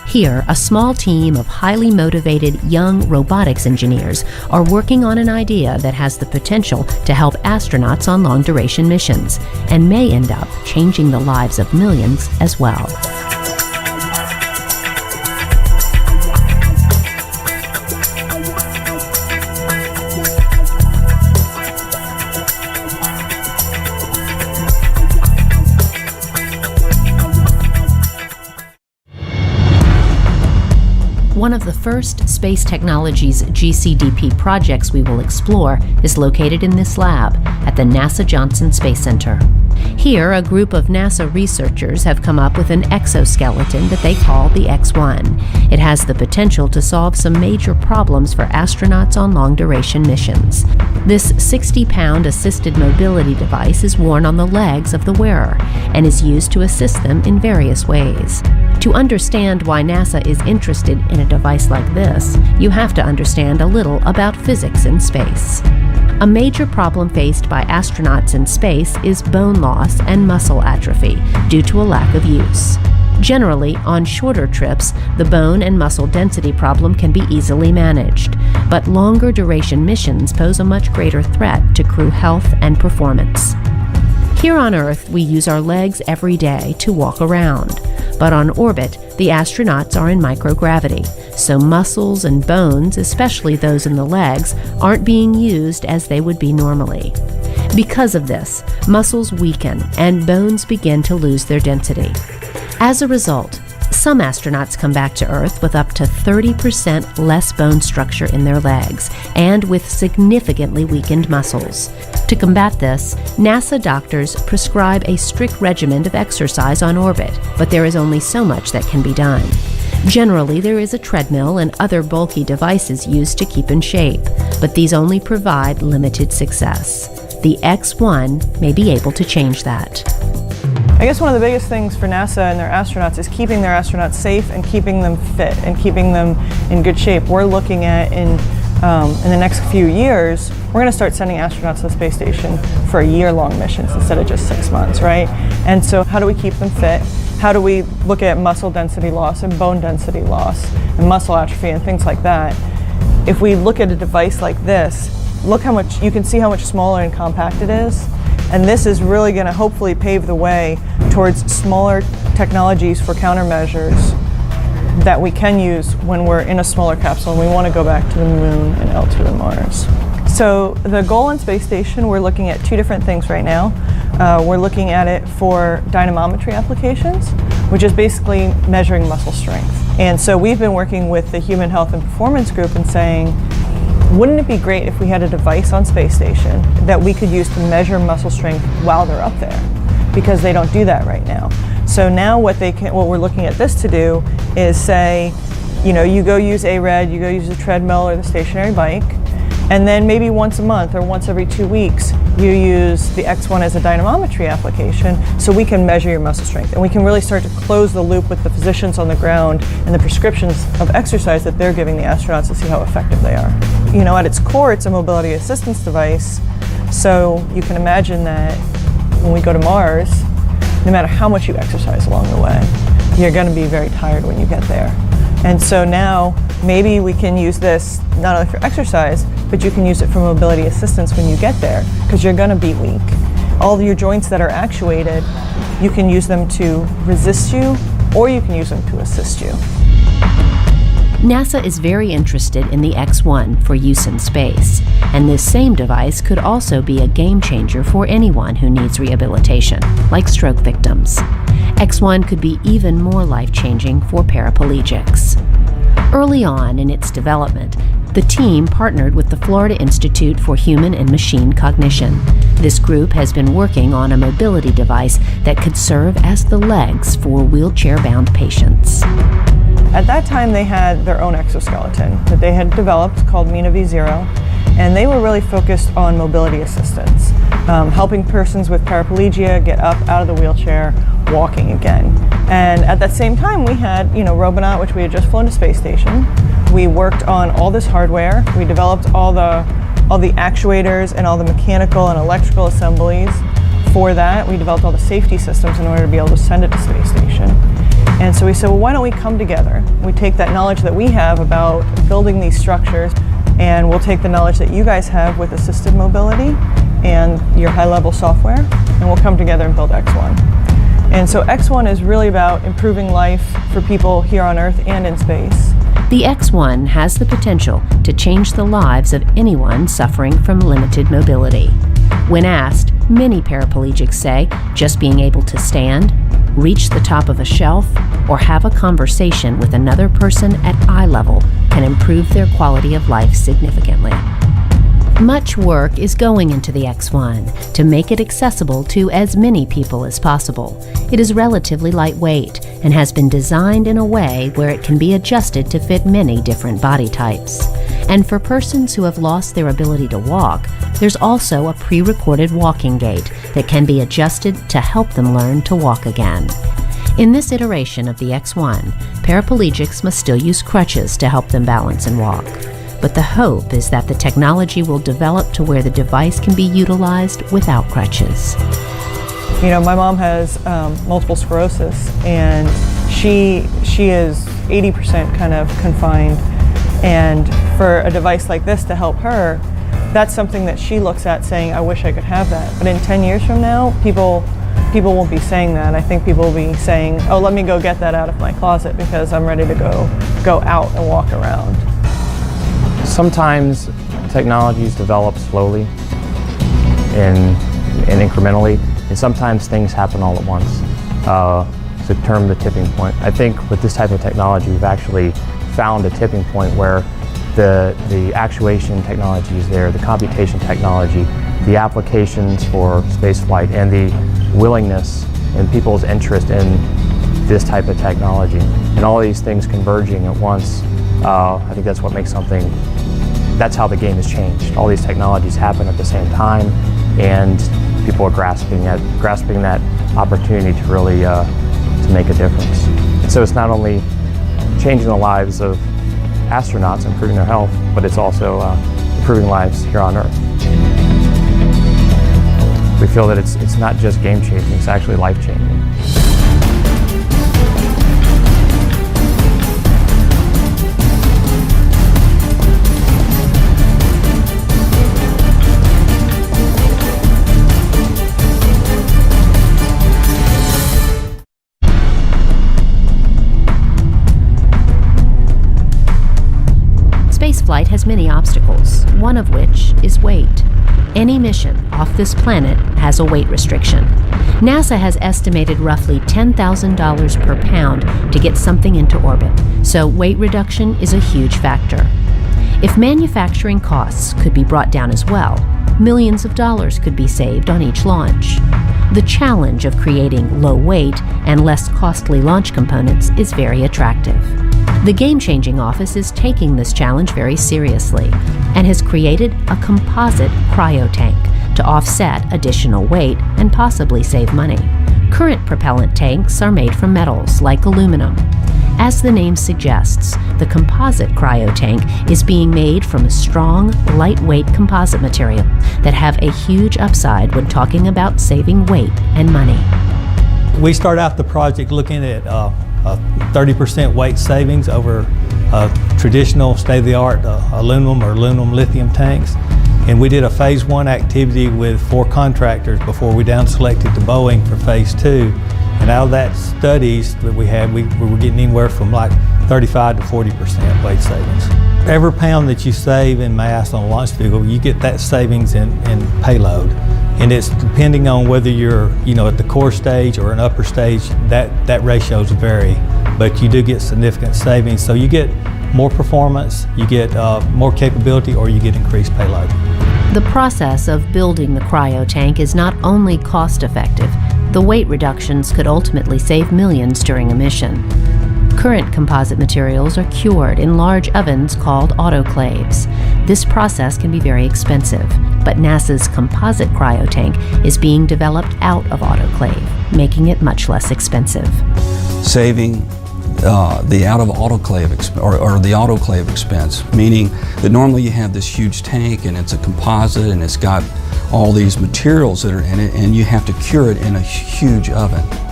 Here, a small team of highly motivated young robotics engineers are working on an idea that has the potential to help astronauts on long-duration missions, and may end up changing the lives of millions as well. One of the first Space Technologies GCDP projects we will explore is located in this lab at the NASA Johnson Space Center. Here, a group of NASA researchers have come up with an exoskeleton that they call the X1. It has the potential to solve some major problems for astronauts on long-duration missions. This 60-pound assisted mobility device is worn on the legs of the wearer and is used to assist them in various ways. To understand why NASA is interested in a device like this, you have to understand a little about physics in space. A major problem faced by astronauts in space is bone loss and muscle atrophy due to a lack of use. Generally, on shorter trips, the bone and muscle density problem can be easily managed, but longer duration missions pose a much greater threat to crew health and performance. Here on Earth, we use our legs every day to walk around. But on orbit, the astronauts are in microgravity, so muscles and bones, especially those in the legs, aren't being used as they would be normally. Because of this, muscles weaken and bones begin to lose their density. As a result, some astronauts come back to Earth with up to 30% less bone structure in their legs and with significantly weakened muscles. To combat this, NASA doctors prescribe a strict regimen of exercise on orbit, but there is only so much that can be done. Generally, there is a treadmill and other bulky devices used to keep in shape, but these only provide limited success. The X1 may be able to change that. I guess one of the biggest things for NASA and their astronauts is keeping their astronauts safe and keeping them fit and keeping them in good shape. We're looking at in the next few years, we're going to start sending astronauts to the space station for year-long missions instead of just 6 months, right? And so how do we keep them fit? How do we look at muscle density loss and bone density loss and muscle atrophy and things like that? If we look at a device like this, look how much, you can see how much smaller and compact it is. And this is really going to hopefully pave the way towards smaller technologies for countermeasures that we can use when we're in a smaller capsule and we want to go back to the moon and L2 and Mars. So the goal on space station, we're looking at two different things right now. We're looking at it for dynamometry applications, which is basically measuring muscle strength. And so we've been working with the Human Health and Performance Group and saying, wouldn't it be great if we had a device on space station that we could use to measure muscle strength while they're up there? Because they don't do that right now. So now what we're looking at this to do is say, you know, you go use ARED, you go use the treadmill or the stationary bike, and then maybe once a month or once every 2 weeks, you use the X1 as a dynamometry application so we can measure your muscle strength. And we can really start to close the loop with the physicians on the ground and the prescriptions of exercise that they're giving the astronauts to see how effective they are. You know, at its core, it's a mobility assistance device. So you can imagine that when we go to Mars, no matter how much you exercise along the way, you're going to be very tired when you get there. And so now maybe we can use this not only for exercise, but you can use it for mobility assistance when you get there, because you're going to be weak. All of your joints that are actuated, you can use them to resist you, or you can use them to assist you. NASA is very interested in the X1 for use in space, and this same device could also be a game changer for anyone who needs rehabilitation, like stroke victims. X1 could be even more life-changing for paraplegics. Early on in its development, the team partnered with the Florida Institute for Human and Machine Cognition. This group has been working on a mobility device that could serve as the legs for wheelchair-bound patients. At that time, they had their own exoskeleton that they had developed called Mina V0, and they were really focused on mobility assistance, helping persons with paraplegia get up out of the wheelchair, walking again. And at that same time, we had, Robonaut, which we had just flown to space station. We worked on all this hardware. We developed all the actuators and all the mechanical and electrical assemblies for that. We developed all the safety systems in order to be able to send it to space station. And so so we said, well, why don't we come together? We take that knowledge that we have about building these structures, and we'll take the knowledge that you guys have with assisted mobility and your high-level software, and we'll come together and build X1. And so X1 is really about improving life for people here on Earth and in space. The X1 has the potential to change the lives of anyone suffering from limited mobility. When asked, many paraplegics say just being able to stand, reach the top of a shelf, or have a conversation with another person at eye level can improve their quality of life significantly. Much work is going into the X1 to make it accessible to as many people as possible. It is relatively lightweight and has been designed in a way where it can be adjusted to fit many different body types. And for persons who have lost their ability to walk, there's also a pre-recorded walking gait that can be adjusted to help them learn to walk again. In this iteration of the X1, paraplegics must still use crutches to help them balance and walk. But the hope is that the technology will develop to where the device can be utilized without crutches. You know, my mom has multiple sclerosis, and she is 80% kind of confined. And for a device like this to help her, that's something that she looks at saying, I wish I could have that. But in 10 years from now, people won't be saying that. I think people will be saying, oh, let me go get that out of my closet because I'm ready to go out and walk around. Sometimes technologies develop slowly and incrementally, and sometimes things happen all at once. It's a term, the tipping point. I think with this type of technology, we've actually found a tipping point where the actuation technology is there, the computation technology, the applications for spaceflight, and the willingness and people's interest in this type of technology. And all these things converging at once, I think that's what makes something, that's how the game has changed. All these technologies happen at the same time, and people are grasping that opportunity to really to make a difference. And so it's not only changing the lives of astronauts, improving their health, but it's also improving lives here on Earth. We feel that it's not just game-changing, it's actually life-changing. Spaceflight has many obstacles, one of which is weight. Any mission off this planet has a weight restriction. NASA has estimated roughly $10,000 per pound to get something into orbit, so weight reduction is a huge factor. If manufacturing costs could be brought down as well, millions of dollars could be saved on each launch. The challenge of creating low weight and less costly launch components is very attractive. The Game-Changing Office is taking this challenge very seriously and has created a composite cryo-tank to offset additional weight and possibly save money. Current propellant tanks are made from metals like aluminum. As the name suggests, the composite cryo-tank is being made from a strong, lightweight composite material that have a huge upside when talking about saving weight and money. We start out the project looking at 30% weight savings over traditional state-of-the-art aluminum or aluminum lithium tanks. And we did a phase 1 activity with 4 contractors before we down selected to Boeing for phase 2. And out of that studies that we had, we were getting anywhere from like 35 to 40% weight savings. Every pound that you save in mass on a launch vehicle, you get that savings in payload. And it's depending on whether you're, at the core stage or an upper stage, that ratios vary. But you do get significant savings. So you get more performance, you get more capability, or you get increased payload. The process of building the cryo tank is not only cost effective, the weight reductions could ultimately save millions during a mission. Current composite materials are cured in large ovens called autoclaves. This process can be very expensive, but NASA's composite cryotank is being developed out of autoclave, making it much less expensive. Saving the out of autoclave or the autoclave expense, meaning that normally you have this huge tank and it's a composite and it's got all these materials that are in it, and you have to cure it in a huge oven.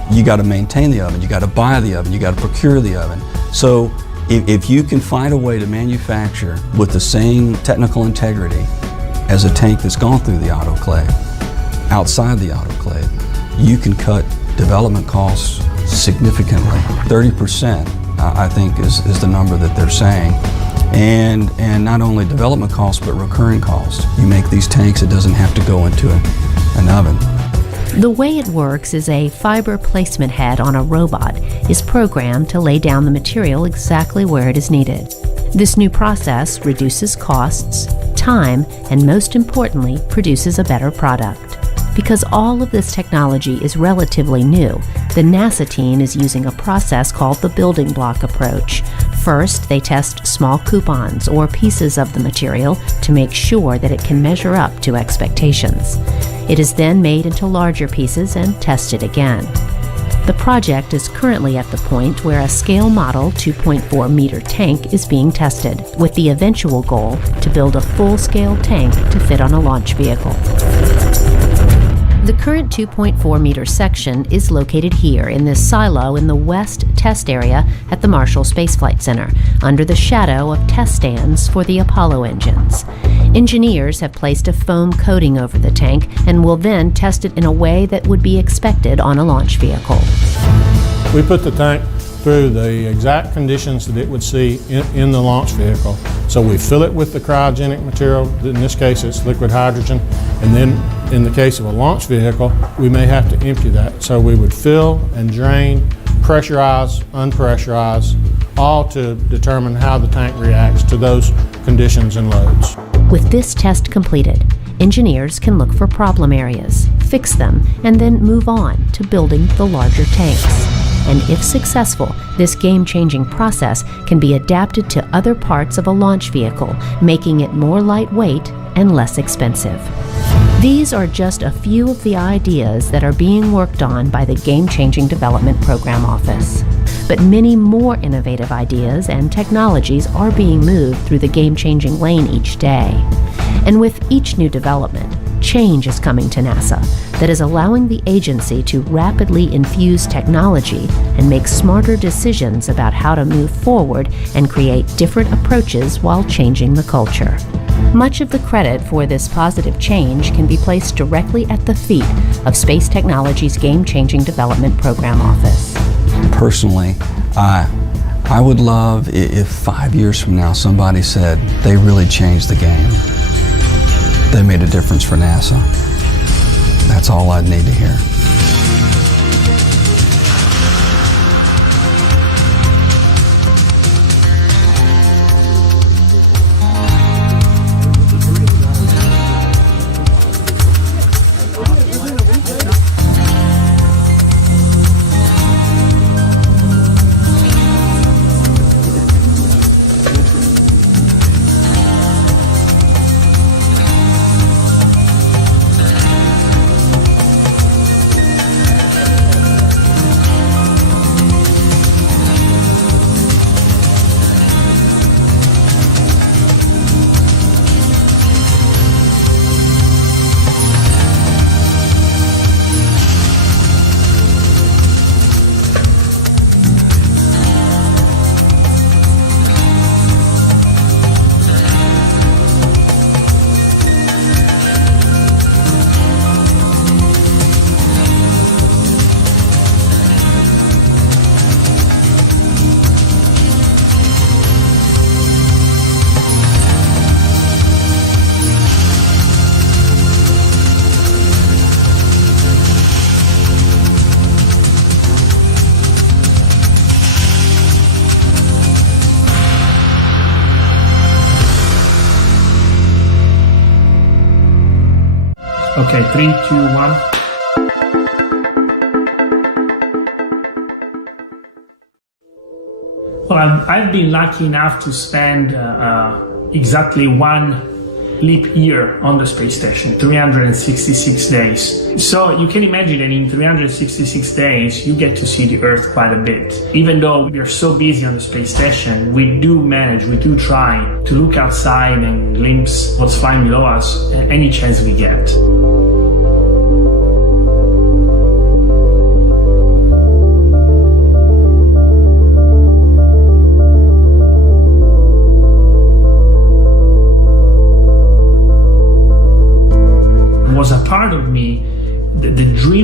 you got to maintain the oven, you got to buy the oven, you got to procure the oven. So if you can find a way to manufacture with the same technical integrity as a tank that's gone through the autoclave, outside the autoclave, you can cut development costs significantly. 30%, I think, is the number that they're saying. And not only development costs, but recurring costs. You make these tanks, it doesn't have to go into an oven. The way it works is a fiber placement head on a robot is programmed to lay down the material exactly where it is needed. This new process reduces costs, time, and most importantly, produces a better product. Because all of this technology is relatively new, the NASA team is using a process called the building block approach. First, they test small coupons or pieces of the material to make sure that it can measure up to expectations. It is then made into larger pieces and tested again. The project is currently at the point where a scale model 2.4 meter tank is being tested, with the eventual goal to build a full-scale tank to fit on a launch vehicle. The current 2.4 meter section is located here in this silo in the west test area at the Marshall Space Flight Center, under the shadow of test stands for the Apollo engines. Engineers have placed a foam coating over the tank and will then test it in a way that would be expected on a launch vehicle. We put the tank through the exact conditions that it would see in the launch vehicle. So we fill it with the cryogenic material, in this case it's liquid hydrogen, and then in the case of a launch vehicle, we may have to empty that. So we would fill and drain, pressurize, unpressurize, all to determine how the tank reacts to those conditions and loads. With this test completed, engineers can look for problem areas, fix them, and then move on to building the larger tanks. And if successful, this game-changing process can be adapted to other parts of a launch vehicle, making it more lightweight and less expensive. These are just a few of the ideas that are being worked on by the Game-Changing Development Program Office. But many more innovative ideas and technologies are being moved through the game-changing lane each day. And with each new development, change is coming to NASA that is allowing the agency to rapidly infuse technology and make smarter decisions about how to move forward and create different approaches while changing the culture. Much of the credit for this positive change can be placed directly at the feet of Space Technology's Game-Changing Development Program Office. Personally, I would love if 5 years from now somebody said they really changed the game. They made a difference for NASA. That's all I'd need to hear. Okay, 3, 2, 1. Well, I've been lucky enough to spend exactly 1 leap year on the space station, 366 days. So you can imagine that in 366 days, you get to see the Earth quite a bit. Even though we are so busy on the space station, we do try to look outside and glimpse what's flying below us any chance we get.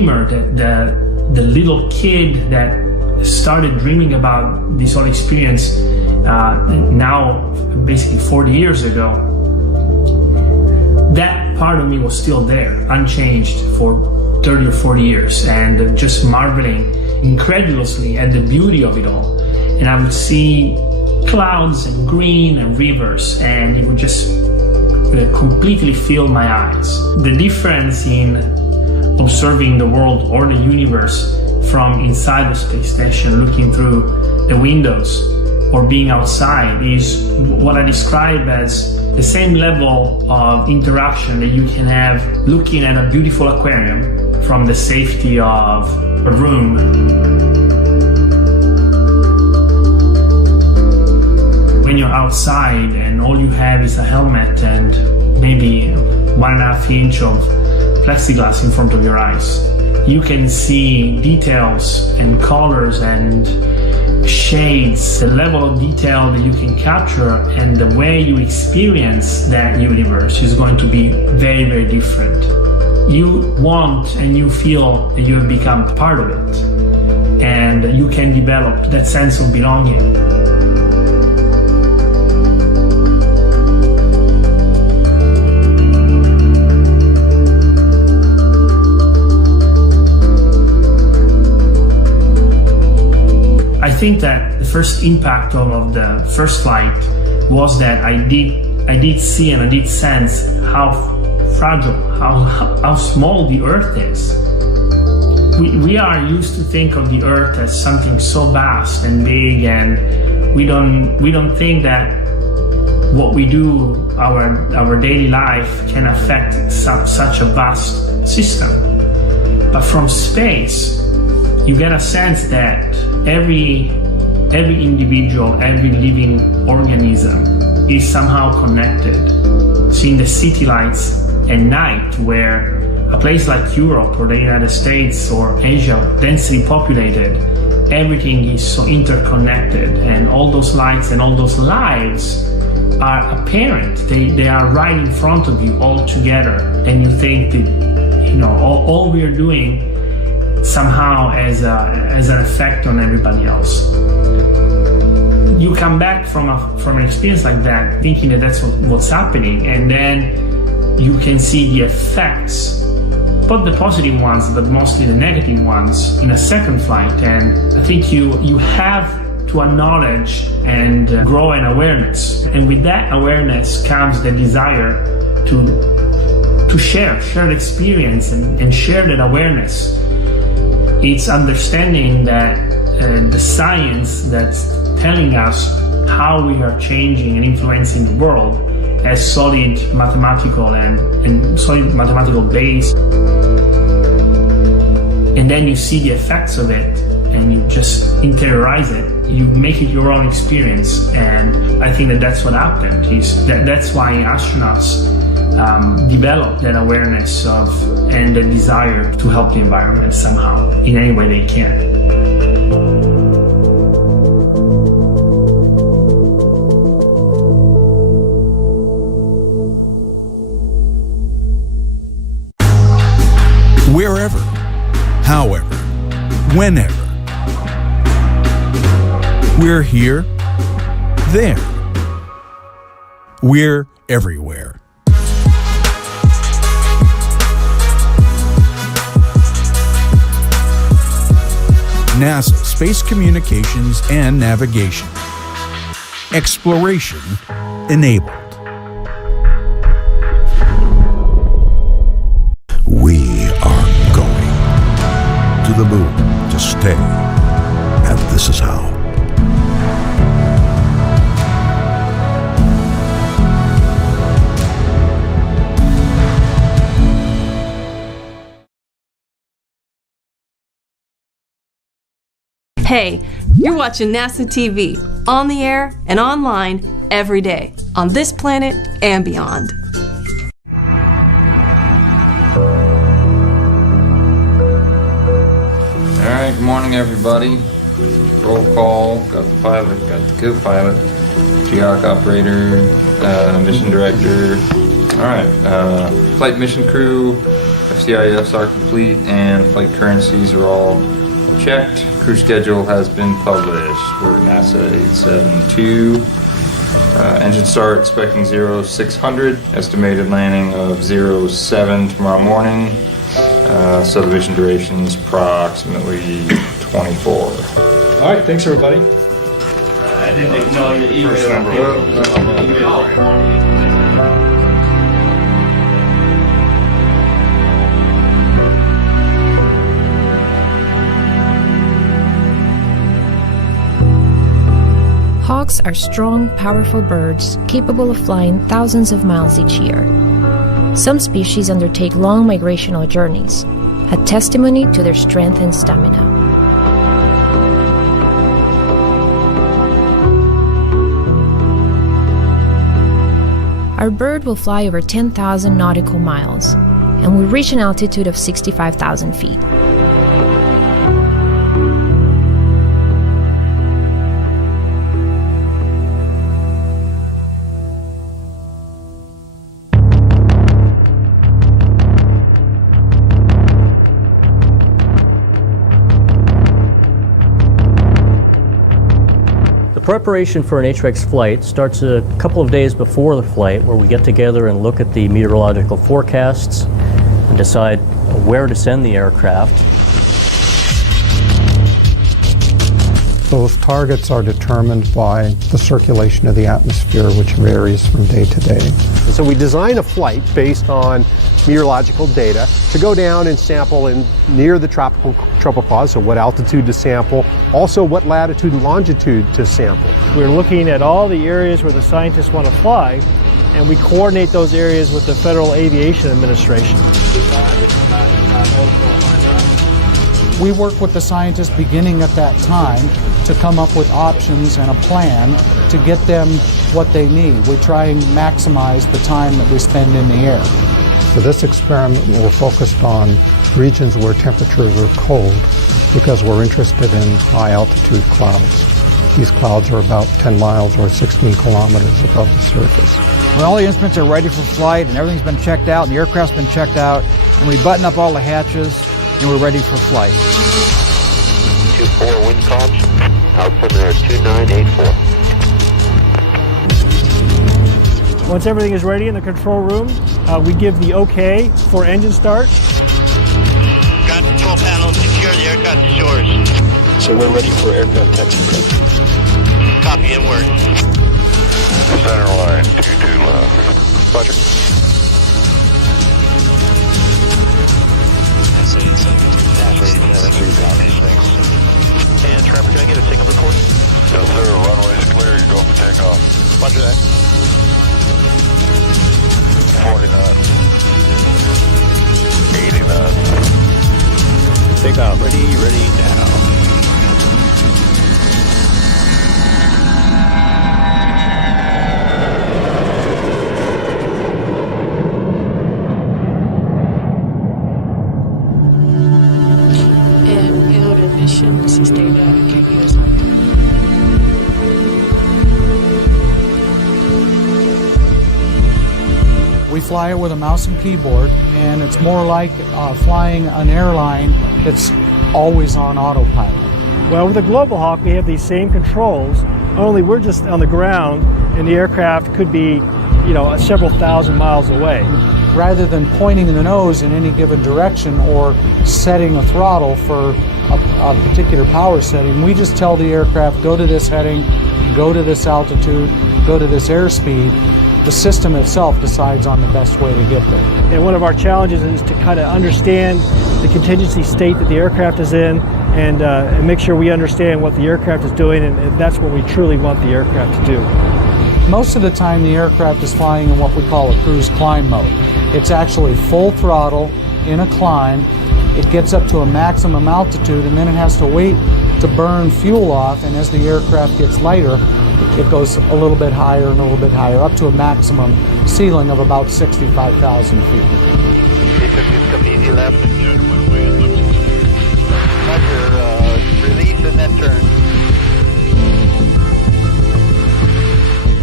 dreamer, the little kid that started dreaming about this whole experience now basically 40 years ago, that part of me was still there, unchanged for 30 or 40 years, and just marveling incredulously at the beauty of it all. And I would see clouds and green and rivers, and it would just completely fill my eyes. The difference in observing the world or the universe from inside the space station, looking through the windows, or being outside, is what I describe as the same level of interaction that you can have looking at a beautiful aquarium from the safety of a room. When you're outside and all you have is a helmet and maybe 1.5 inch of plexiglass in front of your eyes, you can see details and colors and shades, the level of detail that you can capture and the way you experience that universe is going to be very, very different. You want and you feel that you have become part of it, and you can develop that sense of belonging. I think that the first impact of the first flight was that I did see and I did sense how fragile, how small the Earth is. We are used to think of the Earth as something so vast and big, and we don't think that what we do, our daily life, can affect such a vast system. But from space, you get a sense that every individual, every living organism is somehow connected. Seeing the city lights at night, where a place like Europe or the United States or Asia, densely populated, everything is so interconnected, and all those lights and all those lives are apparent. They are right in front of you all together, and you think that all we are doing somehow has an effect on everybody else. You come back from an experience like that thinking that that's what's happening, and then you can see the effects, both the positive ones but mostly the negative ones, in a second flight. And I think you have to acknowledge and grow an awareness, and with that awareness comes the desire to share the experience and share that awareness. It's understanding that the science that's telling us how we are changing and influencing the world has solid mathematical and solid mathematical base. And then you see the effects of it and you just interiorize it. You make it your own experience. And I think that that's what happened. That's why astronauts develop that awareness of and the desire to help the environment somehow in any way they can. Wherever, however, whenever. We're here, there. We're everywhere. NASA Space Communications and Navigation. Exploration enabled. We are going to the moon to stay, and this is how. Hey, you're watching NASA TV, on the air and online every day, on this planet and beyond. Alright, good morning everybody. Roll call, got the pilot, got the co-pilot, GEOC operator, mission director. Alright, flight mission crew, CIFs are complete and flight currencies are all checked. Crew schedule has been published. We're NASA 872. Engine start expecting 0600. Estimated landing of 07 tomorrow morning. Subdivision duration is approximately 24. All right, thanks everybody. I didn't ignore your email. First number. Hawks are strong, powerful birds capable of flying thousands of miles each year. Some species undertake long migrational journeys, a testimony to their strength and stamina. Our bird will fly over 10,000 nautical miles and will reach an altitude of 65,000 feet. Preparation for an HREX flight starts a couple of days before the flight, where we get together and look at the meteorological forecasts and decide where to send the aircraft. Those targets are determined by the circulation of the atmosphere, which varies from day to day. So we design a flight based on meteorological data to go down and sample in near the tropical tropopause, so what altitude to sample, also what latitude and longitude to sample. We're looking at all the areas where the scientists want to fly, and we coordinate those areas with the Federal Aviation Administration. We work with the scientists beginning at that time to come up with options and a plan to get them what they need. We try and maximize the time that we spend in the air. For this experiment, we're focused on regions where temperatures are cold because we're interested in high altitude clouds. These clouds are about 10 miles or 16 kilometers above the surface. When all the instruments are ready for flight and everything's been checked out and the aircraft's been checked out, and we button up all the hatches and we're ready for flight. 24 wind comms, altimeter 2984. Once everything is ready in the control room, we give the OK for engine start. Ground control panel, secure the aircraft to shores. So we're ready for aircraft taxi. Copy and work. Center line, 22 left. Roger. And Trevor, can I get a take-up report? Yes, sir. Runway's clear. You go for takeoff. Roger that. 40 knots. 80 knots. Takeoff. Ready now. And payload emissions data can use We fly it with a mouse and keyboard, and it's more like flying an airline that's always on autopilot. Well, with the Global Hawk, we have these same controls, only we're just on the ground, and the aircraft could be, several thousand miles away. Rather than pointing the nose in any given direction or setting a throttle for a particular power setting, we just tell the aircraft, go to this heading, go to this altitude, go to this airspeed. The system itself decides on the best way to get there. And one of our challenges is to kind of understand the contingency state that the aircraft is in and make sure we understand what the aircraft is doing, and that's what we truly want the aircraft to do. Most of the time the aircraft is flying in what we call a cruise climb mode. It's actually full throttle in a climb. It gets up to a maximum altitude and then it has to wait to burn fuel off, and as the aircraft gets lighter, it goes a little bit higher and a little bit higher, up to a maximum ceiling of about 65,000 feet. Come easy left. Roger, release and then turn.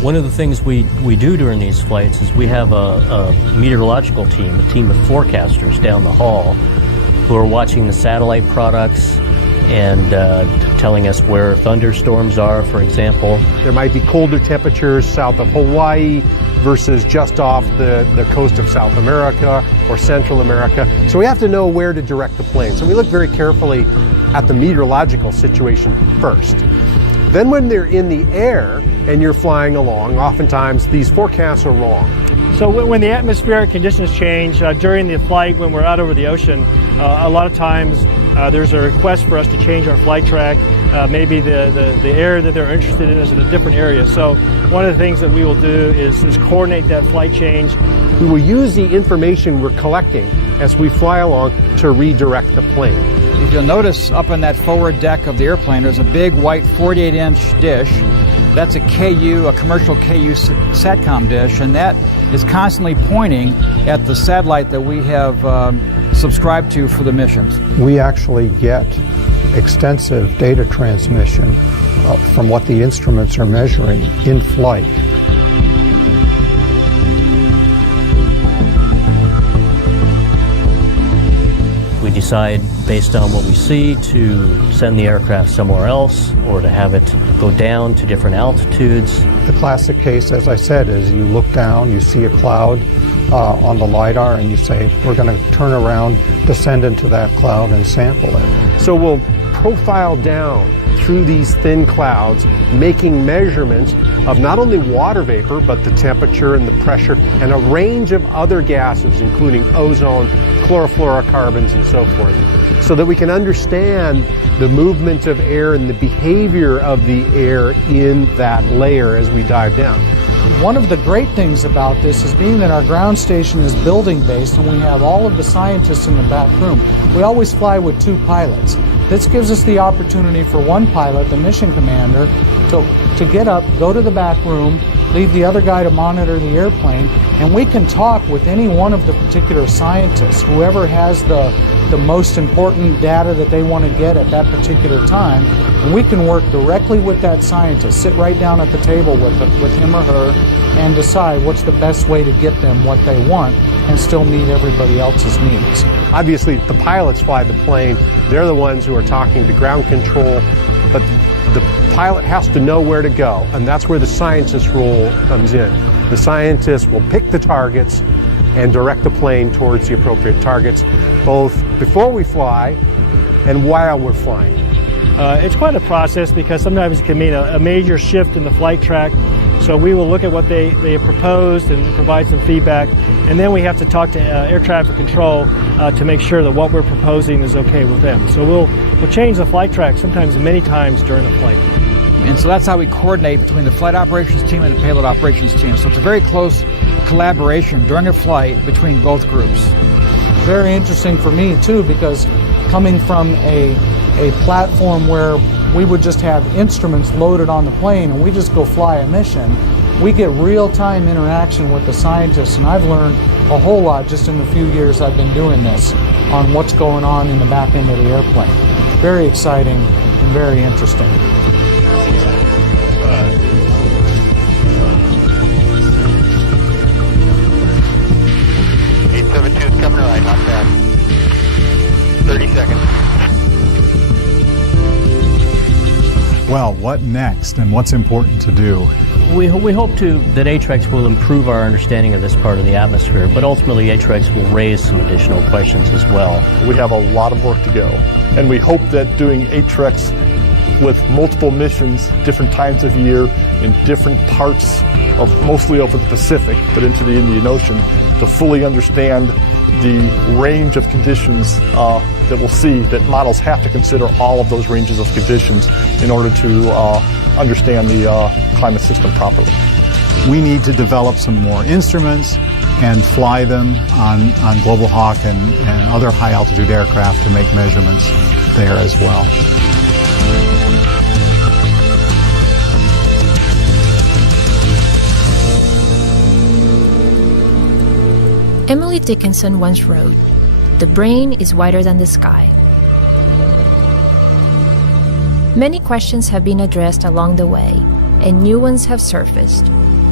One of the things we do during these flights is we have a meteorological team, a team of forecasters down the hall who are watching the satellite products and telling us where thunderstorms are, for example. There might be colder temperatures south of Hawaii versus just off the coast of South America or Central America. So we have to know where to direct the plane. So we look very carefully at the meteorological situation first. Then when they're in the air and you're flying along, oftentimes these forecasts are wrong. So when the atmospheric conditions change during the flight, when we're out over the ocean, a lot of times there's a request for us to change our flight track. Maybe the area that they're interested in is in a different area. So one of the things that we will do is coordinate that flight change. We will use the information we're collecting as we fly along to redirect the plane. If you'll notice up on that forward deck of the airplane, there's a big white 48-inch dish. That's a KU, a commercial KU SATCOM dish, and that is constantly pointing at the satellite that we have subscribed to for the missions. We actually get extensive data transmission from what the instruments are measuring in flight. We decide, based on what we see, to send the aircraft somewhere else or to have it go down to different altitudes. The classic case, as I said, is you look down, you see a cloud on the LiDAR, and you say, we're going to turn around, descend into that cloud, and sample it. So we'll profile down through these thin clouds, making measurements of not only water vapor, but the temperature and the pressure and a range of other gases, including ozone, chlorofluorocarbons, and so forth, so that we can understand the movement of air and the behavior of the air in that layer as we dive down. One of the great things about this is being that our ground station is building based and we have all of the scientists in the back room. We always fly with two pilots. This gives us the opportunity for one pilot, the mission commander, to get up, go to the back room, leave the other guy to monitor the airplane, and we can talk with any one of the particular scientists, whoever has the most important data that they want to get at that particular time, and we can work directly with that scientist, sit right down at the table with him or her, and decide what's the best way to get them what they want and still meet everybody else's needs. Obviously, the pilots fly the plane. They're the ones who are talking to ground control, but the pilot has to know where to go, and that's where the scientist role comes in. The scientist will pick the targets and direct the plane towards the appropriate targets, both before we fly and while we're flying. It's quite a process because sometimes it can mean a major shift in the flight track. So we will look at what they have proposed and provide some feedback, and then we have to talk to air traffic control to make sure that what we're proposing is okay with them. So we'll change the flight track sometimes many times during the flight. And so that's how we coordinate between the flight operations team and the payload operations team. So it's a very close collaboration during a flight between both groups. Very interesting for me too, because coming from a platform where we would just have instruments loaded on the plane and we just go fly a mission, we get real-time interaction with the scientists, and I've learned a whole lot just in the few years I've been doing this on what's going on in the back end of the airplane. Very exciting and very interesting. Coming right, not bad. 30 seconds. Well, what next and what's important to do? We hope that HREX will improve our understanding of this part of the atmosphere, but ultimately HREX will raise some additional questions as well. We have a lot of work to go, and we hope that doing HREX with multiple missions, different times of year, in different parts of, mostly over the Pacific, but into the Indian Ocean, to fully understand the range of conditions that we'll see, that models have to consider all of those ranges of conditions in order to understand the climate system properly. We need to develop some more instruments and fly them on Global Hawk and other high-altitude aircraft to make measurements there as well. Emily Dickinson once wrote, "The brain is wider than the sky." Many questions have been addressed along the way, and new ones have surfaced.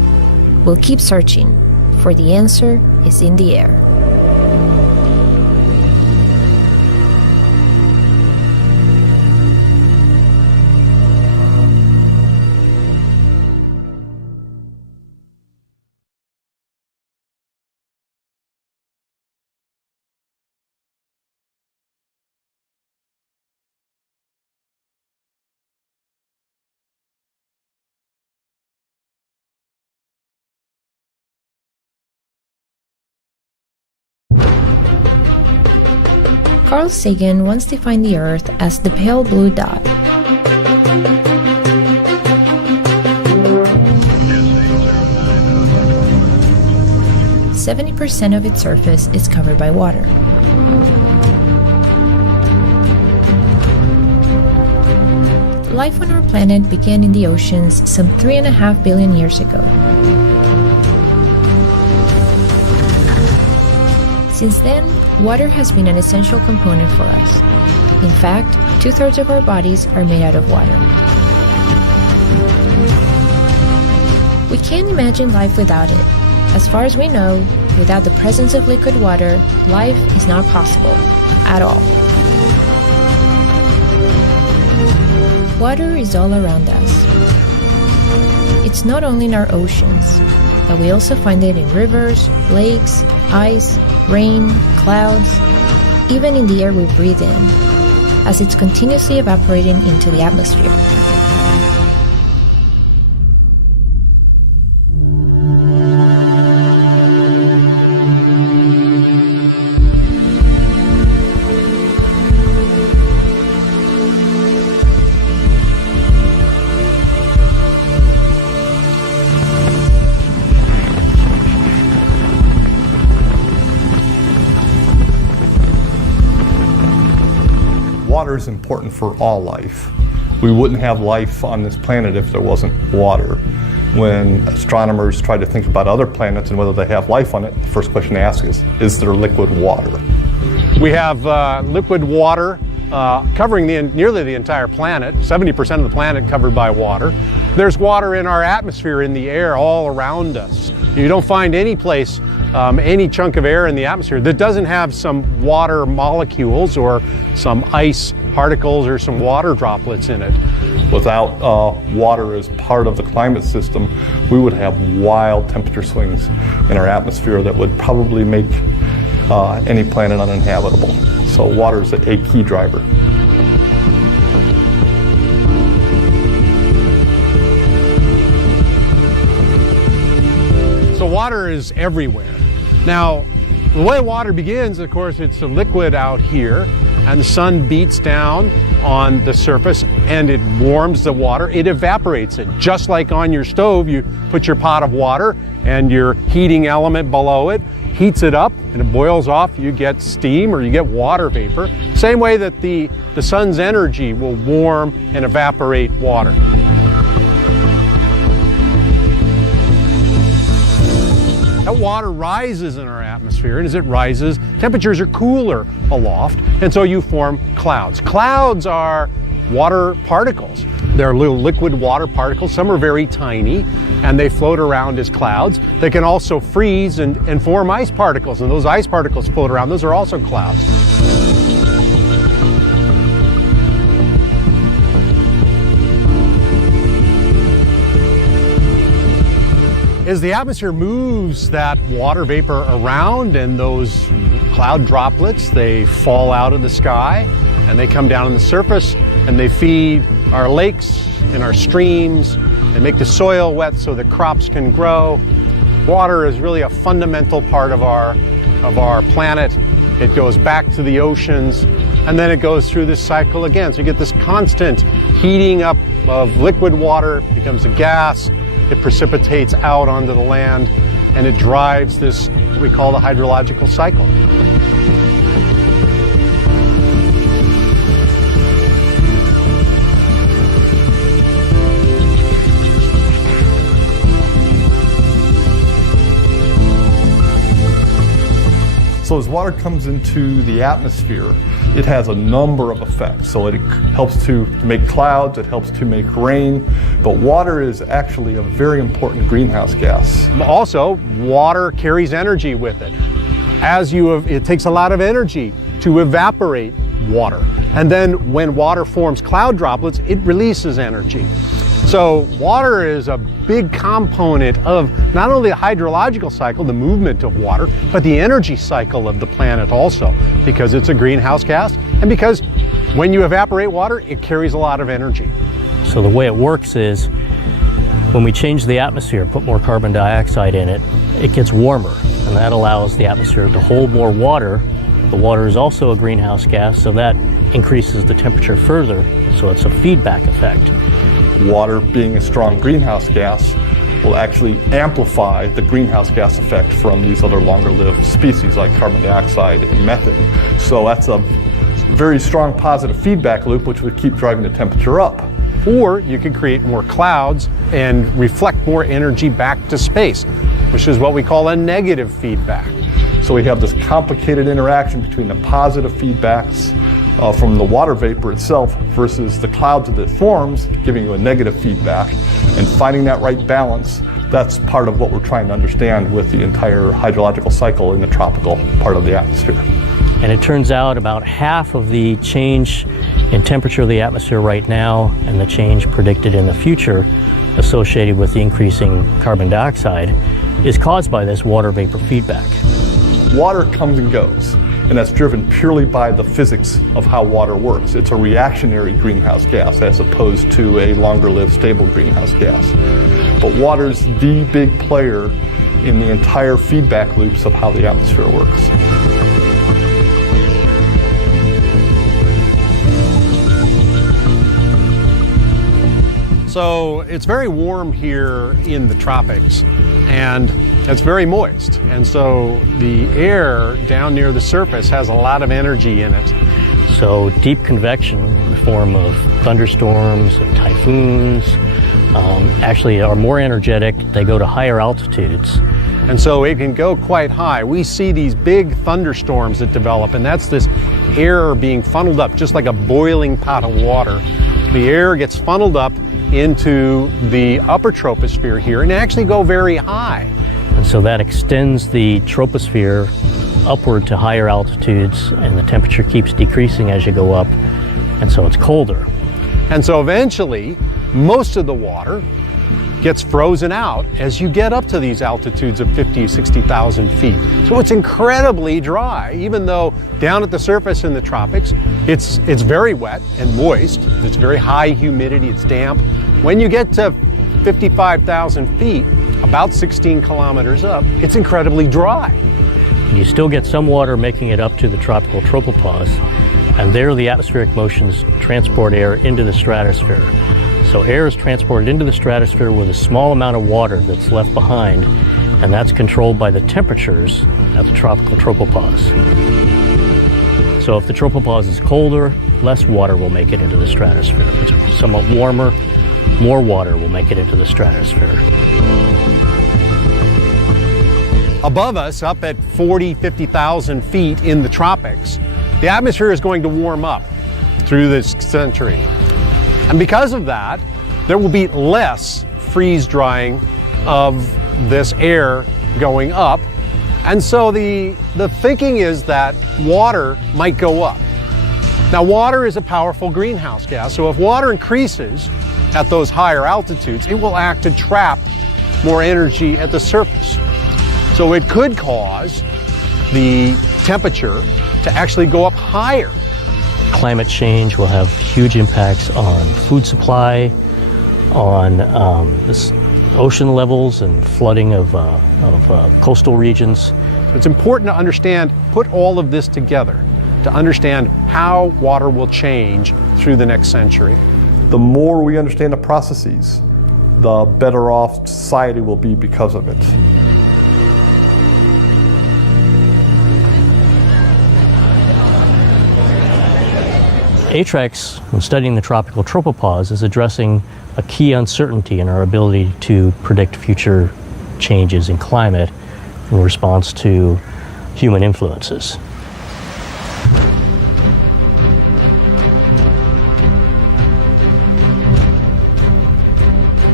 We'll keep searching, for the answer is in the air. Carl Sagan once defined the Earth as the pale blue dot. "70% of its surface is covered by water. Life on our planet began in the oceans some 3.5 billion years ago. Since then, water has been an essential component for us. In fact, 2/3 of our bodies are made out of water. We can't imagine life without it. As far as we know, without the presence of liquid water, life is not possible at all. Water is all around us. It's not only in our oceans, but we also find it in rivers, lakes, ice, rain, clouds, even in the air we breathe in, as it's continuously evaporating into the atmosphere. Water is important for all life. We wouldn't have life on this planet if there wasn't water. When astronomers try to think about other planets and whether they have life on it, the first question to ask is there liquid water? We have liquid water covering nearly the entire planet, 70% of the planet covered by water. There's water in our atmosphere, in the air, all around us. You don't find any place, any chunk of air in the atmosphere that doesn't have some water molecules or some ice particles or some water droplets in it. Without water as part of the climate system, we would have wild temperature swings in our atmosphere that would probably make any planet uninhabitable. So water is a key driver. So water is everywhere. Now, the way water begins, of course, it's a liquid out here, and the sun beats down on the surface and it warms the water. It evaporates it. Just like on your stove, you put your pot of water and your heating element below it heats it up and it boils off, you get steam or you get water vapor. Same way that the sun's energy will warm and evaporate water. That water rises in our atmosphere, and as it rises, temperatures are cooler aloft, and so you form clouds. Clouds are water particles. They're little liquid water particles. Some are very tiny, and they float around as clouds. They can also freeze and form ice particles, and those ice particles float around. Those are also clouds. As the atmosphere moves that water vapor around and those cloud droplets, they fall out of the sky and they come down on the surface and they feed our lakes and our streams and make the soil wet so that crops can grow. Water is really a fundamental part of our planet. It goes back to the oceans and then it goes through this cycle again. So you get this constant heating up of liquid water, it becomes a gas. It precipitates out onto the land, and it drives this, what we call the hydrological cycle. So as water comes into the atmosphere, it has a number of effects. So it helps to make clouds, it helps to make rain, But water is actually a very important greenhouse gas. Also, water carries energy with it. It takes a lot of energy to evaporate water. And then when water forms cloud droplets, it releases energy. So water is a big component of not only the hydrological cycle, the movement of water, but the energy cycle of the planet also, because it's a greenhouse gas and because when you evaporate water, it carries a lot of energy. So the way it works is when we change the atmosphere, put more carbon dioxide in it, it gets warmer, and that allows the atmosphere to hold more water. The water is also a greenhouse gas, so that increases the temperature further, so it's a feedback effect. Water, being a strong greenhouse gas, will actually amplify the greenhouse gas effect from these other longer-lived species like carbon dioxide and methane. So that's a very strong positive feedback loop which would keep driving the temperature up. Or you could create more clouds and reflect more energy back to space, which is what we call a negative feedback. So we have this complicated interaction between the positive feedbacks from the water vapor itself versus the clouds that it forms, giving you a negative feedback. And finding that right balance, that's part of what we're trying to understand with the entire hydrological cycle in the tropical part of the atmosphere. And it turns out about half of the change in temperature of the atmosphere right now and the change predicted in the future associated with the increasing carbon dioxide is caused by this water vapor feedback. Water comes and goes, and that's driven purely by the physics of how water works. It's a reactionary greenhouse gas as opposed to a longer-lived stable greenhouse gas. But water's the big player in the entire feedback loops of how the atmosphere works. So it's very warm here in the tropics, and it's very moist. And so the air down near the surface has a lot of energy in it. So deep convection in the form of thunderstorms and typhoons actually are more energetic. They go to higher altitudes. And so it can go quite high. We see these big thunderstorms that develop, and that's this air being funneled up, just like a boiling pot of water. The air gets funneled up into the upper troposphere here and actually go very high. And so that extends the troposphere upward to higher altitudes, and the temperature keeps decreasing as you go up, and so it's colder. And so eventually, most of the water gets frozen out as you get up to these altitudes of 50, 60,000 feet. So it's incredibly dry, even though down at the surface in the tropics, it's very wet and moist. It's very high humidity, it's damp. When you get to 55,000 feet, about 16 kilometers up, it's incredibly dry. You still get some water making it up to the tropical tropopause, and there the atmospheric motions transport air into the stratosphere. So air is transported into the stratosphere with a small amount of water that's left behind, and that's controlled by the temperatures at the tropical tropopause. So if the tropopause is colder, less water will make it into the stratosphere. If it's somewhat warmer, more water will make it into the stratosphere. Above us, up at 40, 50,000 feet in the tropics, the atmosphere is going to warm up through this century. And because of that, there will be less freeze drying of this air going up. And so the thinking is that water might go up. Now, water is a powerful greenhouse gas, so if water increases at those higher altitudes, it will act to trap more energy at the surface. So it could cause the temperature to actually go up higher. Climate change will have huge impacts on food supply, on ocean levels and flooding of coastal regions. It's important to understand, put all of this together to understand how water will change through the next century. The more we understand the processes, the better off society will be because of it. ATREX, when studying the tropical tropopause, is addressing a key uncertainty in our ability to predict future changes in climate in response to human influences.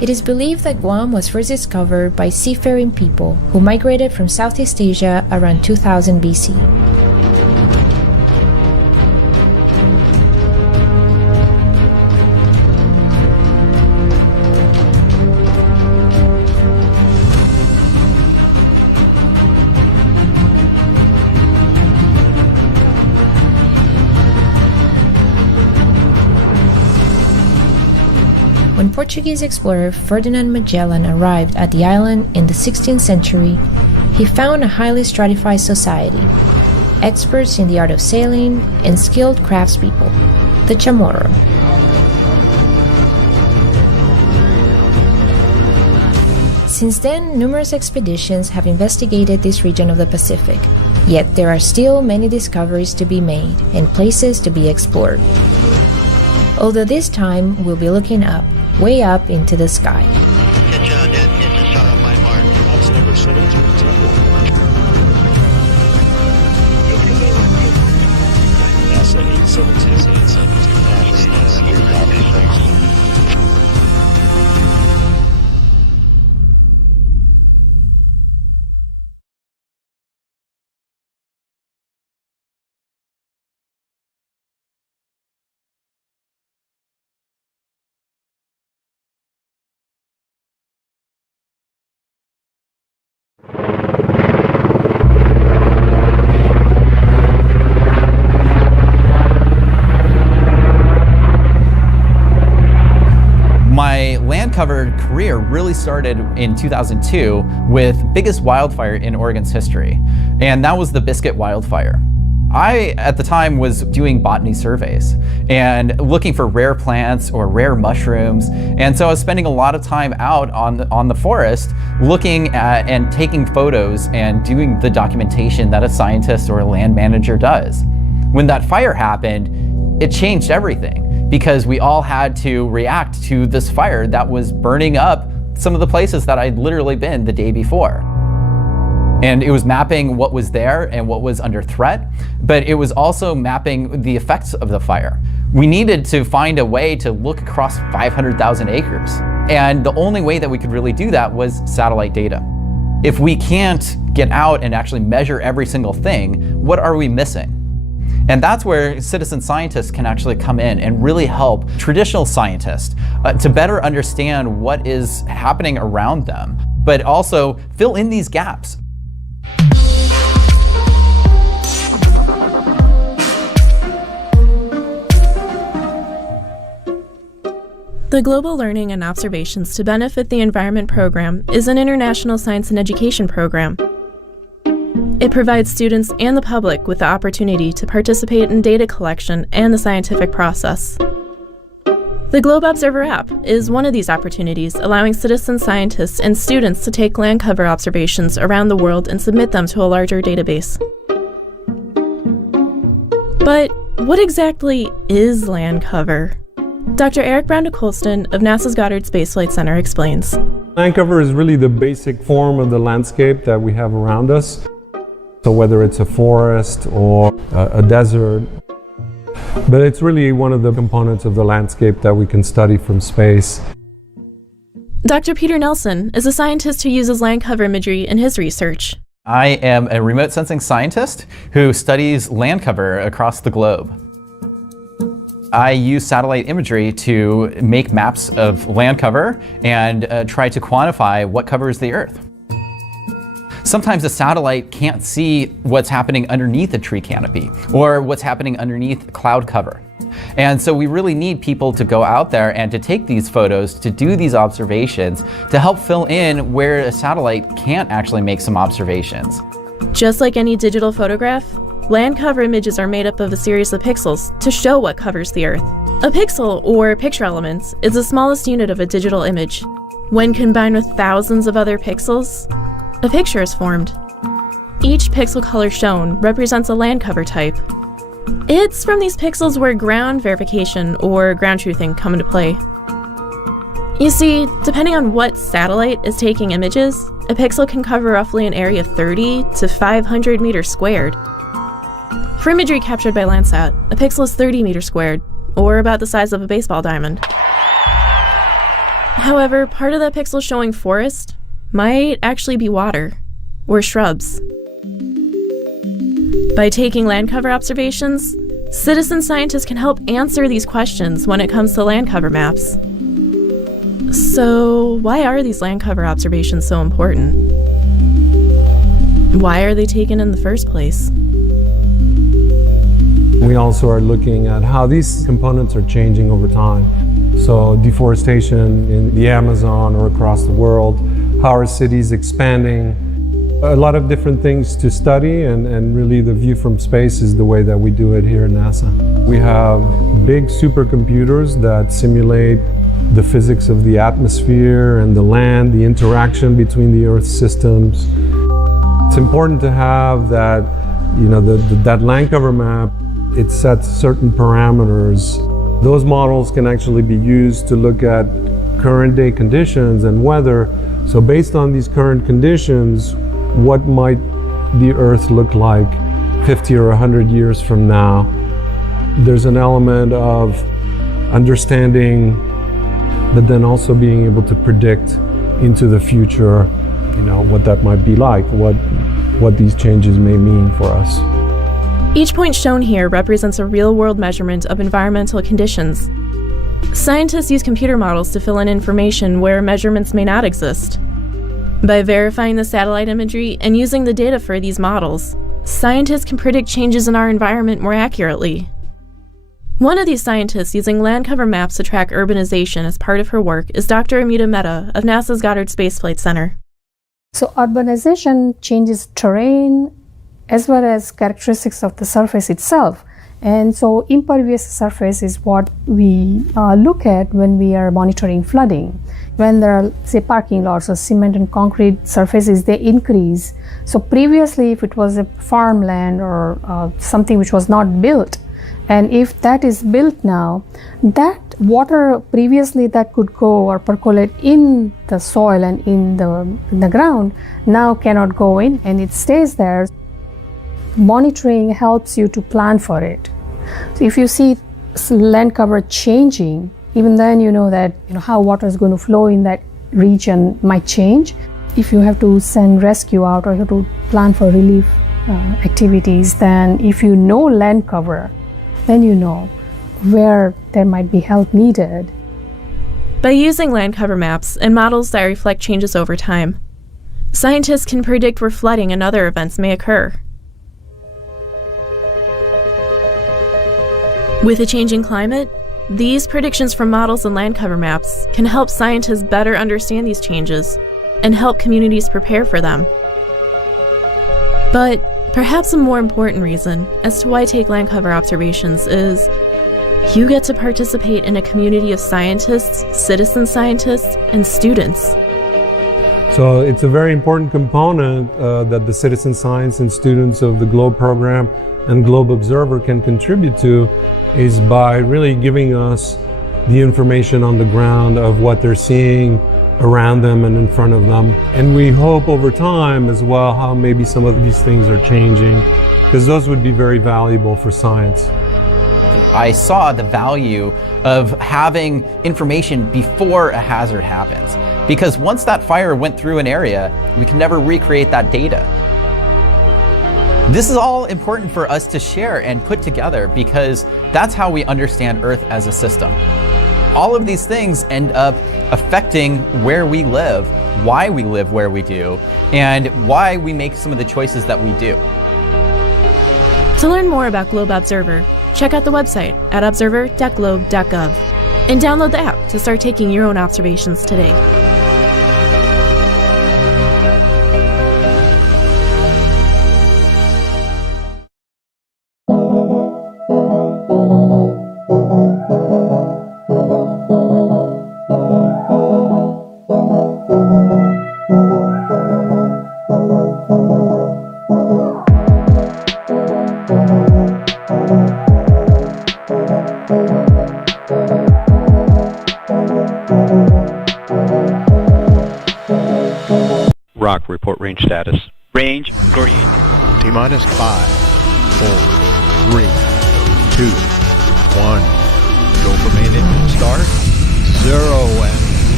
It is believed that Guam was first discovered by seafaring people who migrated from Southeast Asia around 2000 BC. When Portuguese explorer Ferdinand Magellan arrived at the island in the 16th century, he found a highly stratified society, experts in the art of sailing and skilled craftspeople, the Chamorro. Since then, numerous expeditions have investigated this region of the Pacific, yet there are still many discoveries to be made and places to be explored. Although this time we'll be looking up, way up into the sky. That's number 1724. NASA 872. My land cover career really started in 2002 with biggest wildfire in Oregon's history, and that was the Biscuit wildfire. I, at the time, was doing botany surveys and looking for rare plants or rare mushrooms, and so I was spending a lot of time out on the forest looking at and taking photos and doing the documentation that a scientist or a land manager does. When that fire happened, it changed everything, because we all had to react to this fire that was burning up some of the places that I'd literally been the day before. And it was mapping what was there and what was under threat, but it was also mapping the effects of the fire. We needed to find a way to look across 500,000 acres. And the only way that we could really do that was satellite data. If we can't get out and actually measure every single thing, what are we missing? And that's where citizen scientists can actually come in and really help traditional scientists to better understand what is happening around them, but also fill in these gaps. The Global Learning and Observations to Benefit the Environment program is an international science and education program. It provides students and the public with the opportunity to participate in data collection and the scientific process. The Globe Observer app is one of these opportunities, allowing citizen scientists and students to take land cover observations around the world and submit them to a larger database. But what exactly is land cover? Dr. Eric Brown de Colston of NASA's Goddard Space Flight Center explains. Land cover is really the basic form of the landscape that we have around us. So whether it's a forest or a desert, but it's really one of the components of the landscape that we can study from space. Dr. Peter Nelson is a scientist who uses land cover imagery in his research. I am a remote sensing scientist who studies land cover across the globe. I use satellite imagery to make maps of land cover and try to quantify what covers the Earth. Sometimes a satellite can't see what's happening underneath a tree canopy or what's happening underneath cloud cover. And so we really need people to go out there and to take these photos, to do these observations, to help fill in where a satellite can't actually make some observations. Just like any digital photograph, land cover images are made up of a series of pixels to show what covers the Earth. A pixel, or picture elements, is the smallest unit of a digital image. When combined with thousands of other pixels, a picture is formed. Each pixel color shown represents a land cover type. It's from these pixels where ground verification or ground truthing come into play. You see, depending on what satellite is taking images, a pixel can cover roughly an area of 30 to 500 meters squared. For imagery captured by Landsat, a pixel is 30 meters squared, or about the size of a baseball diamond. However, part of that pixel showing forest might actually be water or shrubs. By taking land cover observations, citizen scientists can help answer these questions when it comes to land cover maps. So, why are these land cover observations so important? Why are they taken in the first place? We also are looking at how these components are changing over time. So deforestation in the Amazon or across the world, how are cities expanding? A lot of different things to study, and really the view from space is the way that we do it here at NASA. We have big supercomputers that simulate the physics of the atmosphere and the land, the interaction between the Earth systems. It's important to have that, that land cover map. It sets certain parameters. Those models can actually be used to look at current day conditions and weather. So based on these current conditions, what might the Earth look like 50 or 100 years from now? There's an element of understanding, but then also being able to predict into the future, what that might be like, what these changes may mean for us. Each point shown here represents a real-world measurement of environmental conditions. Scientists use computer models to fill in information where measurements may not exist. By verifying the satellite imagery and using the data for these models, scientists can predict changes in our environment more accurately. One of these scientists using land cover maps to track urbanization as part of her work is Dr. Amita Mehta of NASA's Goddard Space Flight Center. So urbanization changes terrain as well as characteristics of the surface itself. And so impervious surface is what we look at when we are monitoring flooding. When there are, say, parking lots or cement and concrete surfaces, they increase. So previously, if it was a farmland or something which was not built, and if that is built now, that water previously that could go or percolate in the soil and in the ground now cannot go in, and it stays there. Monitoring helps you to plan for it. So if you see land cover changing, even then you know that how water is going to flow in that region might change. If you have to send rescue out or you have to plan for relief activities, then if you know land cover, then you know where there might be help needed. By using land cover maps and models that reflect changes over time, scientists can predict where flooding and other events may occur. With a changing climate, these predictions from models and land cover maps can help scientists better understand these changes and help communities prepare for them. But perhaps a more important reason as to why take land cover observations is you get to participate in a community of scientists, citizen scientists, and students. So it's a very important component that the citizen science and students of the GLOBE program and Globe Observer can contribute to, is by really giving us the information on the ground of what they're seeing around them and in front of them. And we hope over time as well how maybe some of these things are changing, because those would be very valuable for science. I saw the value of having information before a hazard happens, because once that fire went through an area, we can never recreate that data. This is all important for us to share and put together, because that's how we understand Earth as a system. All of these things end up affecting where we live, why we live where we do, and why we make some of the choices that we do. To learn more about Globe Observer, check out the website at observer.globe.gov and download the app to start taking your own observations today. Rock, report range status. Range green. T-minus 5, 4, 3, 2, 1. Go for main engine start. 0 and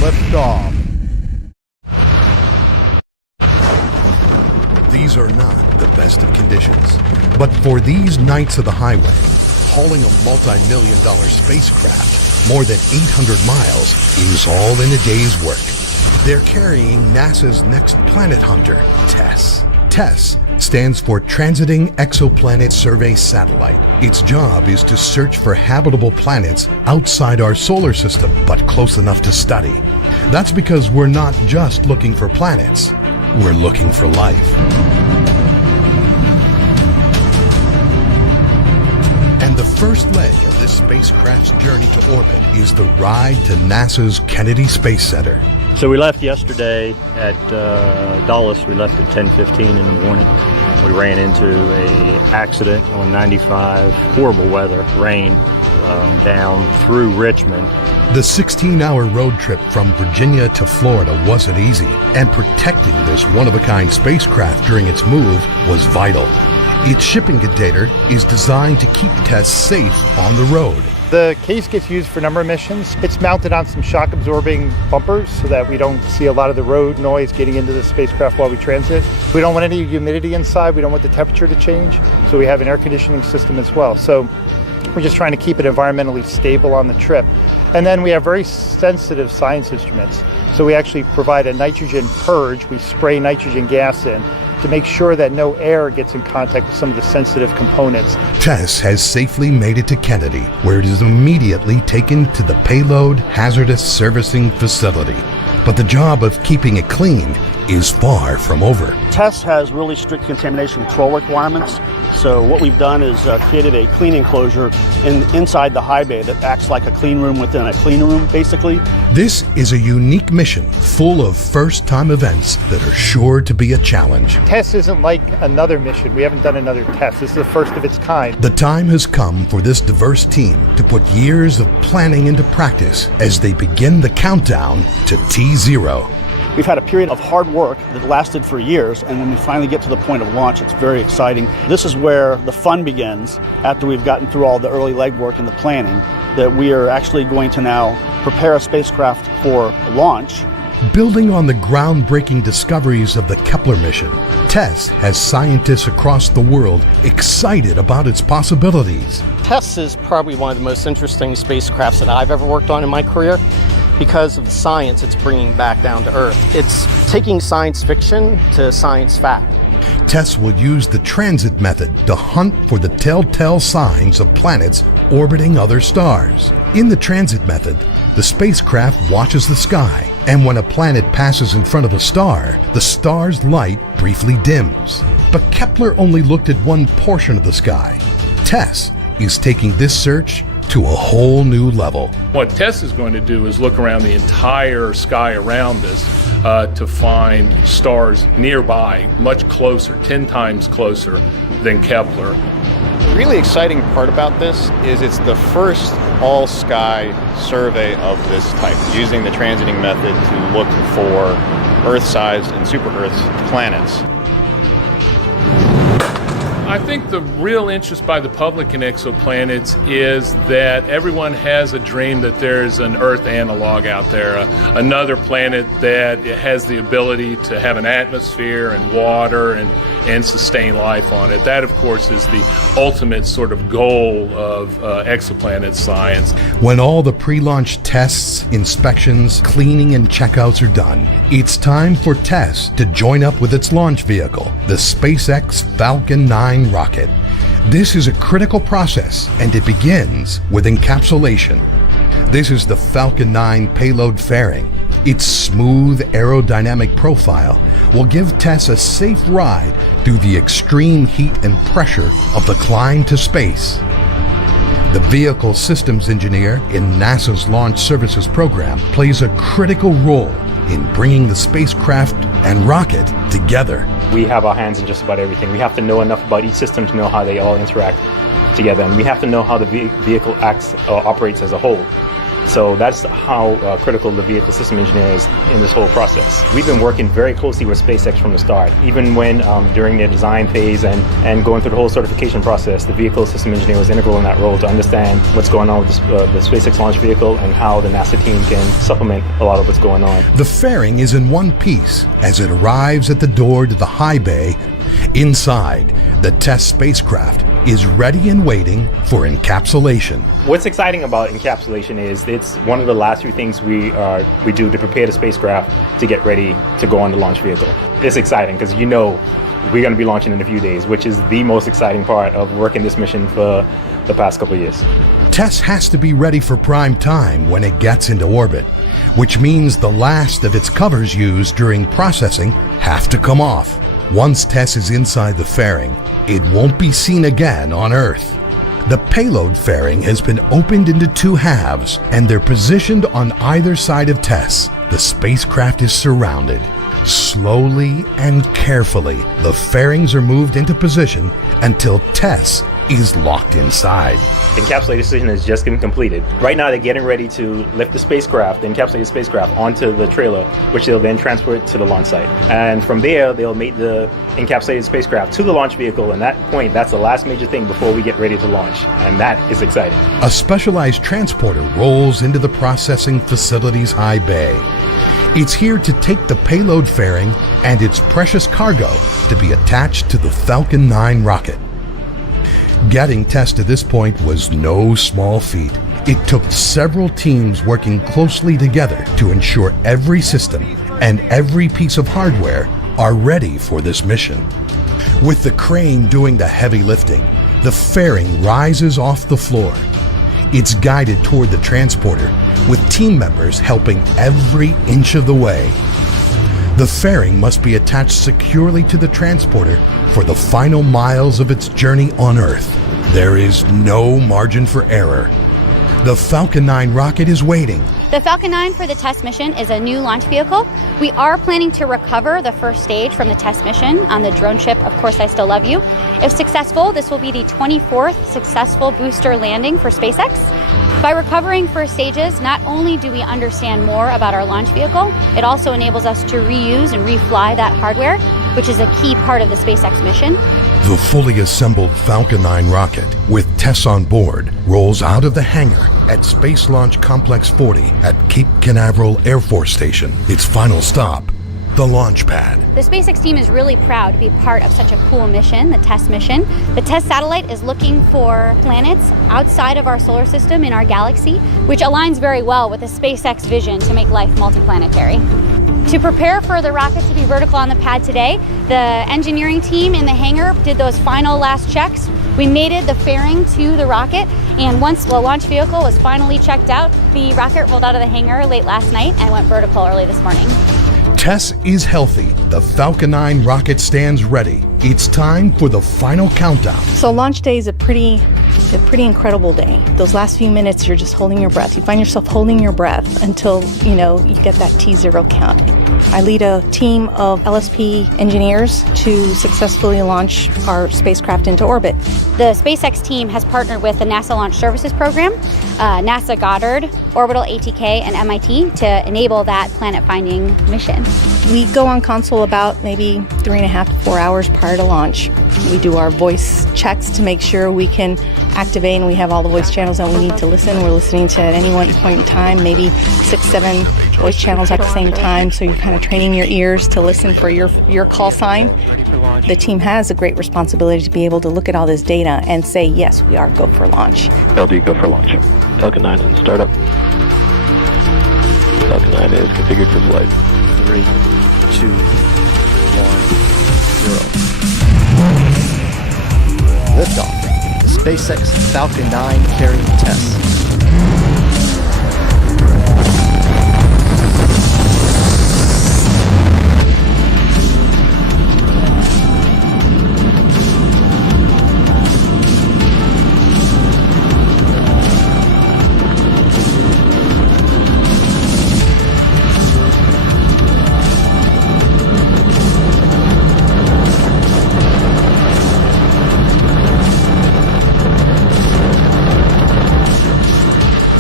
liftoff. These are not the best of conditions, but for these knights of the highway, hauling a multi-million-dollar spacecraft more than 800 miles is all in a day's work. They're carrying NASA's next planet hunter, TESS. TESS stands for Transiting Exoplanet Survey Satellite. Its job is to search for habitable planets outside our solar system, but close enough to study. That's because we're not just looking for planets, we're looking for life. And the first leg of this spacecraft's journey to orbit is the ride to NASA's Kennedy Space Center. So we left yesterday at Dulles. We left at 10:15 in the morning. We ran into an accident on 95, horrible weather, rain, down through Richmond. The 16-hour road trip from Virginia to Florida wasn't easy, and protecting this one-of-a-kind spacecraft during its move was vital. Its shipping container is designed to keep TESS safe on the road. The case gets used for a number of missions. It's mounted on some shock-absorbing bumpers so that we don't see a lot of the road noise getting into the spacecraft while we transit. We don't want any humidity inside. We don't want the temperature to change. So we have an air conditioning system as well. So we're just trying to keep it environmentally stable on the trip. And then we have very sensitive science instruments. So we actually provide a nitrogen purge. We spray nitrogen gas in to make sure that no air gets in contact with some of the sensitive components. TESS has safely made it to Kennedy, where it is immediately taken to the Payload Hazardous Servicing Facility. But the job of keeping it clean is far from over. TESS has really strict contamination control requirements. So what we've done is created a clean enclosure inside the high bay that acts like a clean room within a clean room, basically. This is a unique mission full of first-time events that are sure to be a challenge. TESS isn't like another mission. We haven't done another TESS. This is the first of its kind. The time has come for this diverse team to put years of planning into practice as they begin the countdown to T0. We've had a period of hard work that lasted for years, and when we finally get to the point of launch, it's very exciting. This is where the fun begins after we've gotten through all the early legwork and the planning, that we are actually going to now prepare a spacecraft for launch. Building on the groundbreaking discoveries of the Kepler mission, TESS has scientists across the world excited about its possibilities. TESS is probably one of the most interesting spacecrafts that I've ever worked on in my career, because of the science it's bringing back down to Earth. It's taking science fiction to science fact. TESS will use the transit method to hunt for the telltale signs of planets orbiting other stars. In the transit method, the spacecraft watches the sky, and when a planet passes in front of a star, the star's light briefly dims. But Kepler only looked at one portion of the sky. TESS is taking this search to a whole new level. What TESS is going to do is look around the entire sky around us to find stars nearby, much closer, 10 times closer than Kepler. The really exciting part about this is it's the first all-sky survey of this type, using the transiting method to look for Earth-sized and super-Earth planets. I think the real interest by the public in exoplanets is that everyone has a dream that there's an Earth analog out there, another planet that has the ability to have an atmosphere and water and sustain life on it. That, of course, is the ultimate sort of goal of exoplanet science. When all the pre-launch tests, inspections, cleaning, and checkouts are done, it's time for TESS to join up with its launch vehicle, the SpaceX Falcon 9 rocket. This is a critical process, and it begins with encapsulation. This is the Falcon 9 payload fairing. Its smooth aerodynamic profile will give TESS a safe ride through the extreme heat and pressure of the climb to space. The vehicle systems engineer in NASA's Launch Services Program plays a critical role in bringing the spacecraft and rocket together. We have our hands in just about everything. We have to know enough about each system to know how they all interact together, and we have to know how the vehicle operates as a whole. So that's how critical the vehicle system engineer is in this whole process. We've been working very closely with SpaceX from the start, even when during their design phase and going through the whole certification process, the vehicle system engineer was integral in that role to understand what's going on with the SpaceX launch vehicle and how the NASA team can supplement a lot of what's going on. The fairing is in one piece as it arrives at the door to the high bay. Inside, the test spacecraft is ready and waiting for encapsulation. What's exciting about encapsulation is it's one of the last few things we do to prepare the spacecraft to get ready to go on the launch vehicle. It's exciting because you know we're going to be launching in a few days, which is the most exciting part of working this mission for the past couple of years. TESS has to be ready for prime time when it gets into orbit, which means the last of its covers used during processing have to come off. Once TESS is inside the fairing, it won't be seen again on Earth. The payload fairing has been opened into two halves, and they're positioned on either side of TESS. The spacecraft is surrounded. Slowly and carefully, the fairings are moved into position until TESS is locked inside. The encapsulation has just been completed. Right now they're getting ready to lift the spacecraft, the encapsulated spacecraft, onto the trailer, which they'll then transport to the launch site. And from there, they'll mate the encapsulated spacecraft to the launch vehicle, and at that point, that's the last major thing before we get ready to launch. And that is exciting. A specialized transporter rolls into the processing facility's high bay. It's here to take the payload fairing and its precious cargo to be attached to the Falcon 9 rocket. Getting TESS to this point was no small feat. It took several teams working closely together to ensure every system and every piece of hardware are ready for this mission. With the crane doing the heavy lifting, the fairing rises off the floor. It's guided toward the transporter, with team members helping every inch of the way. The fairing must be attached securely to the transporter for the final miles of its journey on Earth. There is no margin for error. The Falcon 9 rocket is waiting. The Falcon 9 for the test mission is a new launch vehicle. We are planning to recover the first stage from the test mission on the drone ship, Of Course I Still Love You. If successful, this will be the 24th successful booster landing for SpaceX. By recovering first stages, not only do we understand more about our launch vehicle, it also enables us to reuse and refly that hardware, which is a key part of the SpaceX mission. The fully assembled Falcon 9 rocket, with TESS on board, rolls out of the hangar at Space Launch Complex 40 at Cape Canaveral Air Force Station. Its final stop, the launch pad. The SpaceX team is really proud to be part of such a cool mission, the TESS mission. The TESS satellite is looking for planets outside of our solar system in our galaxy, which aligns very well with the SpaceX vision to make life multiplanetary. To prepare for the rocket to be vertical on the pad today, the engineering team in the hangar did those final last checks. We mated the fairing to the rocket, and once the launch vehicle was finally checked out, the rocket rolled out of the hangar late last night and went vertical early this morning. TESS is healthy. The Falcon 9 rocket stands ready. It's time for the final countdown. So launch day is a pretty incredible day. Those last few minutes, you're just holding your breath. You find yourself holding your breath until, you get that T0 count. I lead a team of LSP engineers to successfully launch our spacecraft into orbit. The SpaceX team has partnered with the NASA Launch Services Program, NASA Goddard, Orbital ATK, and MIT to enable that planet-finding mission. We go on console about maybe 3.5 to 4 hours prior to launch. We do our voice checks to make sure we can activate and we have all the voice channels that we need to listen. We're listening to at any one point in time, maybe 6-7 voice channels at the same time, so you're kind of training your ears to listen for your call sign. The team has a great responsibility to be able to look at all this data and say, yes, we are go for launch. LD, go for launch. Falcon 9 in startup. Falcon 9 is configured for flight. 3, 2, 1, 0. Liftoff. The SpaceX Falcon 9 carrying TESS.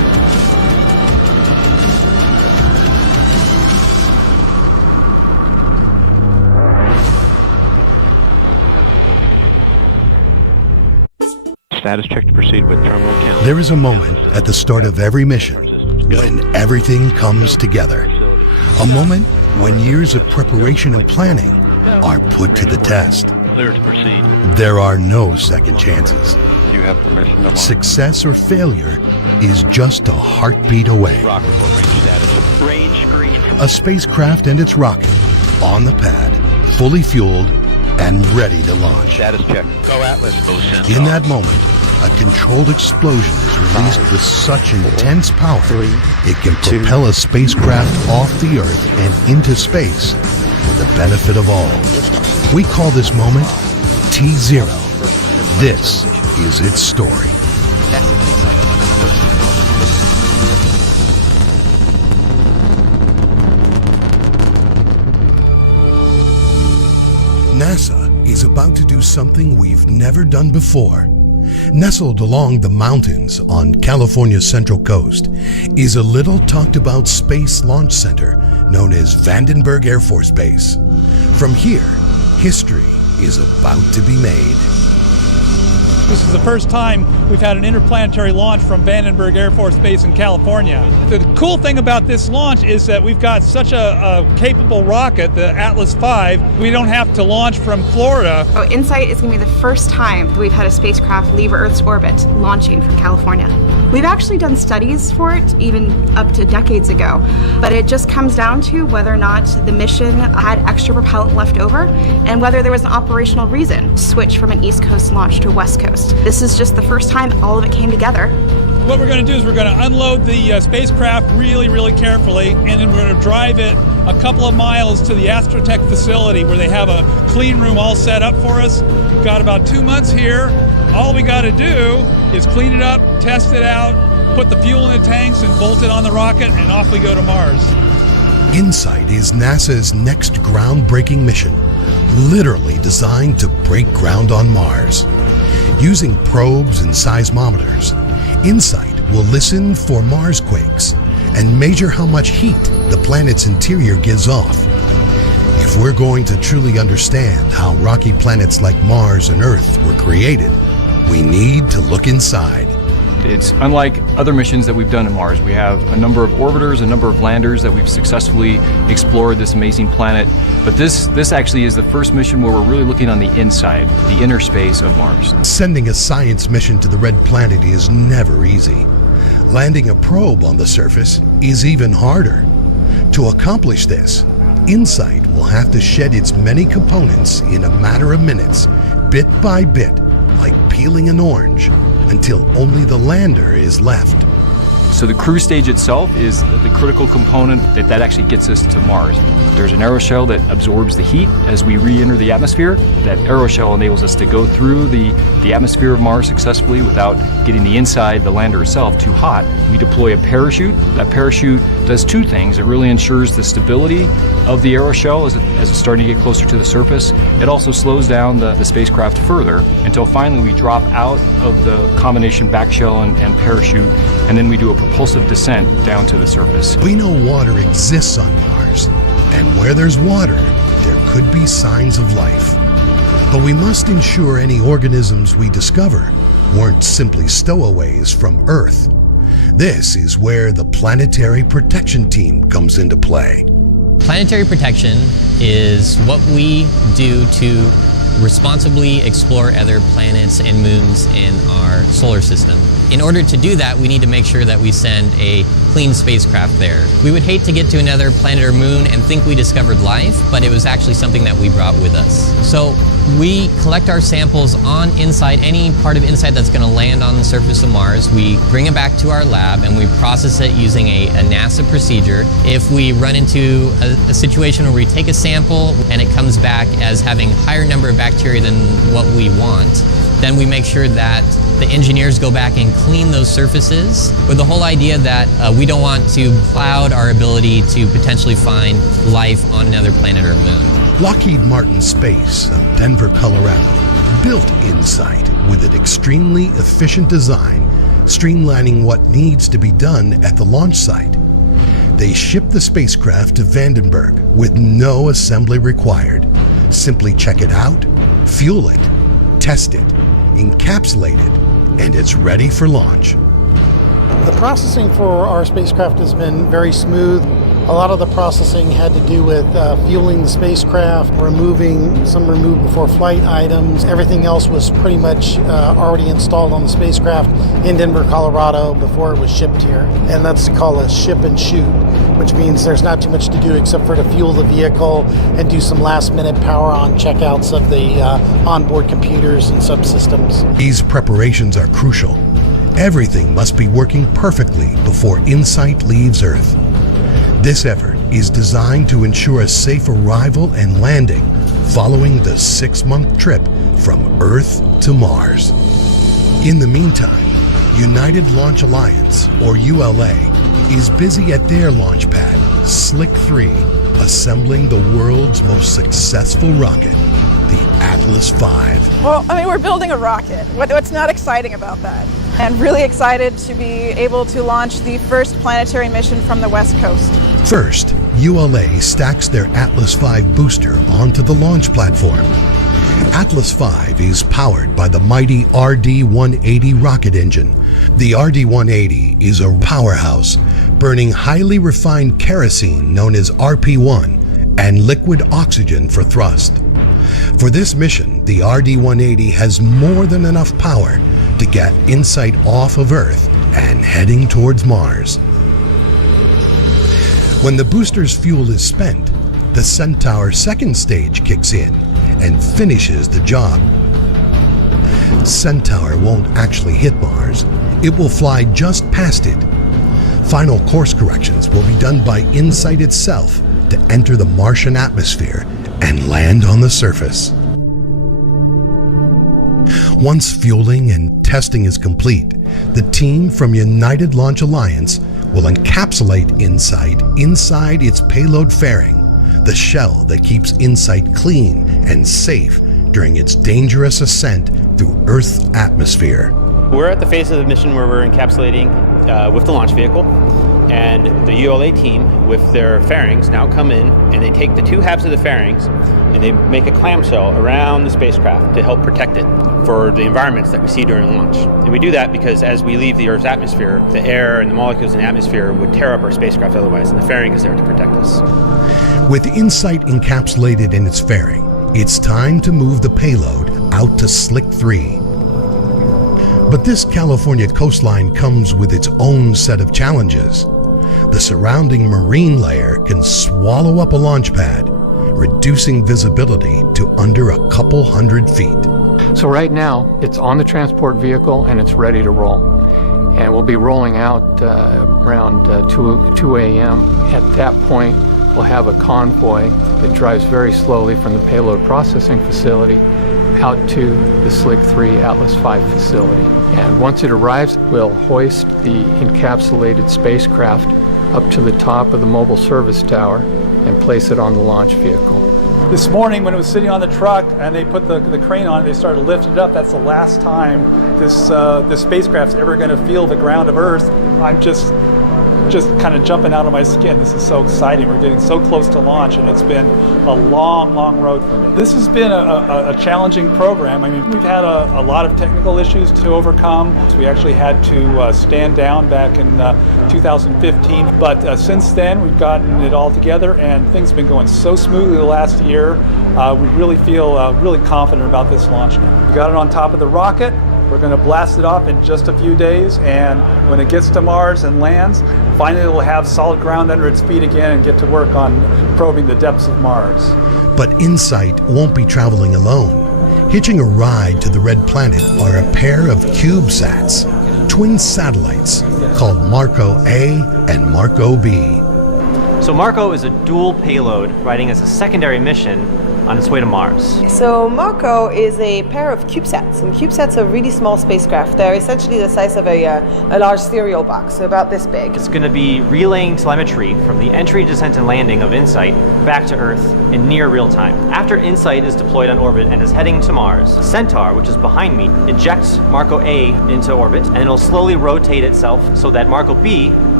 Status check to proceed with terminal count. There is a moment at the start of every mission when everything comes together. A moment when years of preparation and planning are put to the test. Clear to proceed. There are no second chances. You have permission to launch. Success or failure is just a heartbeat away. Rock report range status. Range green. A spacecraft and its rocket on the pad, fully fueled and ready to launch. Status check. Go Atlas. In that moment, a controlled explosion is released with such intense power it can propel a spacecraft off the Earth and into space for the benefit of all. We call this moment T0. This is its story. NASA is about to do something we've never done before. Nestled along the mountains on California's central coast is a little talked about space launch center known as Vandenberg Air Force Base. From here, history is about to be made. This is the first time we've had an interplanetary launch from Vandenberg Air Force Base in California. The cool thing about this launch is that we've got such a capable rocket, the Atlas V, we don't have to launch from Florida. InSight is going to be the first time that we've had a spacecraft leave Earth's orbit launching from California. We've actually done studies for it, even up to decades ago, but it just comes down to whether or not the mission had extra propellant left over and whether there was an operational reason to switch from an East Coast launch to a West Coast. This is just the first time all of it came together. What we're going to do is we're going to unload the spacecraft really carefully, and then we're going to drive it a couple of miles to the Astrotech facility where they have a clean room all set up for us. We've got about 2 months here. All we got to do is clean it up, test it out, put the fuel in the tanks and bolt it on the rocket, and off we go to Mars. InSight is NASA's next groundbreaking mission, literally designed to break ground on Mars. Using probes and seismometers, InSight will listen for Mars quakes and measure how much heat the planet's interior gives off. If we're going to truly understand how rocky planets like Mars and Earth were created, we need to look inside. It's unlike other missions that we've done to Mars. We have a number of orbiters, a number of landers that we've successfully explored this amazing planet. But this actually is the first mission where we're really looking on the inside, the inner space of Mars. Sending a science mission to the Red Planet is never easy. Landing a probe on the surface is even harder. To accomplish this, InSight will have to shed its many components in a matter of minutes, bit by bit, like peeling an orange, until only the lander is left. So the crew stage itself is the critical component that actually gets us to Mars. There's an aeroshell that absorbs the heat as we re-enter the atmosphere. That aeroshell enables us to go through the atmosphere of Mars successfully without getting the inside, the lander itself, too hot. We deploy a parachute. That parachute does two things. It really ensures the stability of the aeroshell as it's starting to get closer to the surface. It also slows down the spacecraft further until finally we drop out of the combination backshell and parachute, and then we do a propulsive descent down to the surface. We know water exists on Mars, and where there's water, there could be signs of life. But we must ensure any organisms we discover weren't simply stowaways from Earth. This is where the Planetary Protection Team comes into play. Planetary protection is what we do to responsibly explore other planets and moons in our solar system. In order to do that, we need to make sure that we send a clean spacecraft there. We would hate to get to another planet or moon and think we discovered life, but it was actually something that we brought with us. So we collect our samples on InSight, any part of InSight that's going to land on the surface of Mars. We bring it back to our lab and we process it using a NASA procedure. If we run into a situation where we take a sample and it comes back as having a higher number of bacteria than what we want, then we make sure that the engineers go back and clean those surfaces with the whole idea that we don't want to cloud our ability to potentially find life on another planet or moon. Lockheed Martin Space of Denver, Colorado, built InSight with an extremely efficient design, streamlining what needs to be done at the launch site. They ship the spacecraft to Vandenberg with no assembly required. Simply check it out, fuel it, test it, encapsulate it, and it's ready for launch. The processing for our spacecraft has been very smooth. A lot of the processing had to do with fueling the spacecraft, removing some removed before flight items. Everything else was pretty much already installed on the spacecraft in Denver, Colorado before it was shipped here. And that's called a ship and shoot, which means there's not too much to do except for to fuel the vehicle and do some last minute power on checkouts of the onboard computers and subsystems. These preparations are crucial. Everything must be working perfectly before InSight leaves Earth. This effort is designed to ensure a safe arrival and landing following the 6-month trip from Earth to Mars. In the meantime, United Launch Alliance, or ULA, is busy at their launch pad, Slick 3, assembling the world's most successful rocket, the Atlas V. Well, I mean, we're building a rocket. What's not exciting about that? And really excited to be able to launch the first planetary mission from the West Coast. First, ULA stacks their Atlas V booster onto the launch platform. Atlas V is powered by the mighty RD-180 rocket engine. The RD-180 is a powerhouse, burning highly refined kerosene known as RP-1 and liquid oxygen for thrust. For this mission, the RD-180 has more than enough power to get InSight off of Earth and heading towards Mars. When the booster's fuel is spent, the Centaur second stage kicks in and finishes the job. Centaur won't actually hit Mars. It will fly just past it. Final course corrections will be done by InSight itself to enter the Martian atmosphere and land on the surface. Once fueling and testing is complete, the team from United Launch Alliance will encapsulate InSight inside its payload fairing, the shell that keeps InSight clean and safe during its dangerous ascent through Earth's atmosphere. We're at the phase of the mission where we're encapsulating with the launch vehicle, and the ULA team with their fairings now come in and they take the two halves of the fairings and they make a clamshell around the spacecraft to help protect it for the environments that we see during launch. And we do that because as we leave the Earth's atmosphere, the air and the molecules in the atmosphere would tear up our spacecraft otherwise, and the fairing is there to protect us. With InSight encapsulated in its fairing, it's time to move the payload out to Slick 3. But this California coastline comes with its own set of challenges. The surrounding marine layer can swallow up a launch pad, reducing visibility to under a couple hundred feet. So right now, it's on the transport vehicle and it's ready to roll. And we'll be rolling out around 2 a.m. At that point, we'll have a convoy that drives very slowly from the payload processing facility out to the Slick 3 Atlas V facility. And once it arrives, we'll hoist the encapsulated spacecraft up to the top of the mobile service tower and place it on the launch vehicle. This morning when it was sitting on the truck and they put the crane on it, they started to lift it up. That's the last time this spacecraft's ever going to feel the ground of Earth. I'm just kind of jumping out of my skin. This is so exciting. We're getting so close to launch, and it's been a long, long road for me. This has been a challenging program. I mean, we've had a lot of technical issues to overcome. We actually had to stand down back in 2015, but since then we've gotten it all together, and things have been going so smoothly the last year. We really feel really confident about this launch now. We got it on top of the rocket. We're going to blast it off in just a few days, and when it gets to Mars and lands, finally it will have solid ground under its feet again and get to work on probing the depths of Mars. But InSight won't be traveling alone. Hitching a ride to the Red Planet are a pair of CubeSats, twin satellites called Marco A and Marco B. So Marco is a dual payload riding as a secondary mission on its way to Mars. So Marco is a pair of CubeSats, and CubeSats are really small spacecraft. They're essentially the size of a large cereal box, so about this big. It's going to be relaying telemetry from the entry, descent, and landing of InSight back to Earth in near real time. After InSight is deployed on orbit and is heading to Mars, Centaur, which is behind me, ejects Marco A into orbit, and it'll slowly rotate itself so that Marco B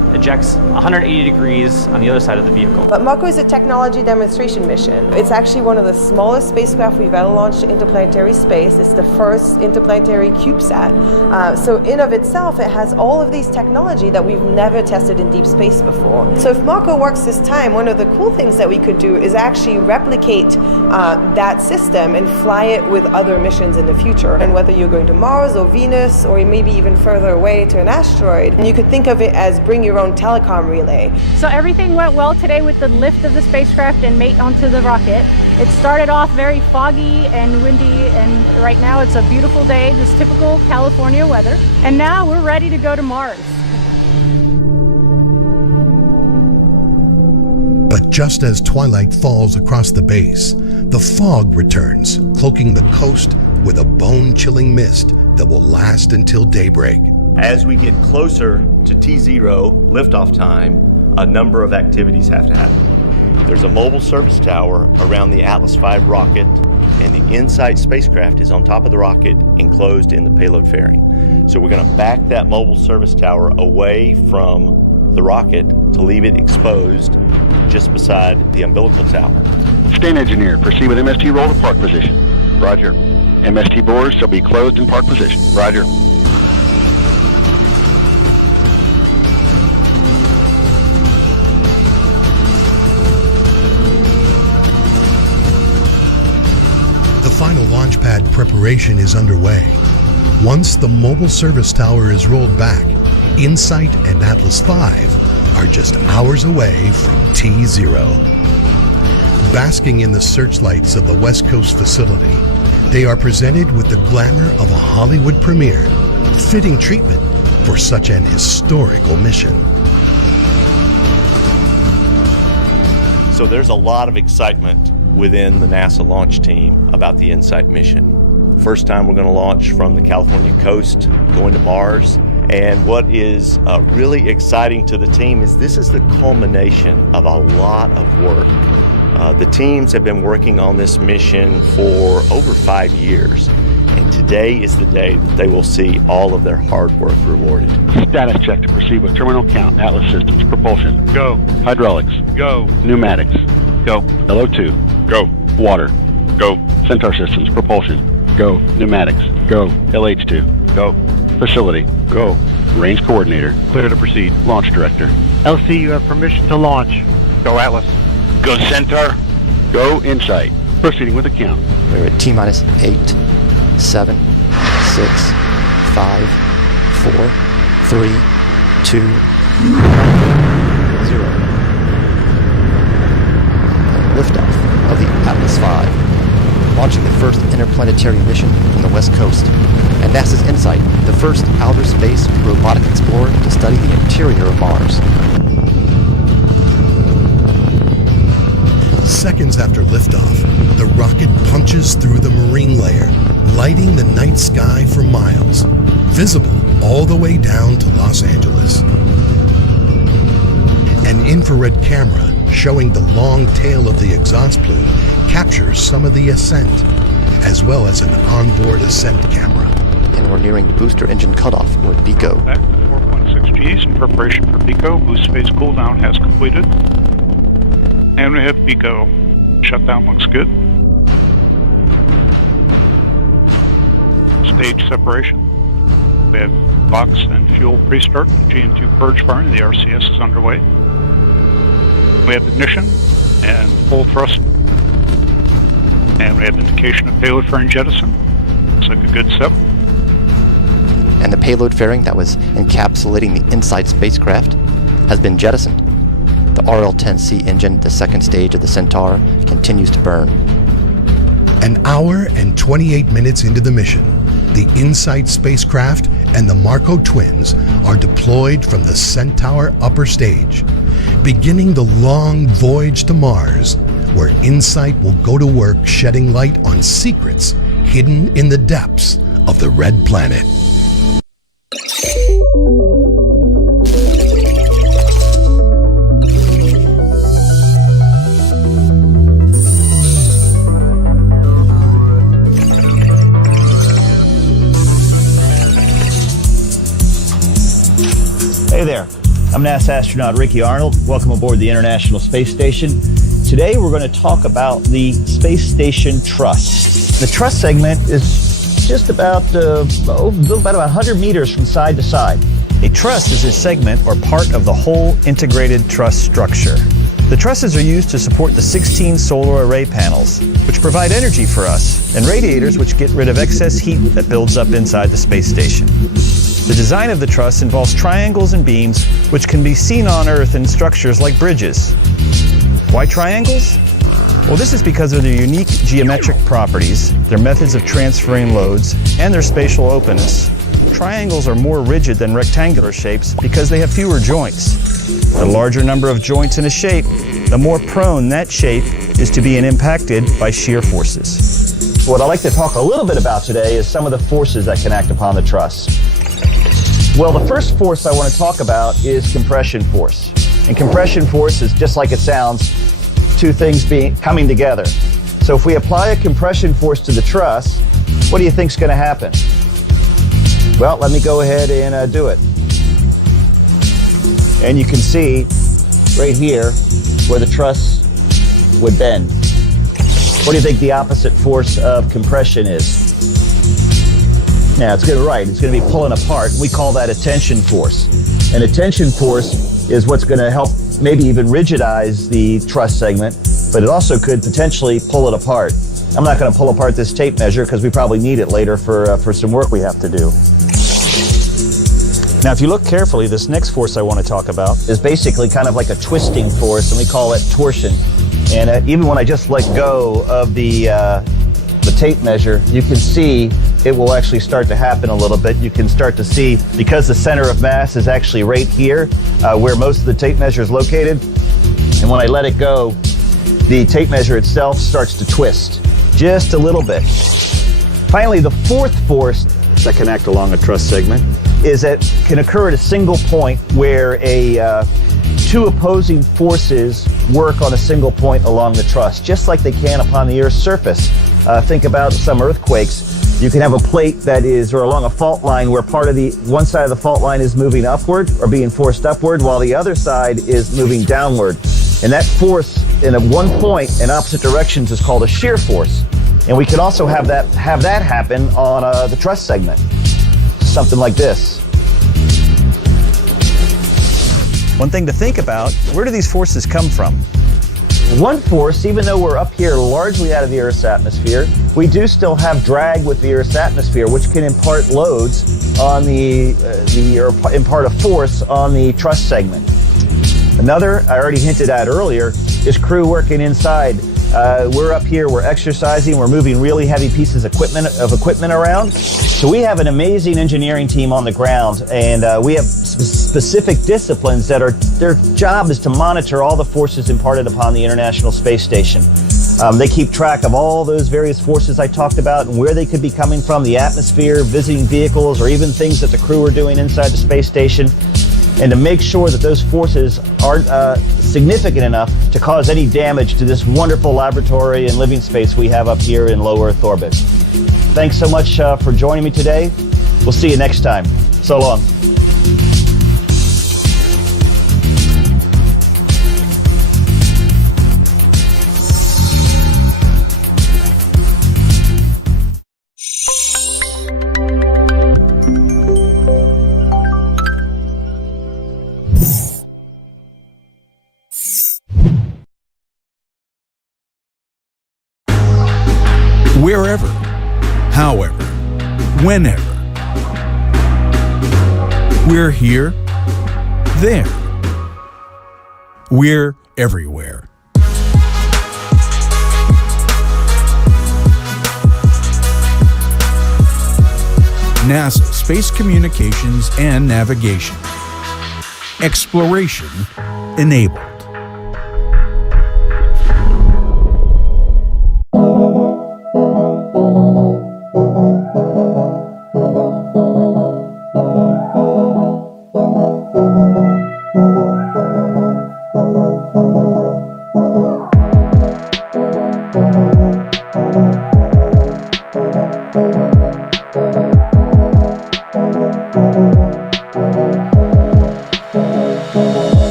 ejects 180 degrees on the other side of the vehicle. But Mako is a technology demonstration mission. It's actually one of the smallest spacecraft we've ever launched to interplanetary space. It's the first interplanetary CubeSat. So in of itself, it has all of these technology that we've never tested in deep space before. So if Mako works this time, one of the cool things that we could do is actually replicate that system and fly it with other missions in the future. And whether you're going to Mars or Venus or maybe even further away to an asteroid, you could think of it as bring your own telecom relay. So everything went well today with the lift of the spacecraft and mate onto the rocket. It started off very foggy and windy, and right now it's a beautiful day, just typical California weather. And now we're ready to go to Mars. But just as twilight falls across the base, the fog returns, cloaking the coast with a bone-chilling mist that will last until daybreak. As we get closer to T0 liftoff time, a number of activities have to happen. There's a mobile service tower around the Atlas V rocket, and the InSight spacecraft is on top of the rocket, enclosed in the payload fairing. So we're going to back that mobile service tower away from the rocket to leave it exposed just beside the umbilical tower. Stand engineer, proceed with MST roll to park position. Roger. MST boards shall be closed in park position. Roger. The final launch pad preparation is underway. Once the mobile service tower is rolled back, InSight and Atlas V are just hours away from T0. Basking in the searchlights of the West Coast facility, they are presented with the glamour of a Hollywood premiere, fitting treatment for such an historical mission. So there's a lot of excitement within the NASA launch team about the InSight mission. First time we're going to launch from the California coast, going to Mars. And what is really exciting to the team is this is the culmination of a lot of work. The teams have been working on this mission for over 5 years, and today is the day that they will see all of their hard work rewarded. Status check to proceed with terminal count. Atlas systems, propulsion. Go. Hydraulics. Go. Pneumatics. Go. LO2. Go. Water. Go. Centaur systems, propulsion. Go. Pneumatics. Go. LH2. Go. Facility. Go. Range coordinator. Clear to proceed. Launch director. LC, you have permission to launch. Go Atlas. Go Centaur. Go InSight. Proceeding with the count. We're at T-minus 8, 7, 6, 5, 4, 3, 2, 0. And liftoff of the Atlas V, launching the first interplanetary mission from the West Coast. And NASA's InSight, the first outer space robotic explorer to study the interior of Mars. Seconds after liftoff, the rocket punches through the marine layer, lighting the night sky for miles, visible all the way down to Los Angeles. An infrared camera showing the long tail of the exhaust plume captures some of the ascent, as well as an onboard ascent camera. And we're nearing booster engine cutoff, or BECO. Back to 4.6 Gs in preparation for BECO. Boost phase cooldown has completed. And we have BECO. Shutdown looks good. Stage separation. We have box and fuel pre-start. GN2 purge firing. The RCS is underway. We have ignition and full thrust. And we have indication of payload fairing jettison. Looks like a good step. And the payload fairing that was encapsulating the InSight spacecraft has been jettisoned. The RL-10C engine, the second stage of the Centaur, continues to burn. An hour and 28 minutes into the mission, the InSight spacecraft and the Marco twins are deployed from the Centaur upper stage, beginning the long voyage to Mars, where InSight will go to work shedding light on secrets hidden in the depths of the Red Planet. Hey there, I'm NASA astronaut Ricky Arnold. Welcome aboard the International Space Station. Today we're going to talk about the Space Station truss. The truss segment is just about 100 meters from side to side. A truss is a segment or part of the whole integrated truss structure. The trusses are used to support the 16 solar array panels, which provide energy for us, and radiators which get rid of excess heat that builds up inside the space station. The design of the truss involves triangles and beams, which can be seen on Earth in structures like bridges. Why triangles? Well, this is because of their unique geometric properties, their methods of transferring loads, and their spatial openness. Triangles are more rigid than rectangular shapes because they have fewer joints. The larger number of joints in a shape, the more prone that shape is to being impacted by shear forces. What I'd like to talk a little bit about today is some of the forces that can act upon the truss. Well, the first force I want to talk about is compression force. And compression force is just like it sounds, two things coming together. So if we apply a compression force to the truss, what do you think is going to happen? Well, let me go ahead and do it. And you can see right here where the truss would bend. What do you think the opposite force of compression is? Yeah, it's going to be pulling apart. We call that a tension force. And a tension force is what's going to help maybe even rigidize the truss segment, but it also could potentially pull it apart. I'm not going to pull apart this tape measure because we probably need it later for some work we have to do. Now, if you look carefully, this next force I want to talk about is basically kind of like a twisting force, and we call it torsion. And even when I just let go of the tape measure, you can see it will actually start to happen a little bit. You can start to see, because the center of mass is actually right here, where most of the tape measure is located, and when I let it go, the tape measure itself starts to twist just a little bit. Finally, the fourth force that can act along a truss segment is that can occur at a single point where two opposing forces work on a single point along the truss, just like they can upon the Earth's surface. Think about some earthquakes. You can have a plate that is, or along a fault line, where one side of the fault line is moving upward or being forced upward, while the other side is moving downward. And that force in one point in opposite directions is called a shear force. And we can also have that happen on the truss segment. Something like this. One thing to think about, where do these forces come from? One force, even though we're up here largely out of the Earth's atmosphere, we do still have drag with the Earth's atmosphere, which can impart loads on or impart a force on the truss segment. Another, I already hinted at earlier, is crew working inside. We're up here, we're exercising, we're moving really heavy pieces of equipment around. So we have an amazing engineering team on the ground, and we have specific disciplines that their job is to monitor all the forces imparted upon the International Space Station. They keep track of all those various forces I talked about and where they could be coming from, the atmosphere, visiting vehicles, or even things that the crew are doing inside the space station, and to make sure that those forces aren't significant enough to cause any damage to this wonderful laboratory and living space we have up here in low Earth orbit. Thanks so much for joining me today. We'll see you next time. So long. Wherever, however, whenever. We're here, there. We're everywhere. NASA Space Communications and Navigation. Exploration enabled.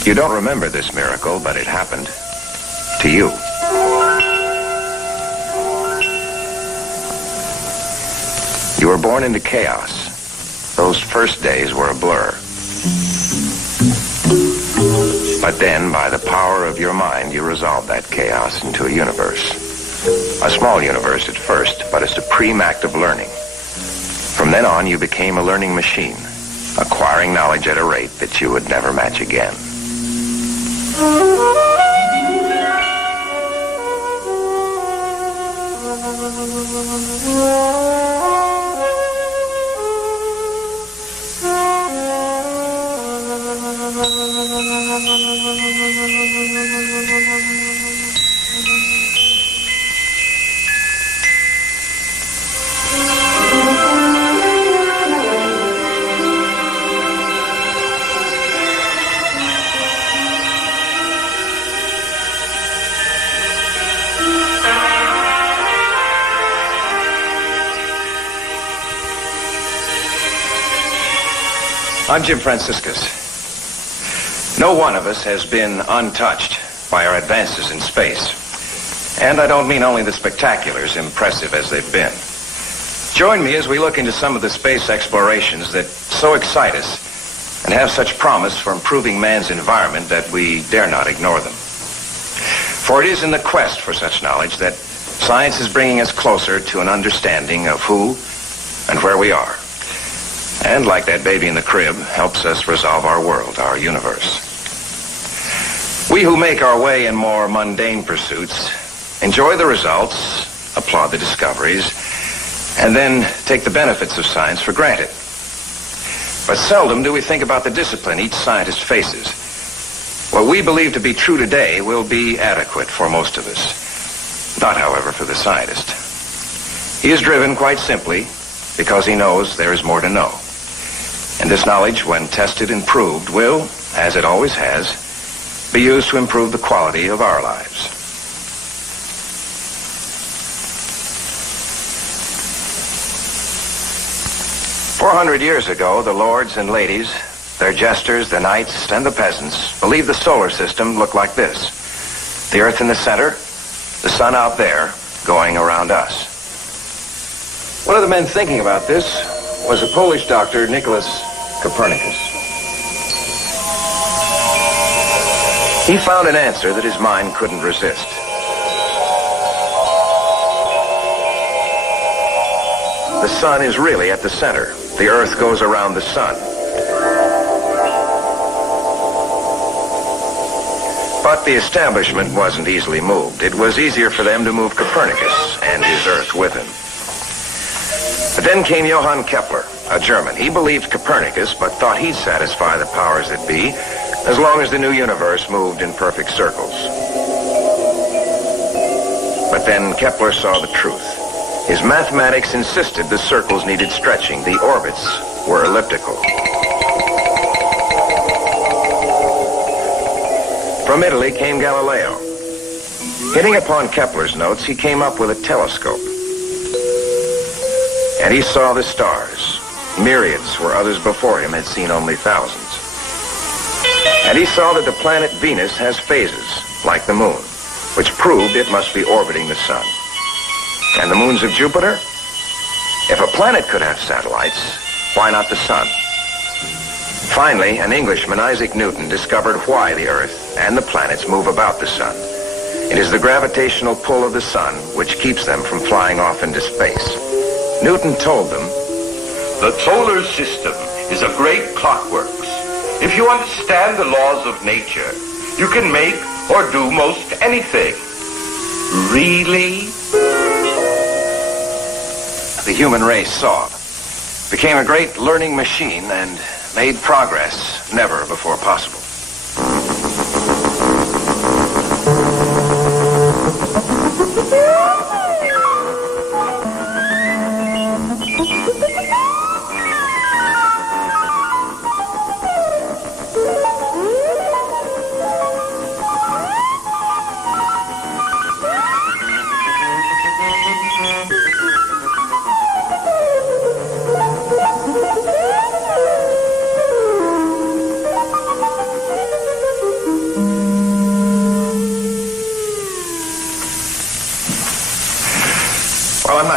You don't remember this miracle, but it happened to you. You were born into chaos. Those first days were a blur. But then, by the power of your mind, you resolved that chaos into a universe. A small universe at first, but a supreme act of learning. From then on, you became a learning machine, acquiring knowledge at a rate that you would never match again. I'm Jim Franciscus. No one of us has been untouched by our advances in space. And I don't mean only the spectaculars, impressive as they've been. Join me as we look into some of the space explorations that so excite us and have such promise for improving man's environment that we dare not ignore them. For it is in the quest for such knowledge that science is bringing us closer to an understanding of who and where we are. And like that baby in the crib, helps us resolve our world, our universe. We who make our way in more mundane pursuits enjoy the results, applaud the discoveries, and then take the benefits of science for granted. But seldom do we think about the discipline each scientist faces. What we believe to be true today will be adequate for most of us. Not, however, for the scientist. He is driven, quite simply, because he knows there is more to know. And this knowledge, when tested and proved, will, as it always has, be used to improve the quality of our lives. "400 years ago, the lords and ladies, their jesters, the knights, and the peasants believed the solar system looked like this. The Earth in the center, the sun out there, going around us. One of the men thinking about this was a Polish doctor, Nicholas Copernicus. He found an answer that his mind couldn't resist. The sun is really at the center. The Earth goes around the sun. But the establishment wasn't easily moved. It was easier for them to move Copernicus and his Earth with him. But then came Johann Kepler, a German. He believed Copernicus, but thought he'd satisfy the powers that be as long as the new universe moved in perfect circles. But then Kepler saw the truth. His mathematics insisted the circles needed stretching. The orbits were elliptical. From Italy came Galileo. Hitting upon Kepler's notes, he came up with a telescope. And he saw the stars, myriads where others before him had seen only thousands. And he saw that the planet Venus has phases, like the moon, which proved it must be orbiting the sun. And the moons of Jupiter? If a planet could have satellites, why not the sun? Finally, an Englishman, Isaac Newton, discovered why the Earth and the planets move about the sun. It is the gravitational pull of the sun which keeps them from flying off into space. Newton told them, "The solar system is a great clockworks. If you understand the laws of nature, you can make or do most anything." Really? The human race saw, became a great learning machine, and made progress never before possible.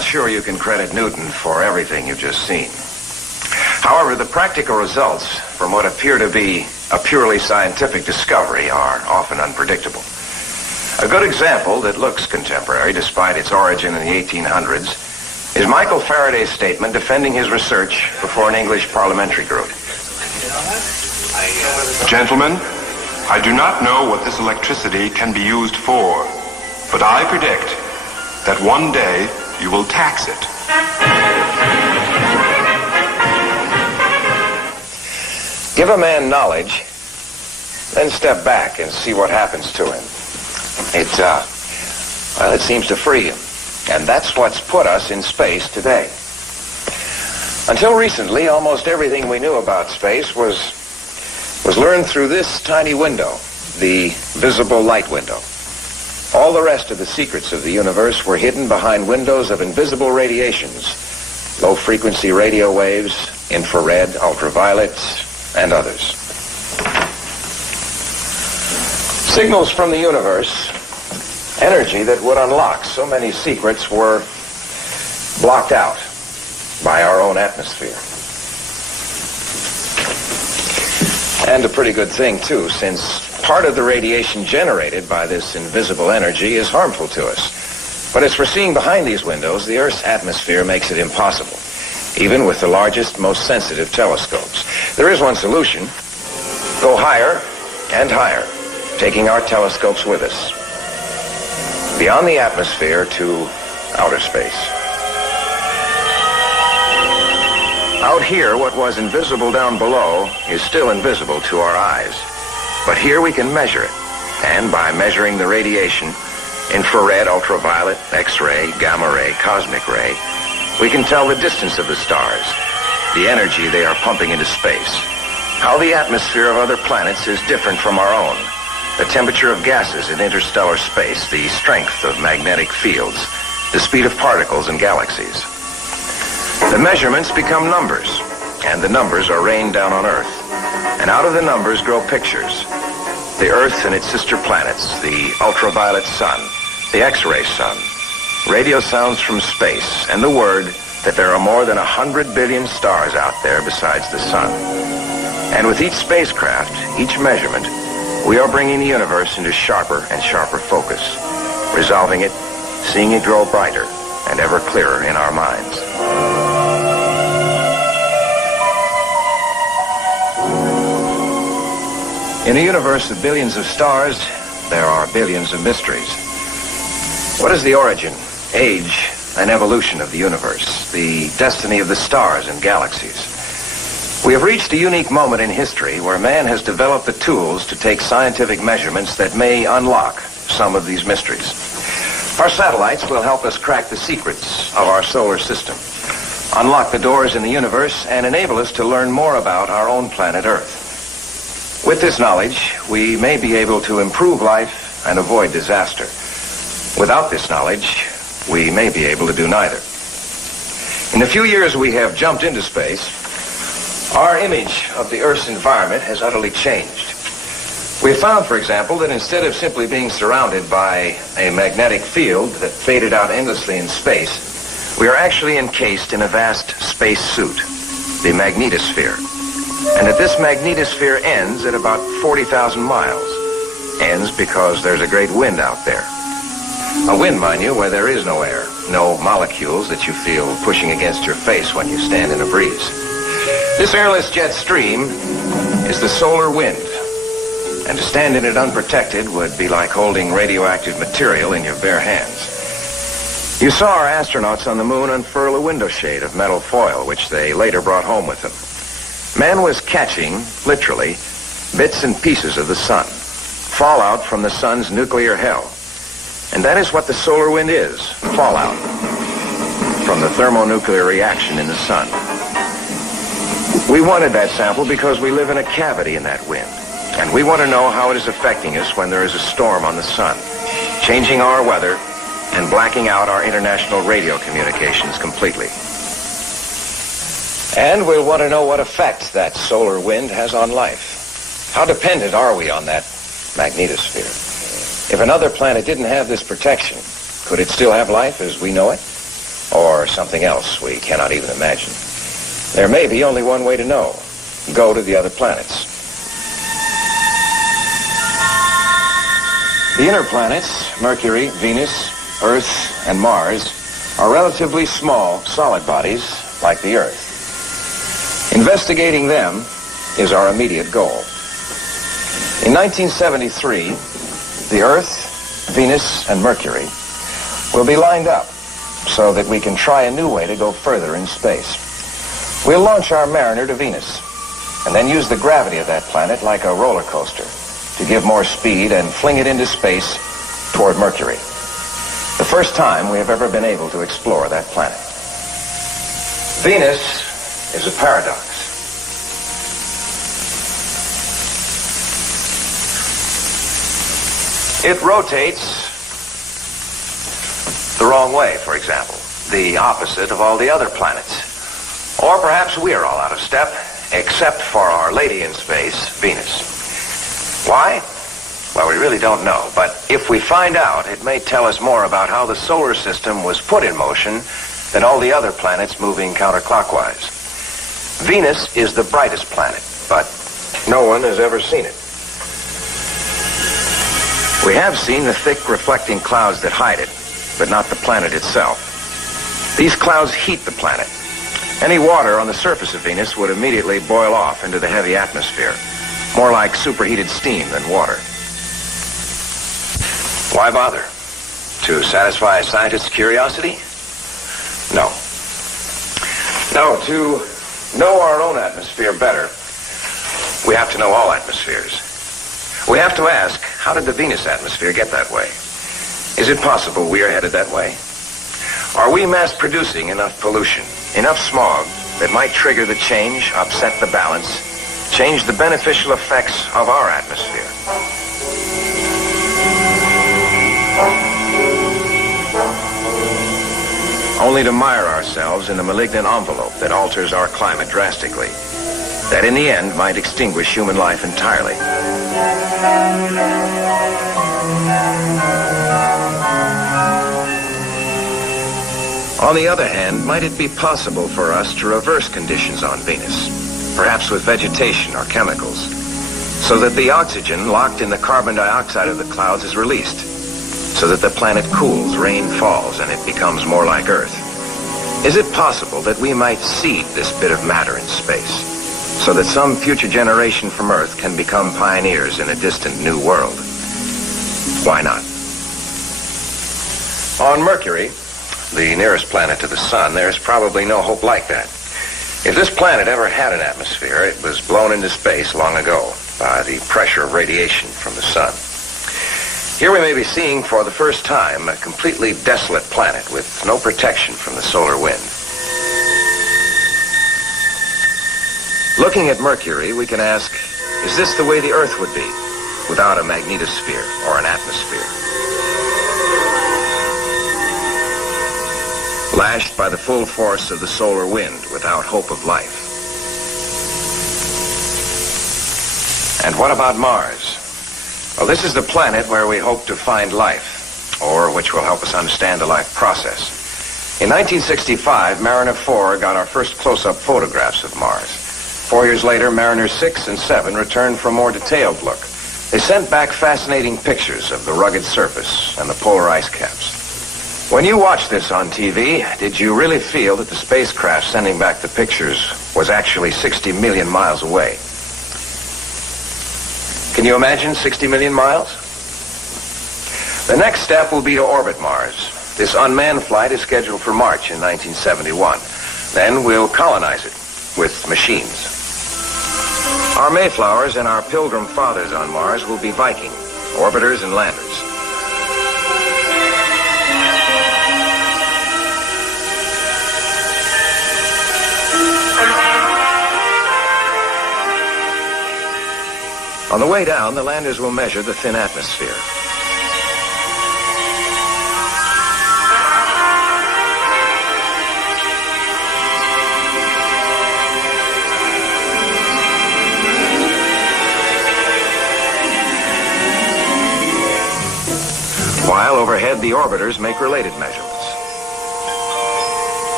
not sure you can credit Newton for everything you've just seen. However, the practical results from what appear to be a purely scientific discovery are often unpredictable. A good example that looks contemporary despite its origin in the 1800s is Michael Faraday's statement defending his research before an English parliamentary group. Gentlemen, I do not know what this electricity can be used for, but I predict that one day you will tax it. Give a man knowledge, then step back and see what happens to him. It seems to free him. And that's what's put us in space today. Until recently, almost everything we knew about space was learned through this tiny window, the visible light window. All the rest of the secrets of the universe were hidden behind windows of invisible radiations, low-frequency radio waves, infrared, ultraviolet, and others. Signals from the universe, energy that would unlock so many secrets, were blocked out by our own atmosphere. And a pretty good thing, too, since part of the radiation generated by this invisible energy is harmful to us. But as for seeing behind these windows, the Earth's atmosphere makes it impossible, even with the largest, most sensitive telescopes. There is one solution. Go higher and higher, taking our telescopes with us, beyond the atmosphere to outer space. Out here, what was invisible down below is still invisible to our eyes. But here we can measure it. And by measuring the radiation, infrared, ultraviolet, X-ray, gamma ray, cosmic ray, we can tell the distance of the stars, the energy they are pumping into space, how the atmosphere of other planets is different from our own, the temperature of gases in interstellar space, the strength of magnetic fields, the speed of particles in galaxies. The measurements become numbers, and the numbers are rained down on Earth. And out of the numbers grow pictures. The Earth and its sister planets, the ultraviolet sun, the X-ray sun, radio sounds from space, and the word that there are more than 100 billion stars out there besides the sun. And with each spacecraft, each measurement, we are bringing the universe into sharper and sharper focus, resolving it, seeing it grow brighter and ever clearer in our minds. In a universe of billions of stars, there are billions of mysteries. What is the origin, age, and evolution of the universe, the destiny of the stars and galaxies? We have reached a unique moment in history where man has developed the tools to take scientific measurements that may unlock some of these mysteries. Our satellites will help us crack the secrets of our solar system, unlock the doors in the universe, and enable us to learn more about our own planet Earth. With this knowledge, we may be able to improve life and avoid disaster. Without this knowledge, we may be able to do neither. In the few years we have jumped into space, our image of the Earth's environment has utterly changed. We have found, for example, that instead of simply being surrounded by a magnetic field that faded out endlessly in space, we are actually encased in a vast space suit, the magnetosphere. And that this magnetosphere ends at about 40,000 miles. Ends because there's a great wind out there. A wind, mind you, where there is no air, no molecules that you feel pushing against your face when you stand in a breeze. This airless jet stream is the solar wind. And to stand in it unprotected would be like holding radioactive material in your bare hands. You saw our astronauts on the moon unfurl a window shade of metal foil, which they later brought home with them. Man was catching, literally, bits and pieces of the sun, fallout from the sun's nuclear hell. And that is what the solar wind is, fallout from the thermonuclear reaction in the sun. We wanted that sample because we live in a cavity in that wind, and we want to know how it is affecting us when there is a storm on the sun, changing our weather and blacking out our international radio communications completely. And we'll want to know what effect that solar wind has on life. How dependent are we on that magnetosphere? If another planet didn't have this protection, could it still have life as we know it? or something else we cannot even imagine? There may be only one way to know. Go to the other planets. The inner planets, Mercury, Venus, Earth, and Mars, are relatively small, solid bodies like the Earth. Investigating them is our immediate goal. In 1973, the Earth, Venus, and Mercury will be lined up so that we can try a new way to go further in space. We'll launch our Mariner to Venus and then use the gravity of that planet like a roller coaster to give more speed and fling it into space toward Mercury. The first time we have ever been able to explore that planet. Venus is a paradox. It rotates the wrong way, for example, the opposite of all the other planets. Or perhaps we are all out of step, except for our lady in space, Venus. Why? Well, we really don't know, but if we find out, it may tell us more about how the solar system was put in motion than all the other planets moving counterclockwise. Venus is the brightest planet, but no one has ever seen it. We have seen the thick reflecting clouds that hide it, but not the planet itself. These clouds heat the planet. Any water on the surface of Venus would immediately boil off into the heavy atmosphere, more like superheated steam than water. Why bother? To satisfy a scientist's curiosity? No. No, to know our own atmosphere better, we have to know all atmospheres. We have to ask, how did the Venus atmosphere get that way? Is it possible we are headed that way? Are we mass-producing enough pollution, enough smog, that might trigger the change, upset the balance, change the beneficial effects of our atmosphere? Only to mire ourselves in the malignant envelope that alters our climate drastically, that in the end might extinguish human life entirely. On the other hand, might it be possible for us to reverse conditions on Venus, perhaps with vegetation or chemicals, so that the oxygen locked in the carbon dioxide of the clouds is released, so that the planet cools, rain falls, and it becomes more like Earth? Is it possible that we might seed this bit of matter in space, so that some future generation from Earth can become pioneers in a distant new world? Why not? On Mercury, the nearest planet to the sun, there's probably no hope like that. If this planet ever had an atmosphere, it was blown into space long ago by the pressure of radiation from the sun. Here we may be seeing for the first time a completely desolate planet with no protection from the solar wind. Looking at Mercury, we can ask, is this the way the Earth would be without a magnetosphere or an atmosphere? Lashed by the full force of the solar wind without hope of life. And what about Mars? Well, this is the planet where we hope to find life, or which will help us understand the life process. In 1965, Mariner 4 got our first close-up photographs of Mars. 4 years later, Mariner 6 and 7 returned for a more detailed look. They sent back fascinating pictures of the rugged surface and the polar ice caps. When you watched this on TV, did you really feel that the spacecraft sending back the pictures was actually 60 million miles away? Can you imagine 60 million miles? The next step will be to orbit Mars. This unmanned flight is scheduled for March in 1971. Then we'll colonize it with machines. Our Mayflowers and our Pilgrim Fathers on Mars will be Viking, orbiters and landers. On the way down, the landers will measure the thin atmosphere. While overhead, the orbiters make related measurements.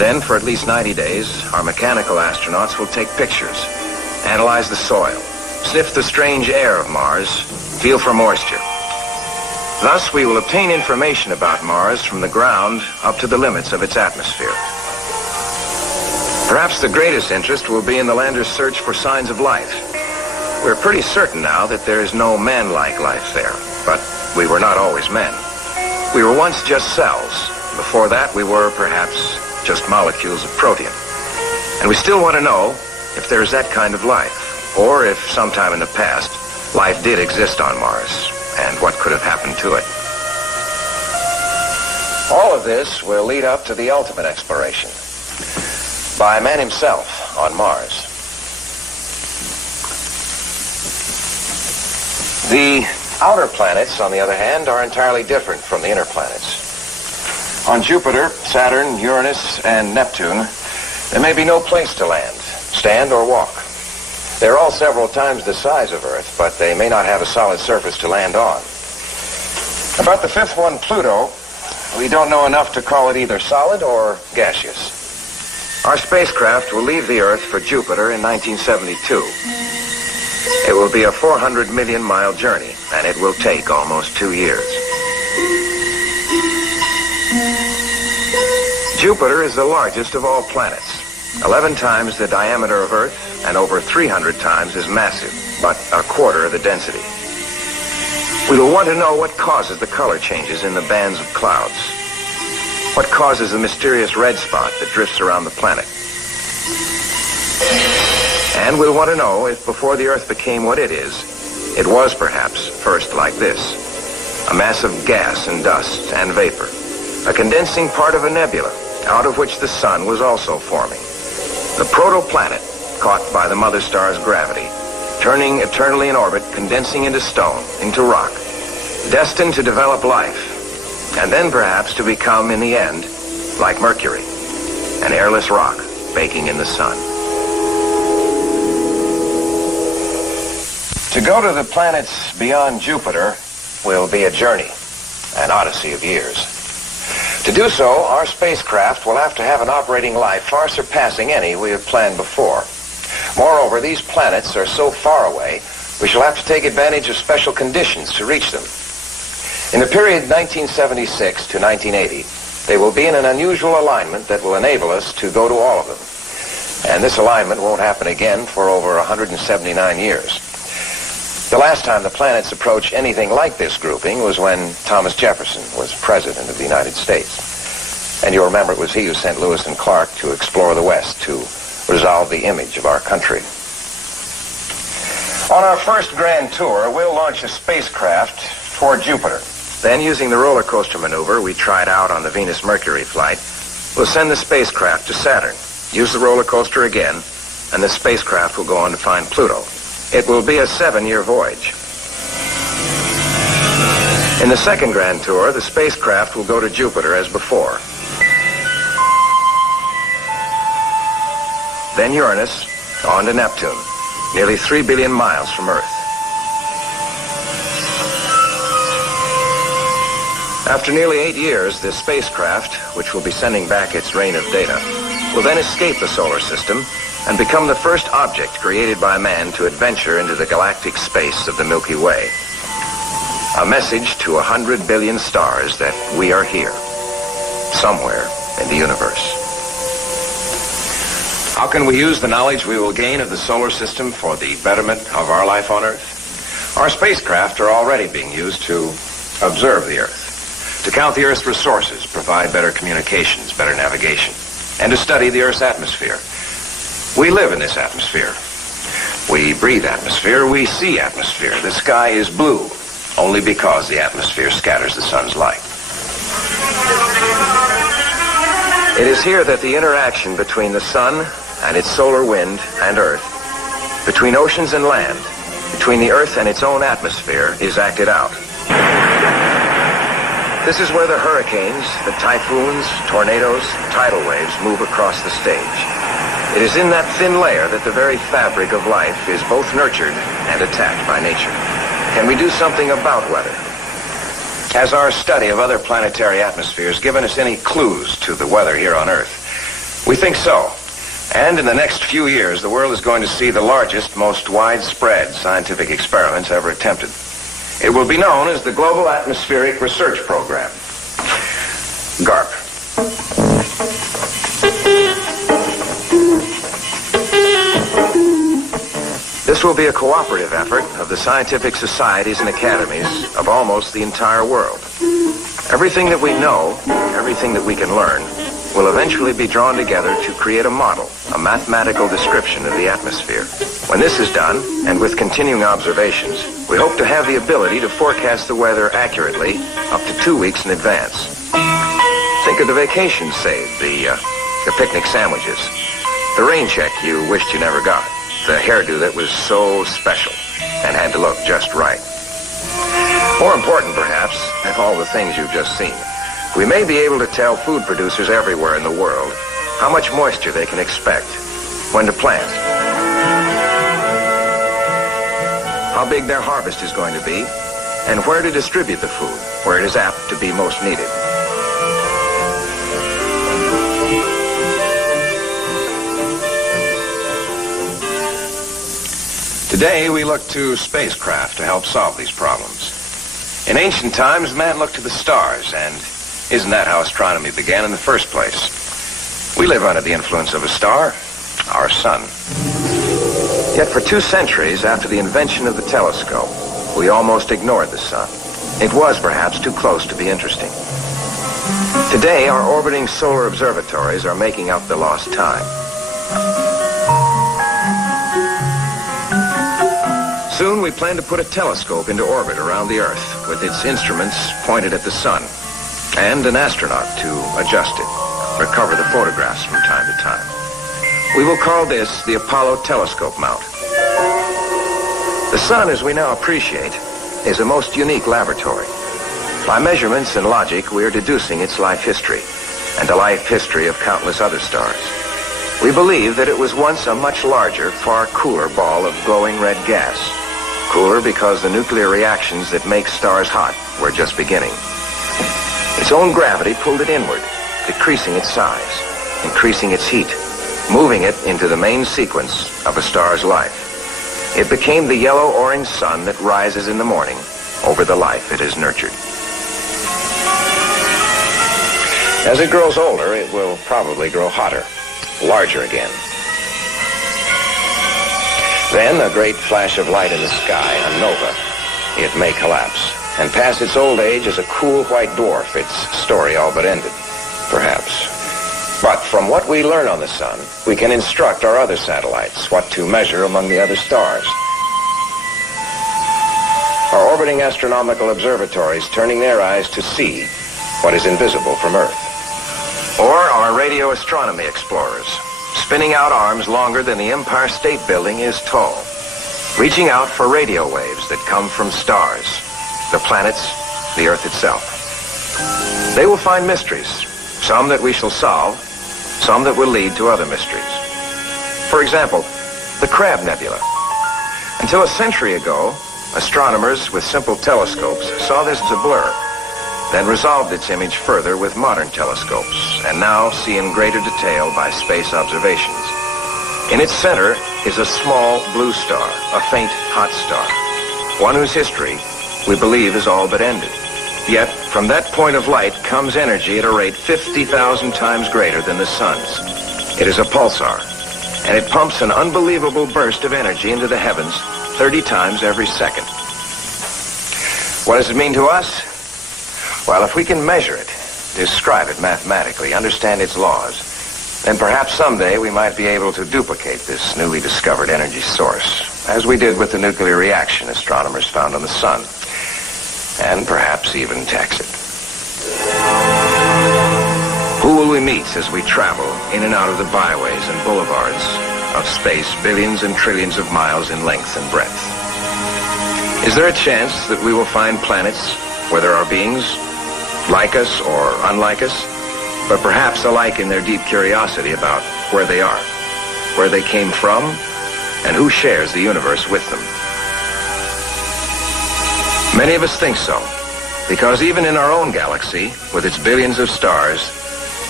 Then, for at least 90 days, our mechanical astronauts will take pictures, analyze the soil, sniff the strange air of Mars, feel for moisture. Thus, we will obtain information about Mars from the ground up to the limits of its atmosphere. Perhaps the greatest interest will be in the lander's search for signs of life. We're pretty certain now that there is no man-like life there, but we were not always men. We were once just cells. Before that, we were perhaps just molecules of protein. And we still want to know if there is that kind of life, or if sometime in the past, life did exist on Mars, and what could have happened to it. All of this will lead up to the ultimate exploration by man himself on Mars. The outer planets, on the other hand, are entirely different from the inner planets. On Jupiter, Saturn, Uranus, and Neptune, there may be no place to land, stand, or walk. They're all several times the size of Earth, but they may not have a solid surface to land on. About the fifth one, Pluto, we don't know enough to call it either solid or gaseous. Our spacecraft will leave the Earth for Jupiter in 1972. It will be a 400 million mile journey, and it will take almost 2 years. Jupiter is the largest of all planets, 11 times the diameter of Earth and over 300 times as massive, but a quarter of the density. We will want to know what causes the color changes in the bands of clouds. What causes the mysterious red spot that drifts around the planet. And we'll want to know if before the Earth became what it is, it was perhaps first like this. A mass of gas and dust and vapor. A condensing part of a nebula, out of which the sun was also forming. The protoplanet, caught by the mother star's gravity, turning eternally in orbit, condensing into stone, into rock, destined to develop life, and then perhaps to become, in the end, like Mercury, an airless rock baking in the sun. To go to the planets beyond Jupiter will be a journey, an odyssey of years. To do so, our spacecraft will have to have an operating life far surpassing any we have planned before. Moreover, these planets are so far away, we shall have to take advantage of special conditions to reach them. In the period 1976 to 1980, they will be in an unusual alignment that will enable us to go to all of them. And this alignment won't happen again for over 179 years. The last time the planets approached anything like this grouping was when Thomas Jefferson was President of the United States. And you'll remember it was he who sent Lewis and Clark to explore the West to resolve the image of our country. On our first grand tour, we'll launch a spacecraft for Jupiter. Then, using the roller coaster maneuver we tried out on the Venus-Mercury flight, we'll send the spacecraft to Saturn, use the roller coaster again, and the spacecraft will go on to find Pluto. It will be a 7-year voyage. In the second grand tour, the spacecraft will go to Jupiter as before. Then Uranus, on to Neptune, nearly 3 billion miles from Earth. After nearly 8 years, this spacecraft, which will be sending back its rain of data, will then escape the solar system and become the first object created by man to adventure into the galactic space of the Milky Way. A message to 100 billion stars that we are here, somewhere in the universe. How can we use the knowledge we will gain of the solar system for the betterment of our life on Earth? Our spacecraft are already being used to observe the Earth, to count the Earth's resources, provide better communications, better navigation, and to study the Earth's atmosphere. We live in this atmosphere. We breathe atmosphere. We see atmosphere. The sky is blue only because the atmosphere scatters the sun's light. It is here that the interaction between the sun and its solar wind and Earth, between oceans and land, between the Earth and its own atmosphere is acted out. This is where the hurricanes, the typhoons, tornadoes, tidal waves move across the stage. It is in that thin layer that the very fabric of life is both nurtured and attacked by nature. Can we do something about weather? Has our study of other planetary atmospheres given us any clues to the weather here on Earth? We think so. And in the next few years, the world is going to see the largest, most widespread scientific experiments ever attempted. It will be known as the Global Atmospheric Research Program, GARP. This will be a cooperative effort of the scientific societies and academies of almost the entire world. Everything that we know, everything that we can learn, will eventually be drawn together to create a model, a mathematical description of the atmosphere. When this is done, and with continuing observations, we hope to have the ability to forecast the weather accurately up to 2 weeks in advance. Think of the vacations saved, the picnic sandwiches, the rain check you wished you never got, the hairdo that was so special and had to look just right. More important, perhaps, than all the things you've just seen, we may be able to tell food producers everywhere in the world how much moisture they can expect, when to plant, how big their harvest is going to be, and where to distribute the food, where it is apt to be most needed. Today, we look to spacecraft to help solve these problems. In ancient times, man looked to the stars, and isn't that how astronomy began in the first place? We live under the influence of a star, our sun. Yet for 2 centuries after the invention of the telescope, we almost ignored the sun. It was perhaps too close to be interesting. Today, our orbiting solar observatories are making up the lost time. Soon we plan to put a telescope into orbit around the Earth with its instruments pointed at the sun, and an astronaut to adjust it, recover the photographs from time to time. We will call this the Apollo Telescope Mount. The sun, as we now appreciate, is a most unique laboratory. By measurements and logic, we are deducing its life history, and the life history of countless other stars. We believe that it was once a much larger, far cooler ball of glowing red gas. Cooler because the nuclear reactions that make stars hot were just beginning. Its own gravity pulled it inward, decreasing its size, increasing its heat, moving it into the main sequence of a star's life. It became the yellow-orange sun that rises in the morning over the life it has nurtured. As it grows older, it will probably grow hotter, larger again. Then, a great flash of light in the sky, a nova, it may collapse, and pass its old age as a cool white dwarf, its story all but ended, perhaps. But from what we learn on the sun, we can instruct our other satellites what to measure among the other stars. Our orbiting astronomical observatories turning their eyes to see what is invisible from Earth. Or our radio astronomy explorers, spinning out arms longer than the Empire State Building is tall, reaching out for radio waves that come from stars, the planets, the Earth itself. They will find mysteries, some that we shall solve, some that will lead to other mysteries. For example, the Crab Nebula. Until a century ago, astronomers with simple telescopes saw this as a blur, then resolved its image further with modern telescopes, and now see in greater detail by space observations. In its center is a small blue star, a faint hot star, one whose history we believe is all but ended. Yet, from that point of light comes energy at a rate 50,000 times greater than the sun's. It is a pulsar, and it pumps an unbelievable burst of energy into the heavens 30 times every second. What does it mean to us? Well, if we can measure it, describe it mathematically, understand its laws, then perhaps someday we might be able to duplicate this newly discovered energy source, as we did with the nuclear reaction astronomers found on the sun, and perhaps even tax it. Who will we meet as we travel in and out of the byways and boulevards of space, billions and trillions of miles in length and breadth? Is there a chance that we will find planets where there are beings like us or unlike us, but perhaps alike in their deep curiosity about where they are, where they came from, and who shares the universe with them? Many of us think so, because even in our own galaxy, with its billions of stars,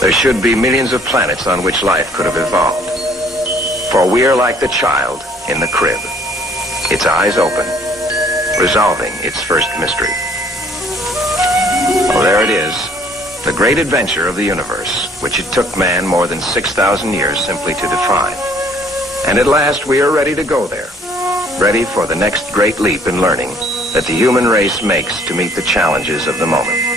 There should be millions of planets on which life could have evolved. For we are like the child in the crib, its eyes open, resolving its first mystery. Oh, there it is, the great adventure of the universe, which it took man more than 6,000 years simply to define. And at last we are ready to go there, ready for the next great leap in learning that the human race makes to meet the challenges of the moment.